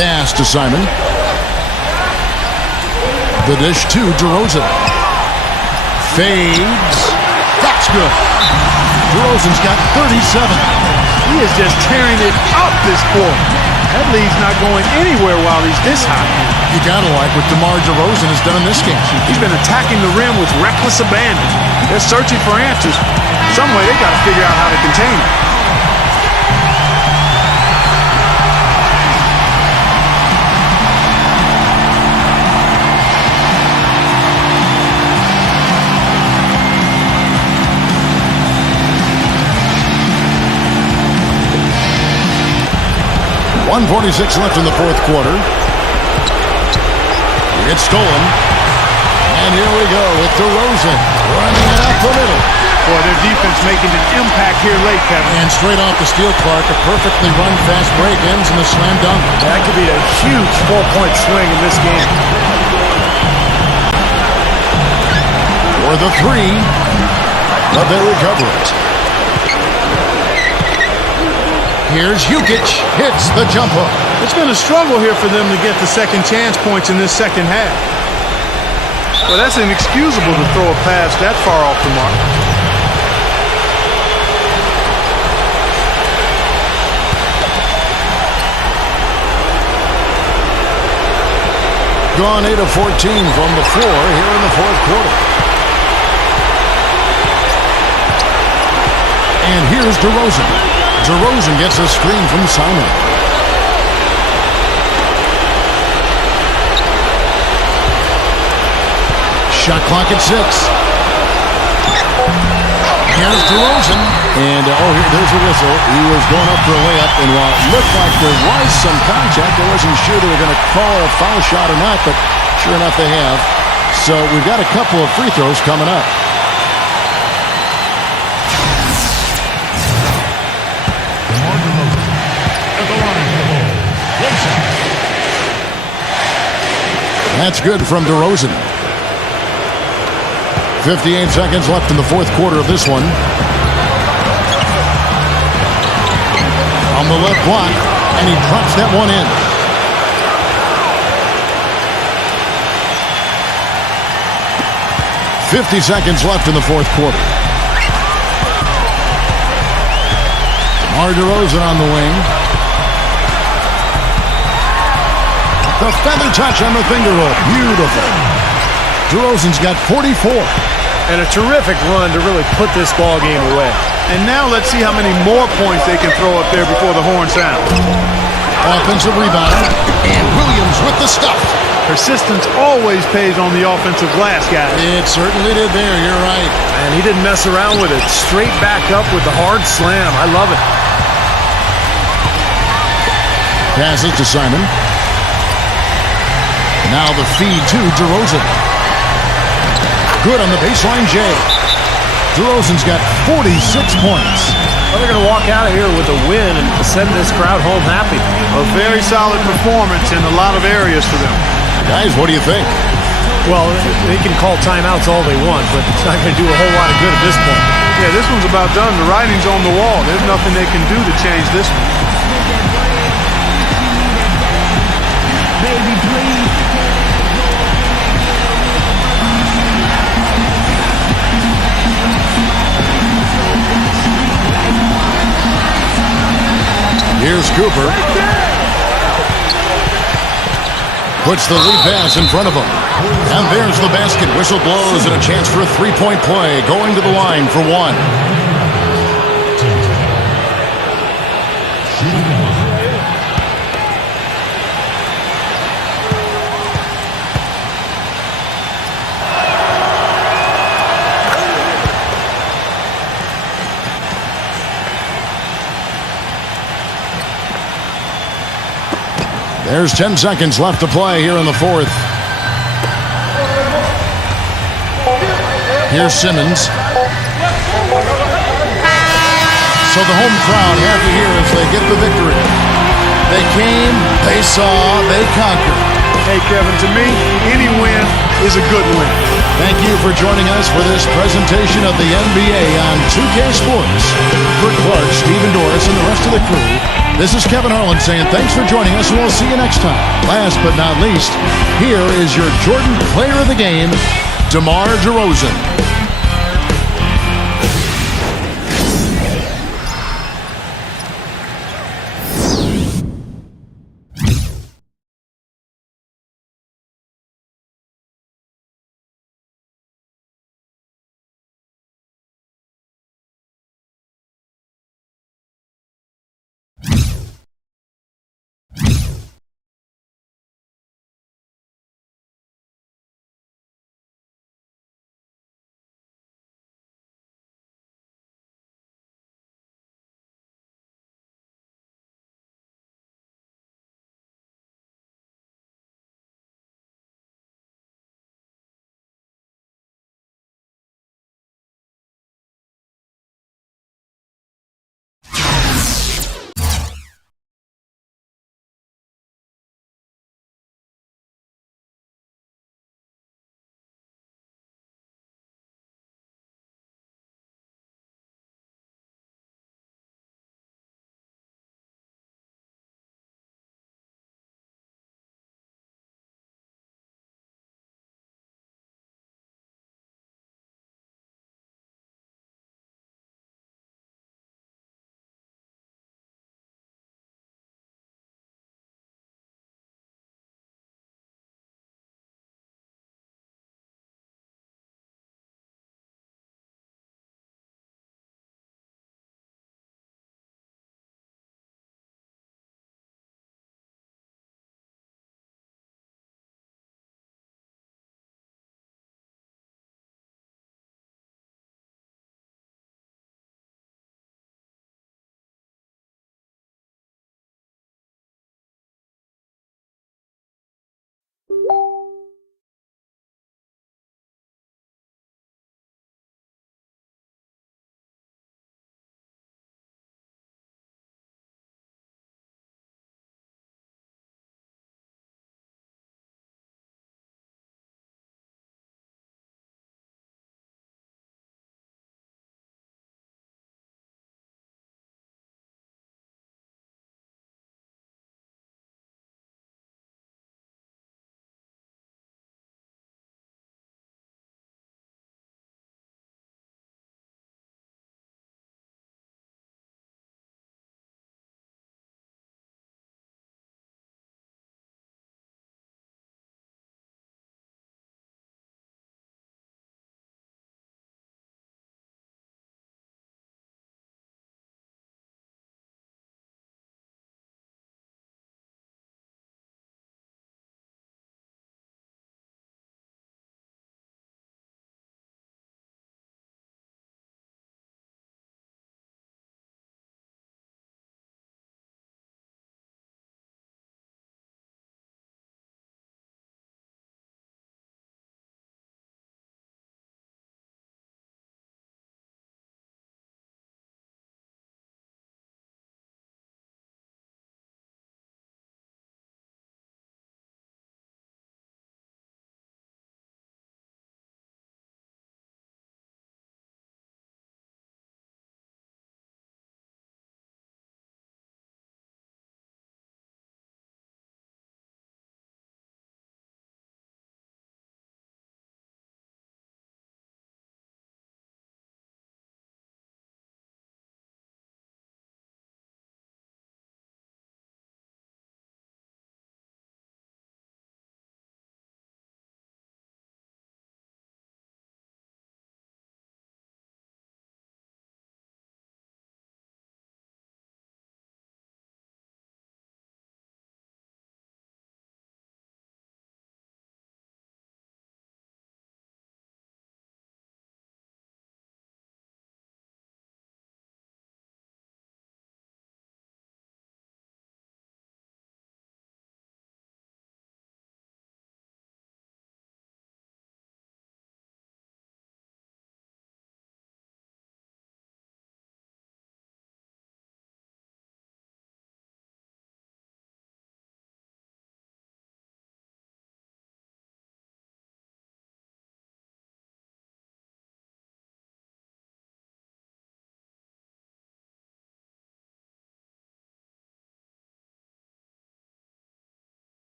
Pass to Simon. The dish to DeRozan. Fades. That's good. DeRozan's got 37. He is just tearing it up this quarter. That lead's not going anywhere while he's this hot. You gotta like what DeMar DeRozan has done in this game. He's been attacking the rim with reckless abandon. They're searching for answers. Some way they got to figure out how to contain it. .146 left in the fourth quarter. It's stolen. And here we go with DeRozan running it up the middle. Boy, their defense making an impact here late, Kevin. And straight off the steal, Clark, a perfectly run fast break ends in a slam dunk. That could be a huge 4-point swing in this game. For the three, but they recover it. Here's Jukic, hits the jump hook. It's been a struggle here for them to get the second chance points in this second half. Well, that's inexcusable to throw a pass that far off the mark. Gone 8 of 14 from the floor here in the fourth quarter. And here's DeRozan. DeRozan gets a screen from Simon. Shot clock at 6. Here's DeRozan. And, there's a whistle. He was going up for a layup, and while it looked like there was some contact, I wasn't sure they were going to call a foul shot or not, but sure enough they have. So we've got a couple of free throws coming up. That's good from DeRozan. 58 seconds left in the fourth quarter of this one. On the left block, and he drops that one in. .50 seconds left in the fourth quarter. DeMar DeRozan on the wing. The feather touch on the finger roll. Beautiful. DeRozan's got 44. And a terrific run to really put this ball game away. And now let's see how many more points they can throw up there before the horn sound. Offensive rebound. And Williams with the stuff. Persistence always pays on the offensive glass, guys. It certainly did there. You're right. And he didn't mess around with it. Straight back up with the hard slam. I love it. Passes to Simon. Now the feed to DeRozan. Good on the baseline, Jay. DeRozan's got 46 points. Well, they're going to walk out of here with a win and send this crowd home happy. A very solid performance in a lot of areas for them. Guys, what do you think? Well, they can call timeouts all they want, but it's not going to do a whole lot of good at this point. Yeah, this one's about done. The writing's on the wall. There's nothing they can do to change this one. Baby, please. Here's Cooper. Puts the lead pass in front of him. And there's the basket. Whistle blows and a chance for a three-point play. Going to the line for one. There's 10 seconds left to play here in the fourth. Here's Simmons. So the home crowd happy here as they get the victory. They came, they saw, they conquered. Hey, Kevin, to me, any win is a good win. Thank you for joining us for this presentation of the NBA on 2K Sports. For Clark, Stephen Doris, and the rest of the crew, this is Kevin Harlan saying thanks for joining us, and we'll see you next time. Last but not least, here is your Jordan Player of the Game, DeMar DeRozan.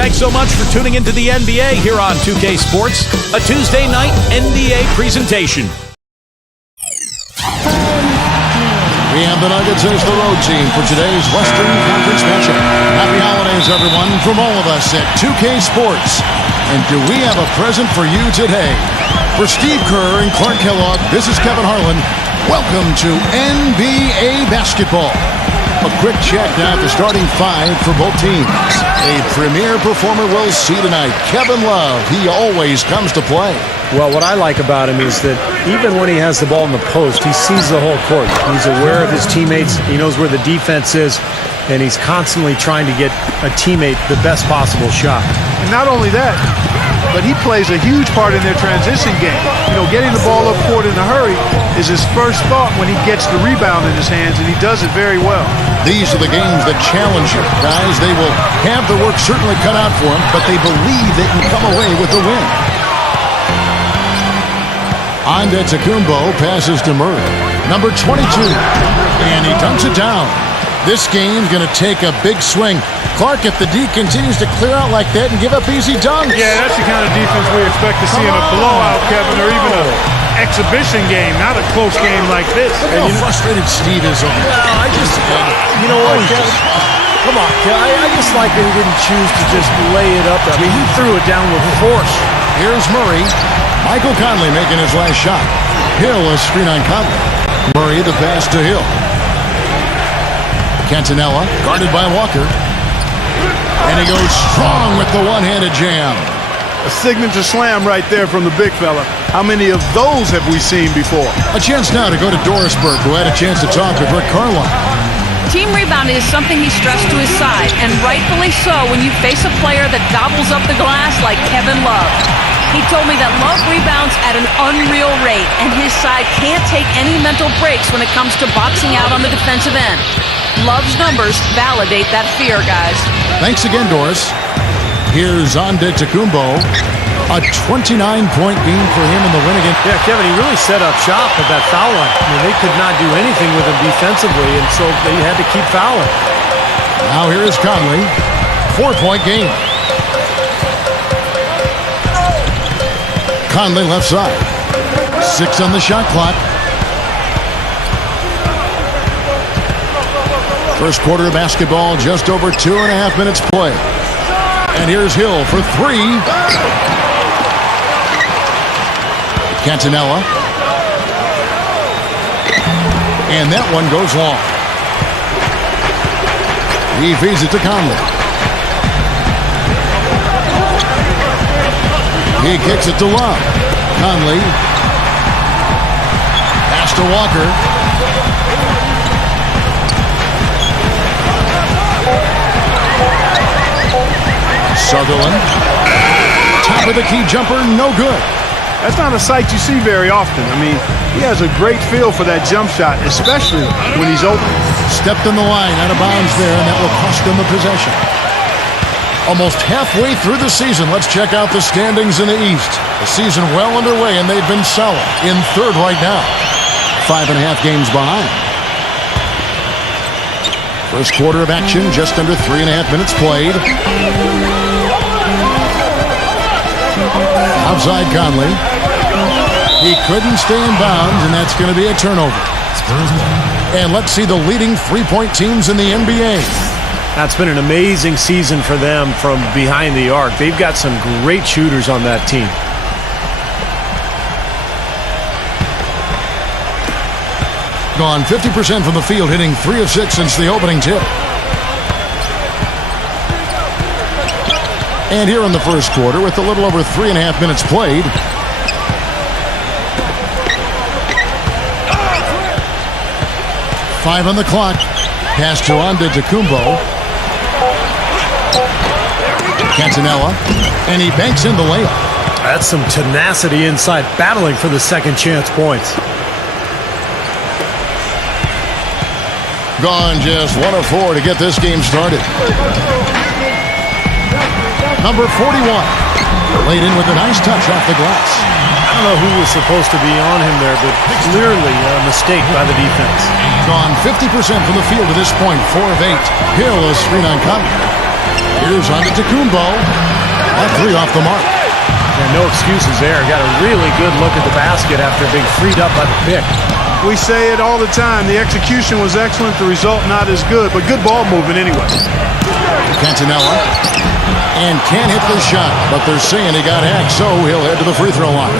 Thanks so much for tuning into the NBA here on 2K Sports, a Tuesday night NBA presentation. We have the Nuggets as the road team for today's Western Conference matchup. Happy holidays, everyone, from all of us at 2K Sports. And do we have a present for you today? For Steve Kerr and Clark Kellogg, this is Kevin Harlan. Welcome to NBA basketball. A quick check now at the starting five for both teams. A premier performer we'll see tonight, Kevin Love. He always comes to play. Well, what I like about him is that even when he has the ball in the post, he sees the whole court. He's aware of his teammates. He knows where the defense is, and he's constantly trying to get a teammate the best possible shot. And not only that, but he plays a huge part in their transition game. You know, getting the ball up court in a hurry is his first thought when he gets the rebound in his hands, and he does it very well. These are the games that challenge you, guys. They will have the work certainly cut out for them, but they believe they can come away with the win. Antetokounmpo passes to Murray. Number 22, and he dunks it down. This game's going to take a big swing. Clark, if the D continues to clear out like that and give up easy dunks. Yeah, that's the kind of defense we expect to see in a blowout, Kevin, or even an exhibition game, not a close game like this. Look how frustrated Steve is over Well, I just, you know what, come on, I just like that he didn't choose to just lay it up. I mean, he threw it down with force. Here's Murray. Michael Conley making his last shot. Hill is screen on Conley. Murray the pass to Hill. Cantonella guarded by Walker. And he goes strong with the one-handed jam. A signature slam right there from the big fella. How many of those have we seen before? A chance now to go to Dorisburg, who had a chance to talk with Rick Carlisle. Team rebounding is something he stressed to his side, and rightfully so when you face a player that gobbles up the glass like Kevin Love. He told me that Love rebounds at an unreal rate, and his side can't take any mental breaks when it comes to boxing out on the defensive end. Love's numbers validate that fear, guys. Thanks again, Doris. Here's Antetokounmpo. A 29-point game for him in the win again. Yeah, Kevin, he really set up shop at that foul line. I mean, they could not do anything with him defensively, and so they had to keep fouling. Now here is Conley. 4-point game. Conley left side. 6 on the shot clock. First quarter of basketball, just over 2.5 minutes play. And here's Hill for 3. Cantonella. And that one goes long. He feeds it to Conley. He kicks it to Love. Conley. Pass to Walker. Sutherland. Top of the key jumper, no good. That's not a sight you see very often. I mean, he has a great feel for that jump shot, especially when he's open. Stepped in the line, out of bounds there, and that will cost them a possession. Almost halfway through the season, let's check out the standings in the East. The season well underway, and they've been solid. In third right now. 5.5 games behind. First quarter of action, just under 3.5 minutes played. Outside Conley. He couldn't stay in bounds, and that's going to be a turnover. And let's see the leading three-point teams in the NBA. That's been an amazing season for them from behind the arc. They've got some great shooters on that team. Gone 50% from the field, hitting 3 of 6 since the opening tip. And here in the first quarter, with a little over 3.5 minutes played. Five on the clock. Pass to Antetokounmpo. Cantonella. And he banks in the layup. That's some tenacity inside, battling for the second chance points. Gone just 1 of 4 to get this game started. Number 41. Laid in with a nice touch off the glass. I don't know who was supposed to be on him there, but clearly a mistake by the defense. Gone 50% from the field to this point, 4 of 8. Hill is screen on Conley. Here's on to Tecumbo. That three off the mark. Yeah, no excuses there. Got a really good look at the basket after being freed up by the pick. We say it all the time. The execution was excellent. The result not as good, but good ball movement anyway. Cantanella. And can't hit the shot, but they're saying he got hacked, so he'll head to the free throw line.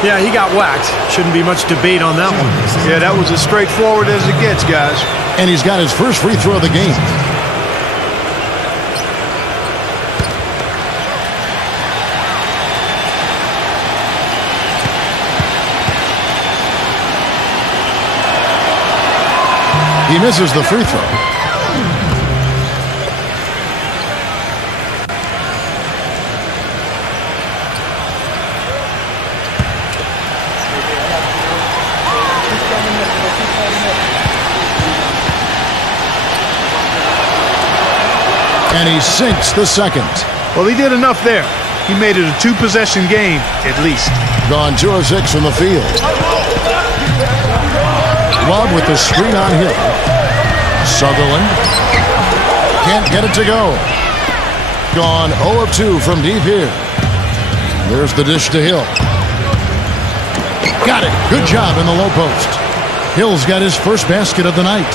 Yeah, he got whacked. Shouldn't be much debate on that one. Yeah, that was as straightforward as it gets, guys. And he's got his first free throw of the game. He misses the free throw. And he sinks the second. Well, he did enough there. He made it a two-possession game, at least. Gone 2 of 6 from the field. Love with the screen on Hill. Sutherland. Can't get it to go. Gone 0 of 2 from deep here. There's the dish to Hill. Got it. Good job in the low post. Hill's got his first basket of the night.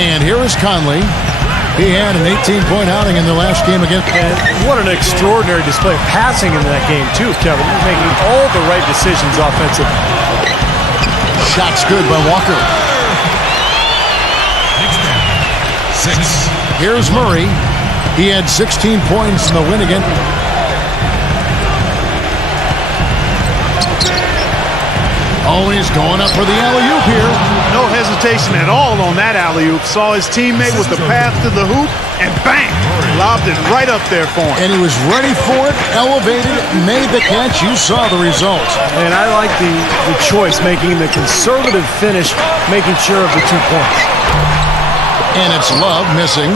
And here is Conley. He had an 18-point outing in the last game against. And what an extraordinary display of passing in that game, too, Kevin. He's making all the right decisions offensively. Shot's good by Walker. 6. Here's Murray. He had 16 points in the win again. Oh, he's going up for the alley-oop here. No hesitation at all on that alley-oop. Saw his teammate with the path to the hoop, and bang! Lobbed it right up there for him. And he was ready for it, elevated, made the catch. You saw the result. And I like the choice, making the conservative finish, making sure of the 2 points. And it's Love missing.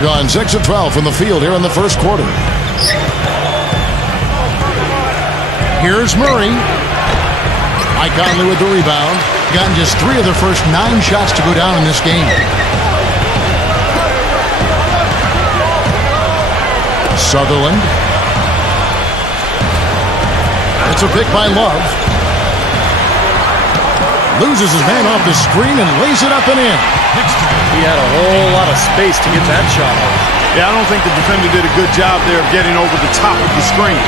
Gone 6 of 12 from the field here in the first quarter. Here's Murray. Mike Conley with the rebound. Gotten just 3 of the first 9 shots to go down in this game. Sutherland. It's a pick by Love. Loses his man off the screen and lays it up and in. He had a whole lot of space to get that shot off. Yeah, I don't think the defender did a good job there of getting over the top of the screen.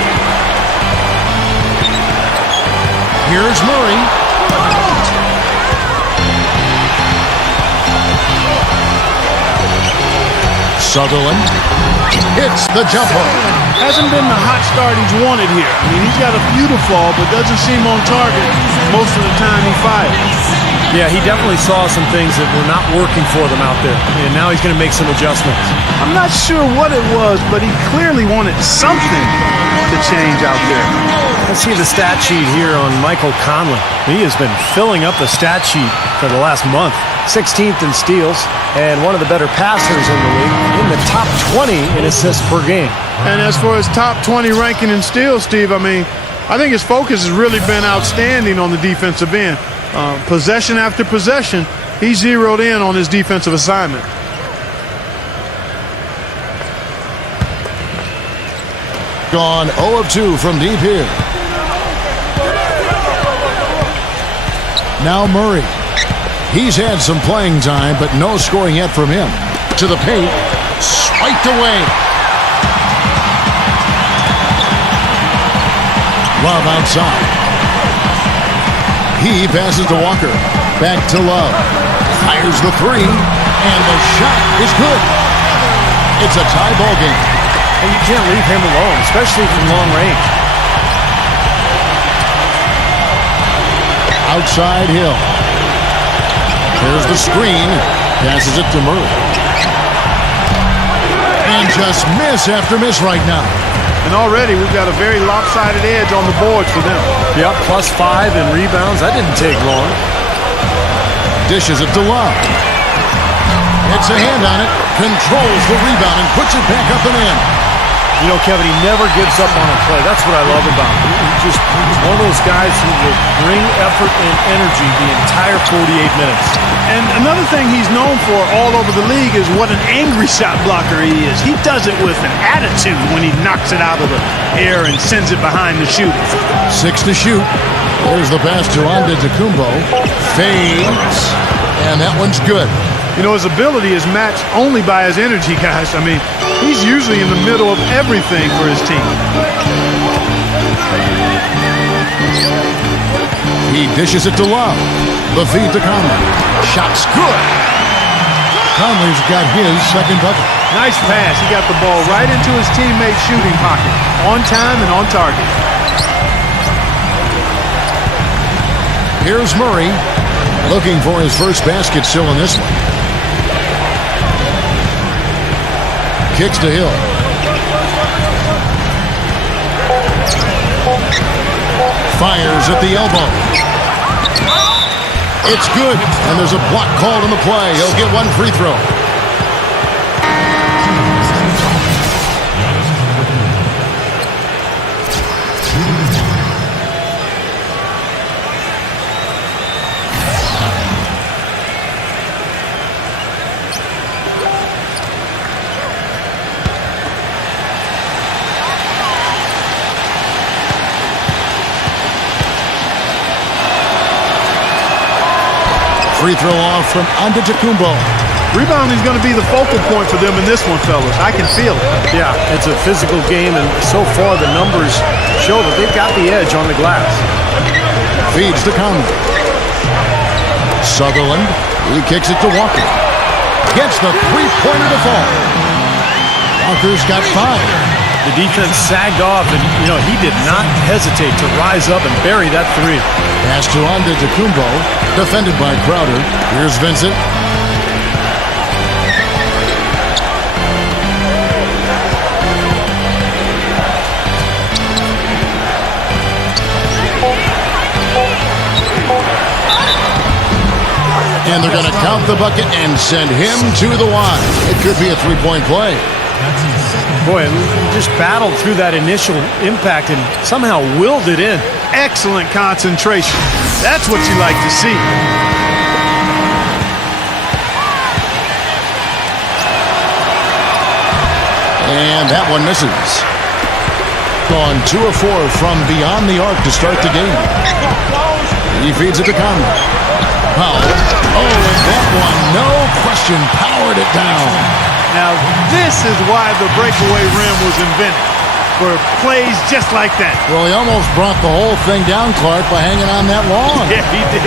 Here's Murray. Sutherland hits the jumper. Hasn't been the hot start he's wanted here. I mean, he's got a few to fall, but doesn't seem on target most of the time he fires. Yeah, he definitely saw some things that were not working for them out there, and now he's going to make some adjustments. I'm not sure what it was, but he clearly wanted something to change out there. Let's see the stat sheet here on Michael Conley. He has been filling up the stat sheet for the last month. 16th in steals and one of the better passers in the league, in the top 20 in assists per game. And as for his top 20 ranking in steals, Steve, I mean, I think his focus has really been outstanding on the defensive end. Possession after possession, he zeroed in on his defensive assignment. Gone 0 of 2 from deep here. Now Murray. He's had some playing time, but no scoring yet from him. To the paint. Swiped away. Love outside. He passes to Walker. Back to Love. Fires the 3. And the shot is good. It's a tie ball game. And you can't leave him alone, especially from long range. Outside Hill. Here's the screen. Passes it to Murray. And just miss after miss right now. And already we've got a very lopsided edge on the boards for them. Yep, +5 in rebounds. That didn't take long. Dishes it to Love. It's a hand on it. Controls the rebound and puts it back up and in. You know, Kevin, he never gives up on a play. That's what I love about him. He's one of those guys who will bring effort and energy the entire 48 minutes. And another thing he's known for all over the league is what an angry shot blocker he is. He does it with an attitude when he knocks it out of the air and sends it behind the shooter. 6 to shoot. There's the pass to Antetokounmpo. Fades. And that one's good. You know, his ability is matched only by his energy, guys. I mean, he's usually in the middle of everything for his team. He dishes it to Love. The feed to Conley. Shot's good. Conley's got his second bucket. Nice pass. He got the ball right into his teammate's shooting pocket. On time and on target. Here's Murray. Looking for his first basket still in this one. Kicks to Hill. Fires at the elbow. It's good, and there's a block called in the play. He'll get one free throw. Free throw off from Antetokounmpo. Rebounding is going to be the focal point for them in this one, fellas. I can feel it. Yeah, it's a physical game, and so far the numbers show that they've got the edge on the glass. Feeds to Conley. Sutherland, he kicks it to Walker. Gets the three-pointer to fall. Walker's got 5. The defense sagged off, and, he did not hesitate to rise up and bury that three. Pass to Antetokounmpo, defended by Crowder. Here's Vincent. And they're going to count the bucket and send him to the line. It could be a three-point play. Boy, just battled through that initial impact and somehow willed it in. Excellent concentration. That's what you like to see. And that one misses. Gone 2 of 4 from beyond the arc to start the game. He feeds it to Conley. Powell. Oh, and that one, no question, powered it down. Now, this is why the breakaway rim was invented, for plays just like that. Well, he almost brought the whole thing down, Clark, by hanging on that long. Yeah, he did.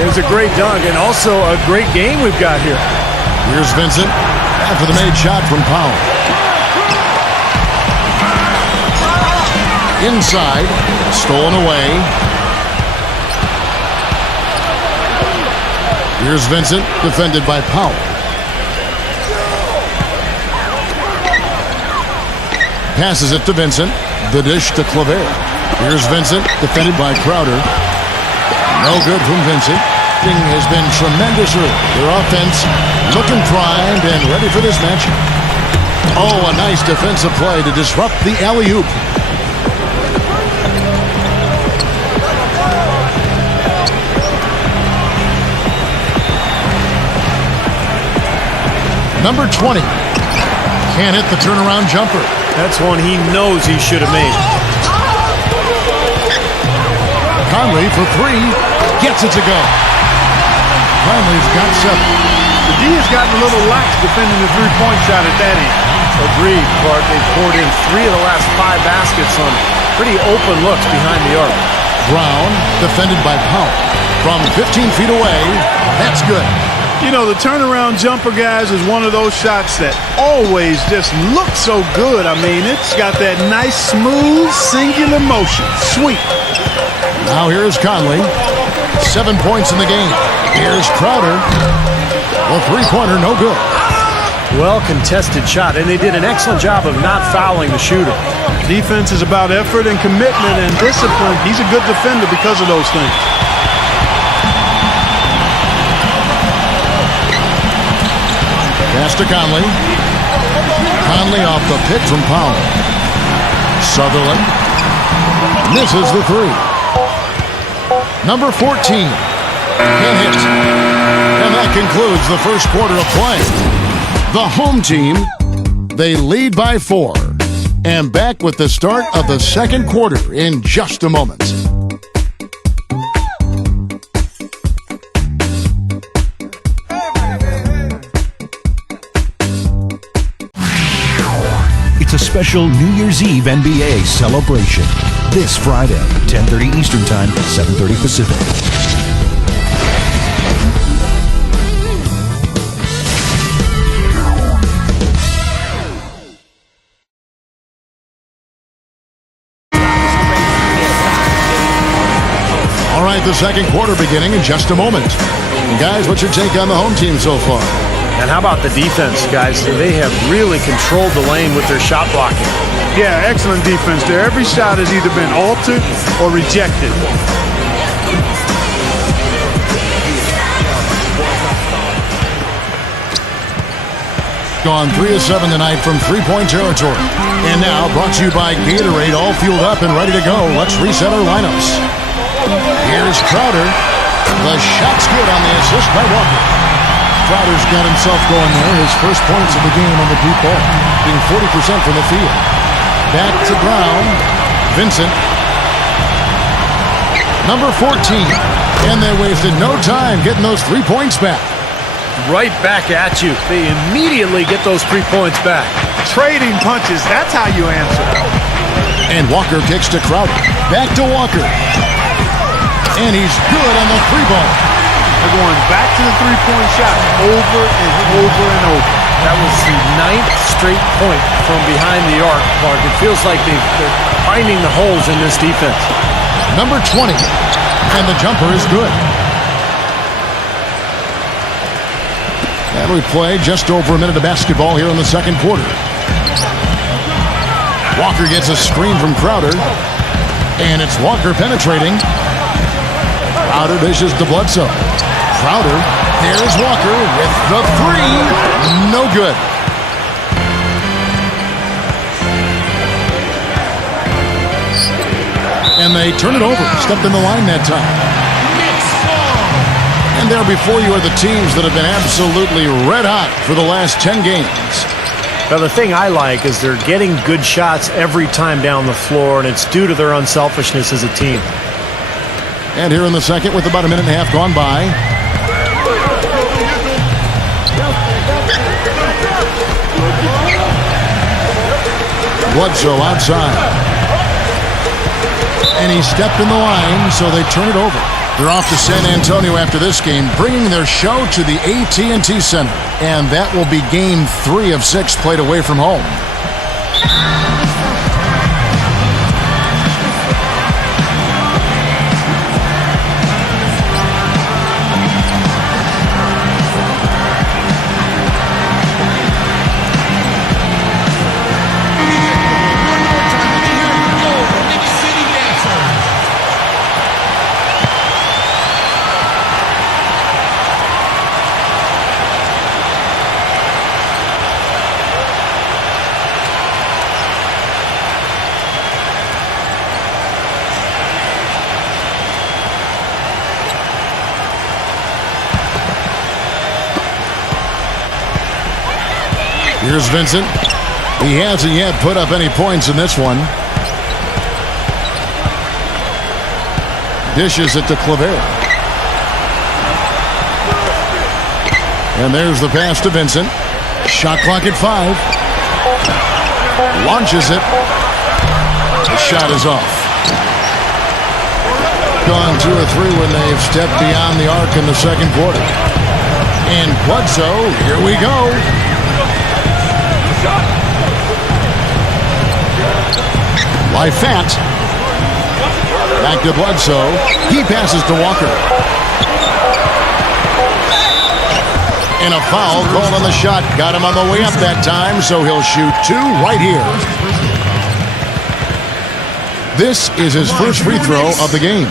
It was a great dunk and also a great game we've got here. Here's Vincent after the made shot from Powell. Inside, stolen away. Here's Vincent, defended by Powell. Passes it to Vincent. The dish to Claver. Here's Vincent, defended by Crowder. No good from Vincent. Thing has been tremendous early. Their offense looking primed and ready for this matchup. Oh, a nice defensive play to disrupt the alley-oop. Number 20. Can't hit the turnaround jumper. That's one he knows he should have made. Conley for 3. Gets it to go. Conley's got 7. The D has gotten a little lax defending the three-point shot at that end. Agreed, Clark. They've poured in 3 of the last 5 baskets on pretty open looks behind the arc. Brown, defended by Powell. From 15 feet away, that's good. You know, the turnaround jumper, guys, is one of those shots that always just looks so good. I mean, it's got that nice, smooth, singular motion. Sweet. Now here's Conley. 7 points in the game. Here's Crowder. The three-pointer, no good. Well-contested shot, and they did an excellent job of not fouling the shooter. Defense is about effort and commitment and discipline. He's a good defender because of those things. Pass to Conley. Conley off the pick from Powell. Sutherland misses the 3. Number 14 can't hit. And that concludes the first quarter of play. The home team, they lead by 4. And back with the start of the second quarter in just a moment. It's a special New Year's Eve NBA celebration. This Friday, 10:30 Eastern Time, 7:30 Pacific. All right, the second quarter beginning in just a moment. And guys, what's your take on the home team so far? And how about the defense, guys? They have really controlled the lane with their shot blocking. Yeah, excellent defense there. Every shot has either been altered or rejected. Gone 3 of 7 tonight from three-point territory. And now brought to you by Gatorade, all fueled up and ready to go. Let's reset our lineups. Here's Crowder. The shot's good on the assist by Walker. Crowder's got himself going there. His first points of the game on the deep ball, being 40% from the field. Back to Brown. Vincent. Number 14. And they wasted no time getting those 3 points back. Right back at you. They immediately get those 3 points back. Trading punches, that's how you answer. And Walker kicks to Crowder. Back to Walker. And he's good on the 3-ball. They're going back to the three-point shot over and over and over. That was the 9th straight point from behind the arc, Clark. It feels like they're finding the holes in this defense. Number 20. And the jumper is good. And we play just over a minute of basketball here in the second quarter. Walker gets a screen from Crowder. And it's Walker penetrating. Crowder dishes to Bledsoe. Crowder, there's Walker with the 3. No good. And they turn it over. Stepped in the line that time. And there before you are the teams that have been absolutely red hot for the last 10 games. Now, the thing I like is they're getting good shots every time down the floor, and it's due to their unselfishness as a team. And here in the second with about a minute and a half gone by. Bledsoe outside. And he stepped in the line, so they turn it over. They're off to San Antonio after this game, bringing their show to the AT&T Center. And that will be game 3 of 6 played away from home. Here's Vincent. He hasn't yet put up any points in this one. Dishes it to Claver. And there's the pass to Vincent. Shot clock at 5. Launches it. The shot is off. Gone 2 or 3 when they've stepped beyond the arc in the second quarter. And Bledsoe, here we go. Lifat. Back to Bledsoe. He passes to Walker. And a foul called on the shot. Got him on the way up that time, so he'll shoot 2 right here. This is his first free throw of the game.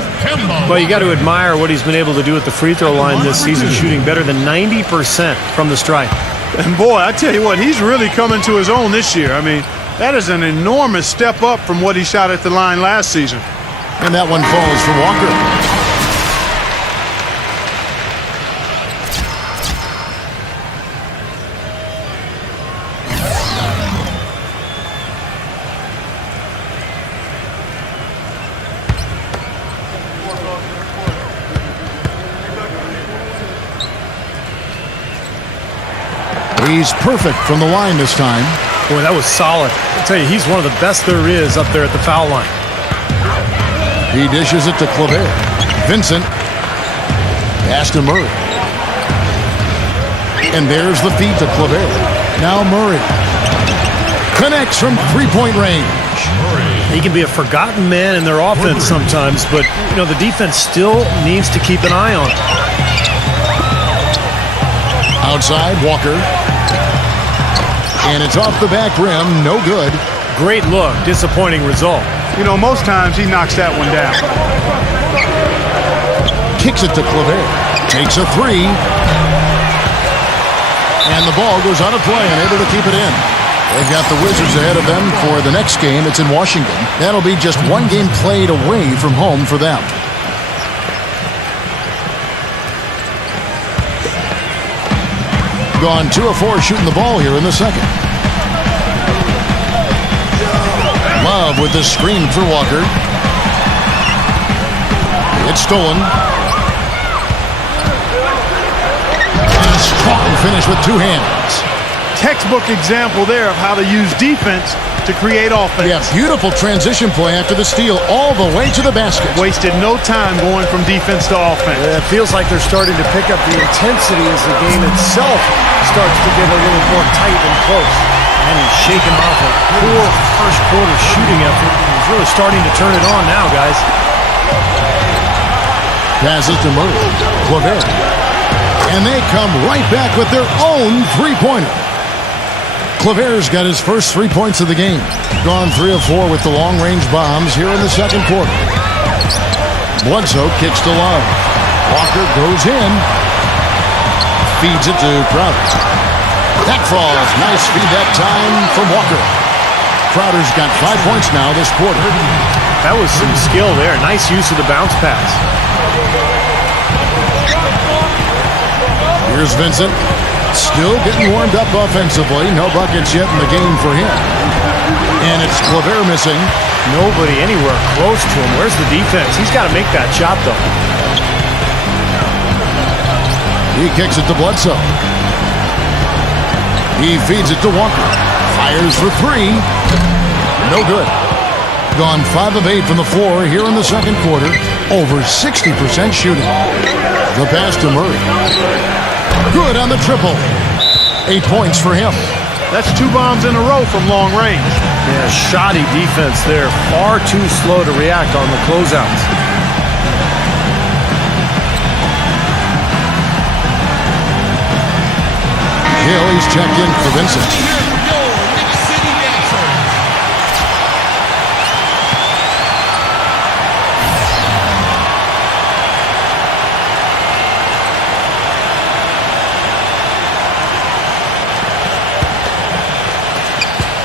Well, you got to admire what he's been able to do at the free throw line this season, shooting better than 90% from the stripe. And boy, I tell you what, he's really coming to his own this year. I mean, that is an enormous step up from what he shot at the line last season. And that one falls for Walker. He's perfect from the line this time. Boy, that was solid. I'll tell you, he's one of the best there is up there at the foul line. He dishes it to Claver. Vincent. Pass to Murray. And there's the feed to Claver. Now Murray. Connects from three-point range. He can be a forgotten man in their offense sometimes, but, the defense still needs to keep an eye on him. Outside, Walker. And it's off the back rim. No good. Great look. Disappointing result. Most times he knocks that one down. Kicks it to Claver. Takes a three. And the ball goes out of play, unable to keep it in. They've got the Wizards ahead of them for the next game. It's in Washington. That'll be just one game played away from home for them. Gone 2 of 4 shooting the ball here in the second. Love with the screen for Walker. It's stolen. And a strong finish with two hands. Textbook example there of how to use defense to create offense. Yeah, beautiful transition play after the steal all the way to the basket. Wasted no time going from defense to offense. Yeah, it feels like they're starting to pick up the intensity as the game itself starts to get a little more tight and close. And he's shaking off a poor first quarter shooting effort. He's really starting to turn it on now, guys. Passes to Murray. Claver. And they come right back with their own three-pointer. Claver's got his first 3 points of the game. Gone 3 of 4 with the long-range bombs here in the second quarter. Bledsoe kicks to Love. Walker goes in. Feeds it to Crowder. That falls. Nice feed that time from Walker. Crowder's got 5 points now this quarter. That was some skill there. Nice use of the bounce pass. Here's Vincent. Still getting warmed up offensively. No buckets yet in the game for him. And it's Claver missing. Nobody anywhere close to him. Where's the defense? He's got to make that shot, though. He kicks it to Bledsoe. He feeds it to Walker. Fires for three. No good. Gone 5 of 8 from the floor here in the second quarter. Over 60% shooting. The pass to Murray. Good on the triple. 8 points for him. That's 2 bombs in a row from long range. Yeah, shoddy defense there. Far too slow to react on the closeouts. Hill, he's checked in for Vincent.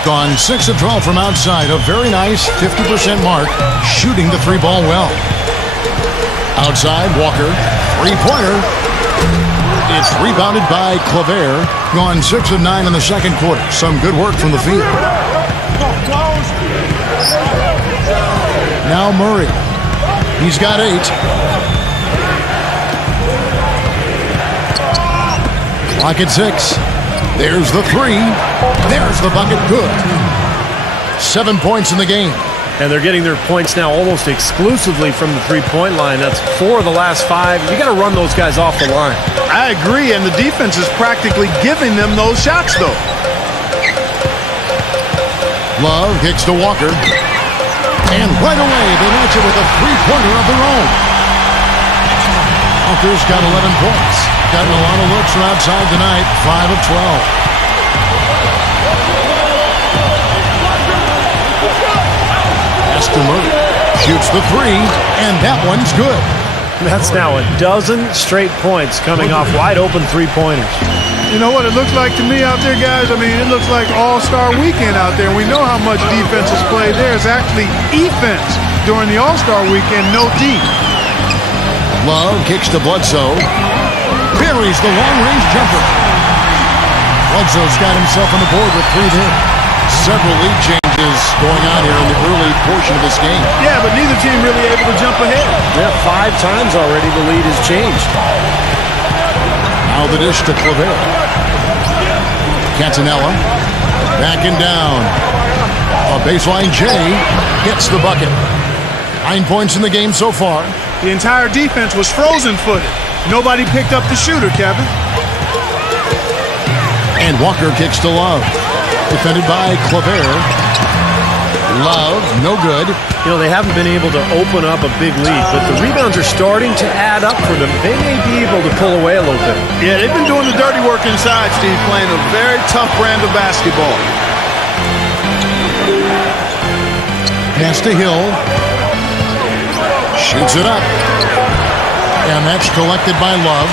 Gone 6 of 12 from outside. A very nice 50% mark. Shooting the 3-ball well. Outside, Walker. 3-pointer. It's rebounded by Claver. Gone 6 of 9 in the second quarter. Some good work from the field. Now Murray. He's got 8. Clock at 6. There's the 3. There's the bucket. Good. 7 points in the game. And they're getting their points now almost exclusively from the three-point line. That's 4 of the last 5. You got to run those guys off the line. I agree, and the defense is practically giving them those shots, though. Love kicks to Walker. And right away, they match it with a 3-pointer of their own. Walker's got 11 points. Gotten a lot of looks from outside tonight. 5 of 12. To Murray. Shoots the 3, and that one's good. That's now a dozen straight points coming off wide open three-pointers. You know what it looks like to me out there, guys? I mean, it looks like all-star weekend out there. We know how much defense is played. There's actually offense during the all-star weekend, no D. Love kicks to Bledsoe. Buries the long-range jumper. Bledsoe's got himself on the board with 3 there. Several lead changes changes going on here in the early portion of this game. Yeah, but neither team really able to jump ahead. Yeah, 5 times already the lead has changed. Now the dish to Clavel. Cantanella backing down. A baseline J gets the bucket. 9 points in the game so far. The entire defense was frozen-footed. Nobody picked up the shooter, Kevin. And Walker kicks to Love. Defended by Clavel. Love, no good. You know, they haven't been able to open up a big lead, but the rebounds are starting to add up for them. They may be able to pull away a little bit. Yeah, they've been doing the dirty work inside, Steve, playing a very tough brand of basketball. Pass to Hill. Shoots it up. And that's collected by Love.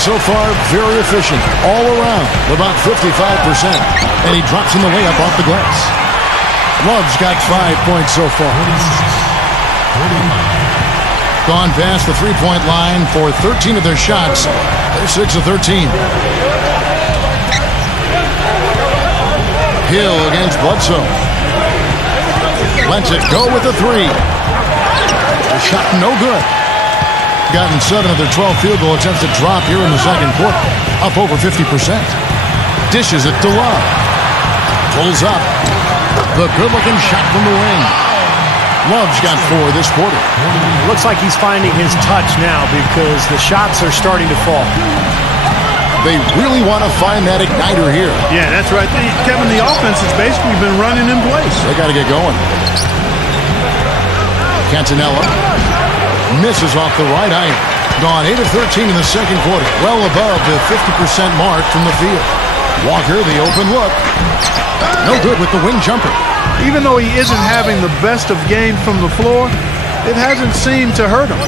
So far, very efficient all around, about 55%. And he drops in the layup off the glass. Love's got 5 points so far. Gone past the three-point line for 13 of their shots. They're 6 of 13. Hill against Bledsoe. Lets it go with the three. The shot no good. Gotten 7 of their 12 field goal attempts to drop here in the second quarter. Up over 50%. Dishes it to Love. Pulls up. The good-looking shot from the wing. Love's got 4 this quarter. Looks like he's finding his touch now because the shots are starting to fall. They really want to find that igniter here. Yeah, that's right. Kevin, the offense has basically been running in place. They got to get going. Cantanella misses off the right iron. Gone 8 of 13 in the second quarter. Well above the 50% mark from the field. Walker, the open look. No good with the wing jumper. Even though he isn't having the best of games from the floor, it hasn't seemed to hurt him.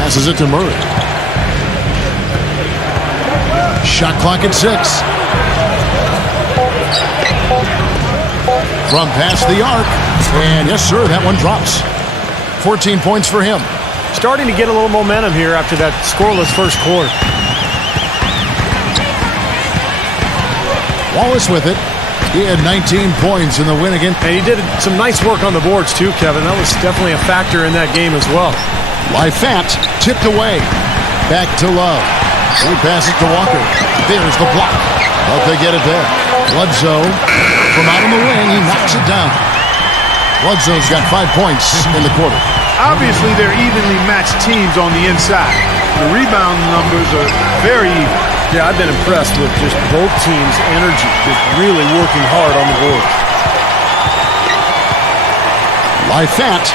Passes it to Murray. Shot clock at 6. From past the arc. And yes, sir, that one drops. 14 points for him. Starting to get a little momentum here after that scoreless first quarter. Wallace with it. He had 19 points in the win again. And he did some nice work on the boards too, Kevin. That was definitely a factor in that game as well. Lifat tipped away. Back to Love. He passes to Walker. There's the block. But they get it there. Bledsoe from out on the wing. He knocks it down. Bledsoe's got 5 points in the quarter. Obviously, they're evenly matched teams on the inside. The rebound numbers are very even. Yeah, I've been impressed with just both teams' energy, just really working hard on the board. Lifat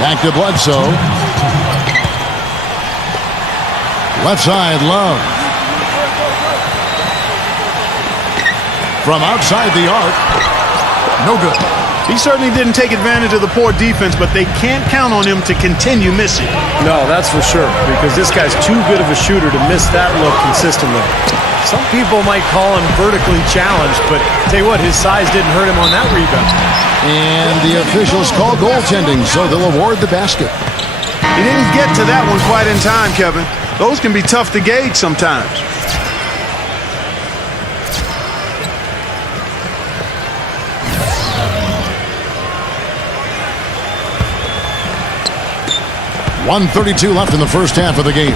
back to Bledsoe. Left side, Love. From outside the arc. No good. He certainly didn't take advantage of the poor defense, but they can't count on him to continue missing. No, that's for sure, because this guy's too good of a shooter to miss that look consistently. Some people might call him vertically challenged, but tell you what, his size didn't hurt him on that rebound. And the officials call goaltending, so they'll award the basket. He didn't get to that one quite in time, Kevin. Those can be tough to gauge sometimes. .132 left in the first half of the game.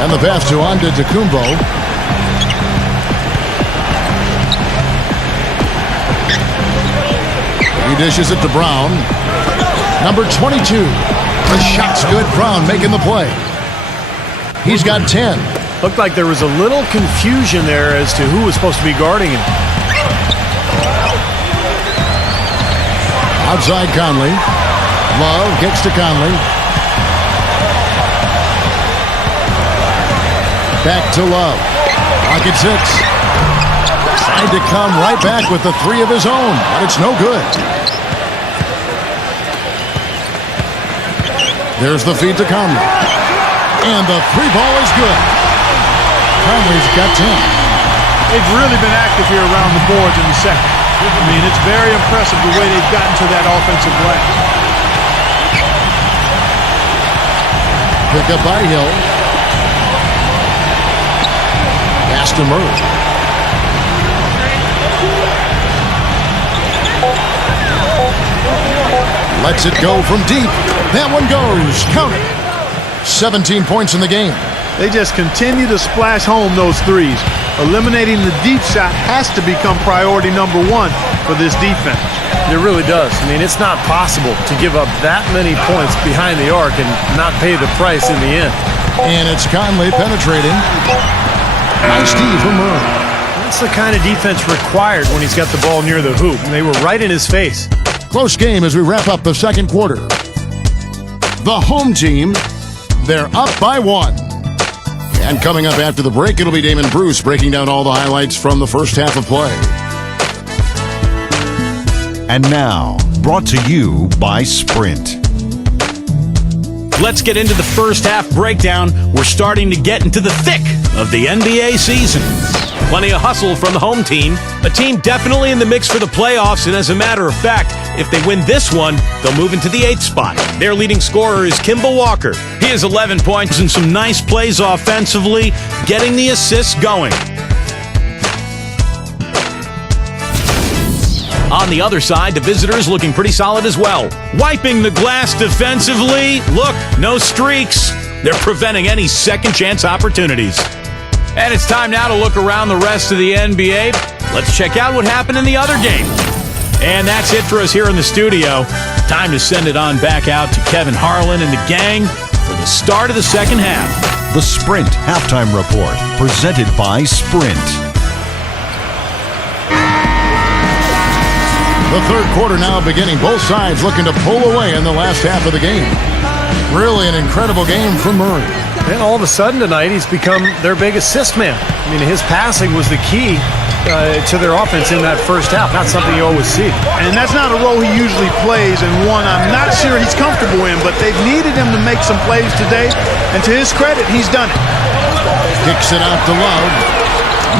And the pass to Antetokounmpo. He dishes it to Brown. Number 22. The shot's good. Brown making the play. He's got 10. Looked like there was a little confusion there as to who was supposed to be guarding him. Outside Conley. Love kicks to Conley. Back to Love. Pocket 6. Tried to come right back with the 3 of his own, but it's no good. There's the feed to Conley. And the 3 ball is good. Conley's got 10. They've really been active here around the boards in the second. I mean, it's very impressive the way they've gotten to that offensive glass. Pick up by Hill. Pass to Murray. Lets it go from deep. That one goes. Count it. 17 points in the game. They just continue to splash home those threes. Eliminating the deep shot has to become priority number one for this defense. It really does. I mean, it's not possible to give up that many points behind the arc and not pay the price in the end. And it's Conley penetrating. Nice D from Murray. That's the kind of defense required when he's got the ball near the hoop. And they were right in his face. Close game as we wrap up the second quarter. The home team, they're up by 1. And coming up after the break, it'll be Damon Bruce breaking down all the highlights from the first half of play. And now, brought to you by Sprint. Let's get into the first half breakdown. We're starting to get into the thick of the NBA season. Plenty of hustle from the home team. A team definitely in the mix for the playoffs, and as a matter of fact, if they win this one, they'll move into the 8th spot. Their leading scorer is Kemba Walker. He has 11 points and some nice plays offensively, getting the assists going. On the other side, the visitors looking pretty solid as well. Wiping the glass defensively. Look, no streaks. They're preventing any second chance opportunities. And it's time now to look around the rest of the NBA. Let's check out what happened in the other game. And that's it for us here in the studio. Time to send it on back out to Kevin Harlan and the gang for the start of the second half. The Sprint Halftime Report, presented by Sprint. The third quarter now beginning. Both sides looking to pull away in the last half of the game. Really an incredible game from Murray. And all of a sudden tonight, he's become their big assist man. I mean, his passing was the key to their offense in that first half. Not something you always see. And that's not a role he usually plays, and one I'm not sure he's comfortable in, but they've needed him to make some plays today, and to his credit, he's done it. Kicks it out to Love.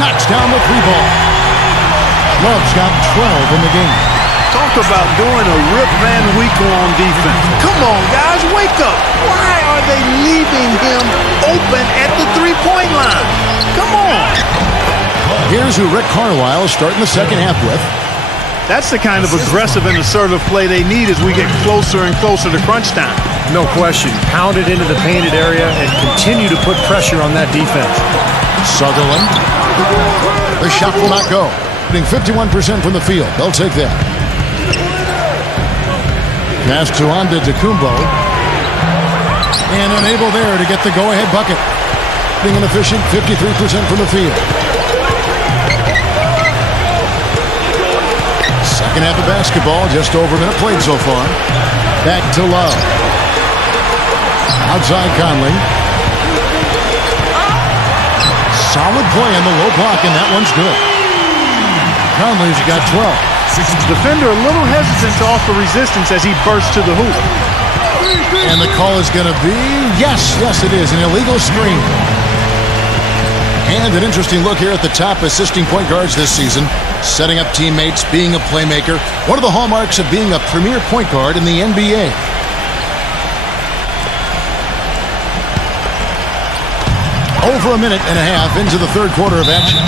Knocks down the 3-ball. Love's got 12 in the game. Talk about doing a Rip Van Winkle on defense. Come on, guys, wake up. Why are they leaving him open at the three-point line? Come on. Here's who Rick Carlisle is starting the second half with. That's the kind of aggressive and assertive play they need as we get closer and closer to crunch time. No question. Pound it into the painted area and continue to put pressure on that defense. Sutherland. The shot will not go. Hitting 51% from the field. They'll take that. Pass to Antetokounmpo. And unable there to get the go-ahead bucket. Being an efficient 53% from the field. Second half of basketball, just over a minute played so far. Back to Love. Outside Conley. Solid play in the low block, and that one's good. Conley's got 12. Defender a little hesitant to offer resistance as he bursts to the hoop. And the call is going to be, yes, it is, an illegal screen. And an interesting look here at the top assisting point guards this season. Setting up teammates, being a playmaker. One of the hallmarks of being a premier point guard in the NBA. Over a minute and a half into the third quarter of action.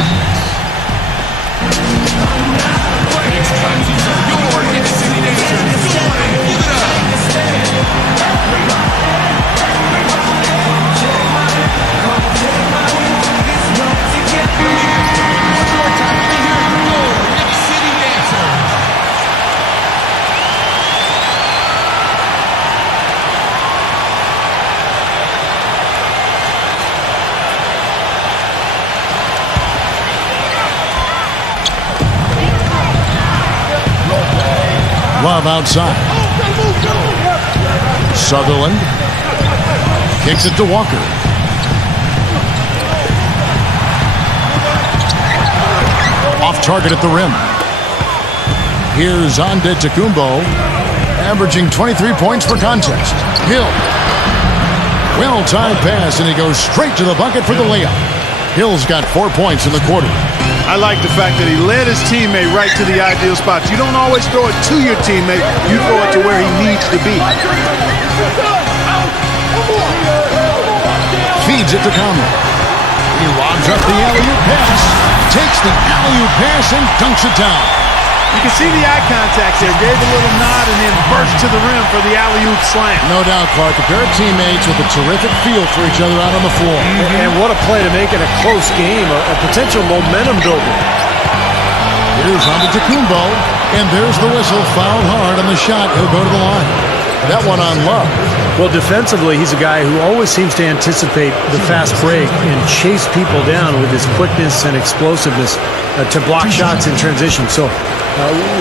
Love outside. Sutherland kicks it to Walker. Off target at the rim. Here's Antetokounmpo, averaging 23 points per contest. Hill. Well-timed pass, and he goes straight to the bucket for the layup. Hill's got 4 points in the quarter. I like the fact that he led his teammate right to the ideal spots. You don't always throw it to your teammate. You throw it to where he needs to be. Feeds it to Conley. He lobs up the alley-oop pass, takes the alley-oop pass, and dunks it down. You can see the eye contact there. Gave a little nod and then burst to the rim for the alley-oop slam. No doubt, Clark. A pair of teammates with a terrific feel for each other out on the floor. And what a play to make it a close game, a potential momentum builder. Here's Antetokounmpo, and there's the whistle. Fouled hard on the shot. He'll go to the line. That one on Love. Well, defensively, he's a guy who always seems to anticipate the fast break and chase people down with his quickness and explosiveness to block shots in transition. So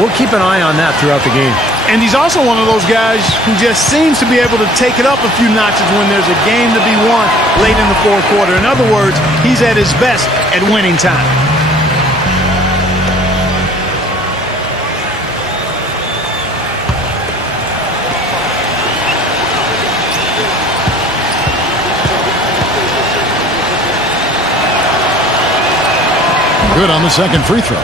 we'll keep an eye on that throughout the game. And he's also one of those guys who just seems to be able to take it up a few notches when there's a game to be won late in the fourth quarter. In other words, he's at his best at winning time. Good on the second free throw.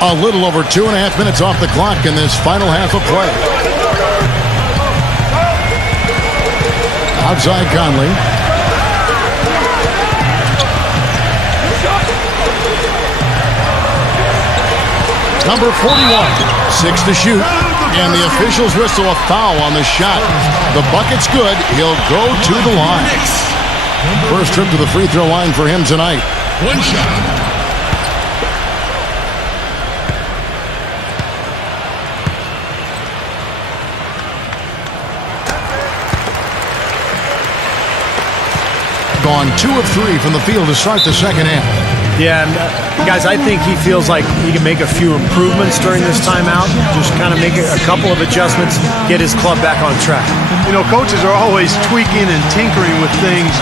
A little over 2.5 minutes off the clock in this final half of play. Outside Conley. Number 41, 6 to shoot. And the officials whistle a foul on the shot. The bucket's good. He'll go to the line. First trip to the free throw line for him tonight. One shot. Gone 2 of 3 from the field to start the second half. Yeah, and guys, I think he feels like he can make a few improvements during this timeout. Just kind of make a couple of adjustments, get his club back on track. You know, coaches are always tweaking and tinkering with things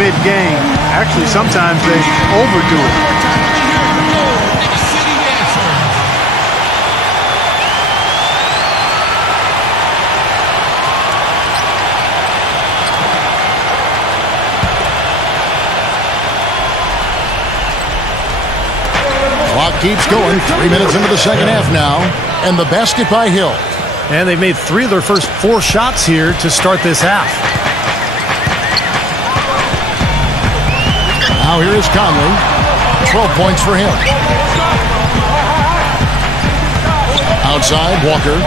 mid-game. Actually, sometimes they overdo it. Clock keeps going. 3 minutes into the second half now. And the basket by Hill. And they've made 3 of their first 4 shots here to start this half. Now here is Conley. 12 points for him. Outside, Walker.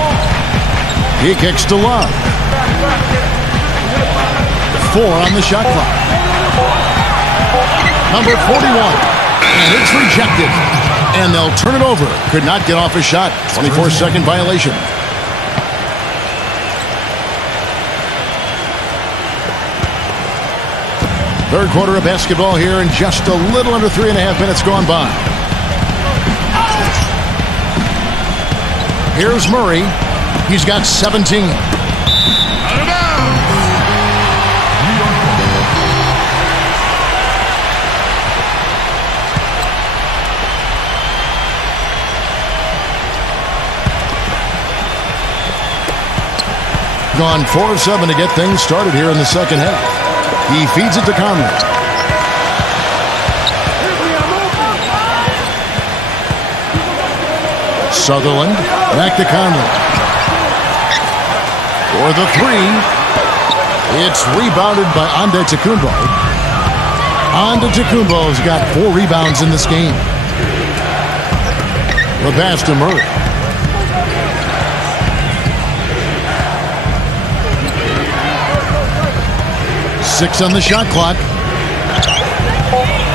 He kicks to Love. 4 on the shot clock. Number 41. And it's rejected. And they'll turn it over. Could not get off a shot. 24-second violation. Third quarter of basketball here, and just a little under 3.5 minutes gone by. Here's Murray. He's got 17. Out of bounds. Gone 4 of 7 to get things started here in the second half. He feeds it to Conley. Sutherland back to Conley. For the 3. It's rebounded by Antetokounmpo. Antetokounmpo's got 4 rebounds in this game. The pass to Murray. Six on the shot clock.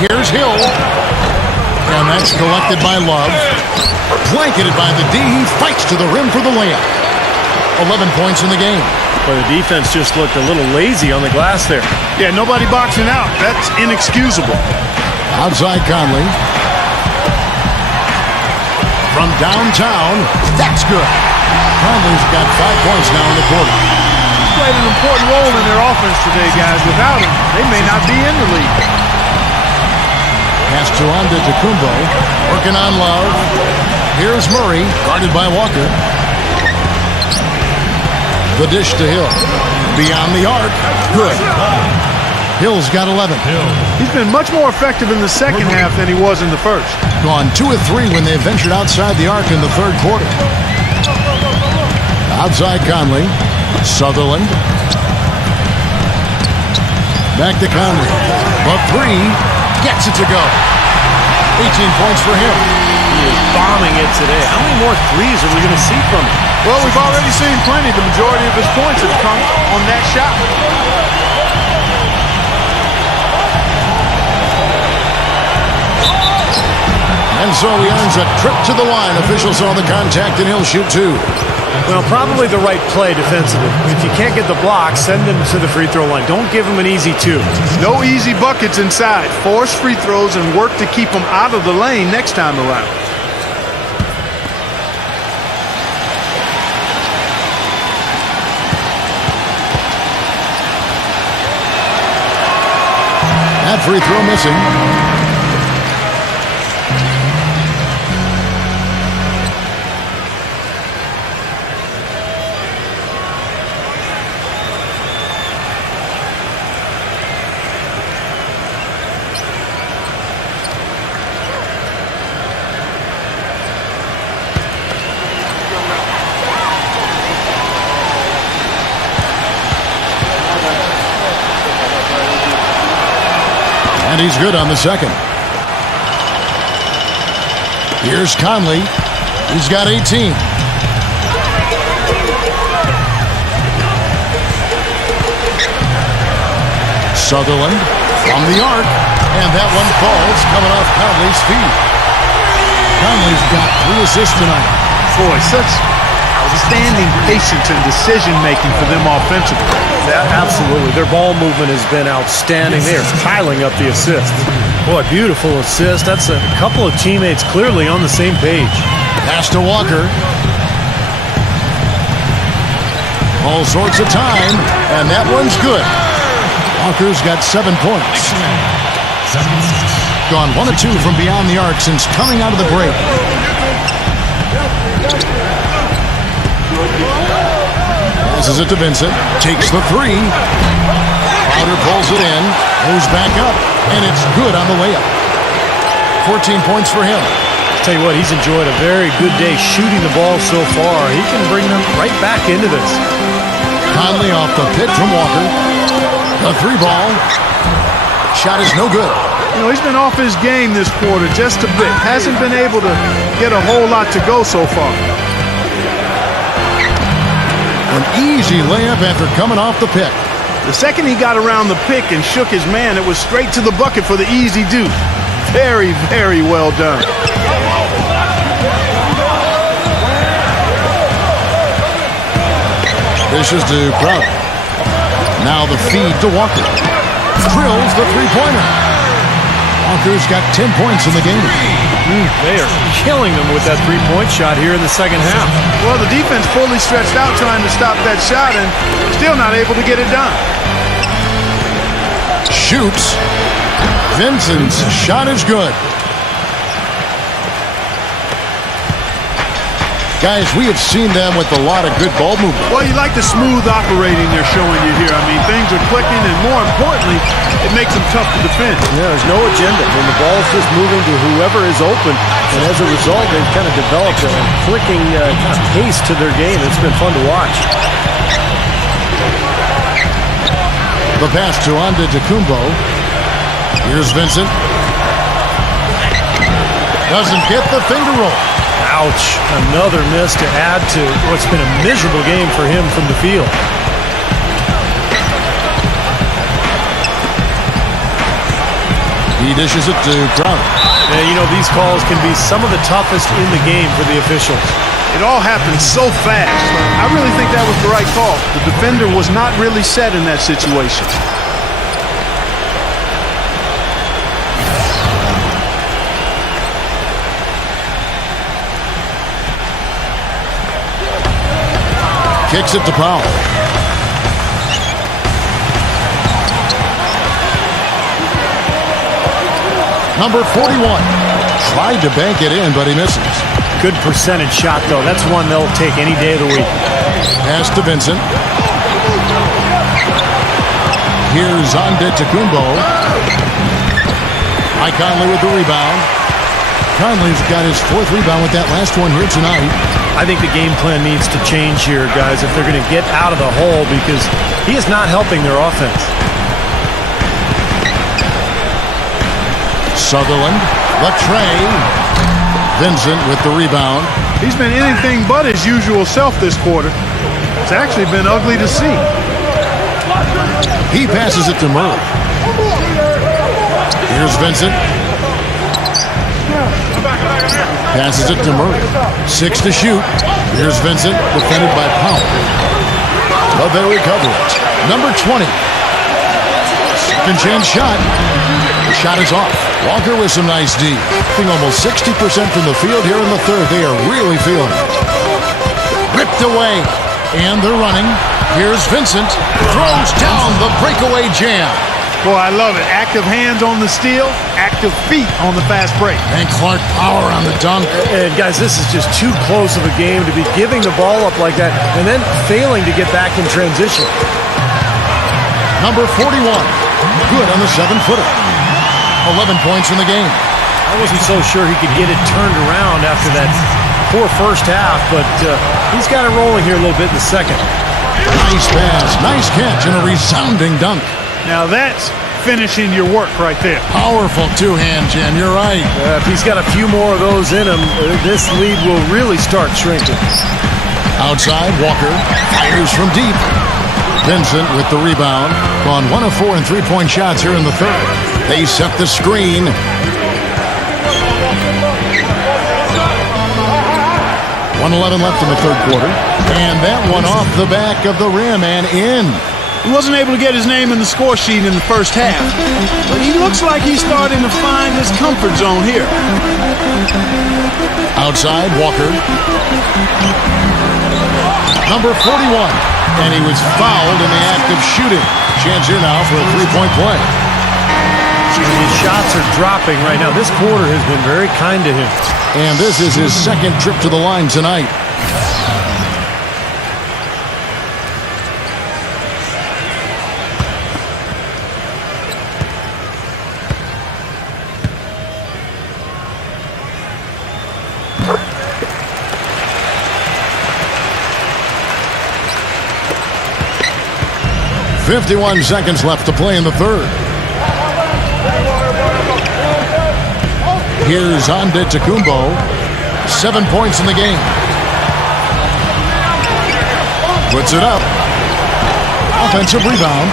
Here's Hill. And that's collected by Love. Blanketed by the D. He fights to the rim for the layup. 11 points in the game. But the defense just looked a little lazy on the glass there. Yeah, nobody boxing out. That's inexcusable. Outside Conley. From downtown. That's good. Conley's got 5 points now in the quarter. Played an important role in their offense today, guys. Without him, they may not be in the league. Pass to Antetokounmpo. Working on Love. Here's Murray, guarded by Walker. The dish to Hill. Beyond the arc. Good. Hill's got 11. He's been much more effective in the second half than he was in the first. Gone 2 of 3 when they ventured outside the arc in the third quarter. Outside Conley. Sutherland. Back to Conley. But three. Gets it to go. 18 points for him. He is bombing it today. How many more threes are we going to see from him? Well, we've already seen plenty. The majority of his points have come on that shot. And so he earns a trip to the line. Officials saw the contact, and he'll shoot two. Well, probably the right play defensively. If you can't get the block, send him to the free throw line. Don't give him an easy two. No easy buckets inside. Force free throws and work to keep them out of the lane next time around. That free throw missing. And he's good on the second. Here's Conley. He's got 18. Sutherland from the arc. And that one falls coming off Conley's feet. Conley's got 3 assists tonight. Boy, such outstanding patience and decision-making for them offensively. Yeah, absolutely. Their ball movement has been outstanding. They are piling up the assists. Boy, beautiful assist. That's a couple of teammates clearly on the same page. Pass to Walker. All sorts of time, and that one's good. Walker's got 7 points. Gone 1 of 2 from beyond the arc since coming out of the break. Passes it to Vincent. Takes the 3. Crowder pulls it in. Moves back up. And it's good on the way up. 14 points for him. I'll tell you what, he's enjoyed a very good day shooting the ball so far. He can bring them right back into this. Conley off the pick from Walker. The 3 ball. Shot is no good. You know, he's been off his game this quarter just a bit. Hasn't been able to get a whole lot to go so far. An easy layup after coming off the pick. The second he got around the pick and shook his man, it was straight to the bucket for the easy deuce. Very, very well done. Dishes to Crowder. Now the feed to Walker. Drills the 3-pointer. Walker's got 10 points in the game. They are killing them with that 3-point shot here in the second half. Well, the defense fully stretched out trying to stop that shot and still not able to get it done. Shoots. Vincent's shot is good. Guys, we have seen them with a lot of good ball movement. Well, you like the smooth operating they're showing you here. I mean, things are clicking, and more importantly, it makes them tough to defend. Yeah, there's no agenda. When the ball's just moving to whoever is open, and as a result, they've kind of developed a clicking kind of pace to their game. It's been fun to watch. The pass to Antetokounmpo. Here's Vincent. Doesn't get the finger roll. Ouch. Another miss to add to what's been a miserable game for him from the field. He dishes it to Crowder. Yeah, you know, these calls can be some of the toughest in the game for the officials. It all happened so fast. I really think that was the right call. The defender was not really set in that situation. Kicks it to Powell. Number 41. Tried to bank it in, but he misses. Good percentage shot, though. That's one they'll take any day of the week. Pass to Vincent. Here's Antetokounmpo. Mike Conley with the rebound. Conley's got his 4th rebound with that last one here tonight. I think the game plan needs to change here, guys, if they're going to get out of the hole, because he is not helping their offense. Sutherland, the tray. Vincent with the rebound. He's been anything but his usual self this quarter. It's actually been ugly to see. He passes it to Murray. Here's Vincent. Passes it to Murray. 6 to shoot. Here's Vincent, defended by Powell. But they recover it. Number 20. Second chance shot. The shot is off. Walker with some nice D. Shooting almost 60% from the field here in the third. They are really feeling it. Ripped away. And they're running. Here's Vincent. Throws down the breakaway jam. Boy, I love it. Active hands on the steal, active feet on the fast break. And Clark power on the dunk. And guys, this is just too close of a game to be giving the ball up like that and then failing to get back in transition. Number 41. Good on the 7-footer. 11 points in the game. I wasn't so sure he could get it turned around after that poor first half, but he's got it rolling here a little bit in the second. Nice pass, nice catch, and a resounding dunk. Now that's finishing your work right there. Powerful two-hand jam, you're right. If he's got a few more of those in him, this lead will really start shrinking. Outside, Walker fires from deep. Vincent with the rebound. Gone 1 of 4 in three-point shots here in the third. They set the screen. .11 left in the third quarter. And that one off the back of the rim and in. He wasn't able to get his name in the score sheet in the first half, but he looks like he's starting to find his comfort zone here. Outside, Walker. Number 41. And he was fouled in the act of shooting. Chance here now for a three-point play. His shots are dropping right now. This quarter has been very kind to him. And this is his second trip to the line tonight. .51 seconds left to play in the third. Here's Antetokounmpo. 7 points in the game. Puts it up. Offensive rebound.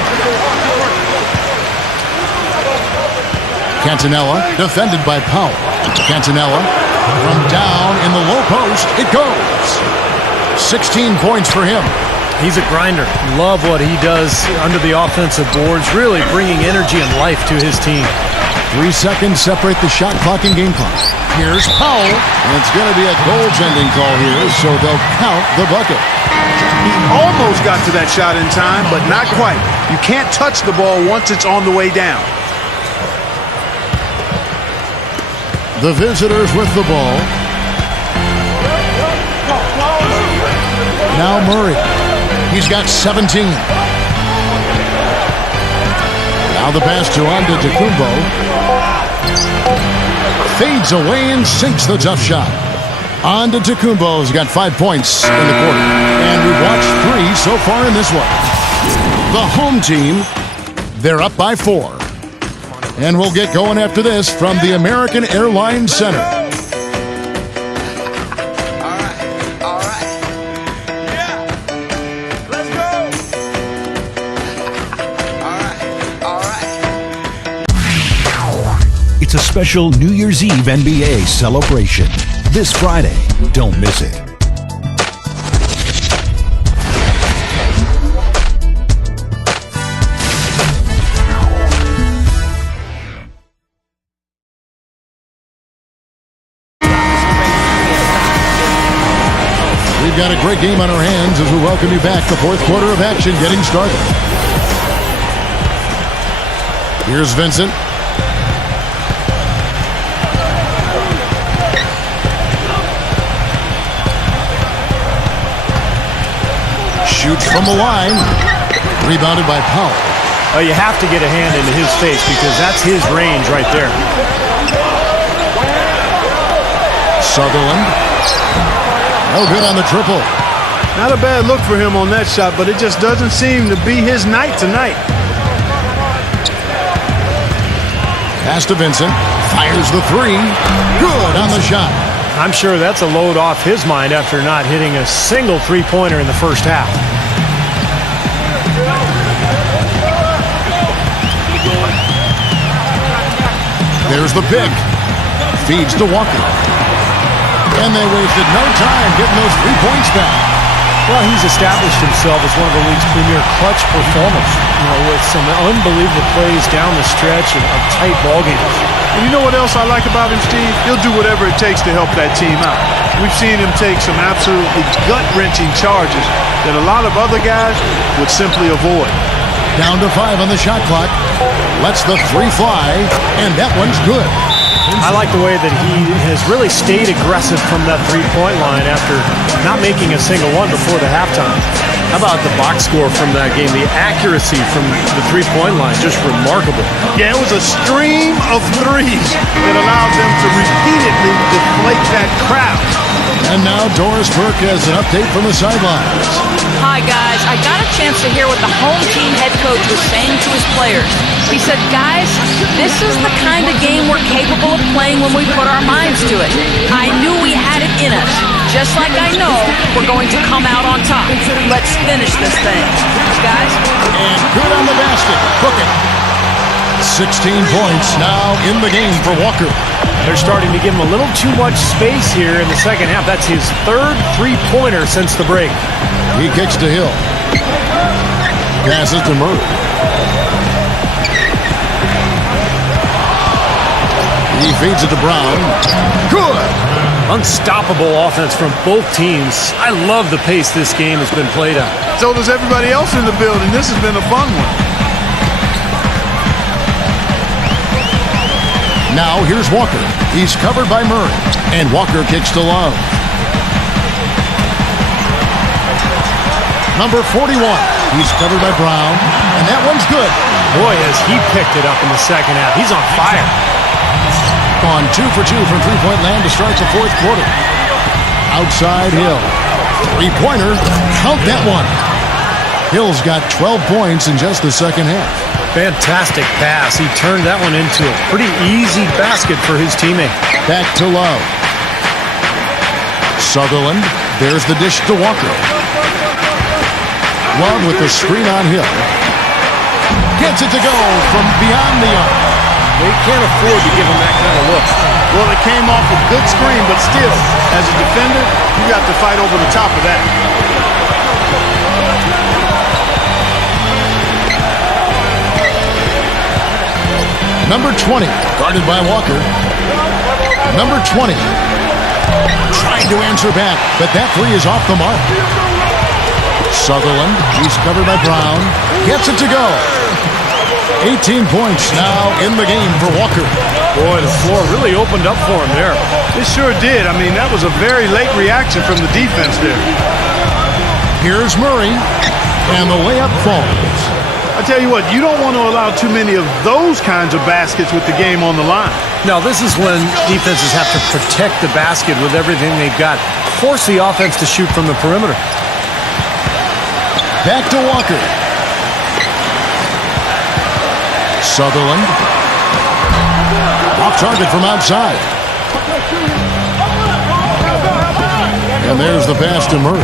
Cantanella defended by Powell. Cantanella from down in the low post. It goes. 16 points for him. He's a grinder. Love what he does under the offensive boards, really bringing energy and life to his team. 3 seconds separate the shot clock and game clock. Here's Powell. And it's going to be a goaltending call here, so they'll count the bucket. He almost got to that shot in time, but not quite. You can't touch the ball once it's on the way down. The visitors with the ball. Now Murray. He's got 17. Now the pass to Antetokounmpo. Fades away and sinks the tough shot. Antetokounmpo's got 5 points in the quarter. And we've watched 3 so far in this one. The home team, they're up by 4. And we'll get going after this from the American Airlines Center. It's a special New Year's Eve NBA celebration. This Friday. Don't miss it. We've got a great game on our hands as we welcome you back. The fourth quarter of action getting started. Here's Vincent. Shoots from the line. Rebounded by Powell. Oh, you have to get a hand into his face because that's his range right there. Sutherland. No good on the triple. Not a bad look for him on that shot, but it just doesn't seem to be his night tonight. Pass to Vincent. Fires the three. Good on the shot. I'm sure that's a load off his mind after not hitting a single three-pointer in the first half. There's the pick. Feeds to Walker. And they wasted no time getting those 3 points back. Well, he's established himself as one of the league's premier clutch performers, with some unbelievable plays down the stretch of tight ball games. And you know what else I like about him, Steve? He'll do whatever it takes to help that team out. We've seen him take some absolutely gut-wrenching charges that a lot of other guys would simply avoid. Down to 5 on the shot clock. Lets the three fly, and that one's good. I like the way that he has really stayed aggressive from that three-point line after not making a single one before the halftime. How about the box score from that game? The accuracy from the three-point line, just remarkable. Yeah, it was a stream of threes that allowed them to repeatedly deflate that crowd. And now Doris Burke has an update from the sidelines. Hi, guys. I got a chance to hear what the home team head coach was saying to his players. He said, guys, this is the kind of game we're capable of playing when we put our minds to it. I knew we had it in us, just like I know we're going to come out on top. Let's finish this thing. Guys? And good on the basket. Book it. 16 points now in the game for Walker. They're starting to give him a little too much space here in the second half. That's his third three-pointer since the break. He kicks to Hill. Passes to Murray. He feeds it to Brown. Good! Unstoppable offense from both teams. I love the pace this game has been played at. So does everybody else in the building. This has been a fun one. Now here's Walker. He's covered by Murray. And Walker kicks to Love. Number 41. He's covered by Brown. And that one's good. Boy, has he picked it up in the second half. He's on fire. On 2 for 2 from three-point land to start the fourth quarter. Outside Hill. Three-pointer. Count that one. Hill's got 12 points in just the second half. Fantastic pass. He turned that one into a pretty easy basket for his teammate. Back to Love. Sutherland. There's the dish to Walker. Love with the screen on Hill. Gets it to go from beyond the arc. They can't afford to give him that kind of look. Well, it came off a good screen, but still, as a defender, you got to fight over the top of that. Number 20, guarded by Walker. Number 20, trying to answer back, but that three is off the mark. Sutherland, he's covered by Brown, gets it to go. 18 points now in the game for Walker. Boy, the floor really opened up for him there. It sure did. I mean, that was a very late reaction from the defense there. Here's Murray, and the layup falls. I tell you what, you don't want to allow too many of those kinds of baskets with the game on the line. Now, this is when defenses have to protect the basket with everything they've got. Force the offense to shoot from the perimeter. Back to Walker. Sutherland. Off target from outside. And there's the pass to Murray.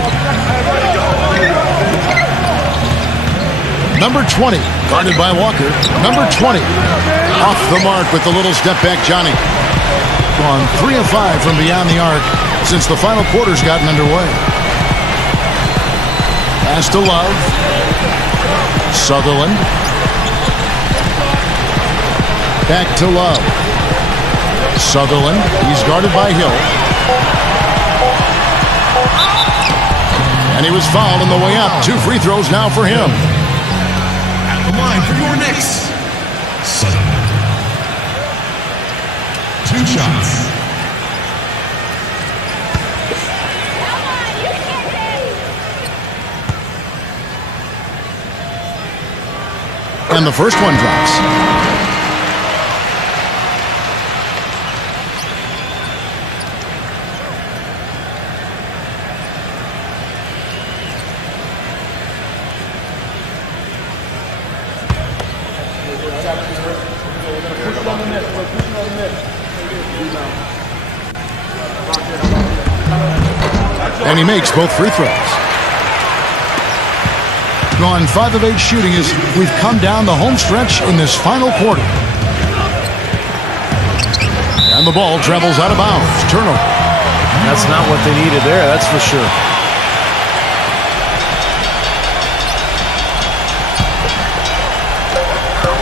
Number 20, guarded by Walker. Number 20, off the mark with the little step back, Johnny. Gone 3 of 5 from beyond the arc since the final quarter's gotten underway. Pass to Love. Sutherland. Back to Love. Sutherland, he's guarded by Hill. And he was fouled on the way up. 2 free throws now for him. The line for your Knicks. Sutherland. 2 shots. And the first one drops. And he makes both free throws. Gone 5 of 8 shooting as we've come down the home stretch in this final quarter. And the ball travels out of bounds. Turnover. That's not what they needed there, that's for sure.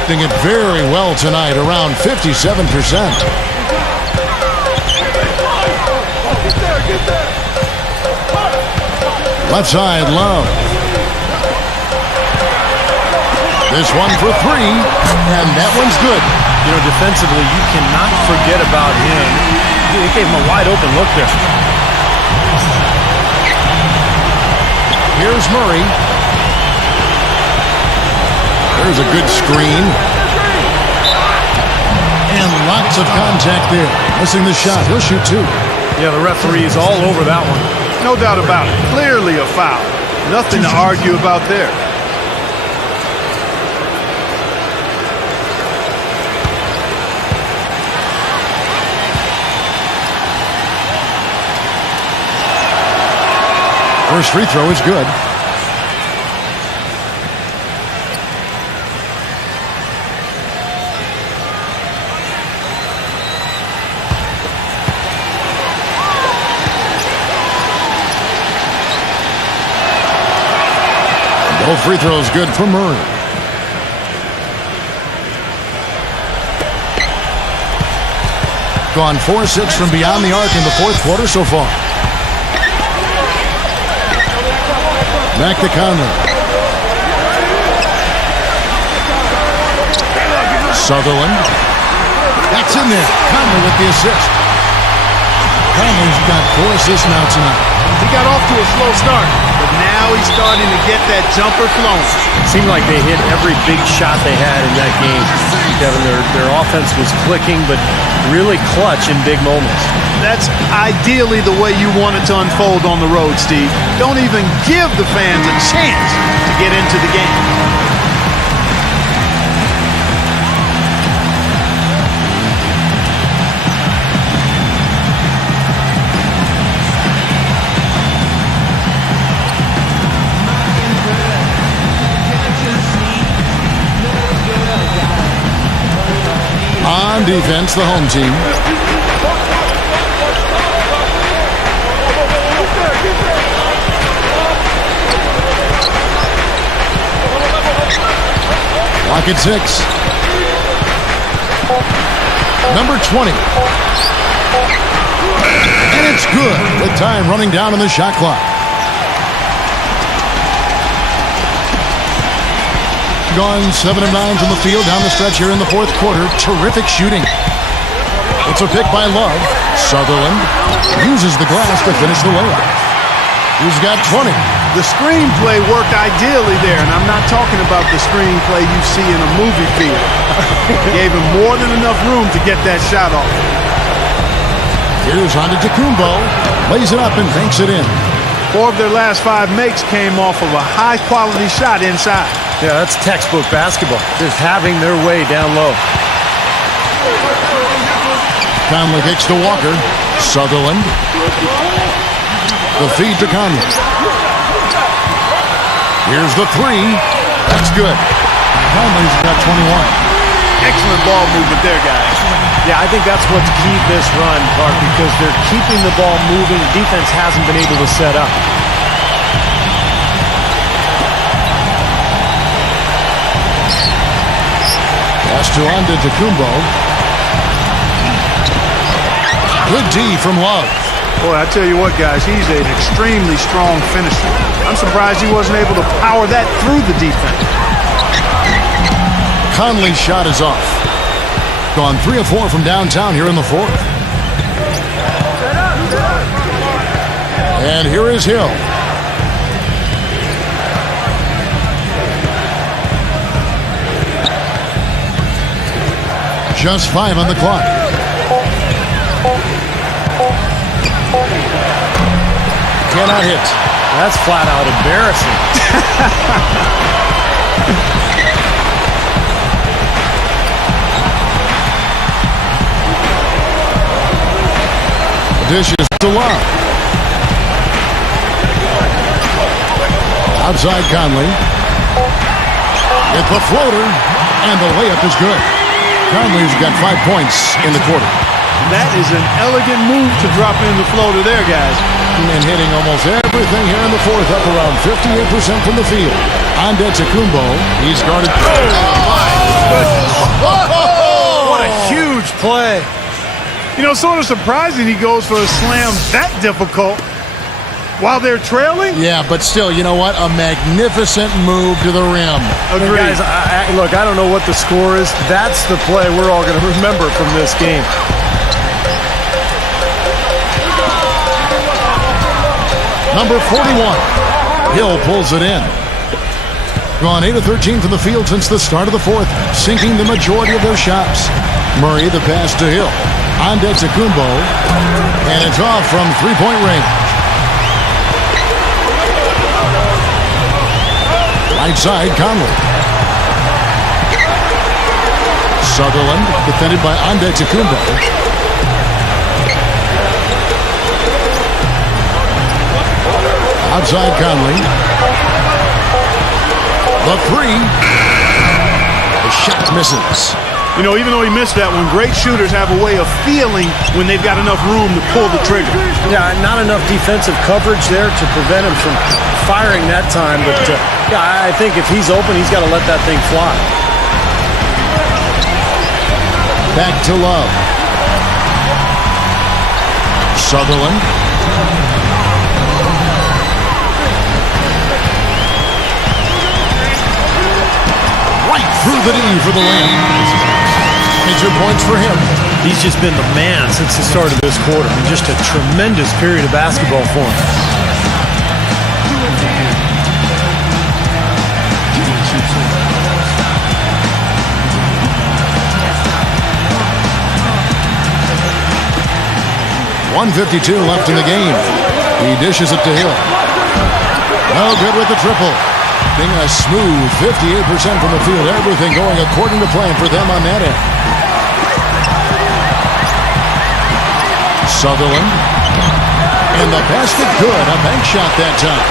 Doing it very well tonight, around 57%. Left side, Love. This one for 3, and that one's good. You know, defensively, you cannot forget about him. He gave him a wide open look there. Here's Murray. There's a good screen. And lots of contact there. Missing the shot. He'll shoot 2. Yeah, the referee is all over that one. No doubt about it. Clearly a foul. Nothing to argue about there. First free throw is good. Both free throws good for Murray. Gone 4-6 from beyond the arc in the fourth quarter so far. Back to Conley. Sutherland. That's in there. Conley with the assist. Conley's got 4 assists now tonight. He got off to a slow start, but now he's starting to get that jumper flowing. Seemed like they hit every big shot they had in that game. Kevin, their offense was clicking, but really clutch in big moments. That's ideally the way you want it to unfold on the road, Steve. Don't even give the fans a chance to get into the game. On defense, the home team. Lock at 6. Number 20. And it's good with time running down on the shot clock. Gone 7 of 9 from the field down the stretch here in the fourth quarter. Terrific shooting. It's a pick by Love. Sutherland uses the glass to finish the layup. He's got 20. The screenplay worked ideally there, and I'm not talking about the screenplay you see in a movie theater. Gave him more than enough room to get that shot off. Here's Antetokounmpo. Lays it up and banks it in. 4 of their last 5 makes came off of a high-quality shot inside. Yeah, that's textbook basketball. Just having their way down low. Conley kicks to Walker. Sutherland. The feed to Conley. Here's the 3. That's good. Conley's got 21. Excellent ball movement there, guys. Yeah, I think that's what's keyed this run, Clark, because they're keeping the ball moving. Defense hasn't been able to set up. Pass to Antetokounmpo. Good D from Love. Boy, I tell you what, guys, he's an extremely strong finisher. I'm surprised he wasn't able to power that through the defense. Conley's shot is off. Gone 3 of 4 from downtown here in the fourth. And here is Hill. Just 5 on the clock. Cannot hit. That's flat out embarrassing. Dishes to Love. Outside Conley. With the floater. And the layup is good. Conley's got 5 points in the quarter. That is an elegant move to drop in the floater there, guys. And hitting almost everything here in the fourth, up around 58% from the field. Antetokounmpo, he's guarded. What a huge play. You know, sort of surprising he goes for a slam that difficult while they're trailing. Yeah, but still, you know what? A magnificent move to the rim. Agreed. Guys, look, I don't know what the score is. That's the play we're all going to remember from this game. Number 41. Hill pulls it in. Gone 8 of 13 from the field since the start of the fourth, sinking the majority of their shots. Murray, the pass to Hill. Antetokounmpo, and it's off from three-point range. Right side, Conley. Sutherland, defended by Antetokounmpo. Outside Conley. The three. The shot misses. You know, even though he missed that one, great shooters have a way of feeling when they've got enough room to pull the trigger. Yeah, not enough defensive coverage there to prevent him from firing that time. But, yeah, I think if he's open, he's got to let that thing fly. Back to Love. Sutherland. Right through the knee for the lane. 22 points for him. He's just been the man since the start of this quarter. And just a tremendous period of basketball for him. .152 left in the game. He dishes it to Hill. No good with the triple. Being a smooth 58% from the field. Everything going according to plan for them on that end. Sutherland. And the basket good. A bank shot that time.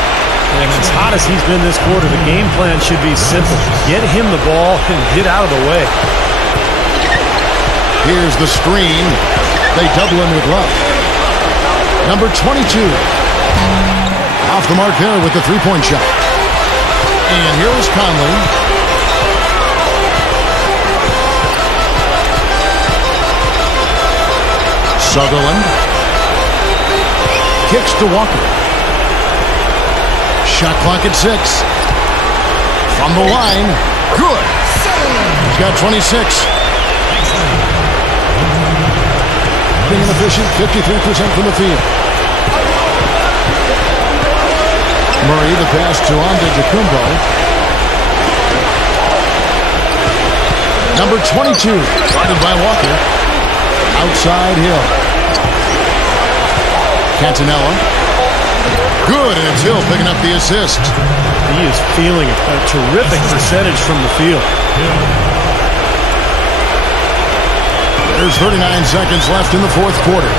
And as hot as he's been this quarter, the game plan should be simple. Get him the ball and get out of the way. Here's the screen. They double him with Love. Number 22. Off the mark there with the three-point shot. And here is Conley. Sutherland. Kicks to Walker. Shot clock at 6. From the line. Good. He's got 26. Being inefficient, 53% from the field. Murray, the pass to Antetokounmpo. Number 22, guarded by Walker. Outside Hill. Cantanella. Good, and it's Hill picking up the assist. He is feeling a terrific percentage from the field. There's 39 seconds left in the fourth quarter.